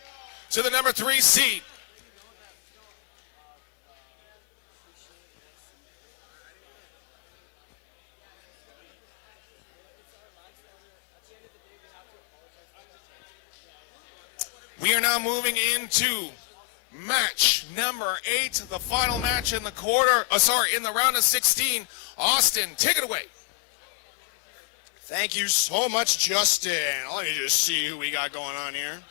to the number 3 seed. We are now moving into match number 8, the final match in the in the round of 16. Austin, take it away. Thank you so much, Justin. Let me just see who we got going on here.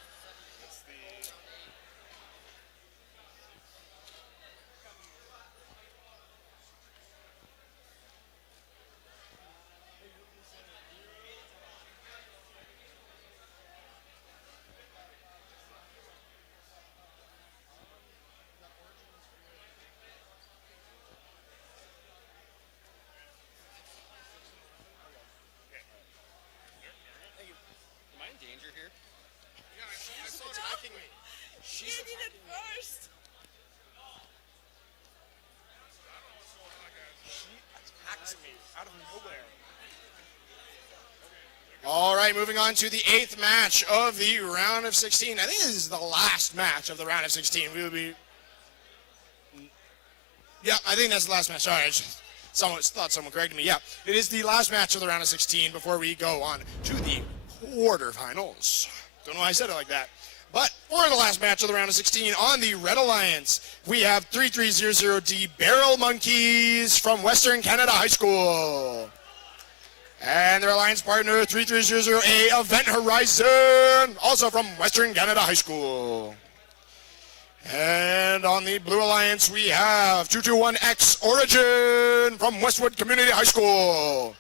She did it first. She attacked me out of nowhere. All right, moving on to the 8th match of the round of 16. I think this is the last match of the round of 16. We will be... Yeah, I think that's the last match. All right, thought someone corrected me. Yeah, it is the last match of the round of 16 before we go on to the quarterfinals. Don't know why I said it like that. But for the last match of the round of 16 on the Red Alliance, we have 3300D Barrel Monkeys from Western Canada High School. And their alliance partner, 3300A Event Horizon, also from Western Canada High School. And on the Blue Alliance, we have 221X Origin from Westwood Community High School.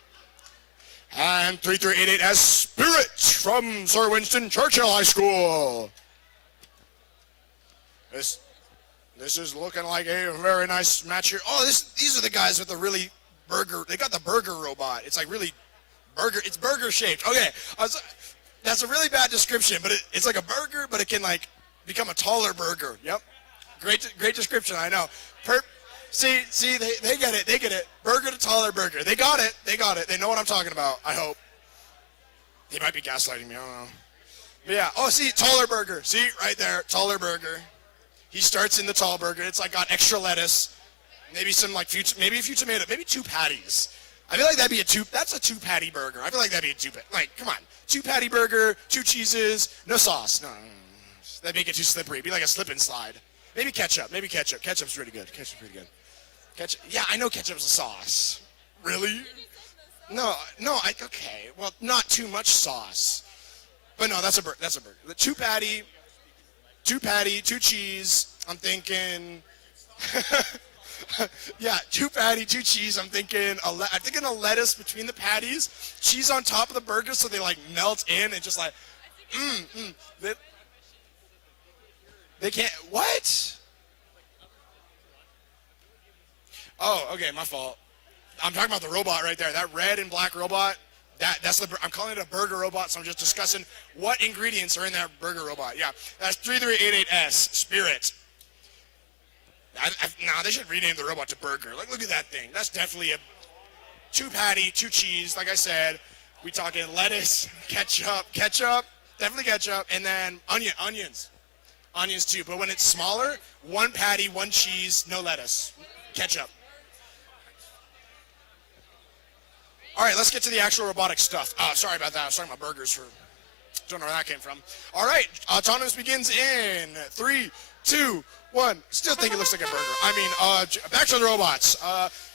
And 3388S Spirit from Sir Winston Churchill High School. This is looking like a very nice match here. Oh, these are the guys with the really burger. They got the burger robot. It's like really burger. It's burger shaped. Okay, that's a really bad description, but it's like a burger, but it can like become a taller burger. Yep, great description. I know. See, they get it. They get it. Burger to taller burger. They got it. They know what I'm talking about. I hope. They might be gaslighting me. I don't know. But yeah. Oh, see, taller burger. See, right there, taller burger. He starts in the tall burger. It's like got extra lettuce, maybe some like maybe a few tomatoes, maybe 2 patties. I feel like that's a 2 patty burger. I feel like that'd be a 2 like come on, 2 patty burger, 2 cheeses, no sauce. No, that'd make it too slippery. It'd be like a slip and slide. Maybe ketchup. Ketchup's pretty good. Ketchup. Yeah, I know ketchup's a sauce. Really? No, okay. Well, not too much sauce. But no, that's a burger. The two patty, two cheese. I'm thinking, yeah, two patty, two cheese. I'm thinking a lettuce between the patties, cheese on top of the burger, so they like melt in and just like, They can't. What? Oh, okay, my fault. I'm talking about the robot right there. That red and black robot. I'm calling it a burger robot, so I'm just discussing what ingredients are in that burger robot. Yeah, that's 3388S Spirit. Nah, they should rename the robot to Burger. Like, look at that thing. That's definitely a two patty, two cheese. Like I said, we talking lettuce, ketchup, definitely ketchup, and then onions too. But when it's smaller, one patty, one cheese, no lettuce, ketchup. All right, let's get to the actual robotic stuff. Oh, sorry about that. I was talking about burgers don't know where that came from. All right, autonomous begins in 3, 2, 1. Still think it looks like a burger. Back to the robots.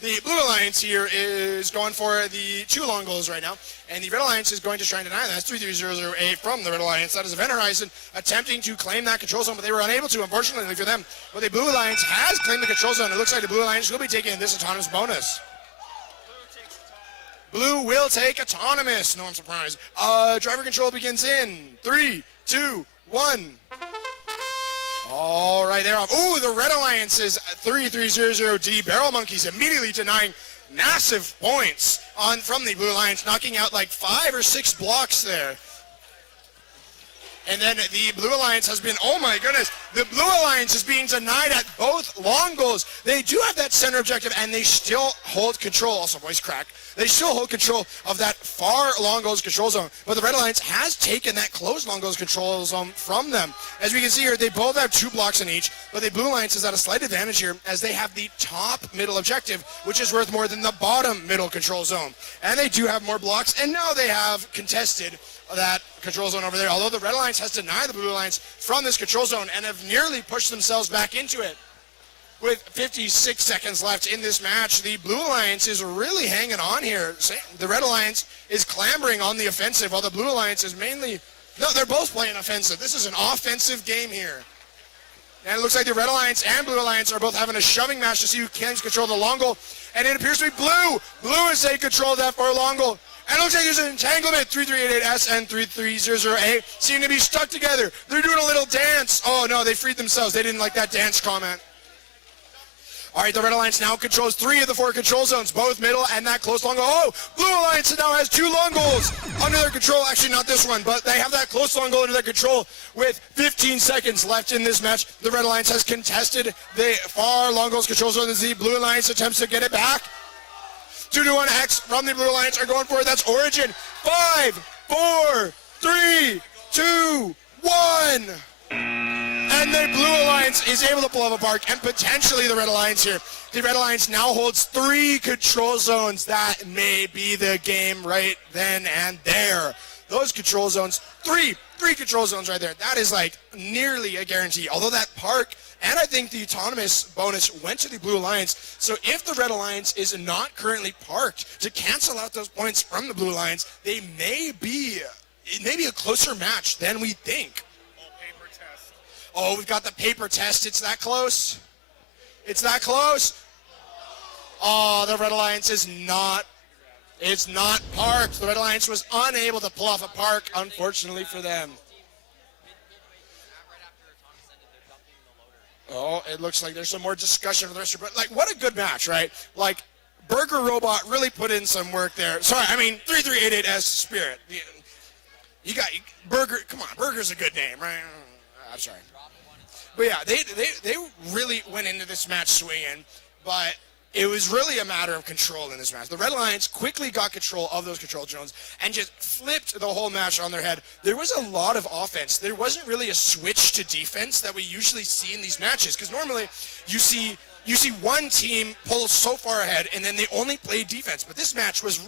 The Blue Alliance here is going for the 2 long goals right now, and the Red Alliance is going to try and deny that. That's 33008 from the Red Alliance. That is Event Horizon attempting to claim that control zone, but they were unable to, unfortunately for them. But the Blue Alliance has claimed the control zone. It looks like the Blue Alliance will be taking this autonomous bonus. Blue will take autonomous. No, I'm surprised. Driver control begins in 3, 2, 1. All right, they're off. Ooh, the Red Alliance's 3300D Barrel Monkeys immediately denying massive points from the Blue Alliance, knocking out like 5 or 6 blocks there. And then the Blue Alliance has been, oh my goodness, the Blue Alliance is being denied at both long goals. They do have that center objective, and they still hold control. Also, voice crack. They still hold control of that far long goals control zone. But the Red Alliance has taken that close long goals control zone from them. As we can see here, they both have 2 blocks in each, but the Blue Alliance is at a slight advantage here as they have the top middle objective, which is worth more than the bottom middle control zone. And they do have more blocks, and now they have contested that control zone over there, although the Red Alliance has denied the Blue Alliance from this control zone and have nearly pushed themselves back into it. With 56 seconds left in this match, the Blue Alliance is really hanging on here. The Red Alliance is clambering on the offensive, while the Blue Alliance is mainly... No, they're both playing offensive. This is an offensive game here. And it looks like the Red Alliance and Blue Alliance are both having a shoving match to see who can control the long goal. And it appears to be Blue. Blue is taking control of that far long goal. And it looks like there's an entanglement. 3388S and 3300A seem to be stuck together. They're doing a little dance. Oh, no, they freed themselves. They didn't like that dance comment. All right, the Red Alliance now controls 3 of the 4 control zones, both middle and that close long goal. Oh, Blue Alliance now has 2 long goals under their control. Actually, not this one, but they have that close long goal under their control with 15 seconds left in this match. The Red Alliance has contested the far long goals control zone as the Blue Alliance attempts to get it back. 2-1X from the Blue Alliance are going for it. That's Origin. 5, 4, 3, 2, 1. And the Blue Alliance is able to pull up a park, and potentially the Red Alliance here. The Red Alliance now holds 3 control zones. That may be the game right then and there. Those control zones, three control zones right there. That is like nearly a guarantee. Although that park, and I think the autonomous bonus went to the Blue Alliance. So if the Red Alliance is not currently parked to cancel out those points from the Blue Alliance, it may be a closer match than we think. Oh, we've got the paper test. It's that close. It's that close. Oh, the Red Alliance is not. It's not parked. The Red Alliance was unable to pull off a park, unfortunately for them. Oh, it looks like there's some more discussion for the rest of it. But, like, what a good match, right? Like, Burger Robot really put in some work there. Sorry, 3388S Spirit. You got Burger. Come on, Burger's a good name, right? I'm sorry. But yeah, they really went into this match swinging, but it was really a matter of control in this match. The Red Alliance quickly got control of those control zones and just flipped the whole match on their head. There was a lot of offense. There wasn't really a switch to defense that we usually see in these matches, because normally you see one team pull so far ahead and then they only play defense. But this match was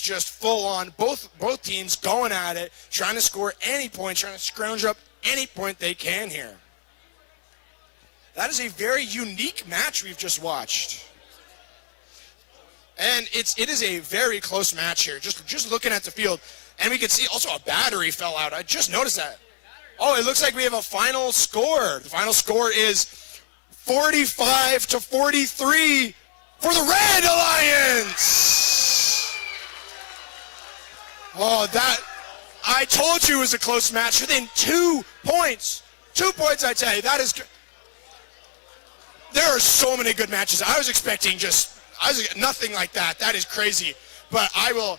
just full on, both teams going at it, trying to score any points, trying to scrounge up any point they can here. That is a very unique match we've just watched. And it is a very close match here. Just looking at the field, and we can see also a battery fell out. I just noticed that. Oh, it looks like we have a final score. The final score is 45-43 for the Red Alliance. Oh, I told you it was a close match within 2 points. 2 points, I tell you. That is. There are so many good matches. I was expecting nothing like that. That is crazy. But I will.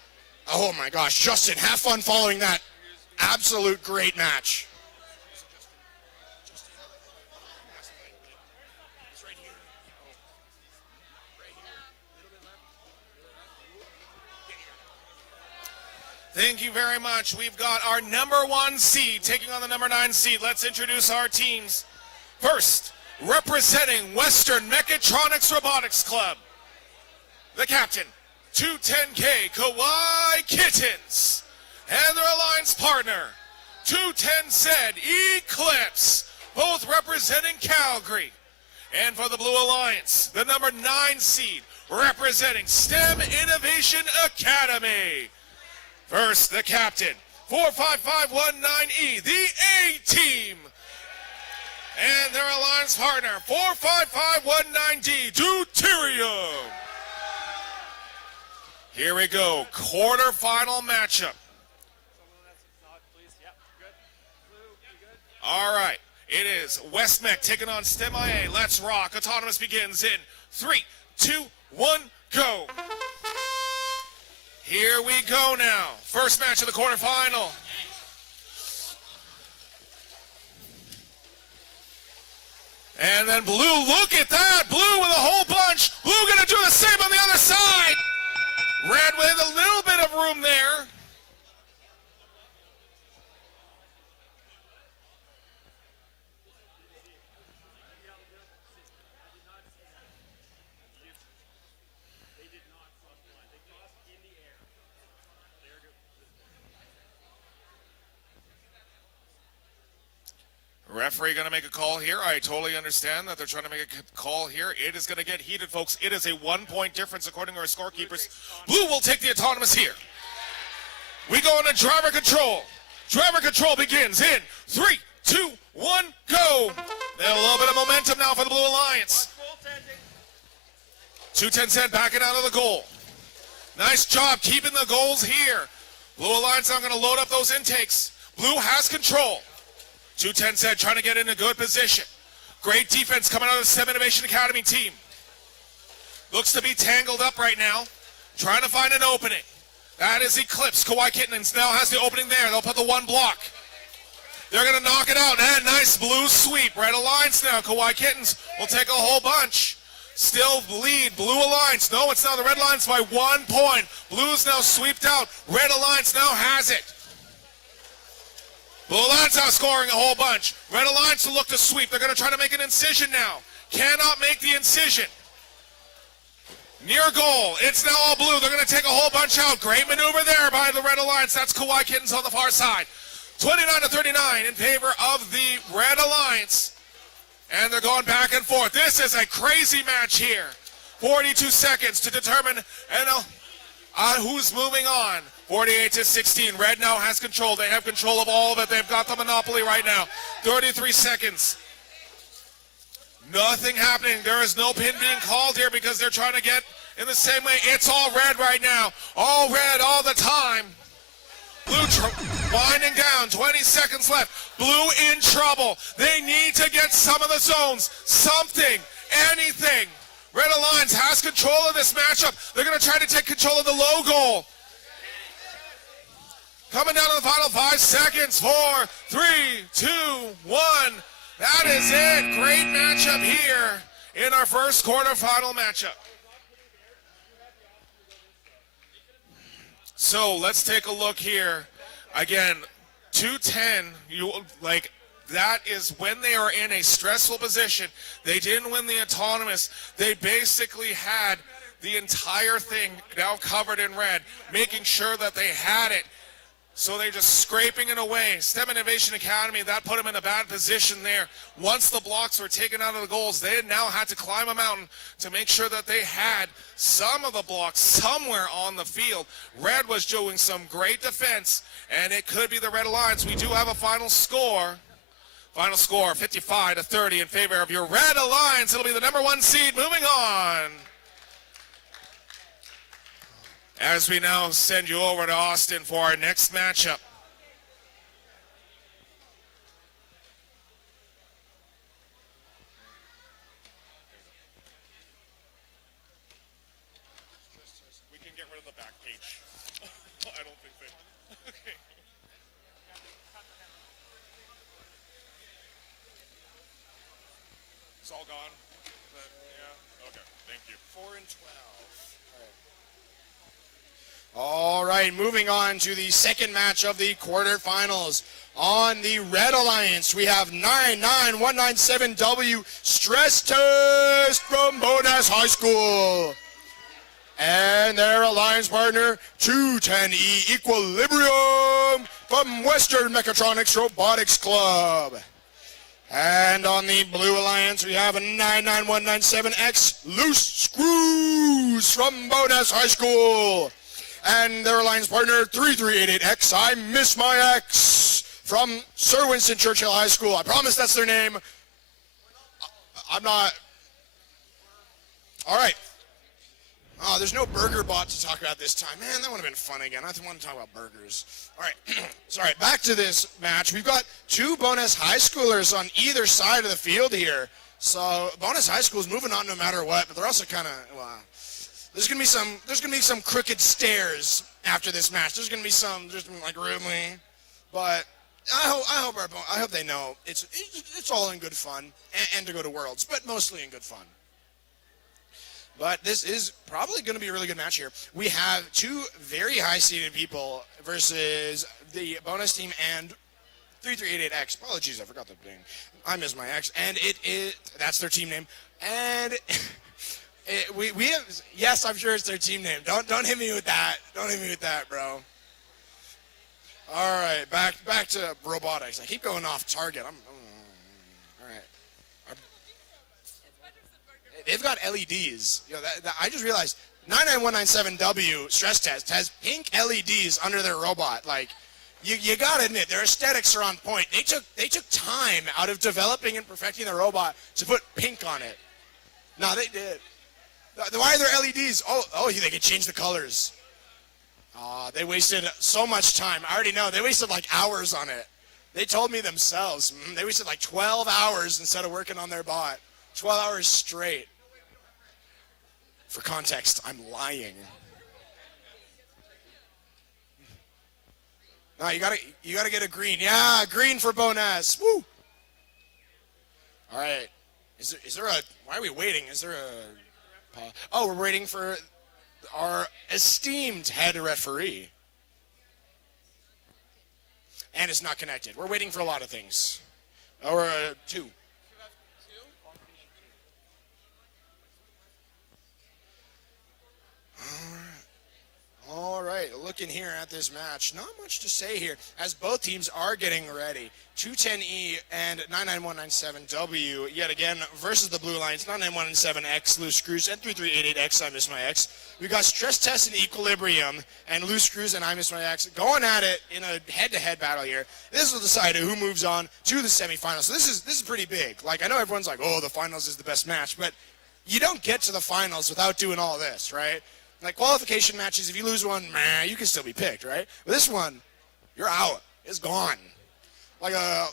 Oh my gosh, Justin, have fun following that absolute great match. Thank you very much. We've got our number 1 seed taking on the number 9 seed. Let's introduce our teams. First, representing Western Mechatronics Robotics Club, the captain, 210K Kawaii Kittens, and their alliance partner, 210Z Eclipse, both representing Calgary. And for the Blue Alliance, the number 9 seed, representing STEM Innovation Academy. First, the captain, 45519E, the A-Team. And their alliance partner, 45519D, Deuterium. Here we go, quarterfinal matchup. All right, it is West Mech taking on STEMIA. Let's rock. Autonomous begins in 3, 2, 1, go. Here we go now. First match of the quarterfinal. And then Blue, look at that. Blue with a whole bunch. Blue gonna do the same on the other side. Red with a little bit of room there. Referee going to make a call here. I totally understand that they're trying to make a call here. It is going to get heated, folks. It is a 1-point difference according to our scorekeepers. Blue will take the autonomous here. We go into driver control. Driver control begins in 3, 2, 1, go. They have a little bit of momentum now for the Blue Alliance. 210 backing out of the goal. Nice job keeping the goals here. Blue Alliance now going to load up those intakes. Blue has control. 210 trying to get in a good position. Great defense coming out of the STEM Innovation Academy team. Looks to be tangled up right now. Trying to find an opening. That is Eclipse. Kawaii Kittens now has the opening there. They'll put the 1 block. They're going to knock it out. And nice blue sweep. Red Alliance now. Kawaii Kittens will take a whole bunch. Still lead. Blue Alliance. No, it's now the Red Alliance by 1 point. Blue's now sweeped out. Red Alliance now has it. Blue Alliance now scoring a whole bunch. Red Alliance will look to sweep. They're going to try to make an incision now. Cannot make the incision. Near goal. It's now all blue. They're going to take a whole bunch out. Great maneuver there by the Red Alliance. That's Kawaii Kittens on the far side. 29-39 in favor of the Red Alliance. And they're going back and forth. This is a crazy match here. 42 seconds to determine who's moving on. 48-16. Red now has control. They have control of all of it. They've got the monopoly right now. 33 seconds. Nothing happening. There is no pin being called here because they're trying to get in the same way. It's all red right now. All red all the time. Blue winding down. 20 seconds left. Blue in trouble. They need to get some of the zones. Something. Anything. Red Alliance has control of this matchup. They're going to try to take control of the low goal. Coming down to the final 5 seconds. 4, 3, 2, 1. That is it. Great matchup here in our first quarterfinal matchup. So let's take a look here. Again, 210, that is when they are in a stressful position. They didn't win the autonomous. They basically had the entire thing now covered in red, making sure that they had it. So they're just scraping it away. STEM Innovation Academy, that put them in a bad position there. Once the blocks were taken out of the goals, they now had to climb a mountain to make sure that they had some of the blocks somewhere on the field. Red was doing some great defense, and it could be the Red Alliance. We do have a final score. Final score, 55-30 in favor of your Red Alliance. It'll be the number 1 seed. Moving on. As we now send you over to Austin for our next matchup. We can get rid of the back page. I don't think they... Okay. It's all gone? Yeah? Okay, thank you. 4 and 12. All right, moving on to the second match of the quarterfinals. On the Red Alliance, we have 99197W Stress Test from Bonas High School. And their alliance partner, 210E Equilibrium from Western Mechatronics Robotics Club. And on the Blue Alliance, we have a 99197X Loose Screws from Bonas High School. And their alliance partner, 3388X, I Miss My X, from Sir Winston Churchill High School. I promise that's their name. I'm not. All right. Oh, there's no burger bot to talk about this time. Man, that would have been fun again. I want to talk about burgers. All right. Sorry, back to this match. We've got 2 Bonas High Schoolers on either side of the field here. So Bonas High School is moving on no matter what, but they're also kind of, well, There's gonna be some crooked stairs after this match. There's gonna be like Ridley, but I hope they know it's all in good fun and to go to Worlds, but mostly in good fun. But this is probably going to be a really good match here. We have 2 very high-seeded people versus the Bonus team and 3388X. Apologies, I forgot the thing. I Miss My X, and that's their team name, and. We have, yes, I'm sure it's their team name. Don't hit me with that. Don't hit me with that, bro. All right, back to Robotics. I keep going off target. All right. They've got LEDs. I just realized 99197W Stress Test has pink LEDs under their robot. Like, you gotta admit, their aesthetics are on point. They took time out of developing and perfecting the robot to put pink on it. No, they did. Why are there LEDs? Oh, they could change the colors. They wasted so much time. I already know. They wasted like hours on it. They told me themselves. They wasted like 12 hours instead of working on their bot. 12 hours straight. For context, I'm lying. No, you gotta get a green. Yeah, green for Bonas. Woo! All right. Is there a? Why are we waiting? Is there a? Oh, we're waiting for our esteemed head referee. And it's not connected. We're waiting for a lot of things. Or 2. All right, looking here at this match, not much to say here, as both teams are getting ready. 210E and 99197W, yet again, versus the Blue Alliance, 99197X, Loose Screws, and 3388X, I Miss My X. We got Stress Test and Equilibrium, and Loose Screws and I Miss My X going at it in a head-to-head battle here. This will decide who moves on to the semifinals. So this is pretty big. Like, I know everyone's like, oh, the finals is the best match, but you don't get to the finals without doing all this, right? Like qualification matches, if you lose one, you can still be picked, right? But this one, you're out. It's gone. Like a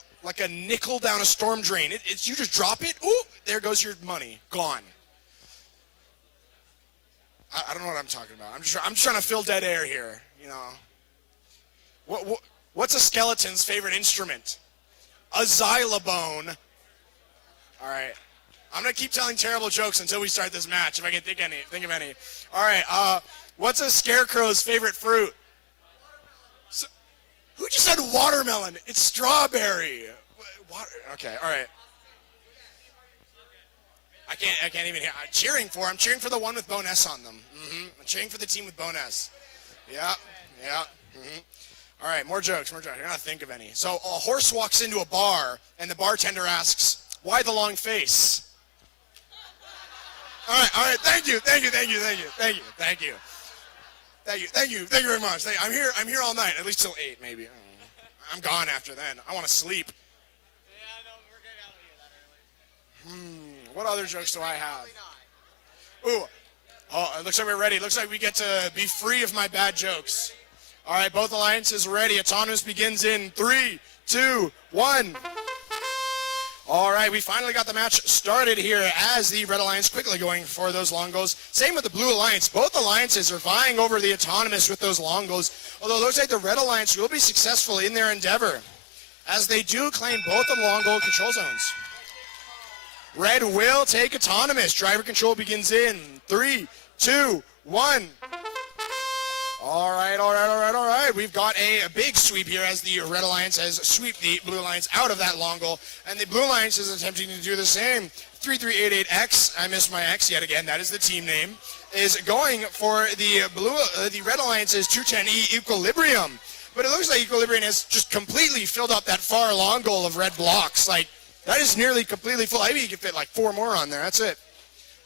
nickel down a storm drain. You just drop it. Ooh, there goes your money. Gone. I don't know what I'm talking about. I'm just trying to fill dead air here. You know. What's a skeleton's favorite instrument? A xylophone. All right. I'm going to keep telling terrible jokes until we start this match, if I can think of any. All right, what's a scarecrow's favorite fruit? Who just said watermelon? It's strawberry. Okay, all right. I can't even hear. I'm cheering for the one with Bonas on them. I'm cheering for the team with Bonas. Yeah. All right, more jokes. I gotta think of any. So a horse walks into a bar, and the bartender asks, "Why the long face?" All right. Thank you very much. I'm here all night, at least till 8, maybe. I don't know. I'm gone after then. I want to sleep. Yeah, no, we're getting out of here that early. What other jokes do I have? Ooh. Oh, it looks like we're ready. It looks like we get to be free of my bad jokes. All right, both alliances ready. Autonomous begins in 3, 2, 1. All right, we finally got the match started here as the Red Alliance quickly going for those long goals. Same with the Blue Alliance. Both alliances are vying over the Autonomous with those long goals, although it looks like the Red Alliance will be successful in their endeavor as they do claim both of the long goal control zones. Red will take Autonomous. Driver control begins in 3, 2, 1. All right. We've got a big sweep here as the Red Alliance has swept the Blue Alliance out of that long goal, and the Blue Alliance is attempting to do the same. 3388X, I missed my X yet again, that is the team name, is going for the Red Alliance's 210E Equilibrium. But it looks like Equilibrium has just completely filled up that far long goal of red blocks. Like, that is nearly completely full. Maybe you can fit like 4 more on there, that's it.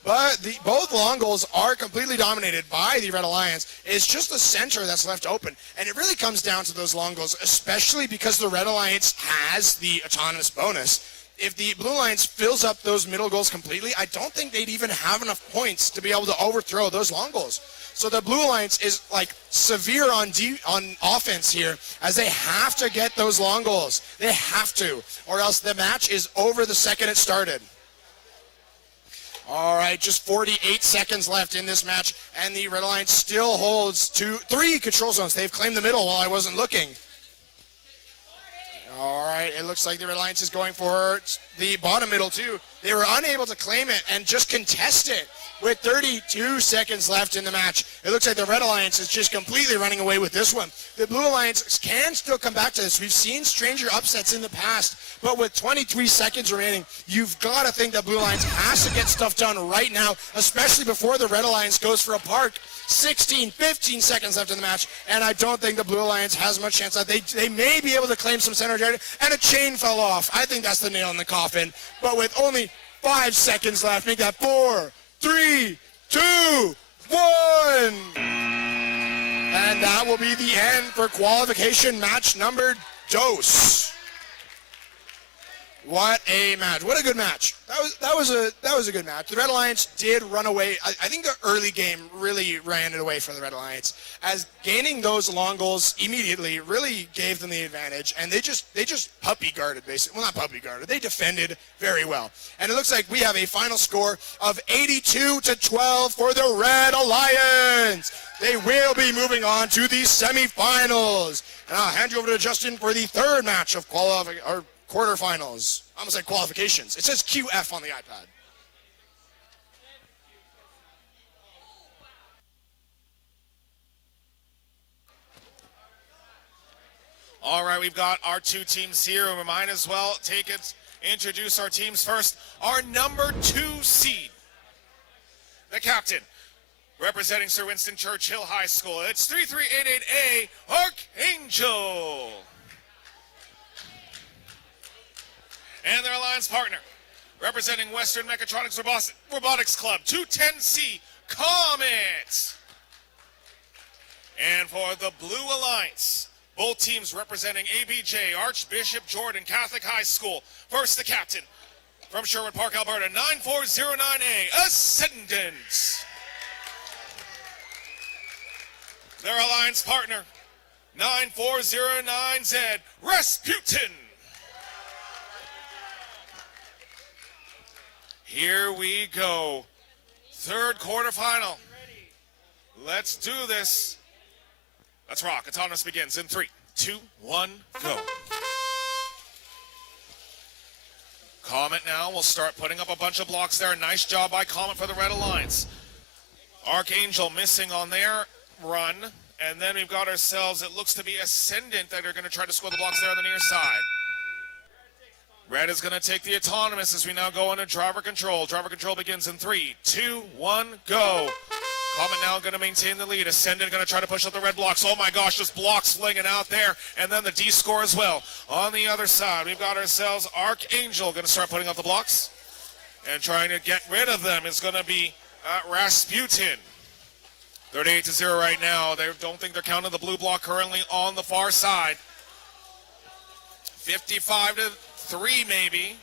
But both long goals are completely dominated by the Red Alliance. It's just the center that's left open. And it really comes down to those long goals, especially because the Red Alliance has the Autonomous bonus. If the Blue Alliance fills up those middle goals completely, I don't think they'd even have enough points to be able to overthrow those long goals. So the Blue Alliance is like severe on offense here, as they have to get those long goals. They have to, or else the match is over the second it started. All right, just 48 seconds left in this match, and the Red Alliance still holds 3 control zones. They've claimed the middle while I wasn't looking. All right, it looks like the Red Alliance is going for the bottom middle too. They were unable to claim it and just contest it with 32 seconds left in the match. It looks like the Red Alliance is just completely running away with this one. The Blue Alliance can still come back to this. We've seen stranger upsets in the past, but with 23 seconds remaining, you've got to think that Blue Alliance has to get stuff done right now, especially before the Red Alliance goes for a park. 15 seconds left in the match, and I don't think the Blue Alliance has much chance. They may be able to claim some center territory, and a chain fell off. I think that's the nail in the coffin, but with only 5 seconds left, make that 4, 3, 2, 1. And that will be the end for qualification match number dos. What a match. What a good match. That was a good match. The Red Alliance did run away. I think the early game really ran it away for the Red Alliance, as gaining those long goals immediately really gave them the advantage, and they just puppy guarded, basically. Well, not puppy guarded. They defended very well. And it looks like we have a final score of 82-12 for the Red Alliance. They will be moving on to the semifinals. And I'll hand you over to Justin for the third match of quarterfinals. I almost said qualifications. It says QF on the iPad. All right, we've got our 2 teams here, and we might as well introduce our teams first. Our number 2 seed, the captain, representing Sir Winston Churchill High School. It's 3388A Archangel. And their alliance partner, representing Western Mechatronics Robotics Club, 210C Comet. And for the Blue Alliance, both teams representing ABJ, Archbishop Jordan Catholic High School. First, the captain from Sherwood Park, Alberta, 9409A, Ascendant. Their alliance partner, 9409Z, Rasputin. Here we go. Third quarterfinal. Let's do this. Let's rock. Autonomous begins in 3, 2, 1, go. Comet now will start putting up a bunch of blocks there. Nice job by Comet for the Red Alliance. Archangel missing on their run. And then we've got ourselves, it looks to be Ascendant that are going to try to score the blocks there on the near side. Red is going to take the Autonomous as we now go into driver control. Driver control begins in 3, 2, 1, go. Comet now going to maintain the lead. Ascendant going to try to push up the red blocks. Oh my gosh, just blocks flinging out there. And then the D score as well. On the other side, we've got ourselves Archangel going to start putting up the blocks. And trying to get rid of them is going to be Rasputin. 38-0 right now. They don't think they're counting the blue block currently on the far side. 55-3 maybe.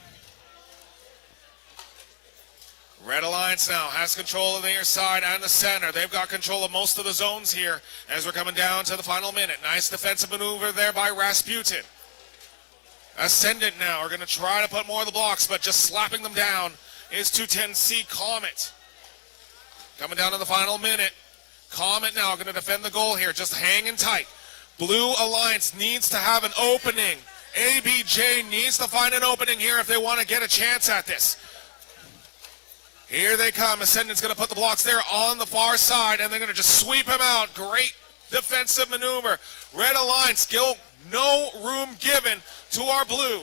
Red Alliance now has control of the near side and the center. They've got control of most of the zones here as we're coming down to the final minute. Nice defensive maneuver there by Rasputin. Ascendant now are going to try to put more of the blocks, but just slapping them down is 210C Comet. Coming down to the final minute. Comet now going to defend the goal here, just hanging tight. Blue Alliance needs to have an opening. ABJ needs to find an opening here if they want to get a chance at this. Here they come. Ascendant's going to put the blocks there on the far side, and they're going to just sweep him out. Great defensive maneuver. Red Alliance, still no room given to our blue.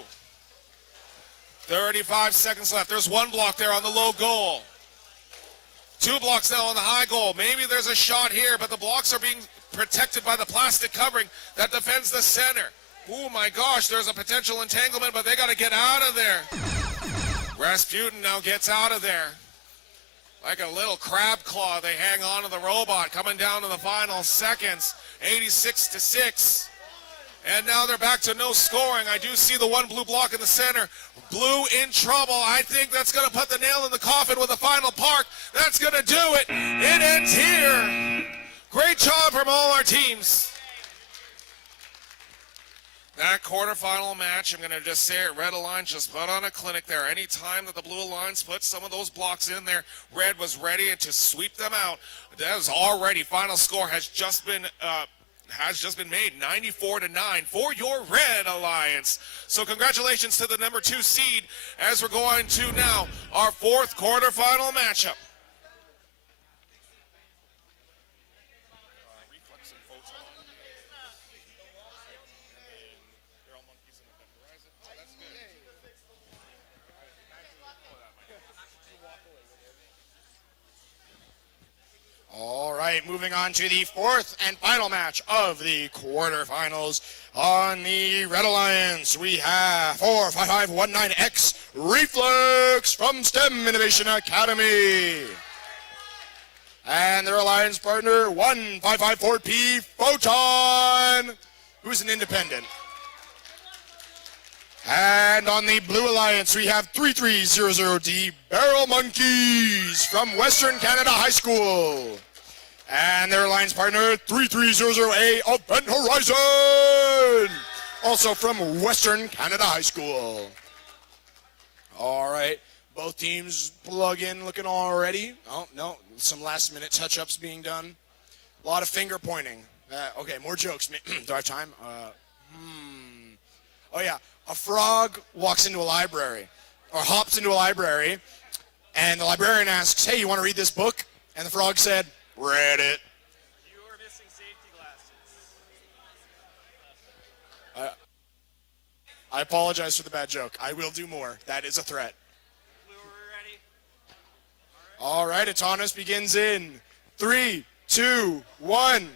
35 seconds left. There's one block there on the low goal. 2 blocks now on the high goal. Maybe there's a shot here, but the blocks are being protected by the plastic covering that defends the center. Oh my gosh, there's a potential entanglement, but they got to get out of there. Rasputin now gets out of there. Like a little crab claw, they hang on to the robot, coming down to the final seconds, 86-6. And now they're back to no scoring. I do see the one blue block in the center. Blue in trouble. I think that's going to put the nail in the coffin with the final park. That's going to do it. It ends here. Great job from all our teams. That quarterfinal match, I'm going to just say it, Red Alliance just put on a clinic there. Any time that the Blue Alliance put some of those blocks in there, Red was ready to sweep them out. That is already, final score has just been made, 94-9 for your Red Alliance. So congratulations to the number 2 seed as we're going to now our 4th quarterfinal matchup. All right, moving on to the 4th and final match of the quarterfinals. On the Red Alliance, we have 45519X Reflex from STEM Innovation Academy. And their alliance partner, 1554P Photon, who's an independent. And on the Blue Alliance, we have 3300D Barrel Monkeys from Western Canada High School. And their alliance partner, 3300A Event Horizon, also from Western Canada High School. All right, both teams plug in looking all ready. Oh, no, some last minute touch-ups being done. A lot of finger pointing. Okay, more jokes. Do I have time? Oh yeah, a frog walks into a library, or hops into a library, and the librarian asks, hey, you want to read this book? And the frog said, read it. You are missing safety glasses. I apologize for the bad joke. I will do more. That is a threat. Blue, are we ready? All right, autonomous begins in 3, 2, 1.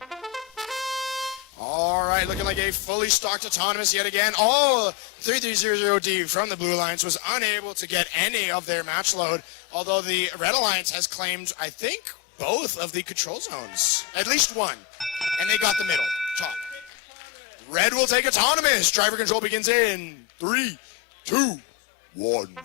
All right, looking like a fully stocked autonomous yet again. All 3300D from the Blue Alliance was unable to get any of their match load, although the Red Alliance has claimed, I think, both of the control zones. At least one. And they got the middle, top. Red will take autonomous. Driver control begins in 3, 2, 1.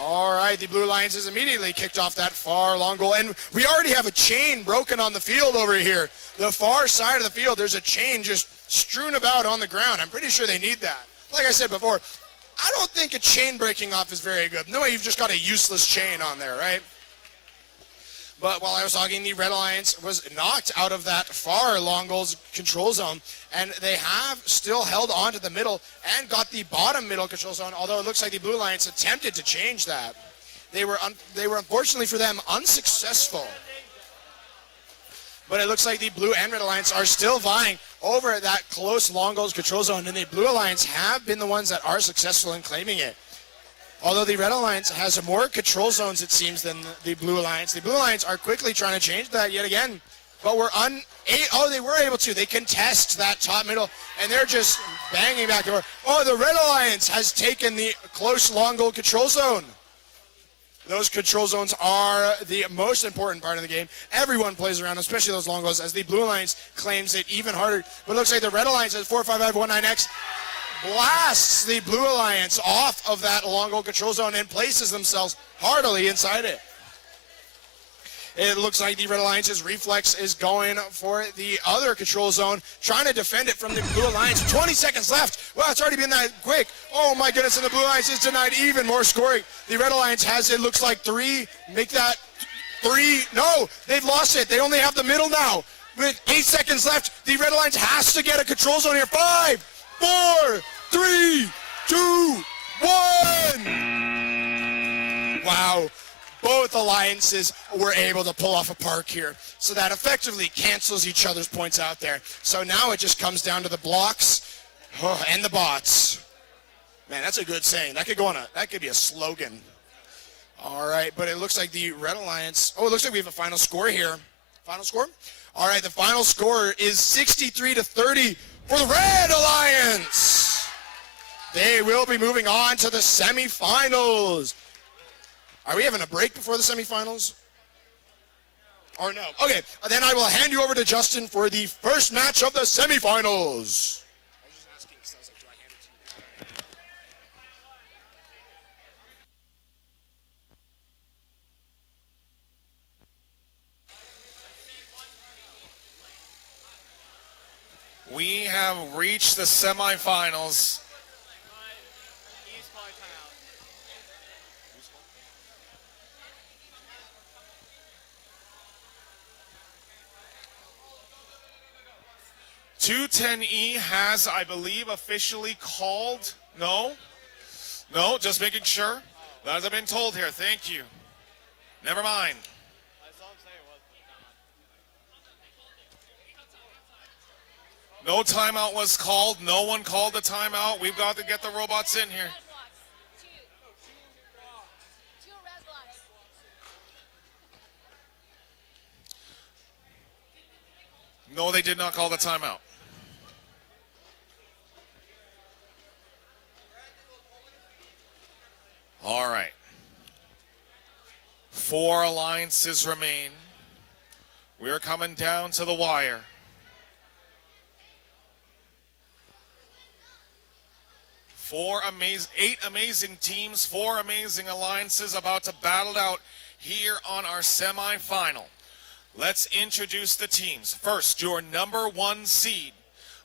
All right, the Blue Alliance has immediately kicked off that far long goal. And we already have a chain broken on the field over here. The far side of the field, there's a chain just strewn about on the ground. I'm pretty sure they need that. Like I said before, I don't think a chain breaking off is very good. No way, you've just got a useless chain on there, right? But while I was talking, the Red Alliance was knocked out of that far long goals control zone, and they have still held on to the middle and got the bottom middle control zone, although it looks like the Blue Alliance attempted to change that. They were unfortunately for them, unsuccessful. But it looks like the Blue and Red Alliance are still vying over that close long goals control zone, and the Blue Alliance have been the ones that are successful in claiming it. Although the Red Alliance has more control zones, it seems, than the Blue Alliance. The Blue Alliance are quickly trying to change that yet again. But they were able to. They contest that top middle, and they're just banging back and forth. Oh, the Red Alliance has taken the close long goal control zone. Those control zones are the most important part of the game. Everyone plays around, especially those long goals, as the Blue Alliance claims it even harder. But it looks like the Red Alliance has 45519X blasts the Blue Alliance off of that long goal control zone and places themselves heartily inside it. It looks like the Red Alliance's reflex is going for the other control zone, trying to defend it from the Blue Alliance. 20 seconds left. Well, it's already been that quick. Oh my goodness, and the Blue Alliance is denied even more scoring. The Red Alliance has, it looks like 3. Make that 3. No, they've lost it. They only have the middle now. With 8 seconds left, the Red Alliance has to get a control zone here. 5, 4, 3, 2, 1. Wow. Both alliances were able to pull off a park here. So that effectively cancels each other's points out there. So now it just comes down to the blocks and the bots. Man, that's a good saying. That could be a slogan. All right, but it looks like the Red Alliance, it looks like we have a final score here. Final score? All right, the final score is 63-30 for the Red Alliance. They will be moving on to the semifinals. Are we having a break before the semifinals? Or no? Okay, then I will hand you over to Justin for the first match of the semifinals. We have reached the semifinals. 210E has, I believe, officially called. No, just making sure. As I've been told here. Thank you. Never mind. No timeout was called. No one called the timeout. We've got to get the robots in here. No, they did not call the timeout. All right. 4 alliances remain. We're coming down to the wire. 8 amazing teams, 4 amazing alliances about to battle it out here on our semifinal. Let's introduce the teams. First, your number 1 seed.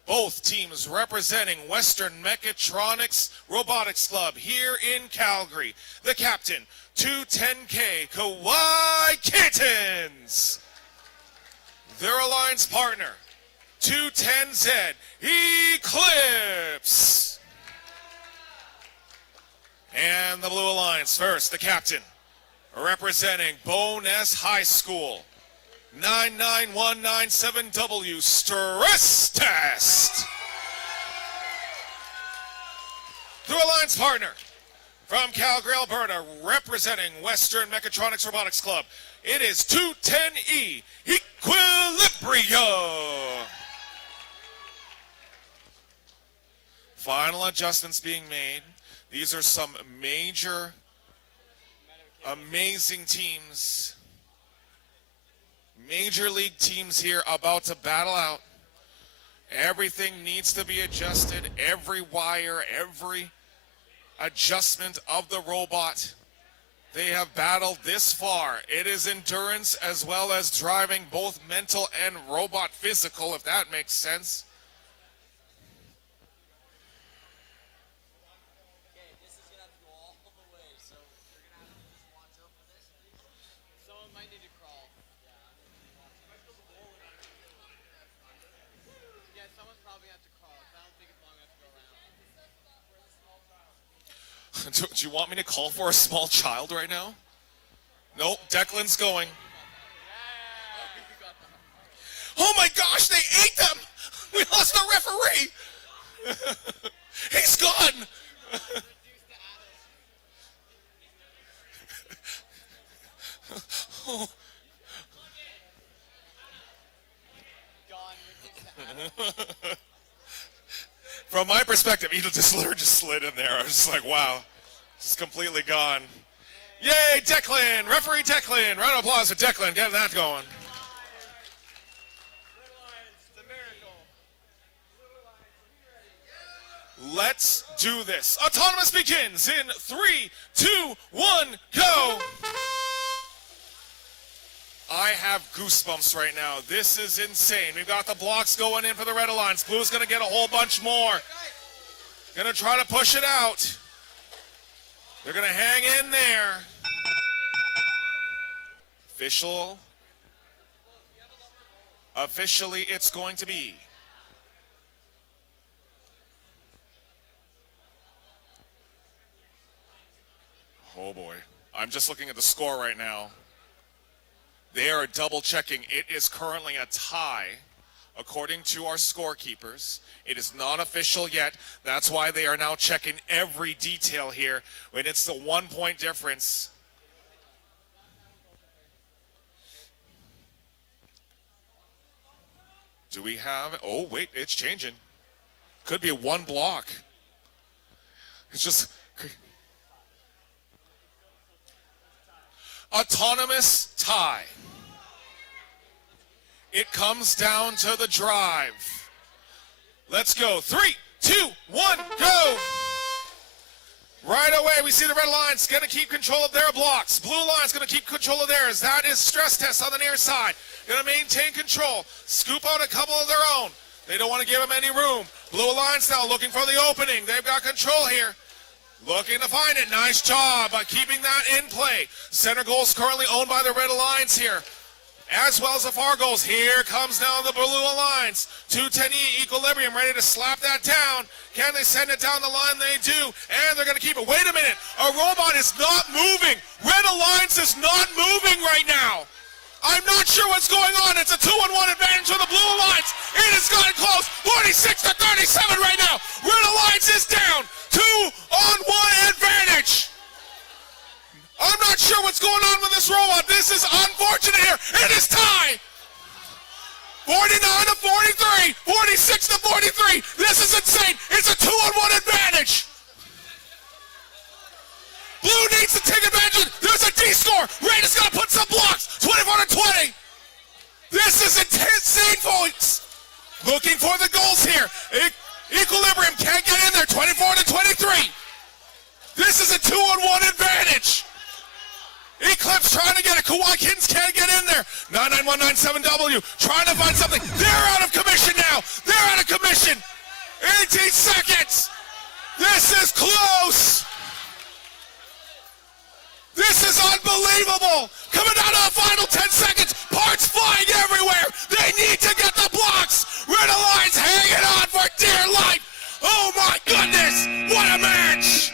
Both teams representing Western Mechatronics Robotics Club here in Calgary. The captain, 210K Kawhi Kittens. Their alliance partner, 210Z Eclipse. And the Blue Alliance first, the captain, representing Bowness High School, 99197W Stress Test. The Alliance partner from Calgary, Alberta, representing Western Mechatronics Robotics Club, it is 210E Equilibria. Final adjustments being made. These are some major, amazing teams. Major league teams here about to battle out. Everything needs to be adjusted. Every wire, every adjustment of the robot. They have battled this far. It is endurance as well as driving, both mental and robot physical, if that makes sense. Do you want me to call for a small child right now? Nope, Declan's going. Oh my gosh, they ate them! We lost our referee! He's gone! From my perspective, he just literally just slid in there. I was just like, wow, just completely gone. Yay, Declan! Referee Declan! Round of applause for Declan, getting that going. Let's do this. Autonomous begins in 3, 2, 1, go! I have goosebumps right now. This is insane. We've got the blocks going in for the Red Alliance. Blue's going to get a whole bunch more. Going to try to push it out. They're going to hang in there. Officially, it's going to be. Oh boy. I'm just looking at the score right now. They are double checking. It is currently a tie, according to our scorekeepers. It is not official yet. That's why they are now checking every detail here. When it's the 1 point difference. Do we have, oh wait, it's changing. Could be one block. It's just, autonomous tie. It comes down to the drive. Let's go. 3, 2, 1, go! Right away, we see the Red Alliance going to keep control of their blocks. Blue Alliance going to keep control of theirs. That is stress test on the near side. Going to maintain control. Scoop out a couple of their own. They don't want to give them any room. Blue Alliance now looking for the opening. They've got control here. Looking to find it. Nice job by keeping that in play. Center goal is currently owned by the Red Alliance here, as well as the far goals. Here comes now the Blue Alliance. 210E equilibrium, ready to slap that down. Can they send it down the line? They do, and they're going to keep it. Wait a minute. A robot is not moving. Red Alliance is not moving right now. I'm not sure what's going on. It's a 2-on-1 advantage for the Blue Alliance. It has gotten close. 46 to 37 right now. Red Alliance is down. 2-on-1 advantage. I'm not sure what's going on with this robot. This is unfortunate here. It is tie. 49 to 43. 46 to 43. This is insane. It's a 2-on-1 advantage. Blue needs to take advantage. There's a D score. Rain is going to put some blocks. 24 to 20. This is insane, folks. Looking for the goals here. Equilibrium can't get in there. 24 to 23. This is a 2-on-1 advantage. Eclipse trying to get it. Kawhi Kittens can't get in there. 99197W trying to find something. They're out of commission now. They're out of commission. 18 seconds. This is close. This is unbelievable. Coming down to the final 10 seconds. Parts flying everywhere. They need to get the blocks. Red Alliance hanging on for dear life. Oh my goodness. What a match.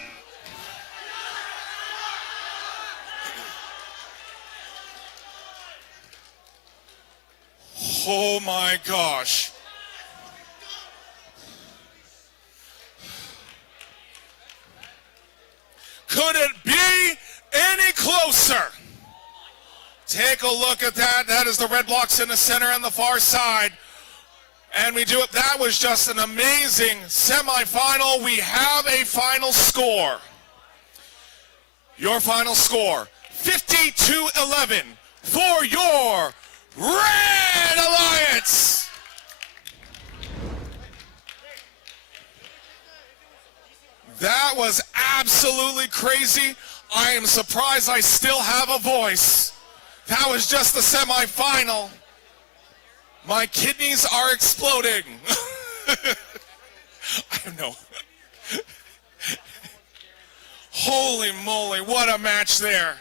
Oh my gosh. Could it be any closer? Take a look at that. That is the red blocks in the center and the far side. And we do it. That was just an amazing semifinal. We have a final score. Your final score, 50-11 for your Red Alliance. That was absolutely crazy. I am surprised I still have a voice. That was just the semifinal. My kidneys are exploding. I don't know. Holy moly, what a match there.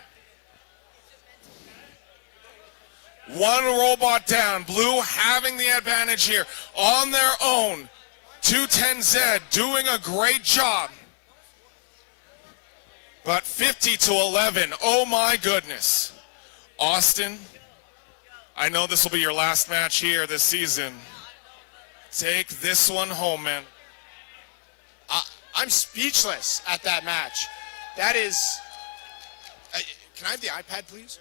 One robot down. Blue having the advantage here on their own. 210Z doing a great job. But 50-11, oh my goodness. Austin, I know this will be your last match here this season. Take this one home, man. I'm speechless at that match. That is, Can I have the iPad, please?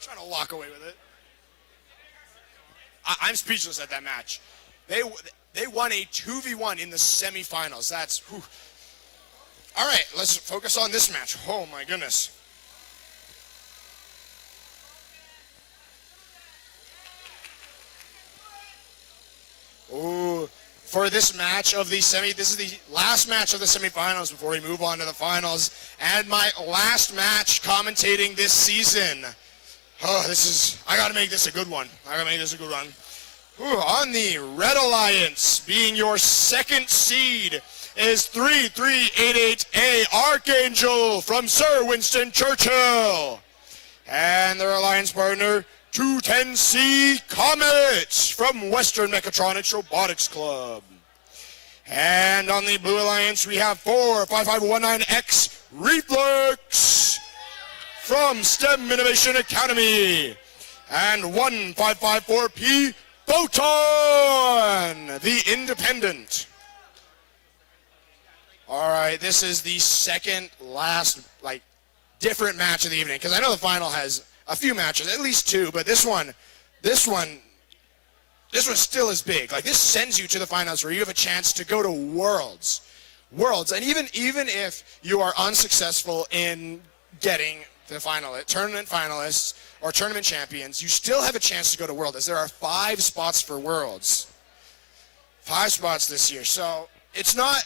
Trying to walk away with it. I'm speechless at that match. They won a 2v1 in the semifinals. That's, whew. All right, let's focus on this match. Oh my goodness. Ooh, for this match of the this is the last match of the semifinals before we move on to the finals, and my last match commentating this season. Oh, I gotta make this a good one. Ooh, on the Red Alliance, being your second seed, is 3388A Archangel from Sir Winston Churchill. And their alliance partner, 210C Comet from Western Mechatronics Robotics Club. And on the Blue Alliance, we have 45519X Reflex from STEM Innovation Academy. And 1554P Photon, the Independent. All right, this is the second last, different match of the evening, because I know the final has a few matches, at least two, but this one still is big. This sends you to the finals where you have a chance to go to Worlds, and even if you are unsuccessful in getting the tournament finalists or tournament champions, you still have a chance to go to Worlds, as there are 5 spots for Worlds. 5 spots this year, so it's not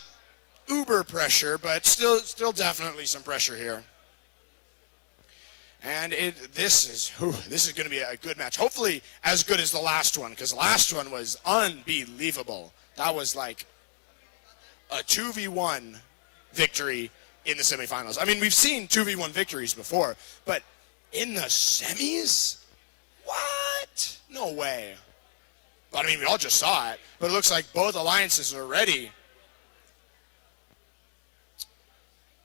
uber pressure, but still definitely some pressure here. And this is going to be a good match. Hopefully as good as the last one, because the last one was unbelievable. That was like a 2v1 victory in the semifinals. I mean, we've seen 2v1 victories before, but in the semis? What? No way. But I mean, we all just saw it. But it looks like both alliances are ready.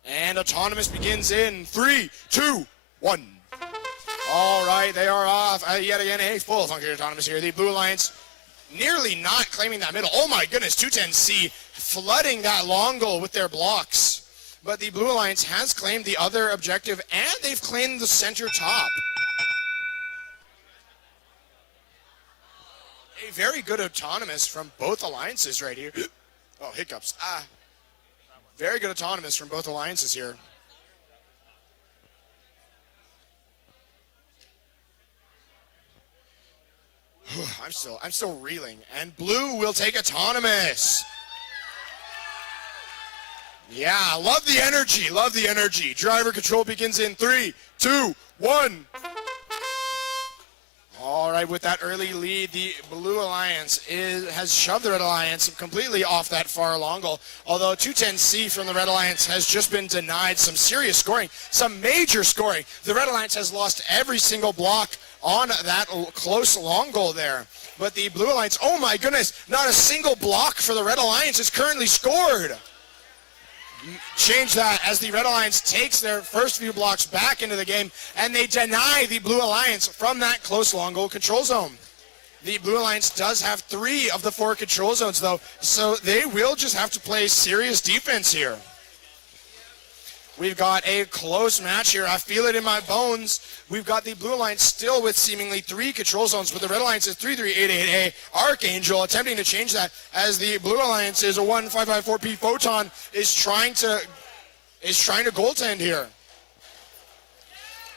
And Autonomous begins in 3, 2, 1. All right, they are off. Yet again, a full function Autonomous here. The Blue Alliance nearly not claiming that middle. Oh my goodness, 210C flooding that long goal with their blocks. But the Blue Alliance has claimed the other objective, and they've claimed the center top. A very good Autonomous from both alliances right here. Oh, hiccups. Very good Autonomous from both alliances here. I'm still reeling. And Blue will take Autonomous. Yeah, love the energy. Driver control begins in 3, 2, 1. All right, with that early lead, the Blue Alliance has shoved the Red Alliance completely off that far long goal. Although 210C from the Red Alliance has just been denied some serious scoring, some major scoring. The Red Alliance has lost every single block on that close long goal there. But the Blue Alliance, oh my goodness, not a single block for the Red Alliance is currently scored. Change that as the Red Alliance takes their first few blocks back into the game, and they deny the Blue Alliance from that close long goal control zone. The Blue Alliance does have 3 of the 4 control zones, though, so they will just have to play serious defense here. We've got a close match here. I feel it in my bones. We've got the Blue Alliance still with seemingly 3 control zones, but the Red Alliance is 3388A Archangel attempting to change that, as the Blue Alliance is a 1554P Photon is trying to goaltend here.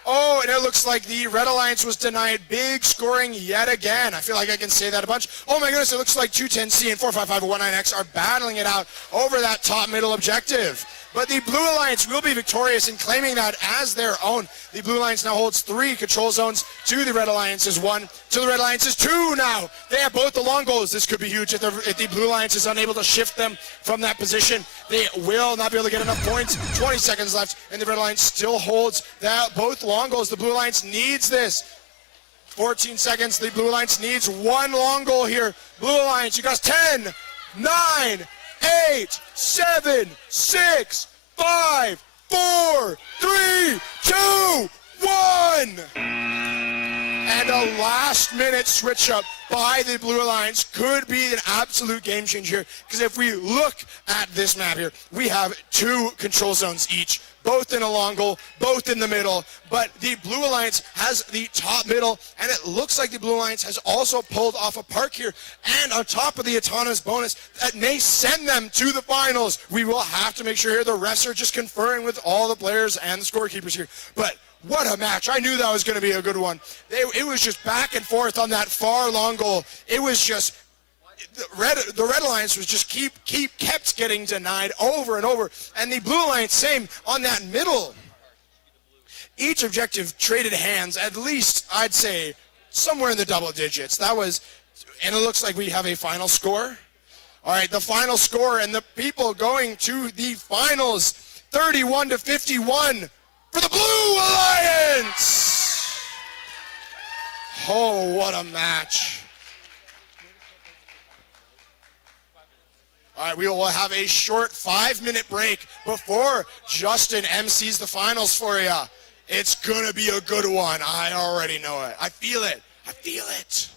Oh, and it looks like the Red Alliance was denied big scoring yet again. I feel like I can say that a bunch. Oh my goodness, it looks like 210C and 45519X are battling it out over that top middle objective. But the Blue Alliance will be victorious in claiming that as their own. The Blue Alliance now holds 3 control zones to the Red Alliance's 1, to the Red Alliance's 2 now. They have both the long goals. This could be huge. If the Blue Alliance is unable to shift them from that position, they will not be able to get enough points. 20 seconds left, and the Red Alliance still holds both long goals. The Blue Alliance needs this. 14 seconds. The Blue Alliance needs 1 long goal here. Blue Alliance, you guys, 10, 9, 8, 7, 6, 5, 4, 3, 2, 1. And a last-minute switch-up by the Blue Alliance could be an absolute game changer, because if we look at this map here, we have 2 control zones each. both in a long goal, both in the middle, but the Blue Alliance has the top middle, and it looks like the Blue Alliance has also pulled off a park here, and on top of the autonomous bonus, that may send them to the finals. We will have to make sure here the refs are just conferring with all the players and the scorekeepers here, but what a match. I knew that was going to be a good one. It was just back and forth on that far long goal. It was just, the Red Alliance was just kept getting denied over and over. And the Blue Alliance, same on that middle. Each objective traded hands, at least, I'd say, somewhere in the double digits. That was, and it looks like we have a final score. All right, the final score, and the people going to the finals, 31-51. For the Blue Alliance! Oh, what a match. All right, we will have a short 5-minute break before Justin MCs the finals for you. It's going to be a good one. I already know it. I feel it. I feel it.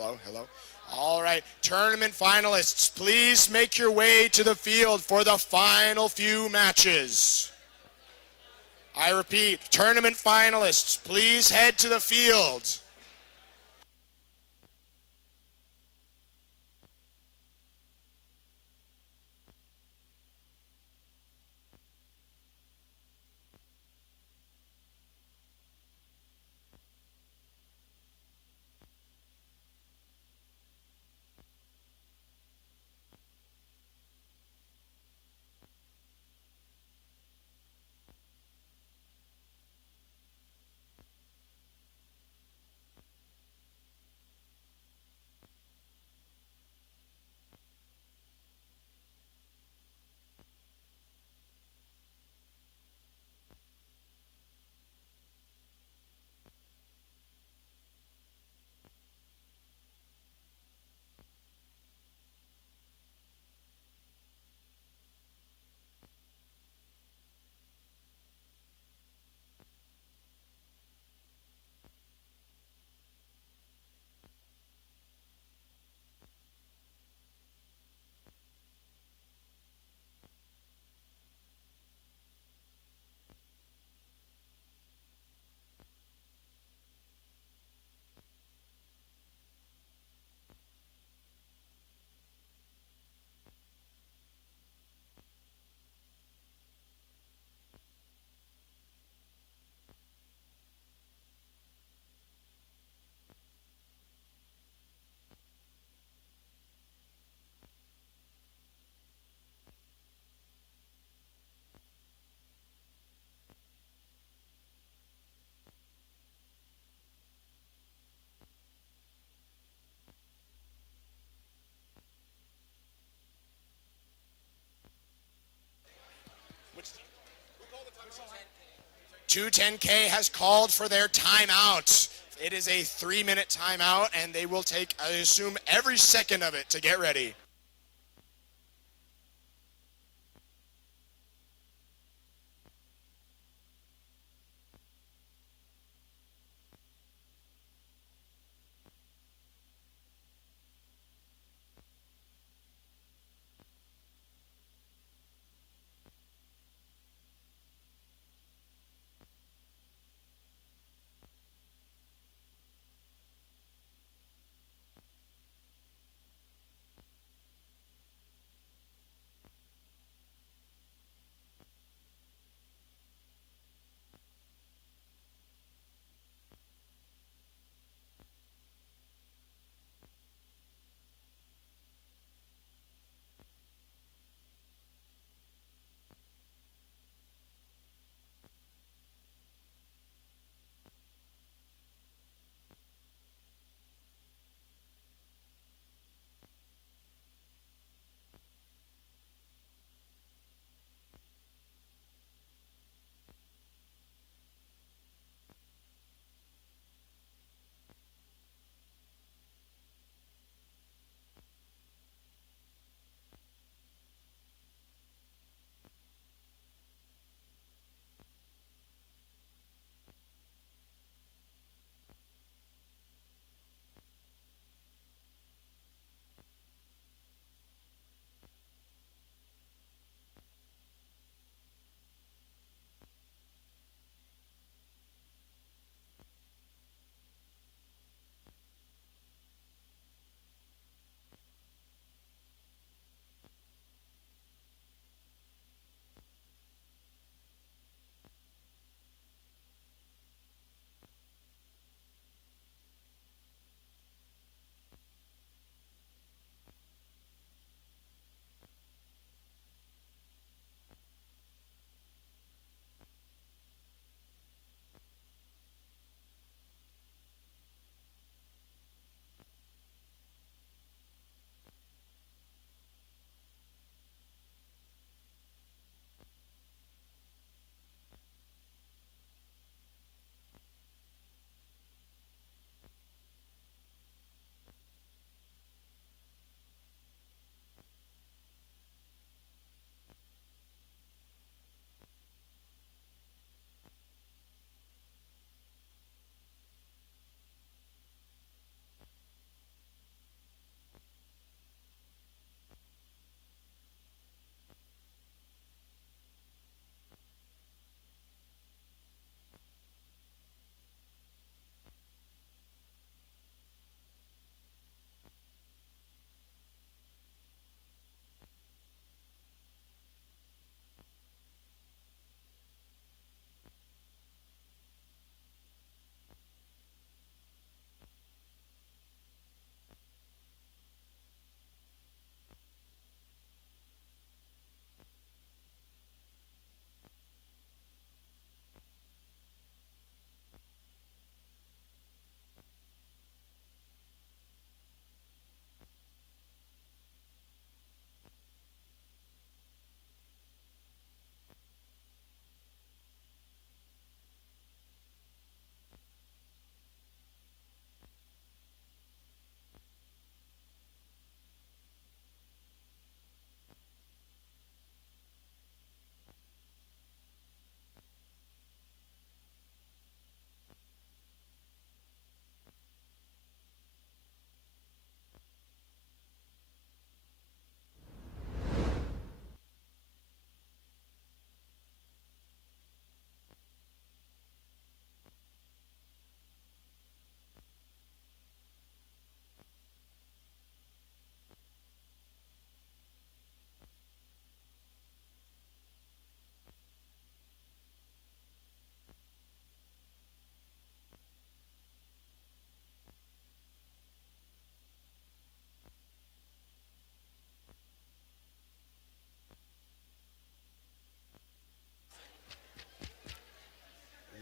Hello, hello. All right, tournament finalists, please make your way to the field for the final few matches. I repeat, tournament finalists, please head to the field. Which team? Who called the timeout? 210K has called for their timeout. It is a 3-minute timeout, and they will take, I assume, every second of it to get ready.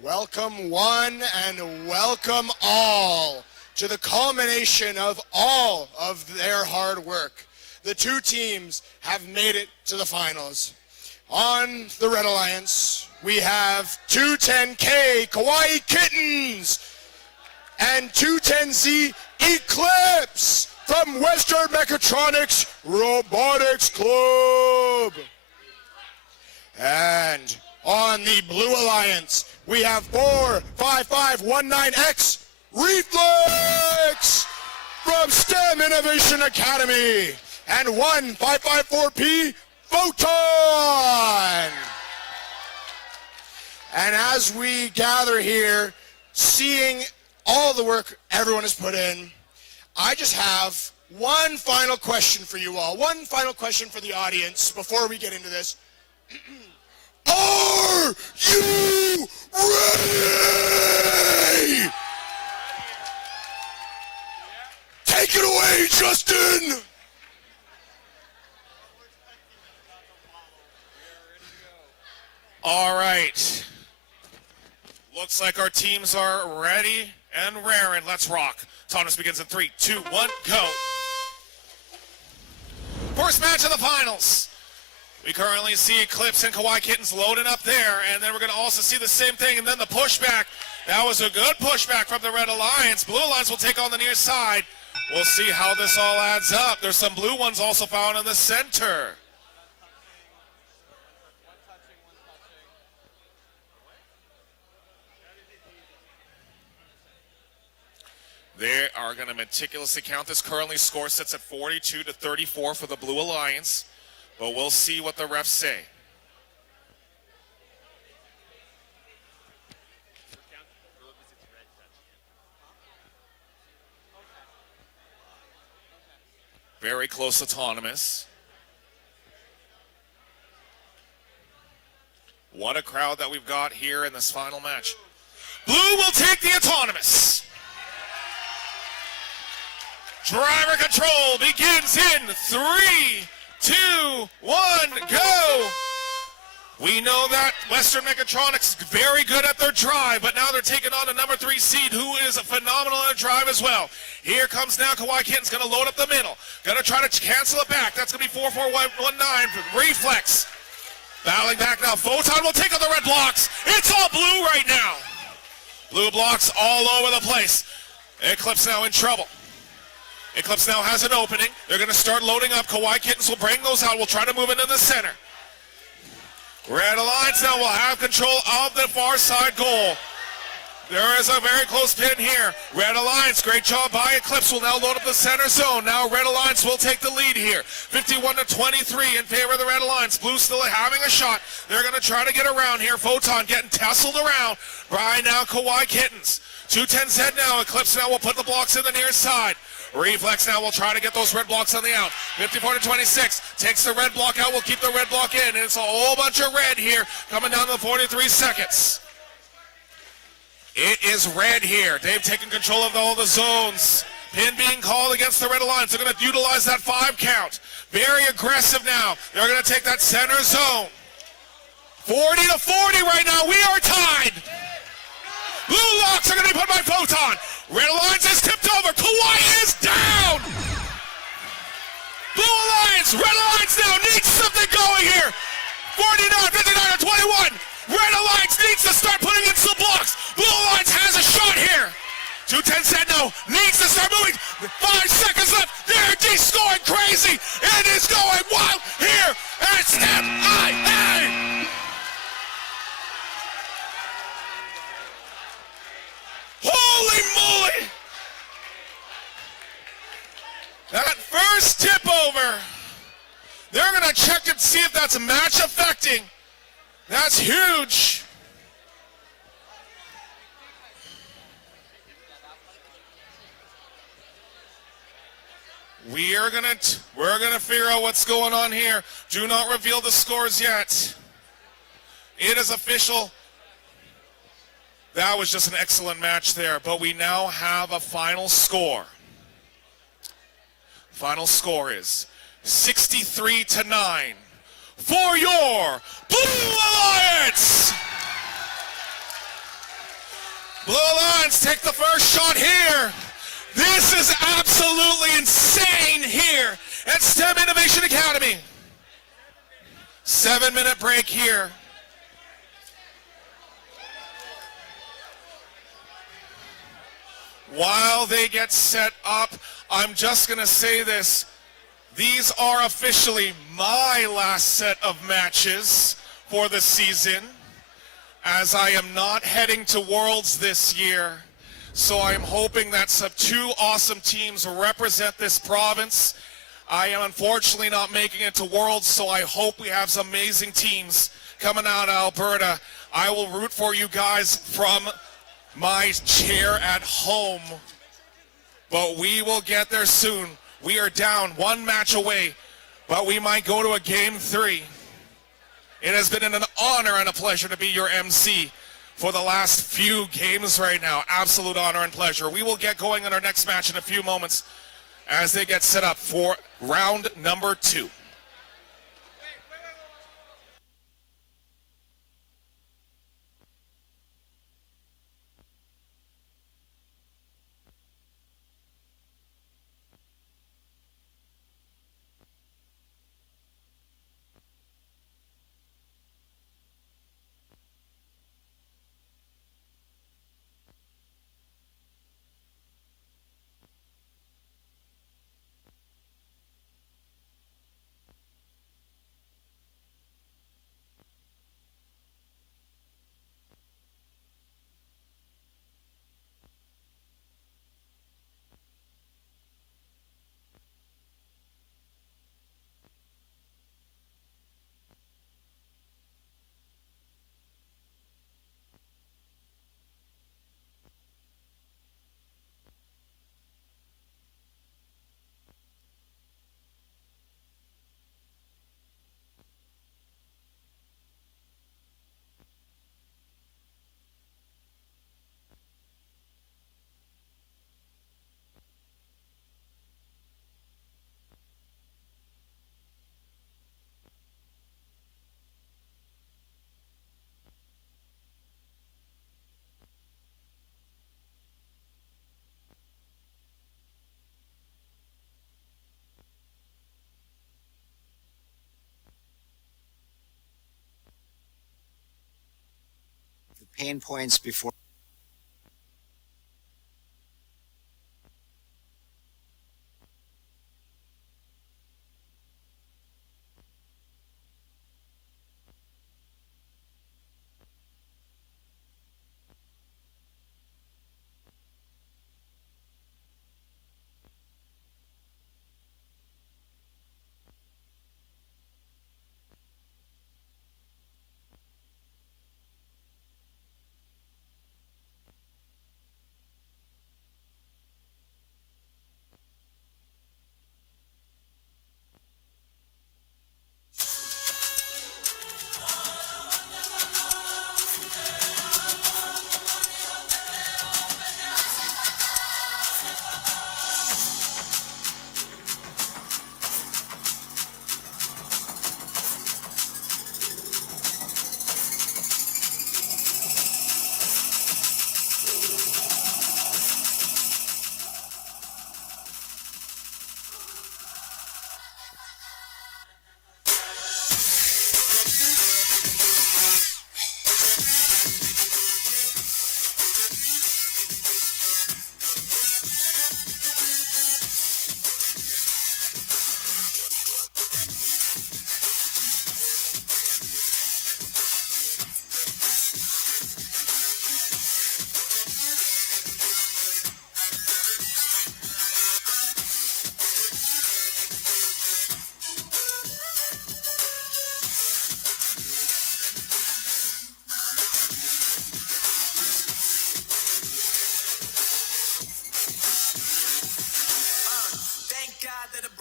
Welcome one and welcome all to the culmination of all of their hard work. The two teams have made it to the finals. On the Red Alliance, we have 210K Kawaii Kittens and 210Z Eclipse from Western Mechatronics Robotics Club. And on the Blue Alliance, we have 45519X Reflex from STEM Innovation Academy and 1554P Photon. And as we gather here, seeing all the work everyone has put in, I just have one final question for you all, one final question for the audience before we get into this. Are you ready? Take it away, Justin! All right. Looks like our teams are ready and raring. Let's rock. Thomas begins in 3, 2, 1, go. First match of the finals. We currently see Eclipse and Kawaii Kittens loading up there, and then we're going to also see the same thing, and then the pushback. That was a good pushback from the Red Alliance. Blue Alliance will take on the near side. We'll see how this all adds up. There's some blue ones also found in the center. They are going to meticulously count this. Currently, score sits at 42-34 for the Blue Alliance, but we'll see what the refs say. Very close autonomous. What a crowd that we've got here in this final match. Blue will take the autonomous. Driver control begins in 3, 2, 1, go! We know that Western Mechatronics is very good at their drive, but now they're taking on the number 3 seed, who is a phenomenal at drive as well. Here comes now Kawaii Kittens, going to load up the middle. Going to try to cancel it back. That's going to be 4419 for Reflex. Battling back now. Photon will take on the red blocks. It's all blue right now. Blue blocks all over the place. Eclipse now in trouble. Eclipse now has an opening. They're going to start loading up. Kawaii Kittens will bring those out. We'll try to move into the center. Red Alliance now will have control of the far side goal. There is a very close pin here. Red Alliance, great job by Eclipse, will now load up the center zone. Now Red Alliance will take the lead here. 51-23 in favor of the Red Alliance. Blue still having a shot. They're going to try to get around here. Photon getting tasseled around by now Kawaii Kittens. 210Z now. Eclipse now will put the blocks in the near side. Reflex now will try to get those red blocks on the out. 54-26 takes the red block out. We'll keep the red block in. And it's a whole bunch of red here coming down to the 43 seconds. It is red here. They've taken control of all the zones. Pin being called against the Red Alliance. They're going to utilize that 5 count. Very aggressive now. They're going to take that center zone. 40-40 right now. We are tied. Blue locks are going to be put by Photon. Red Alliance is tipped over. Kawaii is down. Blue Alliance, Red Alliance now needs something going here. 49-59-21. Red Alliance needs to start putting in some blocks. Blue Alliance has a shot here. 210Z now needs to start moving. 5 seconds left. They're scoring crazy. It is going wild here at STEMIA. Holy moly! That first tip over. They're going to check and see if that's match affecting. That's huge. We're gonna figure out what's going on here. Do not reveal the scores yet. It is official. That was just an excellent match there, but we now have a final score. Final score is 63-9 for your Blue Alliance. Blue Lions take the first shot here. This is absolutely insane here at STEM Innovation Academy. 7-minute break here. While they get set up, I'm just going to say this. These are officially my last set of matches for the season, as I am not heading to Worlds this year. So I am hoping that some two awesome teams represent this province. I am unfortunately not making it to Worlds, so I hope we have some amazing teams coming out of Alberta. I will root for you guys from my chair at home, but we will get there soon. We are down one match away, but we might go to a game 3. It has been an honor and a pleasure to be your MC for the last few games right now. Absolute honor and pleasure. We will get going on our next match in a few moments as they get set up for round number 2. Pain points before.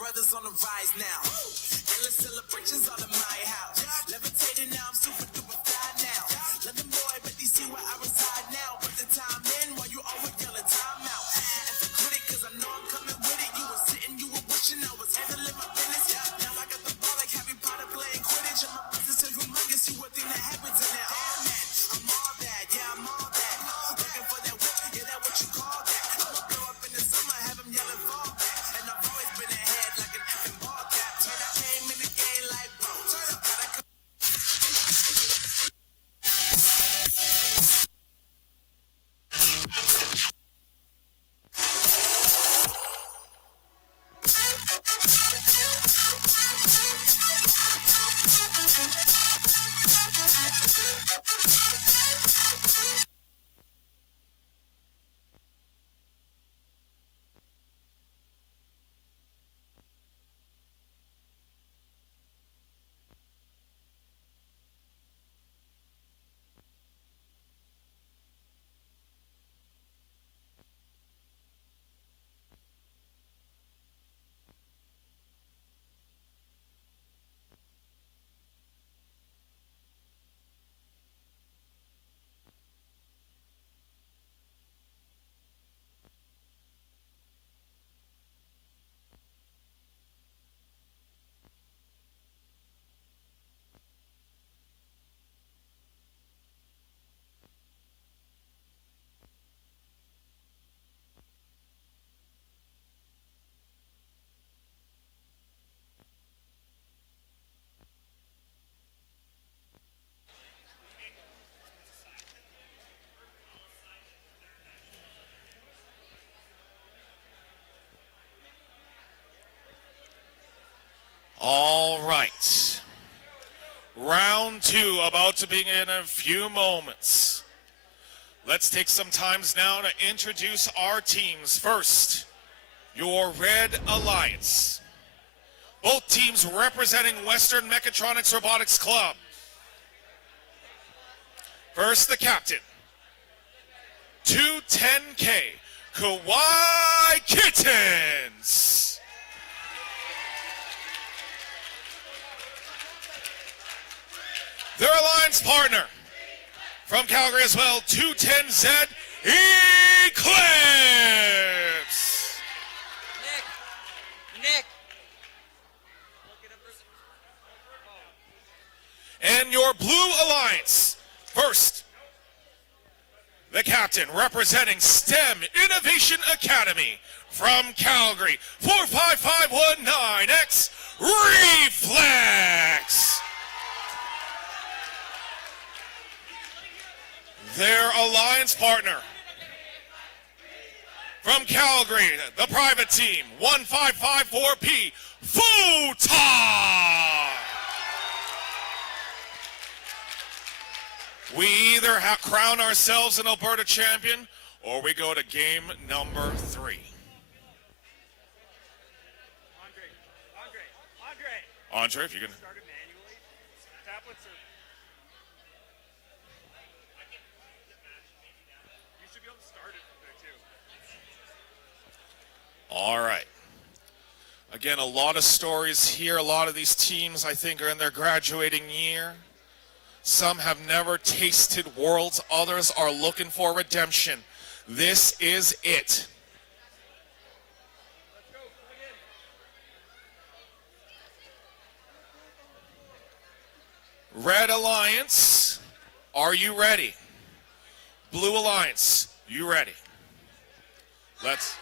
brothers on the rise now. Endless celebrations all in my house. Levitating now, I'm super duper fly now. London boy, but you see where I reside now. Put the time in while you always yelling time out. And for critic, cause I know I'm coming with it. You were sitting, you were wishing I was handling my business. Now I got the ball like Harry Potter playing Quidditch. And my business is humongous, you would think that happens in it. Oh man, I'm all that, yeah, I'm all that. Looking for that about to begin in a few moments. Let's take some times now to introduce our teams. First, your Red Alliance. Both teams representing Western Mechatronics Robotics Club. First, the captain. 210K, Kawaii Kittens. Their alliance partner from Calgary as well, 210Z Eclipse. Nick. And your Blue Alliance, first, the captain representing STEM Innovation Academy from Calgary, 45519X Reflex. Their alliance partner from Calgary, the private team, 1554P Futon. We either crown ourselves an Alberta champion or we go to game number 3. Andre, if you can. Start it manually. Tablets are. You should be able to start it from there too. All right. Again, a lot of stories here. A lot of these teams, I think, are in their graduating year. Some have never tasted Worlds. Others are looking for redemption. This is it. Red Alliance, are you ready? Blue Alliance, you ready? Let's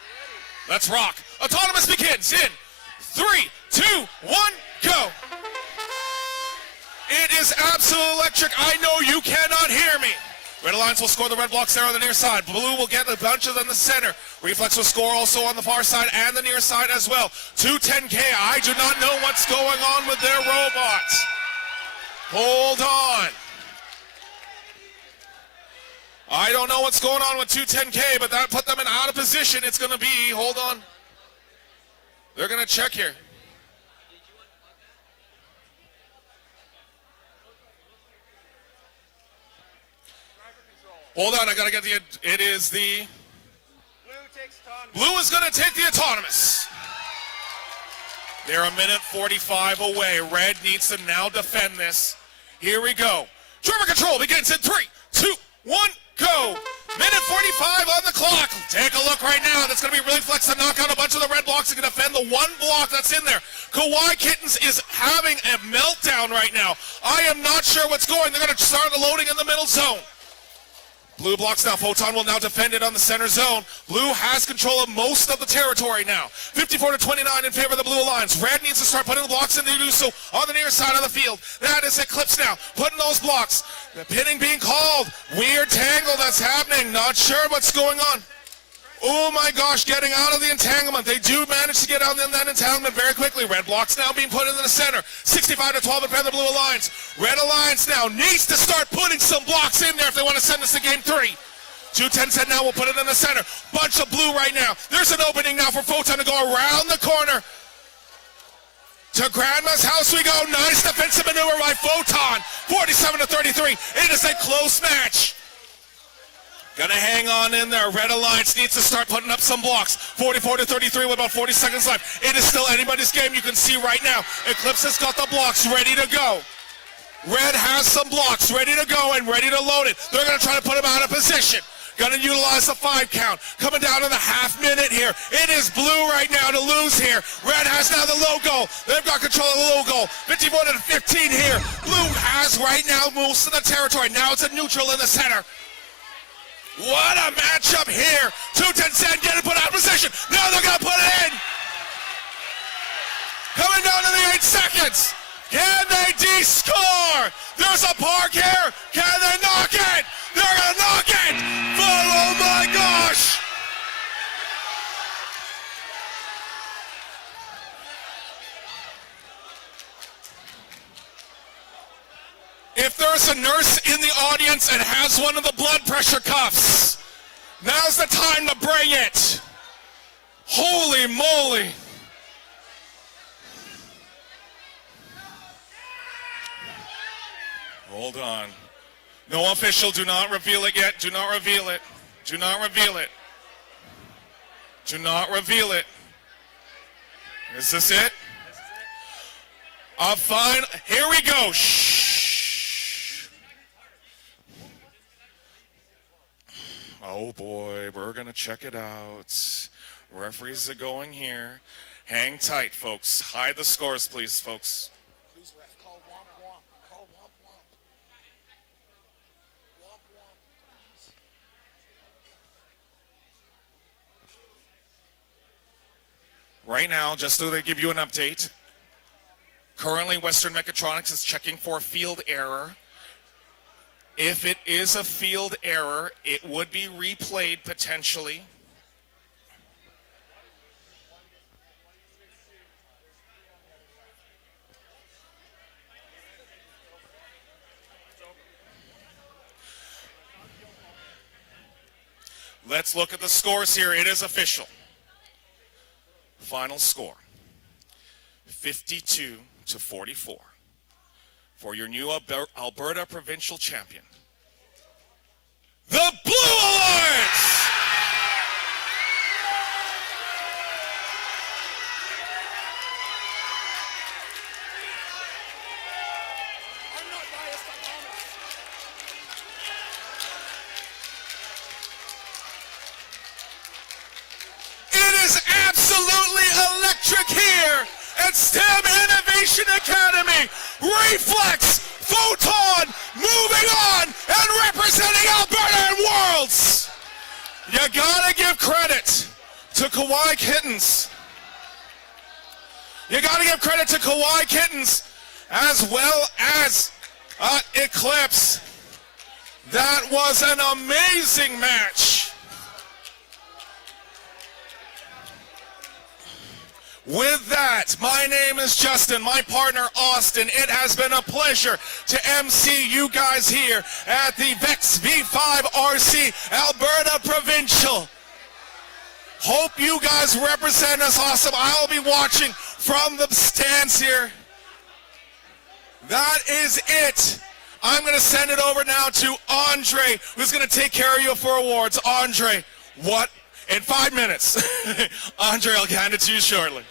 rock. Autonomous begins in 3, 2, 1, go. It is absolute electric. I know you cannot hear me. Red Alliance will score the red blocks there on the near side. Blue will get a bunch of them in the center. Reflex will score also on the far side and the near side as well. 210K, I do not know what's going on with their robots. Hold on. I don't know what's going on with 210K, but that put them in out of position. It's going to be, hold on. They're going to check here. Hold on, I got to get the, it is the, Blue is going to take the autonomous. They're a minute 45 away. Red needs to now defend this. Here we go. Trevor control begins in 3, 2, 1, go. Minute 45 on the clock. Take a look right now. That's going to be really flex to knock out a bunch of the red blocks and defend the one block that's in there. Kawaii Kittens is having a meltdown right now. I am not sure what's going. They're going to start loading in the middle zone. Blue blocks now. Photon will now defend it on the center zone. Blue has control of most of the territory now. 54-29 in favor of the Blue Alliance. Red needs to start putting the blocks in. They do so on the near side of the field. That is Eclipse now, putting those blocks. The pinning being called. Weird tangle that's happening. Not sure what's going on. Oh my gosh, getting out of the entanglement. They do manage to get out of that entanglement very quickly. Red blocks now being put in the center. 65-12 in favor of the Blue Alliance. Red Alliance now needs to start putting some blocks in there if they want to send us to game 3. 210 said now we'll put it in the center. Bunch of blue right now. There's an opening now for Photon to go around the corner. To Grandma's house we go. Nice defensive maneuver by Photon. 47-33. It is a close match. Gonna hang on in there. Red Alliance needs to start putting up some blocks. 44-33 with about 40 seconds left. It is still anybody's game. You can see right now. Eclipse has got the blocks ready to go. Red has some blocks ready to go and ready to load it. They're gonna try to put him out of position. Gonna utilize the 5 count. Coming down to the half minute here. It is blue right now to lose here. Red has now the low goal. They've got control of the low goal. 51-15 here. Blue has right now most of the territory. Now it's a neutral in the center. What a matchup here. 210 said get it put out of position. Now they're going to put it in. Coming down to the 8 seconds. Can they de-score? There's a park here. Can they knock it? They're going to knock it. Oh my gosh. If there's a nurse advance and has one of the blood pressure cuffs. Now's the time to bring it. Holy moly. Hold on. No official, do not reveal it yet. Do not reveal it. Do not reveal it. Do not reveal it. Is this it? Fine. Here we go. Shh. Oh boy, we're gonna check it out. Referees are going here. Hang tight, folks. Hide the scores, please, folks. Please, ref, call womp womp. Call womp womp. Womp womp, please. Right now, just so they give you an update, currently Western Mechatronics is checking for a field error. If it is a field error, it would be replayed potentially. Let's look at the scores here. It is official. Final score, 52-44 for your new Alberta Provincial champion, the Blue Alliance! I'm not biased, I promise. It is absolutely electric here at STEM Innovation Academy. Reflex, Photon, moving on and representing Alberta and Worlds. You gotta give credit to Kawhi Kittens. You gotta give credit to Kawhi Kittens as well as Eclipse. That was an amazing match. With that, my name is Justin, my partner Austin. It has been a pleasure to MC you guys here at the VEX V5RC Alberta Provincial. Hope you guys represent us awesome. I'll be watching from the stands here. That is it. I'm going to send it over now to Andre, who's going to take care of you for awards. Andre, what? In 5 minutes. Andre, I'll hand it to you shortly.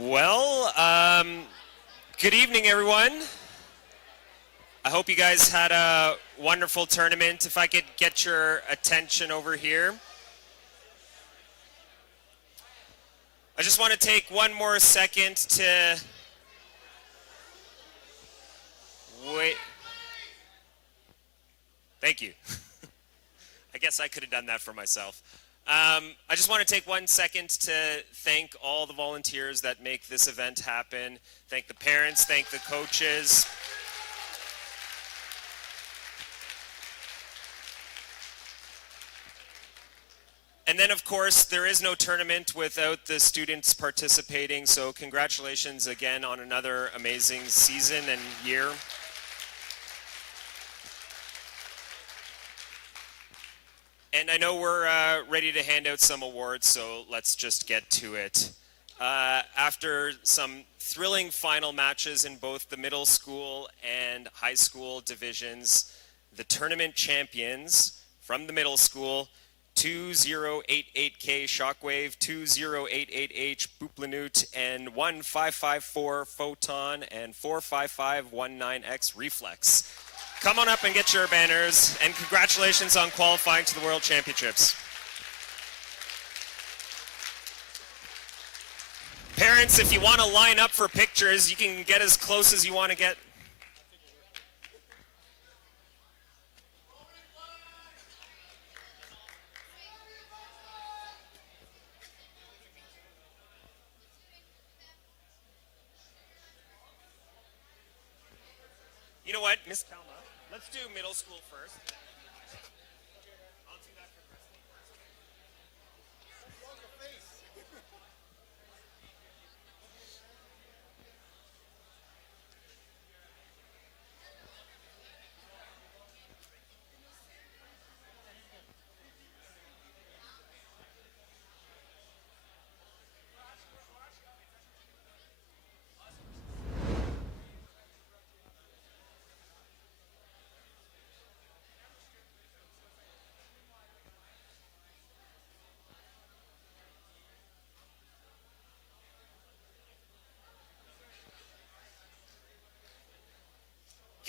Well, good evening, everyone. I hope you guys had a wonderful tournament. If I could get your attention over here. I just want to take one more second to wait. Thank you. I guess I could have done that for myself. I just want to take 1 second to thank all the volunteers that make this event happen. Thank the parents, thank the coaches. And then, of course, there is no tournament without the students participating, so congratulations again on another amazing season and year. And I know we're ready to hand out some awards, so let's just get to it. After some thrilling final matches in both the middle school and high school divisions, the tournament champions from the middle school, 2088K Shockwave, 2088H Booplanute, and 1554 Photon, and 45519X Reflex. Come on up and get your banners, and congratulations on qualifying to the World Championships. Parents, if you want to line up for pictures, you can get as close as you want to get. You know what, Miss Kalma, let's do middle school first. I'll do that for the rest of the first.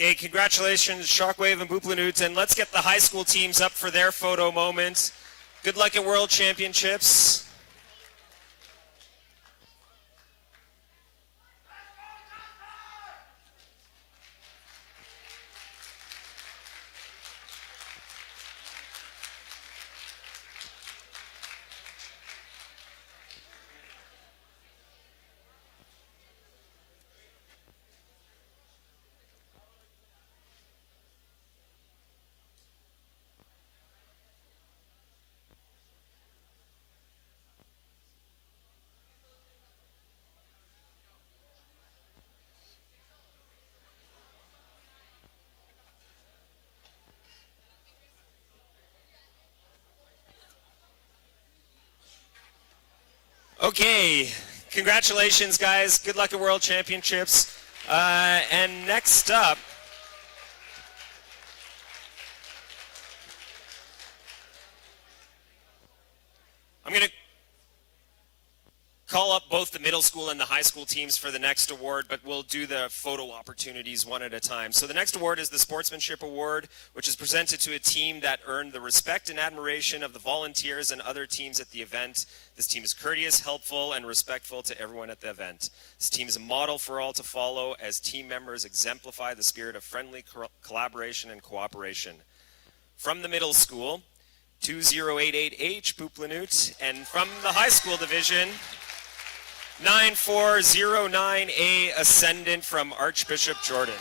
Okay, congratulations, Shockwave and Booplanute, and let's get the high school teams up for their photo moment. Good luck at World Championships. Okay, congratulations, guys. Good luck at World Championships. And next up, I'm going to call up both the middle school and the high school teams for the next award, but we'll do the photo opportunities one at a time. So the next award is the Sportsmanship Award, which is presented to a team that earned the respect and admiration of the volunteers and other teams at the event. This team is courteous, helpful, and respectful to everyone at the event. This team is a model for all to follow as team members exemplify the spirit of friendly collaboration and cooperation. From the middle school, 2088H Booplanute, and from the high school division, 9409A Ascendant from Archbishop Jordan.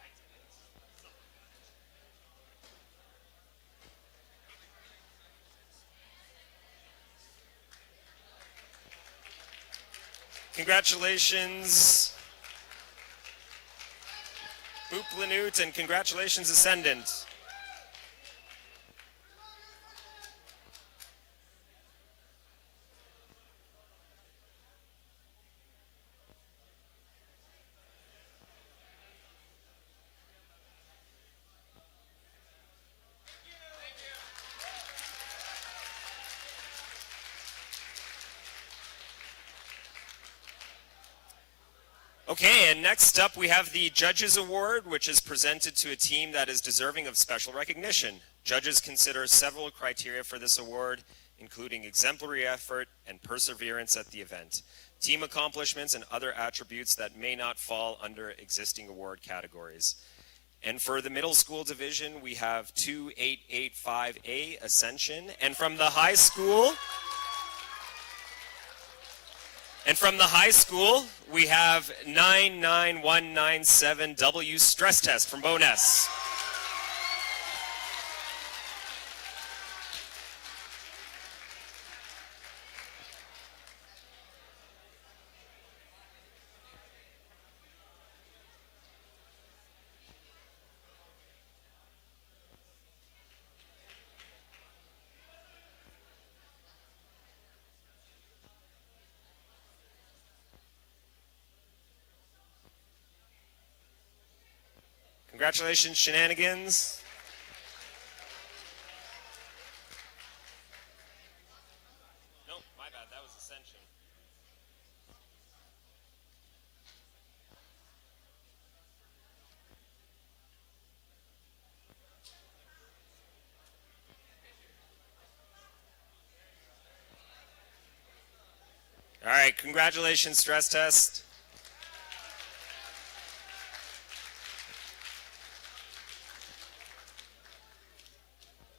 I Congratulations, Boop Lanute, and congratulations, Ascendant. Okay, and next up we have the Judges Award, which is presented to a team that is deserving of special recognition. Judges consider several criteria for this award, including exemplary effort and perseverance at the event, team accomplishments, and other attributes that may not fall under existing award categories. And for the middle school division, we have 2885A Ascension, and from the high school, we have 99197W Stress Test from Boness. Congratulations, Shenanigans. No, my bad, that was Ascension. All right, congratulations, Stress Test.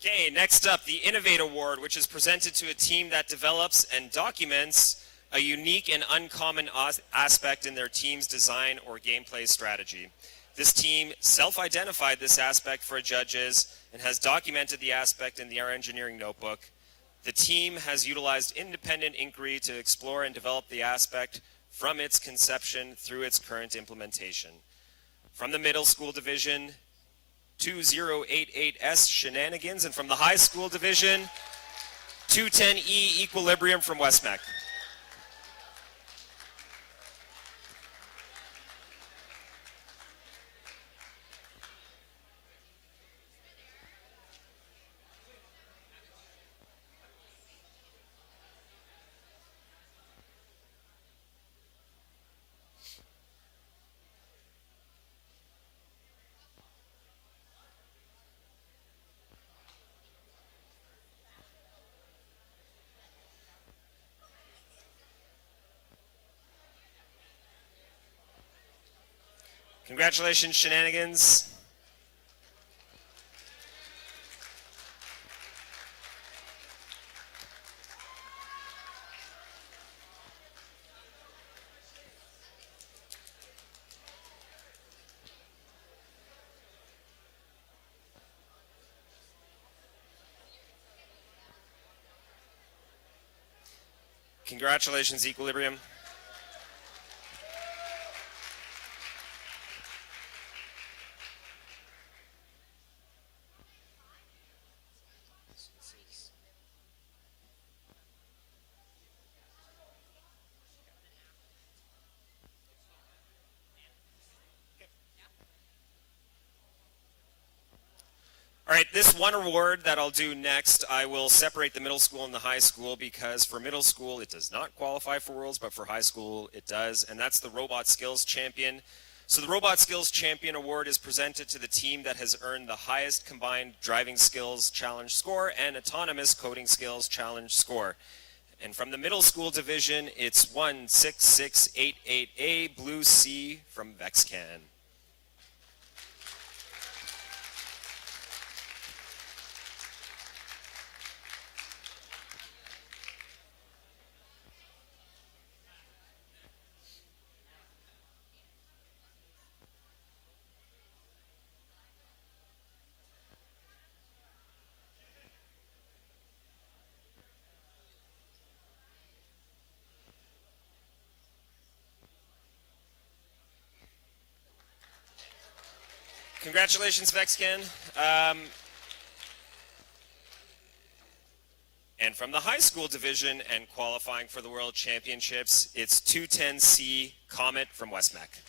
Okay, next up, the Innovate Award, which is presented to a team that develops and documents a unique and uncommon aspect in their team's design or gameplay strategy. This team self-identified this aspect for judges and has documented the aspect in their engineering notebook. The team has utilized independent inquiry to explore and develop the aspect from its conception through its current implementation. From the middle school division, 2088S Shenanigans, and from the high school division, 210E Equilibrium from Westmec. Congratulations, Shenanigans. Congratulations, Equilibrium. All right, this one award that I'll do next, I will separate the middle school and the high school because for middle school it does not qualify for Worlds, but for high school it does, and that's the Robot Skills Champion. So the Robot Skills Champion Award is presented to the team that has earned the highest combined driving skills challenge score and autonomous coding skills challenge score. And from the middle school division, it's 16688A Blue C from VexCan. Congratulations, VexCan. And from the high school division and qualifying for the World Championships, it's 210C Comet from Westmac.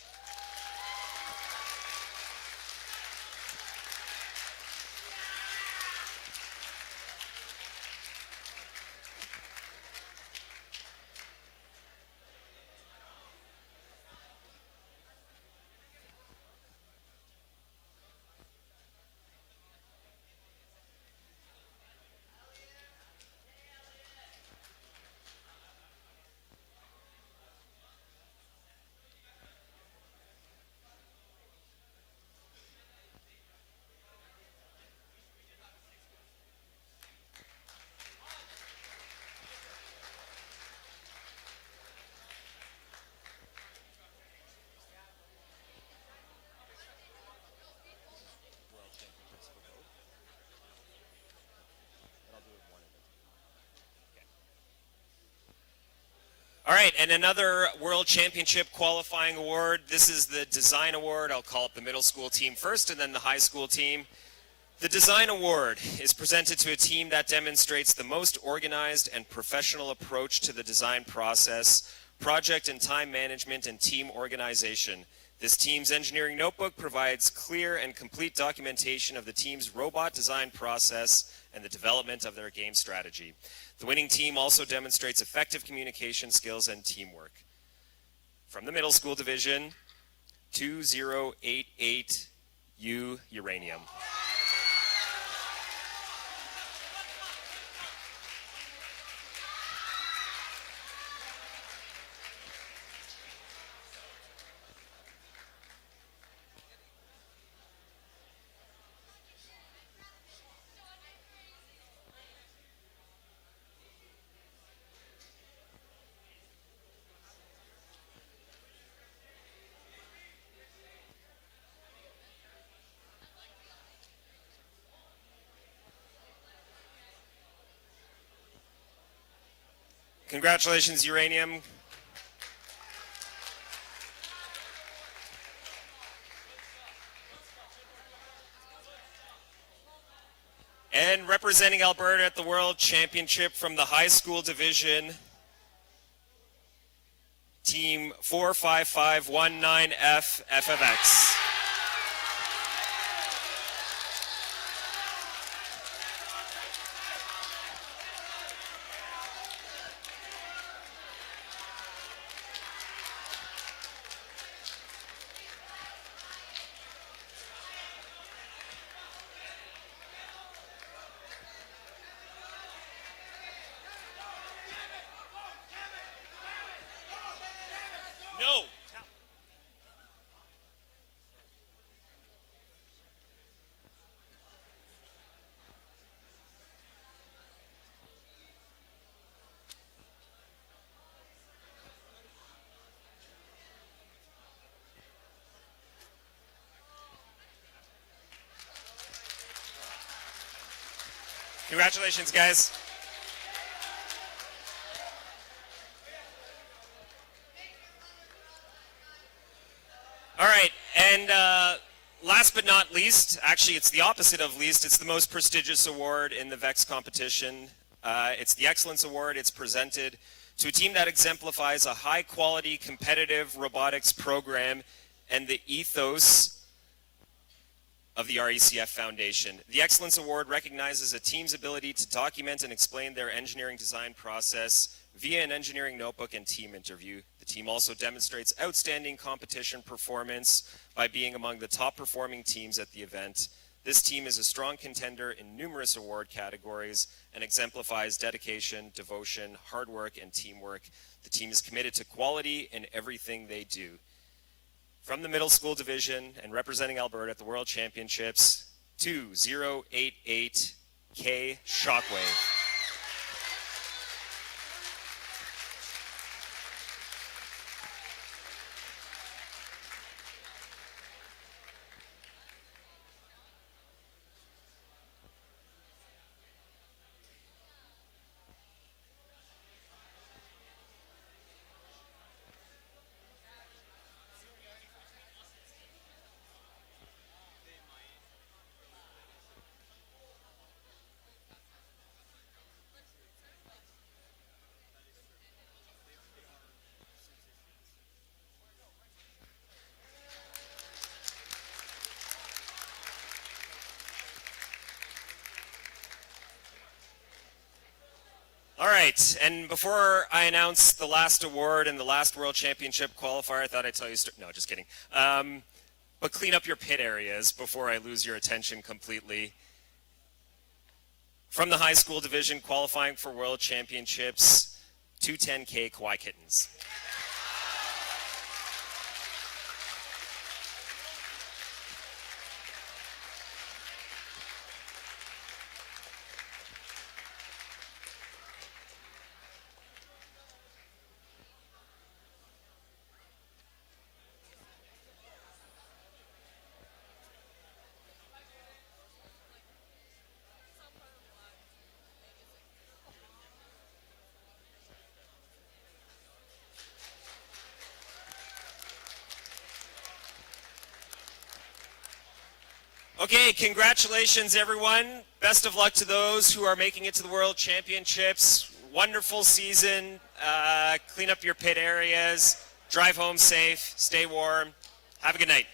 All right, and another World Championship qualifying award. This is the Design Award. I'll call up the middle school team first and then the high school team. The Design Award is presented to a team that demonstrates the most organized and professional approach to the design process, project and time management, and team organization. This team's engineering notebook provides clear and complete documentation of the team's robot design process and the development of their game strategy. The winning team also demonstrates effective communication skills and teamwork. From the middle school division, 2088U Uranium. Congratulations, Uranium. And representing Alberta at the World Championship from the high school division, Team 45519F FFX. No. Congratulations, guys. All right, and last but not least, actually it's the opposite of least, it's the most prestigious award in the VEX competition. It's the Excellence Award. It's presented to a team that exemplifies a high-quality, competitive robotics program and the ethos of the RECF Foundation. The Excellence Award recognizes a team's ability to document and explain their engineering design process via an engineering notebook and team interview. The team also demonstrates outstanding competition performance by being among the top performing teams at the event. This team is a strong contender in numerous award categories and exemplifies dedication, devotion, hard work, and teamwork. The team is committed to quality in everything they do. From the middle school division and representing Alberta at the World Championships, 2088K Shockwave. All right, and before I announce the last award and the last World Championship qualifier, I thought I'd tell you, no, just kidding. But clean up your pit areas before I lose your attention completely. From the high school division qualifying for World Championships, 210K Kauai Kittens. Okay, congratulations everyone. Best of luck to those who are making it to the World Championships. Wonderful season. Clean up your pit areas. Drive home safe. Stay warm. Have a good night.